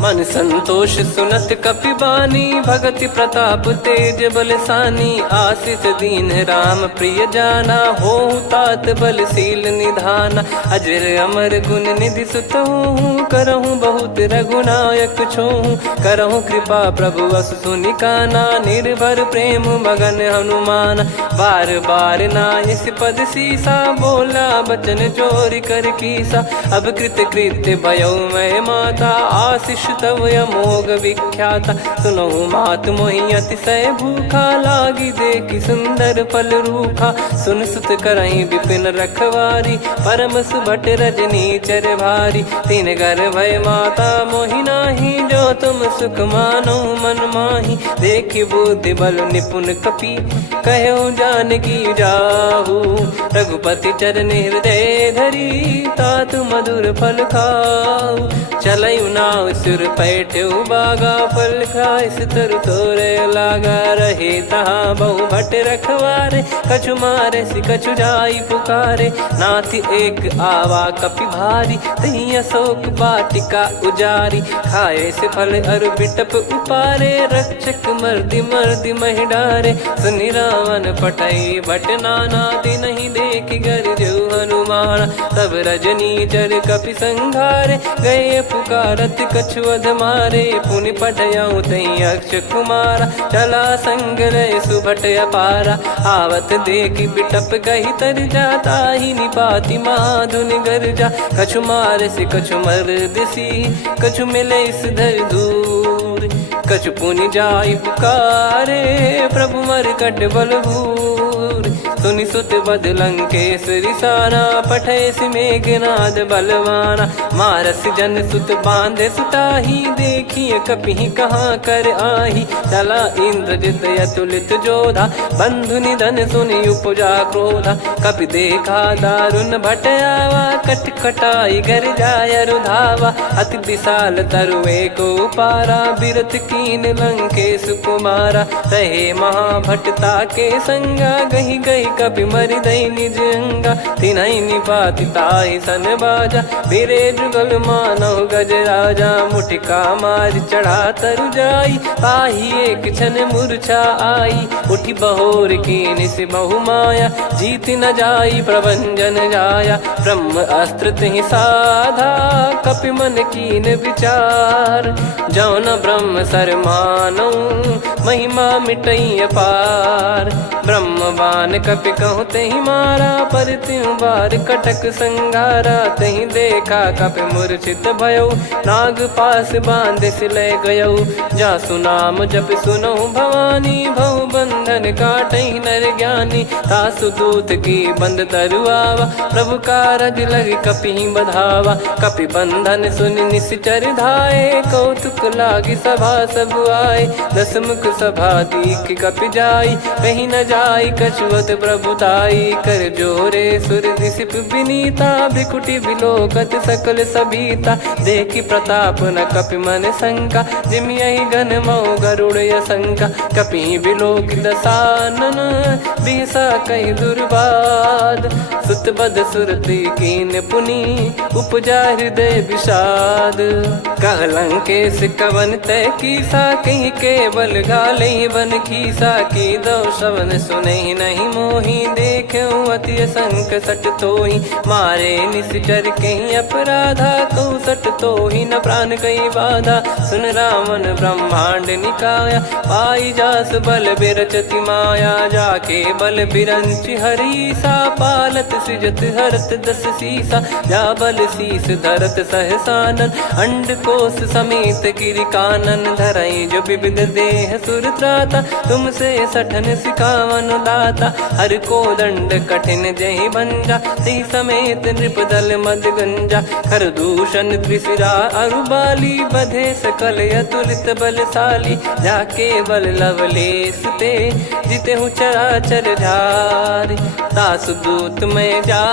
मन संतोष सुनत कपि बानी, भगति प्रताप तेज बलसानी। आशीष दीन राम प्रिय जाना, होहु तात बलशील निधाना। अजर अमर गुण निधि सुतहु, करहु बहुत रघुनायक छोहु। करहु कृपा प्रभु असु सुनि काना, निर्भर प्रेम मगन हनुमान। बार बार नायस पद सीसा, बोला बचन चोरी कर कीसा। अब कृत कृत्य भयो मैं माता, आशीष तव अमोघ विख्याता। सुनहु मात मोहि अतिशय भूखा, लागी देखि सुंदर फल रूखा। सुन सुत करहि विपिन रखवारी, परम सुभट रजनी चर भारी। तीन घर भय माता मोहि नाही, जो तुम सुख मानो मन माही। देखि बुद्धि बल निपुण कपि, कहु जानकी जाहु। रघुपति चरण हृदय धरी, तात मधुर फल खाऊ। चलऊ नाव सुर पैठऊ बागा, फल खाइस तरु तोरे लागा। रहे तहाँ बहु भट रखवारे, कछु मारे सि कछु जाई पुकारे। नाथ एक आवा कपि भारी, तही अशोक वाटिका उजारी। खाए से फल अरु बिटप उपारे, रक्षक मर्दि मर्दि महि डारे। सुनि रावण पटई भट नाना, तिनहि देखि गरजऊ हनुमान। तब रजनी चर कपि संघारे, गए पुकारत कछु अध मारे। पुनि पटयऊ तई अक्ष कुमारा, चला संग रहे सुभट अपारा। आवत देखि बिटप गही तर जाता, ही निपाति माधुनि गर्जा। कछु मार से कछु मर्दिसी, कछु मिले इस धर दूर। कछु पुनि जाई पुकारे, प्रभु मरकट बलभूर। सुनि सुत बद लंकेश्वरी सारा, पठैसि मेघनाद बलवाना। मारस जन सुत बांधे सुताही, देखिए कपिहि कहाँ कर आही। चला इंद्रजित अतुलित जोधा, बंधु निधन सुनि उपजा क्रोधा। कपि देखा दारुण भट आवा, कट कटाई घर जाय रुधावा। अति विशाल तरुए को पारा, बिरत कीन लंकेश कुमारा। रहे महाभटता के संगा, गही गही कपि मरि दई निज अंगा। तिन्हि निपाति ताहि सन बाजा, बिरे जुगल मानव गज राजा। मुटिका मार चढ़ा तरु जाई, ताहि एक क्षण मूर्छा आई। उठी बहोर कीन से बहु माया, जीत न जाई प्रभंजन जाया। ब्रह्म अस्त्र तिहि साधा, कपि मन कीन विचार। जौ न ब्रह्म सर मानौ, महिमा मिटई अपार। ब्रह्मवान कपि कहु तेहि मारा, पर त्यों बार कटक संगारा। तेहि देखा कपि मूर्छित भयो, नाग पास बांध सिले गयो। जासु नाम जप सुनहु भवानी, भव बंधन काटहि नर ज्ञानी। तासु दूत की बंद तरुआवा, प्रभु कारज लग कपि बधावा। कपि बंधन सुन निश्चर धाये, कौतुक लागी सभा सब आए। दस मुख सभा दीख कपि जाई, कहीं न जाई कछुवत प्रभुताई। कर जोरे सुर दिसिप विनीता, भ्रिकुटि विलोकत सकल सबीता। देखि प्रताप न कपि मन शंका, जिमियहि घन मऊ गरुड़ असंका। कपि विलोक दसानन, बिहसा कहि दुर्बाद। सुत बद सुरति कीन पुनि, उपजा हृदय विषाद। कह लंकेश कवन तय कीसा, कहीं केवल घाले बन खीसा। की दो श्रवण सुनहि नहीं मोही, देखऊं अति संक सट तोहि। मारे निश्चर कहीं अपराधा, कहूँ सट तोहि न प्राण कहीं बाधा। सुन रावण ब्रह्मांड निकाया, पाई जास बल बिरचति माया। जाके बल बिरंच हरीसा, पालत सृजत हरत दस सीसा। जा बल शीस धरत सहसानन, अंड कोश समेत गिरि कानन। धरई जो विविध देह सुर त्राता, तुमसे सठन सिखावन दाता। हर को दंड कठिन जहि भंजा, ती समेत नृप दल मद गंजा। खर दूषण त्रिशिरा अरुबाली, बधे सकल अतुलित बलशाली। जाके बल लवलेश ते, जितेहु चराचर झारी। दास दूत में जा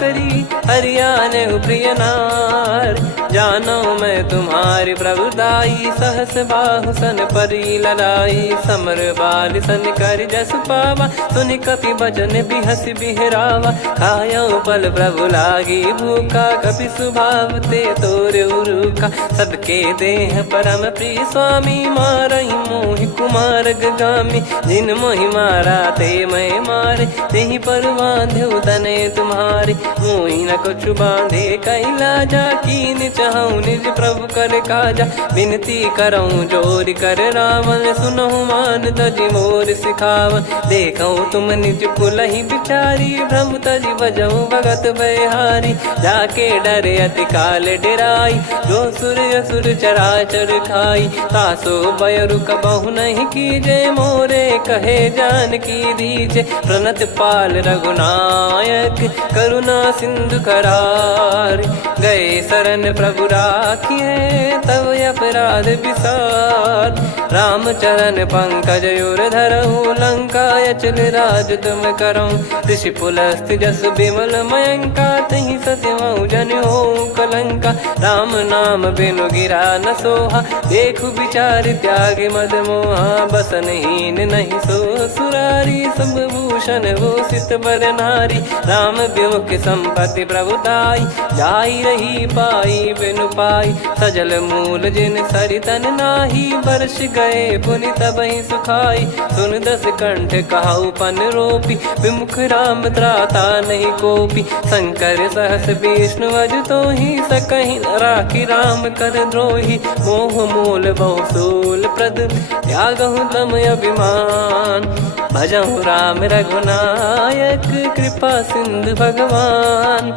करी, हरियाने प्रिय नार। जानो मैं तुम्हारी प्रभुताई, सहस बाहु सन परी लड़ाई। समर बाल सन कर जस पावा, सुनि कपि बचन बिहस बिहरावा। खायो पल प्रभु लागी भूखा, कपि स्वभाव ते तोर उरुखा। सबके देह परम प्रिय स्वामी, मारहि मोहि कुमार गगामी। जिन मोहि मारा ते मैं मारे, तेहि पर बांधे तने तुम्हारे। मोहि न कछु बांधे कैलाजा, कीन चाहूं निज प्रभु कर काजा। विनती करऊं जोरि कर रावण, सुनहु मान तजि मोर सिखावन। देखऊं तुम निज कुलहि बिचारी, भ्रम तजि बजऊं भगत बयहारी। जाके डरे अति काल डेराई, जो सुर असुर चराचर खाई। तासो भय रुक बहु नहीं कीजे, मोरे कहे जान की दीजे। प्रणत पाल रघुनायक, करुणा सिंधु करार। गए शरण प्रभु राखिए, तब अपराध विसार। राम चरण पंकज उर धरऊं, लंका अचल राज तुम करऊं। ऋषि पुलस्त्य जस विमल मयंका, तहि सत्यमऊ जन होऊं कलंका। राम नाम बिनु गिरा न सोहा, देखु विचार त्याग मद मोहा। बसनहीन नहीं सो सुरारी, सब भूषण भूषित बर नारी। राम विमुख संपत्ति प्रभुताई, जाई रही पाई बिनु पाई। सजल मूल जिन सरितन नाही, वर्ष गए पुनि तबहि सुखाई। सुन दस कंठ कहाऊ पन रोपी, विमुख राम त्राता नहीं कोपी। शंकर सहस विष्णु अज तोहि, सकहि न राखी राम कर द्रोही। मोह मूल बहु सूल प्रद, त्यागहु तम अभिमान। भजहु राम रघुनायक, कृपा सिंधु भगवान।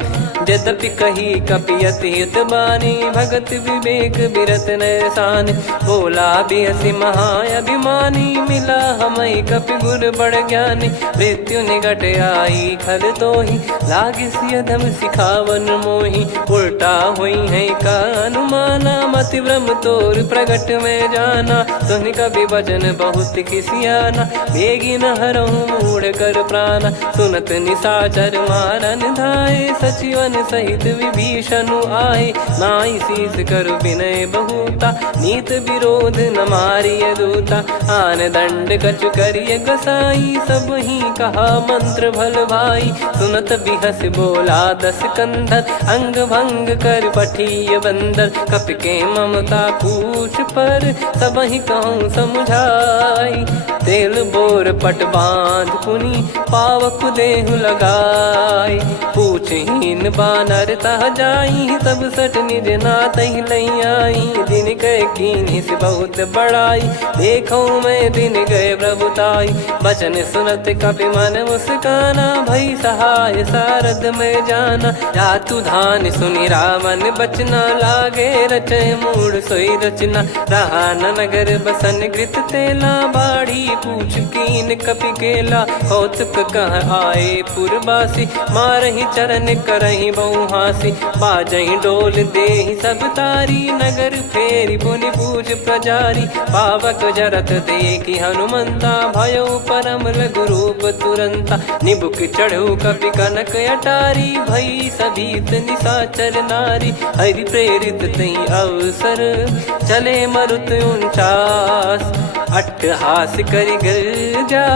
यद्यपि कही कपियत हित बानी भगत विवेक बिरत नैसान बोला बिहसी महाअभिमानी मिला हमें कपि गुर बड़ ज्ञानी मृत्यु निकट आई खल तो ही लागे सियधम सिखावन मोही उल्टा हुई है का अनुमाना मति ब्रह्म तोर प्रगट में जाना सुन कभी वचन बहुत खिसियाना बेगी न हरहूँ मूढ़ कर प्राण सुनत निशाचर मारन धाये सचिवन सहित विभीषण आए नाई शीस कर विनय बहुता नीत विरोध न मारिय दूता आन दंड कछु करिय गसाई सब ही कहा मंत्र भल भाई सुनत बिहस बोला दस कंधर अंग भंग कर पठिय बंदर कप के ममता पूछ पर सब ही कहूँ समझाई तेल बोर पट बांध पुनी पावक देहु लगाई पूछहीन बानर तह जाई सब सट निज नाथ लई आई दिन गए कीनी से बहुत बड़ाई देखो मैं दिन गए प्रभुताई बचन सुनत कपि मन मुस्काना भई सहाय सारद में जाना जातु धान सुनि रामन बचना लागे रचे मूड सोई रचना रहा न नगर बसन कृत तेला बाड़ी पूछ कीन कपि केला कौतुक कह आए पुरबासी मारही चरण करही बहुहासी बाजही डोल देहि सब तारी नगर फेरी पुनि पूज प्रजारी पावक जरत देखी हनुमंता भयो परम लघु रूप तुरंता निबुक चढ़ू कपि कनक अटारी भई सभीत निशाचर नारी हरि प्रेरित तई अवसर चले मरुत 49 अट्टहास करि गिरजा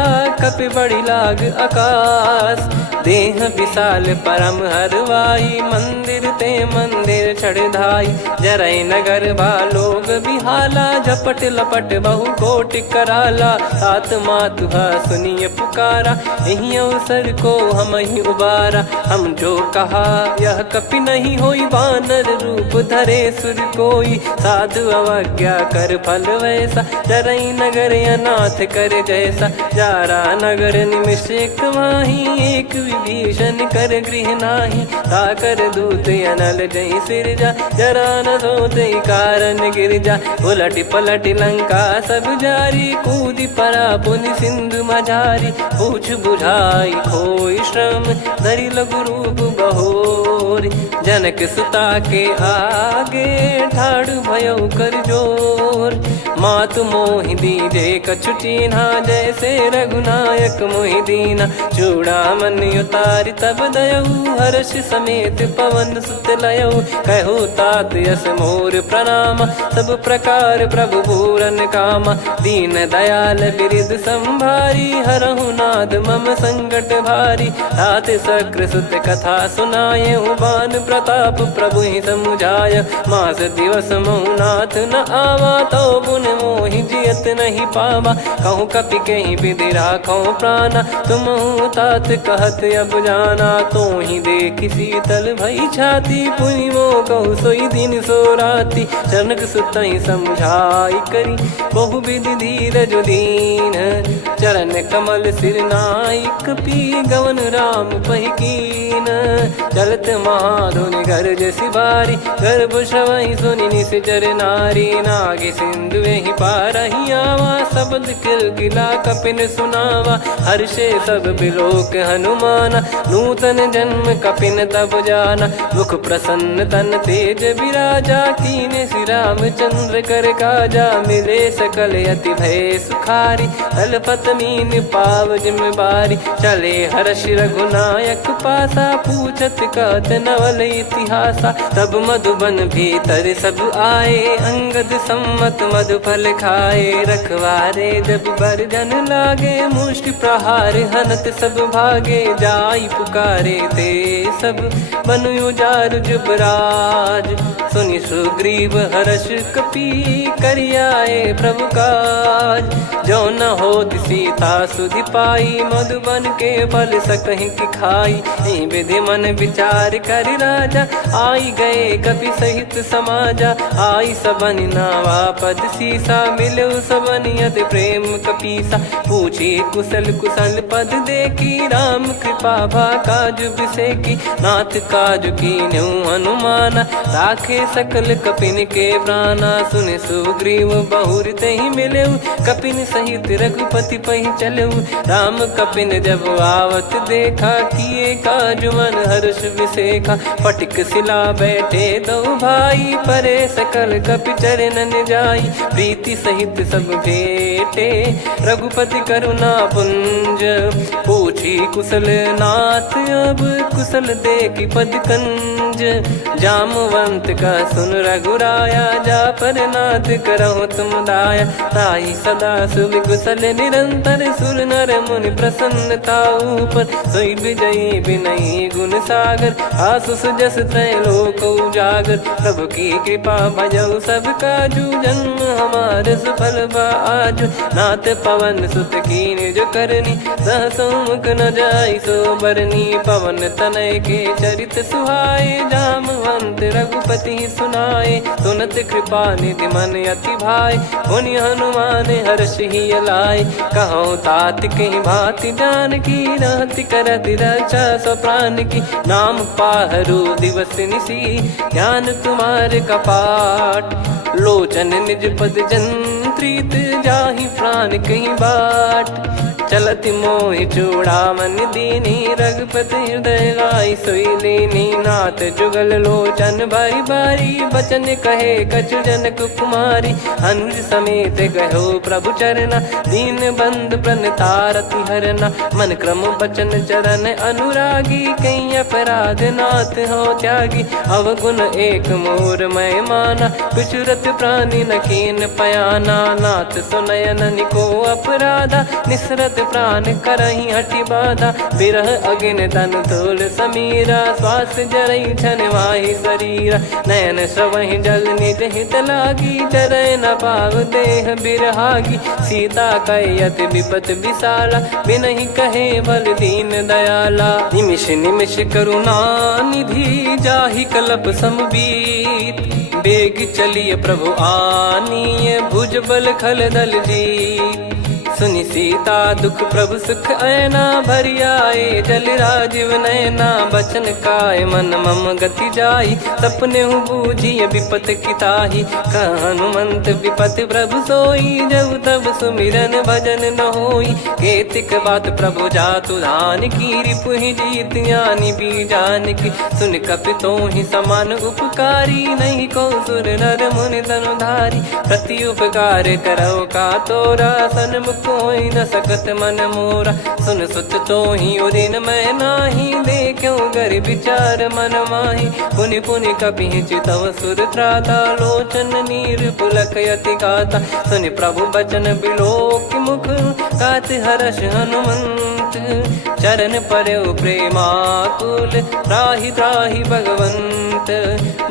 कपि बड़ी लाग आकाश देह विशाल परम हरवाई मंदिर ते मंदिर चढ़ाई जरई नगर बालोग बिहाला झपट लपट बहु कोटि कराला सात मातुहा सुनिय पुकारा यही अवसर को हम ही उबारा हम जो कहा यह कपि नहीं होई बानर रूप धरे सुर कोई साधु अवज्ञा कर फल वैसा जरई नगर अनाथ कर जैसा जारा नगर निमिष एक माही एक विभीषण कर गृह नाही ताकर दूत अनल जय सिरजा जरा न सोते कारण गिरजा उलट पलट लंका सब जारी कूदी परा पुनि सिंधु मझारी पूछ बुझाई खोई श्रम धरि लघु रूप बहोरी जनक सुता के आगे ठाड़ भयो कर जोर मातु मोहि दीजे कछु चीन्हा जैसे रघुनायक मोहि दीना चूड़ामणि उतारि तब दयऊ हर्ष समेत पवन सुत लयऊ कहु तात यस मोर प्रणाम सब प्रकार प्रभु पूरन कामा दीन दयाल बिरिद संभारी हरहु नाद मम संकट भारी तात सकृ सुत कथा सुनाये बान प्रताप प्रभु ही समुझाय मास दिवस महु नाथ न आवा तो पुन मोहि जियत नहीं पावा कहूँ कपि कहीं विधि राखो प्राणा तुम तात कहत अब जाना तो ही देख शीतल भई छाती पुनि मो कहु सोई दिन सो राती जनक सुतई समझाई करी बहु विधि धीरज दीन चरण कमल सिर नायक पी गवन राम पहिकीन चलत महाधुनि गर्ज सिबारी गर्भ श्रवई सुनि निश्चर नारी नागे सिंधु ही पारही आवा शब्द किल गिला कपिन सुनावा हर्षे सब बिलोक हनुमाना नूतन जन्म कपिन तब जाना मुख प्रसन्न तन तेज विराजा कीने श्री रामचंद्र कर काजा मिले सकल अति भय सुखारी तलपत मीन पाव जिम्मेवारी चले हर्ष रघुनायक पासा पूछत कहत नवल इतिहासा तब मधुबन भीतर सब आए अंगद सम्मत मधुफल खाए रखवारे जब बरजन लागे मुष्टि प्रहार हनत सब भागे जाई पुकारे ते सब बनु उजार जुबराज सुनि सुग्रीव हर्ष कपि करियाए प्रभु काज। जो न होत सीता सुधि पाई मधुबन के फल सकहि की खाई। यही विधि मन विचार कर राजा आई गए कपि सहित समाजा। आई सबनि नावा पद सीसा मिलो सबनि अति प्रेम कपीसा। पूछी कुशल कुशल पद देखी राम कृपा भा काज बिसेकी। नाथ काज कीन्हु हनुमाना राखे सकल कपिन के प्राणा। सुनि सुग्रीव बहुर तेहि मिलेउ कपिन सहित रघुपति पहि चलेउ। राम कपिन जब आवत देखा किए काज मन हर्ष विसेखा। फटिक सिला बैठे दो भाई परे सकल कपि चरणन जाई। प्रीति सहित सब भेटे रघुपति करुणा पुंज। पूछी कुशल नाथ अब कुशल देखि पद कंज। जामवंत का सुन रघुराया जा पर नाथ करहु तुम दाया। ताई सदा सुविकुशल निरंतर सुर नर मुनि प्रसन्नता ऊपर। सोई विजयी विनयी गुण सागर आसु सुजस त्रैलोक उजागर। प्रभु की कृपा भजऊ सब काजू जन्म हमार सफल बा आजु। नाथ पवन सुत की निज करनी सहसो मुख न जाई सो बरनी। पवन तनय के चरित सुहाए जामवंत रघुपति सुनाए। सुनत कृपा निधि मन अति भाई मुनि हनुमान हर्ष ही लाए। कहो तात कहीं भांति जान की रहति करति रक्षा सो प्राण की। नाम पाहरु दिवस निसी ध्यान तुम्हारे कपाट। लोचन निज पद जंत्रित जाहि प्राण कहीं बाट। चलति मोहि चूड़ामन दीनी रघुपति हृदय लाई सोई लीनी। नाथ जुगल लोचन बारी बारी बचन कहे कछु जनक कुमारी। अनुज समेत गयो प्रभु चरना दीन बंद प्रणतारति हरना। मन क्रम बचन चरण अनुरागी कहीं अपराध नाथ हो त्यागी। अवगुण एक मोर मैं माना बिचुरत प्राणी न कीन पयाना। नाथ सुनयन निको अपराधा निसरत प्राण करही हटि बाधा। बिरह अगिन तन धूल समीरा श्वास जरई छन वाहि शरीरा। नयन सवहि जल निज हित लागी चरय न पाव देह बिरहागी। सीता कयत विपत विशाला बिनहि कहे बल दीन दयाला। निमिष निमिष करुणा निधि जाहि कलप समबीत। बेग चलिए प्रभु आनीय भुज बल खल दल जीत। सुनि सीता दुख प्रभु सुख ऐना भरि आए। जल राजीव नैना बचन काय मन मम गति जाई। सपने हूँ बूझिए विपत किताही हनुमंत विपत प्रभु सोई। जब तब सुमिरन भजन न होई। केतिक बात प्रभु जातु धान की रिपु ही जीत यानी बीजान की। सुन कपि तो ही समान उपकारी नहीं को सुर नर मुनि तनुधारी। प्रति उपकार करो का तोरा सन्मुख कोई न सकत मन मोरा। सुन सुत तो ही उदिन मैं नाही देखो गर विचार मन माही। पुनि पुनि कपि चितव सुर त्राता लोचन नीर पुलक यति गाता। सुनि प्रभु बचन बिलोक मुख गात हर्ष हनुमंत। चरण परयो प्रेमाकुल त्राहि त्राहि भगवंत।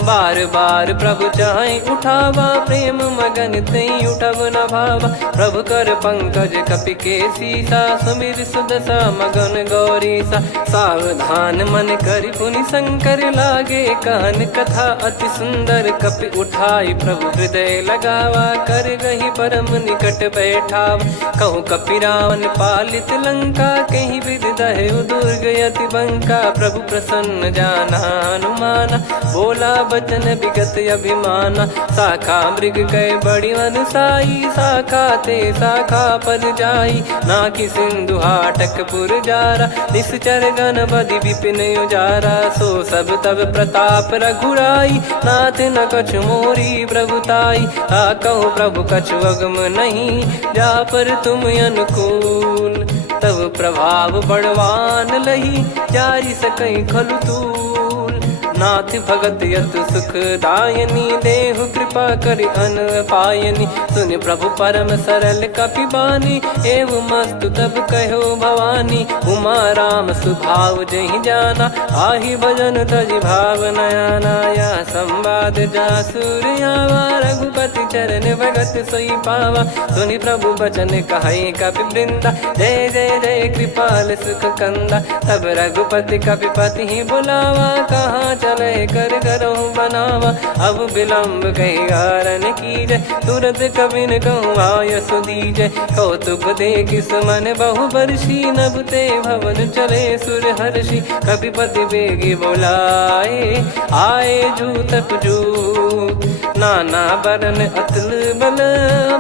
बार बार प्रभु चाहि उठावा प्रेम मगन तई उठब न भावा। प्रभु कर पंकज कपि के सीसा सुमिर सुदशा मगन गौरीसा। सावधान मन करि पुनि शंकर लागे कहन कथा अति सुंदर। कपि उठाई प्रभु हृदय लगावा कर गही परम निकट बैठावा। कहूँ कपि रावण पालित लंका कहीं विधि दहु दुर्ग यति बंका। प्रभु प्रसन्न जाना हनुमाना बोला बचन विगत अभिमाना। शाखा मृग गए बड़ी अनुसाई शाखा ते शाखा पर जाई। नाकि सिंधु हाटक पुर जारा निश्चर गण बधि विपिन उजारा। सो सब तब प्रताप रघुराई नाथ न कछु मोरी प्रभुताई। कहो प्रभु कछु अगम नहीं जा पर तुम अनुकूल। तब प्रभाव बड़वान लही जारी सकई खलु तूल। नाथ भगत यत सुख दायनी, देहु कृपा करि अन पायनी। सुन प्रभु परम सरल कपिबानी, एवं मस्तु तब कहो भवानी। उमा राम सुभाव जहि जाना, आहि भजन तजि भाव नयाना। या संवाद जासुर आवा, रघुपति चरण भगत सोई पावा। सुनि प्रभु बचन कहै कपि वृंदा, जय जय जय कृपाल सुख कंदा। तब रघुपति कपिपति ही बुलावा, कहाँ चले कर करहु बनावा। अब विलम्ब कही कारण कीजय, तुरत कबिन कहूँ आयस दीजय। कौतुक देखि सुमन बहु बरसी, नभ ते भवन चले सुर हर्षि। कपिपति बेगी बोलाए, आए जूतक जूत। नाना बरन अतुल बल,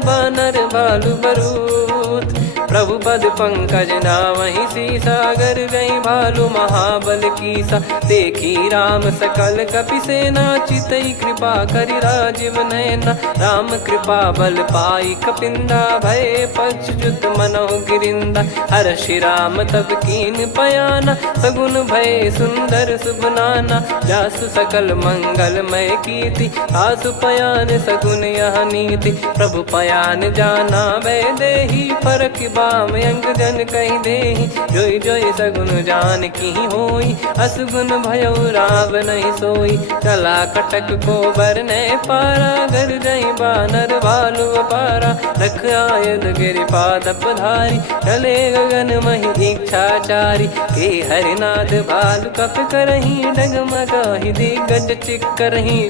बानर भालु बरूत। प्रभु पद पंकज नावहि सीसा, गर गई भालु महाबल कीसा। देखी राम सकल कपि सेना, चितई कृपा करि राजीव नयना। राम कृपा बल पाई कपिंदा, भय पच्युत मनहु गिरिंदा। हर्षि राम तब कीन पयाना, सगुन भय सुंदर शुभ नाना। जासु सकल मंगलमय कीर्ति, आसु पयान सगुन यह नीति। प्रभु पयान जाना भय देहि, फरक बाम अंग जन कहि देहि। जोई जोई सगुन जान की होई, असगुन भयो राव नहीं सोई। चला कटक को बरने पारा, घर जई बानर भालु अपारा। रख आयद गिरिपाद पधारी, चले गगन महि इच्छाचारी। के हरिनाथ भालु कप करही, डगमगाहि दिग्गज चिक्करही।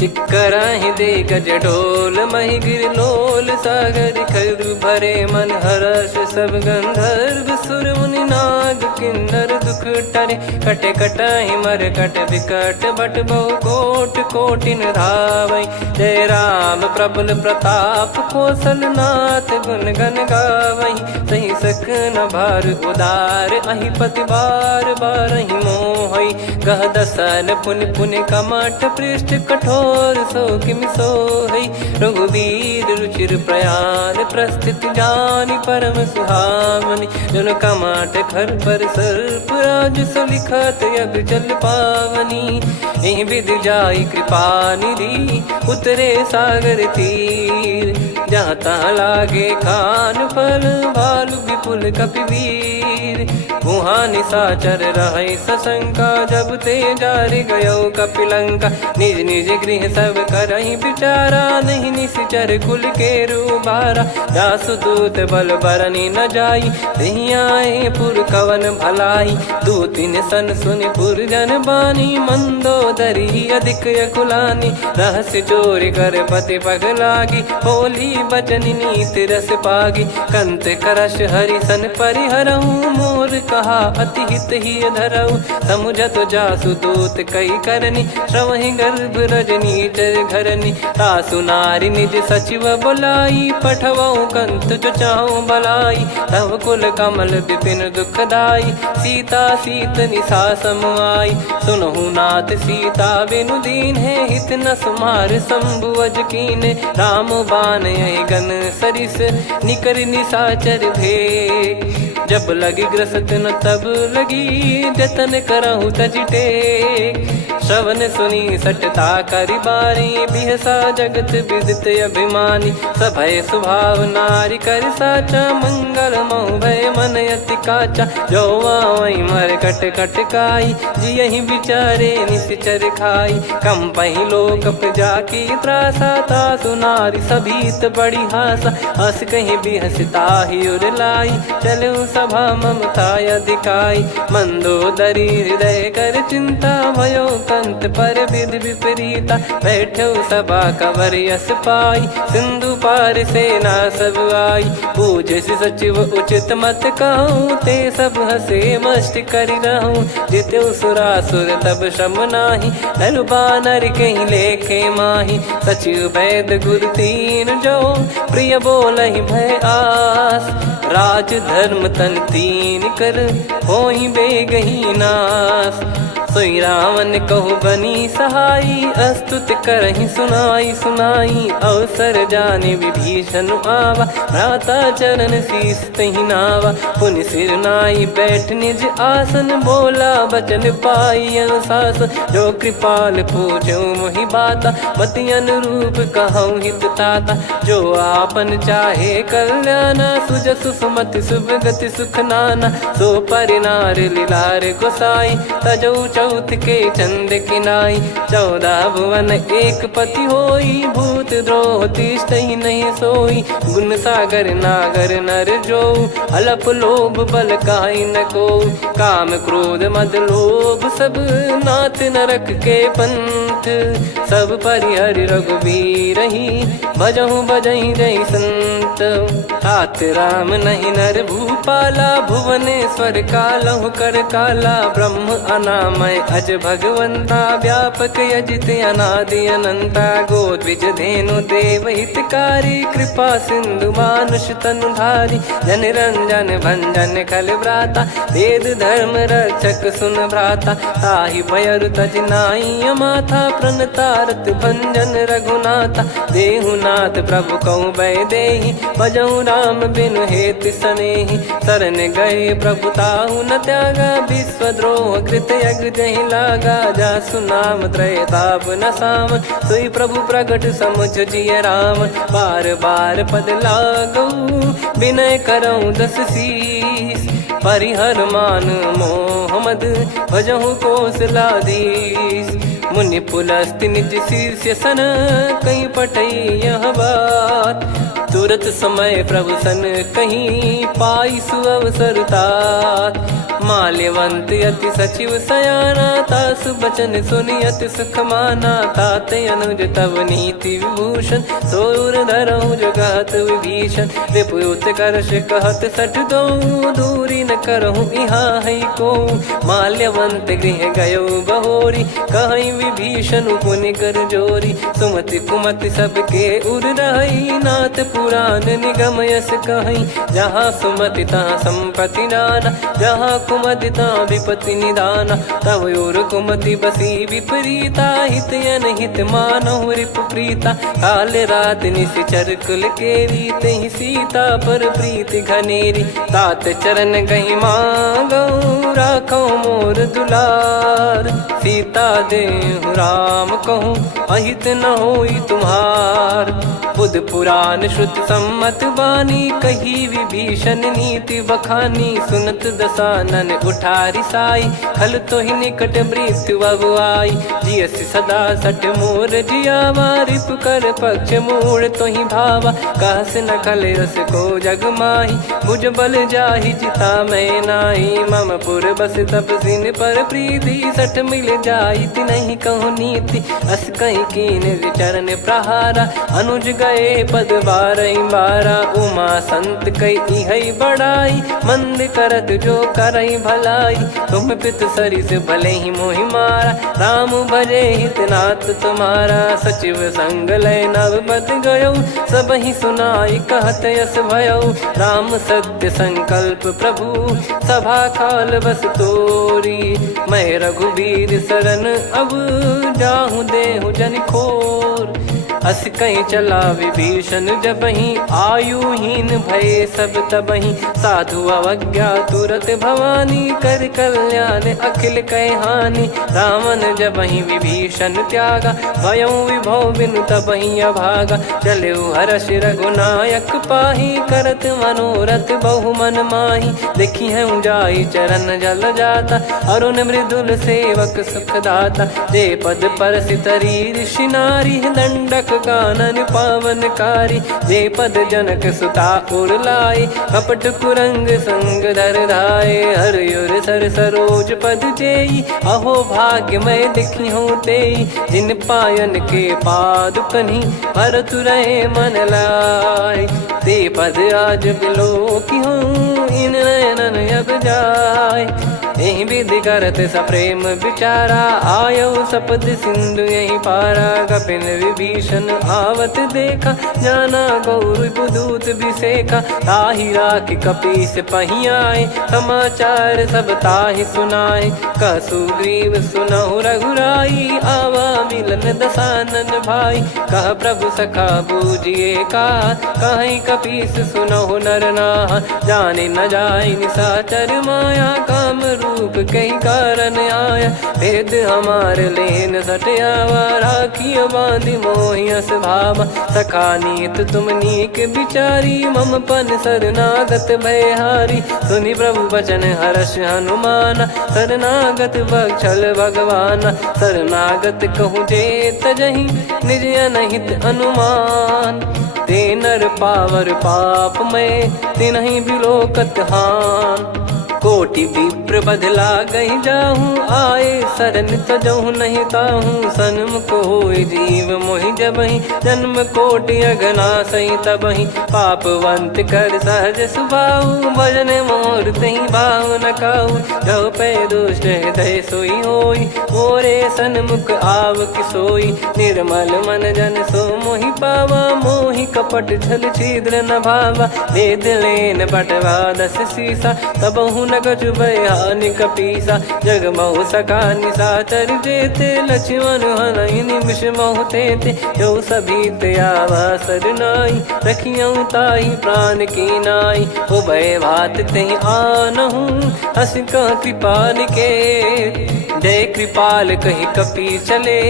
चिक्कराहि दिग्गज ढोल, महि गिर लोल। सागर खर भरे मन हर्ष, सब गंधर्व सुर मुनि नाग किन्नर दुख टरे। कटे कटाहि मर कट विकट, बट बहु कोट कोटिन धावै। जय राम प्रबल प्रताप, कौशल नाथ गुण गन गावै। सही सकन भार उदार, अहि पति बार बारहि मोहै। गह दसन पुन पुन कमठ, पृष्ठ कठोर सो किमि सोहै। रघुवीर रुचिर प्रयाण, प्रस्थित जानि परम सुहावनी। जन कमाट खर पर सर्प, राज सलिखत अब जल पावनी। एहि विधि जाई कृपा निधि, उतरे सागर तीर। जहाँ तहाँ लागे खान फल, भालु विपुल कपिवीर। वहाँ निशाचर रहै सशंका, जब ते जारि गयो कपिलंका। निज निज गृह सब करहि विचारा, नहीं निश्चर कुल के रूबारा। जासु दूत बल बरनी न जाई, नहीं आए पुर कवन भलाई। दूतिन सन सुनि पुर जन बानी, मंदोदरी अधिक यकुलानी। रहस्य चोरी कर पति पग लागी, होली बचन नीत रस पागी। कंत करश हरिसन परिहरहु, मोर कहा अति हित ही धरऊ। समुझत जासु दूत कई करनी, श्रवहि गर्भ रजनी चर घरनी। तासु नारी निज सचिव बुलाई, पठवऊ कंत जो चाहूं बलाई। तव कुल कमल विपिन दुखदाई, सीता सीत निशा समाई। सुनहु नाथ सीता बिनु दीन है, हित न सुमार शंभु अज कीने। राम बान गन सरिस, निकर निशाचर भेग। जब लगी ग्रसत न तब लगी, जतन करहु तज टेक। श्रवण सुनी सटता करि बारी, बिहसा जगत विदित अभिमानी। सभय स्वभाव नारी कर साचा, मंगल महु भय मन अति काचा। जो आवै मर कट कट काई, जियहि विचारे निश्चर खाई। कम पहि लोक जाकी त्रासा, तासु नारी सभीत बड़ी हासा। हस कहीं बिहसता ही उर लाई, चलऊ सभा ममता अधिकाई। मंदोदरी हृदय कर चिंता, भयो कंत पर विधि विपरीता। बैठो सभा कवर यस पाई, सिंधु पार सेना सब आई। पूजे सचिव उचित मत कहूँ, ते सब हसे मस्त करि रहूं। जित्यु सुरासुर तब श्रम नाही, नल बानर कहीं लेखे माही। सचिव वैद गुरु तीन जो, प्रिय बोलहि भय आस। राज धर्म तन तीन कर, होहि बेगहि नास। सोई रावण कहु बनी सहाई, अस्तुत करहि सुनाई सुनाई। अवसर जाने विभीषण आवा, भ्राता चरण शीस तहि नावा। पुनि सिर नाई बैठ निज आसन, बोला बचन पाई अनुशासन। जो कृपाल पूछो मोहि बाता, मति अनुरूप कहूँ हित ताता। जो आपन चाहे कल्याणा, सुजसु सुमति शुभ गति सुख नाना। सो परिनार लीलार गोसाई, तजौ चौथ के चंद किनाई। 14 भुवन एक पति होई, भूत द्रोह तिष्ठहि नहीं सोई। गुण सागर नागर नर जो, अलप लोभ बल काई न को। काम क्रोध मद लोभ सब, नाथ नरक के पंथ। सब परिहरि रघुबीर ही, भजहु भजहि जय संत। तात राम नहीं नर भूपाला, भुवनेश्वर कालहु कर काला। ब्रह्म अनामय अज भगवंता, व्यापक यजित अनादि अनंता। गोद्विज धेनु देव हितकारी, कृपा सिंधु मानुष तनुधारी। जन रंजन भंजन खल भ्राता, वेद धर्म रक्षक सुन भ्राता। ताहि भयरु तज नाई माथा, प्रणतारत भंजन रघुनाथा। देहुनाथ प्रभु कहु बै देहि, भजहु राम बिनु हेतु सनेहि। शरण गए प्रभु ताहु न त्यागा, विश्वद्रोह कृत यज्ञ जहि लागा। जासु नाम त्रयताप न साम, सोई प्रभु प्रगट समुझ जिय राम। बार बार पद लागऊ, विनय करऊँ 10 शीस। परिहर मान मोह मद, भजहु कौशलाधीश। मुनि पुलस्त्य निज शीर्ष सन, कहीं पटई यह बात। तुरत समय प्रभु सन कहीं, पाई सुअवसर तात। माल्यवंत अति सचिव सयाना, तासु बचन सुनि अति सुख माना। तात अनुज तव नीति विभूषण, सोर धरहु जगत विभीषण। विपुत करश कहत सठ दो, दूरी न करहु यहाँ है को। माल्यवंत गृह गयो बहोरी, कहीं विभीषण पुनि कर जोरी। सुमति कुमति सबके उर रही, नाथ पुराण निगम यस कहीं। जहाँ सुमति तहाँ संपत्ति नाना, जहाँ कुमति तहाँ विपत्ति निदाना। तव और कुमति बसी विपरीता, हित अनहित मानहु रिप प्रीता। काल रात निशिचर कुल केरी, तहि सीता पर प्रीति घनेरी। तात चरण गहि मांगऊ, राखो मोर दुलार। सीता देहु राम कहूँ, अहित न होई तुम्हार। बुध पुराण श्रुत सम्मत बानी, कही विभीषण नीति बखानी। सुनत दसानन उठारी साई, खल तो ही निकट मृत्यु अब आई। जियस सदा सठ मोर जियावा, रिप कर पक्ष मूड़ तो ही भावा। कहस न खल रस को जग माही, मुझ बल जाहि जिता मैं नाही। मम पुर बस तपसिन पर प्रीति, सठ मिल जाई नहीं कहूँ नीति। अस कहीं कीन चरण प्रहारा, अनुज गए पद 12 उमा संत कई है बड़ाई। मंद करत जो करई भलाई, तुम पित सरिस भले ही मोहि मारा। राम भजे हितनाथ तुम्हारा, सचिव संग लय नवबत गयो। सब ही सुनाई कहत यस भयो, राम सत्य संकल्प प्रभु। सभा काल बस तोरी, मैं रघुबीर शरण अब जाहूँ देहु जन खोर। अस कहीं चला विभीषण जबहि, आयुहीन भय सब तबहि। साधु अवज्ञा तुरत भवानी, कर कल्याण अखिल कह हानि। रावण जबहि विभीषण त्यागा, भयउ विभव बिनु तबहि अभागा। चलऊ हर्ष रघुनायक पाही, करत मनोरथ बहु मन माही। देखी है जाई चरण जल जाता, अरुण मृदुल सेवक सुखदाता। जे पद पर सितरी ऋषि नारी, दंडक कानन पावनकारी। जे पद जनक सुता उर लाई, कपट कुरंग संग धर धाये। हरियुर सर सरोज पद जेई, अहो भाग्य मैं दिखी हूँ तेई। जिन पायन के पाद कन्ही, भरत रहे मन लाय। ते पद आज बिलो की हूँ, इन नयनन अब जाय। यही विधि करत सप्रेम विचारा, आयो सपद सिंधु यही पारा। कपिन विभीषण आवत देखा, जाना गौर दूत बिसेखा। ताहि राखि कपीस पहियाए, समाचार सब ताहि सुनाए। कह सुग्रीव सुनहु रघुराई, आवा मिलन दसानन भाई। कह प्रभु सखा बूझिए का, कहीं कपीस सुनहु नर नाह। जाने न जाय निशाचर माया, काम रूप कई कारण आया। भेद हमार लेन सटयावा, राखियो बांधि मोहियस भावा। सखा नीत तुम नीक बिचारी, मम पन शरणागत भयहारी। सुनि प्रभु वचन हर्ष हनुमाना, शरणागत बक्षल भगवाना। शरणागत कहूँ जे तजहि, निज अनहित अनुमान। ते नर पावर पाप में, तिन्हि बिलोकत हान। कोटि विप्र बदला गई जाहूँ, आए शरण तजहु नहीं ताहूँ। सन्मुख होय जीव मोहि जबहि, जन्म कोटि अगना सही तबहि। पापवंत कर सहज सुभाऊ, भजन मोर तहि भाव न काऊ। जो पै दुष्ट हृदय सोई होई, मोरे सन्मुख आव किसोई। निर्मल मन जन सो मोहि पावा, मोहि कपट छल छिद्र न भावा। वेद लेन बटवा दस सीसा, तबहु न कछु बयान कपीसा। जग महु सका निशाचर जेते, लक्ष्मण हनहि निमिष महु तेते। जो सभी त्यावा सरनाई, रखियऊ ताहि प्राण की नाई। उभय भात तेहि आनहु, हस कह कृपाल के। जय कृपाल कहि कपी चले,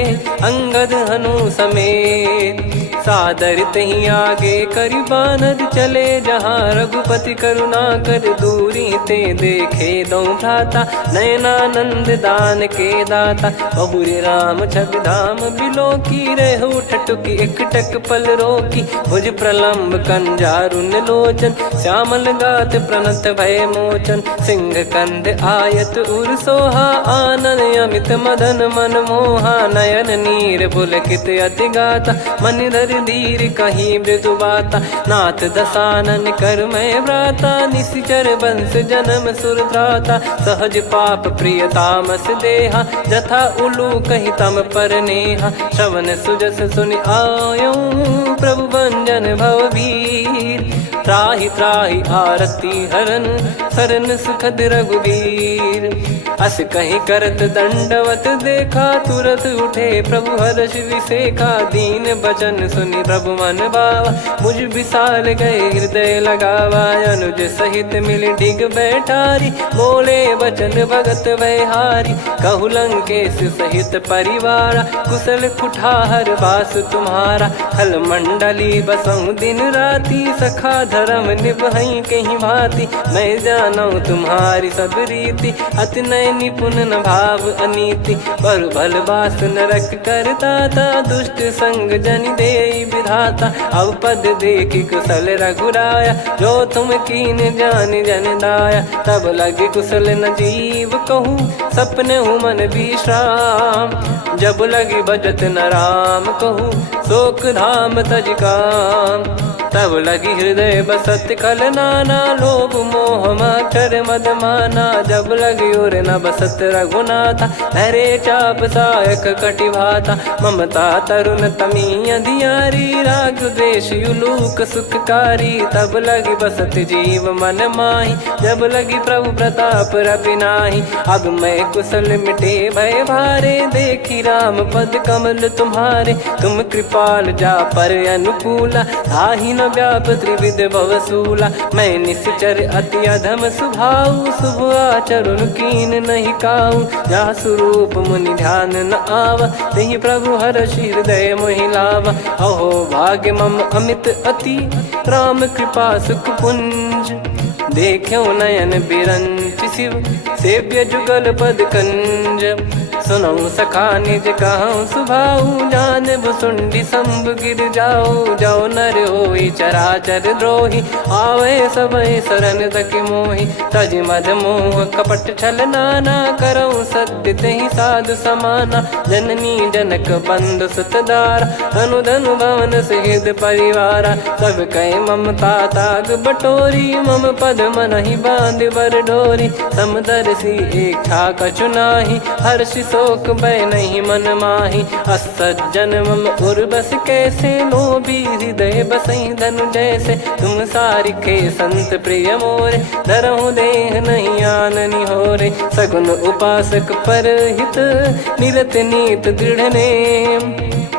अंगद हनु समेत। सादर तही आगे करि बानर चले, जहाँ रघुपति करुणा कर दूरी ते देखे दो भ्राता। नयनानंद दान के दाता, बहुरे राम छवि धाम बिलो की। रेहु ठटुकी एकटक पल रोकी, भुज प्रलम्ब कंजारुन लोचन। श्यामल गात प्रणत भय मोचन, सिंह कंध आयत उर सोहा। आनन अमित मदन मन मोहा, नयन नीर पुलकित अति गाता। मन धर धीर कहीं मृदु बाता, नाथ दसानन कर मैं व्राता। निशिचर वंश जन्म सुर त्राता, सहज पाप प्रिय तामस देहा। जथा उलू कहि तम पर नेहा, श्रवण सुजस सुनि आयो। प्रभु भंजन भव भीर, त्राहि त्राहि आरती हरन। शरण सुखद रघुबीर, अस कहीं करत दंडवत देखा। तुरत उठे प्रभु हर्ष विसेखा, दीन बचन सुनि प्रभु मन भावा। मुझ विशाल गए हृदय लगावा, अनुज सहित मिल डिग बैठारी। बोले बचन भगत वैहारी, कहु लंकेश सहित परिवारा। कुशल कुठार बास तुम्हारा, खल मंडली बसऊं दिन राती। सखा धर्म निभई कहीं भांति, मैं जानू तुम्हारी सब रीति। अति नय निपुण न भाव अनीति, पर भल बास नरक करता था। दुष्ट संग जन दे विधाता, अब पद देखी कुशल रघुराया। जो तुम कीन जान जन दाया, तब लगे कुशल न जीव कहूँ। सपने हूँ मन विश्राम, जब लगी बजत न राम कहूँ। शोक धाम तज काम, तब लगी हृदय बसत खल नाना। लोभ मोह मच्छर मद माना, जब लगी उर न बसत रघुनाथा। धरे चाप सायक कटि भाता, ममता तरुण तमी अधियारी। राग द्वेष युलूक सुखकारी, तब लगी बसत जीव मन माही। जब लगी प्रभु प्रताप रवि नाही, अब मैं कुशल मिटे भय भारे। देखी राम पद कमल तुम्हारे, तुम कृपाल जा पर अनुकूला। आही न व्याप त्रिविध भवसूला, मैं निश्चर अति अधम सुभाऊ। शुभ आचरण कीन नहीं काऊ, जहाँ स्वरूप मुनि ध्यान न आवा। तहि प्रभु हर्ष हृदय मोहि लावा। अहो भाग्य मम अमित अति, राम कृपा सुख पुंज। देखो नयन बिरंच शिव, सेव्य जुगल पद कंज। सुनऊ सखा निज कहूँ सुभाऊ जान भुसुंडी संभ गिर जाओ जाओ नर होई चराचर द्रोही आवे सबय शरण तक मोहि तज मद मोह कपट छल नाना करऊँ सत्य तेहि साधु समाना जननी जनक बंधु सुतदार धनु धनु भवन सहित परिवारा सब कहे ममता ताग बटोरी मम पद मनहि बांध बर डोरी समदर्शी इच्छा कछु नाही हर्ष शोक भय नहीं मन माही असज्जन मम उर्वश कैसे लोभी हृदय बसई धनु जैसे तुम सारिखे संत प्रिय मोरे धरहु देह नहीं आननि होरे सगुन उपासक पर हित निरत नीत दृढ़ नेम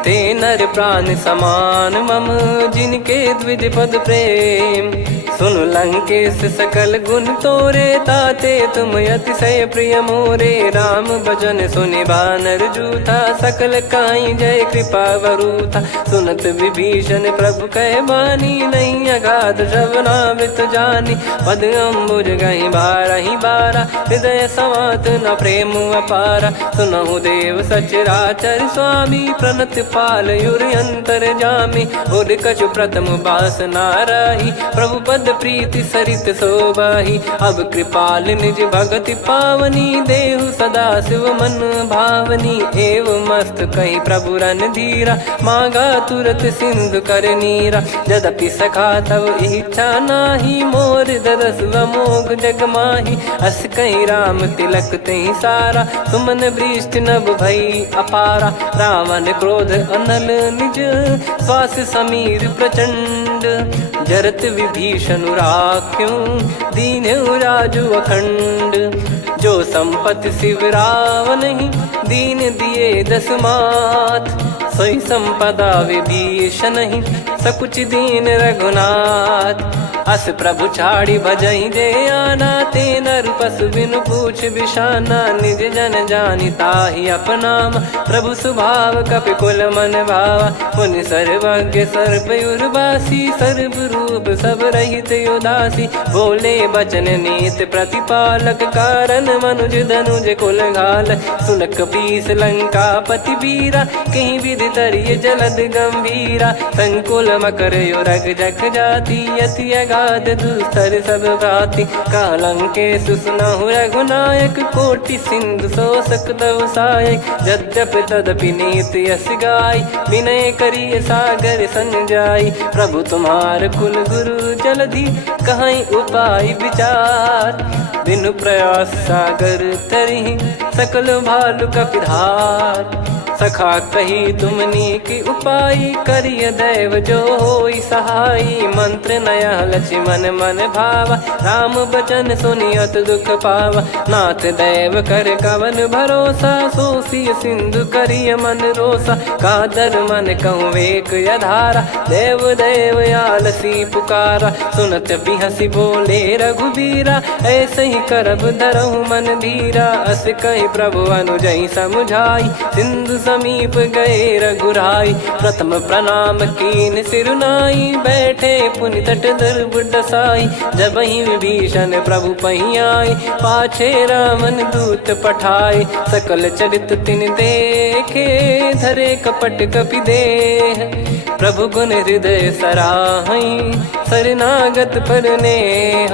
ते नर प्राण समान मम जिनके द्विज पद प्रेम सुन लंकेश सकल गुण तोरे ताते तुम अतिशय प्रिय मोरे राम भजन सुनि बानर जूथा सकल काई जय कृपा वरूथा सुनत विभीषण प्रभु कह बानी नहीं अगाध श्रवणामृत जानी पद अम्बुज गहि बारहि बारा हृदय समात न प्रेम अपारा सुनहु देव सचराचर स्वामी प्रणत पाल युर अंतर जामी उर कछु प्रथम बास नाराही प्रभु पद प्रीति सरित शोभाही अब कृपाल निज भगति पावनी देहु सदा शिव मन भावनी एव मस्त कही प्रभु रन धीरा मांगा तुरत सिंधु कर नीरा यद्यपि सखा तब इच्छा नाही मोर दरस मोग जग माही अस कहीं राम तिलक तही सारा सुमन वृष्टि नभ भई अपारा रावण क्रोध अनल निज श्वास समीर प्रचंड जरत विभीषण राख्यों दीन राजु अखंड जो संपत्ति शिव रावण ही दीन दिए दस मात सोई संपदा विभीषण ही सकुच दीन रघुनाथ अस प्रभु छाड़ी भजई जे आना ते नर पशु बिनु पूछ बिशाना निज जन जानी ताहि अपनाम प्रभु स्वभाव कपि कुल मन भावा मुनि सर्वज्ञ सर्वयुर्वासी सर्व रूप सब रहित उदासी बोले बचन नीत प्रतिपालक कारण मनुज धनुज कुल घाल सुन कपीस लंका पति वीरा कहीं विधि तरिय जलद गंभीरा संकुल मकर युरग जग जाति यति अगाध दुस्तर सब भाति कालंके सुसनहु रघुनायक कोटि सिंधु शोषक तव सहायक यद्यप तदपि नीत यस गाय विनय करिय सागर सन जाई प्रभु तुम्हार कुल गुरु जलधि कहीं उपाय विचार बिनु प्रयास सागर तरहि सकल भालु कपिधार सखा कही तुमनी की उपाय करिय दैव जो होई सहाई मंत्र नया लक्ष्मण मन भावा राम बचन सुनियत दुख पावा नाथ दैव कर कवन भरोसा सोसिय सिंधु करिय मन रोसा कादर मन कहूँ वेक यधारा देव देव आलसी पुकारा सुनत बिहसी बोले रघुबीरा ऐसे ही करब धरहु मन धीरा अस कही प्रभु अनुजई समुझाई सिंधु समीप गए रघुराई प्रथम प्रणाम कीन सिरुनाई बैठे पुनि तट दर्भ डसाई जब ही विभीषण प्रभु पही आए पाछे रामन दूत पठाए सकल चरित तिन देखे धरे कपट कपि देह प्रभु गुण हृदय सराहई शरणागत पर नेह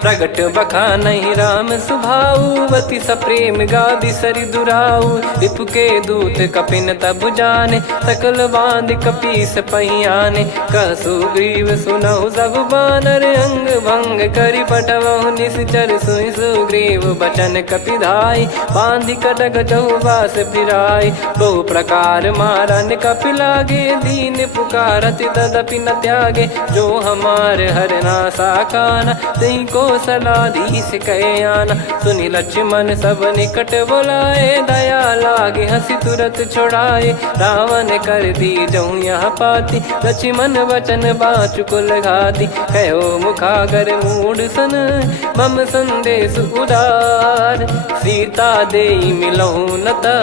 प्रगट बखानहि राम सुभाऊ वति सप्रेम गादि सरि दुराऊ रिपु के दूत कपिन तब जाने सकल बांध कपीस पहियाने कह सुग्रीव सुनहु सब बानर अंग भंग करि पटवहु निश्चर सुनि सुग्रीव बचन कपिधाई बांधि कटक चहुबास फिराई बहु प्रकार मारन कपि लागे दीन पुकारति तदपि न त्यागे जो हमारे हरना साकाना तही को सलाधीश कहे आना सुनि लक्ष्मण सब निकट बुलाए दया लागे हंसी तुरत छुड़ाए रावण कर दी जऊँ यहाँ पाती लक्ष्मण वचन बाचु कुल घाती कहो मुखागर मूड सन मम संदेश उदार सीता देई मिलहु नता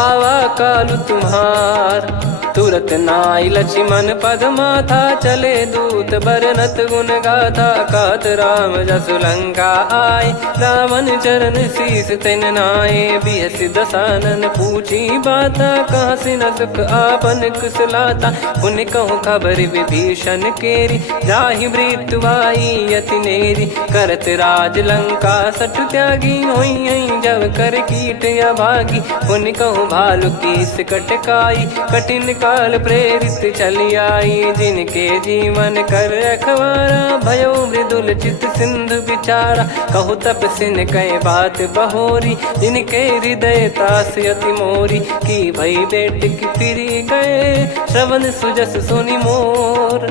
आवा कालु तुम्हार तुरत नाई लक्ष्मण पद माथा, चले दूत बरनत गुण गाथा। कहत राम जसु लंका आए, रावण चरण शीस तिन नाये। बिहसि दसानन पूछी बाता, कहाँ से न सुख आपन कुशलाता। पुन कहूँ खबर विभीषण केरी, जाहि मृत्यु आई अति नेरी। करत राज लंका सठ त्यागी, होई जब कर कीट अभागी। पुन कहूँ भालु कीस कटकाई, कठिन काल प्रेरित चली आई। जिनके जीवन कर रखवारा, भयो मृदुल चित सिंधु विचारा। कहु तपसिन कह बात बहोरी, जिनके हृदय तास अति मोरी। की भई बेट की फिरी गए, श्रवण सुजस सुनि मोर।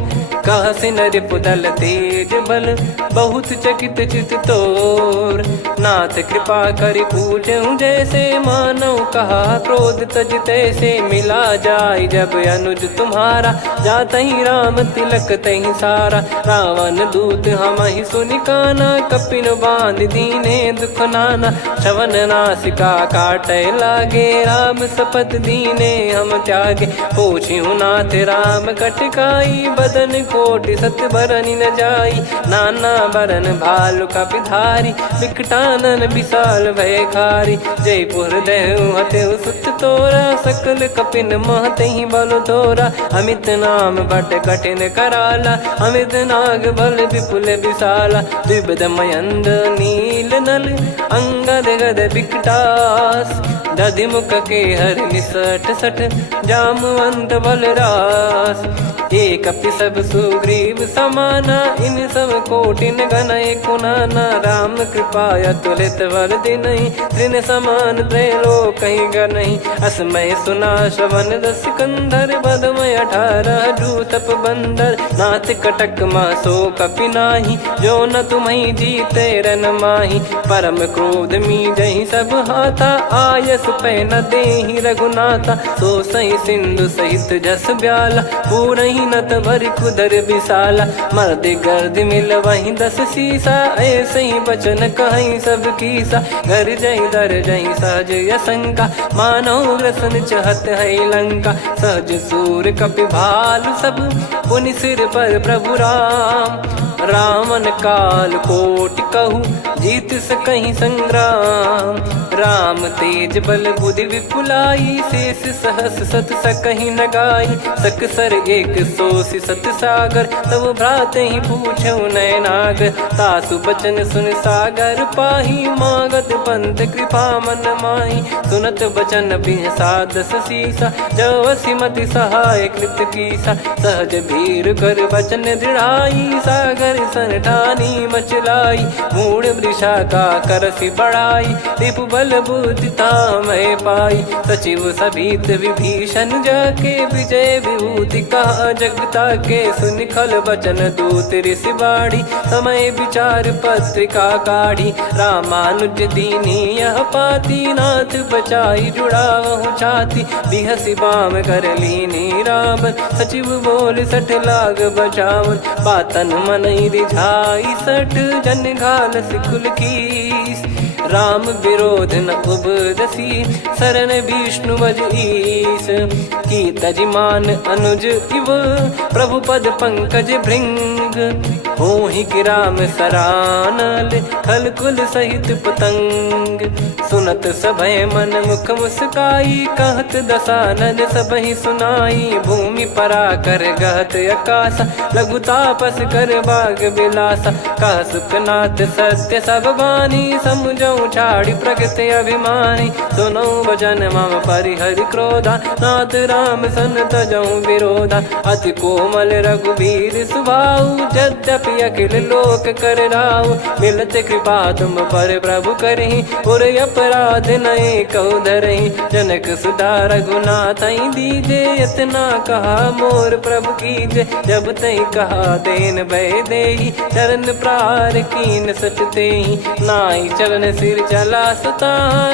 कह से नरिप दल तेज बल, बहुत चकित चित तोर। नाथ कृपा करि पूछऊं जैसे, मानव कहा क्रोध तज तैसे। मिला जाय जब अनुज तुम्हारा, जातहि राम तिलक तहि सारा। रावण दूत हमहि सुनि काना, कपिन बांध दीने दुख नाना। श्रवण नासिका काटै लागे, राम शपथ दीने हम त्यागे। पूछिहु नाथ राम कटकाई, बदन कोटि सत बरनि न जाई। नाना बरन भालु कपिधारी, विकटानन विशाल भयखारी। जयपुर देहु हतेउ सुत तोरा, सकल कपिन महतहि बल तोरा। अमित नाम बट कठिन कराला, अमित नाग बल विपुल विशाला। द्विविध मयंद नील नल, अंगद गद विकटास। दधिमुख के हर निसठ सठ, जामवंत बलरास। एक कपि सब सुग्रीव समाना, इन सब कोटिन गनय कुनाना। राम कृपा अतुलित बल दिनहि, तृण समान त्रैलोकहि गनहि। असमय सुना श्रवण दस कंधर, बदमय 18 जूतप बंदर। नाथ कटक मासो कपि नाही, जो न तुम्हि जीते रन माही। परम क्रोध मीजहि सब हाथा, आयस पै न देहि रघुनाथा। सो सही सिंधु सहित जस ब्याला, पूरहि नत भर कुदर विशाला। मर्द गर्द मिल वहीं 10 सीसा, ऐसे ही बचन कहीं सब कीसा। घर जही दर जही सहज यसंका, मानव रसन चहत है लंका। सहज सूर कपि भालु सब, पुनि सिर पर प्रभु राम। रामन काल कोटि कहु, जीत सकहि संग्राम। राम तेज बल बुद्धि विपुलाई, शेष सहस सत सकहि न गाई। सकसर एक सोसि सत सागर, तब भ्राते ही पूछौ नयनागर। तासु बचन सुन सागर पाही, मागत पंथ कृपा मन माही। सुनत बचन बिहसा 10 सीसा, जवसि मति सहाय कृत कीसा। सहज भीर कर बचन दृढ़ाई, सागर सन ठानी मचलाई। मूढ़ वृषा का करसि बढ़ाई, रिपु बल बुद्धि तामय पाई। सचिव सभीत विभीषण जाके, विजय विभूति कहा जगता के। सुनि खल बचन दूत ऋषि बाड़ी, समय विचार पत्रिका काढ़ी। रामानुज दीनी यह पाती, नाथ बचाई जुड़ावहु छाती। बिहसि बाम कर लीनी राम, सचिव बोल 60 लाग बचावन। बातन मन रिझाई 60, जन घाल सिकुल कीस। राम विरोध न उपदसी, शरण विष्णु बज ईस। की तजिमान अनुज इव, प्रभु पद पंकज भृंग। होहि कि राम सरानल, खल कुल सहित पतंग। सुनत सभय मन मुख मुस्काई, कहत दसानन सबहि सुनाई। भूमि परा कर गहत आकाशा, लघु तापस कर बाग बिलासा। कह सुखनाथ सत्य सब बानी, समुझौ छाड़ी प्रकृति अभिमानी। सुनो भजन मम परिहरि क्रोधा, नाथ राम सन तजौ विरोधा। अति कोमल रघुवीर सुभाऊ, यद्यपि अखिल लोक कर राऊ। मिलत कृपा तुम पर प्रभु करहि, और अपराध नये कहु धरहि। जनक सुधा रघुनाथ दीजे, इतना कहा मोर प्रभु कीजे। जब तई कहा देन भय देहि, चरण प्रार कीन सट तेहि। नाई चरण से सिर चला सुता,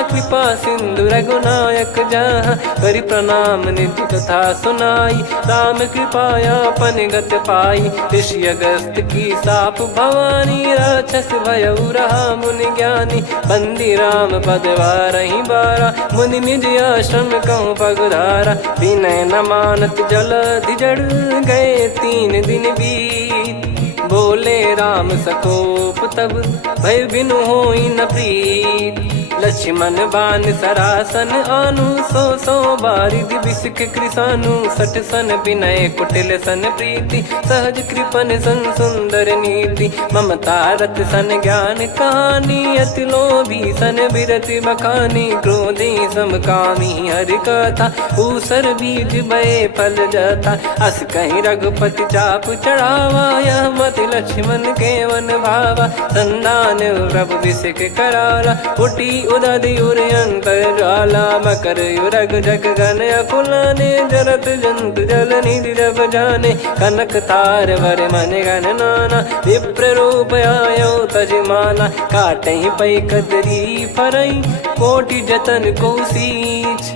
कृपा सिंधु रघुनायक जहाँ, करि प्रणाम निधि कथा सुनाई, राम कृपाया पन गत पाई, ऋषि अगस्त की साप भवानी, राक्षस भयउ रहा मुनि ज्ञानी, बंदी राम पद वारहि बारा, मुनि निज आश्रम कहूँ पगुधारा, विनय न मानत जलधि जड़ गए 3 दिन बीत, बोले राम सकोप तब भय बिनु होई न प्रीत, लक्ष्मण बान सरासन आनु, 100 बारिधि बिसक कृसानु, 60 सन विनय कुटिल सन प्रीति, सहज कृपन सन सुंदर नीति, ममता रत सन ज्ञान कहानी, अति लोभी सन बिरति बखानी, क्रोधी समकामी हरि कथा, ऊसर बीज बये फल जथा, अस कहीं रघुपति चाप चढ़ावा, यह मत लक्ष्मण के वन भावा, संदान प्रभु बिसक कराला, उठी उदधि उर अंतर ज्वाला, मकर युरग जग गन अकुलाने, जरत जंतु जल निधि जब जाने, कनक तार वर मन गण नाना, विप्र रूप आयो तजमाना, काटहि पै कदरी फरई, कोटि जतन को सींच,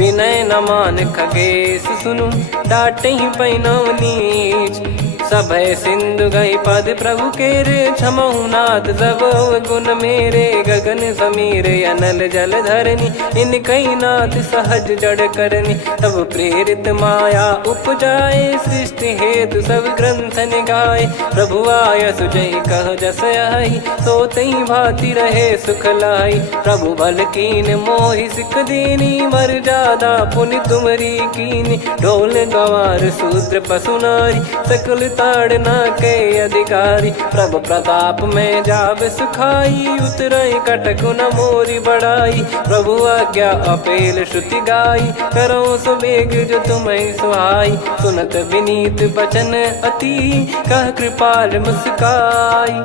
विनय न मान खगेश सुनु, डांटहि पै नव नीच, सभय सिंधु गई पद प्रभु केरे, क्षमहु नाथ सब गुण मेरे, गगन समीरे अनल जल धरनी, इन कई नाथ सहज जड़ करनी, तब प्रेरित माया उपजाए, सृष्टि हेतु सब ग्रंथ निगाए, प्रभु आय सुजई कह जस आई, सोतई भांति रहे सुख लाई, प्रभु बल कीन मोहि सिख दीनी, मर्यादा पुनि तुमरी कीनी, ढोल गवार शूद्र पशु नारी, सकल ताड़ना के अधिकारी, प्रभु प्रताप में जाब सुखाई, उतरई कटक न मोरी बढ़ाई, प्रभु आज्ञा अपेल श्रुति गाई, करो सुबेग जो तुम्हें सुहाई, सुनत विनीत बचन अति, कह कृपाल मुस्काई,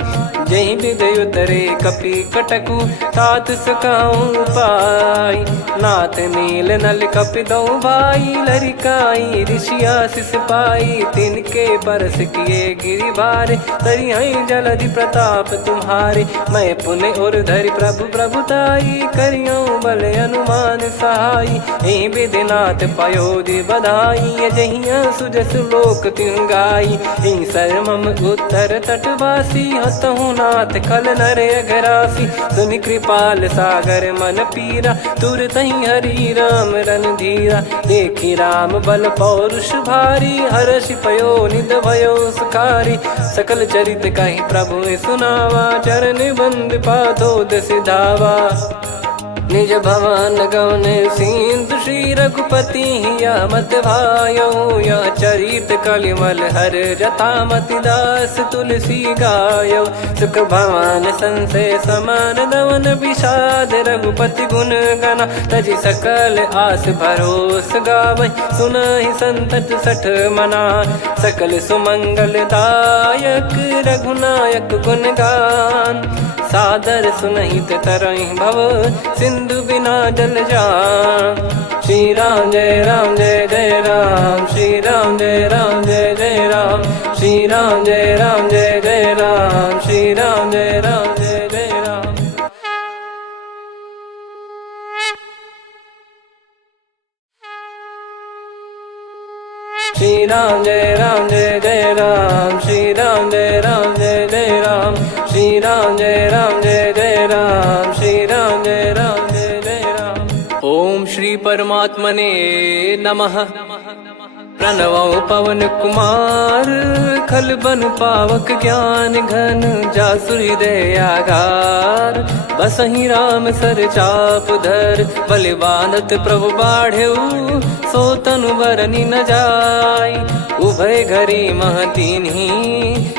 जहि विदय उतरे कपि कटकु, तात सकाऊं पाई, नाथ नील नल कपि दो भाई, लरिकाई ऋषि आशीष पाई, तिनके परस किए गिरि भारे, तरिहै जलधि प्रताप तुम्हारे, मैं पुण्य और धरि प्रभु प्रभुताई, करियऊँ बल अनुमान सहाई, एहि विधिनाथ पयोधि बधाई, जहिया सुजस लोक तिहुँ गाई, एहि सरमम उत्तर तटवासी, हतहु नाथ खल नर अघरासी, सुनि कृपाल सागर मन पीरा, तुरतहि हरि राम रन धीरा, देखि राम बल पौरुष भारी, हर्षि पयो निध भयो सुखारी, सकल चरित कहि प्रभु सुनावा, चरण बंद पाथोद सिधावा, निज भवन गवन सिंधु श्री रघुपति या मत भायो, या चरित कलिमल हर जथा मति दास तुलसी गायो, सुख भवन संशय समान दवन विषाद, रघुपति गुण गना तजि सकल आस भरोस गावै, सुनहि संतत सठ मना, सकल सुमंगल दायक रघुनायक गुण गान, सादर सुनहित तरहि भव सिंधु बिना जल जान, श्री राम जय राम जय जय राम, श्री राम जय राम जय जय राम, श्री राम जय राम जय जय राम, श्री राम जय राम जय जय राम। श्री राम जय राम जय जय राम, श्री राम जय राम जय जय राम, श्री राम जय राम जय जय राम, श्री राम जय राम जय जय राम। ओम श्री परमात्मने नमः। प्रणवो पवन कुमार, खल बन पावक ज्ञान घन, जासु हृदय आगार, बसहि राम सर चाप धर, बलि बांधत प्रभु बाढ़ऊ, सो तनु बरनि न जाय, उभय घरी महतीन्ही,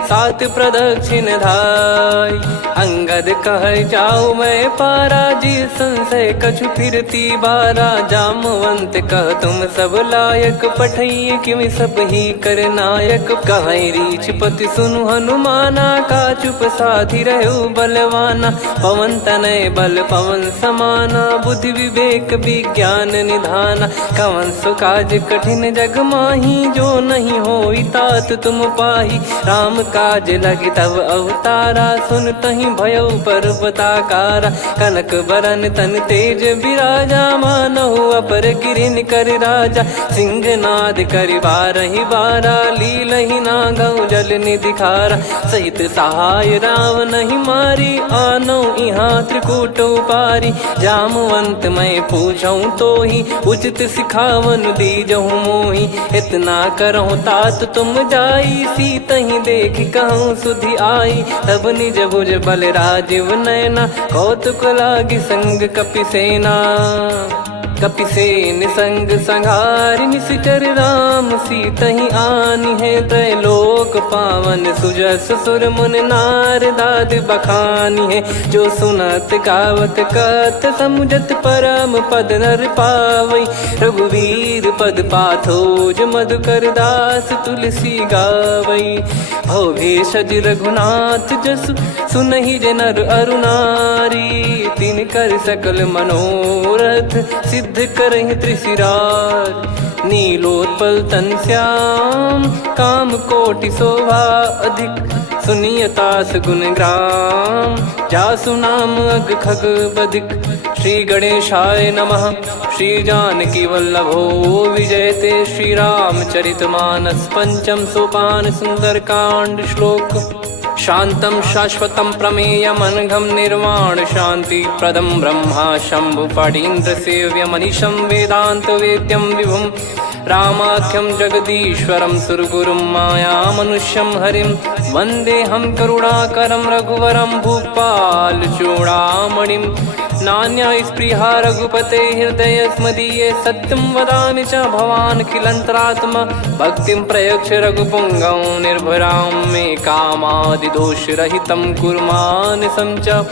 सात प्रदक्षिण धाय, अंगद कह जाऊ मैं पारा, जी संशय कछु फिरती बारा, जामवंत कह तुम सब लायक, पठई किमि सब ही कर नायक, कहीं रीछ पति सुनु हनुमाना, का चुप साधि रहु बलवाना, पवन तनय बल पवन समाना, बुद्धि विवेक विज्ञान निधाना, कवन सो काज कठिन जग माही, जो नहीं होई तात तुम पाही। राम काज लगी तब अवतारा, सुन तहीं भयो पर्वताकारा। कनक बरन तन तेज विराजा, मानहु अपर गिरिन कर राजा। सिंहनाद करि बारहि बारा, लीलहि नागौ जल निधि खारा। सहित सहाय राम नहीं मारी, आनो इहाँ त्रिकूट उपारी। जामवंत मैं पूछऊँ तोहि, उचित सिखावन दीजहु मोहि। इतना करहु तात तुम जाई, सीतहि देख कहूँ सुधि आई। तब निज भुज बल राजीव नयना, कौतुक लागी संग कपिसेना। कपिसेन संग संघारि निशिचर राम, सीतहि आनि है त्रैलोक पावन। सुजस सुर मुन नार दाद बखानी है, जो सुनत गावत कथ समुझत परम पद नर पावई। रघुवीर पद पाथोज मधुकर दास तुलसी गावई। भव भेषज रघुनाथ जसु, सुनहि जे नर अरु नारी। तिन कर सकल मनोरथ, सिद्ध करहि त्रिशिरार। नीलोत्पल तन श्याम, काम कोटि शोभा अधिक। सुनियतास गुण ग्राम, जासु नाम अग खग बदिक। श्री गणेशाय नमः। श्री जानकी वल्लभो विजयते, श्री रामचरितमानस। पंचम सोपान सुंदरकांड श्लोक। शांतं शाश्वतं प्रमेयमनघं निर्वाण शांति प्रदं ब्रह्मा शंभु फणीन्द्र सेव्यमनिशं वेदांत वेद्यं विभुं। रामाख्यं जगदीश्वरं सुरगुरुं मायामनुष्यं हरिं। वन्देऽहं करुणाकरं रघुवरं भूपाल चूडामणिं। नान्या स्पृहा रघुपते हृदय स्मदीये, सत्यं वदामि च भवान् खिलन्तरात्मा। भक्तिं प्रयच्छ रघुपुङ्गं निर्भरां मे कामादिदोषरहितं कुर्मानसं च।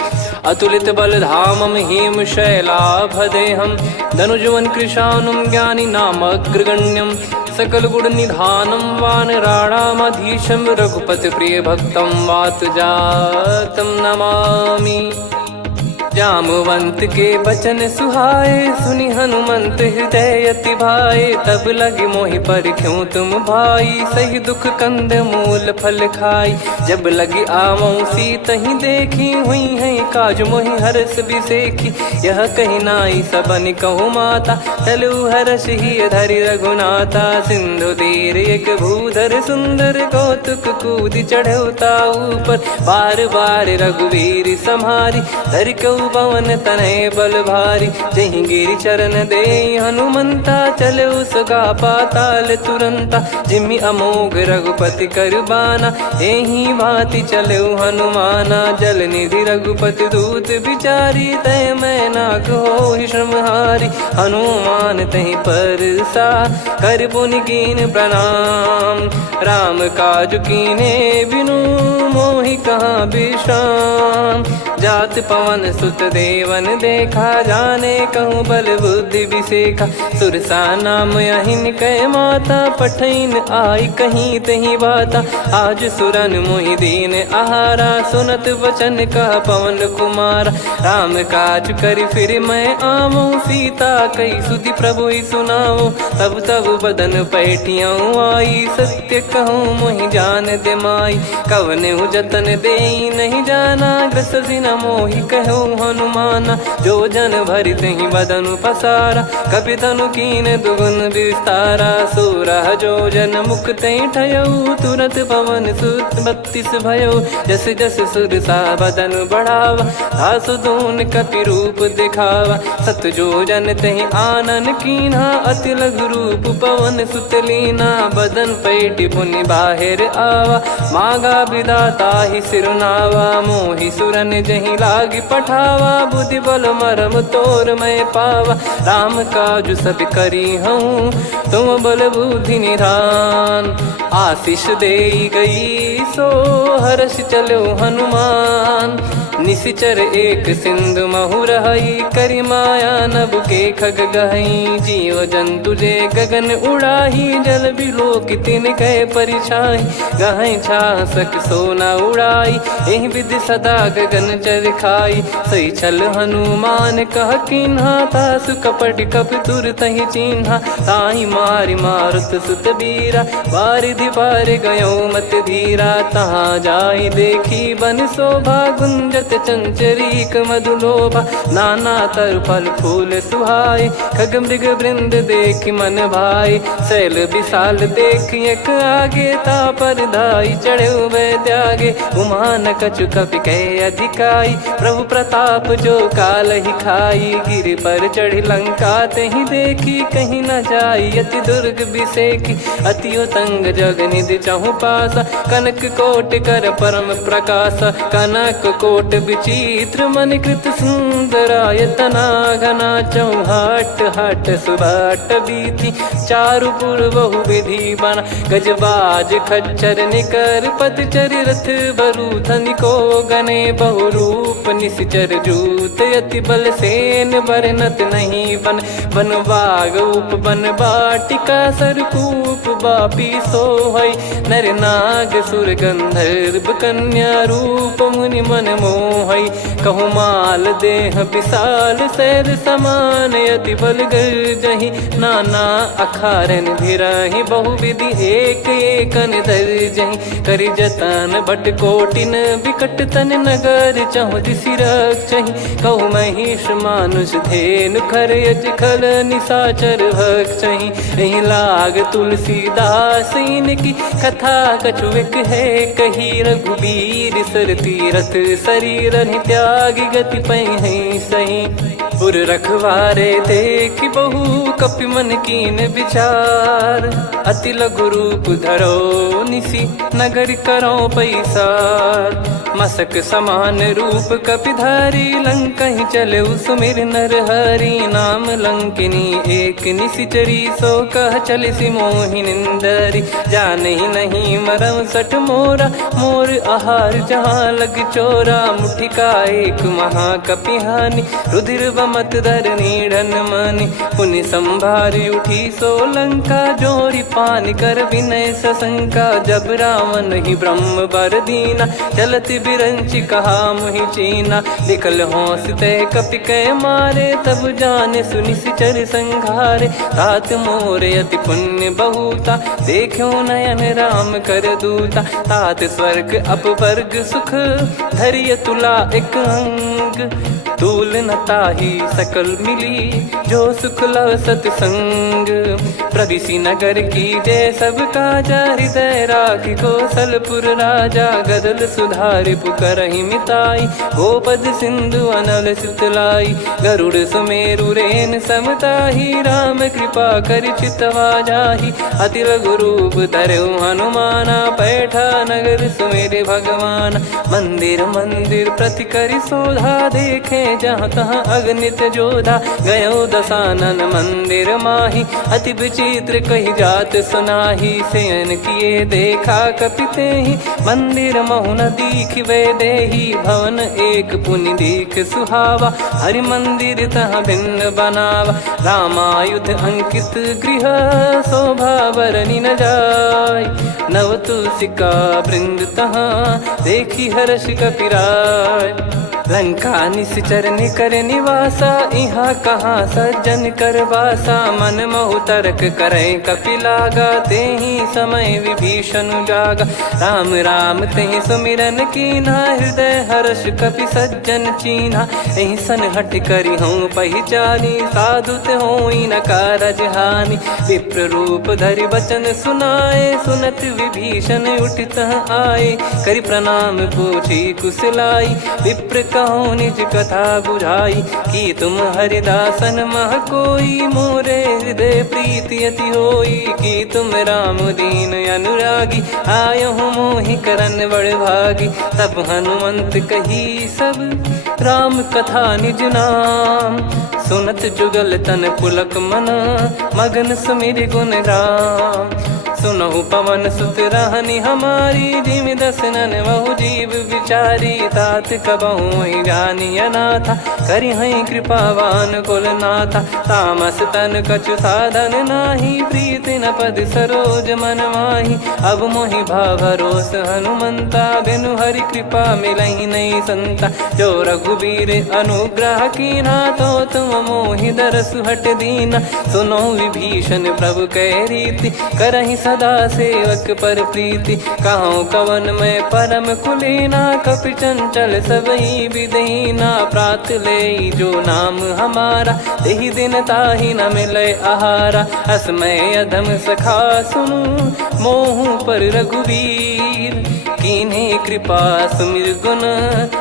अतुलित बलधामं हेमशैलाभदेहं, धनुजवन कृशानुं ज्ञानिनामग्रगण्यं। सकल गुण निधानं वानराणामधीशं, रघुपति प्रिय भक्तं वातजातं नमामि। जामवंत के बचन सुहाए, सुनि हनुमंत हृदय अति भाए। तब लगे मोहि पर क्यों तुम भाई, सही दुख कंद मूल फल खाई। जब लगी आवऊँ सीतहि देखी, हुई है काज मोहि हरस बिसेखी। यह कही नाई सबन कहु माता, चलु हरष ही धरि रघुनाथा। सिंधु तीर एक भूधर सुंदर, कौतुक कूद चढ़ौता ऊपर। बार बार रघुवीर सम्हारी, धरि कऊ पवन तनय बल भारी। जहि गिरि चरण दे हनुमंता, चले उसका पाताल तुरंता। जिमि अमोघ रघुपति कर बाना, एहि भांति चले हनुमाना। जल निधि रघुपति दूत बिचारी, तय मैं नाक होहि श्रमहारी। हनुमान तहि परसा, कर पुनि कीन प्रणाम। राम काज कीने बिनु, मोहि कहाँ विश्राम। जात पवन सुत देवन देखा, जाने कहूँ बल बुद्धि विसेखा। सुरसा नाम अहिन कै माता, पठैन आई कहीं तहीं बाता। आज सुरन मोहि दीन आहारा, सुनत वचन कह पवन कुमार। राम काज करि फिर मैं आवऊँ, सीता कई सुधि प्रभु सुनाऊँ। तब तब बदन पैठियाँ आई, सत्य कहूँ मोहि जान दे माई। कवने जतन दे नहीं जाना, ग्रसि न मोहि कहूँ हनुमाना। जो जन भरि तहि बदनु पसारा, कपि तनु कीन दुगुन विस्तारा। सोरह जो जन मुख तहि ठयऊ, तुरत पवन सुत 32 भयऊ। जस जस सुरसा बदन बढ़ावा, धासु दून कपि रूप दिखावा। सत जो जन तहि आनन कीन्हा, अति लघु रूप पवन सुत लीना। बदन पैठि पुनि बाहिर आवा, मागा विधाता ही सिरुनावा। मोहि सुरन जहि लागी पठावा, बुद्धि बल मरम तोर मैं पावा। राम काजु सब करी हूँ, तुम बल बुद्धि निधान। आशीष दे गई सो हर्ष चलो हनुमान। निशिचर एक सिंधु महु रहई, करि माया नभ के खग गहई। जीव जंतु जे गगन उड़ाही, जल बिलोक तिन गए परिछाई। गहई छासक सोना उड़ाई, एहि विधि सदा गगन चर खाई। सही छल हनुमान कह कीन्हा, तासु कपट कप तुर तहि चिन्हा। ताहि मारि मारुत सुत बीरा, बारिधि पार गयो मत धीरा। तहाँ जाई देखी बन शोभा, गुंजत चंचरीक मधुलोभा। नाना तर फल फूल सुहाई, खग मृग वृंद देख मन भाई। शैल विशाल देख एक आगे, तापर धाई चढ़े वै त्यागे। उमा न कछु कपि कहे अधिकाई, प्रभु प्रताप जो काल ही खाई। गिर पर चढ़ी लंका तहि देखी, कहीं न जाई अति दुर्ग बिसेकी। अति उतंग जग निधि चहु पासा, कनक कोट कर परम प्रकाश। कनक कोट विचित्र मन कृत सुंदरायतना घना। चौहाट हाट सुबाट बीती, चारु पुर बहु विधि बना। गजबाज खच्चर निकर पतचर, रथ बरु धनिको गने। बहु रूप निश्चर जूत, अति बल सेन बरनत नहीं बन। बन बाग उप बन बाटिका, सरकूप बापी सोहई। नर नाग सुर गंधर्व कन्या, रूप मुनि मन मोहई। कहु माल देह विशाल, सैल समान अति बल गर्जहि। नाना अखारन भिरहि, बहु विधि एक एकन दर्जहि। करि जतन भट कोटिन, विकट तन नगर चहु दिसि रक्षहि। कहु महिष मानुष धेनु, खर यज खल निशाचर भक्षहि। एहि लाग तुलसीदास इनकी, कथा कछु एक है कही। रघुबीर सर तीरथ शरीर, त्यागी गति पहि सही। पुर रखवारे देखि बहु, कपि मन कीन विचार। अति लघु रूप धरो निसी, नगर करो पैसार। मसक समान रूप कपिधारी, लंकहि चले सुमिर नर हरि। नाम लंकिनी एक निशिचरी, सो कह चलिसि मोहि निंदरी। जानहि नहीं मरम सठ मोरा, मोर आहार जहाँ लग चोरा। मुठिका एक महाकपिहानि, रुधिर बमत धरनी ढन मानी। पुनि संभारी उठी सो लंका, जोरी पान कर विनय सशंका। जब रावण ही ब्रह्म बर दीना, चलत बिरंचि कहा मुहि चीना। निकल होंस तय कपि कै मारे, तब जाने सुनि सिचर संघारे। तात मोर अति पुण्य बहुता, देखो नयन राम कर दूता। तात स्वर्ग अपवर्ग सुख, धैर्य तुला एक अंग। तूल न ताहि सकल मिली, जो सुख लव सतसंग। प्रदिशि नगर की जय सब काजा, हृदय राखि कौशलपुर राजा। गदल सुधारि पुकारहि मिताई, गोपद सिंधु अनल सितलाई। गरुड़ सुमेरु रेन समताहि, राम कृपा करि चितवा जाहि। अति लघु रूप धरऊ हनुमाना, पैठा नगर सुमेरे भगवान। मंदिर मंदिर प्रति करि शोधा, देखे जहाँ तहाँ अगणित जोधा। गयो दशानन मंदिर माही, अति विचित्र कही जात सुनाही। शयन किए देखा कपिते ही, मंदिर महु न दीख वे देही। भवन एक पुनि दीख सुहावा, हरि मंदिर तहाँ भिन्न बनावा। रामायुध अंकित गृह, शोभा बरनि न जाय। नव तुलसिका वृंद तहाँ, देखी हर्ष कपिराय। लंका निश्चर निकर निवासा, यहाँ कहाँ सज्जन कर वासा। मन महु तर्क करे कपिलागा, तेहि समय विभीषण जागा। राम राम तेहि सुमिरन कीन्हा, हृदय हर्ष कपि सज्जन चीन्हा। एहि सन हट करि हूँ पहिचानी, साधु ते होई न कारज हानि। विप्र रूप धरि बचन सुनाए, सुनत विभीषण उठित आए। करि प्रणाम पूछी कुशलाई, विप्र कहो निज कथा बुझाई। कि तुम हरिदासन मह कोई, मोरे हृदय प्रीति अति होई। कि तुम राम दीन अनुरागी, आयहु मोहि करन बड़ भागी। तब हनुमंत कही सब, राम कथा निज नाम। सुनत जुगल तन पुलक मना, मगन सुमिर गुण राम। सुनहु पवन सुत रहनी हमारी, जिमि दसनन बहु जीव विचारी। तात कबहु ही जानी अनाथा, करि हई कृपावान कुल नाथा। तामस तन कछु साधन नाही, प्रीति न पद सरोज मन माही। अब मोहि भाव भरोस हनुमंता, बिनु हरि कृपा मिलहि नहीं संता। जो रघुबीर अनुग्रह कीना, तो तुम मोहि दरसु हट दीना। सुनो विभीषण प्रभु कह रीति, करहि सदा सेवक पर प्रीति। कहूँ कवन में परम कुलीना, कपि चंचल सबई विदहीना। प्रात ले जो नाम हमारा, तेहि दिन ताहि न मिले आहारा। असमय अधम सखा सुनु, मोहु पर रघुवीर। कीन्हे कृपा सुमिर गुण,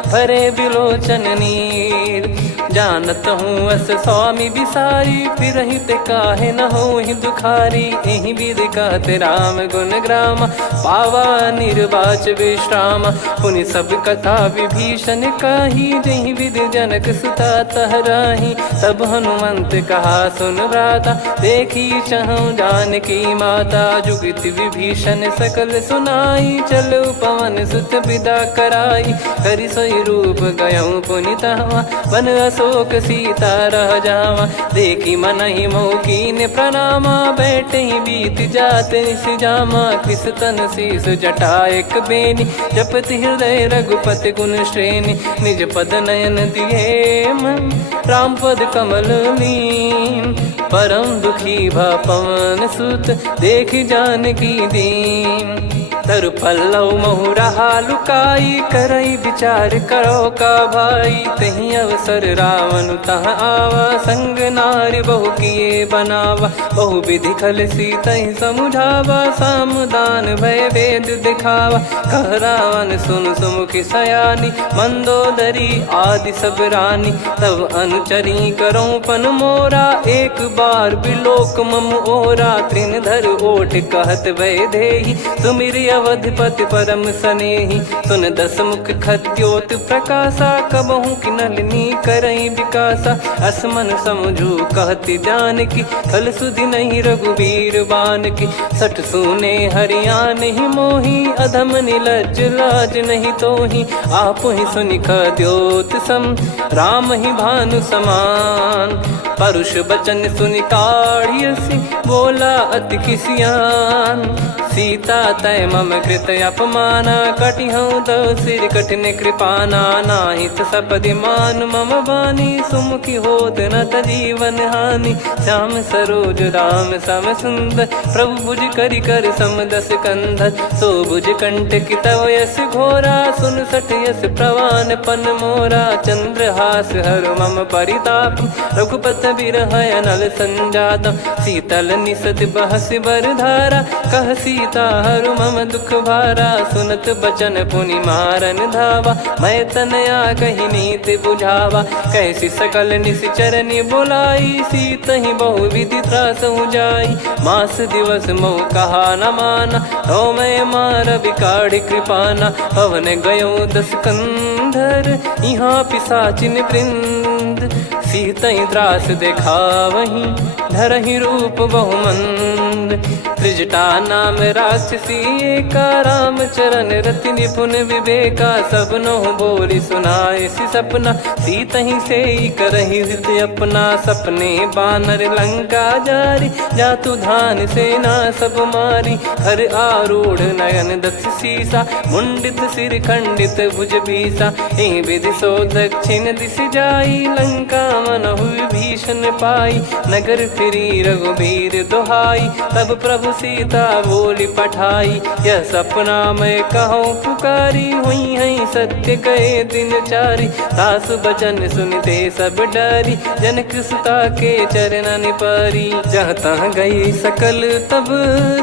भरे बिलोचन नीर। जानत हूँ अस स्वामी बिसारी, फिरहि ते काहे न होहि दुखारी। एहि विधि कहते राम गुण ग्राम, पावा निर्वाच विश्राम। पुनि सब कथा विभीषण कही, जहि विधि जनक सुता तहराही। तब हनुमंत कहा सुन भ्राता, देखी चहु जानकी माता। जुगति विभीषण सकल सुनाई, चलो पवन सुत विदा कराई। करि सोई रूप गयऊँ पुनि तहवा, बन अशोक सीता रह जावा। देखी मनहि मौकीन प्रणामा, बैठे ही बीत जात निस जामा। कृस तन शीस जटा एक बेनी, जपति हृदय रघुपति गुण श्रेणी। निज पद नयन दिए मन, राम पद कमल लीन। परम दुखी भा पवन सुत, देखि जानकी दीन। तरु पल्लव महु रहा लुकाई, करई विचार करो का भाई। तही अवसर रावण तह आवा, संग नारी बहु किए बनावा। बहु विधि खल सीतहि समुझावा, सामदान भय वेद दिखावा। कह रावण सुन सुमुखि सयानी, मंदोदरी आदि सब रानी। तब अनुचरी करो पन मोरा, एक बार बिलोक मम ओरा। तृण धर ओठ कहत भय देहि, सुमिर अवधपति परम सनेहि। सुन दस मुख खद्योत प्रकाशा, कबहु कि नलिनी करई विकासा। असमन समझू कहती जानकी, खल सुधि नहीं रघुबीर बान की। सठ सुने हरियाण ही मोही, अधम निलज्ज लाज नहीं तोही। आप ही सुनि खद्योत सम, राम ही भानु समान। परुष बचन सुनि काढ़ियसि, बोला अति किसियान। सीता तय मम कृत अपमाना, कटिहऊँ तो सिर कठिन कृपाना। नाहित सपदि मान मम बानी, सुमुखी होत न जीवन हानि। श्याम सरोज राम सम सुंदर, प्रभु भुज करि कर सम दस कंधर। सो भुज कंठ की तव यस घोरा, सुन सठ यस प्रवान पन मोरा। चंद्रहास हर मम परिताप, रघुपत बिरह अनल संजात। शीतल निसत बहस बर धारा, कह सीता हर मम दुख भारा। सुनत बचन पुनि मारन धावा, मैं तनया कही नीति बुझावा। कैसी सकल निश्चरनि बुलाई, सीतहि बहु विधि त्रासहु जाई। मास दिवस मोह कहा न माना, तो मैं मार बिकाढ़ कृपाना। पवन गयो दस कंधर, यहाँ पिशाचिन वृंद। सीतहि त्रास देखावहीं, धरहि रूप बहुमंद। त्रिजटा नाम राक्षसी एका, राम चरण रति निपुण विवेका। सबनो बोली सुनाए सि सपना, सीतहि से करहि हित अपना। सपने बानर लंका जारी, जातु धान सेना सब मारी। हर आरूढ़ नयन दस सीसा, मुंडित सिर खंडित भुज भीसा। एहि विधि सो दक्षिण दिश जाई, लंका मनहु विभीषण पाई। नगर फिरी रघुबीर दुहाई, तब प्रभु सीता बोली पठाई। यह सपना मैं कहूँ पुकारी, हुई है सत्य कहे दिन चारी। सासु बचन सुनते सब डरी, जनक सुता के चरणन परी। जहाँ तहाँ गई सकल तब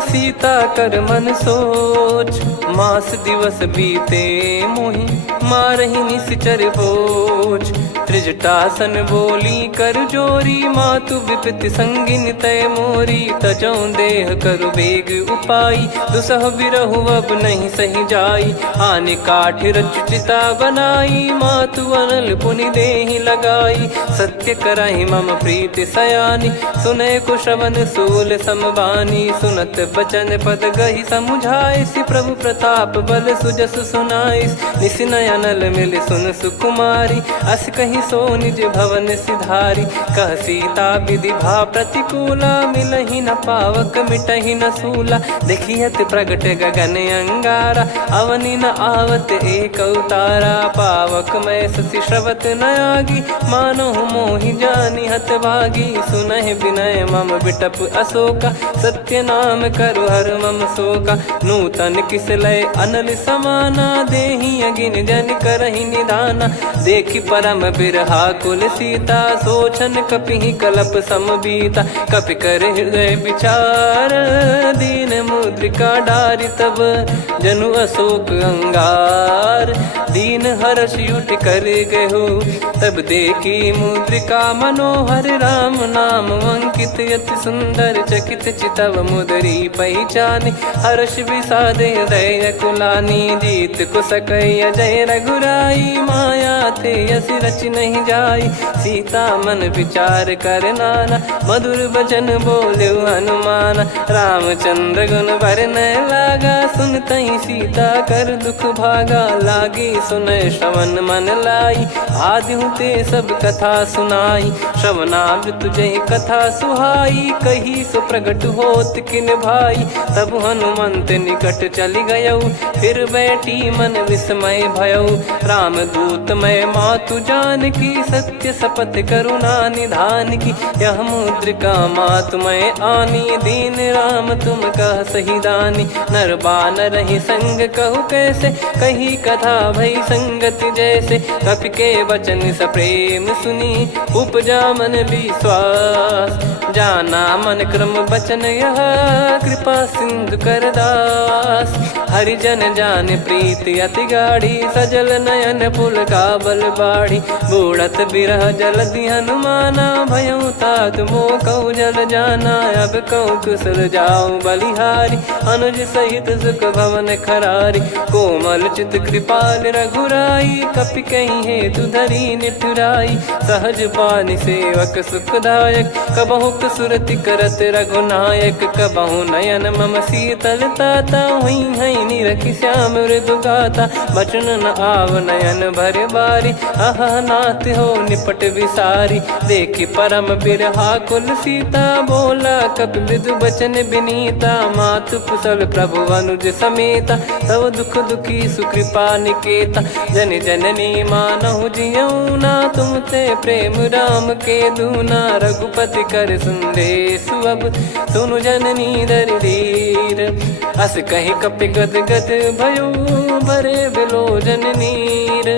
सीता कर मन सोच। मास दिवस बीते मोहि, मारहि निश्चर बोझ। त्रिजटासन बोली कर जोरी, मातु विपित संगिन तय मोरी। तजौ देह करु बेग उपाई, दुसह बिरहु अब नहीं सही जाई। आने काठ रचिता बनाई, मातु अनल पुनि देहि लगाई। सत्य करहि मम प्रीति सयानी, सुनय कुशवन सूल समबानी। सुनत बचन पद गहि समुझाई, सि प्रभु प्रताप बल सुजस सुनाई। निसि नयनल मिल सुन सुकुमारी, अस कहीं सो निज भवन सिधारी। कह सीता विधि भा प्रतिकूला, मिलहि न पावक मिटहि न सूला। देखियत प्रगट गगन अंगारा, अवनि न आवत एक अवतारा। पावक मैं ससि श्रवत न आगी, मानहु मोहि जानि हत भागी। सुनहि विनय मम बिटप अशोका, सत्य नाम करु हर मम शोका। नूतन किस लय अनल समाना, देहि अगिन जन करहि निदाना। देखि परम बिरहा कुल सीता, सोचन कपिहि कलप समबीता। कपि कर हृदय विचार, दीन मुद्रिका डारि तब जनु अशोक अंगार। दीन हर्ष उठ कर गहु, तब देखी मुद्रिका मनोहर। राम नाम अंकित अति सुंदर, चकित चितव मुदरी पहचाने। हर्ष विषाद हृदय कुलानी, जीत को सकय जय रघुराई। माया थे यस रच नहीं जाई, सीता मन विचार कर नाना। मधुर बचन बोले हनुमान, रामचंद्र गुण वरन लागा। सुनतहि सीता कर दुख भागा, लागी सुनय श्रवण मन लाई। आदिहु ते सब कथा सुनाई, श्रवणामृत जय कथा सुहाई। कही सो प्रगट होत किन भाई, तब हनुमंत निकट चली गयऊ। फिर बैठी मन विस्मय भयऊ, राम दूत मैं मातु जान की। सत्य शपथ करुणा निधान की, यह मुद्रिका मातु मैं आनी। दीन राम तुम कह सही दानी, नर बानर ही संग कहु कैसे। कही कथा भई संगति जैसे, कपि के वचन सप्रेम सुनी। उपजा मन विश्वास, जाना मन क्रम बचन यह। कृपा सिंधु कर दास, हरिजन जान प्रीति अति गाढ़ी। सजल नयन पुलकाबल बाढ़ी, बूढ़त बिरह जलधि हनुमाना। भयउ तात मोह कहु जल जाना, अब कहु कुशल जाऊं बलिहारी। अनुज सहित सुख भवन खरारी, कोमल चित कृपाल रघुराई। कपि कहीं हेतु धरी निठुराई, सहज पानि सेवक सुखदायक। कबहु सुरति करत रघुनायक, कबहु नयन मम शीतल ताता। हुई हई निरखि श्याम मृदु गाता, बचन न आव नयन भर बारी। अह नाथ हो निपट विसारी, देखि परम बिरहा कुल सीता। बोला कपि मृदु बचन बिनीता, मातु कुशल प्रभु अनुज समेता। तव दुख दुखी सुकृपा निकेता, जन जननी मानहु जियऊ ना। तुम ते प्रेम राम के दूना, रघुपति कर संदेशु अब सुनु जननी दर धीर। अस कहि कपि गद गद भयो, भरे बिलोचन नीर।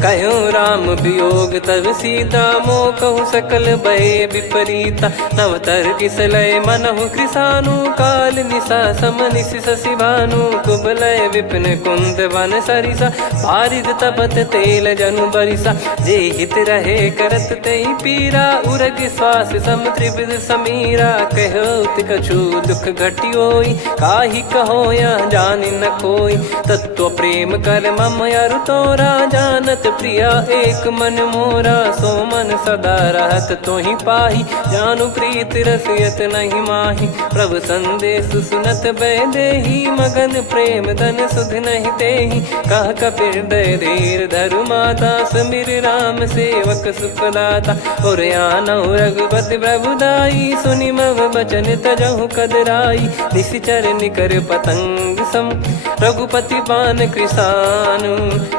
कहूँ राम वियोग तब सीता, मोह कहूँ सकल भय विपरीता। नवतर किसलय मनहु कृसानु, काल निशा समनिश शशि भानु। कुबलय विपिन कुंद वन सरिसा, पारिद तपत तेल जनु बरिसा। जे हित रहे करत तेहि पीरा, उरग श्वास सम त्रिविध समीरा। कहो कछु दुख घटियोई, काहि कहो या जानि न कोई। तत्व प्रेम कर मम अरु तोरा, जानत प्रिया एक मन मोरा। सो मन सदा रहत तोहि पाही, जानु प्रीत रसियत नहीं माही। प्रभु संदेश सुनत बैदेही, मगन प्रेम धन सुध नहीं तेहि। कह कपि हृदय धीर धरु माता, समिर राम सेवक सुखदाता। और आनहु रघुपति प्रभुदाई, सुनि मम बचन तजहु कदराई। निशिचर निकर पतंग सम, रघुपति पान कृसानु।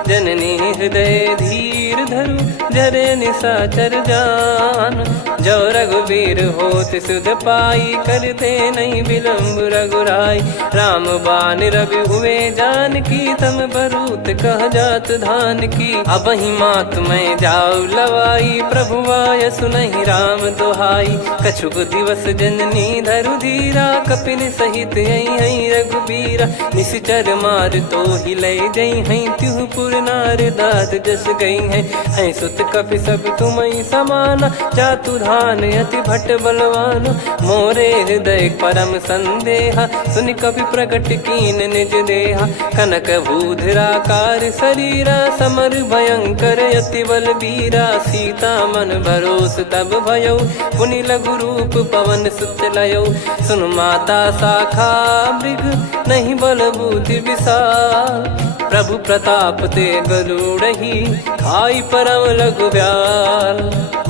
जननी हृदय धीर धरु, जरे निशाचर जान। जो रघुबीर होत सुध पाई, करते नहीं विलम्ब रघुराई। राम बान रवि हुए जानकी, तम बरूत कह जात धान की। अब ही मात मैं जाऊ लवाई, प्रभु आय सुनहि राम दोहाई। कछुक दिवस जननी धरु धीरा, कपिन सहित यही रघुबीरा। निश्चर मार तो ही ले जई हैं त्यों पुर नार दाद जस गई हैं सुत कपि सब तुम समाना जातु धान अति भट बलवान मोरे हृदय परम संदेहा सुनि कपि प्रकट कीन निज देहा कनक भूधराकार शरीरा समर भयंकर अति बल बीरा सीता मन भरोस तब भयो पुनि लघु रूप पवन सुत लयो सुन माता शाखा मृग नहीं बल बुद्धि विशाल प्रभु प्रताप ते गरुड़ही खाई परम लघु ब्याल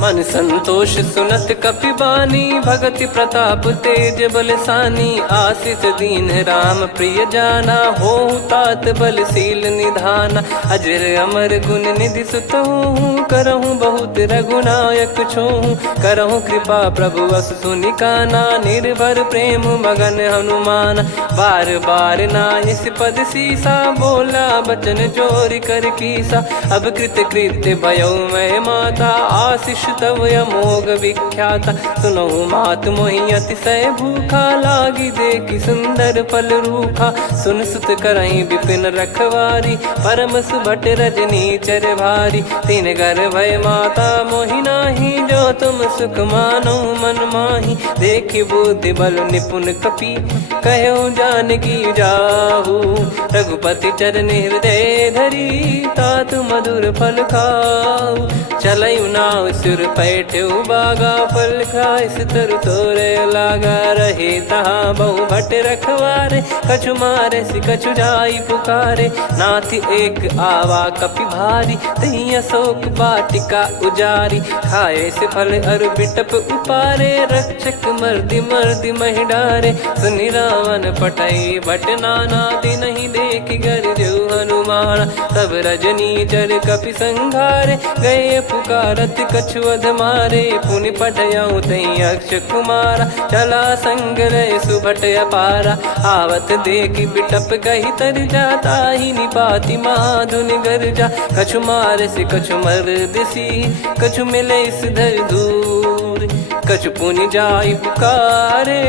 मन संतोष सुनत कपि बानी भगति प्रताप तेज बलसानी आशीष दीन राम प्रिय जाना हो तात बलशील निधाना अजर अमर गुण निधि सुत हूँ करहूँ बहुत रघुनायक छोहूँ करहूँ कृपा प्रभु अस सुनिकाना निर्भर प्रेम मगन हनुमान बार बार नायस पद सीसा बोला बचन चोरी कर कीसा अब कृत कृत्य भयो मैं माता आशीष तव अमोघ विख्याता सुनो मात मोहि अतिशय भूखा लागी देखी सुंदर फल रूखा सुन सुत करई विपिन रखवारी परम सुभट रजनी चर भारी तीन घर भय माता मोहि नाही जो तुम सुख मानो मन माही देखी बुद्धि बल निपुण कपि कहो जानकी जाहू रघुपति चरण हृदय धरी तात मधुर फल खाऊ चलऊ नाव सुर पैठ्यू बागा फल खाए सितर तोरे लागा रहे तहाँ बहु भट रखवारे कछु मारे सि कछु जाई पुकारे नाथी एक आवा कपि भारी तही अशोक बाटिका उजारी खाए से फल अरु बिटप उपारे रक्षक मर्दि मर्दि महि डारे सुनि रावण पटई भट नाना नहीं देखी गर जो हनुमान तब रजनी चर कपि संघारे गए पुकारत कछु अध मारे पुनि पटयाऊ तई अक्ष कुमारा चला संग रहे सुभट अपारा आवत देखी बिटप गही तर जाता ही निपाति माधुनि गर्जा कछु मार से कछु मर दिसी कछु मिले इस धर दूर कछु पुनि जाई पुकारे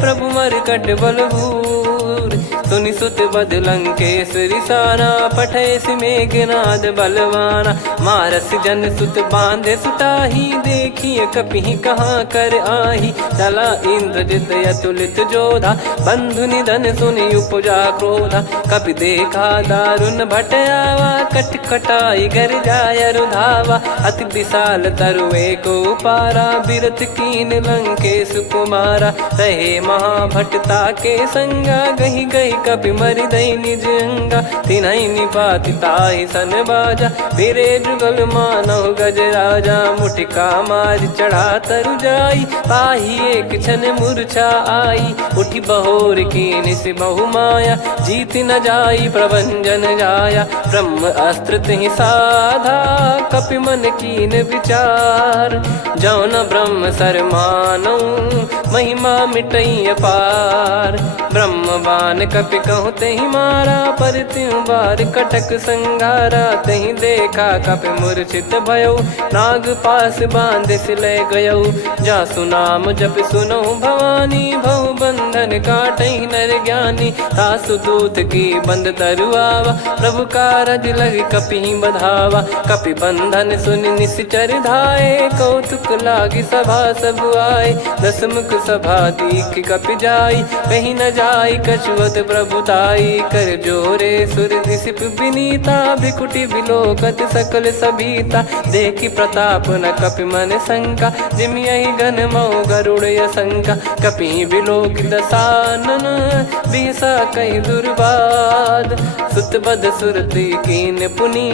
प्रभु मर कट बलभूर सुनि सुत बद लंकेश्वरी साना पठैसि मेघनाद बलवाना मारस जन सुत बांधे सुताही देखिए कपि कहाँ कर आही चला इंद्रजित अतुलित जोधा बंधु निधन सुनि उपजा क्रोधा कपि देखा दारुण भट आवा कट कटाई घर जाय रुधावा अति विशाल तरुए को पारा बिरत कीन लंकेश कुमारा रहे महाभटता के संगा गही गही कपि मरि दई निज अंगा तिन्है निपाति ताहि सन बाजा फिरे जुगल मानव गज राजा मुटिका मार चढ़ा तरु जाई ताहि एक क्षण मूर्छा आई उठी बहोर कीन से बहु माया जीत न जाई प्रभंजन जाया ब्रह्म अस्त्र तिहि साधा कपि मन कीन विचार जौन ब्रह्म सर मानौ महिमा मिटई अपार ब्रह्म बान कपि कहूँ तही मारा पर त्यों बार कटक संगारा तही देखा कपि मूर्छित भयो नाग पास बांध सिले गयो जा सुनाम जब सुनो भवानी भव बंधन काटई नर ज्ञानी तासु दूत की बंद तरुआवा प्रभु कारज लग कपि बधावा कपि बंधन सुन निश्चर धाये कौतुक लागी सभा सब आए दसमुख सभा दीख कपि जाई कहीं न जाई कछुअत प्रभुताई कर जोरे सुर दिसिप विनीता भिकुटी बिलोकत सकल सबीता देखी प्रताप न कपि मन शंका जिम यही घन मऊ गरुड़ शंका कपि बिलोक दसानन बिहसा कहीं दुर्बाद सुत बद सुरति कीन पुनि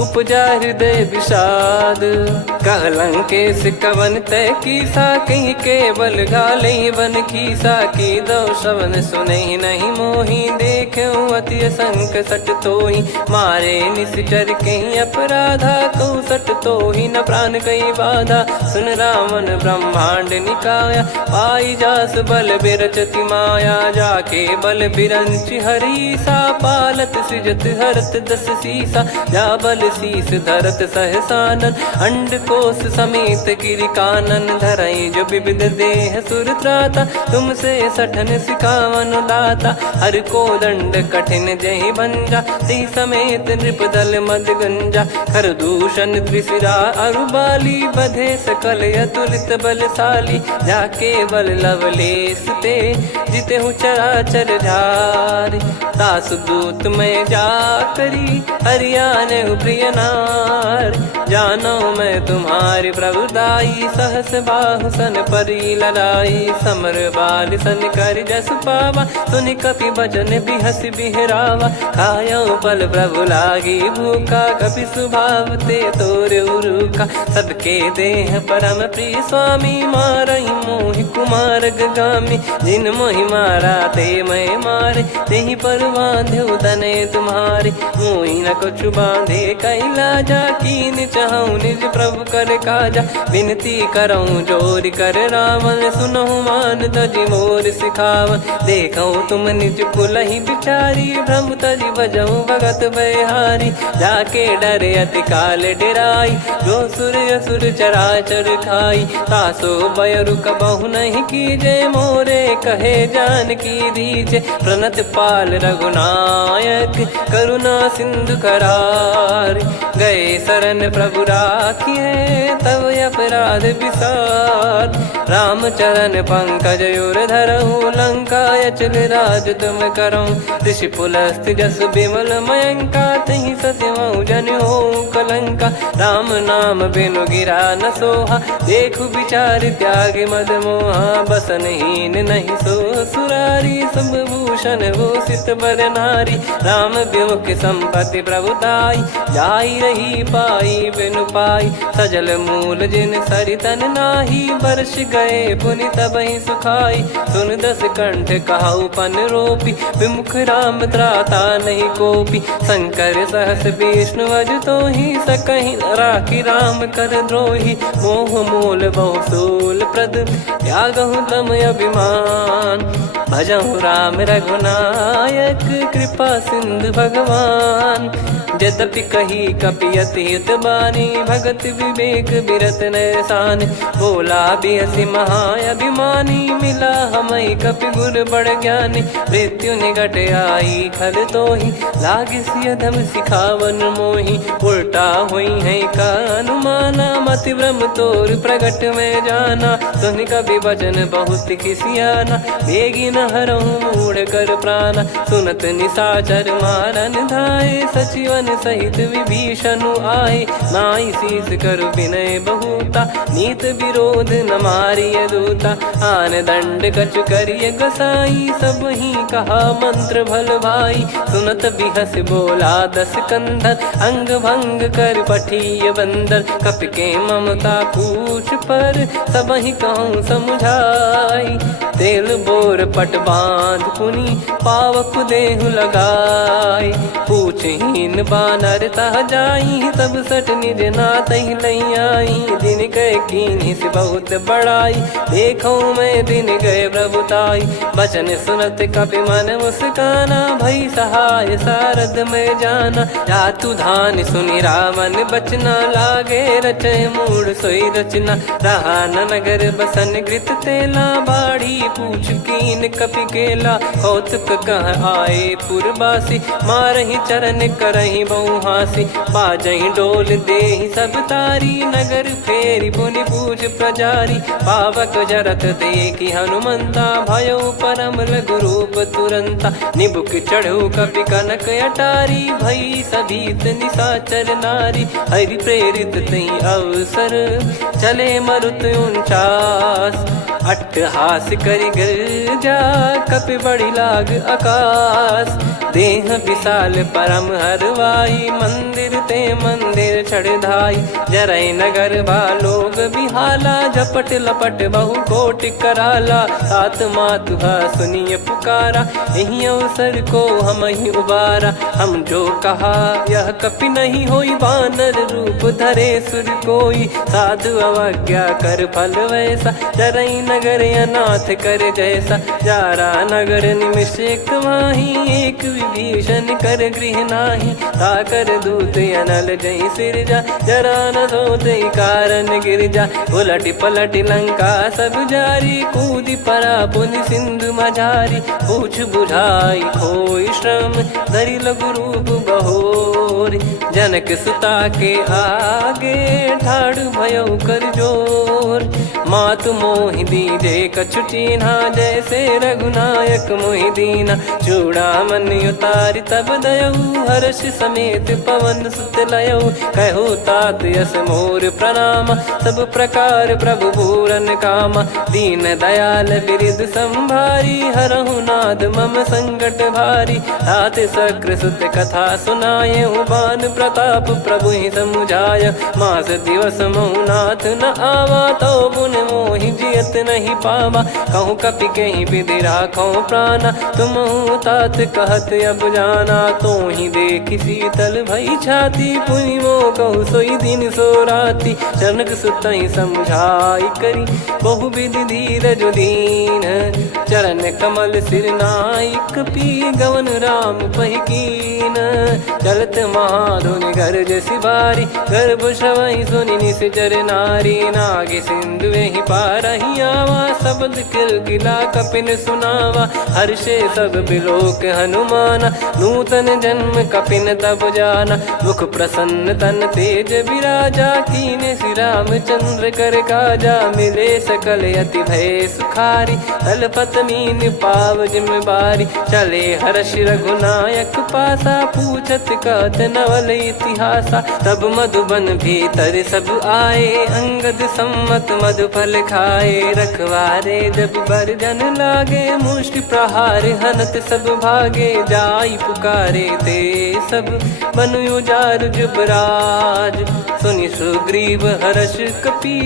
उपजा हृदय विषाद कहलंकेश कवन तय कीसा कहीं केवल घाले बन खीसा की दो शवन सुने नहीं मोही देखे अति संक सट तोही मारे निश्चर कहीं अपराधा कहूँ सट तोही न प्राण कहीं बाधा सुन रावण ब्रह्मांड निकाया पाई जास बल बिरचति माया जाके बल बिरंच हरीसा पालत सृजत हरत दस सीसा जा बल शीस धरत सहसानन अंड कोश समेत गिरि कानन धरई जो विविध देह सुर त्राता तुमसे सठन सिखावन दाता हर को दंड कठिन जय भंजा, ती समेत नृपदल मद गंजा। खरदूषण त्रिशिरा अरुबाली, बधे सकल अतुलित बलशाली। जाके बल लवलेस ते, जिते हूँ चराचर झारी। दास दूत मैं जा करी, हरियाने प्रिय नार। जानो मैं तुम्हारी प्रभुदाई, सहस बाहु सन परी ललाई। समर बाल सन कर जस पावा, सुनि कपि बचन बिहस बिहरावा। खायो पल प्रभु लागी भूखा, कपि स्वभाव ते तोर उरुका। सबके देह परम प्रिय स्वामी, मारई मोहि कुमार गगामी। जिन मोहि मारा ते मैं मारे, तेहि पर बांध्यो तने तुम्हारे। मोहि न कुछ बांधे कैला जा, कीन चाहूं निज प्रभु कर काजा। विनती करऊं जोर कर रावण, सुनहु मान तजि मोर सिखावन। देखऊं तुम निज कुलहि बिचारी, भ्रम तजि बजऊं भगत बहारी। जाके डरे अति काल डेराई, जो सुर असुर चराचर खाई। तासो बयरु कबहु नहीं कीजे, मोरे कहे जान की दीजे। प्रणत पाल रघुनायक, करुणा सिंधु करार। गए शरण प्रभु राखिए, तब अपराध विसार। राम चरण पंकज उर धरऊं, लंका अचल राज तुम करऊं। ऋषि पुलस्त जस बिमल मयंका, तहि सत्यमऊ जन हो कलंका। राम नाम बिनु गिरा न सोहा, देखु विचार त्याग मद मोहा। बसनहीन नहीं सो सुरारी, सब भूषण भूषित बर नारी। राम विमुख संपत्ति प्रभुताई, जाई रही पाई बिनु पाई। सजल मूल जिन सरितन नाही, वर्ष गए पुनि तबहि सुखाई। सुन दस कंठ कहाऊ पन रोपी, विमुख राम त्राता नहीं कोपी। शंकर सहस विष्णु अज तोहि, सकहि न राखी राम कर द्रोही। मोह मूल बहु सूल प्रद, त्यागहु तम अभिमान। भजहु राम रघुनायक, कृपा सिंधु भगवान। यद्यपि कही कपियति हित बानी, भगत विवेक बिरत नैसान। बोला बिहसी महाअभिमानी, मिला हमई कपि गुर बड़ ज्ञानी। मृत्यु निकट आई खल तोहि, लागे सिय धम सिखावन मोहि। उल्टा हुई है का अनुमाना, मति भ्रम तोर प्रगट में जाना। सुन कवि वचन बहुत खिसियाना, बेगी न हरहु मूढ़ कर प्राणा। सुनत निशाचर मारन धाये, सचिवन सहित विभीषणु आए। नाई शीस कर विनय बहुता, नीत विरोध न मारिय दूता। आन दंड कछु करिय गसाई, सब ही कहा मंत्र भल भाई। सुनत बिहस बोला दस कंधर, अंग भंग कर पठिय बंदर। कपि के ममता पूछ पर, सब ही कहूँ समुझाई। तेल बोर पट बांध पुनि, पावक देहु लगाई। पूछहीन बानर तह जाई, सब सट निज नातहि लई आई। दिन गए कीन्ही से बहुत बड़ाई, देखूं मैं दिन गए प्रभुताई। बचन सुनत कपि मन मुस्काना, भई सहाय सारद में जाना। जातु धान सुनि रामन बचना, लागे रचय मूढ़ सोई रचना। रहा न नगर बसन कृत तेला, बाड़ी पूछ कीन कपि केला। कौतुक कह आए पुरबासी, मारहि चरण करहि बहु हासी। बाजहि डोल देहि सब तारी, नगर फेरी पुनि पूज प्रजारी। पावक जरत देखि हनुमंता, भयो परम लघु रूप तुरंता। निबुक चढ़ऊ कपि कनक अटारी, भई सभीत निशाचर नारी। हरि प्रेरित तई अवसर, चले मरुत 49। अट्टहास करि गिरजा, कपि बड़ी लाग आकाश। देह विशाल परम हरवाई, मंदिर ते मंदिर चढ़धाई। जरई नगर बालोग बिहाला, झपट लपट बहु कोटि कराला। सात मातुहा सुनिय पुकारा, यही अवसर को हम ही उबारा। हम जो कहा यह कपि नहीं होई, वानर रूप धरे सुर कोई। साधु अवज्ञा कर फल वैसा, जरई नगर अनाथ कर जैसा। जारा नगर निमिष एक माही, एक भीषण कर गृह नाही, ताकर दूत अनल जई सिरजा, जरा न सोते कारण गिरजा। उलट पलट लंका सब जारी, कूदी परा पुनि सिंधु मझारी, पूछ बुझाई खोई श्रम, धरि लघु रूप बहोरी। जनक सुता के आगे ठाड़ भयो कर जोर, मातु मोहि दीजे कछु चीन्हा, जैसे रघुनायक मोहि दीना। चूड़ामणि उतारि तब दयऊ, हर्ष समेत पवन सुत लयऊ। कहो तात यस मोर प्रणाम, सब प्रकार प्रभु पूरन कामा। दीन दयाल बिरिद संभारी, हरहु नाद मम संकट भारी। तात सक्र सुत कथा सुनाए, बान प्रताप प्रभु ही समुझाय। मास दिवस महु नाथ न आवा, तो पुन मोहि जियत नहीं पावा। कहूँ कपि कहीं विधि राखो प्राणा, तुम तात कहत अब जाना। तो ही देखी शीतल भई छाती, पुनि मो कहु सोई दिन सो राती। जनक सुत ही समझाई करी, बहु विधि धीरज दीन। चरण कमल सिर नाई, कपि गवन राम पहिकीन। चलत महाधुनि गरज सिबारी, गर्भ श्रवहि सुनि निश्चर नारी। नागे सिंधु ही पारहि आवा, शब्द किलकिला कपिन सुनावा। हर्षे सब बिलोक हनुमाना, नूतन जन्म कपिन तब जाना। मुख प्रसन्न तन तेज विराजा, कीने श्री रामचंद्र कर काजा। मिले सकल अति भय सुखारी, तलपत मीन पाव जिम्मेवारी। चले हर्ष रघुनायक पासा, पूछत कहत नवल इतिहासा। तब मधुबन भीतर सब आए, अंगद सम्मत मधुफल खाए। रखवारे जब बरजन लागे, मुष्टि प्रहार हनत सब भागे। जाई पुकारे ते सब, बनु उजार जुबराज। सुनि सुग्रीव हर्ष कपि,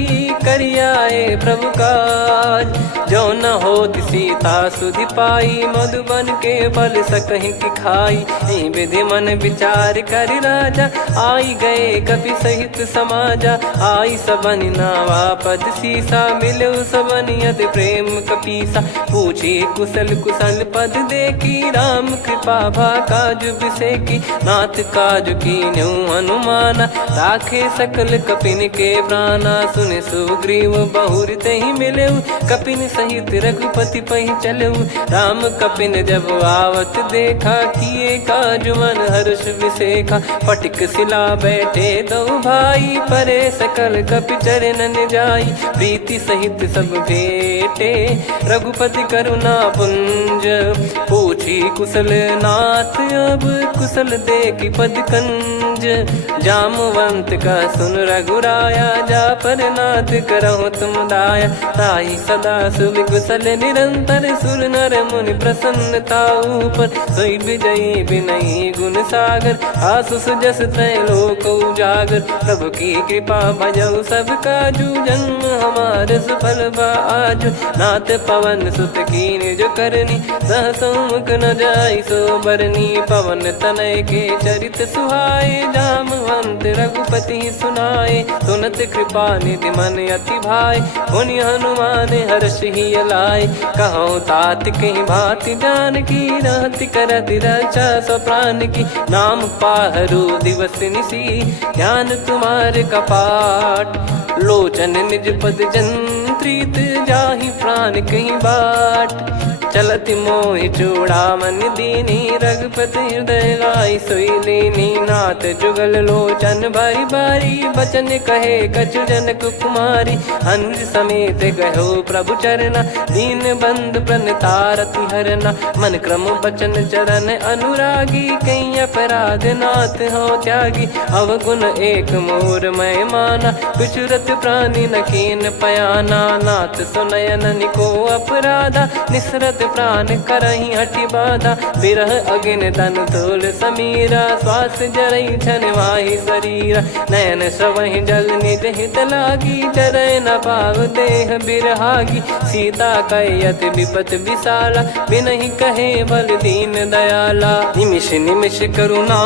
करियाए प्रभु काज। जो न होत सीता सुधि पाई, मधुबन के फल सकहि की खाई। विधि मन विचार कर राजा, आई गए कपि सहित समाजा। आई सबन नावा पद सीसा, मिलो सबन यत प्रेम कपीसा। पूछी कुशल कुशल पद देखी, राम कृपा भा काज बिसेकी। नाथ काज कीन्हु हनुमाना, राखे सकल कपिन के प्राणा। सुन सुग्रीव बहुर तेहि मिलेऊ, कपिन सहित रघुपति पहि चलेऊ। राम कपिन जब आवत देखा, किए काज मन हर्ष विसेखा। फटिक सिला बैठे दो भाई, परे सकल कपि चरणन जाई। प्रीति सहित सब भेटे, रघुपति करुणा पुंज। पूछी कुशल नाथ अब, कुशल देखि पद कंज। जामवंत का सुन रघुराया, जा पर नाथ करहु तुम दाया। ताई सदा सुविकुशल निरंतर, सुर नर मुनि प्रसन्नता ऊपर। सोई विजयी विनयी गुण सागर, आसुस जस त्रैलोक उजागर। प्रभु की कृपा भजऊ सब काजू, जन्म हमार सफल बा आज। नाथ पवन सुत कीन जो करनी, सहसो मुख न जाई सो बरनी। पवन तनय के चरित सुहाए, जामवंत रघुपति सुनाए। सुनत कृपा निधि मन अति भाई, पुनि हनुमान हर्ष ही लाए। कहो तात कहीं भांति जान की, रहति करति रक्षा सो प्राण की। नाम पाहरु दिवस निसी, ध्यान तुम्हारे कपाट। लोचन निज पद जंत्रित, जाहि प्राण कहीं बाट। चलति मोहि चूड़ामणि दीनी, रघुपति हृदय लाई सोई लीनी। नाथ जुगल लोचन बारी बारी, बचन कहे कछु जनक कुमारी। अनुज समेत गयो प्रभु चरना, दीन बंधु प्रणतारति हरना। मन क्रम बचन चरण अनुरागी, कहीं अपराध नाथ हो त्यागी। अवगुण एक मोर मैं माना, बिचुरत प्राणी न कीन पयाना। नाथ सुनयन निको अपराधा, निसरत प्राण करहि हटि बाधा। बिरह अगिन तन तोल समीरा, श्वास जरई छन माहि शरीरा। नयन श्रवहि जल निज हित लागी, जरय न पाव देह बिरहागी। सीता कयत विपत विशाला, बिनहि कहे बल दीन दयाला। निमिष निमिष करुणा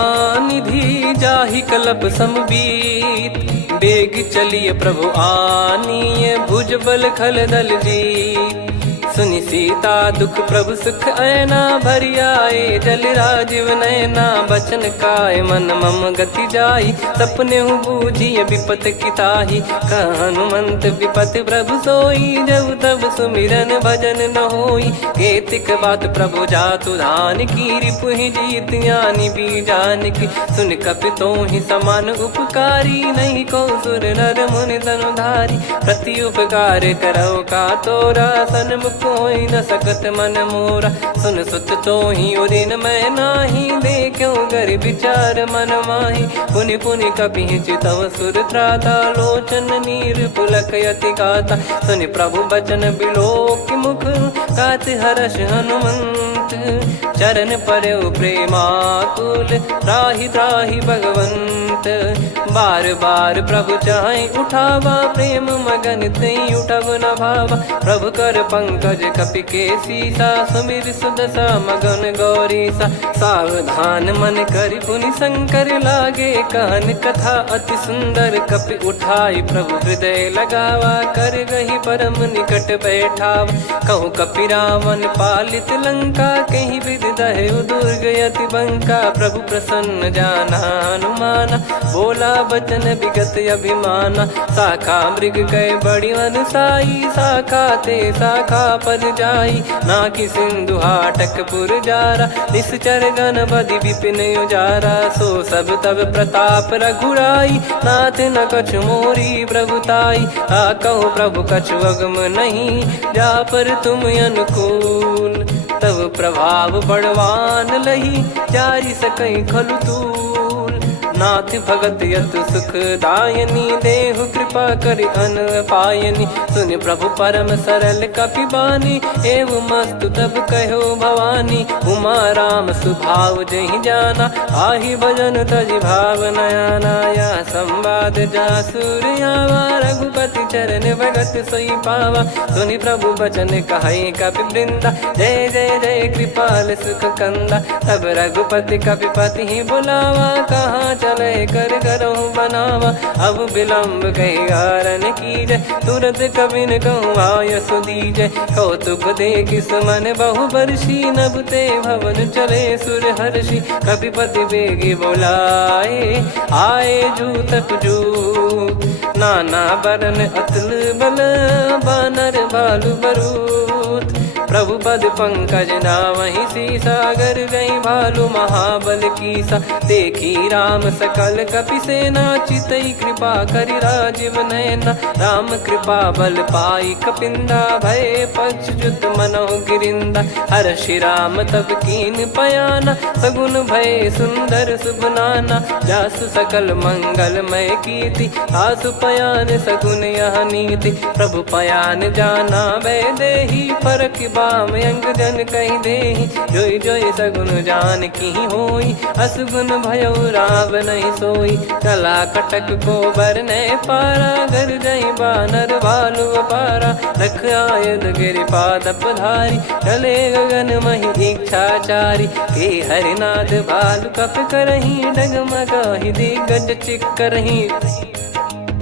निधि, जाहि कलप समबीत। बेग चलिए प्रभु आनीय, भुज बल खल दल जी। सुनि सीता दुख प्रभु सुख ऐना भरि आए जल राजीव नैना बचन काय मन मम गति जाई सपने हूँ बूझिय विपत किताही हनुमंत विपत प्रभु सोई जब तब सुमिरन भजन न होई केतिक बात प्रभु जातु धान की रिपु ही जीत ज्ञानी बीजान की सुन कपि तो ही समान उपकारी नहीं को सुर नर मुनि तनुधारी प्रति उपकार करो का तोरा सन्मुख होई न सकत मन मोरा सुन सुत तो ही उदिन मैं नाही देखो गर विचार मन माही पुनि पुनि कपि चितव सुर त्राता लोचन नीर पुलक यति गाता सुनि प्रभु बचन बिलोक मुख गात हर्ष हनुमंत चरण परयो प्रेमाकुल त्राहि त्राहि भगवंत बार बार प्रभु चाहे उठावा प्रेम मगन तई उठब न भावा प्रभु कर पंकज कपि के सीसा सुमिर सुदशा मगन गौरीसा सावधान मन करि पुनि शंकर लागे कहन कथा अति सुंदर कपि उठाई प्रभु हृदय लगावा कर गही परम निकट बैठाव कहूँ कपि रावण पालित लंका कहीं विद दहे दुर्ग यति बंका प्रभु प्रसन्न जाना हनुमाना बोला बचन विगत अभिमाना शाखा मृग गए बड़ी अनुसाई शाखा ते शाखा पर जाई ना कि सिंधु हाटक पुर जारा निश्चर गण बदि विपिन उजारा सो सब तब प्रताप रघुराई नाथ न कछ मोरी प्रभुताई आ कहो प्रभु कछु अगम नहीं जा पर तुम अनुकूल तब प्रभाव बड़वान लही जारी सकई खलु तूल नाथ भगत यत सुख दायनी देहु कृपा करि अन पायनी सुनि प्रभु परम सरल कपि बानी एव मस्तु तब कहो भवानी उमा राम सुभाव जहि जाना आहि भजन तजि भाव नयाना या संवाद जासुर आवा रघुपति चरण भगत सोई पावा सुनि प्रभु बचन कहै कपि वृंदा जय जय जय कृपाल सुख कंदा तब रघुपति कपि पति ही बुलावा कहाँ चले कर करहूँ बनावा अब विलम्ब कही कारण कीजय तुरंत कबिन कहूँ आयस दीजय कौतुक देखि सुमन बहु बरसी नभ ते भवन चले सुर हर्षि कपिपति बेगी बोलाए आए जू तक जू नाना बरन अतुल बल बानर भालु बरूत प्रभु पद पंकज नावहि सीसागर गई भालु महाबल कीसा देखी राम सकल कपि सेना चितई कृपा करि राजीव नैना राम कृपा बल पाई कपिंदा भय पक्ष जुत मनो गिरिंदा हर्षि राम तब कीन पयाना सगुन भय सुंदर सुभनाना जासु सकल मंगलमय कीर्ति आसु पयान सगुन यह नीति प्रभु पयान जाना वै देही फरक बाम अंग जन कही देहि जोई जोई सगुन जान की होई असगुन भयो राव नहीं सोई कला कटक को बरने पारा घर जई बानर भालु अपारा लख आयद गिरि पाद पधारी चले गगन मही इच्छाचारी के हरिनाथ भालु कप करही डगमगाहि दिग्गज चिक्करही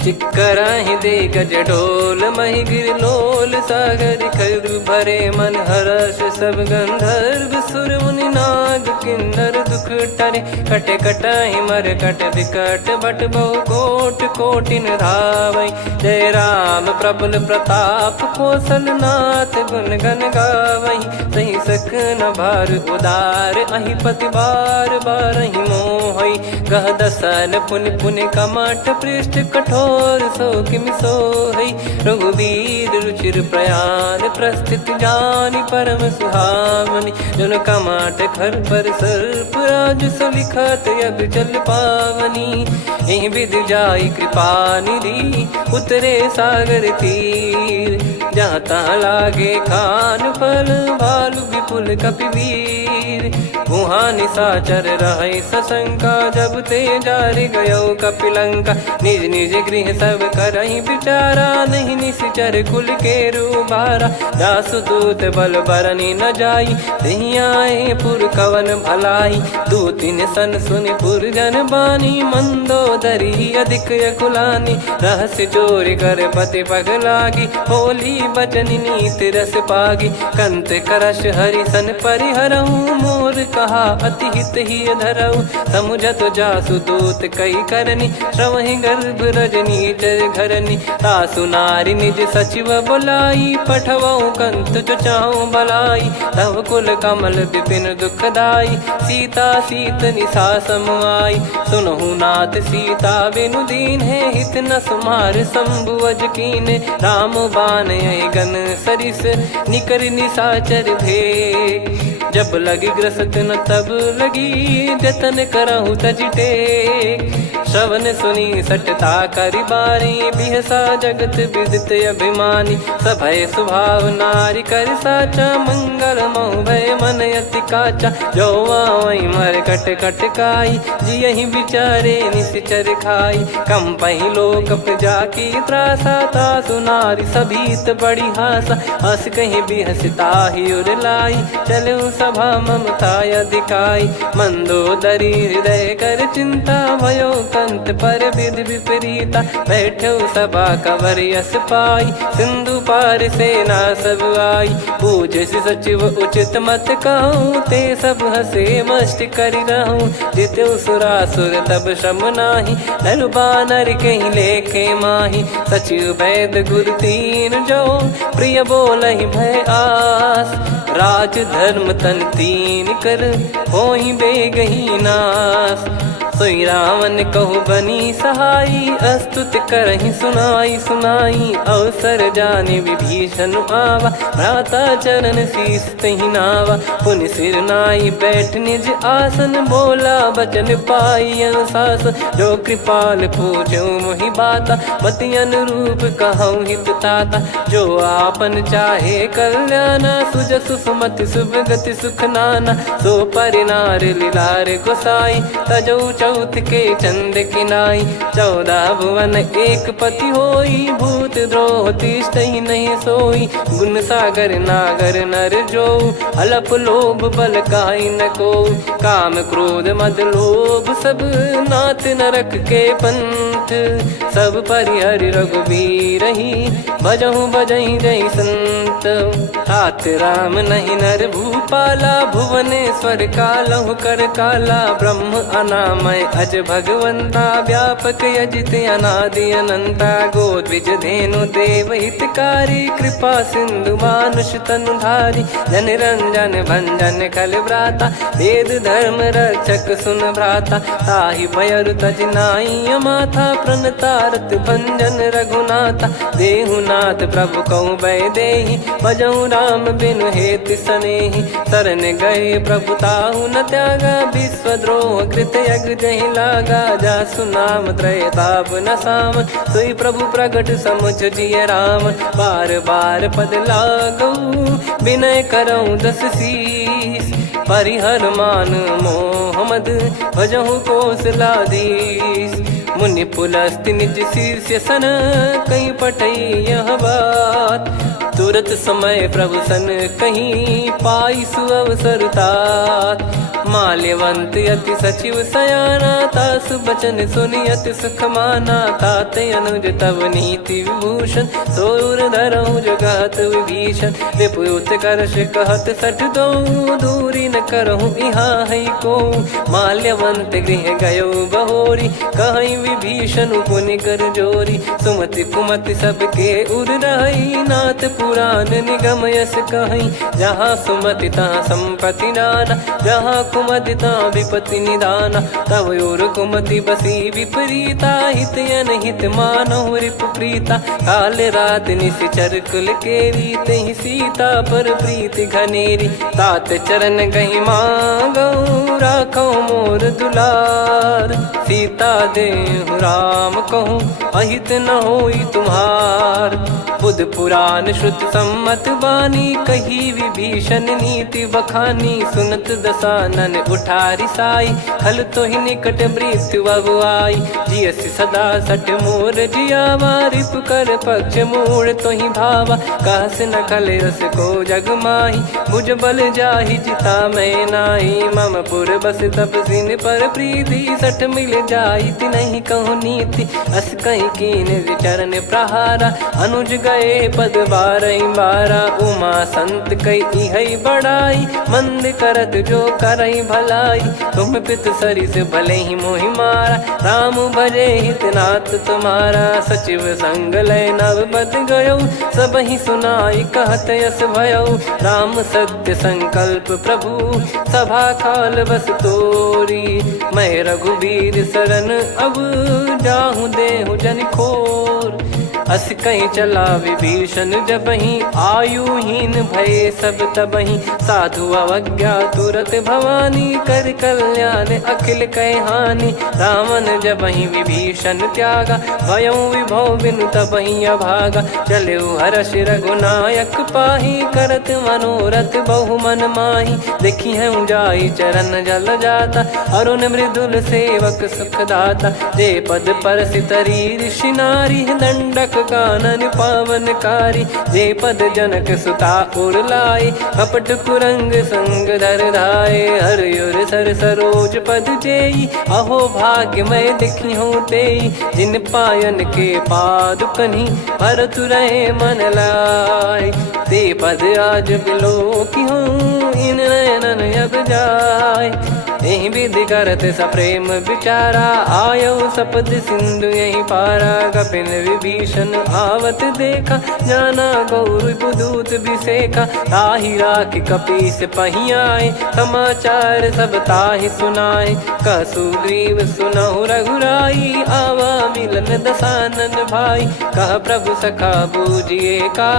चिक्कराहि दे गज ढोल महि गिर लोल सागर खर भरे मन हर्ष सब गंधर्व सुर मुनि नाग किन्नर दुख टरे कटे कटाहि मर कट विकट बट बहु कोट कोटिन धावै जय राम प्रबल प्रताप कौशल नाथ गुण गन गावै सही सक न भार उदार अहि पति बार बारहि मोहै गह दसन पुनि पुनि कमठ पृष्ठ कठोर सो किम सोहै रघुवीर रुचिर प्रयाण प्रस्थित जानि परम सुहावनी जन कमाट खर पर सर्प राज सलिखत अब चल पावनी एहि विधि जाई कृपा निधि उतरे सागर तीर जहाँ तहाँ लागे खान फल भालु विपुल कपिवीर वहाँ निशाचर रहे सशंका जब ते जारि गयो कपिलंका निज निज गृह सब करहि विचारा नहीं निश्चर कुल के रूबारा दासु दूत बल बरनी न जाई तही आए पुर कवन भलाई दूतिन सन सुनि पुर जन बानी मंदोदरी अधिक अकुलानी रहस्य चोरी कर पति पग लागी होली बचन नीति रस पागी। कंत करश हरिसन परिहरऊ मोर कहा अति हित ही धरऊ। समुझत जासु दूत कई करनी श्रवहि गर्भ रजनी चर घरनी। तासु नारी निज सचिव बुलाई पठवऊ कंत जो चाहूं भलाई। तव कुल कमल विपिन दुखदाई सीता सीत निशा समाई। सुनहु नाथ सीता बिनु दीन है हित न सुमार शंभु अज कीने। राम बाण गन सरिस निकर निशाचर भेग। जब लगी ग्रसत न तब लगी जतन करहु तज टेक। श्रवण सुनी सटता करि बारी बिहसा जगत विदित अभिमानी। सभय स्वभाव नारी कर साचा मंगल मऊ भय मन अति काचा। जो आवई मर कट कट काई जियहि विचारे निश्चर खाई। कम पही लोक प्रजा की त्रासा तासु नारी सभीत बड़ी हासा। हस कहीं बिहसता ही उर लाई चलऊ सभा ममता अधिकाई। मंदोदरी हृदय कर चिंता भयो कंत पर विधि विपरीता। बैठो सभा कवर यस पाई सिंधु पार सेना सब आई। पूज सचिव उचित मत कहूँ ते सब हसे मस्त करि रहूं। जितु सुरासुर तब श्रम नाही नल बानर कहीं लेखे माही। सचिव वैद गुरु तीन जो प्रिय बोलहि भय आस। राज धर्म तन तीन कर होई बेगही नास। सोई रावण कहु बनी सहाई अस्तुत करहि सुनाई सुनाई। अवसर जाने विभीषण आवा भ्राता चरण शीस तहि नावा। पुनि सिर नाई बैठ निज आसन बोला बचन पाई अनुशासन। जो कृपाल पूछो मोहि बाता मति अनुरूप कहूँ हित ताता। जो आपन चाहे कल्याणा सुजसु सुमति शुभ गति सुख नाना। सो परिनार लीलार गोसाई तजौ चौथ के चंद किनाई। 14 भुवन एक पति होई भूत द्रोह तिष्ठहि नहीं सोई। गुण सागर नागर नर जो अलप लोभ बल काई न को। काम क्रोध मद लोभ सब नाथ नरक के पंथ। सब परिहरि रघुबीर ही भजहु भजहि जय संत। तात राम नहीं नर भूपाला भुवनेश्वर कालहु कर काला। ब्रह्म अनामय अज भगवंता व्यापक यजित अनादि अनंता। गोद्विज धेनु देव हितकारी कृपा सिंधु मानुष तनुधारी। जन रंजन भंजन खल भ्राता वेद धर्म रक्षक सुन भ्राता। ताहि भयरु तज नाई माथा प्रणतारत भंजन रघुनाथा। देहुनाथ प्रभु कहु भय देहि भजहु राम बिनु हेति सनेहि। शरण गए प्रभु ताहु न त्यागा विश्वद्रोह कृत यज्ञ जहि लागा। जासु नाम त्रय ताप न सावन सोई प्रभु प्रगट समुझ जिय राम। बार बार पद लागऊ विनय करऊँ 10 शीस। परिहर मान मोहम्मद भजहु कौशलाधीश। मुनि पुलस्त्य निज शीर्ष सन कहीं पटई यह बात। तुरत समय प्रभु सन कहीं पाई सुअवसर तात। माल्यवंत अति सचिव सयाना तासु बचन सुनि अति सुख माना। तात अनुज तव नीति विभूषण सोर धरहु जगत विभीषण। विपुत करश कहत सठ दो दूरी न करहु यहाँ है को। माल्यवंत गृह गयो बहोरी कहीं विभीषण पुनि कर जोरी। सुमति कुमति सबके उर रही नाथ पुराण निगम यस कहीं। जहाँ सुमति तहाँ संपत्ति नाना जहाँ कुमति तहाँ विपत्ति निदाना। तव और कुमति बसी विपरीता हित अनहित मानहु रिपु प्रीता। काल रात निशिचर कुल केरी तहि सीता पर प्रीति घनेरी। तात चरण गही मांगऊ राखो मोर दुलार। सीता देहु राम कहूँ अहित न होई तुम्हार। बुध पुराण श्रुत सम्मत बानी कही विभीषण नीति बखानी। सुनत दसानन उठारी साई खल तो ही निकट मृत्यु अब आई। जियसि सदा सठ मोर जियावा रिप कर पक्ष मूड़ तो ही भावा। कहस न खल रस को जग माही भुज बल जाहि जिता मैं नाई। मम पुर बस तप सिन पर प्रीति सठ मिल जाई नहीं कहूँ नीति। अस कहीं कही कीन विचरण प्रहारा। अनुज गए पद 12 उमा संत कई हई बड़ाई। मंद करत जो करई भलाई, तुम पित सरिस भले ही मोहि मारा। राम भजे हितनाथ तुम्हारा, सचिव संग लय नव बद गयो। सब ही सुनाई कहत यस भयो, राम सत्य संकल्प प्रभु। सभा काल बस तोरी, मैं रघुबीर शरण अब जाहूँ देहु जन खोर। अस कहीं चला विभीषण जबहि, आयुहीन भये सब तबहि। साधु अवज्ञा तुरत भवानी, कर कल्याण अखिल कह हानि। रावण जबहि विभीषण त्यागा, भयउ विभव बिनु तबहि अभागा। चले हर्ष रघुनायक पाहि, करत मनोरथ बहु मन माहि। देखी है जाई चरण जल जाता, अरुण मृदुल सेवक सुखदाता। जे पद पर सितरी ऋषि नारी, दंडक कानन पावनकारी। जे पद जनक सुता उर लाए, कपट कुरंग संग धर धाये। हरियुर सर सरोज पद जेई, अहो भाग्य मैं देखी हूँ तेई। जिन पायन के पादुकनि, भरत रहे मन लाए। ते पद आज बिलो की हूँ, इन नयनन अब जाय। यही विधि करत सप्रेम विचारा, आयो सपद सिंधु यही पारा। कपिल विभीषण आवत देखा, जाना गौर बुदूत बिसेखा। ताहि राखि कपीस पही आए, समाचार सब ताहि सुनाए। कह सुग्रीव सुनहु रघुराई, आवा मिलन दसानन भाई। कह प्रभु सखा बूझिए का,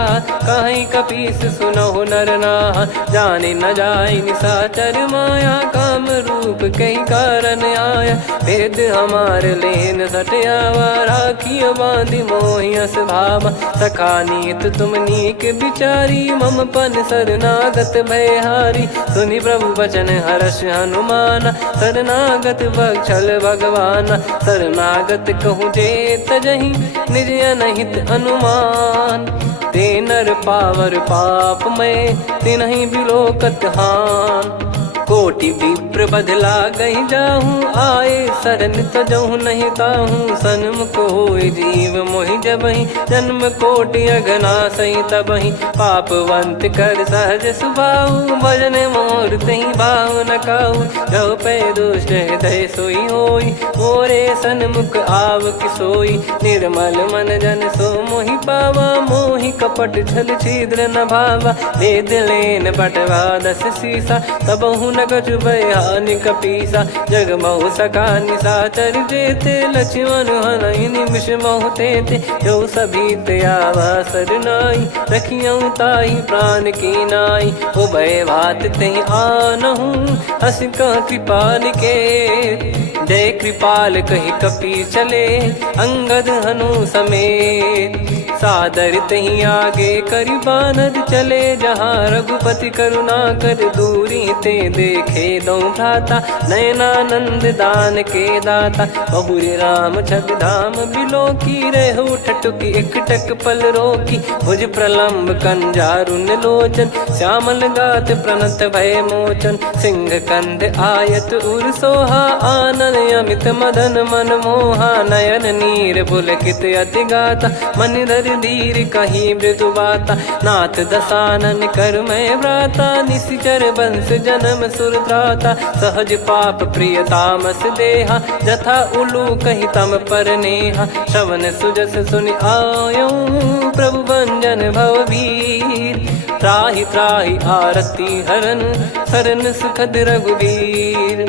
कहीं कपीस सुनहु नर नाहा। जाने न जाय निशाचर माया, काम रूप कई कारण आया। भेद हमार लेन सटयावा, राखियो बांधि मोहियस भावा। सखा नीत तुम नीक बिचारी, मम पन शरणागत भयहारी। सुनि प्रभु वचन हर्ष हनुमाना, शरणागत बक्षल भगवाना। शरणागत कहूँ जे तजहि, निज अनहित अनुमान। ते नर पावर पाप में, तिन्हि बिलोकत हान। कोटि विप्र बदला गई जाहूँ, आए शरण तजहु नहीं ताहूँ। सन्मुख होय जीव मोहि जबहि, जन्म कोटि अघना सही तबहि। पापवंत कर सहज सुभाऊ, भजन मोर तहि भाव न काऊ। जो पै दुष्ट हृदय सोई होई, मोरे सन्मुख आव किसोई। निर्मल मन जन सो मोहि पावा, मोहि कपट छल छिद्र न भावा। वेद लेन बटवा 10 सीसा, तबहु न कछु भयानि कपीसा। जग महु सका निशाचर जेते, लक्ष्मण हनहि निमिष महु तेते। जो सभी त्यावा सरनाई, रखियऊ ताहि प्राण की नाई। उभय भात तेहि आनहु, हस कह कृपाल के। जय कृपाल कहि कपी चले, अंगद हनु समेत। सादर तही आगे करि बानर चले, जहाँ रघुपति करुणा कर दूरी ते देखे दो भ्राता। नयनानंद दान के दाता, बहुरी राम छवि धाम बिलो की। रेहु ठटुकी एकटक पल रोकी, भुज प्रलम्ब कंजारुन लोचन। श्यामल गात प्रणत भय मोचन, सिंह कंध आयत उर सोहा। आनन अमित मदन मन मोहा, नयन नीर पुलकित अति गाता। मन धर धीर कहीं मृदु बाता, नाथ दसानन कर मैं व्राता। निशिचर बंस जन्म सुर त्राता, सहज पाप प्रिय तामस देहा। जथा उलू कही तम पर नेहा, श्रवण सुजस सुनि आयो। प्रभु भंजन भववीर, त्राहि त्राहि आरती हरन। शरण सुखद रघुवीर,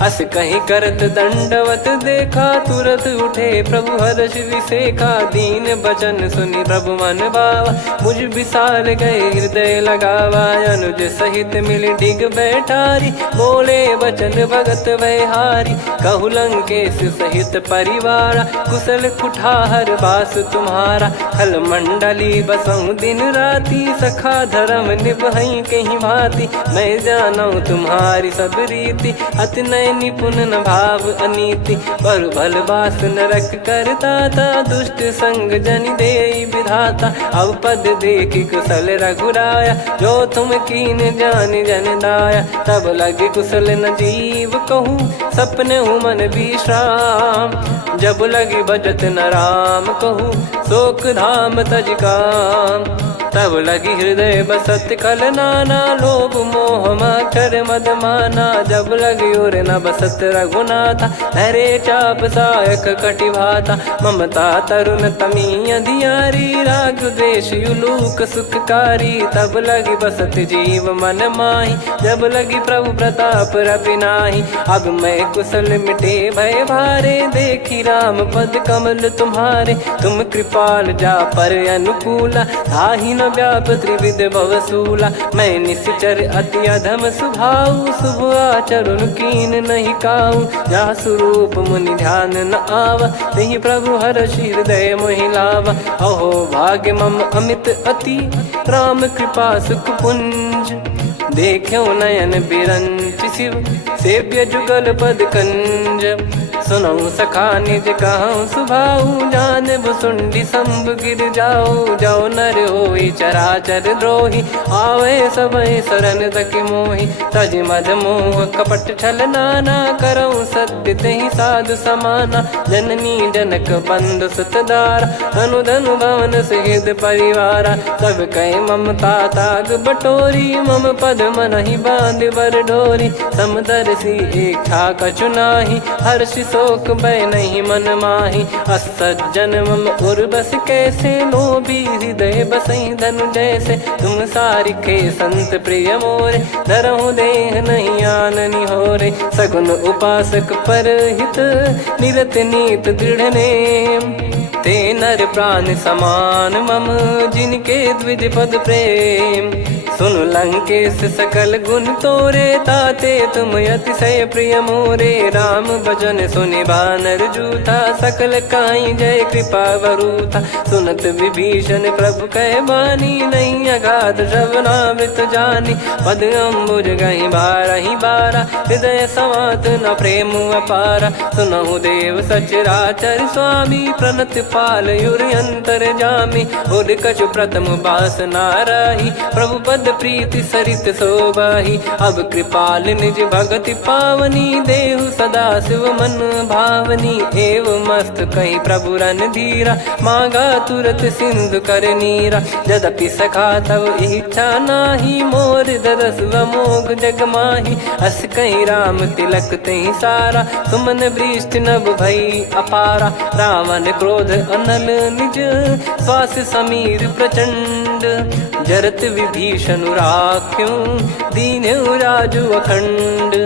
अस कहीं करत दंडवत देखा। तुरत उठे प्रभु हर्ष विसेखा, दीन बचन सुनि प्रभु मन भावा। मुझ विसार गए हृदय लगावा, अनुज सहित मिल डिग बैठारी। बोले बचन भगत भयहारी, कहु लंकेश सहित परिवारा। कुशल कुठार बास तुम्हारा, खल मंडली बसऊं दिन राती। सखा धर्म निभई कहीं भांति, मैं जानू तुम्हारी सब रीति। अति नय निपुण न भाव अनीति, पर भल बास नरक करता था। दुष्ट संग जन देई विधाता, अब पद देखी कुशल रघुराया। जो तुम कीन जान जन दाया, तब लगे कुशल न जीव कहूँ। सपने मन विश्राम, जब लगी बजत न राम कहूँ शोक धाम तज काम। तब लगी हृदय बसत खल नाना लोभ मोह मकर मद माना। जब लगी उर न बसत रघुनाथा हरे चाप सायक कटि भाता। ममता तरुण तमी अधियारी राग द्वेष युलूक सुखकारी। तब लगी बसत जीव मन माही जब लगी प्रभु प्रताप रवि नाही। अब मैं कुशल मिटे भय भारे देखी राम पद कमल तुम्हारे। तुम कृपाल जा पर अनुकूला ताहि न व्याप त्रिविध भवसूला। मैं निश्चर अति अधम सुभाऊ शुभ आचरण कीन नहीं काऊ। जा स्वरूप मुनि ध्यान न आवा नहीं प्रभु हर्षि हृदय मोहि लावा। अहो भाग्य मम अमित अति राम कृपा सुख पुंज। देखो नयन बिरंच शिव सेव्य जुगल पद कंज। सुनऊ सखा निज कहूँ सुभाऊ जान भुसुंडी शंभ गिर जाओ। जाओ नर होई चराचर द्रोही आवे सबय शरण तकी मोहि। तज मद मोह कपट छल नाना करऊँ सत्य तहि साधु समाना। जननी जनक बंधु सुतदारा धनु धनु भवन सहित परिवारा। सब कहे ममता ताग बटोरी मम पद मनहि बांध बर डोरी। समदर्शी इच्छा कछु नाही हर्षि शोक भय नहीं मन माही। असज्जन मम उर बस कैसे लोभी हृदय बसई धनु जैसे। तुम सारिखे संत प्रिय मोरे धरहु देह नहीं आननि होरे। सगुन उपासक पर हित निरत नीत दृढ़ नेम। ते नर प्राण समान मम जिनके द्विज पद प्रेम। सुन लंकेश सकल गुण तोरे ताते तुम अतिशय प्रिय मोरे। राम भजन सुनि बानर जूथा सकल काई जय कृपा वरूथा। सुनत विभीषण प्रभु कह बानी नहीं अगाध श्रवणामृत जानी। पद अम्बुज गहि बारहि बारा हृदय समात न प्रेम अपारा। सुनहु देव सचराचर स्वामी प्रणत पाल युर अंतर जामी। उद कछु प्रथम बास नाराही प्रभु पद प्रीति सरित शोभाही। अब कृपाल निज भगति पावनी देहु सदा शिव मन भावनी। एव मस्त कहीं प्रभु रन धीरा मांगा तुरत सिंधु कर नीरा। यद्यपि सखा तब इच्छा नाही मोर दरस मोग जग माही। अस कहीं राम तिलक तही सारा सुमन वृष्ट नभ भई अपारा। रावण क्रोध अनल निज श्वास समीर प्रचंड। जरत विभीषण राख्यों दीन्हु राजु अखंड।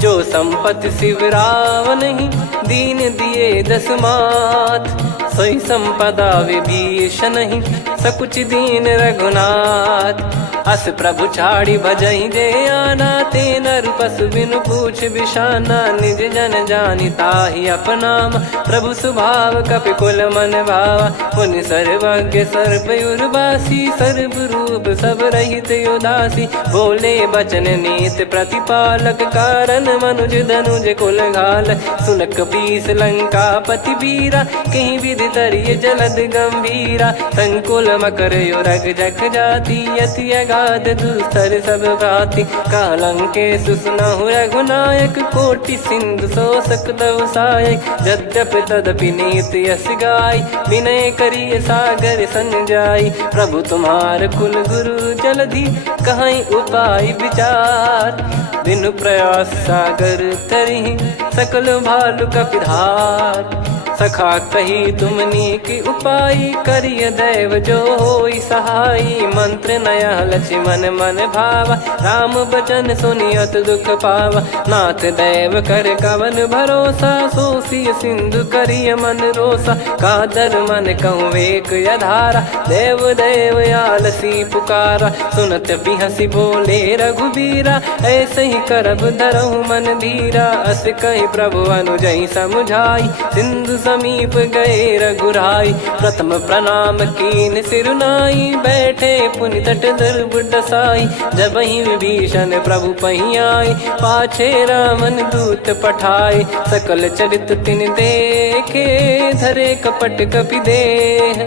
जो संपत्ति शिव रावण ही दीन दिए दस मात। सोई संपदा विभीषण ही सकुच दीन रघुनाथ। अस प्रभु छाड़ी भजई जे आना ते नर पशु बिनु पूछ बिशाना। निज जन जानि ताहि अपनाम प्रभु स्वभाव कपि कुल मन भावा। मुनि सर्वज्ञ सर्वयुर्वासी सर्व रूप सब रहित उदासी। बोले बचन नीत प्रतिपालक कारण मनुज धनुज कुल घाल। सुन कपीस लंका पति वीरा कहीं विधि तरिय जलद गंभीरा। संकुल मकर युरग जख जाति यति अगाध दुस्तर सब भांति। कालंकेश सुनहु रघुनायक कोटि सिंधु शोषक तव सहायक। यद्यपि तदपि नीति यस गाय विनय करिय सागर सन जाई। प्रभु तुम्हार कुल गुरु जलधि कहीं उपाय विचार। बिनु प्रयास सागर तरि सकल भालु कपिधार। सखा कही तुमनी की उपाय करिय दैव जो होई सहाई। मंत्र नया लक्ष्मण मन भावा राम बचन सुनियत दुख पावा। नाथ दैव कर कवन भरोसा सोसिय सिंधु करिय मन रोसा। कादर मन कहूँ वेक यधारा देव देव आलसी पुकारा। सुनत बिहसी बोले रघुबीरा ऐसे ही करब धरहु मन धीरा। अस कही प्रभु अनुजई समुझाई सिंधु समीप गए रघुराई। प्रथम प्रणाम कीन सिरुनाई बैठे पुनि तट दर्भ डसाई। जब ही विभीषण प्रभु पही आए पाछे रामन दूत पठाए। सकल चरित तिन देखे धरे कपट कपि देह।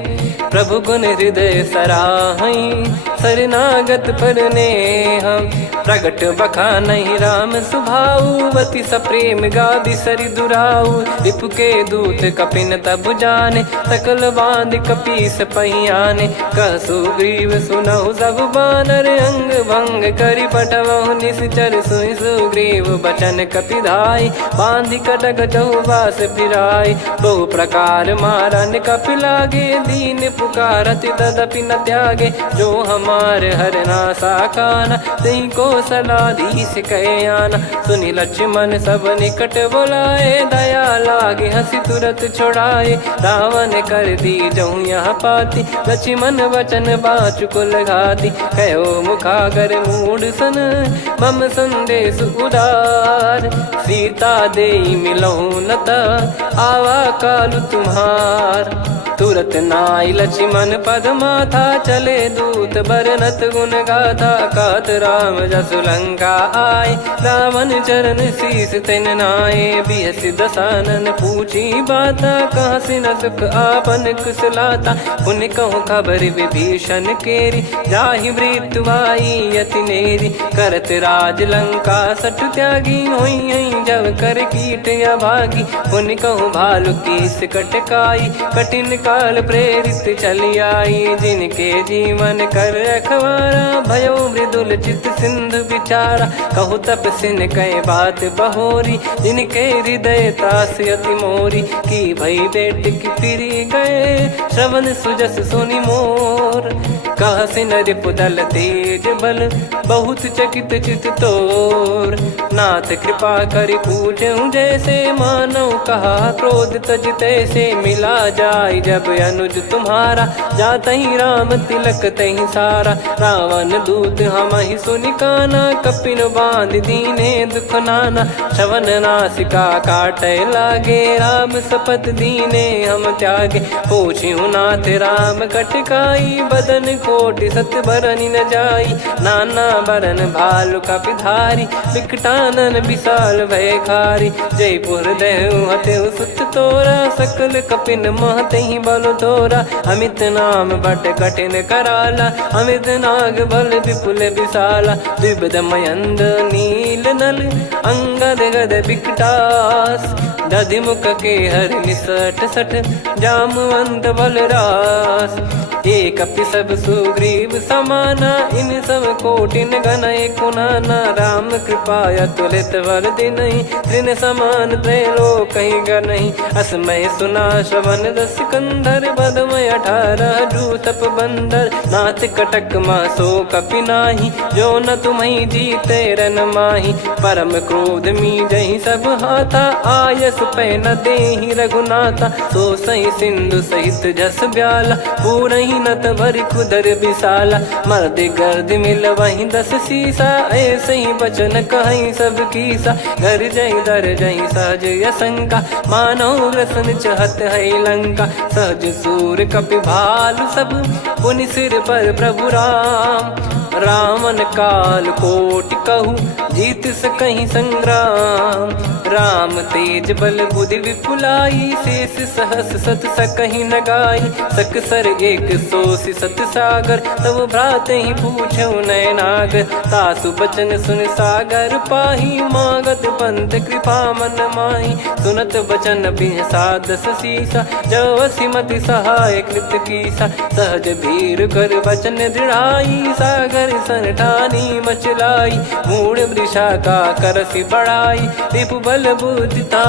प्रभु गुण हृदय सराहई शरणागत पर नेह। प्रगट बखानहि राम सुभाऊ अति सप्रेम गादि सरि दुराऊ। रिपु के दूत कपिन तब जाने, सकल बांध कपीस पहियाने। कह सुग्रीव सुनहु सब बानर, अंग भंग करि पठवहु निश्चर। सुनि सुग्रीव बचन कपिधाई, बांधि कटक चौबास फिराई। बहु प्रकार मारन कपि लागे, दीन पुकारत तदपि न त्यागे। जो हमार हरनासा खाना, तई को सलाधीश कहे आना। सुनि लक्ष्मण सब निकट बुलाए, दया लागे हंसी तुरत छुड़ाए। रावण कर दी जऊँ यहाँ पाती, लक्ष्मण वचन बाचु कुल घाती। कहो मुखागर मूढ़ सन, मम संदेश उदार। सीता देई मिलहु न ता, आवा कालु तुम्हार। तुरत नाई लक्ष्मण पद माथा, चले दूत बरनत गुण गाथा। कहत राम जसु लंका आए, रावण चरण शीस तिन नाए। बिहस दसानन पूछी बाता, कहाँ से न सुख आपन कुशलाता। पुन कहूँ खबर विभीषण केरी, जाहि मृत्यु आई अति नेरी। करत राज लंका सठ त्यागी, होई जब कर कीट अभागी। पुन कहूँ भालु कीस कटकाई, कठिन काल प्रेरित चली आई। जिनके जीवन कर रखवारा, भयो मृदुल चित सिंधु विचारा। कहु तपसिन कह बात बहोरी, जिनके हृदय तास अति मोरी। की भई बेट की फिरी गए, श्रवण सुजस सुनि मोर। कह सिन रिपुदल तेज बल, बहुत चकित चित तोर। नाथ कृपा करि पूछऊँ जैसे, मानव कहा क्रोध तज तैसे। मिला जाय जब अनुज तुम्हारा, जातहि राम तिलक तहि सारा। रावण दूत हमहि सुनि काना, कपिन बांध दीने दुख नाना। श्रवण नासिका काटय लागे, राम शपथ दीने हम त्यागे। पूछिहु नाथ राम कटकाई, बदन कोटि सत बरनि न जाई। नाना बरन भालु कपिधारी, विकटानन विशाल भयखारी। जयपुर देहु हतेउ सुत तोरा, सकल कपिन महतहि बल तोरा। अमित नाम बट कठिन कराला, अमित नाग बल विपुल विशाला। द्विविध मयंद नील नल, अंगद गद विकटास। दधिमुख के हर निसठ सठ, जामवंत बलरास। एक कपि सब सुग्रीव समाना, इन सब कोटिन गनय कुनाना। राम कृपा अतुलित बल दिनहि, तृण समान त्रैलोकहि गनहि। असमय सुना श्रवण दस कंधर, बदमय 18 जूतप बंदर। नाथ कटक मां सो कपि नाही, जो न तुम्हि जीते रन माही। परम क्रोध मीजहि सब हाथा, आयस पै न देहि रघुनाथा। सो सही सिंधु सहित जस ब्याला, पूरहि नत भरि कुदर विशाला। मर्द गर्द मिल वहीं 10 सीसा, ऐसे ही बचन कहीं सब कीसा। घर जय दर जय सहज यसंका, मानो रसन चहत है लंका। सहज सूर कपि भालु सब, पुनि सिर पर प्रभु राम। रावण काल कोटि कहु, जीत सकहि संग्राम। राम तेज बल बुद्धि विपुलाई, शेष सहस सत सकहि न गाई। सकसर 180 सत सागर, तब भ्रात ही पूछौ नयनाग। तासु बचन सुन सागर पाही, मागत पंथ कृपा मन माही। सुनत बचन बिहसा 10 सीसा, जो सिमति सहाय कृत कीसा। सहज भीर कर बचन दृढ़ाई, सागर सन ठानी मचलाई। मूढ़ वृषा का करसि बढ़ाई, रिपु बल बुद्धि ता